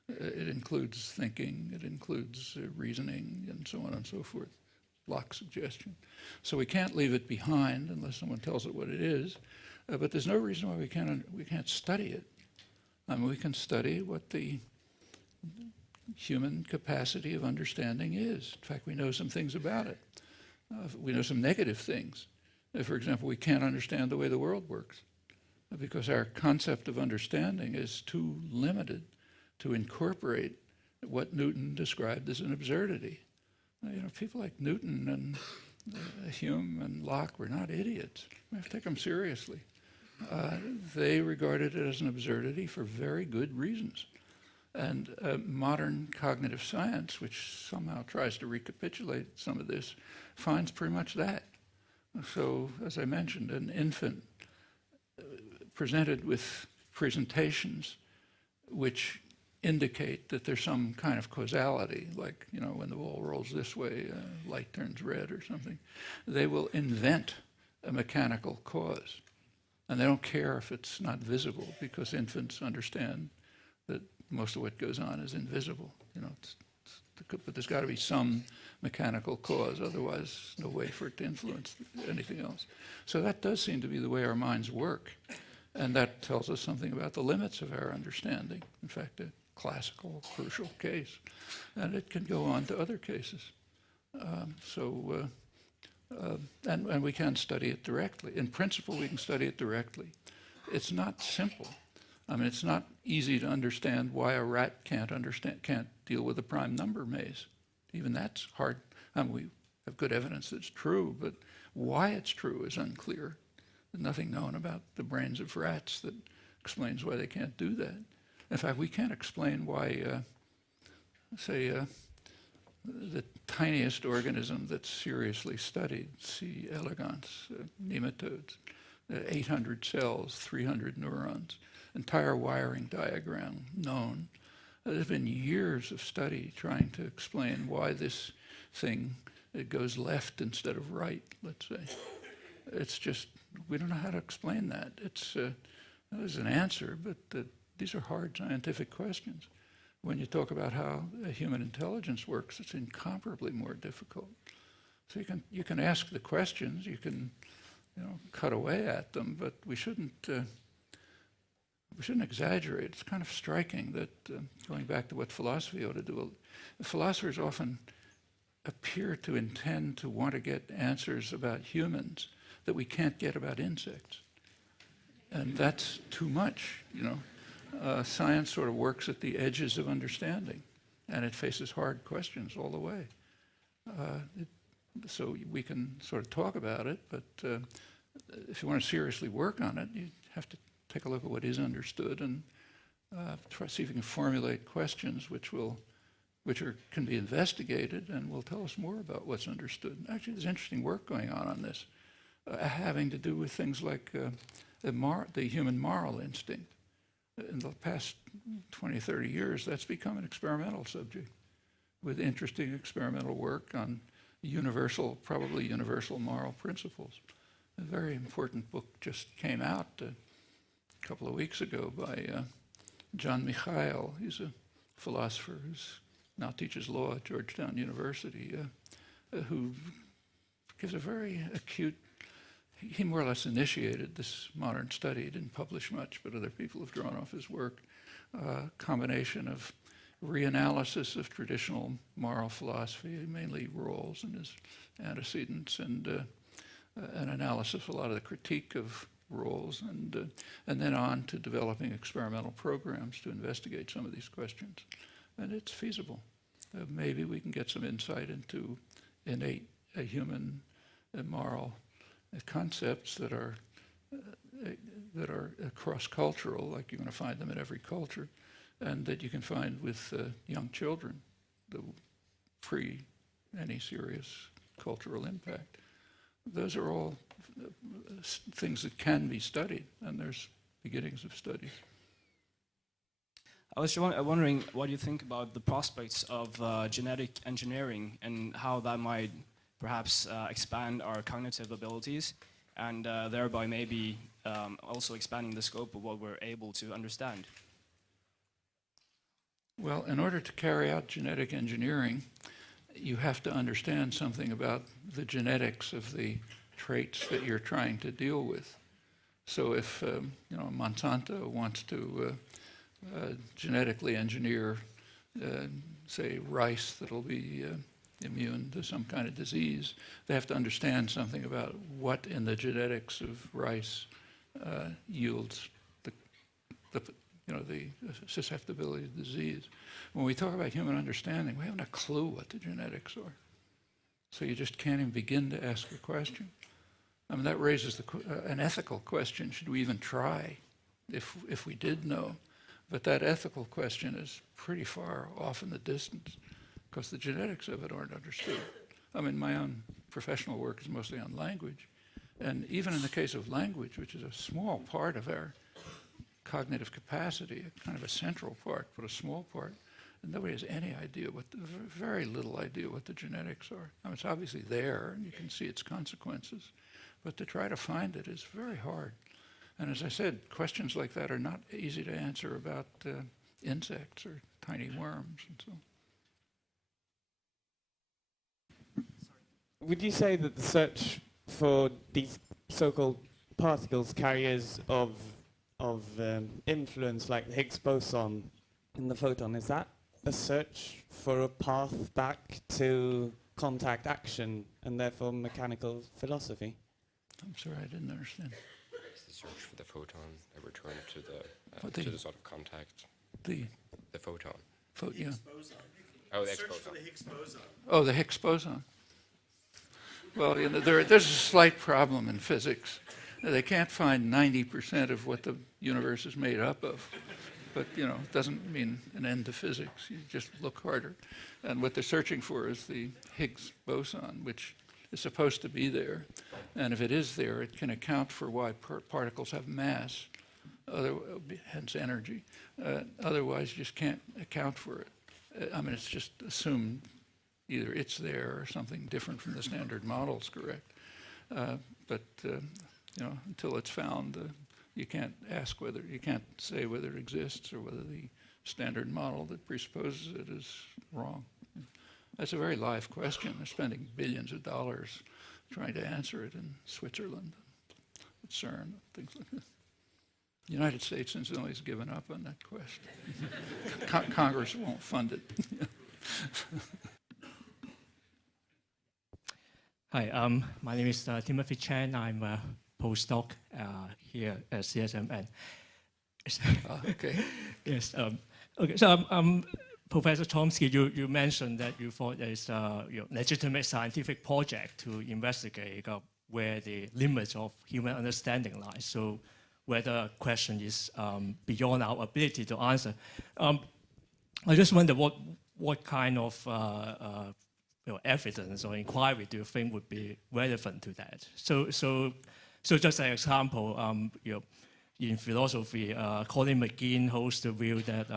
It includes thinking, it includes reasoning, and so on and so forth. Locke's suggestion. So we can't leave it behind unless someone tells it what it is. But there's no reason why we can't study it. I mean, we can study what the human capacity of understanding is. In fact, we know some things about it. We know some negative things. For example, we can't understand the way the world works because our concept of understanding is too limited to incorporate what Newton described as an absurdity. You know, people like Newton and Hume and Locke were not idiots. We have to take them seriously. They regarded it as an absurdity for very good reasons. And modern cognitive science, which somehow tries to recapitulate some of this, finds pretty much that. So, as I mentioned, an infant presented with presentations which indicate that there's some kind of causality, like, you know, when the ball rolls this way, light turns red or something, they will invent a mechanical cause. And they don't care if it's not visible because infants understand that most of what goes on is invisible. You know, but there's got to be some mechanical cause, otherwise no way for it to influence anything else. So that does seem to be the way our minds work. And that tells us something about the limits of our understanding. In fact, a classical, crucial case. And it can go on to other cases. And we can study it directly. In principle, we can study it directly. It's not simple. I mean, it's not easy to understand why a rat can't deal with a prime number maze. Even that's hard. I mean, we have good evidence that it's true, but why it's true is unclear. There's nothing known about the brains of rats that explains why they can't do that. In fact, we can't explain why, the tiniest organism that's seriously studied, C. elegans, nematodes, 800 cells, 300 neurons, entire wiring diagram known. There's been years of study trying to explain why this thing it goes left instead of right, let's say. It's just, we don't know how to explain that. There's an answer, but these are hard scientific questions. When you talk about how human intelligence works, it's incomparably more difficult. So you can ask the questions, you can, you know, cut away at them, but we shouldn't exaggerate. It's kind of striking that, going back to what philosophy ought to do, philosophers often appear to intend to want to get answers about humans that we can't get about insects. And that's too much, you know. Science sort of works at the edges of understanding, and it faces hard questions all the way. So we can sort of talk about it, but if you want to seriously work on it, you have to take a look at what is understood and try to see if you can formulate questions which can be investigated and will tell us more about what's understood. Actually, there's interesting work going on this, having to do with things like the human moral instinct. In the past 20, 30 years, that's become an experimental subject with interesting experimental work on probably universal moral principles. A very important book just came out a couple of weeks ago by John Michael. He's a philosopher who now teaches law at Georgetown University, who gives a very acute. He more or less initiated this modern study. He didn't publish much, but other people have drawn off his work. Combination of reanalysis of traditional moral philosophy, mainly Rawls and his antecedents, and an analysis of a lot of the critique of Rawls, and then on to developing experimental programs to investigate some of these questions. And it's feasible. Maybe we can get some insight into innate human moral concepts that are cross-cultural, like you're going to find them in every culture, and that you can find with young children, pre any serious cultural impact. Those are all things that can be studied, and there's beginnings of studies. I was wondering what you think about the prospects of genetic engineering and how that might perhaps expand our cognitive abilities and thereby maybe also expanding the scope of what we're able to understand. Well, in order to carry out genetic engineering, you have to understand something about the genetics of the traits that you're trying to deal with. So if Monsanto wants to genetically engineer, say, rice that'll be immune to some kind of disease, they have to understand something about what in the genetics of rice yields the susceptibility to disease. When we talk about human understanding, we haven't a clue what the genetics are. So you just can't even begin to ask a question. I mean, that raises an ethical question. Should we even try if we did know? But that ethical question is pretty far off in the distance because the genetics of it aren't understood. I mean, my own professional work is mostly on language. And even in the case of language, which is a small part of our cognitive capacity, kind of a central part, but a small part, and nobody has any idea very little idea what the genetics are. I mean, it's obviously there, and you can see its consequences, but to try to find it is very hard. And as I said, questions like that are not easy to answer about insects or tiny worms and so on. Would you say that the search for these so-called particles carriers of influence, like the Higgs boson and the photon, is that a search for a path back to contact action and therefore mechanical philosophy? I'm sorry, I didn't understand. It's the search for the photon, a return to the sort of contact. The photon. Yeah. Oh, the Higgs search boson. for the Higgs boson. Oh, the Higgs boson. Well, there's a slight problem in physics. They can't find 90% of what the universe is made up of. But, it doesn't mean an end to physics. You just look harder. And what they're searching for is the Higgs boson, which is supposed to be there. And if it is there, it can account for why particles have mass, hence energy. Otherwise, you just can't account for it. I mean, it's just assumed either it's there or something different from the standard model is correct. But until it's found, you can't say whether it exists or whether the standard model that presupposes it is wrong. That's a very live question. They're spending billions of dollars trying to answer it in Switzerland, at CERN, things like that. The United States, incidentally, has given up on that question. Congress won't fund it. Hi, my name is Timothy Chan. I'm a postdoc here at CSMN. Okay. Yes. Okay. So, Professor Chomsky, you mentioned that you thought there's a legitimate scientific project to investigate where the limits of human understanding lie. So, whether a question is beyond our ability to answer. I just wonder what kind of evidence or inquiry do you think would be relevant to that? So just an example, in philosophy, Colin McGinn holds the view that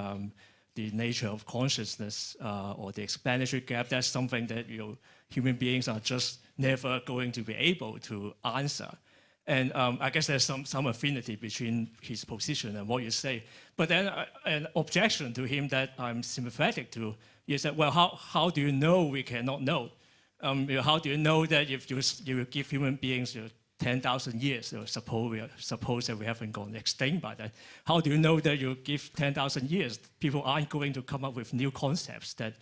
the nature of consciousness or the explanatory gap, that's something that human beings are just never going to be able to answer. And I guess there's some affinity between his position and what you say. But then an objection to him that I'm sympathetic to is that, well, how do you know we cannot know? How do you know that if you give human beings 10,000 years. So suppose that we haven't gone extinct by then. How do you know that you give 10,000 years, people aren't going to come up with new concepts that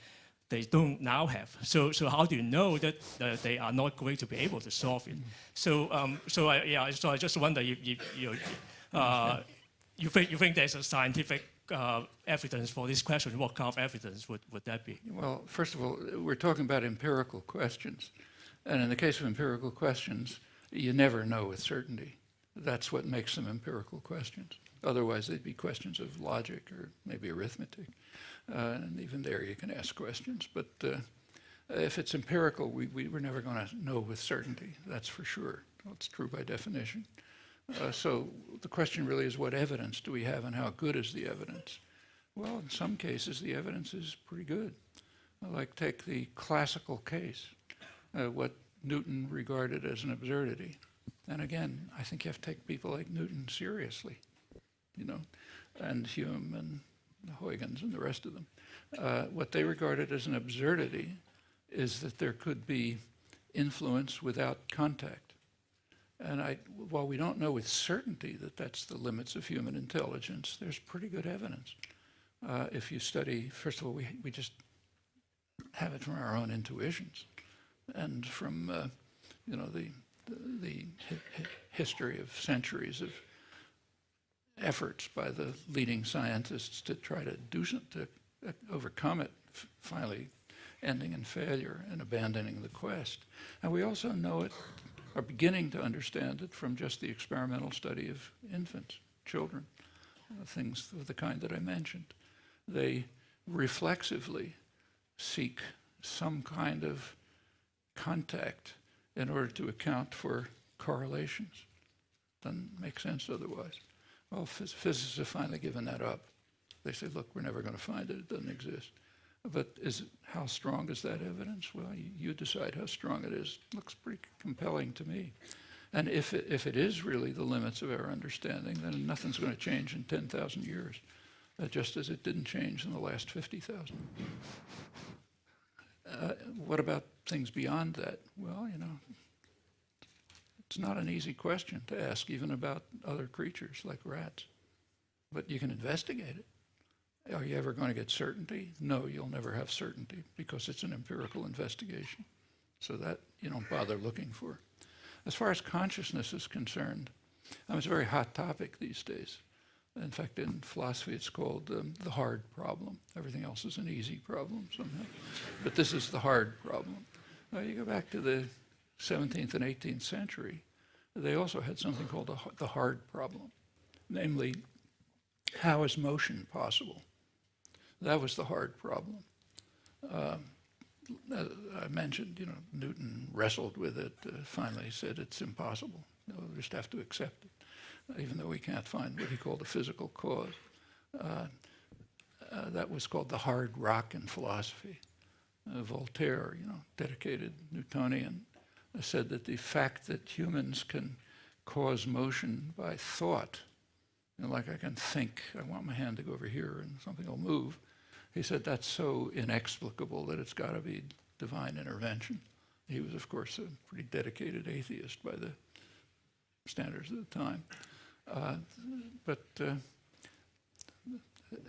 they don't now have? So how do you know that they are not going to be able to solve it? So I just wonder if you think there's a scientific evidence for this question. What kind of evidence would that be? Well, first of all, we're talking about empirical questions. And in the case of empirical questions, you never know with certainty. That's what makes them empirical questions. Otherwise, they'd be questions of logic or maybe arithmetic. And even there, you can ask questions. But if it's empirical, we're never going to know with certainty. That's for sure. Well, it's true by definition. So the question really is, what evidence do we have and how good is the evidence? Well, in some cases, the evidence is pretty good. Like take the classical case, what Newton regarded as an absurdity. And again, I think you have to take people like Newton seriously, and Hume and Huygens and the rest of them. What they regarded as an absurdity is that there could be influence without contact. And while we don't know with certainty that that's the limits of human intelligence, there's pretty good evidence. If you study, first of all, we just have it from our own intuitions and from the history of centuries of efforts by the leading scientists to try to do something, to overcome it, finally ending in failure and abandoning the quest. And we also know it, are beginning to understand it from just the experimental study of infants, children, things of the kind that I mentioned. They reflexively seek some kind of contact in order to account for correlations. Doesn't make sense otherwise. Well, physicists have finally given that up. They say, look, we're never going to find it. It doesn't exist. But how strong is that evidence? Well, you decide how strong it is. It looks pretty compelling to me. And if it is really the limits of our understanding, then nothing's going to change in 10,000 years, just as it didn't change in the last 50,000. What about things beyond that? Well, it's not an easy question to ask, even about other creatures like rats. But you can investigate it. Are you ever going to get certainty? No, you'll never have certainty because it's an empirical investigation. So that you don't bother looking for. As far as consciousness is concerned, it's a very hot topic these days. In fact, in philosophy, it's called the hard problem. Everything else is an easy problem somehow. But this is the hard problem. You go back to the 17th and 18th century, they also had something called the hard problem. Namely, how is motion possible? That was the hard problem. I mentioned, Newton wrestled with it, finally said it's impossible. We just have to accept it, even though we can't find what he called a physical cause. That was called the hard rock in philosophy. Voltaire, dedicated Newtonian, said that the fact that humans can cause motion by thought, like I can think, I want my hand to go over here and something will move. He said that's so inexplicable that it's got to be divine intervention. He was, of course, a pretty dedicated atheist by the standards of the time. But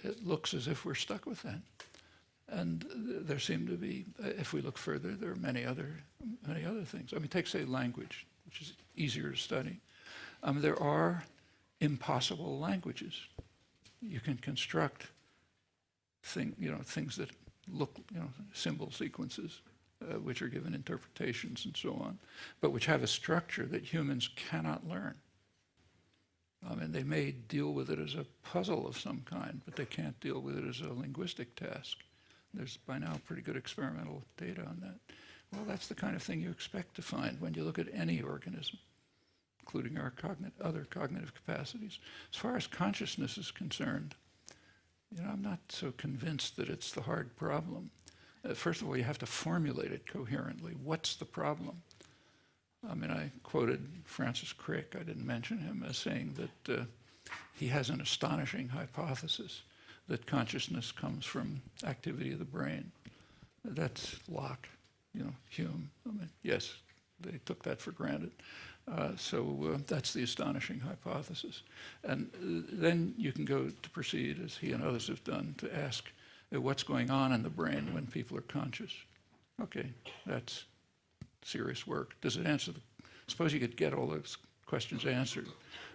it looks as if we're stuck with that. And there seem to be, if we look further, there are many other things. Take, say, language, which is easier to study. There are impossible languages. You can construct things that look, symbol sequences, which are given interpretations and so on, but which have a structure that humans cannot learn. They may deal with it as a puzzle of some kind, but they can't deal with it as a linguistic task. There's by now pretty good experimental data on that. Well, that's the kind of thing you expect to find when you look at any organism, including our other cognitive capacities. As far as consciousness is concerned, I'm not so convinced that it's the hard problem. First of all, you have to formulate it coherently. What's the problem? I quoted Francis Crick, I didn't mention him, as saying that he has an astonishing hypothesis that consciousness comes from activity of the brain. That's Locke, Hume. Yes, they took that for granted. That's the astonishing hypothesis. And then you can go to proceed, as he and others have done, to ask what's going on in the brain when people are conscious. Okay, that's serious work. Does it answer suppose you could get all those questions answered.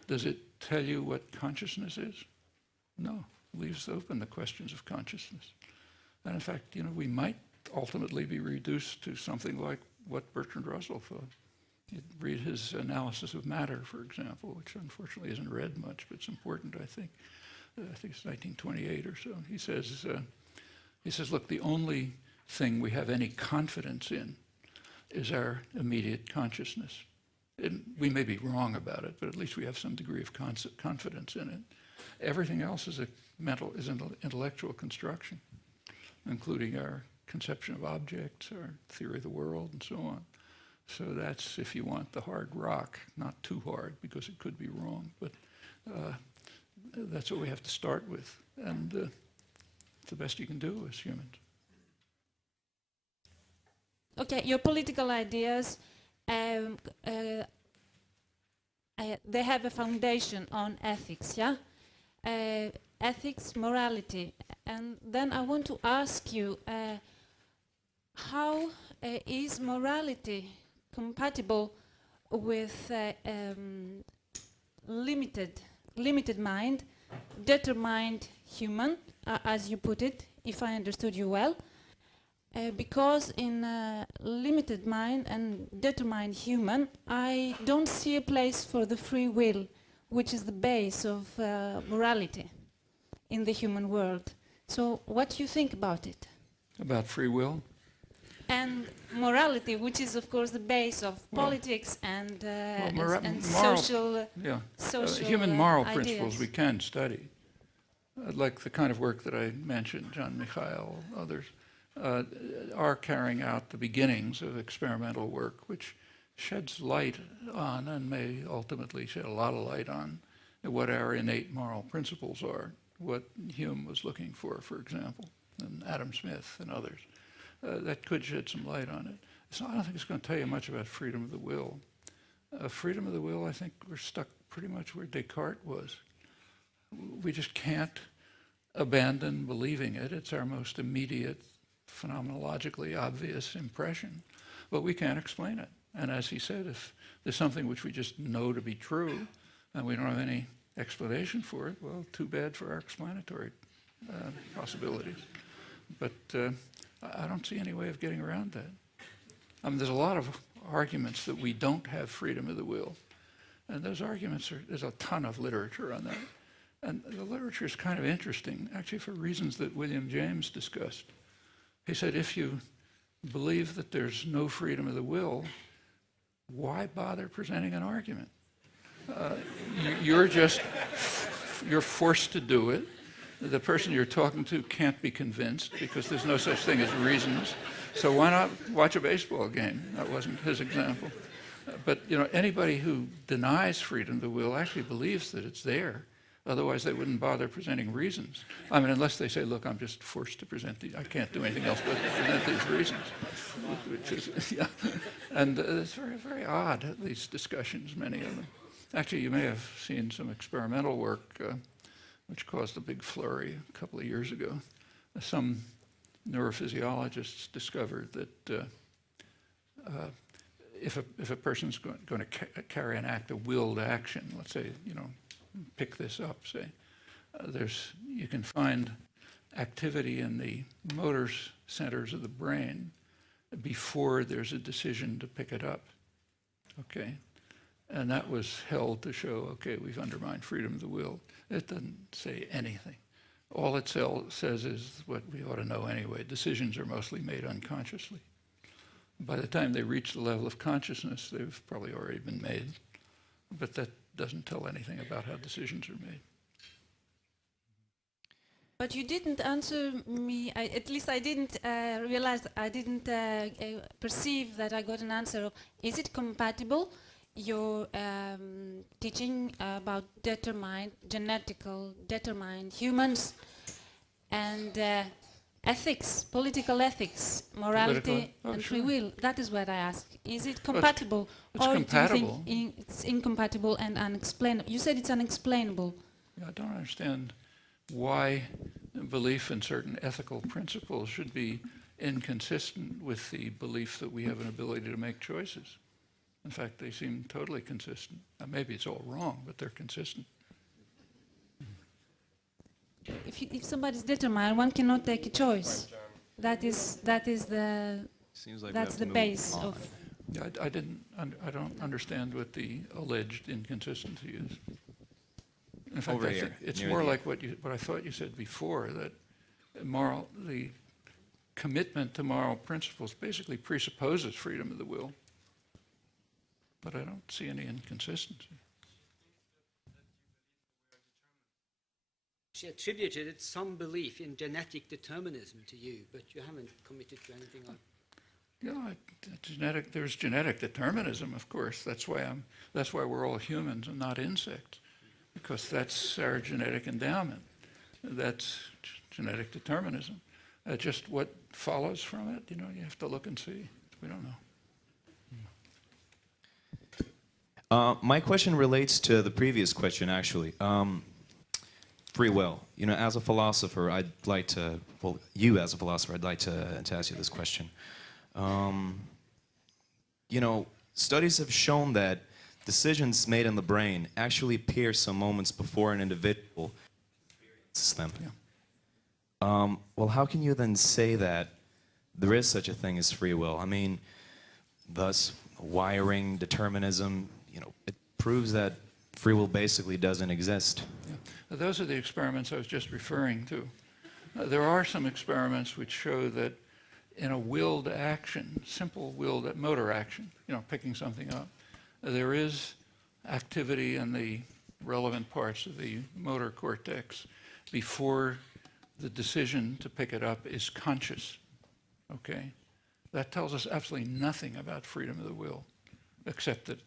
Does it tell you what consciousness is? No, it leaves open the questions of consciousness. And in fact, we might ultimately be reduced to something like what Bertrand Russell thought. You'd read his analysis of matter, for example, which unfortunately isn't read much, but it's important, I think. I think it's 1928 or so. He says, look, the only thing we have any confidence in is our immediate consciousness. We may be wrong about it, but at least we have some degree of confidence in it. Everything else is an intellectual construction, including our conception of objects, our theory of the world, and so on. So that's, if you want, the hard rock, not too hard, because it could be wrong, but that's what we have to start with, and it's the best you can do as humans. Okay, your political ideas, they have a foundation on ethics, yeah? Ethics, morality. And then I want to ask you, how is morality compatible with limited mind, determined human, as you put it, if I understood you well? Because in limited mind and determined human, I don't see a place for the free will, which is the base of morality in the human world. So what do you think about it? About free will? And morality, which is of course the base of politics and social human moral ideas. principles we can study, like the kind of work that I mentioned, John Michael, others, are carrying out the beginnings of experimental work, which sheds light on and may ultimately shed a lot of light on what our innate moral principles are, what Hume was looking for example, and Adam Smith and others. That could shed some light on it. So I don't think it's going to tell you much about freedom of the will. Freedom of the will, I think we're stuck pretty much where Descartes was. We just can't abandon believing it. It's our most immediate, phenomenologically obvious impression, but we can't explain it. And as he said, if there's something which we just know to be true and we don't have any explanation for it, well, too bad for our explanatory possibilities. But I don't see any way of getting around that. I mean, there's a lot of arguments that we don't have freedom of the will. And those arguments there's a ton of literature on that. And the literature is kind of interesting, actually for reasons that William James discussed. He said, if you believe that there's no freedom of the will, why bother presenting an argument? You're forced to do it. The person you're talking to can't be convinced because there's no such thing as reasons. So why not watch a baseball game? That wasn't his example. But anybody who denies freedom of the will actually believes that it's there. Otherwise, they wouldn't bother presenting reasons. I mean, unless they say, look, I'm just forced to present these. I can't do anything else but present these reasons. Which is, yeah. And it's very, very odd, these discussions, many of them. Actually, you may have seen some experimental work which caused a big flurry a couple of years ago. Some neurophysiologists discovered that if a person's going to carry an act of willed action, let's say, pick this up, say, you can find activity in the motor centers of the brain before there's a decision to pick it up, okay? And that was held to show, okay, we've undermined freedom of the will. It doesn't say anything. All it says is what we ought to know anyway. Decisions are mostly made unconsciously. By the time they reach the level of consciousness, they've probably already been made. But that doesn't tell anything about how decisions are made. But you didn't answer me, at least I didn't realize, I didn't perceive that I got an answer of, is it compatible, your teaching about determined humans and ethics, political ethics, morality, and free will. That is what I ask. Is it compatible, it's or compatible. do you think it's incompatible and unexplainable? You said it's unexplainable. Yeah, I don't understand why belief in certain ethical principles should be inconsistent with the belief that we have an ability to make choices. In fact, they seem totally consistent. Maybe it's all wrong, but they're consistent. If somebody's determined, one cannot take a choice. That is the that's the base of. Yeah, I don't understand what the alleged inconsistency is. In fact, Over I here, think it's near more you. like what I thought you said before, that the commitment to moral principles basically presupposes freedom of the will. But I don't see any inconsistency. She attributed some belief in genetic determinism to you, but you haven't committed to anything on. Yeah, there's genetic determinism, of course. That's why we're all humans and not insects, because that's our genetic endowment. That's genetic determinism. Just what follows from it, you have to look and see. We don't know. My question relates to the previous question, actually. Free will. As a philosopher, I'd like to, you as a philosopher, I'd like to ask you this question. Studies have shown that decisions made in the brain actually appear some moments before an individual experiences them. Yeah. Well, how can you then say that there is such a thing as free will? I mean, thus, wiring, determinism, it proves that free will basically doesn't exist. Yeah. Those are the experiments I was just referring to. There are some experiments which show that in a willed action, simple willed motor action, picking something up, there is activity in the relevant parts of the motor cortex before the decision to pick it up is conscious. Okay? That tells us absolutely nothing about freedom of the will, except that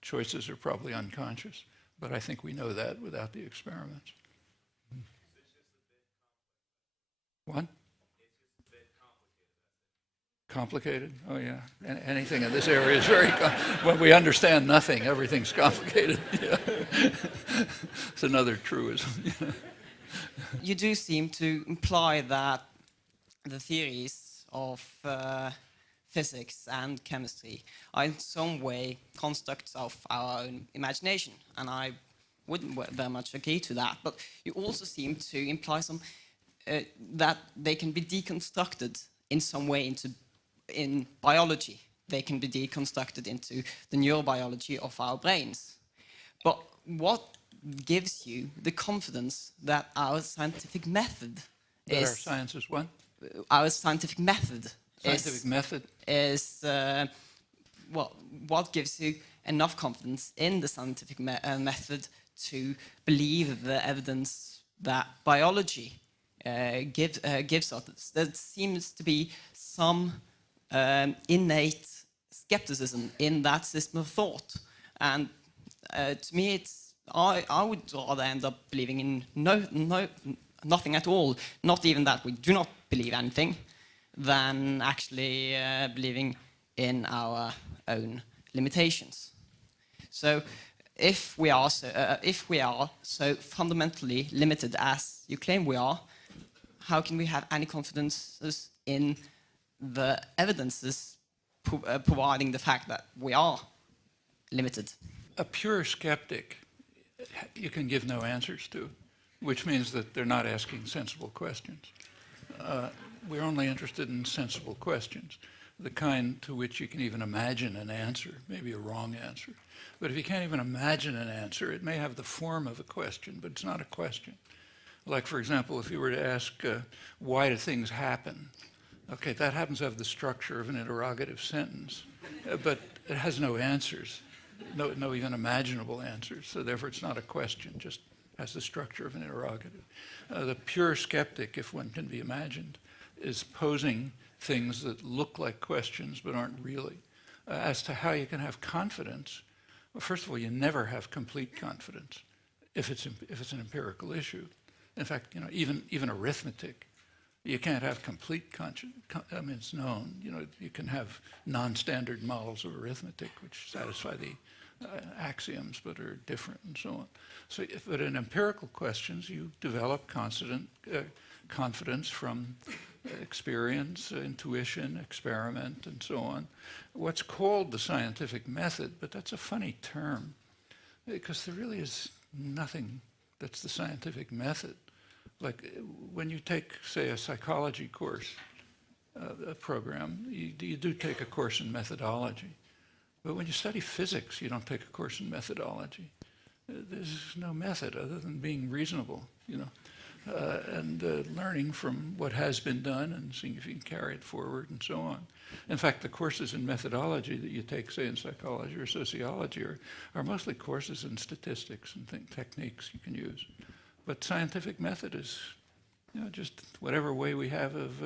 choices are probably unconscious. But I think we know that without the experiments. What? Complicated? Oh, yeah. Anything in this area is very when we understand nothing, everything's complicated. Yeah. It's another truism. You do seem to imply that the theories of physics and chemistry are in some way constructs of our own imagination, and I wouldn't very much agree to that. But you also seem to imply that they can be deconstructed in some way in biology. They can be deconstructed into the neurobiology of our brains. But what gives you the confidence that our scientific method That our science is what? Our scientific method. Scientific method? Is, what gives you enough confidence in the scientific method to believe the evidence that biology gives us? There seems to be some innate skepticism in that system of thought. And to me, I would rather end up believing in nothing at all, not even that we do not believe anything, than actually believing in our own limitations. So if we are so fundamentally limited as you claim we are, how can we have any confidence in the evidences providing the fact that we are limited? A pure skeptic you can give no answers to, which means that they're not asking sensible questions. We're only interested in sensible questions, the kind to which you can even imagine an answer, maybe a wrong answer. But if you can't even imagine an answer, it may have the form of a question, but it's not a question. Like, for example, if you were to ask, why do things happen? Okay, that happens to have the structure of an interrogative sentence, but it has no answers, no even imaginable answers, so therefore it's not a question, just has the structure of an interrogative. The pure skeptic, if one can be imagined, is posing things that look like questions but aren't really. As to how you can have confidence, well, first of all, you never have complete confidence if it's an empirical issue. In fact, even arithmetic, You can't have complete I mean, it's known, you know, you can have non-standard models of arithmetic which satisfy the axioms but are different and so on. So, but in empirical questions, you develop confidence from experience, intuition, experiment, and so on. What's called the scientific method, but that's a funny term because there really is nothing that's the scientific method. Like when you take, say, a psychology course, a program, you do take a course in methodology. But when you study physics, you don't take a course in methodology. There's no method other than being reasonable, you know, and learning from what has been done and seeing if you can carry it forward and so on. In fact, the courses in methodology that you take, say, in psychology or sociology are mostly courses in statistics and techniques you can use. But scientific method is, you know, just whatever way we have of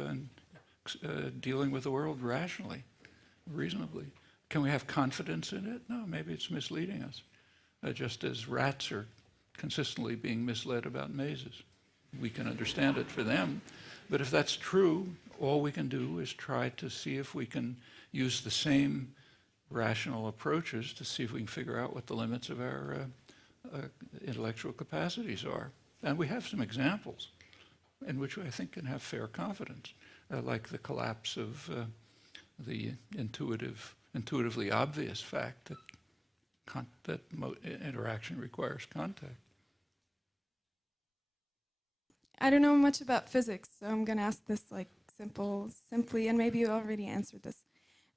dealing with the world rationally, reasonably. Can we have confidence in it? No, maybe it's misleading us, just as rats are consistently being misled about mazes. We can understand it for them, but if that's true, all we can do is try to see if we can use the same rational approaches to see if we can figure out what the limits of our intellectual capacities are. And we have some examples in which I think can have fair confidence, like the collapse of the intuitively obvious fact that interaction requires contact. I don't know much about physics, so I'm going to ask this like simply, and maybe you already answered this.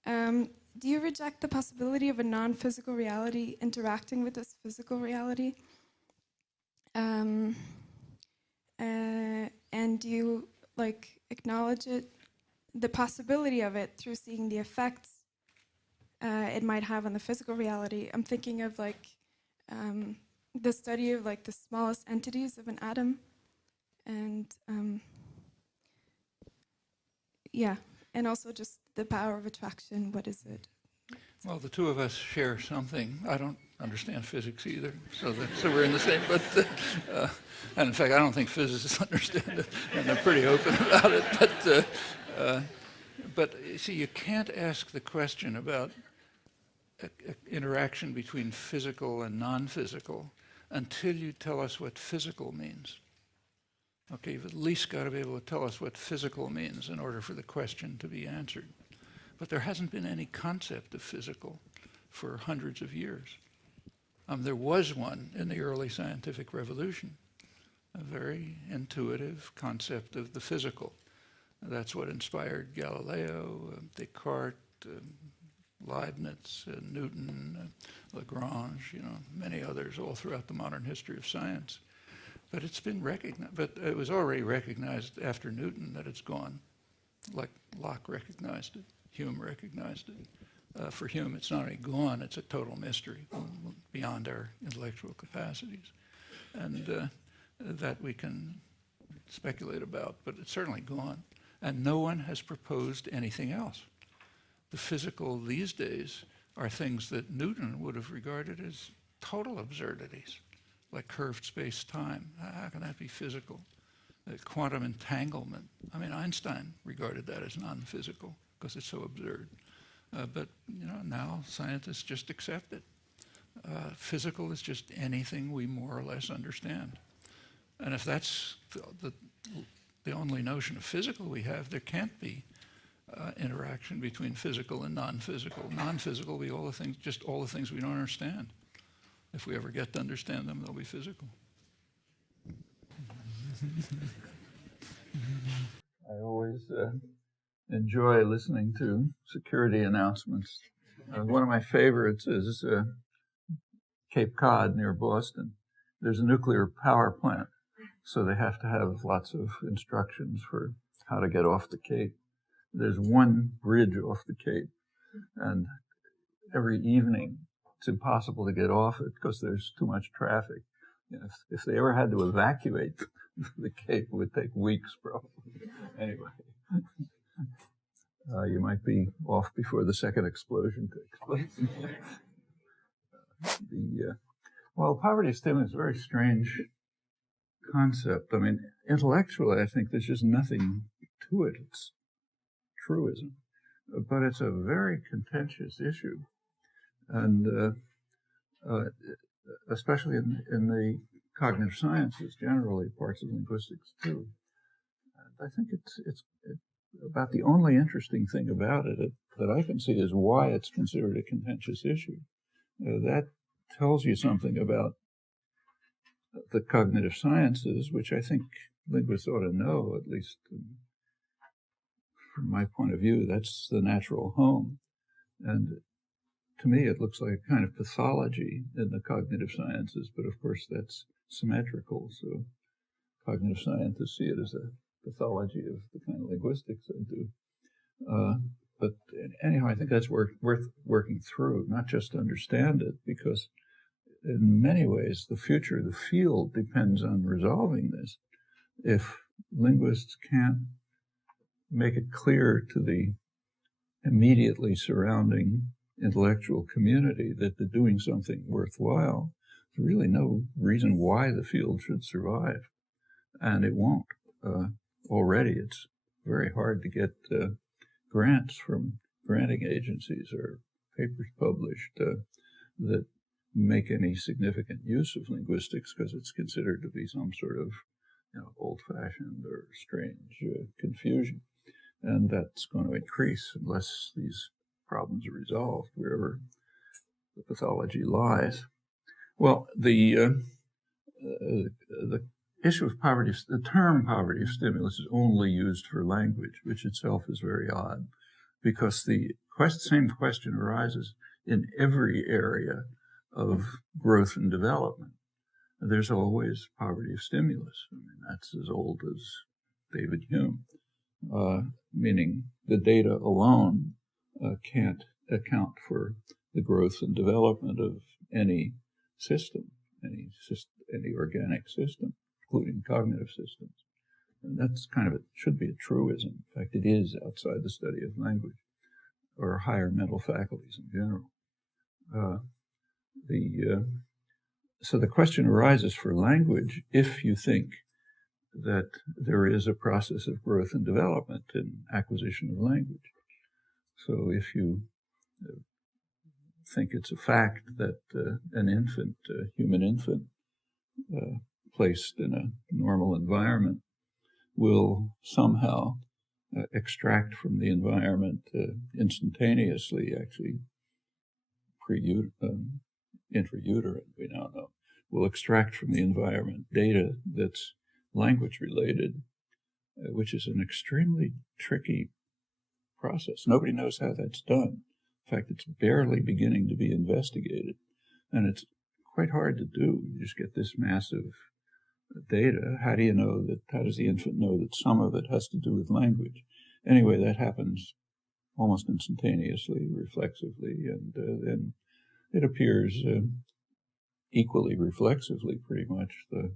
Do you reject the possibility of a non-physical reality interacting with this physical reality? And do you like acknowledge it, the possibility of it, through seeing the effects it might have on the physical reality? I'm thinking of like the study of like the smallest entities of an atom, and yeah, and also just the power of attraction. What is it? Well, the two of us share something. I don't understand physics either, so we're in the same. But and in fact, I don't think physicists understand it, and they're pretty open about it. But see, you can't ask the question about interaction between physical and non-physical until you tell us what physical means. Okay, you've at least got to be able to tell us what physical means in order for the question to be answered. But there hasn't been any concept of physical for hundreds of years. There was one in the early scientific revolution, a very intuitive concept of the physical. That's what inspired Galileo, Descartes, Leibniz, Newton, Lagrange, you know, many others all throughout the modern history of science. But it's been recognized, but it was already recognized after Newton that it's gone, like Locke recognized it, Hume recognized it. For Hume, it's not only gone, it's a total mystery beyond our intellectual capacities. And that we can speculate about, but it's certainly gone. And no one has proposed anything else. The physical these days are things that Newton would have regarded as total absurdities, like curved space-time. How can that be physical? Quantum entanglement. I mean, Einstein regarded that as non-physical because it's so absurd. But you know, now scientists just accept it. Physical is just anything we more or less understand. And if that's the only notion of physical we have, there can't be interaction between physical and non-physical. Non-physical will be all the things we don't understand. If we ever get to understand them, they'll be physical. I always enjoy listening to security announcements. One of my favorites is Cape Cod near Boston. There's a nuclear power plant, so they have to have lots of instructions for how to get off the Cape. There's one bridge off the Cape, and every evening it's impossible to get off it because there's too much traffic. You know, if they ever had to evacuate the Cape, it would take weeks, probably. Anyway, you might be off before the second explosion takes place. Well, poverty statement is a very strange concept. I mean, intellectually, I think there's just nothing to it. It's truism. But it's a very contentious issue. And especially in the cognitive sciences, generally, parts of linguistics too. And I think it's about the only interesting thing about it that I can see is why it's considered a contentious issue. That tells you something about the cognitive sciences, which I think linguists ought to know, at least from my point of view. That's the natural home. And to me, it looks like a kind of pathology in the cognitive sciences, but of course that's symmetrical, so cognitive scientists see it as a pathology of the kind of linguistics I do. But anyhow, I think that's worth working through, not just to understand it, because in many ways the future of the field depends on resolving this. If linguists can't make it clear to the immediately surrounding intellectual community that they're doing something worthwhile, there's really no reason why the field should survive. And it won't. Already it's very hard to get grants from granting agencies or papers published that make any significant use of linguistics, because it's considered to be some sort of old-fashioned or strange confusion. And that's going to increase unless these problems are resolved, wherever the pathology lies. Well, the issue of poverty, the term poverty of stimulus is only used for language, which itself is very odd, because the same question arises in every area of growth and development. There's always poverty of stimulus. I mean, that's as old as David Hume, meaning the data alone can't account for the growth and development of any system, any organic system, including cognitive systems. And that's kind of should be a truism. In fact, it is outside the study of language or higher mental faculties in general. So the question arises for language if you think that there is a process of growth and development in acquisition of language. So if you think it's a fact that an infant, a human infant, placed in a normal environment will somehow extract from the environment instantaneously, actually intrauterine, we now know, will extract from the environment data that's language related, which is an extremely tricky process. Nobody knows how that's done. In fact, it's barely beginning to be investigated, and it's quite hard to do. You just get this massive data. How does the infant know that some of it has to do with language? Anyway, that happens almost instantaneously, reflexively, and then it appears equally reflexively, pretty much. The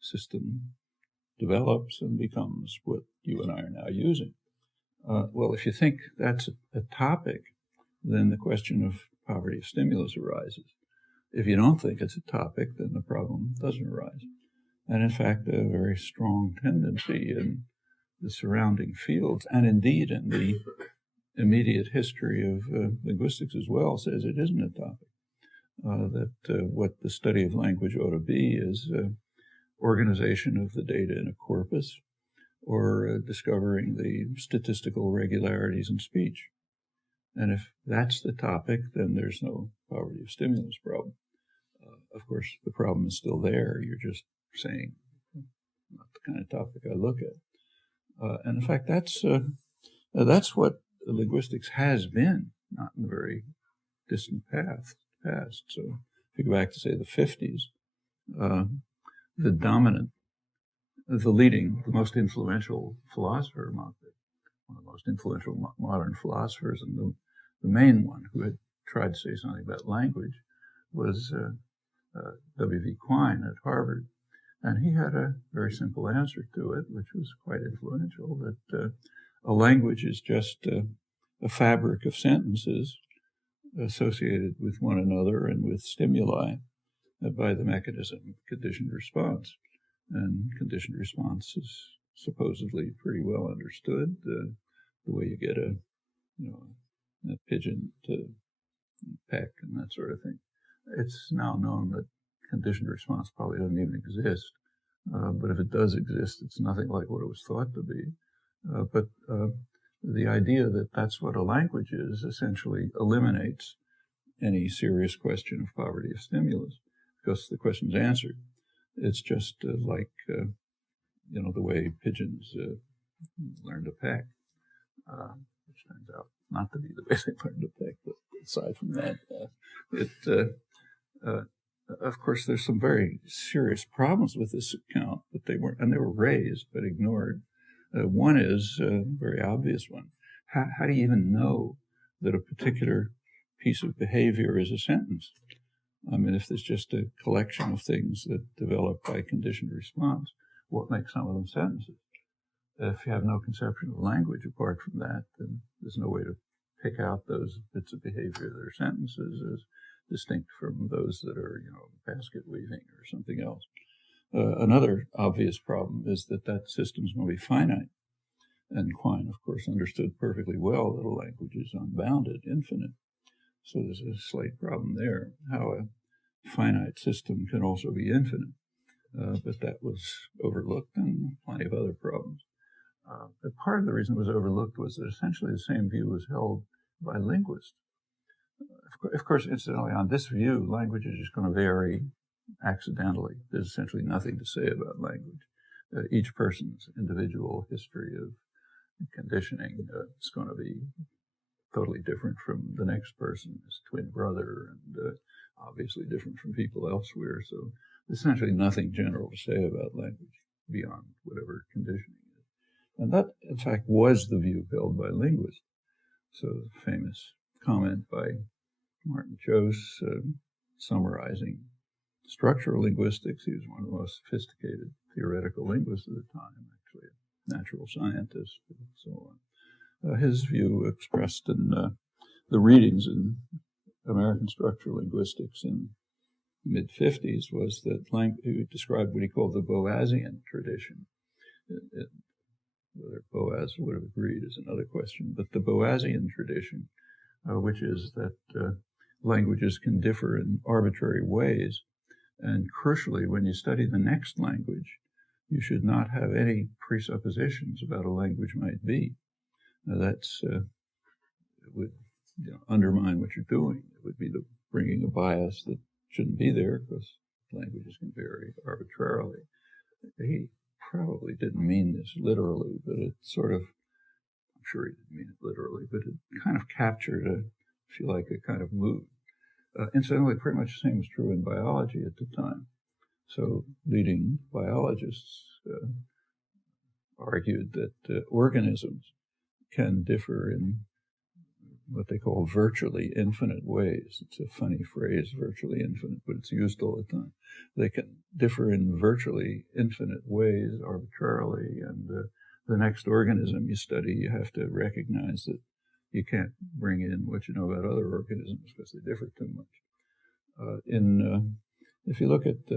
system develops and becomes what you and I are now using. Well, if you think that's a topic, then the question of poverty of stimulus arises. If you don't think it's a topic, then the problem doesn't arise. And in fact, a very strong tendency in the surrounding fields, and indeed in the immediate history of linguistics as well, says it isn't a topic. That what the study of language ought to be is organization of the data in a corpus, or discovering the statistical regularities in speech. And if that's the topic, then there's no poverty of stimulus problem. Of course, the problem is still there. You're just saying, not the kind of topic I look at. And in fact, that's what linguistics has been, not in the very distant past. So if you go back to, say, the 50s, the most influential philosopher, one of the most influential modern philosophers, and the main one who had tried to say something about language was W.V. Quine at Harvard. And he had a very simple answer to it, which was quite influential, that a language is just a fabric of sentences associated with one another and with stimuli by the mechanism of conditioned response. And conditioned response is supposedly pretty well understood. The way you get a pigeon to peck and that sort of thing. It's now known that conditioned response probably doesn't even exist. But if it does exist, it's nothing like what it was thought to be. But the idea that that's what a language is essentially eliminates any serious question of poverty of stimulus, because the question's answered. It's just like, the way pigeons learn to peck, which turns out not to be the way they learn to peck. But aside from that, of course, there's some very serious problems with this account, but they were raised but ignored. One is a very obvious one. How do you even know that a particular piece of behavior is a sentence? I mean, if there's just a collection of things that develop by conditioned response, what makes some of them sentences? If you have no conception of language apart from that, then there's no way to pick out those bits of behavior that are sentences as distinct from those that are, basket weaving or something else. Another obvious problem is that system is going to be finite. And Quine, of course, understood perfectly well that a language is unbounded, infinite. So there's a slight problem there, how a finite system can also be infinite. But that was overlooked, and plenty of other problems. But part of the reason it was overlooked was that essentially the same view was held by linguists. Of course, incidentally, on this view, language is just going to vary accidentally. There's essentially nothing to say about language. Each person's individual history of conditioning is going to be totally different from the next person, his twin brother, and obviously different from people elsewhere. So there's essentially nothing general to say about language beyond whatever conditioning is. And that, in fact, was the view held by linguists. So the famous comment by Martin Jose summarizing structural linguistics. He was one of the most sophisticated theoretical linguists of the time, actually a natural scientist and so on. His view expressed in the readings in American structural linguistics in the mid-50s was that he described what he called the Boasian tradition. Whether Boas would have agreed is another question, but the Boasian tradition, which is that languages can differ in arbitrary ways, and crucially, when you study the next language, you should not have any presuppositions about a language might be. Now it would undermine what you're doing. It would be bringing a bias that shouldn't be there, because languages can vary arbitrarily. He probably didn't mean this literally, but it sort of, I'm sure he didn't mean it literally, but it kind of captured if you like, a kind of mood. Incidentally, pretty much the same was true in biology at the time. So leading biologists argued that organisms can differ in what they call virtually infinite ways. It's a funny phrase, virtually infinite, but it's used all the time. They can differ in virtually infinite ways arbitrarily, and the next organism you study, you have to recognize that you can't bring in what you know about other organisms because they differ too much. If you look at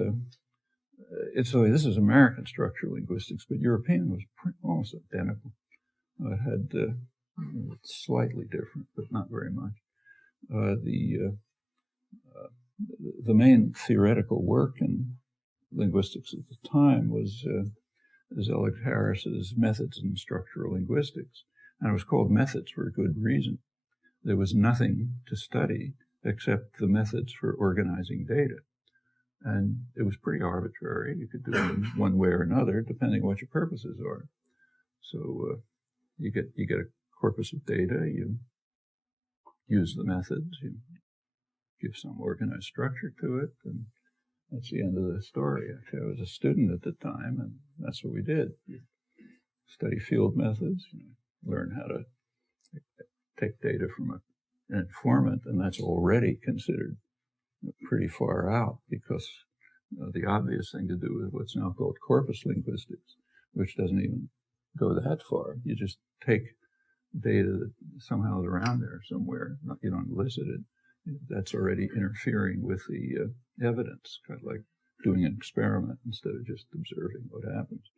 this is American structural linguistics, but European was almost identical. It had slightly different, but not very much. The main theoretical work in linguistics at the time was Zelig Harris's Methods in Structural Linguistics, and it was called Methods for a good reason. There was nothing to study except the methods for organizing data. And it was pretty arbitrary. You could do it in one way or another, depending on what your purposes are. So you get a corpus of data, you use the methods, you give some organized structure to it, and that's the end of the story. Actually, I was a student at the time, and that's what we did. You study field methods, learn how to take data from an informant, and that's already considered pretty far out, because the obvious thing to do is what's now called corpus linguistics, which doesn't even go that far. You just take data that somehow is around there somewhere, you don't elicit it. That's already interfering with the evidence, kind of like doing an experiment instead of just observing what happens.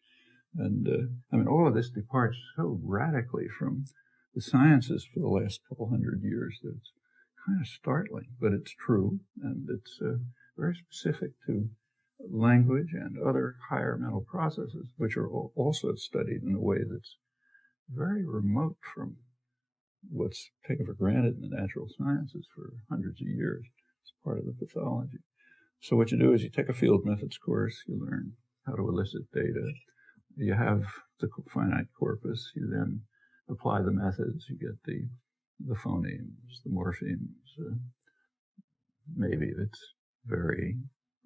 And I mean, all of this departs so radically from the sciences for the last couple hundred years that it's kind of startling, but it's true, and it's very specific to language and other higher mental processes, which are also studied in a way that's very remote from what's taken for granted in the natural sciences for hundreds of years. It's part of the pathology. So what you do is you take a field methods course, you learn how to elicit data, you have the finite corpus, you then apply the methods, you get the phonemes, the morphemes, maybe if it's very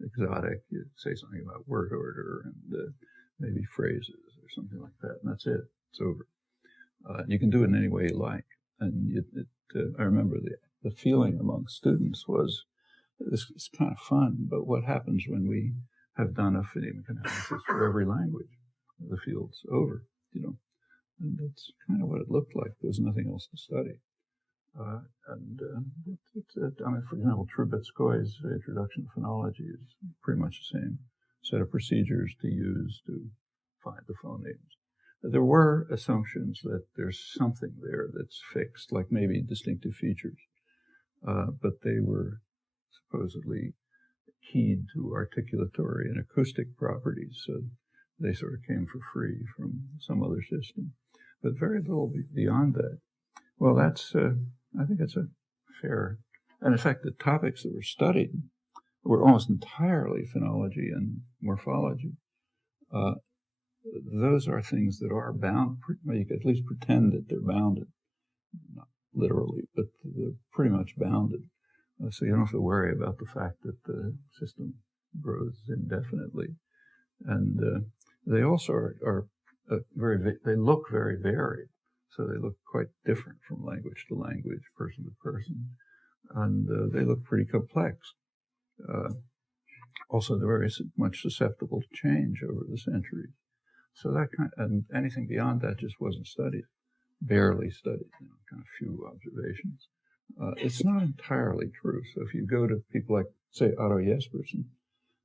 exotic, you say something about word order and maybe phrases or something like that, and that's it, it's over. You can do it in any way you like. And I remember the feeling among students was, this is kind of fun, but what happens when we have done a phonemic analysis for every language? The field's over, you know. And that's kind of what it looked like. There's nothing else to study. I mean, for example, Trubetskoy's Introduction to Phonology is pretty much the same set of procedures to use to find the phonemes. There were assumptions that there's something there that's fixed, like maybe distinctive features, but they were supposedly keyed to articulatory and acoustic properties, so they sort of came for free from some other system, but very little beyond that. Well, that's, I think it's a fair, and in fact, the topics that were studied were almost entirely phonology and morphology. Those are things that are bound, well, you can at least pretend that they're bounded, not literally, but they're pretty much bounded. So you don't have to worry about the fact that the system grows indefinitely. And they also are they look very varied. So they look quite different from language to language, person to person. And they look pretty complex. Also, they're very much susceptible to change over the centuries. So that and anything beyond that just wasn't studied, barely studied, kind of few observations. It's not entirely true. So if you go to people like, say, Otto Jespersen,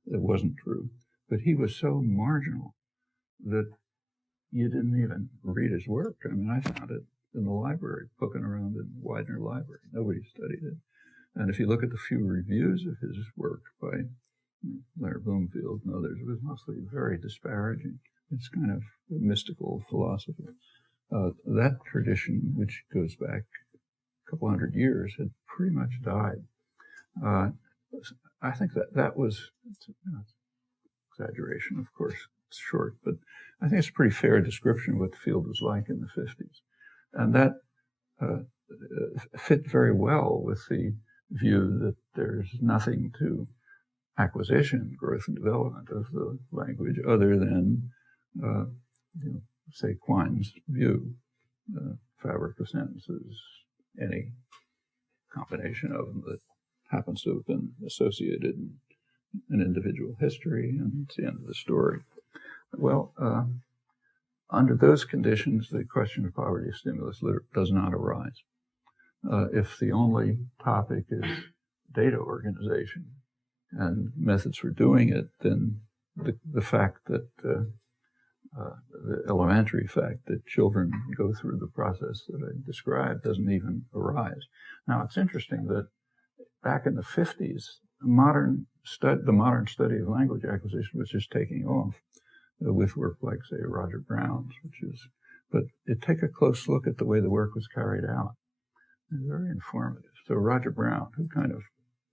it wasn't true. But he was so marginal that you didn't even read his work. I mean, I found it in the library, poking around in Widener Library. Nobody studied it. And if you look at the few reviews of his work by Leonard Bloomfield and others, it was mostly very disparaging. It's kind of a mystical philosophy. That tradition, which goes back a couple hundred years, had pretty much died. I think that was, exaggeration, of course, it's short, but I think it's a pretty fair description of what the field was like in the 50s. And that fit very well with the view that there's nothing to acquisition, growth and development of the language other than, say, Quine's view, fabric of sentences, any combination of them that happens to have been associated in an individual history, and it's the end of the story. Well, under those conditions, the question of poverty stimulus does not arise. If the only topic is data organization and methods for doing it, then the fact that the elementary fact that children go through the process that I described doesn't even arise. Now, it's interesting that back in the 50s, the modern study of language acquisition was just taking off with work like, say, Roger Brown's, but take a close look at the way the work was carried out. It's very informative. So Roger Brown, who kind of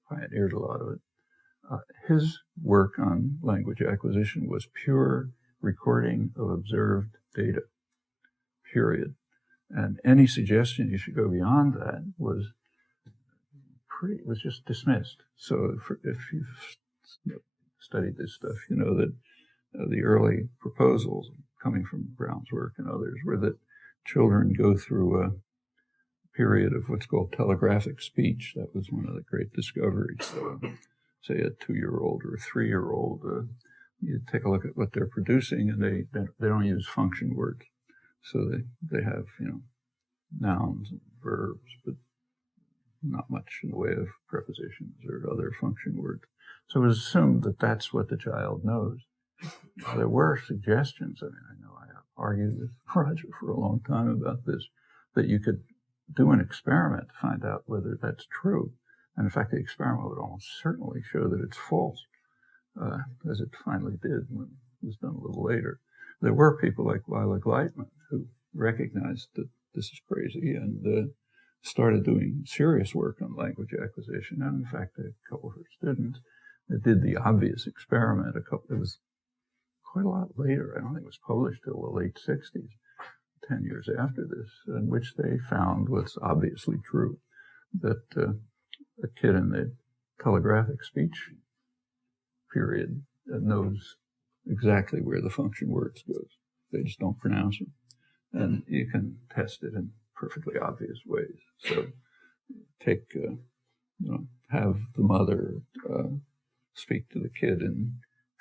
pioneered a lot of it, his work on language acquisition was pure recording of observed data, period. And any suggestion you should go beyond that was just dismissed. So if you've studied this stuff, you know that the early proposals coming from Brown's work and others were that children go through a period of what's called telegraphic speech. That was one of the great discoveries. So, say a 2-year-old or a 3-year-old, you take a look at what they're producing, and they don't use function words. So they have, nouns and verbs, but not much in the way of prepositions or other function words. So it was assumed that that's what the child knows. There were suggestions. I mean, I know I argued with Roger for a long time about this, that you could do an experiment to find out whether that's true. And in fact, the experiment would almost certainly show that it's false, as it finally did when it was done a little later. There were people like Lila Gleitman who recognized that this is crazy and started doing serious work on language acquisition. And in fact, a couple of her students did the obvious experiment. It was quite a lot later. I don't think it was published till the late 60s, 10 years after this, in which they found what's obviously true, that a kid in the telegraphic speech period knows exactly where the function words goes. They just don't pronounce them. And you can test it in perfectly obvious ways. So take, have the mother speak to the kid in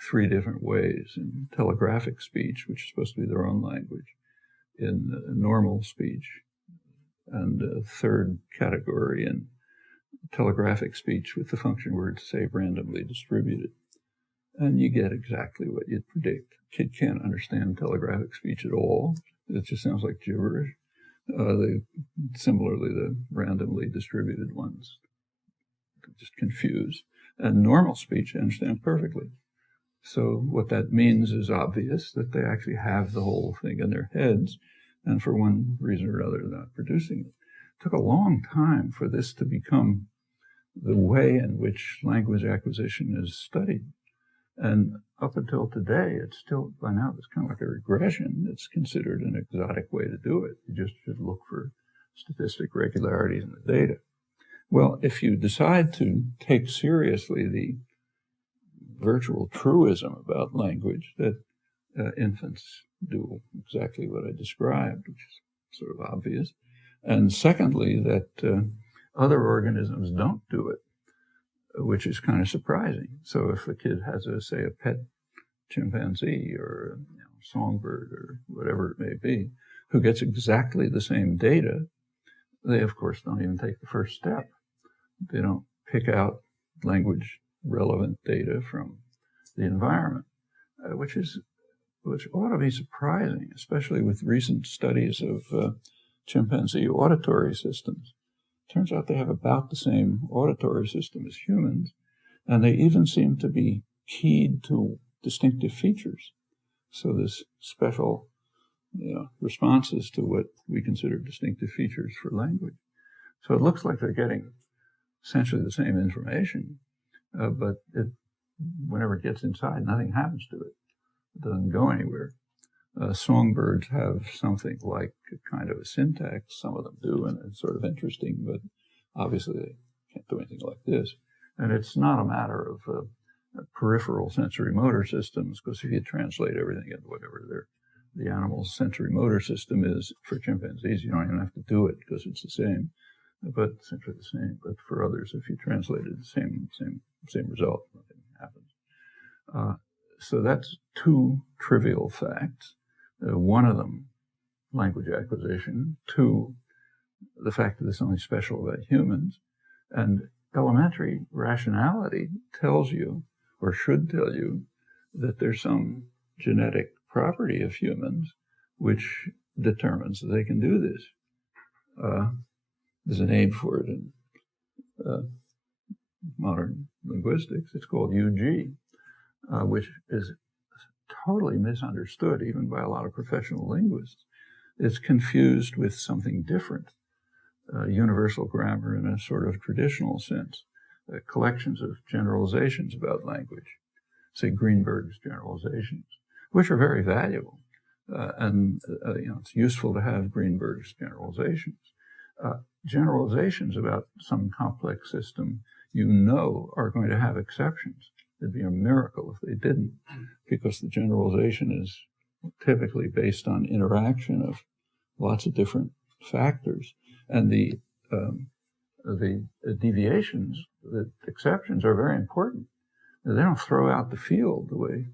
3 different ways: in telegraphic speech, which is supposed to be their own language, in normal speech, and a third category in telegraphic speech with the function words, say, randomly distributed. And you get exactly what you'd predict. Kid can't understand telegraphic speech at all. It just sounds like gibberish. Similarly, the randomly distributed ones just confuse. And normal speech, I understand perfectly. So what that means is obvious, that they actually have the whole thing in their heads, and for one reason or another, they're not producing it. It took a long time for this to become the way in which language acquisition is studied. And up until today, it's still, by now, it's kind of like a regression. It's considered an exotic way to do it. You just should look for statistic regularities in the data. Well, if you decide to take seriously the virtual truism about language, that infants do exactly what I described, which is sort of obvious, and secondly, that other organisms don't do it, which is kind of surprising. So if a kid has, say, a pet chimpanzee or a songbird or whatever it may be, who gets exactly the same data, they, of course, don't even take the first step. They don't pick out language-relevant data from the environment, which ought to be surprising, especially with recent studies of chimpanzee auditory systems. Turns out they have about the same auditory system as humans, and they even seem to be keyed to distinctive features. So this special responses to what we consider distinctive features for language. So it looks like they're getting essentially the same information, but whenever it gets inside, nothing happens to it. It doesn't go anywhere. Songbirds have something like a kind of a syntax. Some of them do, and it's sort of interesting, but obviously they can't do anything like this. And it's not a matter of peripheral sensory motor systems, because if you translate everything into whatever the animal's sensory motor system is, for chimpanzees, you don't even have to do it because it's the same, but essentially the same. But for others, if you translate it, the same result, nothing happens. So that's 2 trivial facts. One of them, language acquisition. 2, the fact that it's only special about humans. And elementary rationality tells you, or should tell you, that there's some genetic property of humans which determines that they can do this. There's a name for it in modern linguistics. It's called UG, which is totally misunderstood even by a lot of professional linguists. It's confused with something different, universal grammar in a sort of traditional sense, collections of generalizations about language, say Greenberg's generalizations, which are very valuable. And it's useful to have Greenberg's generalizations. Generalizations about some complex system are going to have exceptions. It'd be a miracle if they didn't, because the generalization is typically based on interaction of lots of different factors. And the deviations, the exceptions, are very important. They don't throw out the field the way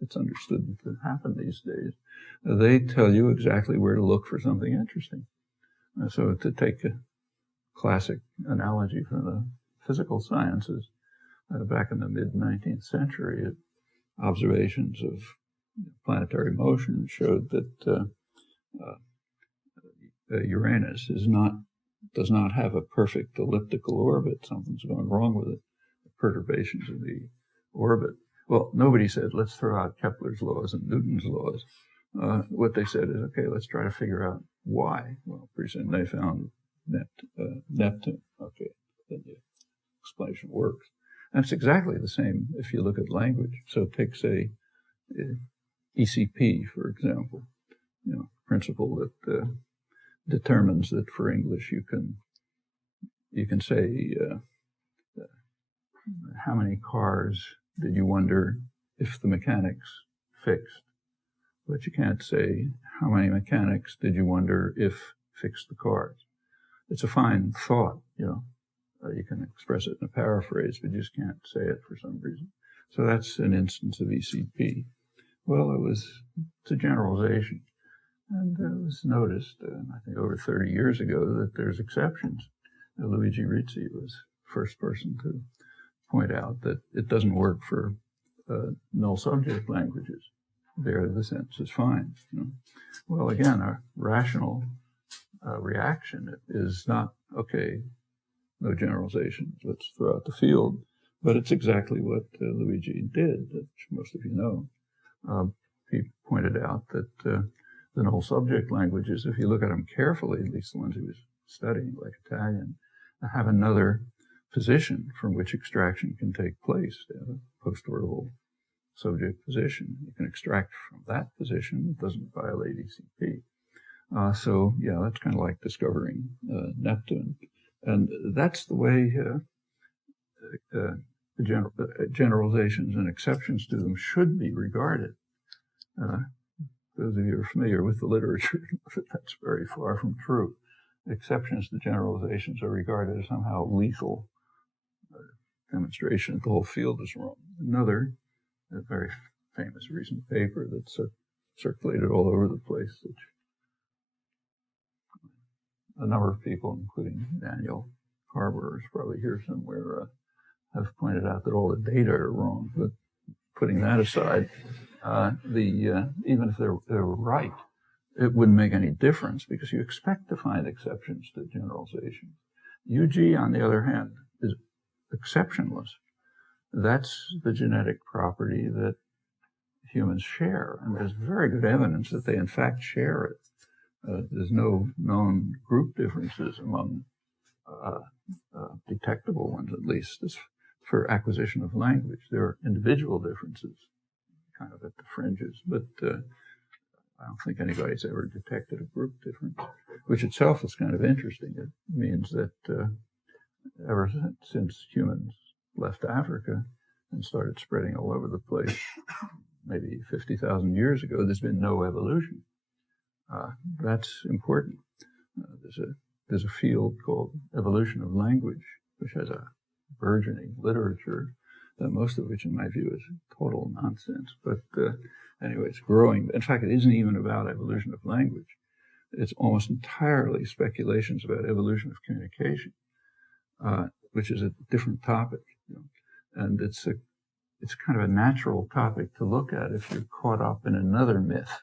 it's understood to happen these days. They tell you exactly where to look for something interesting. So to take a classic analogy from the physical sciences, back in the mid-19th century, observations of planetary motion showed that Uranus does not have a perfect elliptical orbit. Something's going wrong with it. Perturbations in the orbit. Well, nobody said, let's throw out Kepler's laws and Newton's laws. What they said is, okay, let's try to figure out why. Well, pretty soon they found Neptune. Okay, then the explanation works. And it's exactly the same if you look at language. So take, say, ECP, for example, principle that determines that for English you can say how many cars did you wonder if the mechanics fixed, but you can't say how many mechanics did you wonder if fixed the cars. It's a fine thought, you can express it in a paraphrase, but you just can't say it for some reason. So that's an instance of ECP. Well, it's a generalization. And it was noticed, I think over 30 years ago, that there's exceptions. Luigi Rizzi was the first person to point out that it doesn't work for null subject languages. There, the sentence is fine. Well, again, a rational reaction is not, okay, no generalizations, let's throw out the field. But it's exactly what Luigi did, that most of you know. He pointed out that the null subject languages, if you look at them carefully, at least the ones he was studying, like Italian, have another position from which extraction can take place. They have a post-orbital subject position. You can extract from that position. It doesn't violate ECP. So, yeah, that's kind of like discovering Neptune. And that's the way generalizations and exceptions to them should be regarded. Those of you who are familiar with the literature, that's very far from true. Exceptions to generalizations are regarded as somehow lethal demonstration that the whole field is wrong. Another very famous recent paper that's circulated all over the place, which a number of people, including Daniel Harbour, is probably here somewhere, have pointed out that all the data are wrong. But putting that aside, even if they were right, it wouldn't make any difference because you expect to find exceptions to generalizations. UG, on the other hand, is exceptionless. That's the genetic property that humans share, and there's very good evidence that they in fact share it. There's no known group differences among detectable ones, at least, for acquisition of language. There are individual differences, kind of at the fringes, but I don't think anybody's ever detected a group difference, which itself is kind of interesting. It means that ever since humans left Africa and started spreading all over the place, maybe 50,000 years ago, there's been no evolution. That's important. There's a field called evolution of language, which has a burgeoning literature, most of which, in my view, is total nonsense. But anyway, it's growing. In fact, it isn't even about evolution of language. It's almost entirely speculations about evolution of communication, which is a different topic. And it's kind of a natural topic to look at if you're caught up in another myth,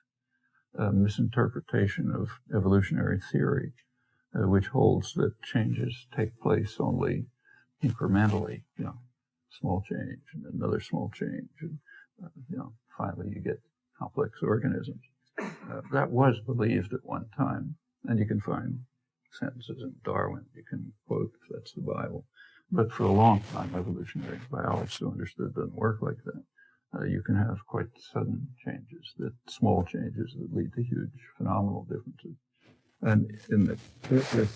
a misinterpretation of evolutionary theory, which holds that changes take place only incrementally, small change and another small change, and finally you get complex organisms. That was believed at one time, and you can find sentences in Darwin you can quote if that's the Bible. But for a long time, evolutionary biologists who understood it doesn't work like that. You can have quite sudden changes, small changes that lead to huge phenomenal differences. And in the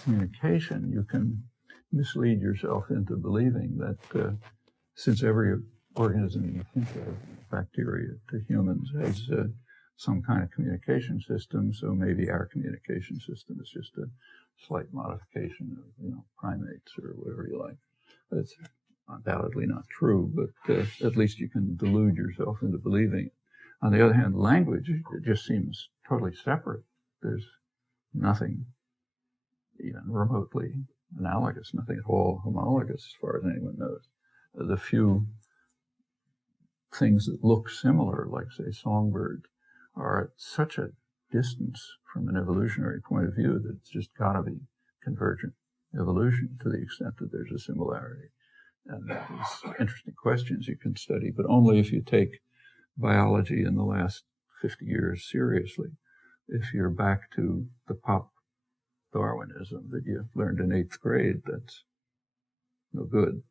communication, you can mislead yourself into believing that since every organism you think of, bacteria to humans, has some kind of communication system, so maybe our communication system is just a slight modification of primates or whatever you like. That's undoubtedly not true, but at least you can delude yourself into believing it. On the other hand, language, it just seems totally separate. There's nothing even remotely analogous, nothing at all homologous as far as anyone knows. The few things that look similar, like, say, songbirds, are at such a distance from an evolutionary point of view that it's just got to be convergent evolution to the extent that there's a similarity. And there's interesting questions you can study, but only if you take biology in the last 50 years seriously. If you're back to the pop Darwinism that you learned in 8th grade, that's no good,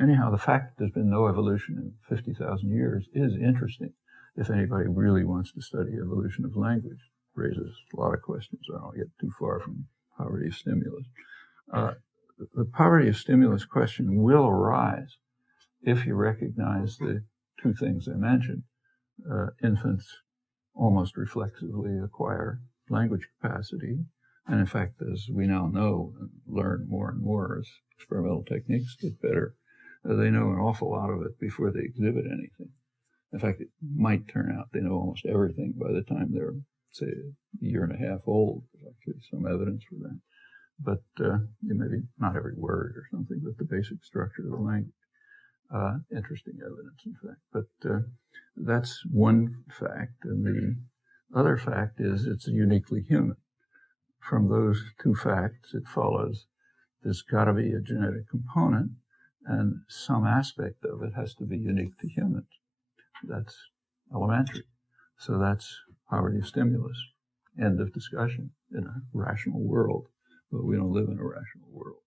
Anyhow, the fact that there's been no evolution in 50,000 years is interesting. If anybody really wants to study evolution of language, raises a lot of questions. I don't want to get too far from poverty of stimulus. The poverty of stimulus question will arise if you recognize the two things I mentioned. Infants almost reflexively acquire language capacity. And in fact, as we now know and learn more and more as experimental techniques get better, they know an awful lot of it before they exhibit anything. In fact, it might turn out they know almost everything by the time they're, say, a year and a half old. There's actually some evidence for that. But maybe not every word or something, but the basic structure of the language. Interesting evidence, in fact. But that's one fact. And the other fact is it's uniquely human. From those two facts, it follows there's got to be a genetic component, and some aspect of it has to be unique to humans. That's elementary. So that's poverty of stimulus. End of discussion in a rational world. But we don't live in a rational world.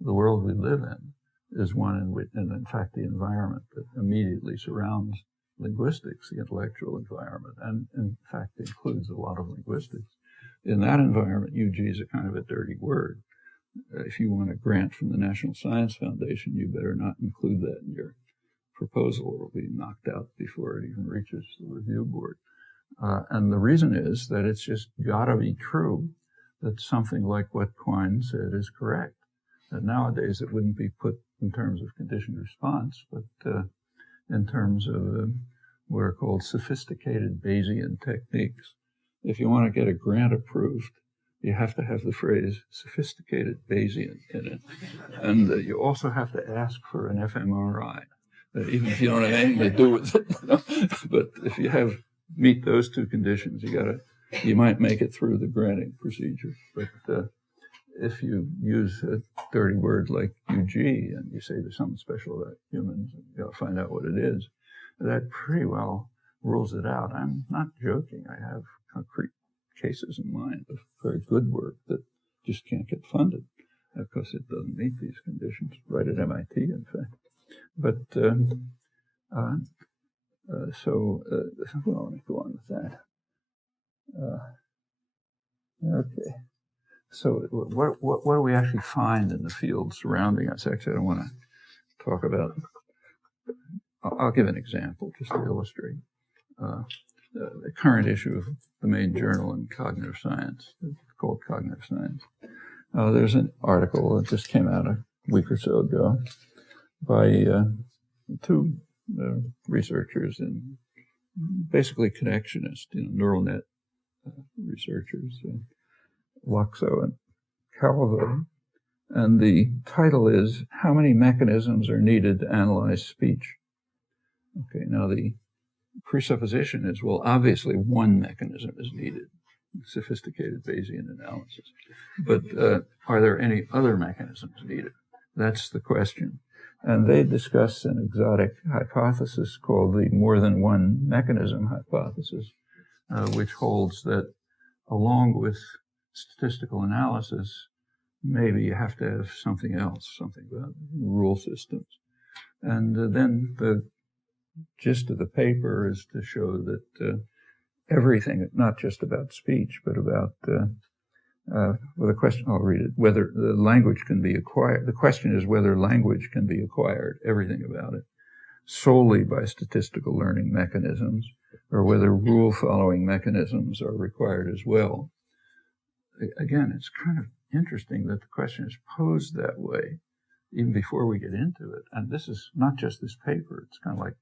The world we live in is one in which, and in fact, the environment that immediately surrounds linguistics, the intellectual environment, and in fact includes a lot of linguistics. In that environment, UG is a kind of a dirty word. If you want a grant from the National Science Foundation, you better not include that in your proposal, or it'll be knocked out before it even reaches the review board. And the reason is that it's just got to be true that something like what Quine said is correct. And nowadays it wouldn't be put in terms of conditioned response, but in terms of what are called sophisticated Bayesian techniques. If you want to get a grant approved, you have to have the phrase sophisticated Bayesian in it. And you also have to ask for an fMRI, even if you don't have anything to do with it. But if you meet those two conditions, you might make it through the granting procedure. But if you use a dirty word like UG and you say there's something special about humans, and you got to find out what it is, that pretty well rules it out. I'm not joking. I have concrete cases in mind of very good work that just can't get funded because it doesn't meet these conditions, right at MIT, in fact. But so let me go on with that. Okay. So what do we actually find in the field surrounding us? Actually, I don't want to talk about. I'll give an example just to illustrate. The current issue of the main journal in cognitive science, called Cognitive Science. There's an article that just came out a week or so ago by two researchers and basically connectionist, neural net researchers, Luxo and Calvo. And the title is, How Many Mechanisms Are Needed to Analyze Speech? Okay, now the presupposition is, well, obviously one mechanism is needed, sophisticated Bayesian analysis. But are there any other mechanisms needed? That's the question. And they discuss an exotic hypothesis called the more than one mechanism hypothesis, which holds that along with statistical analysis, maybe you have to have something else, something about rule systems. And then the gist of the paper is to show that everything, not just about speech, but about, well, the question, I'll read it, whether the language can be acquired. The question is whether language can be acquired, everything about it, solely by statistical learning mechanisms, or whether rule-following mechanisms are required as well. Again, it's kind of interesting that the question is posed that way, even before we get into it. And this is not just this paper, it's kind of like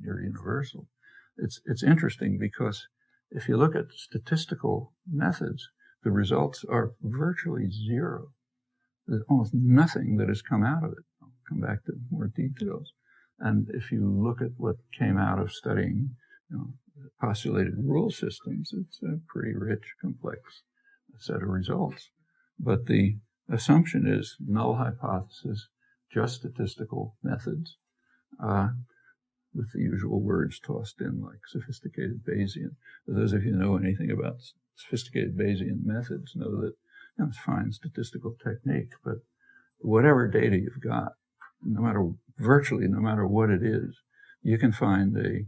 near universal. It's interesting because if you look at statistical methods, the results are virtually zero. There's almost nothing that has come out of it. I'll come back to more details. And if you look at what came out of studying, postulated rule systems, it's a pretty rich, complex set of results. But the assumption is null hypothesis, just statistical methods, with the usual words tossed in like sophisticated Bayesian. For those of you who know anything about sophisticated Bayesian methods know that it's fine statistical technique, but whatever data you've got, virtually no matter what it is, you can find a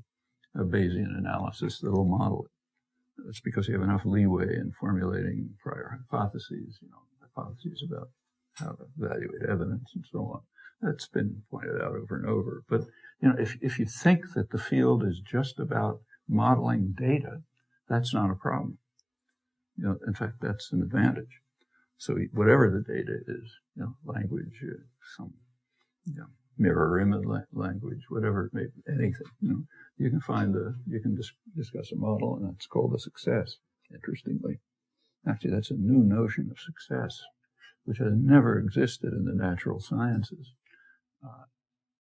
Bayesian analysis that will model it. It's because you have enough leeway in formulating prior hypotheses, hypotheses about how to evaluate evidence and so on. That's been pointed out over and over. But if you think that the field is just about modeling data, that's not a problem. In fact, that's an advantage. So whatever the data is, language, some mirror image language, whatever it may be, anything, you can discuss a model, and that's called a success, interestingly. Actually, that's a new notion of success, which has never existed in the natural sciences.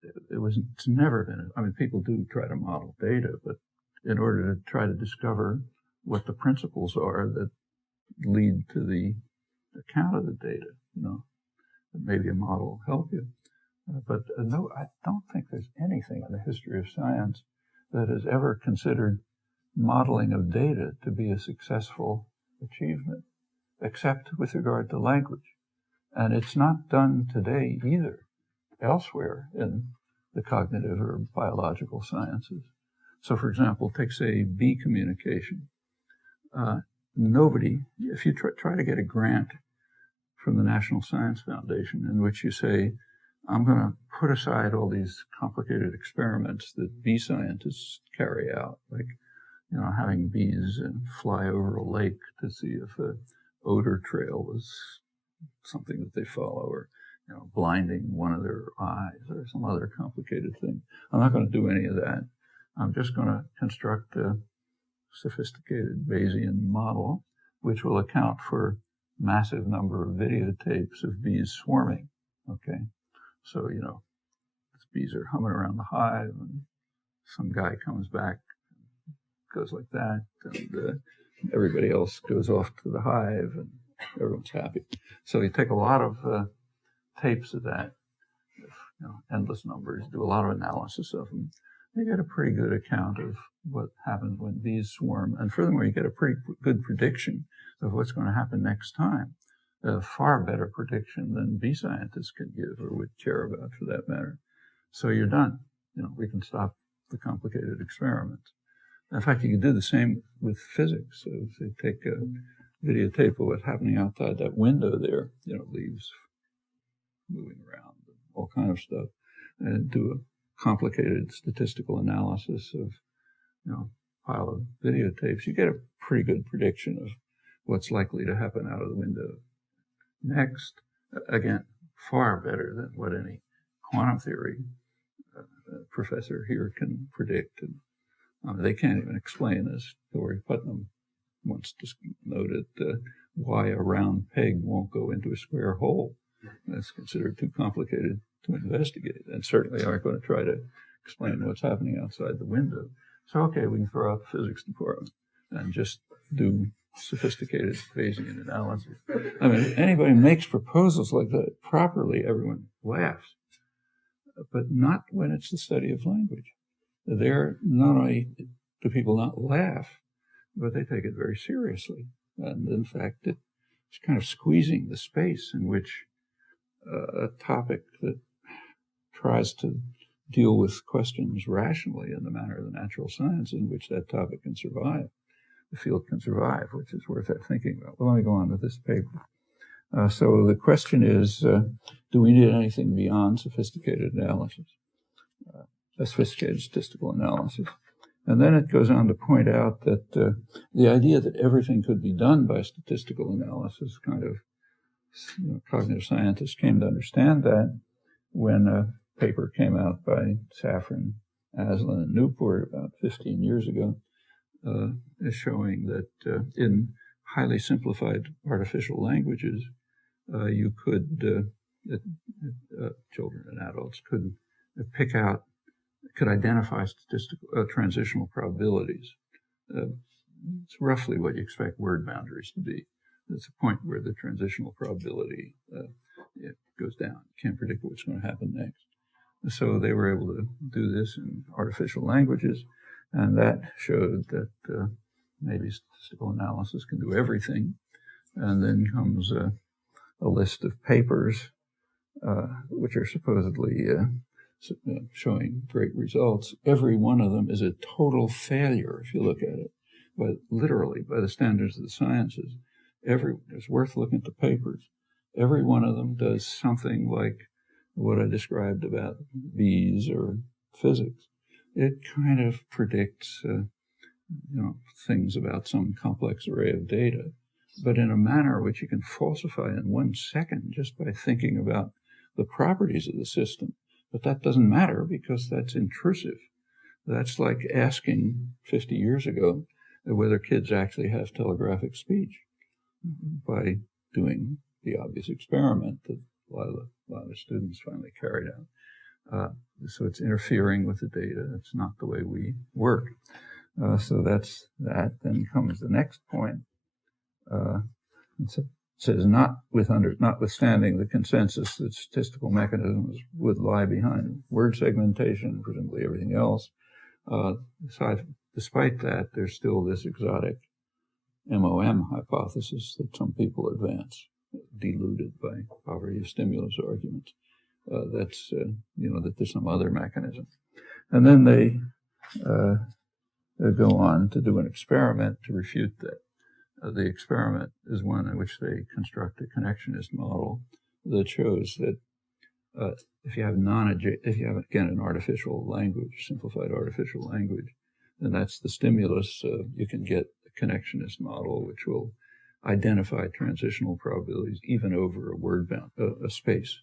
It's never been, people do try to model data, but in order to try to discover what the principles are that lead to the account of the data, maybe a model will help you. But no, I don't think there's anything in the history of science that has ever considered modeling of data to be a successful achievement, except with regard to language. And it's not done today either, elsewhere in the cognitive or biological sciences. So, for example, take, say, bee communication. Nobody, if you try to get a grant from the National Science Foundation in which you say, I'm going to put aside all these complicated experiments that bee scientists carry out, like, having bees fly over a lake to see if an odor trail was something that they follow, or, blinding one of their eyes or some other complicated thing. I'm not going to do any of that. I'm just going to construct a sophisticated Bayesian model which will account for massive number of videotapes of bees swarming. Okay. So, bees are humming around the hive, and some guy comes back, goes like that, and everybody else goes off to the hive, and everyone's happy. So you take a lot of tapes of that, endless numbers, do a lot of analysis of them. You get a pretty good account of what happens when bees swarm. And furthermore, you get a pretty good prediction of what's going to happen next time. A far better prediction than bee scientists can give or would care about, for that matter. So you're done. We can stop the complicated experiments. In fact, you can do the same with physics. So if you take a videotape of what's happening outside that window there, leaves moving around, and all kind of stuff, and do a complicated statistical analysis of, pile of videotapes, you get a pretty good prediction of what's likely to happen out of the window next. Again, far better than what any quantum theory professor here can predict. And they can't even explain, as Hilary Putnam once just noted, why a round peg won't go into a square hole. That's considered too complicated to investigate, and certainly aren't going to try to explain what's happening outside the window. So, okay, we can throw out the physics department and just do sophisticated Bayesian analysis. Anybody makes proposals like that properly, everyone laughs, but not when it's the study of language. There, not only do people not laugh, but they take it very seriously. And in fact, it's kind of squeezing the space in which a topic that tries to deal with questions rationally in the manner of the natural science in which that topic can survive, the field can survive, which is worth thinking about. Well, let me go on with this paper. So the question is, do we need anything beyond sophisticated analysis, sophisticated statistical analysis? And then it goes on to point out that the idea that everything could be done by statistical analysis, kind of, cognitive scientists came to understand that when a paper came out by Safran, Aslan, and Newport about 15 years ago, is showing that in highly simplified artificial languages, you could, children and adults could pick out could identify statistical transitional probabilities. It's roughly what you expect word boundaries to be. It's a point where the transitional probability it goes down. You can't predict what's going to happen next. So they were able to do this in artificial languages, and that showed that maybe statistical analysis can do everything. And then comes a list of papers which are supposedly showing great results. Every one of them is a total failure if you look at it, but literally by the standards of the sciences. It's worth looking at the papers. Every one of them does something like what I described about bees or physics. It kind of predicts, things about some complex array of data, but in a manner which you can falsify in 1 second just by thinking about the properties of the system. But that doesn't matter because that's intrusive. That's like asking 50 years ago whether kids actually have telegraphic speech by doing the obvious experiment that a lot of students finally carried out. So it's interfering with the data. It's not the way we work. So that's that. Then comes the next point. It says, notwithstanding the consensus that statistical mechanisms would lie behind word segmentation, presumably everything else, despite that, there's still this exotic MOM hypothesis that some people advance, deluded by poverty of stimulus arguments. That there's some other mechanism. And then they go on to do an experiment to refute that. The experiment is one in which they construct a connectionist model that shows that if you have again an artificial language, simplified artificial language, then that's the stimulus. You can get a connectionist model which will identify transitional probabilities even over a word bound a space,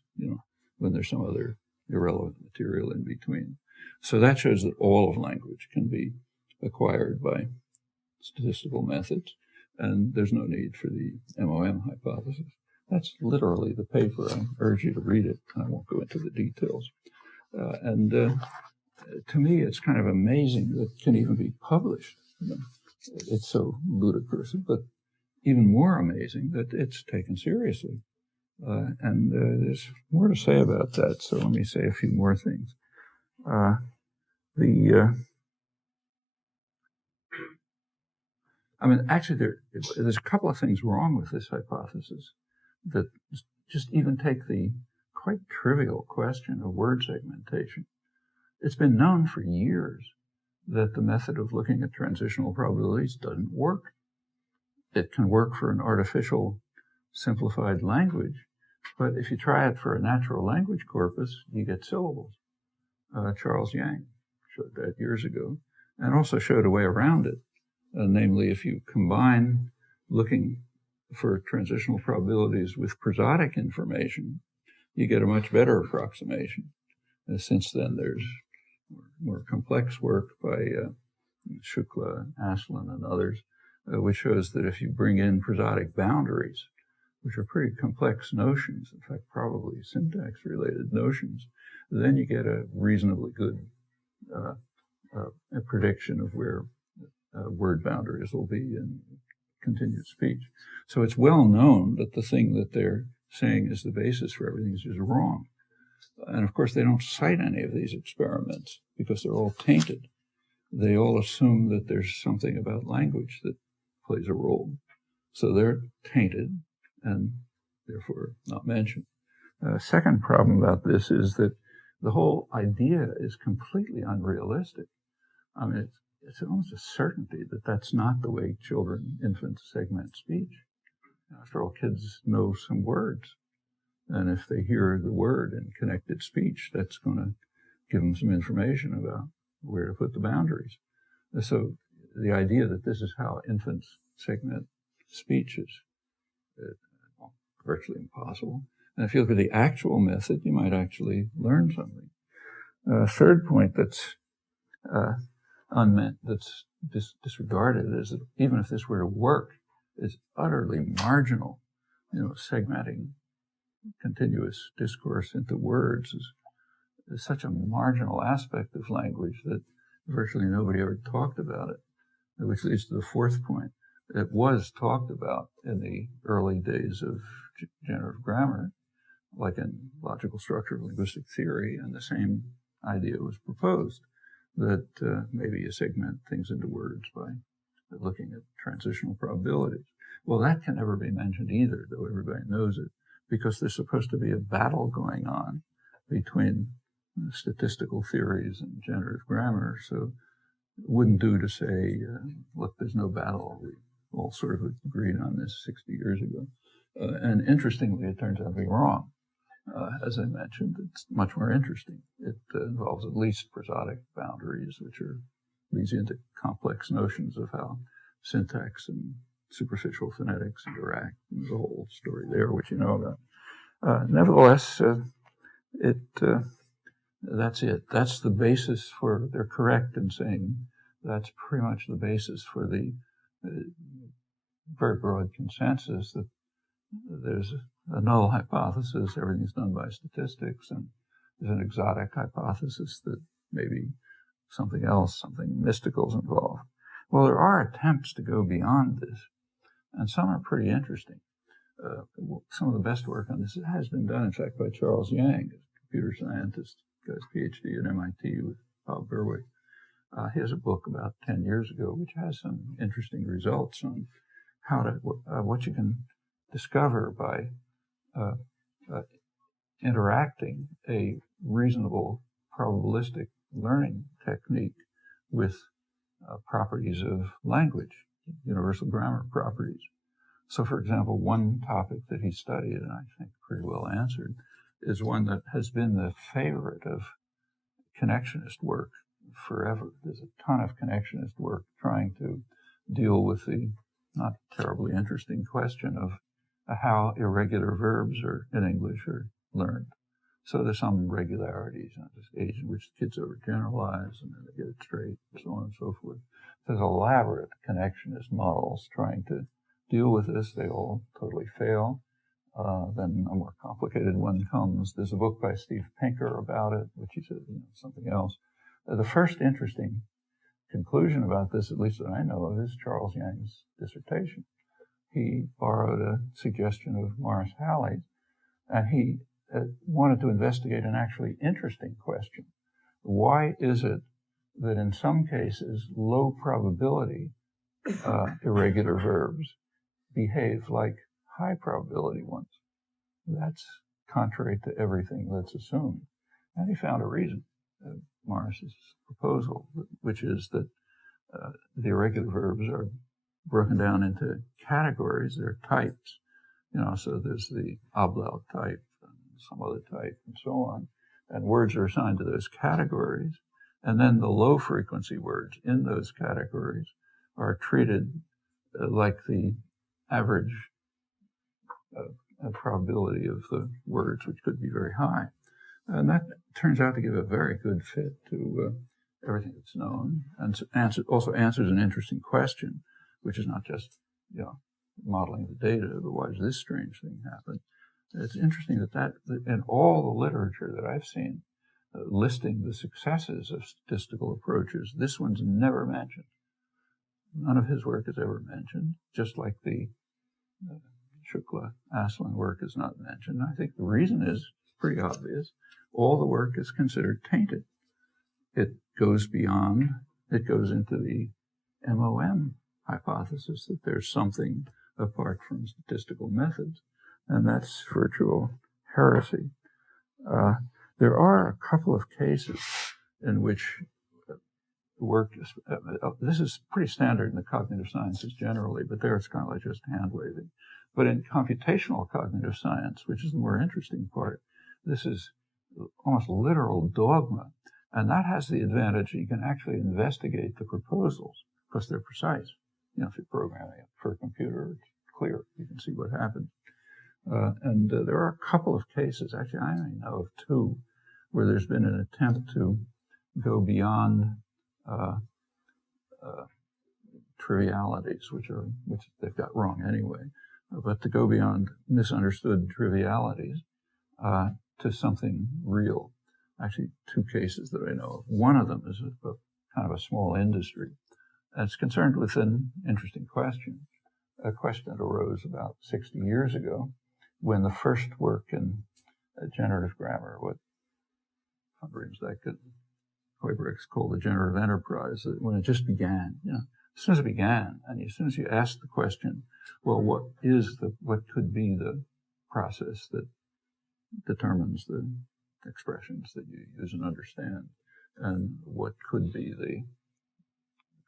when there's some other irrelevant material in between. So that shows that all of language can be acquired by statistical methods, and there's no need for the MOM hypothesis. That's literally the paper. I urge you to read it. I won't go into the details. To me, it's kind of amazing that it can even be published. It's so ludicrous, but even more amazing that it's taken seriously. There's more to say about that, so let me say a few more things. Actually, there's a couple of things wrong with this hypothesis that just even take the quite trivial question of word segmentation. It's been known for years that the method of looking at transitional probabilities doesn't work. It can work for an artificial simplified language, but if you try it for a natural language corpus, you get syllables. Charles Yang showed that years ago, and also showed a way around it. Namely, if you combine looking for transitional probabilities with prosodic information, you get a much better approximation. Since then, there's more complex work by Shukla, Aslan, and others, which shows that if you bring in prosodic boundaries, which are pretty complex notions, in fact, probably syntax-related notions, then you get a reasonably good a prediction of where word boundaries will be in continued speech. So it's well known that the thing that they're saying is the basis for everything is just wrong. And of course, they don't cite any of these experiments because they're all tainted. They all assume that there's something about language that plays a role. So they're tainted and therefore not mentioned. Second problem about this is that the whole idea is completely unrealistic. It's almost a certainty that that's not the way infants segment speech. After all, kids know some words. And if they hear the word in connected speech, that's going to give them some information about where to put the boundaries. So the idea that this is how infants segment speech is virtually impossible. And if you look at the actual method, you might actually learn something. Third point that's disregarded is that even if this were to work, it's utterly marginal. Segmenting continuous discourse into words is is such a marginal aspect of language that virtually nobody ever talked about it, which leads to the fourth point. It was talked about in the early days of generative grammar, like in logical structure of linguistic theory, and the same idea was proposed, that maybe you segment things into words by looking at transitional probabilities. Well, that can never be mentioned either, though everybody knows it, because there's supposed to be a battle going on between statistical theories and generative grammar, so it wouldn't do to say, look, there's no battle. We all sort of agreed on this 60 years ago. And interestingly, it turns out to be wrong. As I mentioned, it's much more interesting. It involves at least prosodic boundaries, which leads you into complex notions of how syntax and superficial phonetics interact. There's a whole story there, which you know about. Nevertheless, that's it. That's the basis for, they're correct in saying that's pretty much the basis for the very broad consensus that there's a null hypothesis, everything's done by statistics, and there's an exotic hypothesis that maybe something else, something mystical is involved. Well, there are attempts to go beyond this, and some are pretty interesting. Some of the best work on this has been done, in fact, by Charles Yang, a computer scientist, got his PhD at MIT with Bob Berwick. He has a book about 10 years ago, which has some interesting results on how to, what you can discover by interacting a reasonable probabilistic learning technique with properties of language, universal grammar properties. So, for example, one topic that he studied, and I think pretty well answered, is one that has been the favorite of connectionist work forever. There's a ton of connectionist work trying to deal with the not terribly interesting question of how irregular verbs in English are learned. So there's some regularities, this age in which kids overgeneralize and then they get it straight, and so on and so forth. There's elaborate connectionist models trying to deal with this. They all totally fail. Then a more complicated one comes. There's a book by Steve Pinker about it, which he said, something else. The first interesting conclusion about this, at least that I know of, is Charles Yang's dissertation. He borrowed a suggestion of Morris Halley's, and he wanted to investigate an actually interesting question. Why is it that in some cases low probability irregular verbs behave like high probability ones? That's contrary to everything that's assumed. And he found a reason, Morris's proposal, which is that the irregular verbs are broken down into categories. They're types, so there's the ablaut type and some other type and so on. And words are assigned to those categories. And then the low frequency words in those categories are treated like the average probability of the words, which could be very high. And that turns out to give a very good fit to everything that's known, and also answers an interesting question, which is not just modeling the data, but why does this strange thing happen? It's interesting that in all the literature that I've seen listing the successes of statistical approaches, this one's never mentioned. None of his work is ever mentioned, just like the Shukla-Aslan work is not mentioned. I think the reason is pretty obvious. All the work is considered tainted. It goes beyond, it goes into the MOM hypothesis that there's something apart from statistical methods, and that's virtual heresy. There are a couple of cases in which work, this is pretty standard in the cognitive sciences generally, but there it's kind of like just hand-waving. But in computational cognitive science, which is the more interesting part, this is almost literal dogma. And that has the advantage you can actually investigate the proposals because they're precise. If you're programming it for a computer, it's clear. You can see what happens. And there are a couple of cases, actually I only know of two, where there's been an attempt to go beyond trivialities, which they've got wrong anyway, but to go beyond misunderstood trivialities to something real. actually 2 cases that I know of. One of them is a kind of a small industry, and it's concerned with an interesting question, a question that arose about 60 years ago when the first work in generative grammar, what von Riemsdyk and Hoiberg's called the generative enterprise, when it just began, as soon as it began, and as soon as you ask the question, well, what could be the process that determines the expressions that you use and understand, and what could be the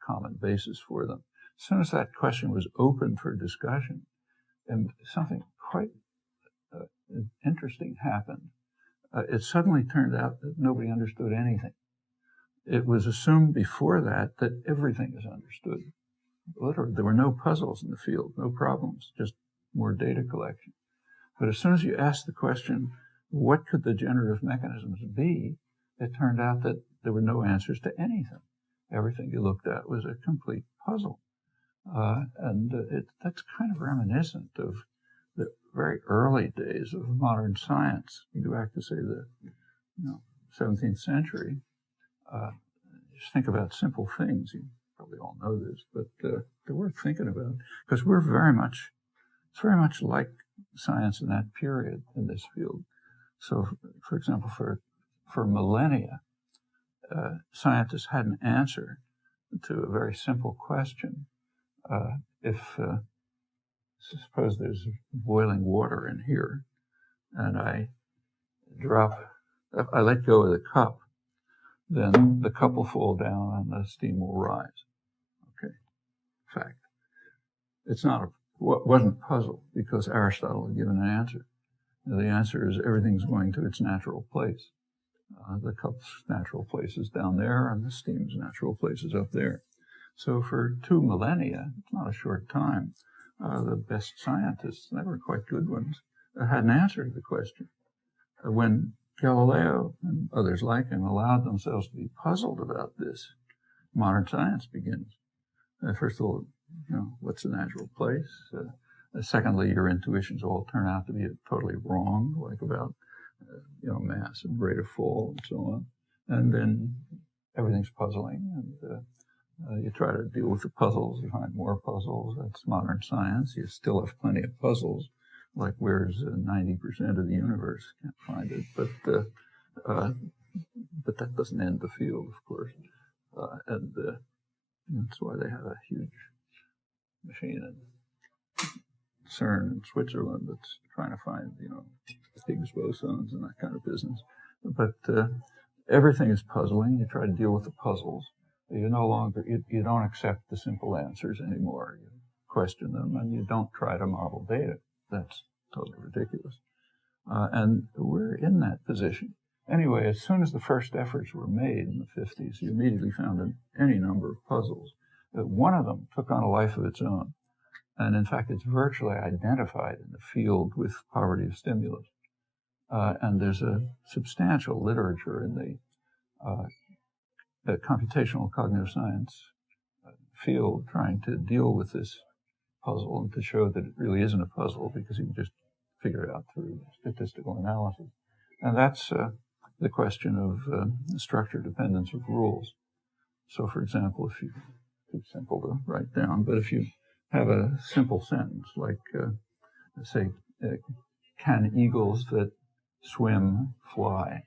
common basis for them. As soon as that question was open for discussion, and something quite interesting happened. It suddenly turned out that nobody understood anything. It was assumed before that everything is understood. Literally, there were no puzzles in the field, no problems, just more data collection. But as soon as you asked the question, what could the generative mechanisms be, it turned out that there were no answers to anything. Everything you looked at was a complete puzzle. That's kind of reminiscent of the very early days of modern science. You go back to, say, the 17th century. Just think about simple things. You probably all know this, but they're worth thinking about because it's very much like science in that period in this field. So, for example, for millennia, scientists had an answer to a very simple question. Suppose there's boiling water in here, and I let go of the cup, then the cup will fall down and the steam will rise. Okay, fact. Wasn't a puzzle because Aristotle had given an answer. The answer is everything's going to its natural place. The cup's natural place is down there, and the steam's natural place is up there. So for 2 millennia, it's not a short time, the best scientists, they were quite good ones, had an answer to the question. When Galileo and others like him allowed themselves to be puzzled about this, modern science begins. First of all, what's the natural place? Secondly, your intuitions all turn out to be totally wrong, like about mass and rate of fall and so on. And then everything's puzzling, and you try to deal with the puzzles, you find more puzzles. That's modern science. You still have plenty of puzzles, like where's 90% of the universe? Can't find it. But that doesn't end the field, of course. And that's why they have a huge machine in CERN in Switzerland that's trying to find, Higgs bosons and that kind of business. But everything is puzzling. You try to deal with the puzzles. You don't accept the simple answers anymore. You question them, and you don't try to model data. That's totally ridiculous. And we're in that position. Anyway, as soon as the first efforts were made in the 50s, you immediately found any number of puzzles. One of them took on a life of its own. And in fact, it's virtually identified in the field with poverty of stimulus. And there's a substantial literature in the computational cognitive science field trying to deal with this puzzle and to show that it really isn't a puzzle because you can just figure it out through statistical analysis. And that's the question of structure dependence of rules. So, for example, too simple to write down, but if you have a simple sentence like, say, can eagles that swim fly?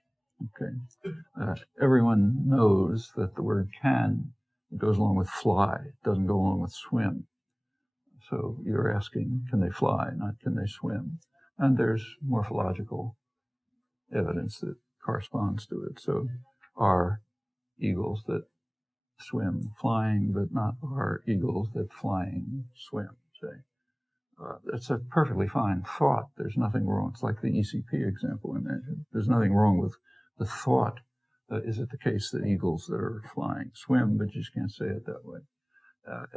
Okay. Everyone knows that the word can goes along with fly. It doesn't go along with swim. So you're asking, can they fly, not can they swim? And there's morphological evidence that corresponds to it. So are eagles that swim flying, but not are eagles that flying swim, say. It's a perfectly fine thought. There's nothing wrong. It's like the ECP example I mentioned. There's nothing wrong with the thought. Is it the case that eagles that are flying swim, but you just can't say it that way?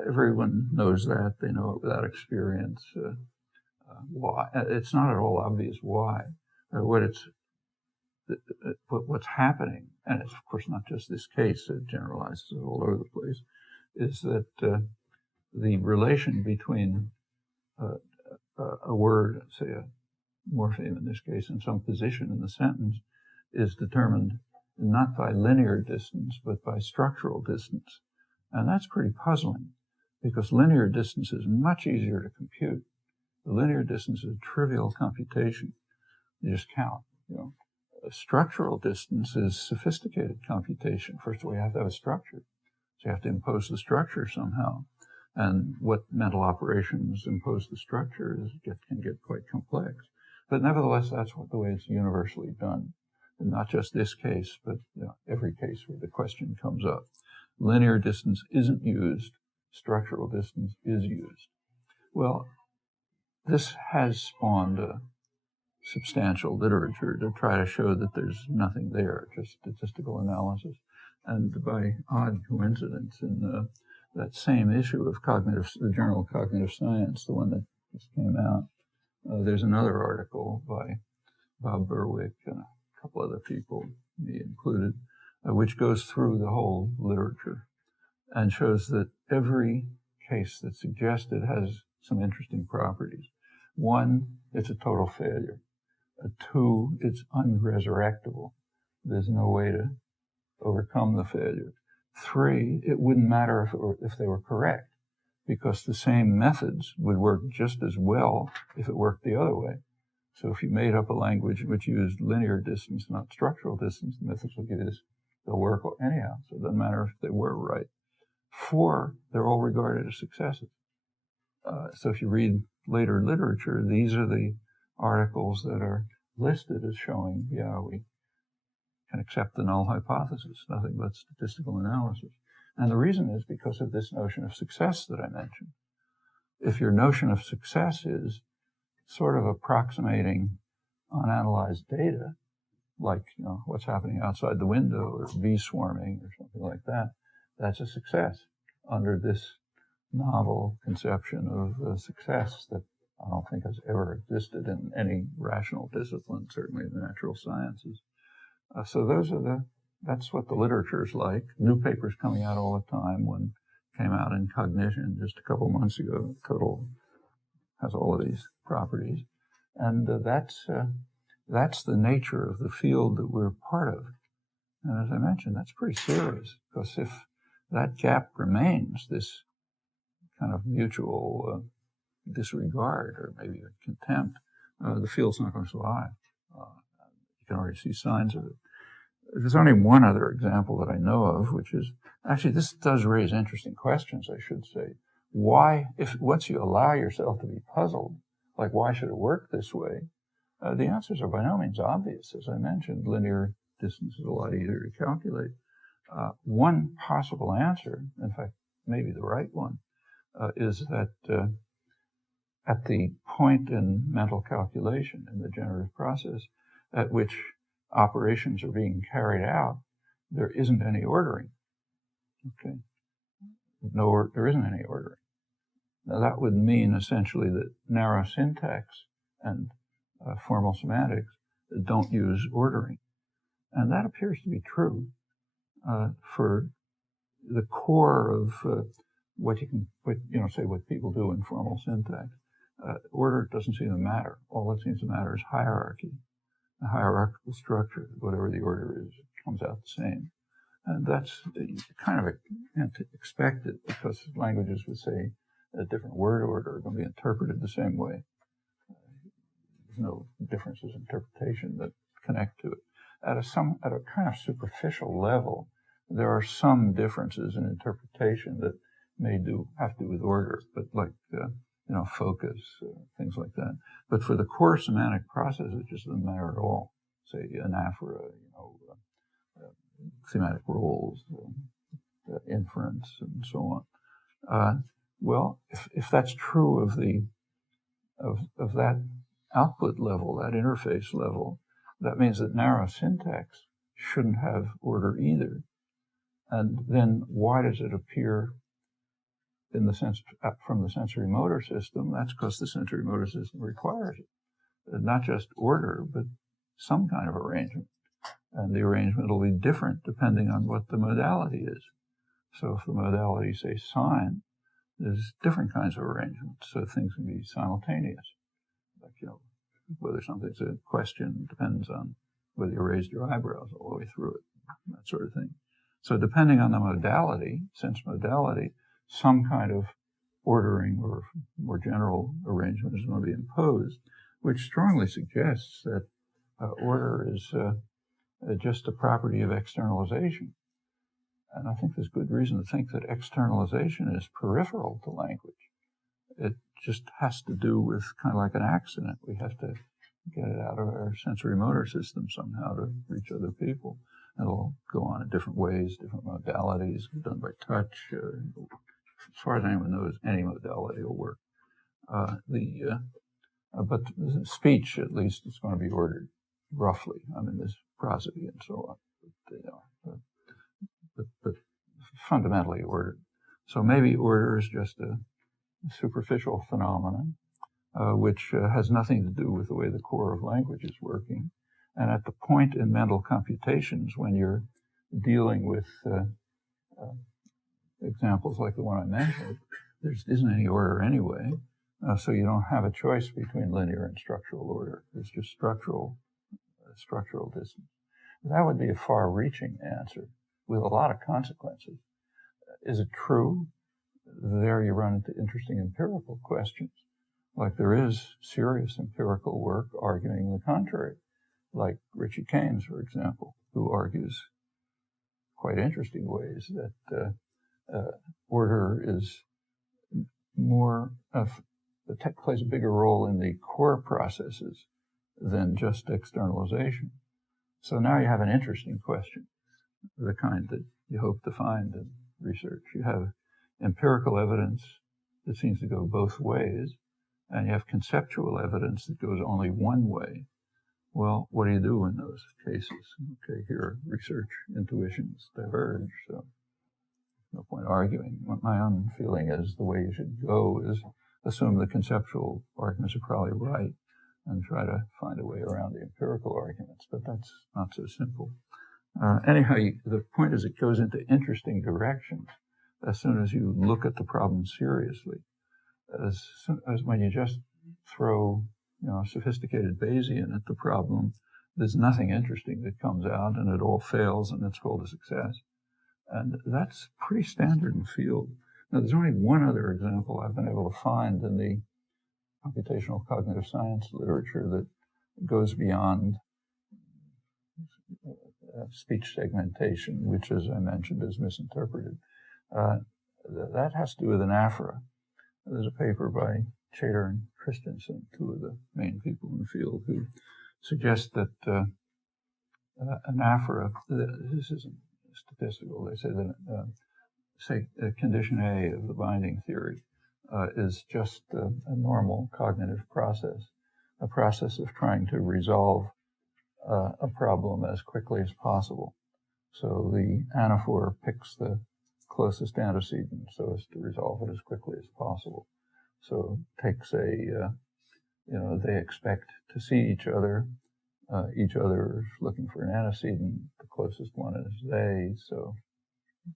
Everyone knows that. They know it without experience. Why? It's not at all obvious why. What's happening, and it's of course not just this case, it generalizes all over the place, is that the relation between a word, say a morpheme in this case, and some position in the sentence is determined not by linear distance, but by structural distance. And that's pretty puzzling, because linear distance is much easier to compute. The linear distance is a trivial computation. You just count, you know. A structural distance is sophisticated computation. First of all, you have to have a structure. So you have to impose the structure somehow. And what mental operations impose the structure can get quite complex. But nevertheless, that's the way it's universally done. And not just this case, but every case where the question comes up. Linear distance isn't used. Structural distance is used. Well, this has spawned a substantial literature to try to show that there's nothing there, just statistical analysis. And by odd coincidence, in that same issue of the Journal of Cognitive Science, the one that just came out, there's another article by Bob Berwick and a couple other people, me included, which goes through the whole literature and shows that every case that's suggested has some interesting properties. One, it's a total failure. Two, it's unresurrectable. There's no way to overcome the failure. Three, it wouldn't matter if they were correct, because the same methods would work just as well if it worked the other way. So if you made up a language which used linear distance, not structural distance, the methods will give you this. They'll work anyhow, so it doesn't matter if they were right. Four, they're all regarded as successes. So if you read later literature, these are the articles that are listed as showing, we can accept the null hypothesis, nothing but statistical analysis. And the reason is because of this notion of success that I mentioned. If your notion of success is sort of approximating unanalyzed data, like what's happening outside the window or bee swarming or something like that, that's a success under this novel conception of success that I don't think has ever existed in any rational discipline, certainly in the natural sciences. So that's what the literature is like. New papers coming out all the time. One came out in Cognition just a couple months ago. Total has all of these properties. And that's the nature of the field that we're part of. And as I mentioned, that's pretty serious, because if that gap remains, this kind of mutual disregard or maybe contempt, the field's not going to survive. You can already see signs of it. There's only one other example that I know of, which is, actually this does raise interesting questions, I should say. Why, once you allow yourself to be puzzled, like why should it work this way, the answers are by no means obvious. As I mentioned, linear distance is a lot easier to calculate. One possible answer, in fact, maybe the right one, is that at the point in mental calculation, in the generative process, at which operations are being carried out, there isn't any ordering. Okay? There isn't any ordering. Now that would mean essentially that narrow syntax and formal semantics don't use ordering. And that appears to be true for the core of what people do in formal syntax. Order doesn't seem to matter. All that seems to matter is hierarchy. The hierarchical structure, whatever the order is, comes out the same. And that's kind of expected, because languages would say a different word order are going to be interpreted the same way. There's no differences in interpretation that connect to it. At a kind of superficial level, there are some differences in interpretation that have to do with order, but like focus, things like that. But for the core semantic process, it just doesn't matter at all. Say anaphora, thematic rules, inference, and so on. Well, if that's true of that output level, that interface level, that means that narrow syntax shouldn't have order either. And then why does it appear in the sense from the sensory motor system? That's because the sensory motor system requires it. Not just order, but some kind of arrangement. And the arrangement will be different depending on what the modality is. So if the modality, say, sign, there's different kinds of arrangements, so things can be simultaneous. Like, whether something's a question depends on whether you raised your eyebrows all the way through it. that sort of thing. So depending on the modality, sense modality, some kind of ordering or more general arrangement is going to be imposed, which strongly suggests that order is just a property of externalization. And I think there's good reason to think that externalization is peripheral to language. It just has to do with kind of like an accident. We have to get it out of our sensory motor system somehow to reach other people. It'll go on in different ways, different modalities, done by touch. As far as anyone knows, any modality will work. But speech, at least, is going to be ordered roughly. I mean, there's prosody and so on. But fundamentally ordered. So maybe order is just a superficial phenomenon, which has nothing to do with the way the core of language is working. And at the point in mental computations when you're dealing with examples like the one I mentioned, there isn't any order anyway, so you don't have a choice between linear and structural order. There's just structural distance. That would be a far-reaching answer with a lot of consequences. Is it true? There you run into interesting empirical questions. Like there is serious empirical work arguing the contrary, like Richie Keynes, for example, who argues quite interesting ways that order is more plays a bigger role in the core processes than just externalization. So now you have an interesting question, the kind that you hope to find in research. You have empirical evidence that seems to go both ways, and you have conceptual evidence that goes only one way. Well, what do you do in those cases? Okay, here research intuitions diverge, so no point arguing. My own feeling is the way you should go is assume the conceptual arguments are probably right and try to find a way around the empirical arguments, but that's not so simple. Anyhow, the point is it goes into interesting directions as soon as you look at the problem seriously. As when you just throw, sophisticated Bayesian at the problem, there's nothing interesting that comes out, and it all fails, and it's called a success. And that's pretty standard in the field. Now, there's only one other example I've been able to find in the computational cognitive science literature that goes beyond speech segmentation, which, as I mentioned, is misinterpreted. That has to do with anaphora. There's a paper by Chater and Christensen, two of the main people in the field, who suggest that anaphora, this isn't statistical, they say that condition A of the binding theory is just a normal cognitive process, a process of trying to resolve a problem as quickly as possible. So the anaphor picks the closest antecedent so as to resolve it as quickly as possible. So it takes they expect to see each other. Each other is looking for an antecedent. The closest one is they, so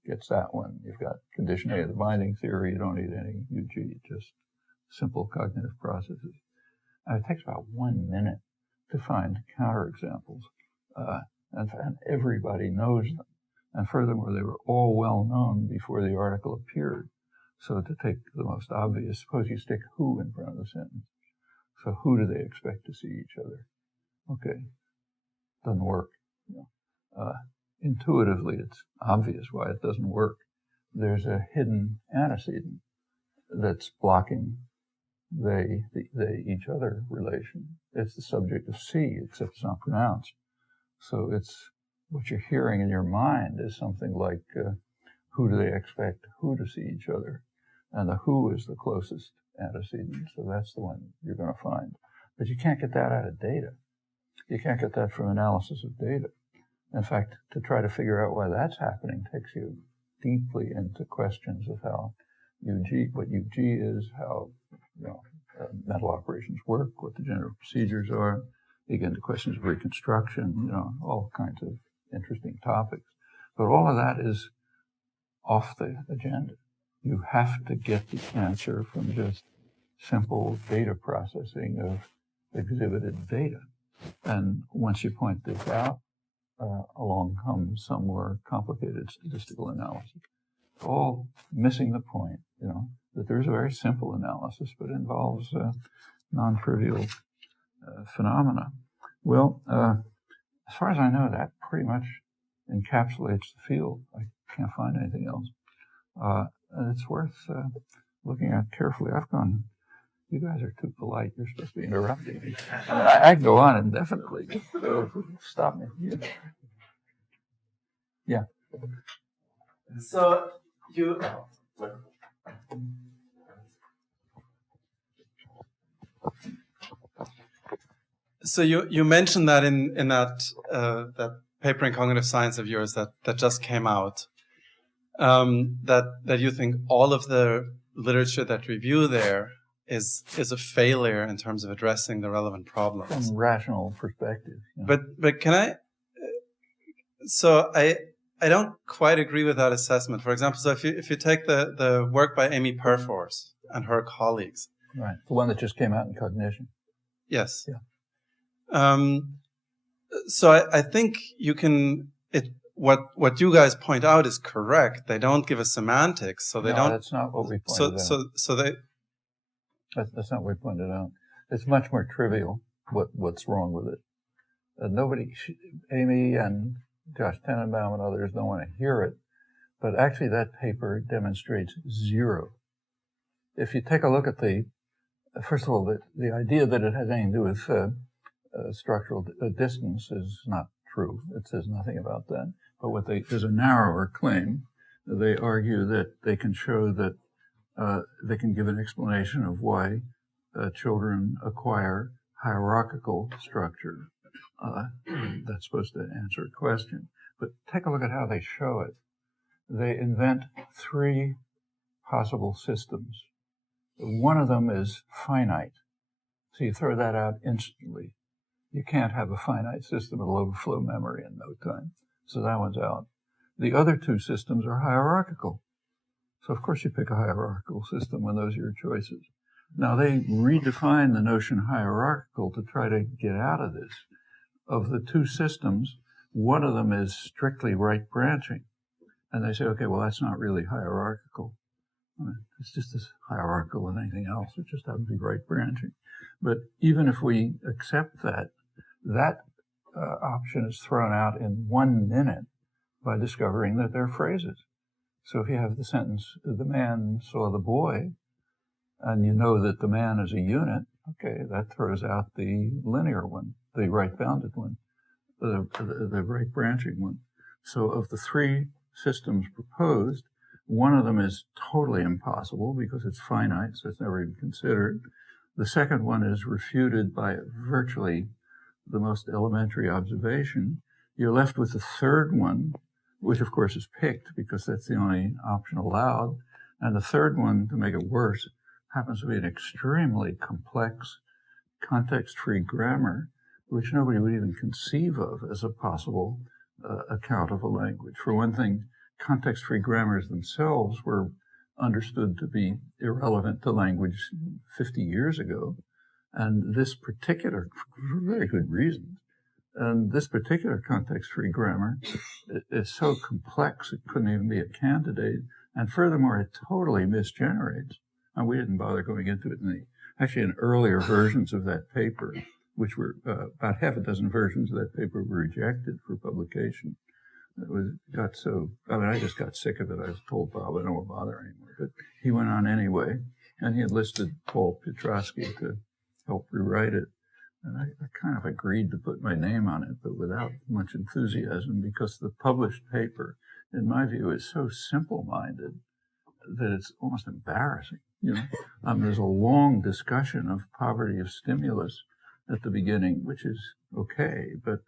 gets that one. You've got condition A of the binding theory. You don't need any UG, just simple cognitive processes. And it takes about 1 minute to find counterexamples, and everybody knows them. And furthermore, they were all well known before the article appeared. So to take the most obvious, suppose you stick who in front of the sentence. So who do they expect to see each other? Okay, doesn't work. Intuitively, it's obvious why it doesn't work. There's a hidden antecedent that's blocking they each other relation. It's the subject of see, except it's not pronounced. So it's what you're hearing in your mind is something like who do they expect who to see each other, and the who is the closest antecedent. So that's the one you're going to find. But you can't get that out of data. You can't get that from analysis of data. In fact, to try to figure out why that's happening takes you deeply into questions of how what UG is, how mental operations work, what the general procedures are. You get into questions of reconstruction, all kinds of interesting topics. But all of that is off the agenda. You have to get the answer from just simple data processing of exhibited data. And once you point this out, along comes some more complicated statistical analysis. All missing the point, that there's a very simple analysis, but involves non-trivial phenomena. Well, as far as I know, that pretty much encapsulates the field. I can't find anything else. And it's worth looking at carefully. You guys are too polite. You're supposed to be interrupting me. I can go on indefinitely. So stop me. Yeah. So you mentioned that in that paper in cognitive science of yours that just came out, that you think all of the literature that review there is a failure in terms of addressing the relevant problems. From a rational perspective. But can I? So I don't quite agree with that assessment. For example, so if you take the work by Amy Perfors and her colleagues. Right. The one that just came out in Cognition. Yes. Yeah. So I think you can. What you guys point out is correct. They don't give us semantics, so they don't. That's not what we pointed out. So they. That's not what we pointed out. It's much more trivial what's wrong with it. Amy and Josh Tenenbaum and others don't want to hear it, but actually that paper demonstrates zero. If you take a look at first of all, the idea that it has anything to do with structural distance is not true. It says nothing about that. But there's a narrower claim. They argue that they can show that they can give an explanation of why children acquire hierarchical structure. That's supposed to answer a question. But take a look at how they show it. They invent 3 possible systems. One of them is finite. So you throw that out instantly. You can't have a finite system. It'll overflow memory in no time. So that one's out. The other 2 systems are hierarchical. So of course you pick a hierarchical system when those are your choices. Now they redefine the notion hierarchical to try to get out of this. Of the 2 systems, one of them is strictly right branching. And they say, okay, well, that's not really hierarchical. It's just as hierarchical as anything else. It just happens to be right branching. But even if we accept that option is thrown out in 1 minute by discovering that they're phrases. So if you have the sentence, the man saw the boy, and you know that the man is a unit, okay, that throws out the linear one, the right-bounded one, the right branching one. So of the 3 systems proposed, one of them is totally impossible because it's finite, so it's never even considered. The second one is refuted by virtually the most elementary observation. You're left with the third one, which of course is picked because that's the only option allowed. And the third one, to make it worse, happens to be an extremely complex context-free grammar, which nobody would even conceive of as a possible account of a language. For one thing, context-free grammars themselves were understood to be irrelevant to language 50 years ago. And this particular, for very good reasons, and this particular context-free grammar is so complex it couldn't even be a candidate. And furthermore, it totally misgenerates. And we didn't bother going into it actually in earlier versions of that paper, which were about half a dozen versions of that paper were rejected for publication. I just got sick of it. I was told Bob I don't want to bother anymore. But he went on anyway, and he enlisted Paul Piotrowski to help rewrite it. And I kind of agreed to put my name on it, but without much enthusiasm, because the published paper, in my view, is so simple-minded that it's almost embarrassing. There's a long discussion of poverty of stimulus at the beginning, which is okay, but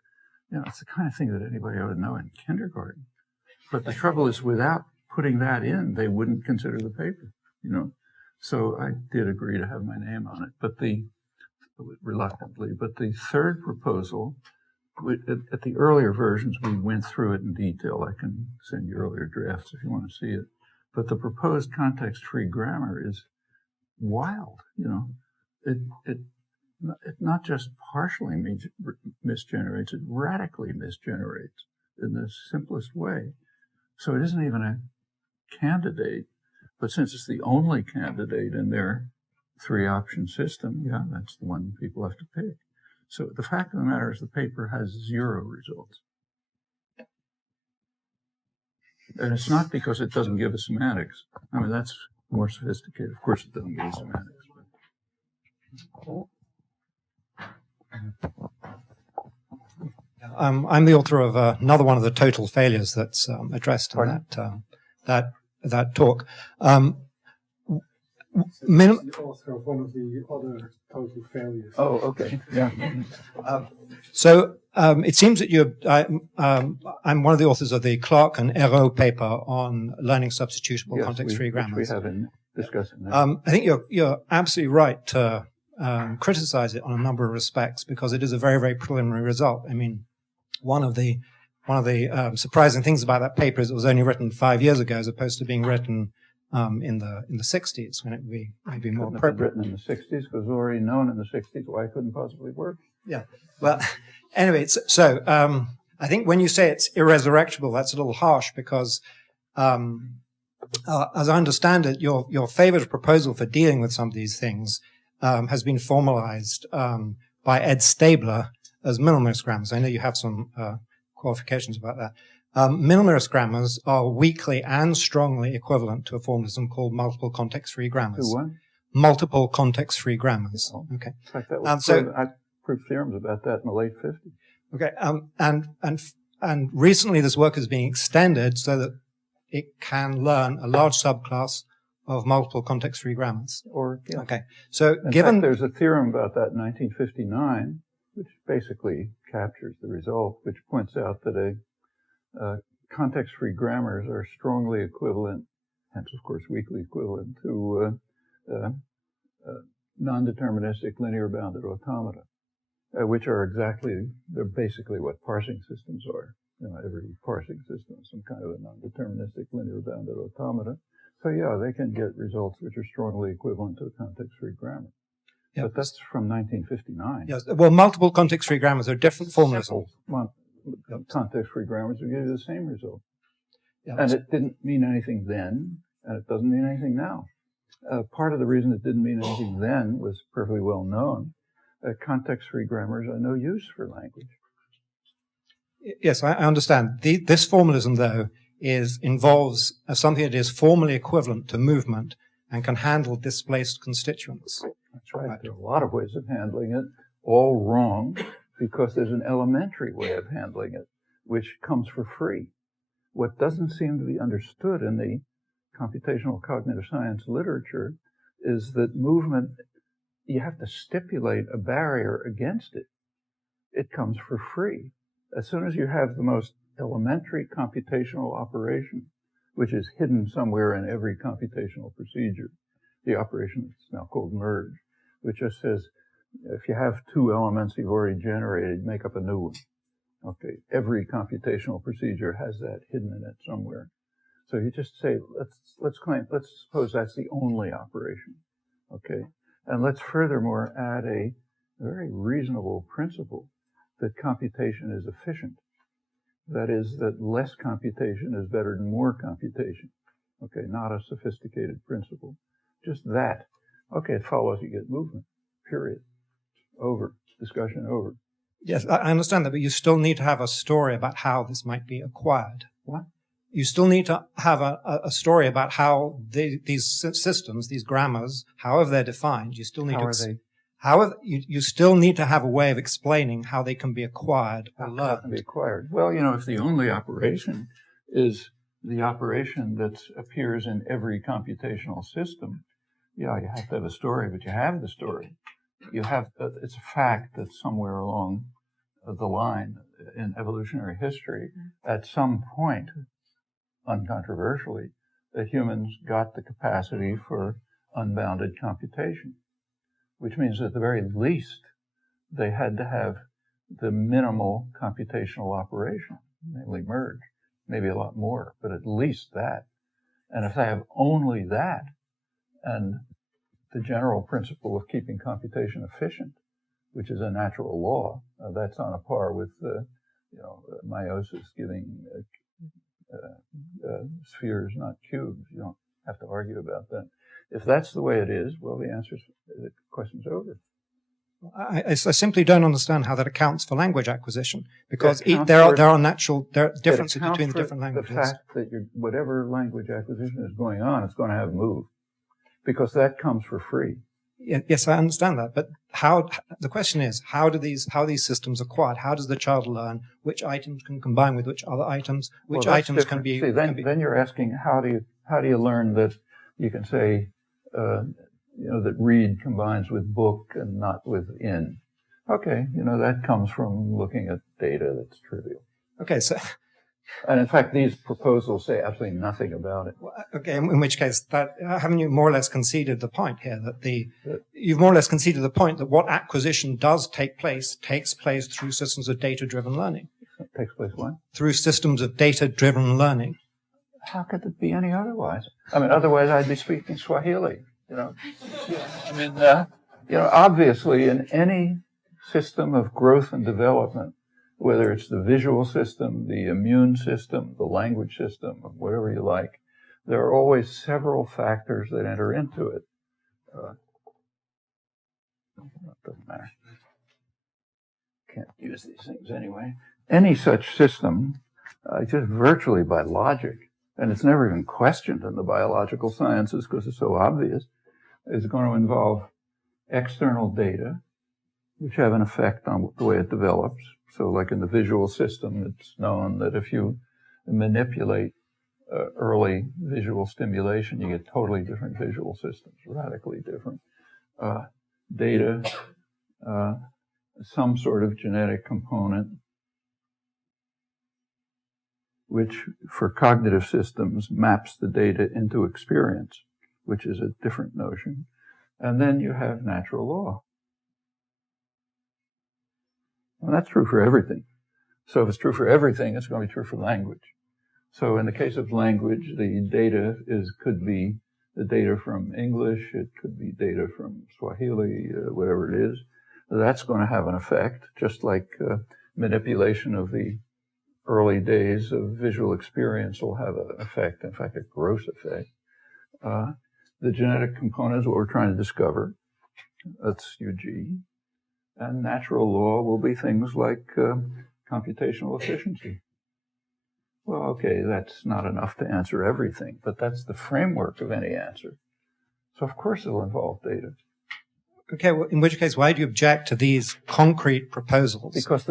it's the kind of thing that anybody ought to know in kindergarten. But the trouble is, without putting that in, they wouldn't consider the paper. So I did agree to have my name on it, reluctantly. But the third proposal, at the earlier versions, we went through it in detail. I can send you earlier drafts if you want to see it. But the proposed context-free grammar is wild. not just partially misgenerates, it radically misgenerates in the simplest way. So it isn't even a candidate, but since it's the only candidate in their 3-option system, yeah, that's the one people have to pick. So the fact of the matter is the paper has 0 results. And it's not because it doesn't give us semantics. I mean, that's more sophisticated. Of course it doesn't give us semantics. I'm the author of another one of the total failures that's addressed in that talk. The author of one of the other total failures. Oh, okay. Yeah. So it seems that I'm one of the authors of the Clark and Hérault paper on learning substitutable context-free grammars. Which we have been discussing that. I think you're absolutely right to criticize it on a number of respects because it is a very, very preliminary result. I mean, one of the surprising things about that paper is it was only written 5 years ago as opposed to being written in the 60s when it would be maybe more appropriate. Written in the 60s because it was already known in the 60s why it couldn't possibly work. Yeah. Well, anyway, so I think when you say it's irresurrectible, that's a little harsh because, as I understand it, your favorite proposal for dealing with some of these things has been formalized by Ed Stabler as minimalist grammars. I know you have some qualifications about that. Minimalist grammars are weakly and strongly equivalent to a formalism called multiple context-free grammars. To what? Multiple context-free grammars. Okay. In fact, that was I proved theorems about that in the late 50s. Okay. And recently this work is being extended so that it can learn a large subclass of multiple context-free grammars. Okay. So in fact, there's a theorem about that in 1959, which basically captures the result, which points out that context-free grammars are strongly equivalent, hence of course weakly equivalent, to non-deterministic linear bounded automata, which are they're basically what parsing systems are. You know, every parsing system is some kind of a non-deterministic linear bounded automata. So yeah, they can get results which are strongly equivalent to a context-free grammar. Yeah. But that's from 1959. Yes. Well, multiple context-free grammars are different formalisms. Context-free grammars will give you the same result. Yeah, and it didn't mean anything then, and it doesn't mean anything now. Part of the reason it didn't mean anything then was perfectly well known. Context-free grammars are no use for language. Yes, I understand. This formalism, though, involves something that is formally equivalent to movement and can handle displaced constituents. That's right. There are a lot of ways of handling it, all wrong, because there's an elementary way of handling it, which comes for free. What doesn't seem to be understood in the computational cognitive science literature is that movement, you have to stipulate a barrier against it. It comes for free. As soon as you have the most elementary computational operation, which is hidden somewhere in every computational procedure, the operation that's now called merge, which just says, if you have 2 elements you've already generated, make up a new one. Okay, every computational procedure has that hidden in it somewhere. So you just say, let's suppose that's the only operation. Okay, and let's furthermore add a very reasonable principle that computation is efficient. That is, that less computation is better than more computation. Okay, not a sophisticated principle. Just that. Okay, it follows you get movement. Period. Over. Discussion over. Yes, I understand that, but you still need to have a story about how this might be acquired. What? You still need to have a story about how these systems, these grammars, however they're defined, you still need you still need to have a way of explaining how they can be acquired or learned. How can be acquired? Well, you know, if the only operation is the operation that appears in every computational system, yeah, you have to have a story, but you have the story. You have, it's a fact that somewhere along the line in evolutionary history, at some point, uncontroversially, that humans got the capacity for unbounded computation, which means at the very least, they had to have the minimal computational operation, namely merge, maybe a lot more, but at least that. And if they have only that, and the general principle of keeping computation efficient, which is a natural law. That's on a par with, meiosis giving spheres, not cubes. You don't have to argue about that. If that's the way it is, well, the question's over. I simply don't understand how that accounts for language acquisition, because there are differences between different languages. The fact that whatever language acquisition is going on, it's going to have move, because that comes for free. Yes, I understand that, but the question is, how these systems acquired? How does the child learn which items can combine with which other items? Which items can be? See, then you're asking, how do you learn that you can say, that read combines with book and not with in? Okay, that comes from looking at data that's trivial. Okay, so. And in fact, these proposals say absolutely nothing about it. Okay, in which case, haven't you more or less conceded the point here you've more or less conceded the point that what acquisition does takes place through systems of data-driven learning? Takes place what? Through systems of data-driven learning. How could it be any otherwise? I mean, otherwise I'd be speaking Swahili. Obviously in any system of growth and development, whether it's the visual system, the immune system, the language system, whatever you like, there are always several factors that enter into it. Doesn't matter. Can't use these things anyway. Any such system, just virtually by logic, and it's never even questioned in the biological sciences because it's so obvious, is going to involve external data, which have an effect on the way it develops. So like in the visual system, it's known that if you manipulate early visual stimulation, you get totally different visual systems, radically different. Data, some sort of genetic component, which for cognitive systems maps the data into experience, which is a different notion. And then you have natural law. And that's true for everything. So if it's true for everything, it's going to be true for language. So in the case of language, the data could be the data from English, it could be data from Swahili, whatever it is. That's going to have an effect, just like manipulation of the early days of visual experience will have an effect, in fact, a gross effect. The genetic component is what we're trying to discover. That's UG. And natural law will be things like computational efficiency. Well, okay, that's not enough to answer everything, but that's the framework of any answer. So of course it'll involve data. Okay, well, in which case, why do you object to these concrete proposals because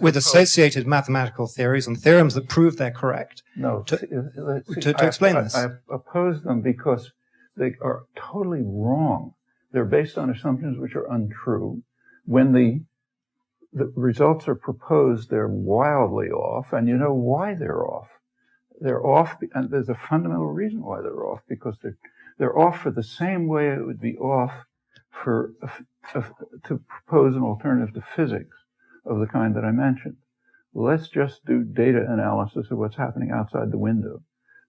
with associated mathematical theories and theorems that prove they're correct? No, to explain this. I oppose them because they are totally wrong. They're based on assumptions which are untrue. When the results are proposed, they're wildly off, and you know why they're off. They're off, and there's a fundamental reason why they're off, because they're off for the same way it would be off to propose an alternative to physics of the kind that I mentioned. Let's just do data analysis of what's happening outside the window,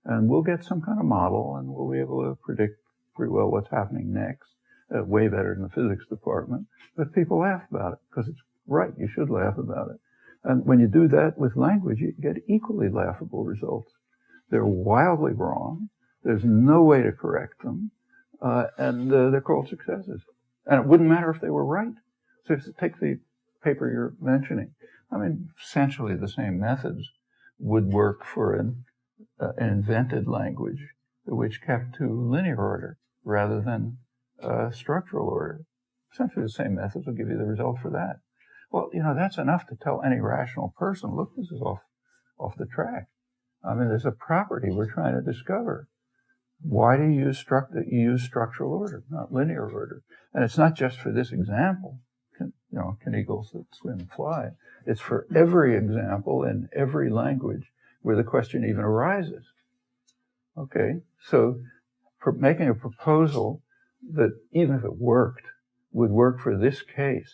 and we'll get some kind of model, and we'll be able to predict pretty well what's happening next, way better than the physics department. But people laugh about it because it's right. You should laugh about it. And when you do that with language, you get equally laughable results. They're wildly wrong. There's no way to correct them. And they're called successes. And it wouldn't matter if they were right. So if you take the paper you're mentioning, I mean, essentially the same methods would work for an invented language which kept to linear order rather than structural order. Essentially the same methods will give you the result for that. Well, that's enough to tell any rational person, look, this is off the track. I mean, there's a property we're trying to discover. Why do you use structural order, not linear order? And it's not just for this example, can eagles that swim fly? It's for every example in every language where the question even arises. Okay, so for making a proposal that even if it worked, would work for this case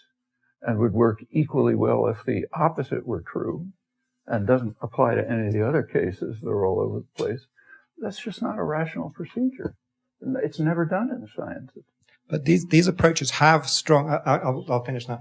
and would work equally well if the opposite were true and doesn't apply to any of the other cases that are all over the place, that's just not a rational procedure. It's never done in the sciences. But these approaches have strong, I'll finish now.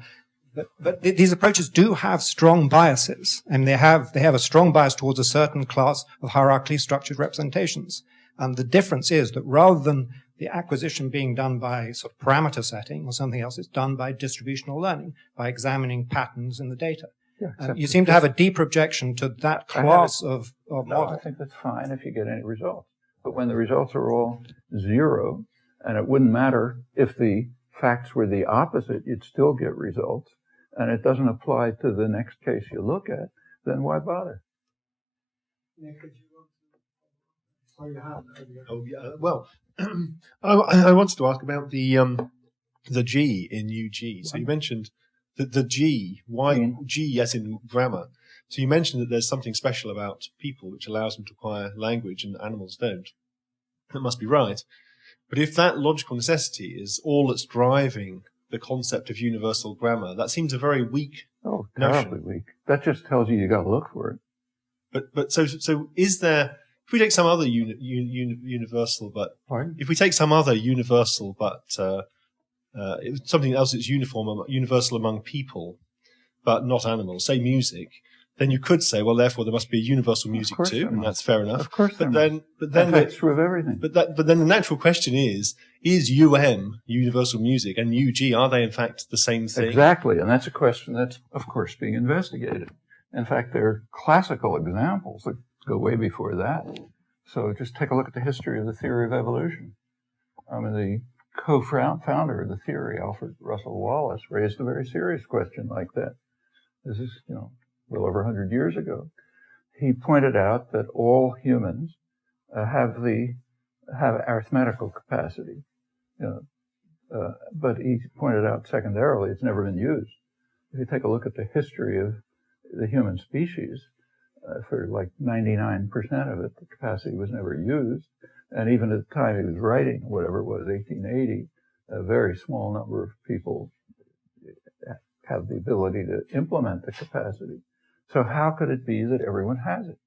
But these approaches do have strong biases, and they have a strong bias towards a certain class of hierarchically structured representations. And the difference is that rather than the acquisition being done by sort of parameter setting or something else, it's done by distributional learning, by examining patterns in the data. Yeah, You seem to have a deeper objection to that class of model. I think that's fine if you get any results. But when the results are all zero, and it wouldn't matter if the facts were the opposite, you'd still get results, and it doesn't apply to the next case you look at, then why bother? Oh, yeah. Well, I wanted to ask about the G in UG. So you mentioned that the G, why G as in grammar. So you mentioned that there's something special about people which allows them to acquire language and animals don't. That must be right. But if that logical necessity is all that's driving the concept of universal grammar, that seems a very weak terribly weak. That just tells you got to look for it. But so is there? If we take some other universal, but Pardon? If we take some other universal, but something else that's universal among people, but not animals, say music, then you could say, well, therefore there must be a universal music too, and that's fair enough. Of course, but then that's true of everything. But then the natural question is universal music, and UG, are they in fact the same thing? Exactly, and that's a question that's of course being investigated. In fact, there are classical examples that go way before that. So just take a look at the history of the theory of evolution. I mean, the co-founder of the theory, Alfred Russel Wallace, raised a very serious question like that. This is, well over 100 years ago. He pointed out that all humans have arithmetical capacity, but he pointed out secondarily it's never been used. If you take a look at the history of the human species, for like 99% of it, the capacity was never used. And even at the time he was writing, whatever it was, 1880, a very small number of people have the ability to implement the capacity. So how could it be that everyone has it?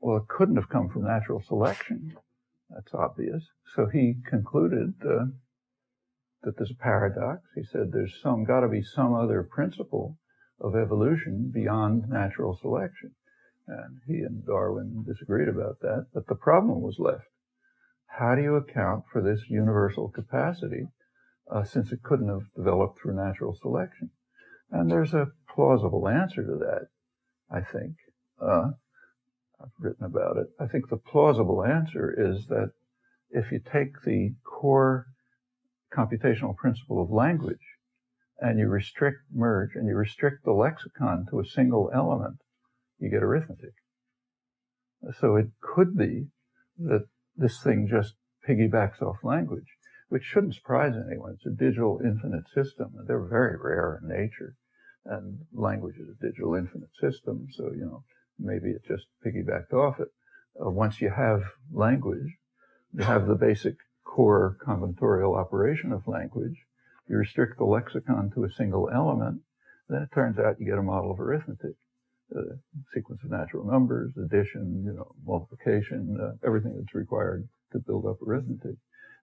Well, it couldn't have come from natural selection. That's obvious. So he concluded that there's a paradox. He said there's got to be some other principle of evolution beyond natural selection. And he and Darwin disagreed about that, but the problem was left. How do you account for this universal capacity since it couldn't have developed through natural selection? And there's a plausible answer to that, I think. I've written about it. I think the plausible answer is that if you take the core computational principle of language and you merge the lexicon to a single element, you get arithmetic. So it could be that this thing just piggybacks off language, which shouldn't surprise anyone. It's a digital infinite system, and they're very rare in nature. And language is a digital infinite system, so, maybe it just piggybacked off it. Once you have language, you have the basic core combinatorial operation of language. You restrict the lexicon to a single element, then it turns out you get a model of arithmetic. Sequence of natural numbers, addition, multiplication, everything that's required to build up arithmetic.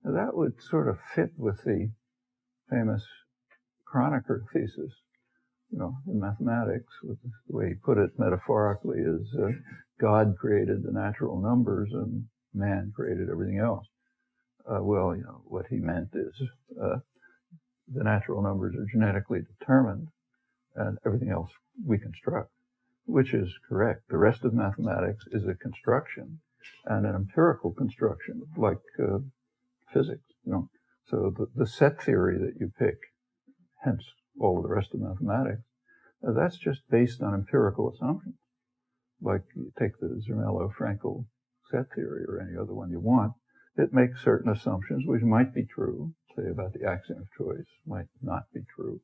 Now, that would sort of fit with the famous Kronecker thesis, in mathematics. The way he put it metaphorically is God created the natural numbers and man created everything else. What he meant is the natural numbers are genetically determined and everything else we construct, which is correct. The rest of mathematics is a construction and an empirical construction, like physics, So the set theory that you pick, hence all of the rest of mathematics, that's just based on empirical assumptions. Like you take the Zermelo-Fraenkel set theory or any other one you want, it makes certain assumptions which might be true, say about the axiom of choice, might not be true.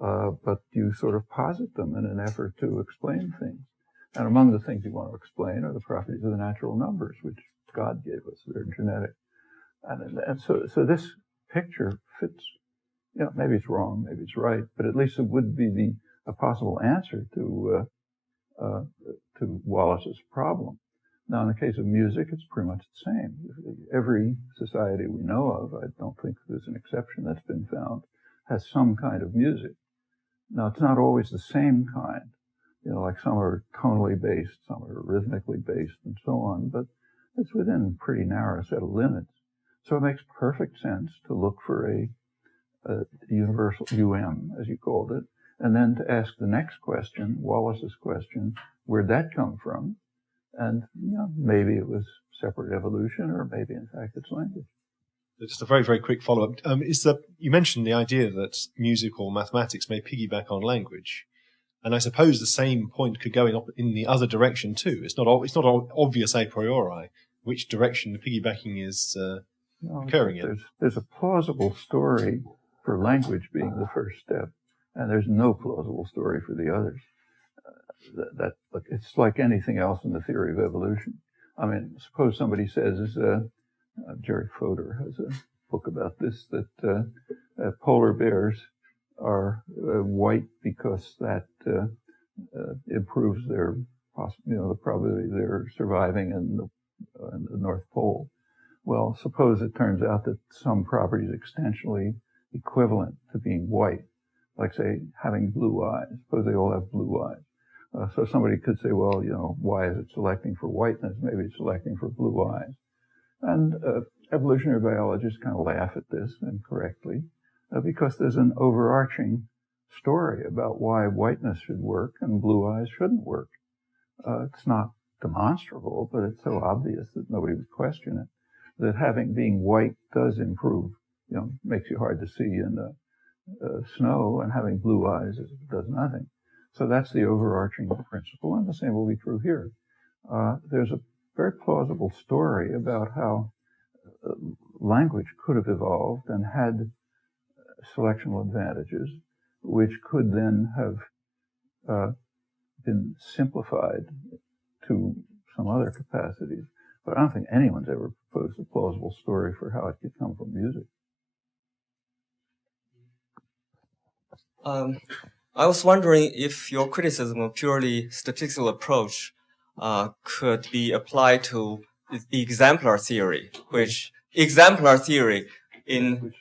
But you sort of posit them in an effort to explain things. And among the things you want to explain are the properties of the natural numbers, which God gave us. They're genetic. And so this picture fits, maybe it's wrong, maybe it's right, but at least it would be a possible answer to Wallace's problem. Now, in the case of music, it's pretty much the same. Every society we know of, I don't think there's an exception that's been found, has some kind of music. Now, it's not always the same kind. Like some are tonally based, some are rhythmically based, and so on, but it's within a pretty narrow set of limits. So it makes perfect sense to look for a universal as you called it, and then to ask the next question, Wallace's question, where'd that come from? And maybe it was separate evolution, or maybe in fact it's language. Just a very, very quick follow-up. You mentioned the idea that music or mathematics may piggyback on language, and I suppose the same point could go in the other direction too. It's not obvious a priori which direction the piggybacking is occurring in. There's a plausible story for language being the first step, and there's no plausible story for the others. It's like anything else in the theory of evolution. I mean, suppose somebody says, Jerry Fodor has a book about this, that polar bears are white because that improves their, the probability they're surviving in the North Pole. Well, suppose it turns out that some property is extensionally equivalent to being white, like say having blue eyes. Suppose they all have blue eyes. So somebody could say, well, why is it selecting for whiteness? Maybe it's selecting for blue eyes. And evolutionary biologists kind of laugh at this incorrectly because there's an overarching story about why whiteness should work and blue eyes shouldn't work. It's not demonstrable, but it's so obvious that nobody would question it. That being white does improve, makes you hard to see in the snow, and having blue eyes does nothing. So that's the overarching principle, and the same will be true here. There's a very plausible story about how language could have evolved and had selectional advantages, which could then have been simplified to some other capacities. But I don't think anyone's ever proposed a plausible story for how it could come from music. I was wondering if your criticism of purely statistical approach could be applied to the exemplar theory, in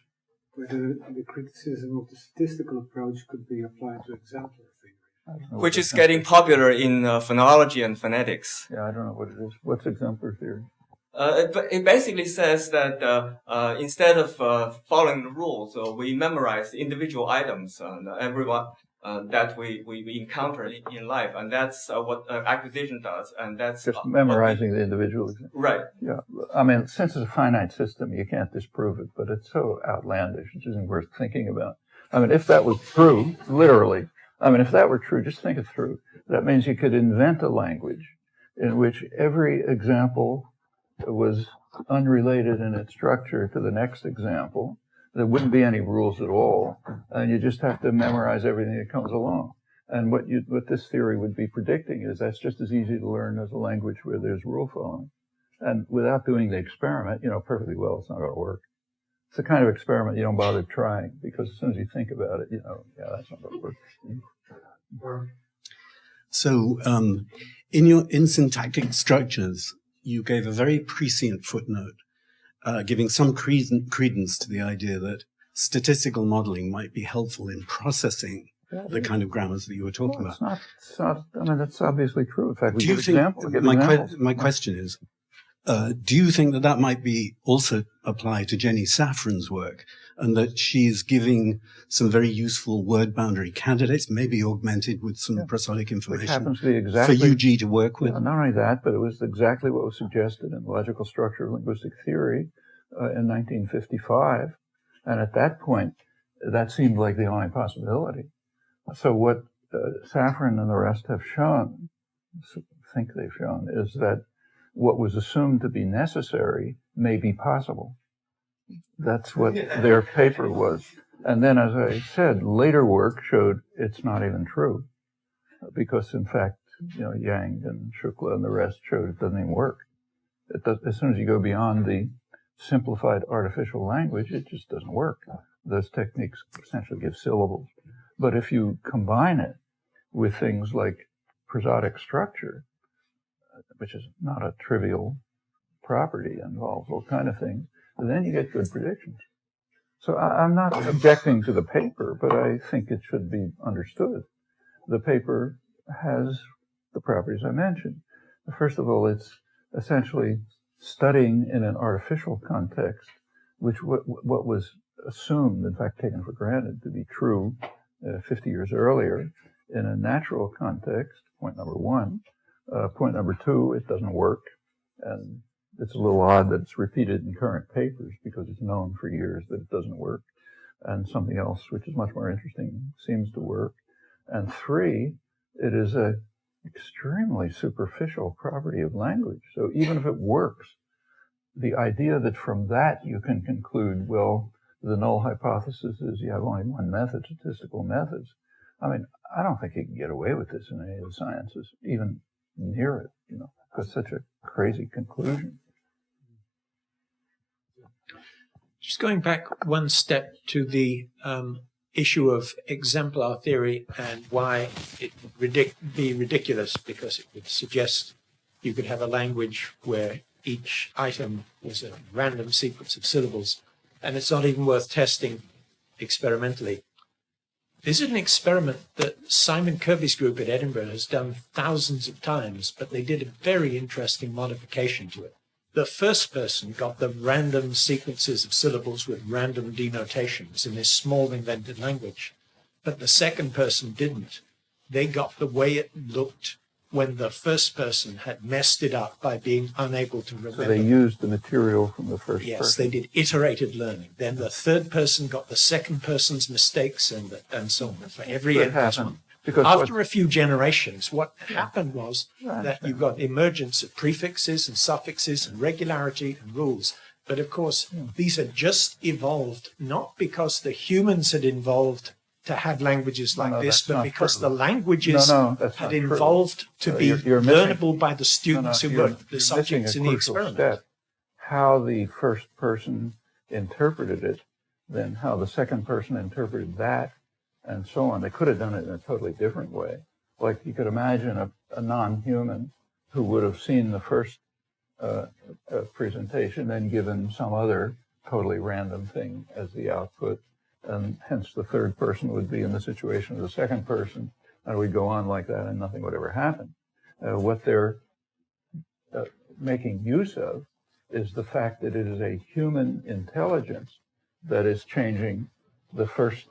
whether the criticism of the statistical approach could be applied to exemplar theory, which is getting popular in phonology and phonetics. Yeah, I don't know what it is. What's exemplar theory? It basically says that instead of following the rules, we memorize individual items, everyone that we encounter in life, and that's what acquisition does, and that's just memorizing the individual. Right. Yeah. I mean, since it's a finite system, you can't disprove it, but it's so outlandish, it isn't worth thinking about. I mean, if that was true, literally, if that were true, just think it through. That means you could invent a language in which every example was unrelated in its structure to the next example. There wouldn't be any rules at all, and you just have to memorize everything that comes along. And what this theory would be predicting is that's just as easy to learn as a language where there's rule following. And without doing the experiment, perfectly well, it's not going to work. It's the kind of experiment you don't bother trying, because as soon as you think about it, that's not going to work. So, in syntactic structures, you gave a very prescient footnote, giving some credence to the idea that statistical modeling might be helpful in processing the kind of grammars that you were talking about. It's not, that's obviously true. In fact, we give examples. My question is, do you think that might be also apply to Jenny Safran's work, and that she's giving some very useful word boundary candidates, maybe augmented with some prosodic information, which happens to be exactly, for UG to work with? Not only that, but it was exactly what was suggested in the logical structure of linguistic theory in 1955. And at that point, that seemed like the only possibility. So what Safran and the rest have shown, think they've shown, is that what was assumed to be necessary may be possible. That's what their paper was. And then, as I said, later work showed it's not even true. Because, in fact, Yang and Shukla and the rest showed it doesn't even work. As soon as you go beyond the simplified artificial language, it just doesn't work. Those techniques essentially give syllables. But if you combine it with things like prosodic structure, which is not a trivial property, involves all kind of things, then you get good predictions. So I'm not objecting to the paper, but I think it should be understood. The paper has the properties I mentioned. First of all, it's essentially studying in an artificial context, which what was assumed, in fact taken for granted, to be true 50 years earlier in a natural context, point number one. Point number two, it doesn't work. And it's a little odd that it's repeated in current papers because it's known for years that it doesn't work. And something else, which is much more interesting, seems to work. And three, it is an extremely superficial property of language. So even if it works, the idea that from that you can conclude, well, the null hypothesis is you have only one method, statistical methods. I mean, I don't think you can get away with this in any of the sciences, even near it, because such a crazy conclusion. Just going back one step to the issue of exemplar theory and why it would be ridiculous, because it would suggest you could have a language where each item was a random sequence of syllables, and it's not even worth testing experimentally. This is an experiment that Simon Kirby's group at Edinburgh has done thousands of times, but they did a very interesting modification to it. The first person got the random sequences of syllables with random denotations in this small invented language, but the second person didn't. They got the way it looked when the first person had messed it up by being unable to remember. So they used the material from the first person. Yes, they did iterated learning. Then the third person got the second person's mistakes and so on for every one. Because after a few generations, what happened was that you got emergence of prefixes and suffixes and regularity and rules. But of course, these had just evolved not because the humans had evolved to have languages like this, but because the languages had evolved to be learnable by the students who were the subjects in the experiment. Step. How the first person interpreted it, then how the second person interpreted that, and so on. They could have done it in a totally different way. Like you could imagine a non-human who would have seen the first presentation, then given some other totally random thing as the output, and hence the third person would be in the situation of the second person, and we'd go on like that and nothing would ever happen. What they're making use of is the fact that it is a human intelligence that is changing the first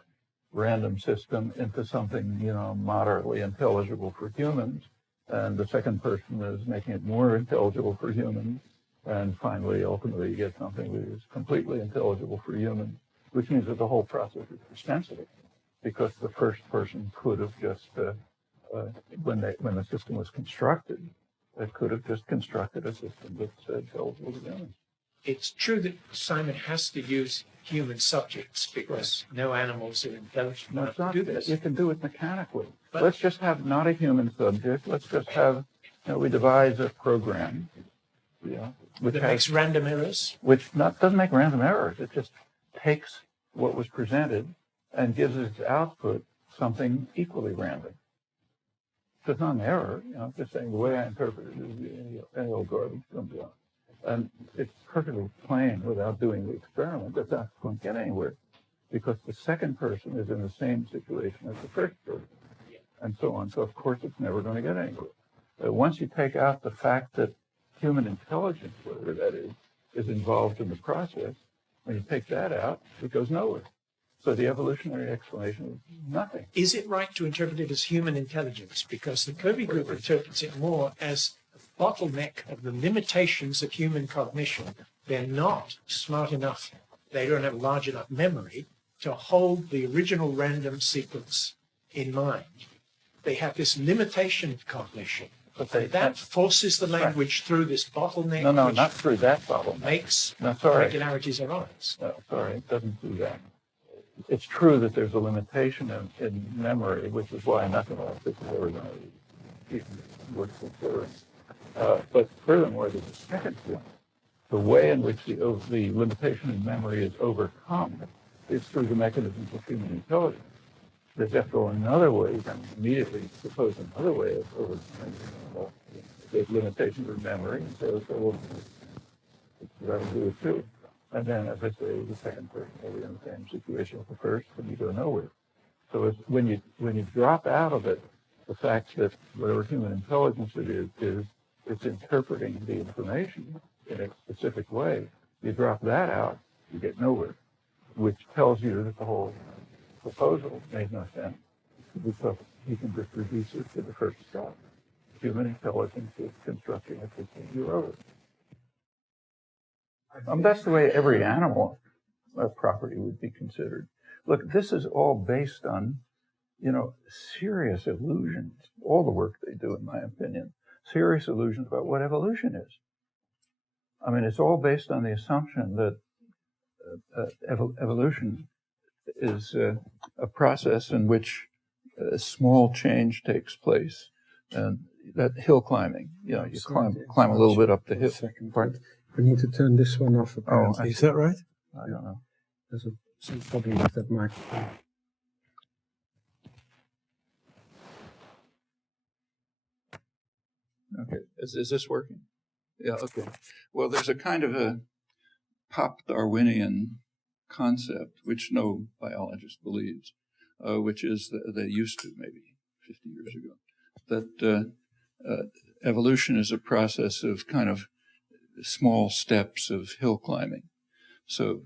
random system into something, moderately intelligible for humans, and the second person is making it more intelligible for humans, and finally, ultimately, you get something that is completely intelligible for humans, which means that the whole process is extensive, because the first person could have just, when the system was constructed, it could have just constructed a system that's intelligible to humans. It's true that Simon has to use human subjects because no animals are intelligent enough to do this. You can do it mechanically. But let's just have not a human subject. Let's just have, we devise a program, which makes random errors. Which doesn't make random errors. It just takes what was presented and gives its output something equally random. So it's not an error. Just saying the way I interpret it is any old garbage comes out. And it's perfectly plain without doing the experiment that that's going to get anywhere, because the second person is in the same situation as the first person, and so on. So of course it's never going to get anywhere. Once you take out the fact that human intelligence, whatever that is involved in the process, when you take that out, it goes nowhere. So the evolutionary explanation is nothing. Is it right to interpret it as human intelligence? Because the Kirby group interprets it more as bottleneck of the limitations of human cognition. They're not smart enough, they don't have large enough memory to hold the original random sequence in mind. They have this limitation of cognition. But that forces the language through this bottleneck. No, not through that bottleneck. Makes regularities arise. No, sorry, it doesn't do that. It's true that there's a limitation in memory, which is why nothing like this is ever going to even worth considering. But furthermore, there's a second point. The way in which the limitation in memory is overcome is through the mechanisms of human intelligence. There's, after all, another way. You can immediately suppose another way of overcoming the limitations of memory, and so well, that'll do it too. And then, as I say, the second person will be in the same situation with the first, and you go nowhere. So it's when you drop out of it, the fact that whatever human intelligence it is it's interpreting the information in a specific way. You drop that out, you get nowhere, which tells you that the whole proposal made no sense, because you can just reduce it to the first step. Human intelligence is constructing a system you're over. That's the way every animal property would be considered. Look, this is all based on, serious illusions. All the work they do, in my opinion, serious illusions about what evolution is. I mean, it's all based on the assumption that evolution is a process in which a small change takes place, and that hill climbing. You climb a little bit up the hill. Pardon? We need to turn this one off. Apparently. Is that right? I don't know. There's some problem with that microphone. Okay, is this working? Yeah, okay. Well, there's a kind of a pop Darwinian concept, which no biologist believes, which is that they used to, maybe 50 years ago, that evolution is a process of kind of small steps of hill climbing. So,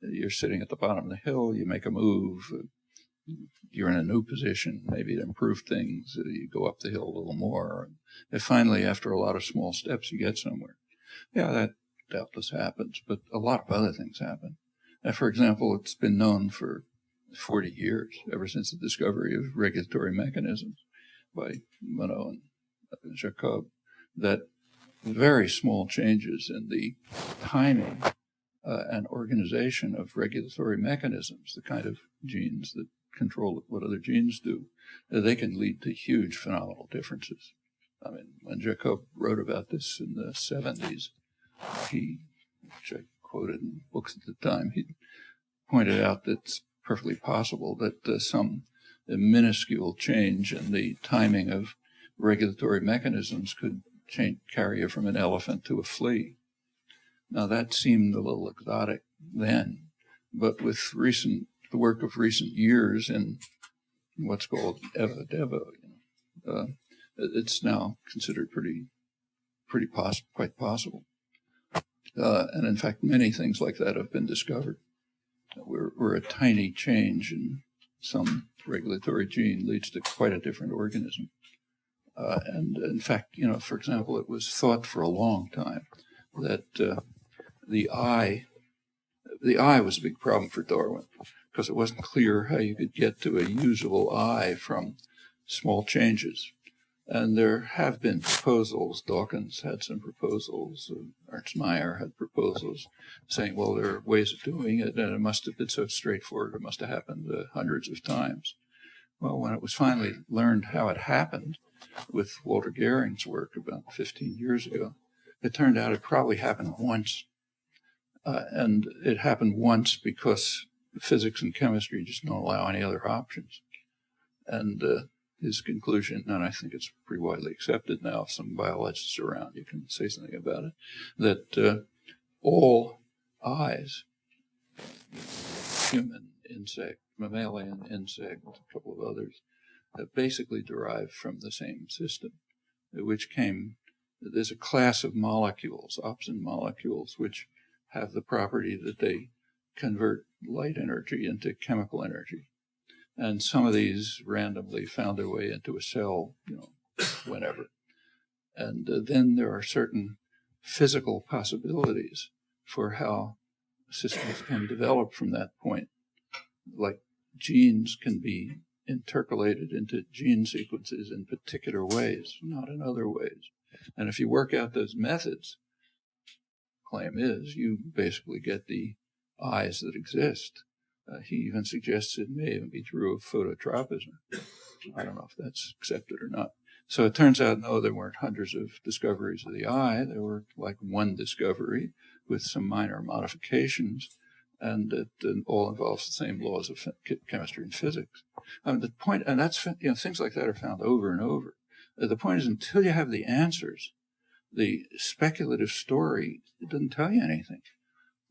you're sitting at the bottom of the hill, you make a move, you're in a new position, maybe to improve things, you go up the hill a little more, and finally, after a lot of small steps, you get somewhere. Yeah, that doubtless happens, but a lot of other things happen. And for example, it's been known for 40 years, ever since the discovery of regulatory mechanisms by Monod and Jacob, that very small changes in the timing and organization of regulatory mechanisms, the kind of genes that control what other genes do, they can lead to huge phenomenal differences. I mean, when Jacob wrote about this in the 70s, which I quoted in books at the time, he pointed out that it's perfectly possible that some minuscule change in the timing of regulatory mechanisms could carry you from an elephant to a flea. Now, that seemed a little exotic then, but with the work of recent years in what's called Eva-Devo, it's now considered quite possible. And in fact, many things like that have been discovered, where a tiny change in some regulatory gene leads to quite a different organism. And in fact, for example, it was thought for a long time that the eye was a big problem for Darwin, because it wasn't clear how you could get to a usable eye from small changes. And there have been proposals. Dawkins had some proposals. Ernst Mayr had proposals saying, well, there are ways of doing it, and it must have been so straightforward. It must have happened hundreds of times. Well, when it was finally learned how it happened with Walter Gehring's work about 15 years ago, it turned out it probably happened once. And it happened once because physics and chemistry just don't allow any other options. And his conclusion, and I think it's pretty widely accepted now, if some biologists around, you can say something about it, that all eyes, human, insect, mammalian, insect, a couple of others, basically derived from the same system, there's a class of molecules, opsin molecules, which have the property that they convert light energy into chemical energy. And some of these randomly found their way into a cell, whenever. And then there are certain physical possibilities for how systems can develop from that point. Like genes can be intercalated into gene sequences in particular ways, not in other ways. And if you work out those methods, claim is, you basically get the eyes that exist. He even suggests it may even be true of phototropism. I don't know if that's accepted or not. So it turns out, no, there weren't hundreds of discoveries of the eye. There were like one discovery with some minor modifications, and it all involves the same laws of chemistry and physics. The point, and that's, things like that are found over and over. The point is, until you have the answers, the speculative story, it doesn't tell you anything.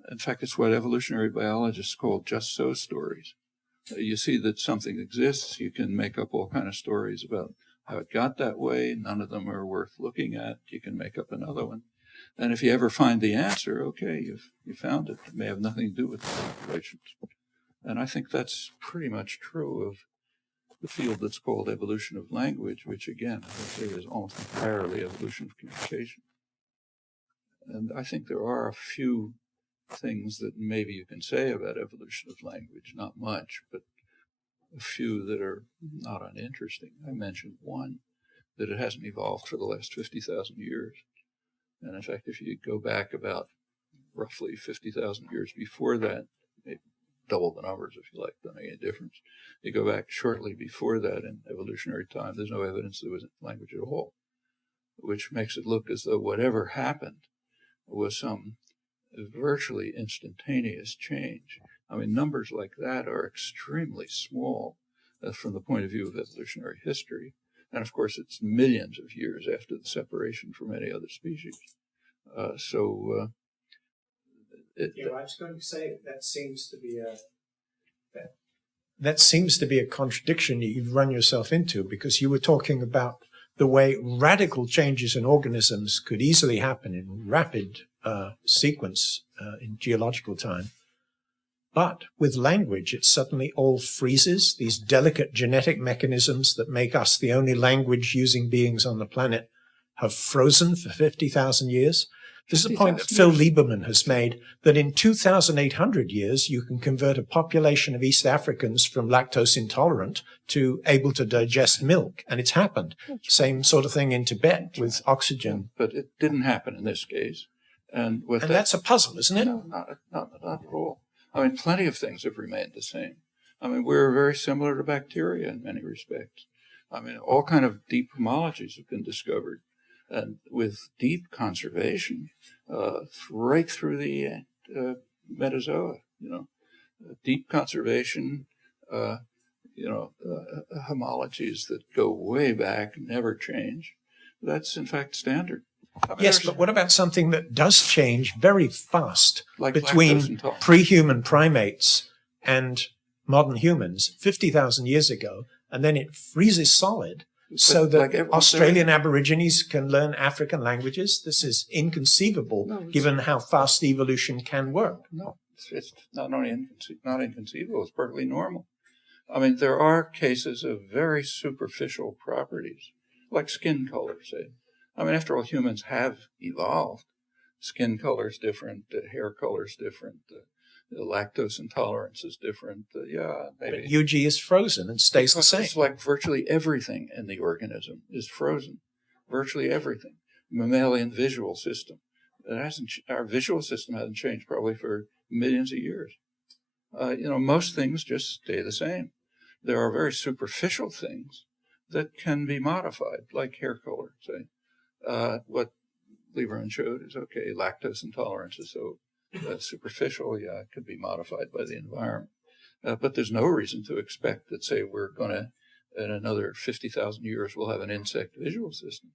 In fact, it's what evolutionary biologists call just so stories. You see that something exists, you can make up all kind of stories about how it got that way. None of them are worth looking at. You can make up another one. And if you ever find the answer, okay, you found it. It may have nothing to do with the populations. And I think that's pretty much true of the field that's called evolution of language, which again, as I say, is almost entirely evolution of communication. And I think there are a few things that maybe you can say about evolution of language, not much, but a few that are not uninteresting. I mentioned one, that it hasn't evolved for the last 50,000 years. And in fact, if you go back about roughly 50,000 years before that, maybe double the numbers if you like, don't make any difference. You go back shortly before that in evolutionary time, there's no evidence there was language at all, which makes it look as though whatever happened was some virtually instantaneous change. I mean, numbers like that are extremely small from the point of view of evolutionary history. And of course, it's millions of years after the separation from any other species. I was going to say that seems to be a contradiction that you've run yourself into, because you were talking about the way radical changes in organisms could easily happen in rapid sequence in geological time. But with language, it suddenly all freezes. These delicate genetic mechanisms that make us the only language-using beings on the planet have frozen for 50,000 years. This is a point that Phil Lieberman has made, that in 2,800 years, you can convert a population of East Africans from lactose intolerant to able to digest milk. And it's happened. Same sort of thing in Tibet with oxygen. But it didn't happen in this case. And that's a puzzle, isn't it? No, not at all. I mean, plenty of things have remained the same. I mean, we're very similar to bacteria in many respects. I mean, all kind of deep homologies have been discovered. And with deep conservation, right through the Metazoa, deep conservation, homologies that go way back, never change. That's in fact standard. I mean, yes, but what about something that does change very fast like between pre-human primates and modern humans 50,000 years ago, and then it freezes solid so that Australian Aborigines can learn African languages? This is inconceivable given how fast evolution can work. No, it's not only not inconceivable, it's perfectly normal. I mean, there are cases of very superficial properties, like skin color, say. I mean, after all, humans have evolved. Skin color is different, hair color is different, lactose intolerance is different. Maybe. But UG is frozen and stays the same. It's like virtually everything in the organism is frozen. Virtually everything. Mammalian visual system. Our visual system hasn't changed probably for millions of years. Most things just stay the same. There are very superficial things that can be modified, like hair color, say. What Lieberman showed is, okay, lactose intolerance is so superficial, it could be modified by the environment. But there's no reason to expect that, say, we're going to, in another 50,000 years, we'll have an insect visual system.